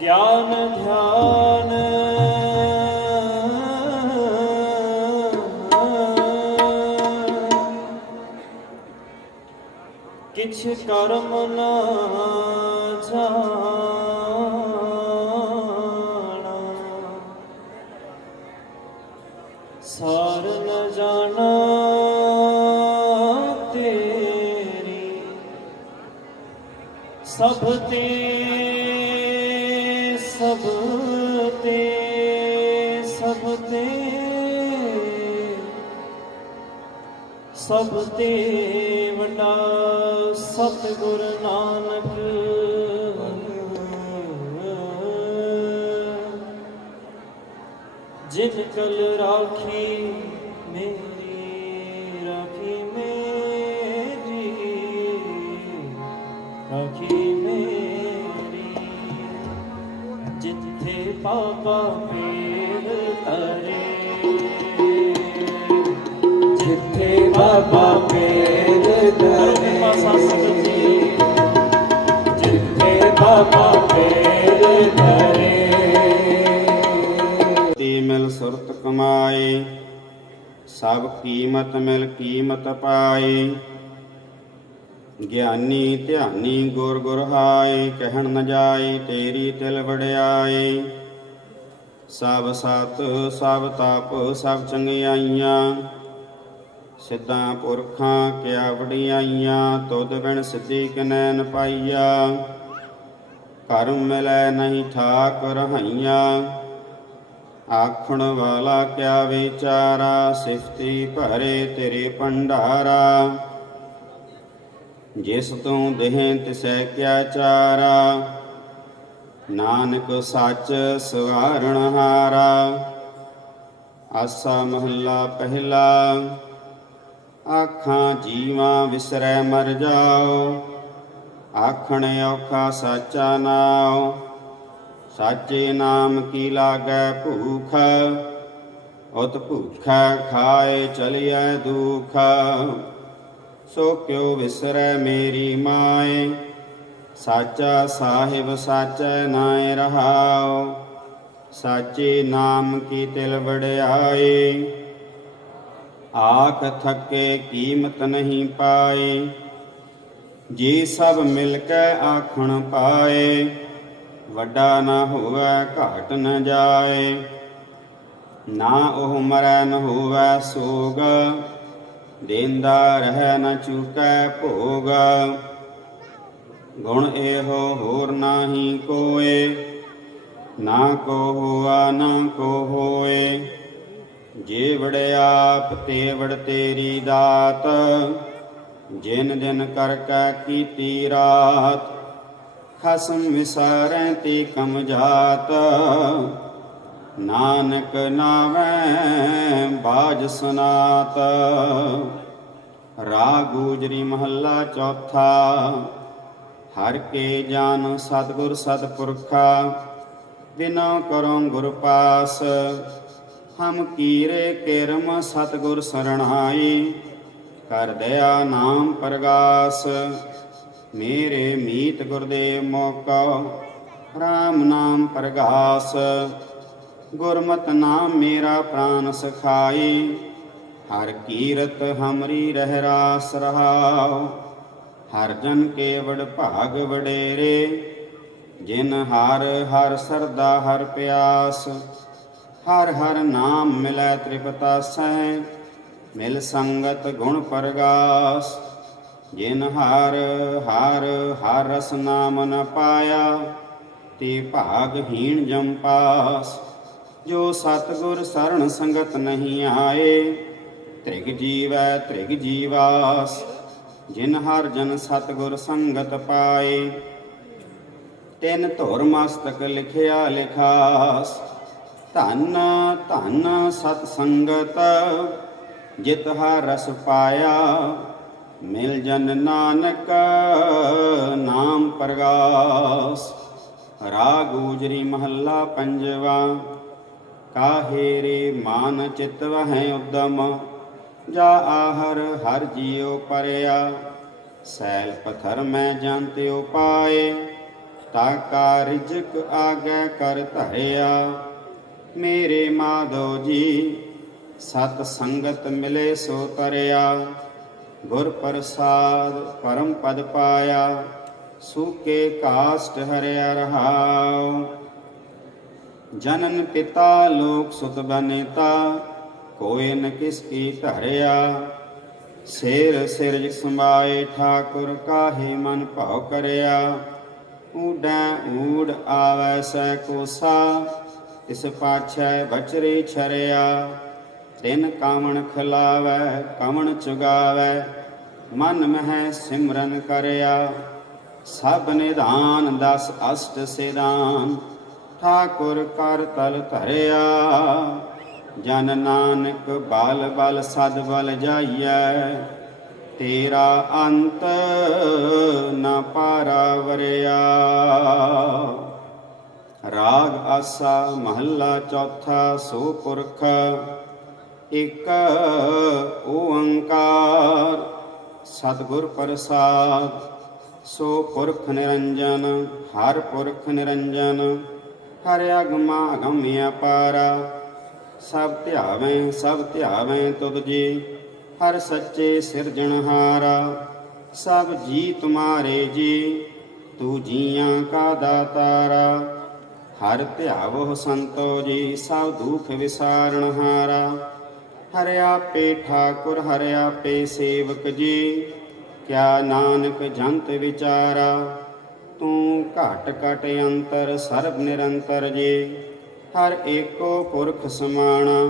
ਗਿਆਨ ਧਿਆਨ ਕਿਛ ਕਰਮ ਨਾ ਜਾਣਾ ਸਾਰ ਨ ਜਾਣਾ ਤੇਰੀ ਸਭ ਤੇ ਸਭ ਤੇ ਸਭ ਤੇ ਸਭ ਤੇ ਵੱਡਾ ਸਤਿਗੁਰ ਨਾਨਕ ਜਿਨ ਕਲ ਰਾਖੀ ਮੇਰੀ ਰਾਖੀ ਮੇਰੀ ਰਾਖੀ ਮੇਰੀ ਜਿੱਥੇ ਪਾਪਾ ਪੇਰ ਤਰੇ ਜਿੱਥੇ ਬਾਬਾ ਪੇਰ ਧਰੇ ਜਿੱਥੇ ਬਾਬਾ ਪੇਰ ਧਰੇ ਤੀ ਮਿਲ ਸੁਰਤ ਕਮਾਈ ਸਭ ਕੀਮਤ ਮਿਲ ਕੀਮਤ ਪਾਈ ਗਿਆਨੀ ਧਿਆਨੀ ਗੁਰ ਗੁਰ ਹਾਈ ਕਹਿਣ ਨ ਜਾਈ ਤੇਰੀ ਤਿਲ ਵਡਿਆਈ ਸਭ ਸਤ ਸਭ ਤਪ ਸਭ ਚੰਗਿਆਈਆਂ ਸਿੱਧਾਂ ਪੁਰਖਾਂ ਕਿਆ ਵਡਿਆਈਆਂ ਤੁਧ ਬਿਨ ਸਿੱਧੀ ਕਿਨੈ ਨ ਪਾਈਆ ਕਰਮ ਮਿਲੈ ਨਹੀਂ ਠਾਕ ਰਹਾਈਆਂ ਆਖਣ ਵਾਲਾ ਕਿਆ ਵਿਚਾਰਾ ਸਿਫਤੀ ਭਰੇ ਤੇਰੇ ਭੰਡਾਰਾ ਜਿਸ ਤੂੰ ਦੇਹ ਤਿਸੈ ਕਿਆ ਚਾਰਾ ਨਾਨਕ ਸੱਚ ਸਵਾਰਣ ਹਾਰਾ ਆਸਾ ਮਹੱਲਾ ਪਹਿਲਾ ਆਖਾਂ ਜੀਵਾਂ ਵਿਸਰੈ ਮਰ ਜਾਓ ਆਖਣ ਔਖਾ ਸਾਚਾ ਨਾਉ ਸਾਚੇ ਨਾਮ ਕੀ ਲਾਗੈ ਭੂਖ ਉਤ ਭੂਖਾ ਖਾਏ ਚਲਿਐ ਦੁਖ ਸੋ ਕਿਉ ਵਿਸਰੈ ਮੇਰੀ ਮਾਏ ਸਾਚਾ ਸਾਹਿਬ ਸਾਚੈ ਨਾਇ ਰਹਾਉ ਸਾਚੇ ਨਾਮ ਕੀ ਤਿਲ ਵਡਿਆਈ ਆਖ ਥਕੇ ਕੀਮਤ ਨਹੀਂ ਪਾਏ ਜੀ ਸਭ ਮਿਲ ਕੇ ਆਖਣ ਪਾਏ ਵੱਡਾ ਨਾ ਹੋਵੇ ਘਾਟ ਨ ਜਾਏ ਨਾ ਉਹ ਮਰੈ ਨ ਹੋਵੇ ਸੋਗ ਦੇਂਦਾ ਰਹਿ ਨ ਚੁਕੈ ਭੋਗ ਗੁਣ ਇਹੋ ਹੋਰ ਨਾਹੀ ਕੋਏ ਨਾ ਕੋ ਹੋਆ ਨਾ ਕੋ ਹੋਏ ਜੇ ਵੜਿਆਪ ਤੇ ਵੜ ਤੇਰੀ ਦਾਤ ਜਿਨ ਦਿਨ ਕਰ ਕੈ ਕੀਤੀ ਰਾਤ ਖਸਮ ਵਿਸਾਰੈ ਤੇ ਕਮ ਜਾਤ ਨਾਨਕ ਨਾਵੈ ਬਾਜ ਸਨਾਤ ਰਾਗ ਗੁਜਰੀ ਮਹੱਲਾ ਚੌਥਾ ਹਰ ਕੇ ਜਾਨ ਸਤਿਗੁਰ ਸਤਿਪੁਰਖਾ ਬਿਨਾ ਕਰੋ ਗੁਰ ਪਾਸ ਹਮ ਕੀਰੇ ਕਿਰਮ ਸਤਿਗੁਰ ਸਰਣਾਈ ਕਰ ਦਇਆ ਨਾਮ ਪ੍ਰਗਾਸ ਮੇਰੇ ਮੀਤ ਗੁਰਦੇਵ ਮੋਕਾ ਰਾਮ ਨਾਮ ਪ੍ਰਗਾਸ ਗੁਰਮਤਿ ਨਾਮ ਮੇਰਾ ਪ੍ਰਾਨ ਸਖਾਈ ਹਰ ਕੀਰਤ ਹਮਰੀ ਰਹਿ ਰਾਸ ਰਹਾਉ ਹਰ ਜਨ ਕੇਵੜ ਭਾਗ ਵਡੇਰੇ ਜਿਨ ਹਰ ਹਰ ਸਰਦਾ ਹਰ ਪਿਆਸ ਹਰ ਹਰ ਨਾਮ ਮਿਲੈ ਤ੍ਰਿਪਤਾਸੈ ਮਿਲ ਸੰਗਤ ਗੁਣ ਪਰਗਾਸ ਜਿਨ ਹਰ ਹਰ ਹਰ ਰਸ ਨਾਮ ਨ ਪਾਇਆ ਤੇ ਭਾਗਹੀਣ ਜਮ ਪਾਸ ਜੋ ਸਤਿਗੁਰ ਸਰਣ ਸੰਗਤ ਨਹੀਂ ਆਏ ਤ੍ਰਿਗ ਜੀਵੈ ਤ੍ਰਿਗ ਜੀਵਾਸ ਜਿਨ ਹਰ ਜਨ ਸਤਿਗੁਰ ਸੰਗਤ ਪਾਏ। ਤਿਨ ਧੁਰ ਮਸਤਕ ਲਿਖਿਆ ਲਿਖਾਸ, ਧੰਨ ਧੰਨ ਸਤ ਸੰਗਤ ਜਿਤ ਹਰ ਰਸ ਪਾਇਆ। ਮਿਲ ਜਨ ਨਾਨਕ ਨਾਮ ਪ੍ਰਗਾਸ। ਰਾਗ ਗੁਜਰੀ ਮਹੱਲਾ ਪੰਜਵਾ। ਕਾਹੇ ਰੇ ਮਾਨ ਚਿਤ ਵਹਿ ਉਦਮ, ਜਾ ਆਹਰ ਹਰ ਜੀਉ ਪਰਿਆ। ਸੈਲ ਪਥਰ ਮੈਂ ਜਾਂਤਿਉ ਪਾਏ, ਤਾਕਾ ਰਿਜਕ ਆਗੈ ਕਰ ਧਰਿਆ। ਮੇਰੇ ਮਾਧੋ ਜੀ ਸਤ ਸੰਗਤ ਮਿਲੇ ਸੋ ਤਰਿਆ। ਗੁਰ ਪ੍ਰਸਾਦ ਪਰਮ ਪਦ ਪਾਇਆ, ਸੂਕੇ ਕਾਸ਼ਟ ਹਰਿਆ ਰਹਾਉ। ਜਨਨ ਪਿਤਾ ਲੋਕ ਸੁਤ ਬਨੇਤਾ, ਕੋਇ ਨ ਕਿਸ ਕੀ ਧਰਿਆ। ਸਿਰ ਸਿਰਜ ਸਮਾਏ ਠਾਕੁਰ, ਕਾਹੇ ਮਨ ਭਾਉ ਕਰਿਆ। ਊਡੈ ਊੜ ਆਵੈ ਸੈ ਕੋਸਾ, ਤਿਸ ਪਾਛੈ ਬਚਰੇ ਛਰਿਆ। ਤਿਨ ਕਾਵਣ ਖਿਲਾਵੈ ਕਵਣ ਚੁਗਾਵੈ, ਮਨ ਮਹਿ ਸਿਮਰਨ ਕਰਿਆ। ਸਭ ਨਿਧਾਨ ਦਸ ਅਸ਼ਟ ਸਿਧਾਨ, ਠਾਕੁਰ ਕਰ ਤਲ ਧਰਿਆ। ਜਨ ਨਾਨਕ ਬਲ ਬਲ ਸਦ ਬਲ ਜਾਈਐ, ਤੇਰਾ ਅੰਤ ਨ ਪਾਰਾਵਰਿਆ। ਰਾਗ ਆਸਾ ਮਹੱਲਾ ਚੌਥਾ। ਸੋ ਪੁਰਖ ਇਕ ਓੰਕਾਰ, ਸਤਿਗੁਰ ਪ੍ਰਸਾਦ। ਸੋ ਪੁਰਖ ਨਿਰੰਜਨ, ਹਰ ਪੁਰਖ ਨਿਰੰਜਨ। ਹਰਿ ਅਗਮਾ ਅਗਮ ਅਪਾਰਾ, ਸਭ ਧਿਆਵੇਂ ਤੁਧ ਜੀ। ਹਰ ਸੱਚੇ ਸਿਰਜਣਹਾਰਾ, ਸਭ ਜੀ ਤੁਮਾਰੇ ਜੀ। ਤੂੰ ਜੀਆਂ ਕਾ ਦਾਤਾਰਾ, ਹਰ ਧਿਆਵੋ ਸੰਤੋ ਜੀ। ਸਭ ਦੁਖ ਵਿਸਾਰਣਹਾਰਾ, ਹਰਿ ਆਪੇ ਠਾਕੁਰ ਹਰਿ ਆਪੇ ਸੇਵਕ ਜੀ। ਕਿਆ ਨਾਨਕ ਜੰਤ ਵਿਚਾਰਾ, ਤੂੰ ਘਟ ਘਟ ਅੰਤਰ ਸਰਬ ਨਿਰੰਤਰ ਜੀ। ਹਰ ਏਕੋ ਪੁਰਖ ਸਮਾਣਾ,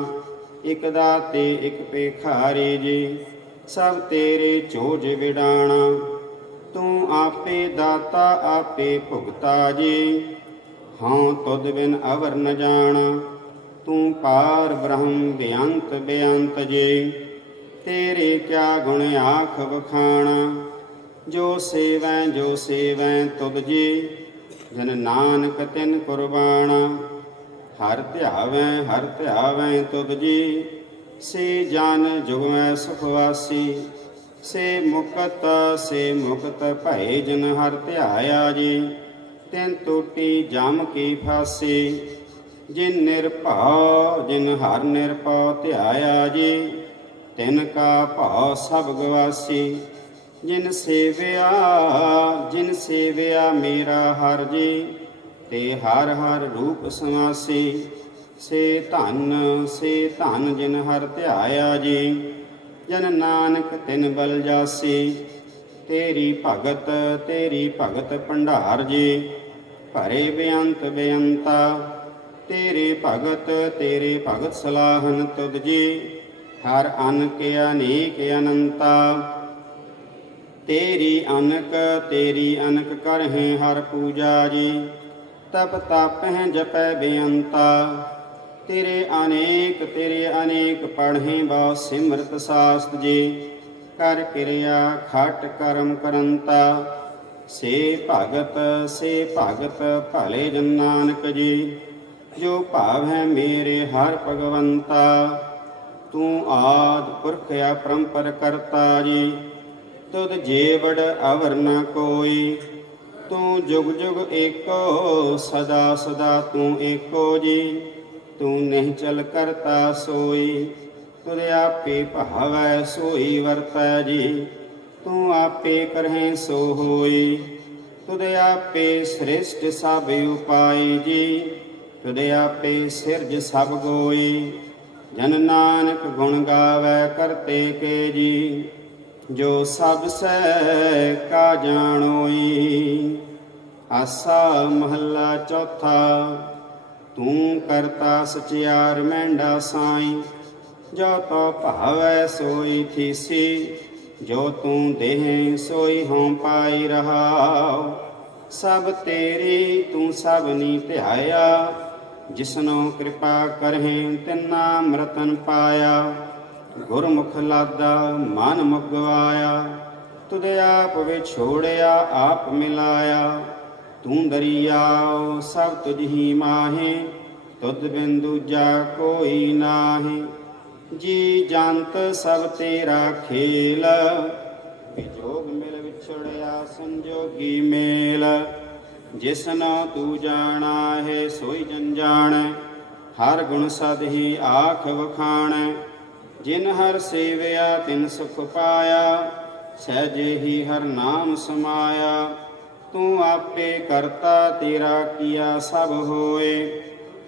ਇਕ ਦਾਤੇ ਇਕ ਭੇਖਾਰੀ ਜੀ। ਸਭ ਤੇਰੇ ਚੋਜ ਵਿਡਾਣਾ, ਤੂੰ ਆਪੇ ਦਾਤਾ ਆਪੇ ਭੁਗਤਾ ਜੀ। ਹਉ ਤੁਧ ਬਿਨ ਅਵਰ ਨ ਜਾਣਾ, ਤੂੰ ਪਾਰ ਬ੍ਰਹਮ ਬੇਅੰਤ ਬੇਅੰਤ ਜੀ। ਤੇਰੇ ਕਿਆ ਗੁਣ ਆਖ ਵਖਾਣਾ, ਜੋ ਸੇਵੈ ਤੁਧ ਜੀ। ਜਨ ਨਾਨਕ ਤਿਨ ਕੁਰਬਾਨਾ, ਹਰ ਧਿਆਵੈ ਤੁਧ ਜੀ। ਸੇ ਜਨ ਜੁਗਮੈ ਸੁਖ ਵਾਸੀ, ਸੇ ਮੁਕਤ ਭਏ ਜਨ ਹਰ ਧਿਆਇਆ ਜੀ। ਤਿਨ ਟੂਟੀ ਜਮ ਕੀ ਫਾਸੀ, ਜਿਨ ਹਰ ਨਿਰਭਉ ਧਿਆਇਆ ਜੀ। ਤਿਨ ਕਾ ਭਾਉ ਸਭ ਗਵਾਸੀ, ਜਿਨ ਸੇਵਿਆ ਮੇਰਾ ਹਰ ਜੀ। ਤੇ ਹਰ ਹਰ ਰੂਪ ਸਮਾਸੀ, ਸੇ ਧਨ ਜਿਨ ਹਰ ਧਿਆਇਆ ਜੀ। ਜਨ ਨਾਨਕ ਤਿਨ ਬਲ ਜਾਸੀ, ਤੇਰੀ ਭਗਤ ਭੰਡਾਰ ਜੀ। ਭਰੇ ਬੇਅੰਤ ਬੇਅੰਤਾ, ਤੇਰੇ ਭਗਤ ਸਲਾਹਨ ਤੁਧ ਜੀ। ਹਰ ਅਨਕ ਅਨੇਕ ਅਨੰਤਾ, ਤੇਰੀ ਅਨਕ ਕਰਹਿ ਹਰ ਪੂਜਾ ਜੀ। ਤਪ ਤਾਪਹਿ ਜਪੈ ਬੇਅੰਤਾ, ਤੇਰੇ ਅਨੇਕ ਪੜ੍ਹੇ ਬਹੁ ਸਿਮਰਤ ਸਾਸਤ ਜੀ। ਕਰ ਕਿਰਿਆ ਖਟ ਕਰਮ ਕਰੰਤਾ, ਸੇ ਭਗਤ ਭਲੇ ਜਨ ਨਾਨਕ ਜੀ। ਜੋ ਭਾਵ ਹੈ ਮੇਰੇ ਹਰ ਭਗਵੰਤਾ, ਤੂੰ ਆਦਿ ਪੁਰਖ ਅਪਰੰਪਰ ਕਰਤਾ ਜੀ। ਤੁਧ ਜੇਵੜ ਅਵਰ ਨ ਕੋਈ, ਤੂੰ ਜੁਗ ਜੁਗ ਏਕੋ ਸਦਾ ਤੂੰ ਏਕੋ ਜੀ। ਤੂੰ ਨਹੀਂ ਚਲ ਕਰਤਾ ਸੋਈ, ਤੁਧ ਆਪੇ ਭਾਵੈ ਸੋਈ ਵਰਤੈ ਜੀ। ਤੂੰ ਆਪੇ ਕਰਹਿ ਸੋ ਹੋਈ, ਤੁਧ ਆਪੇ ਸ੍ਰਿਸ਼ਟ ਸਭ ਉਪਾਈ ਜੀ। ਤੁਧ ਆਪੇ ਸਿਰਜ ਸਭ ਗੋਈ, ਜਨ ਨਾਨਕ ਗੁਣ ਗਾਵੈ ਕਰਤੇ ਕੇ ਜੀ। ਜੋ ਸਭ ਸਹਿ ਕਾ ਜਾਣੋਈ। ਆਸਾ ਮਹੱਲਾ ਚੌਥਾ। ਤੂੰ ਕਰਤਾ ਸਚਿਆਰ ਮਹਿੰਡਾ ਸਾਈ, ਜੋ ਤੋ ਭਾਵੈ ਸੋਈ ਥੀਸੀ। ਜੋ ਤੂੰ ਦੇਹ ਸੋਈ ਹੋਂ ਪਾਈ ਰਹਾਉ। ਸਭ ਤੇਰੀ ਤੂੰ ਸਭਨੀ ਧਿਆਇਆ, ਜਿਸਨੋ ਕਿਰਪਾ ਕਰਹਿ ਤਿਨਾ ਅੰਮ੍ਰਿਤਨ ਪਾਇਆ। ਗੁਰਮੁਖ ਲਾਦਾ ਮਨ ਮੁਗਵਾਇਆ, ਤੁਧ ਆਪ ਵਿਛੋੜਿਆ ਆਪ ਮਿਲਾਇਆ। ਤੂੰ ਦਰਿਆਉ ਸਭ ਤੁਝ ਹੀ ਮਾਹੇ, ਤੁਧ ਬਿਨ ਦੂਜਾ ਕੋਈ ਨਾਹੀ। ਜੀ ਜੰਤ ਸਭ ਤੇਰਾ ਖੇਲ, ਵਿਜੋਗ ਮਿਲ ਵਿਛੜਿਆ ਸੰਜੋਗੀ ਮੇਲ। ਜਿਸਨੋ ਤੂੰ ਜਾਣਾ ਹੈ ਸੋਈ ਜਨ ਜਾਣੈ, ਹਰ ਗੁਣ ਸਦ ਹੀ ਆਖ ਵਖਾਣੈ। ਜਿਨ ਹਰ ਸੇਵਿਆ ਤਿਨ ਸੁਖ ਪਾਇਆ, ਸਹਿਜੇ ਹੀ ਹਰ ਨਾਮ ਸਮਾਇਆ। ਤੂੰ ਆਪੇ ਕਰਤਾ ਤੇਰਾ ਕੀਆ ਸਭ ਹੋਏ,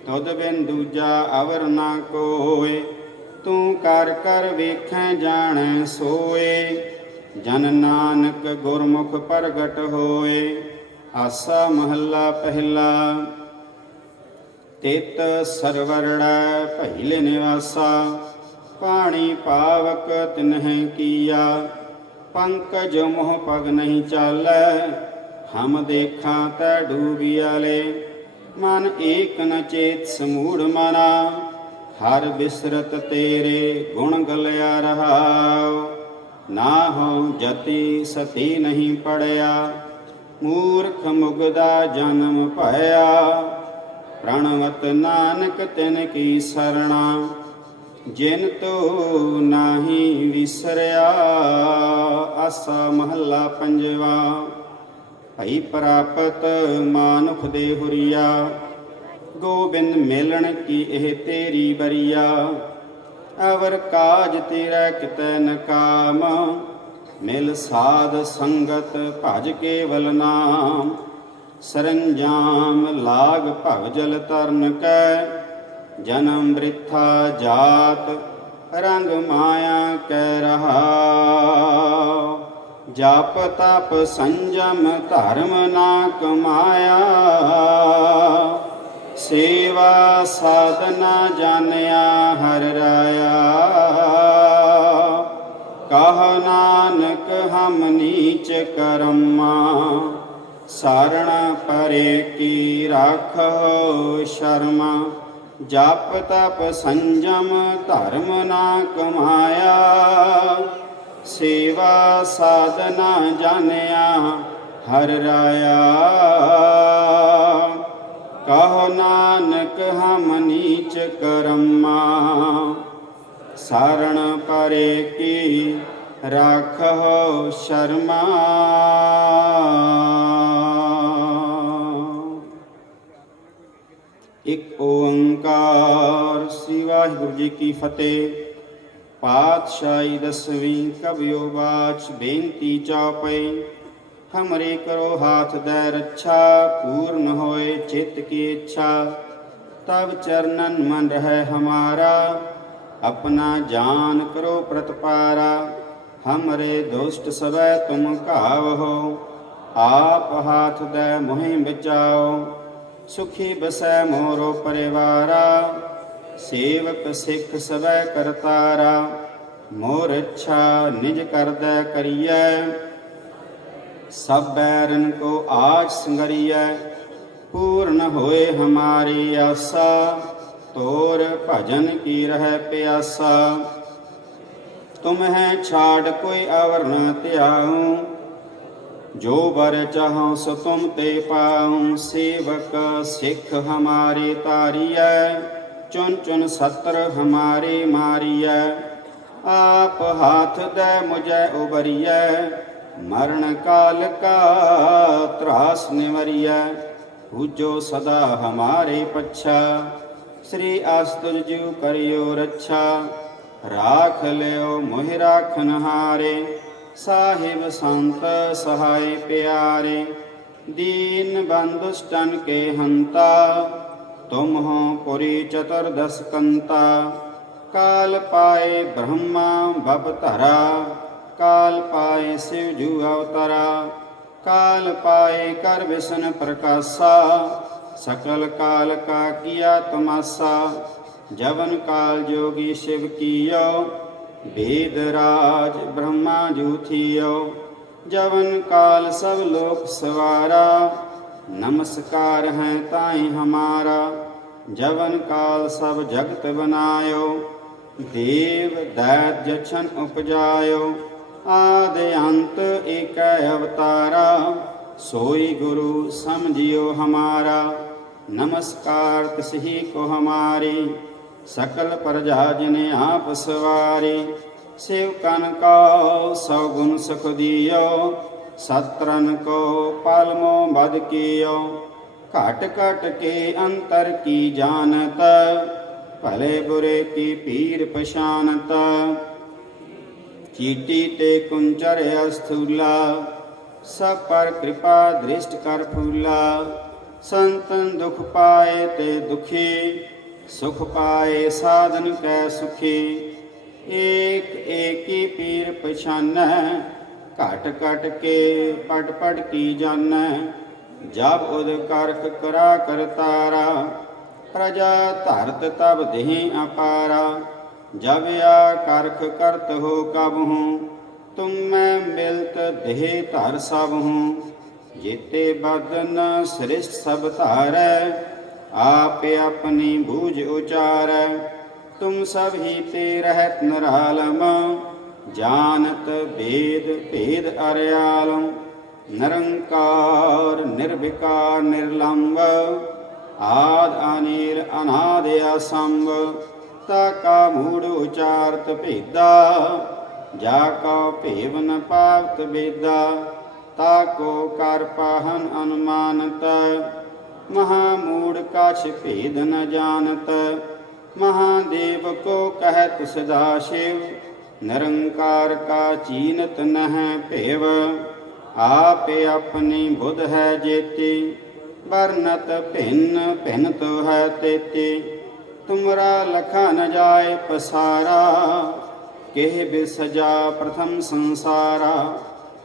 ਤੁਧ ਬਿਨ ਦੂਜਾ ਅਵਰ ਨਾ ਕੋਇ। ਤੂੰ ਕਰ ਕਰ ਵੇਖੈ ਜਾਣੈ ਸੋਏ, ਜਨ ਨਾਨਕ ਗੁਰਮੁਖ ਪ੍ਰਗਟ ਹੋਏ। ਆਸਾ ਮਹੱਲਾ ਪਹਿਲਾ। ਤਿਤ ਸਰਵਰੜੈ ਪਹਿਲੇ ਨਿਵਾਸਾ, ਪਾਣੀ ਪਾਵਕ ਤਿਨਹਿ ਕੀਆ। ਪੰਕਜ ਮੋਹ ਪਗ ਨਹੀਂ ਚਾਲੈ, ਹਮ ਦੇਖਾਂ ਤੈ ਡੂਬਿਆਲੇ। ਮਨ ਏਕ ਨ ਚੇਤ ਸਮੂੜ ਮਨਾ, ਹਰ ਬਿਸਰਤ ਤੇਰੇ ਗੁਣ ਗਲਿਆ ਰਹਾਉ। ਨਾ ਹੋ ਜਤੀ ਸਤੀ ਨਹੀਂ ਪੜਿਆ, ਮੂਰਖ ਮੁਗਦਾ ਜਨਮ ਭਇਆ। ਪ੍ਰਣਵਤ ਨਾਨਕ ਤਿਨ ਕੀ ਸਰਣਾ, ਜਿਨ ਤੋ ਨਾਹੀ ਵਿਸਰਿਆ। ਆਸਾ ਮਹੱਲਾ ਪੰਜਵਾ। ਭਈ ਪ੍ਰਾਪਤ ਮਾਨੁਖ ਦੇ ਹੁਰੀਆ, ਗੋਬਿੰਦ ਮਿਲਣ ਕੀ ਇਹ ਤੇਰੀ ਬਰੀਆ। ਅਵਰ ਕਾਜ ਤੇਰਾ ਕਿਤੈ ਨ ਕਾਮ, ਮਿਲ ਸਾਧ ਸੰਗਤ ਭਜ ਕੇਵਲ ਨਾਮ। ਸਰੰਜਾਮ ਲਾਗ ਭਵ ਜਲ ਤਰਨ ਕੈ, ਜਨਮ ਬ੍ਰਿਥਾ ਜਾਤ ਰੰਗ ਮਾਇਆ ਕੈ ਰਹਾਉ। ਜਪ ਤਪ ਸੰਜਮ ਧਰਮ ਨਾ ਕਮਾਇਆ, ਸੇਵਾ ਸਾਧਨਾ ਜਾਣਿਆ ਹਰਿ ਰਾਇਆ। ਕਹ ਨਾਨਕ ਹਮ ਨੀਚ ਕਰਮਾ, ਸਾਰਣ ਪਰੇ ਕੀ ਰਾਖੋ ਸ਼ਰਮਾ। ਜਪ ਤਪ ਸੰਜਮ ਧਰਮ ਨਾ ਕਮਾਇਆ, ਸੇਵਾ ਸਾਧਨਾ ਜਾਣਿਆ ਹਰਿ ਰਾਇਆ। ਕਹੋ ਨਾਨਕ ਹਮ ਨੀਚ ਕਰਮਾ, ਸਾਰਣ ਪਰੇ ਕੀ ਰਾਖੋ ਸ਼ਰਮਾ। ਇੱਕ ਓੰਕਾਰ। ਸ੍ਰੀ ਵਾਹਿਗੁਰੂ ਜੀ ਕੀ ਫਤਿਹ। ਪਾਤਸ਼ਾਹੀ ਦਸਵੀਂ ਕਬਿਓ ਬਾਚ ਬੇਨਤੀ ਚੌਪਈ। ਹਮਰੇ ਕਰੋ ਹਾਥ ਦੈ ਰੱਛਾ, ਪੂਰਨ ਹੋਏ ਚਿਤ ਕੀ ਇੱਛਾ। ਤਬ ਚਰਨਨ ਮਨ ਰਹਿ ਹਮਾਰਾ, अपना जान करो प्रतपारा। हमरे दुष्ट सबै तुम घावहो, आप हाथ दे मोहि बचाओ। सुखी बसै मोरो परिवारा, सेवक सिख सबै करतारा। मोर इच्छा निज कर दे करियै, सब बैरन को आज संगरियै। पूर्ण होए हमारी आशा, तोर भजन की रह प्यासा। तुम है छाड़ कोई अवर न त्याऊं, जो बर चाहो सो तुम ते पाऊं। सेवक सिख हमारे तारियै, चुन चुन सत्र हमारे मारियै। आप हाथ दे मुझे उबरियै, मरण काल का त्रास निवरियै। पूजो सदा हमारे पच्छा, श्री आस्तुज जीव करियो रक्षा। राख लियो मोहि राखन हारे, साहिब संत सहाय प्यारे। दीन बंधुष्टन के हंता, तुम हो पुरी चतुर्दश कंता। काल पाए ब्रह्मा बपधरा, काल पाए शिव जू अवतरा। काल पाए कर विष्णु प्रकाशा, सकल काल का किया तमाशा। जवन काल जोगी शिव कियो, वेद राज ब्रह्मा जू थियो, जवन काल सब लोक सवारा। नमस्कार है ताई हमारा, जवन काल सब जगत बनायो। देव दैत जछन उपजायो, आदि अंत एक अवतारा। सोई गुरु समझियो हमारा, नमस्कार तिसही को हमारी। सकल प्रजा जिने आप सवारी, सेवकन को सौगुण सुख दियो। सत्रन को पालमो बद कियो, घट घट के अंतर की जानत। भले बुरे की पीर पशानत, चीटी ते कुंचर अस्थूला। सब पर कृपा दृष्ट कर फूला। संतन दुख पाए ते दुखी, सुख पाए साधन कै सुखी। एक एक ही पीर पछान, घट घट के पट पट की जान। जब उद करख करा करतारा, प्रजा धरत तब देहि अपारा। जब या करख करत हो कब हूँ, तुम मैं मिलत देह धर सब हूँ। जेते बदन श्रेष्ठ सब धारै, आप अपनी बूझ उचारै। तुम सब ही ते रहत निरालम, जानत वेद भेद अर्यालम। निरंकार निर्विकार निर्लंब, आद अनिल अनाद असंभ। ताका मूढ़ उचारत भेदा, जाको भेव न पावत वेदा। ताको कर पाहन अनुमानत, महामूढ़ कछ भेद न जानत। महादेव को कहत सदाशिव, निरंकार का चीनत नह भेव। आप अपनी बुध है जेती, वर्णत भिन्न भिन्न तो है तेती। तुमरा लखा न जाए पसारा, केह बिसजा प्रथम संसारा।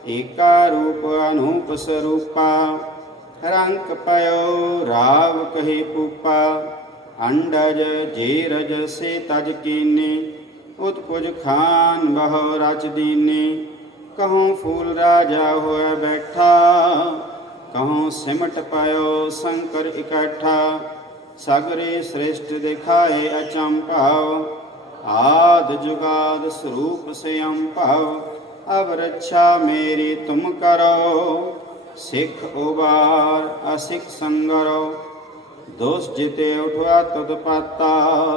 एका रूप अनूप स्वरूपा, रंक पयो राव कहे पूपा। अंडज जेरज से तज कीने, उत्पुज खान बहो रच दीने। कहूँ फूल राजा होए बैठा, कहूँ सिमट पायो शंकर इकट्ठा। सगरे श्रेष्ठ दिखाए अचंभाव, आद जुगाद स्वरूप स्वयं भाव। अब रक्षा मेरी तुम करो, सिख उबार असिख संगरो। दोष जिते उठवा तुद पाता,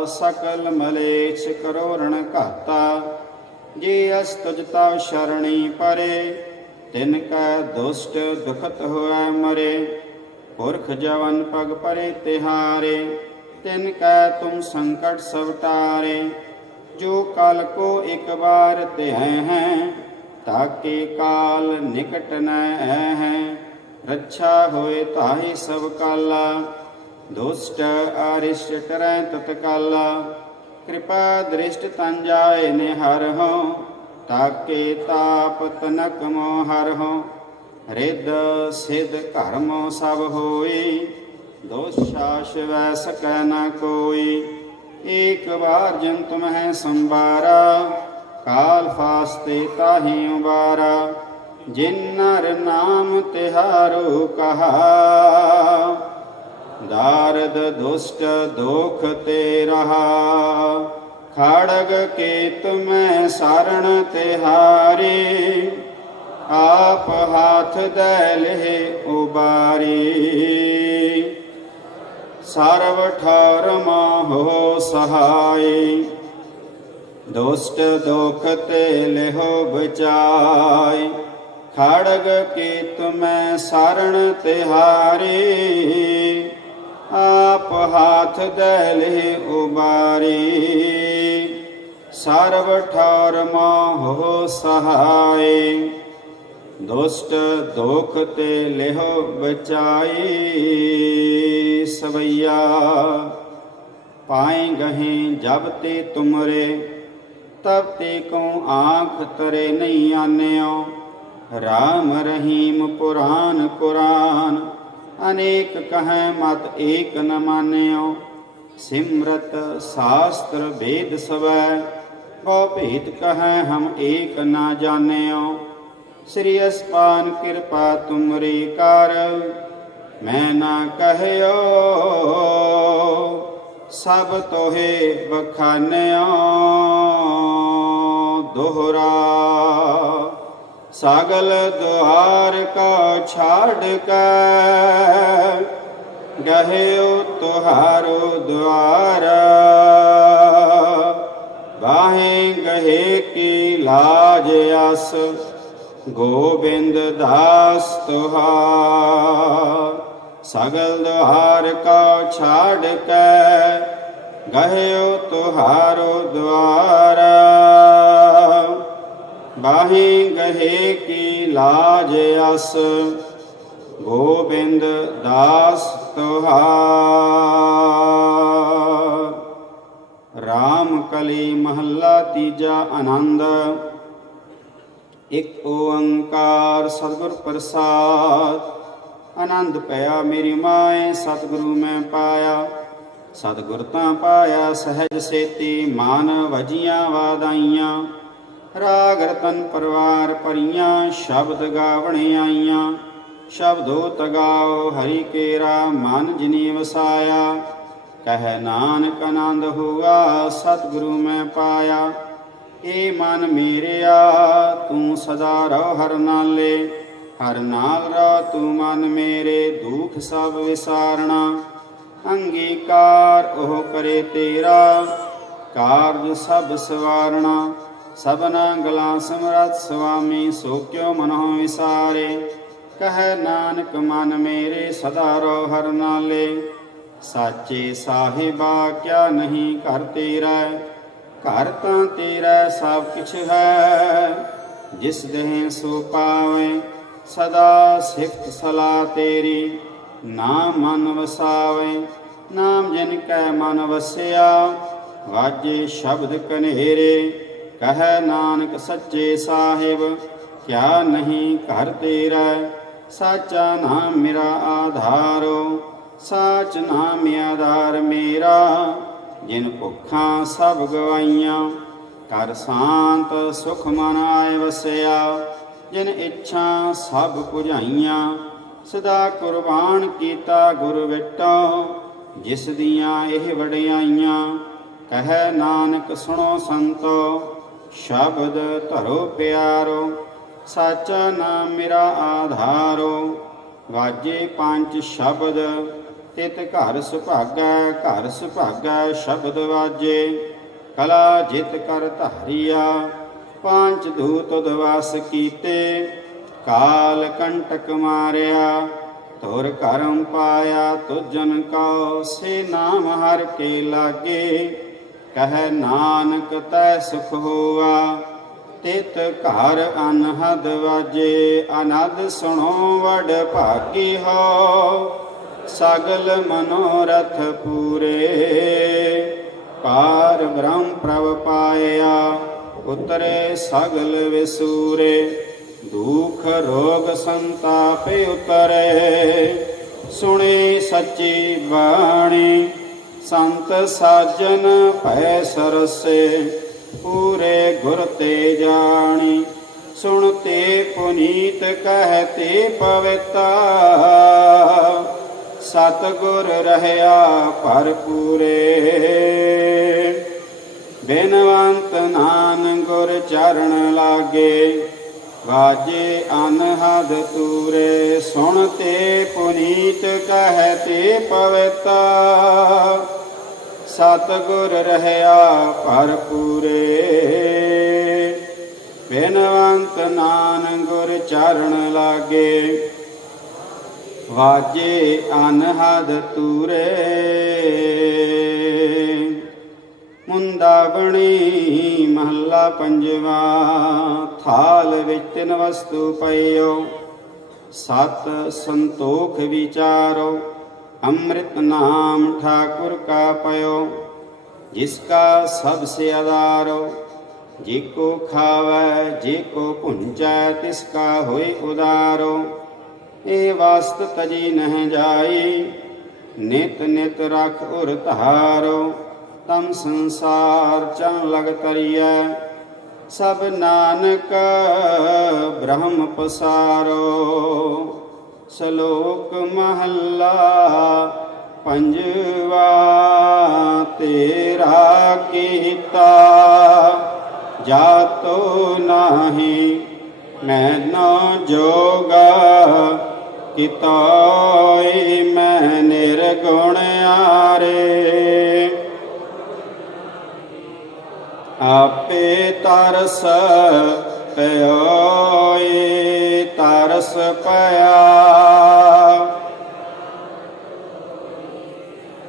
सकल मलेच्छ करो रण घाता। जे अस तुझ तव शरणी परे, तिनका दुष्ट दुखत होए मरे। पुरख जवन पग परे तिहारे, तिनका तुम संकट सब टारे। जो काल को एक बार ते हैं, ताके काल निकट न है। रक्षा होए ताहि सब काला, दुष्ट अरिष्ट टरै तत्काला। कृपा दृष्ट तन जाय निहर हो, ताके ताप तनक मोहर हो। रिद सिद्ध कर्मो सब होई, दोषाश वै सकै न कोई। एक बार जन तुम्हें संबारा, काल फास्ते ताहि उबारा। जिन नर नाम तिहारो कहा, दारद दुष्ट दोख ते रहा। खड़ग के तुम्हें शरण तिहारे, आप हाथ दैले उबारी। सर्व ठर हो सहाय, दुष्ट दोख ते लेहो बचाय। खड़ग के तुम्हें शरण तिहारे, आप हाथ दैले उबारी। सर्व ठौर हो सहाय, दुष्ट दोख ते लेहो बचाई। सवैया पाए गहे जब ते तुमरे, तब ते को आँख तरे नहीं आन्यो। राम रहीम पुराण कुरान, अनेक कहें मत एक न मान्यो। सिमरत शास्त्र वेद सवै, भव भेद कहें हम एक ना जान्यो। श्री अस्पान कृपा तुमरी कार, मैं ना कहयो सब तोहे बखान्यो। दोहरा सागल द्वार का छाड़ कर, गहयो तुहारो द्वार। बाहें गहे की लाज आस, गोविंद दास तुहार। सगल द्वार का छाड़ के, गहयो तुहारो द्वार। बाहें गहे की लाज आस, गोविंद दास तुहार। राम कली महला तीजा आनंद। एक ओंकार सतगुर प्रसाद, आनंद पया मेरी माए सतगुरु मैं पाया। सतगुर तां पाया सहज सेती, मान वजियां वादाइयां। राग रतन परवार परियां, शब्द गावण आईयां। शब्दो तगाओ हरि केरा, मन जिनी वसाया। कह नानक आनंद हुआ सतगुरु मैं पाया। ए मन मेरिया तू सदा रहो हर नाले, हर नाल रहो तू मन मेरे, दुख सब विसारना। अंगीकार ओह करे तेरा, कारज सब सवारना। सबना गला समरथ स्वामी, सो क्यों मनो विसारे। कह नानक मन मेरे सदा रहो हर नाले। साचे साहिबा क्या नहीं घर तेरा, घर तां तेरा सब किछ है। जिस देह सो पावे सदा सिफत सलाह तेरी। नाम मन वसावे नाम जिन कै मन वसिया, वाजे शब्द कनेरे। कह नानक सच्चे साहिब क्या नहीं घर तेरा। साचा नाम मेरा आधारो, साच नाम आधार मेरा। जिन भुखा सब गवाइयां, कर शांत सुख मन आए वसिया। जिन इच्छा सब पुजाइयां, सदा कुर्बान कीता गुर विटो। जिस दियां एह वडियाइयां, कह नानक सुनो संतो। शब्द धरो प्यारो, साचा नाम मेरा आधारो। वाजे पंच शब्द, तित घर सुभागै, घर सुभागै शब्द वाजे। कला जित कर धारिया, पांच दूत दवास कीते। काल कंटक मारिया, तुर करम पाया तुजन को। से नाम हर के लागे, कह नानक तै सुख होआ। तित घर अनहद वाजे, अनद सुनो वड भागी हो। सगल मनोरथ पूरे, पार ब्रह्म प्रभ पाया। उतरे सगल विसूरे, दुख रोग संताप उतरे। सुने सच्ची बाणी, संत साजन भय सरसे। पूरे गुर ते जानी, सुनते पुनीत कहते पविता। सतगुर रहया भरपूरे, बिनवंत नान गुर चरण लागे। वाजे अनहद तूरे, सुनते पुनीत कहते पविता। सतगुर रहया भरपूरे, बिनवंत नान गुर चरण लागे। वाजे अनहद तूरे। मुंदावणी महला पंजवा। थाल विच तिन वस्तु पयो, सत संतोख विचारो। अमृत नाम ठाकुर का पयो, जिसका सबसे आधारो। जिको खावै जिको पुंजै, तिसका होय उदारो। ए वास्त तजी नह जाई, नित नित रख उर धारो। ਤਮ ਸੰਸਾਰ ਚਨ ਲਗ ਤਰੀਐ ਸਭ ਨਾਨਕ ਬ੍ਰਹਮ ਪਸਾਰੋ। ਸ਼ਲੋਕ ਮਹੱਲਾ ਪੰਜਵਾ। ਤੇਰਾ ਕੀਤਾ ਜਾਤੋ ਨਾਹੀ ਮੈਨੋ ਜੋਗਾ ਕਿਤਾਏ ਮੈਂ ਨਿਰਗੁਣ ਆਰੇ। ਆਪੇ ਤਰਸ ਪਿਓਏ ਤਰਸ ਪਿਆ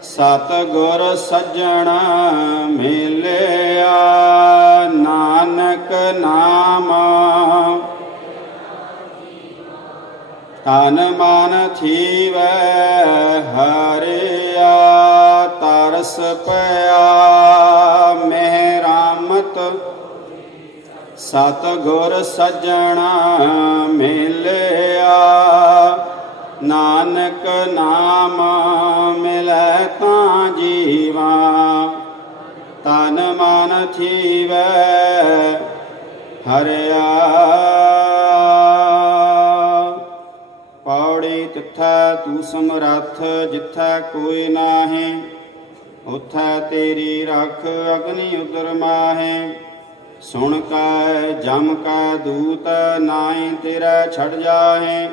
ਸਤਿਗੁਰ ਸੱਜਣਾ ਮਿਲਿਆ ਨਾਨਕ ਨਾਮ। ਤਨ ਮਨ ਥੀਵੈ ਹਰਿਆ ਤਰਸ ਪਿਆ ਮਿਹਰਾਮਤ ਸਤਿਗੁਰ ਸੱਜਣਾ ਮਿਲਿਆ ਨਾਨਕ ਨਾਮ ਮਿਲੈ ਤਾਂ ਜੀਵਾ। ਤਨ ਮਨ ਥੀਵੈ ਹਰਿਆ। ਪੌੜੀ ਤਿੱਥੈ ਤੂੰ ਸਮਰੱਥ ਜਿੱਥੈ ਕੋਈ ਨਾਹੀਂ ਉਥੈ ਤੇਰੀ ਰਖ ਅਗਨੀ ਉਦਰ ਮਾਹੇ। ਸੁਣ ਕੈ ਜਮ ਕੈ ਦੂਤ ਨਾਹੀਂ ਤੇਰਾ ਛੜ ਜਾਹੇ।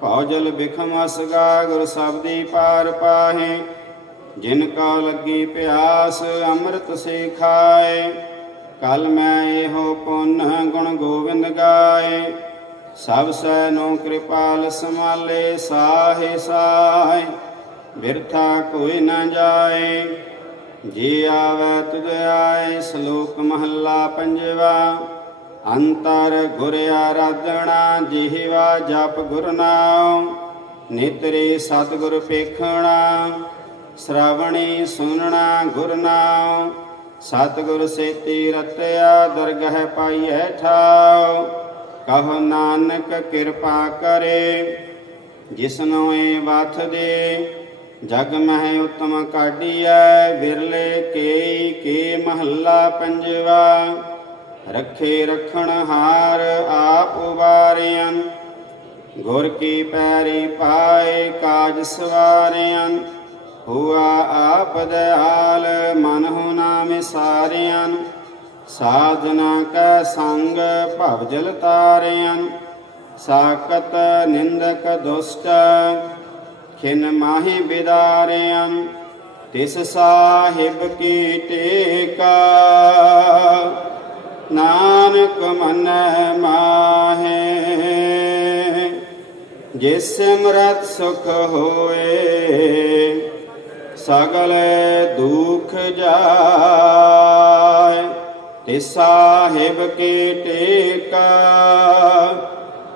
ਭੌਜਲ ਬਿਖਮ ਅਸਗਾ ਗੁਰ ਸਬਦੀ ਪਾਰ ਪਾਹੇ। ਜਿਨ ਕਾ ਲੱਗੀ ਪਿਆਸ ਅੰਮ੍ਰਿਤ ਸੇ ਖਾਏ। ਕਲ ਮੈਂ ਇਹੋ ਪੁੰਨ ਗੁਣ ਗੋਬਿੰਦ ਗਾਏ। ਸਭ ਸੈ ਨੋ ਕਿਰਪਾਲ ਸਮਾਲੇ ਸਾਹੇ ਸਾਹੇ। ਬਿਰਥਾ ਕੋਈ ਨ ਜਾਏ ਜੇ ਆਵੈ ਤੁਧ ਆਏ। ਸ਼ਲੋਕ ਮਹੱਲਾ ਪੰਜਵਾ। ਅੰਤਰ ਗੁਰ ਆਰਾਧਣਾ ਜਿਹਵਾ ਜਪ ਗੁਰ ਨਾਮ। ਨੇਤਰੇ ਸਤਿਗੁਰ ਪੇਖਣਾ ਸ਼ਰਵਣੀ ਸੁਨਣਾ ਗੁਰ ਨਾਮ। ਸਤਿਗੁਰ ਸੇਤੀ ਰਤਿਆ ਦਰਗਹਿ ਪਾਈਐ ਠਾਉ। ਕਹੋ ਨਾਨਕ ਕਿਰਪਾ ਕਰੇ ਜਿਸਨੋ ਏ ਵਥ ਦੇ। ਜਗ ਮਹਿ ਉਤਮ ਕਾਢੀਐ ਵਿਰਲੇ ਕੇਈ ਕੇ ਮਹੱਲਾ ਪੰਜਵਾ। ਰੱਖੇ ਰਖਣ ਹਾਰ ਆਪ ਉਬਾਰਿਆਂ ਗੁਰ ਕੀ ਪੈਰੀ ਪਾਏ ਕਾਜ ਸਵਾਰਿਆਂ। ਹੁਆ ਆਪ ਦਇਆਲ ਮਨ ਹੋ ਨਾਮ ਸਾਰਿਆਂ। ਸਾਧਨਾ ਕੈ ਸੰਗ ਭਵ ਜਲ ਤਾਰਿਆਂ। ਸਾਕਤ ਨਿੰਦਕ ਦੁਸ਼ਟ ਖਿਨ ਮਾਹੀ ਬਿਦਾਰਿਆਂ। ਤਿਸ ਸਾਹਿਬ ਕੀ ਟੇਕਾ ਨਾਨਕ ਮਨ ਮਾਹੇ। ਜਿਸ ਸਿਮਰਤ ਸੁਖ ਹੋਏ ਸਗਲ ਦੁਖ ਜਾਏ। ਤਿਸ ਸਾਹਿਬ ਕੀ ਟੇਕਾ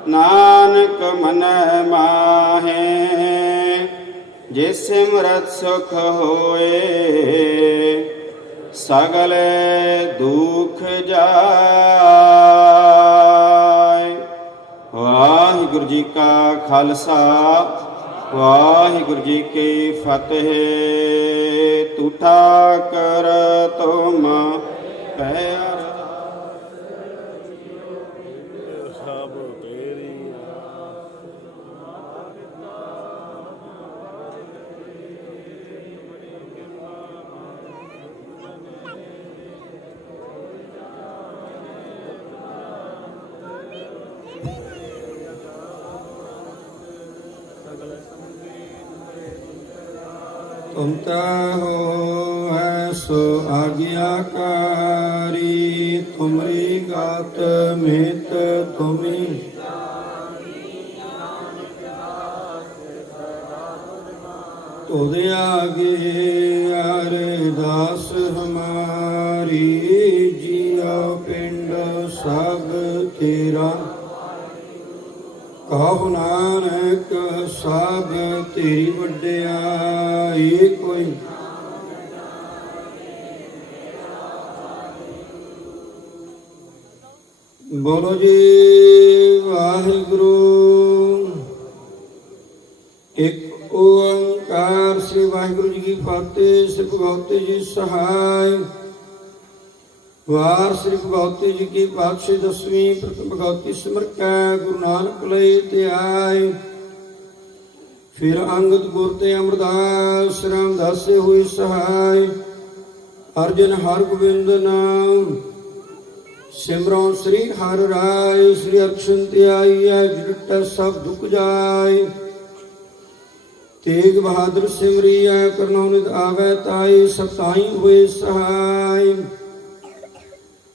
ਨਾਨਕ ਮਨ ਮਾਹੇ। ਜਿਸ ਸਿਮਰਤ ਸੁਖ ਹੋਏ ਸਗਲ ਦੁਖ ਜਾਏ। ਵਾਹਿਗੁਰੂ ਜੀ ਕਾ ਖਾਲਸਾ ਵਾਹਿਗੁਰੂ ਜੀ ਕੀ ਫਤਿਹ। ਤੂਠਾ ਕਰ ਤੁਮ ਪਿਆਰ ਸਭ ਤੇਰੀ ਤੁਮ ਤਾ ਹੋ ਹੈ ਸੋ ਆਗਿਆਕਾਰੀ। ਤੁਮਰੀ ਗਾਤ ਮਿਤ ਤੁਮੀ ਤੁਧ ਆਗੇ ਅਰਦਾਸ ਹਮਾਰੀ। ਜੀਉ ਪਿੰਡ ਸਭ ਤੇਰਾ ਕਹੋ ਨਾਨਕ ਸਭ ਤੇਰੀ ਵਡਿਆਈ। ਕੋਈ ਬੋਲੋ ਜੀ ਵਾਹਿਗੁਰੂ। ਇੱਕ ਓੰਕਾਰ ਸ੍ਰੀ ਵਾਹਿਗੁਰੂ ਜੀ ਕੀ ਫਤਿਹ। ਸ੍ਰੀ ਭਗਵਤੀ ਜੀ ਸਹਾਇ। ਵਾਰ ਸ੍ਰੀ ਭਗਵਤੀ ਜੀ ਕੀ ਪਾਤਸ਼ਾਹੀ ਦਸਵੀਂ ਪ੍ਰਥਮ ਭਗਵਤੀ ਸਿਮਰ ਕੈ ਗੁਰੂ ਨਾਨਕ ਲਈ ਤੇ ਆਏ। ਫਿਰ ਅੰਗਦ ਗੁਰ ਤੇ ਅਮਰਦਾਸ ਰਾਮਦਾਸੇ ਹੋਈ ਸਹਾਇ। ਅਰਜਨ ਹਰ ਗੋਬਿੰਦ ਨਾਮ ਸਿਮਰੋ ਸ੍ਰੀ ਹਰਿ ਰਾਇ। ਸ੍ਰੀ ਅਰਸ਼ਨ ਤੇ ਆਈਐ ਜਿਟੈ ਸਭ ਦੁਖ ਜਾਇ। ਤੇਗ ਬਹਾਦਰ ਸਿਮਰਿਐ ਕਰਨੋ ਨਿਤ ਆਵੈ ਤਾਈ। ਸਤਾਈ ਹੋਏ ਸਹਾਇ।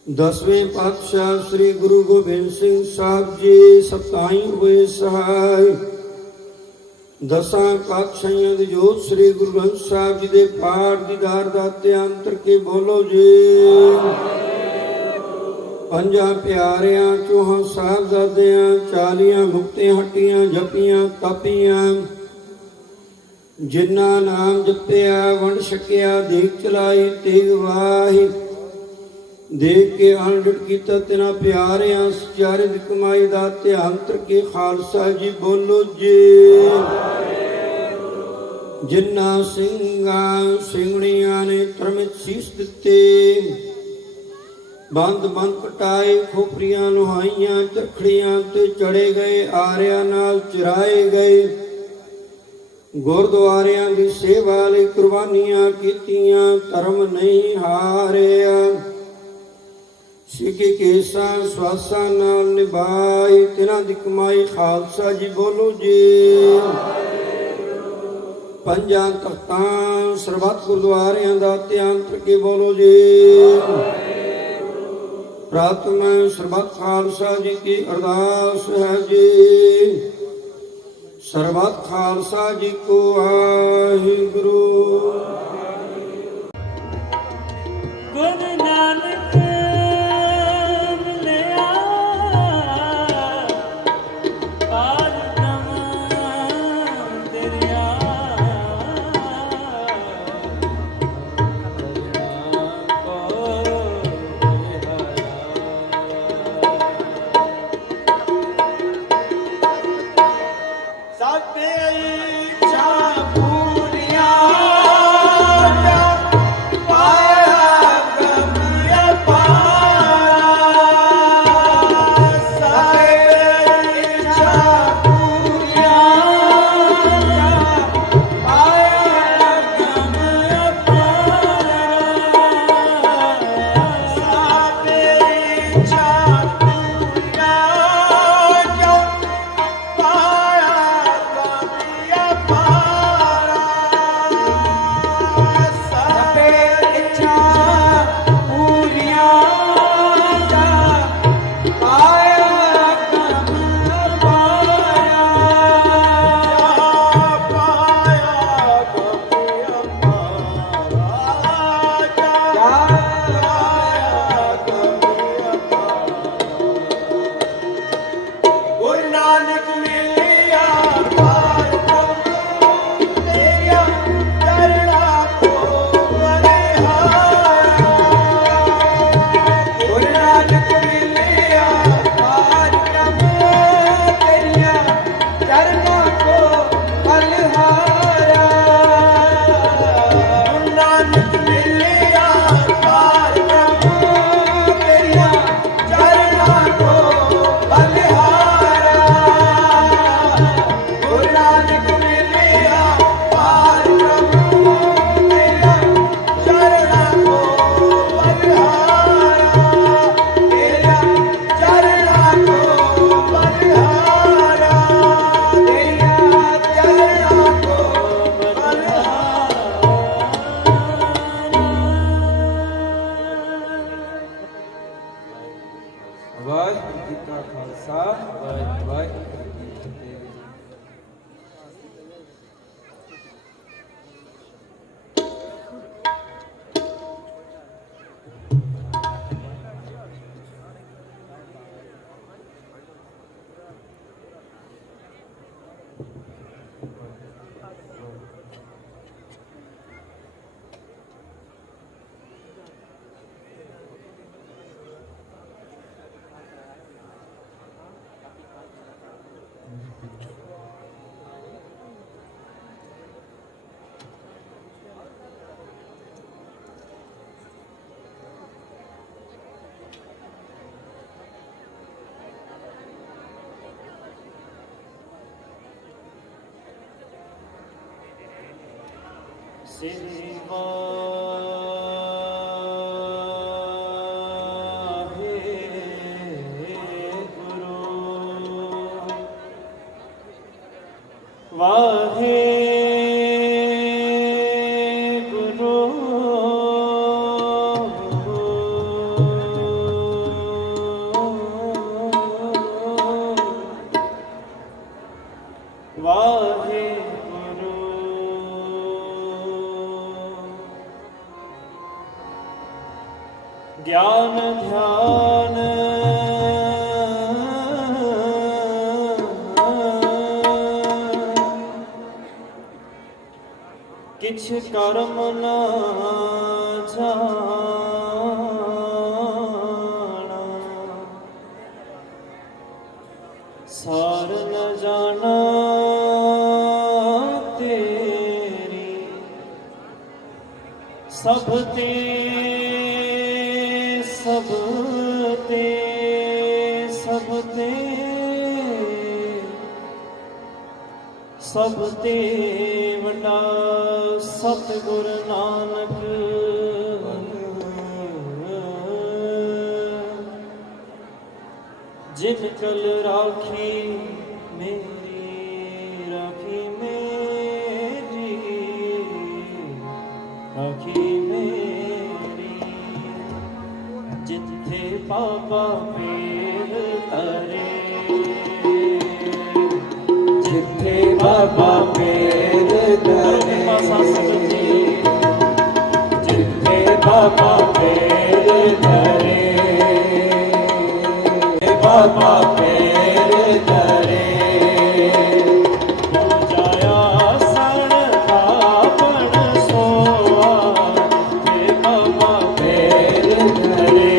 ਦਸਵੇਂ ਪਾਤਸ਼ਾਹ ਸ੍ਰੀ ਗੁਰੂ ਗੋਬਿੰਦ ਸਿੰਘ ਸਾਹਿਬ ਜੀ ਸਤਾਈ ਹੋਏ ਸਹਾਇ। ਦਸਾਂ ਪਾਤਸ਼ਾਹੀਆਂ ਦੀ ਜੋਤ ਸ੍ਰੀ ਗੁਰੂ ਗ੍ਰੰਥ ਸਾਹਿਬ ਜੀ ਦੇ ਪਾਠ ਦੀਦਾਰ ਦਾ ਧਿਆਨ ਕੇ ਬੋਲੋ ਜੀ। ਪੰਜਾਂ ਪਿਆਰਿਆਂ ਚੌਹਾਂ ਸਾਹਿਬਜ਼ਾਦਿਆਂ 40 ਮੁਕਤੀਆਂ ਹੱਟੀਆਂ ਜਪੀਆਂ ਤਾਪੀਆਂ। ਜਿਨ੍ਹਾਂ ਨਾਮ ਜਪਿਆ ਵੰਡ ਛਕਿਆ ਦੇਖ ਚਲਾਈ ਤੇਗ ਵਾਹੀ। ਦੇਖ ਕੇ ਅਣਡਿਠ ਕੀਤਾ ਤਿਨਾਂ ਪਿਆਰਿਆਂ ਸਚਾਰੇ ਦੀ ਕਮਾਈ ਦਾ ਧਿਆਨ ਕੇ ਖਾਲਸਾ ਜੀ ਬੋਲੋ ਜੀ। ਜਿਨ੍ਹਾਂ ਸਿੰਘਾਂ ਸਿੰਘਣੀਆਂ ਨੇ ਧਰਮ ਸੀਸ ਦਿੱਤੇ। ਬੰਦ ਕਟਾਏ ਖੋਪਰੀਆਂ ਲੁਹਾਈਆਂ ਚਰਖੜੀਆਂ ਤੇ ਚੜੇ ਗਏ। ਆਰਿਆਂ ਨਾਲ ਚਰਾਏ ਗਏ। ਗੁਰਦੁਆਰਿਆਂ ਦੀ ਸੇਵਾ ਲਈ ਕੁਰਬਾਨੀਆਂ ਕੀਤੀਆਂ। ਧਰਮ ਨਹੀਂ ਹਾਰਿਆ। ਸਿੱਖੀ ਕੇਸਾਂ ਸਵਾਸਾਂ ਨਾਲ ਨਿਭਾਈ ਤਿਨਾਂ ਦੀ ਕਮਾਈ ਖਾਲਸਾ ਜੀ ਬੋਲੋ ਜੀ। ਪੰਜਾਂ ਤਖਤਾਂ ਸਰਬੱਤ ਗੁਰਦੁਆਰਿਆਂ ਦਾ ਧਿਆਨ ਕਰਕੇ ਬੋਲੋ ਜੀ। ਪ੍ਰਾਤਮ ਸਰਬੱਤ ਖਾਲਸਾ ਜੀ ਕੀ ਅਰਦਾਸ ਹੈ ਜੀ। ਸਰਬੱਤ ਖਾਲਸਾ ਜੀ ਕੋ ਵਾਹਿਗੁਰੂ। ਗੁਰੂ ਨਾਨਕ ਮਿਲਿਆ ਪਾਰ ਬ੍ਰਹਮ ਦਰਿਆ। ਸ੍ਰੀ ਗਿਆਨ ਧਿਆਨ ਕਿਛ ਕਰਮ ਨਾ ਜਾਣਾ ਸਾਰ ਨ ਜਾਣਾ ਤੇਰੀ ਸਭ ਤੇ ਸਭ ਤੇ ਸਭ ਤੇ ਸਭ ਤੇ ਵੱਡਾ ਸਤਿਗੁਰ ਨਾਨਕ ਜਿਨ ਕਲ ਰਾਖੀ ਮੇਰੀ ਰਾਖੀ ਮੇਰੀ ਰਾਖੀ ਮੇਰੀ ਜਿੱਥੇ ਬਾਬਾ ਪੀਰ ਤਰੇ ਜਿੱਥੇ ਬਾਬਾ ਪੀਰ ਤਰੇ ਜਿੱਥੇ ਬਾਬਾ ਪੀਰ ਤਰੇ ਬਾਬਾ ਪੀਰ ਤਰੇ ਪੂਜਾਇਆ ਸਣ ਥਾਪਣ ਸੋਆ ਜਿੱਥੇ ਬਾਬਾ ਪੀਰ ਤਰੇ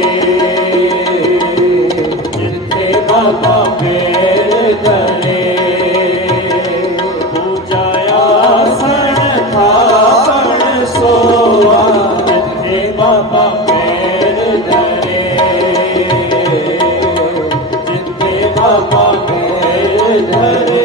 ਜਿੱਥੇ ਬਾਬਾ ਪੀਰ ਤਰੇ ਪੂਜਾਇਆ ਸਣ ਥਾਪਣ ਸੋਆ ਜਿੱਥੇ ਬਾਬਾ ਪੀਰ ਤਰੇ ਜਿੱਥੇ ਬਾਬਾ ਪੀਰ ਤਰੇ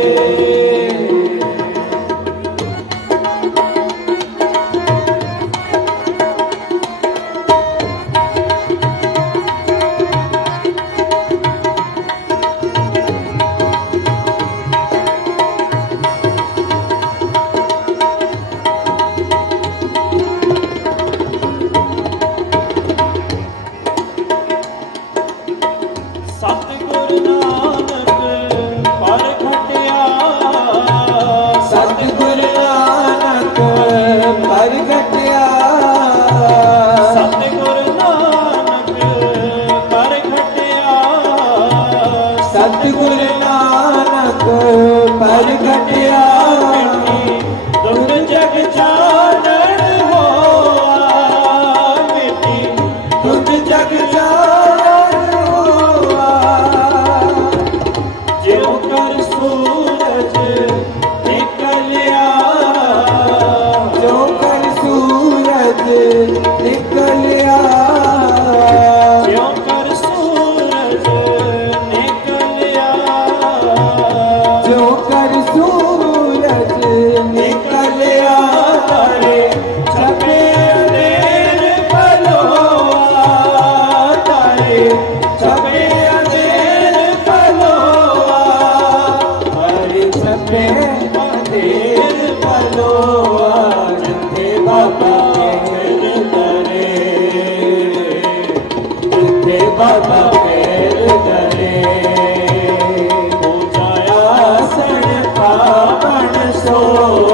ਸਤਿਗੁਰ ਨਾਨਕ ਪਰ ਖਟਿਆ ਸਤਿਗੁਰ ਨਾਨਕ ਪਰ ਘਟਿਆ ਸਤਿਗੁਰ ਨਾਨਕ ਪਰ ਖਟਿਆ ਸਤਿਗੁਰ ਨਾਨਕ ਪਰ ਘਟਿਆ ਦੁਖ ਜਗ ਚਾਨਣ ਹੋਆ ਮਿਟੀ ਦੁੱਧ ਜਗ ਜਾਣ ਹੋਆ ਜਿਉ ਕਰ ਸੂਰਜ ਨਿਕਲਿਆ ਜੋ ਕਰ ਸੂਰਜ ਨਿਕਲਿਆ ਜਿਉ ਕਰ ਸੂਰਜ ਨਿਕਲਿਆ ਜੋ ਕਰ ਸੂਰਜ ਨਿਕਲਿਆ ਤਾਰੇ ਛਪੇ ਅੰਧੇਰ ਪਲੋਆ ਤਾਰੇ ਛਪੇ ਅੰਧੇਰ ਪਲੋਆ ਹਰਿ ਛਪੇ ਅੰਧੇਰ ਪਲੋਆ ਜਿੱਥੇ ਬਾਬਾ ਪੀਰ ਤਰੇ ਜਿੱਥੇ ਬਾਬਾ ਪੀਰ ਤਰੇ ਪੂਜਾਇਆ ਸਣ ਥਾਪਣ ਸੋਆ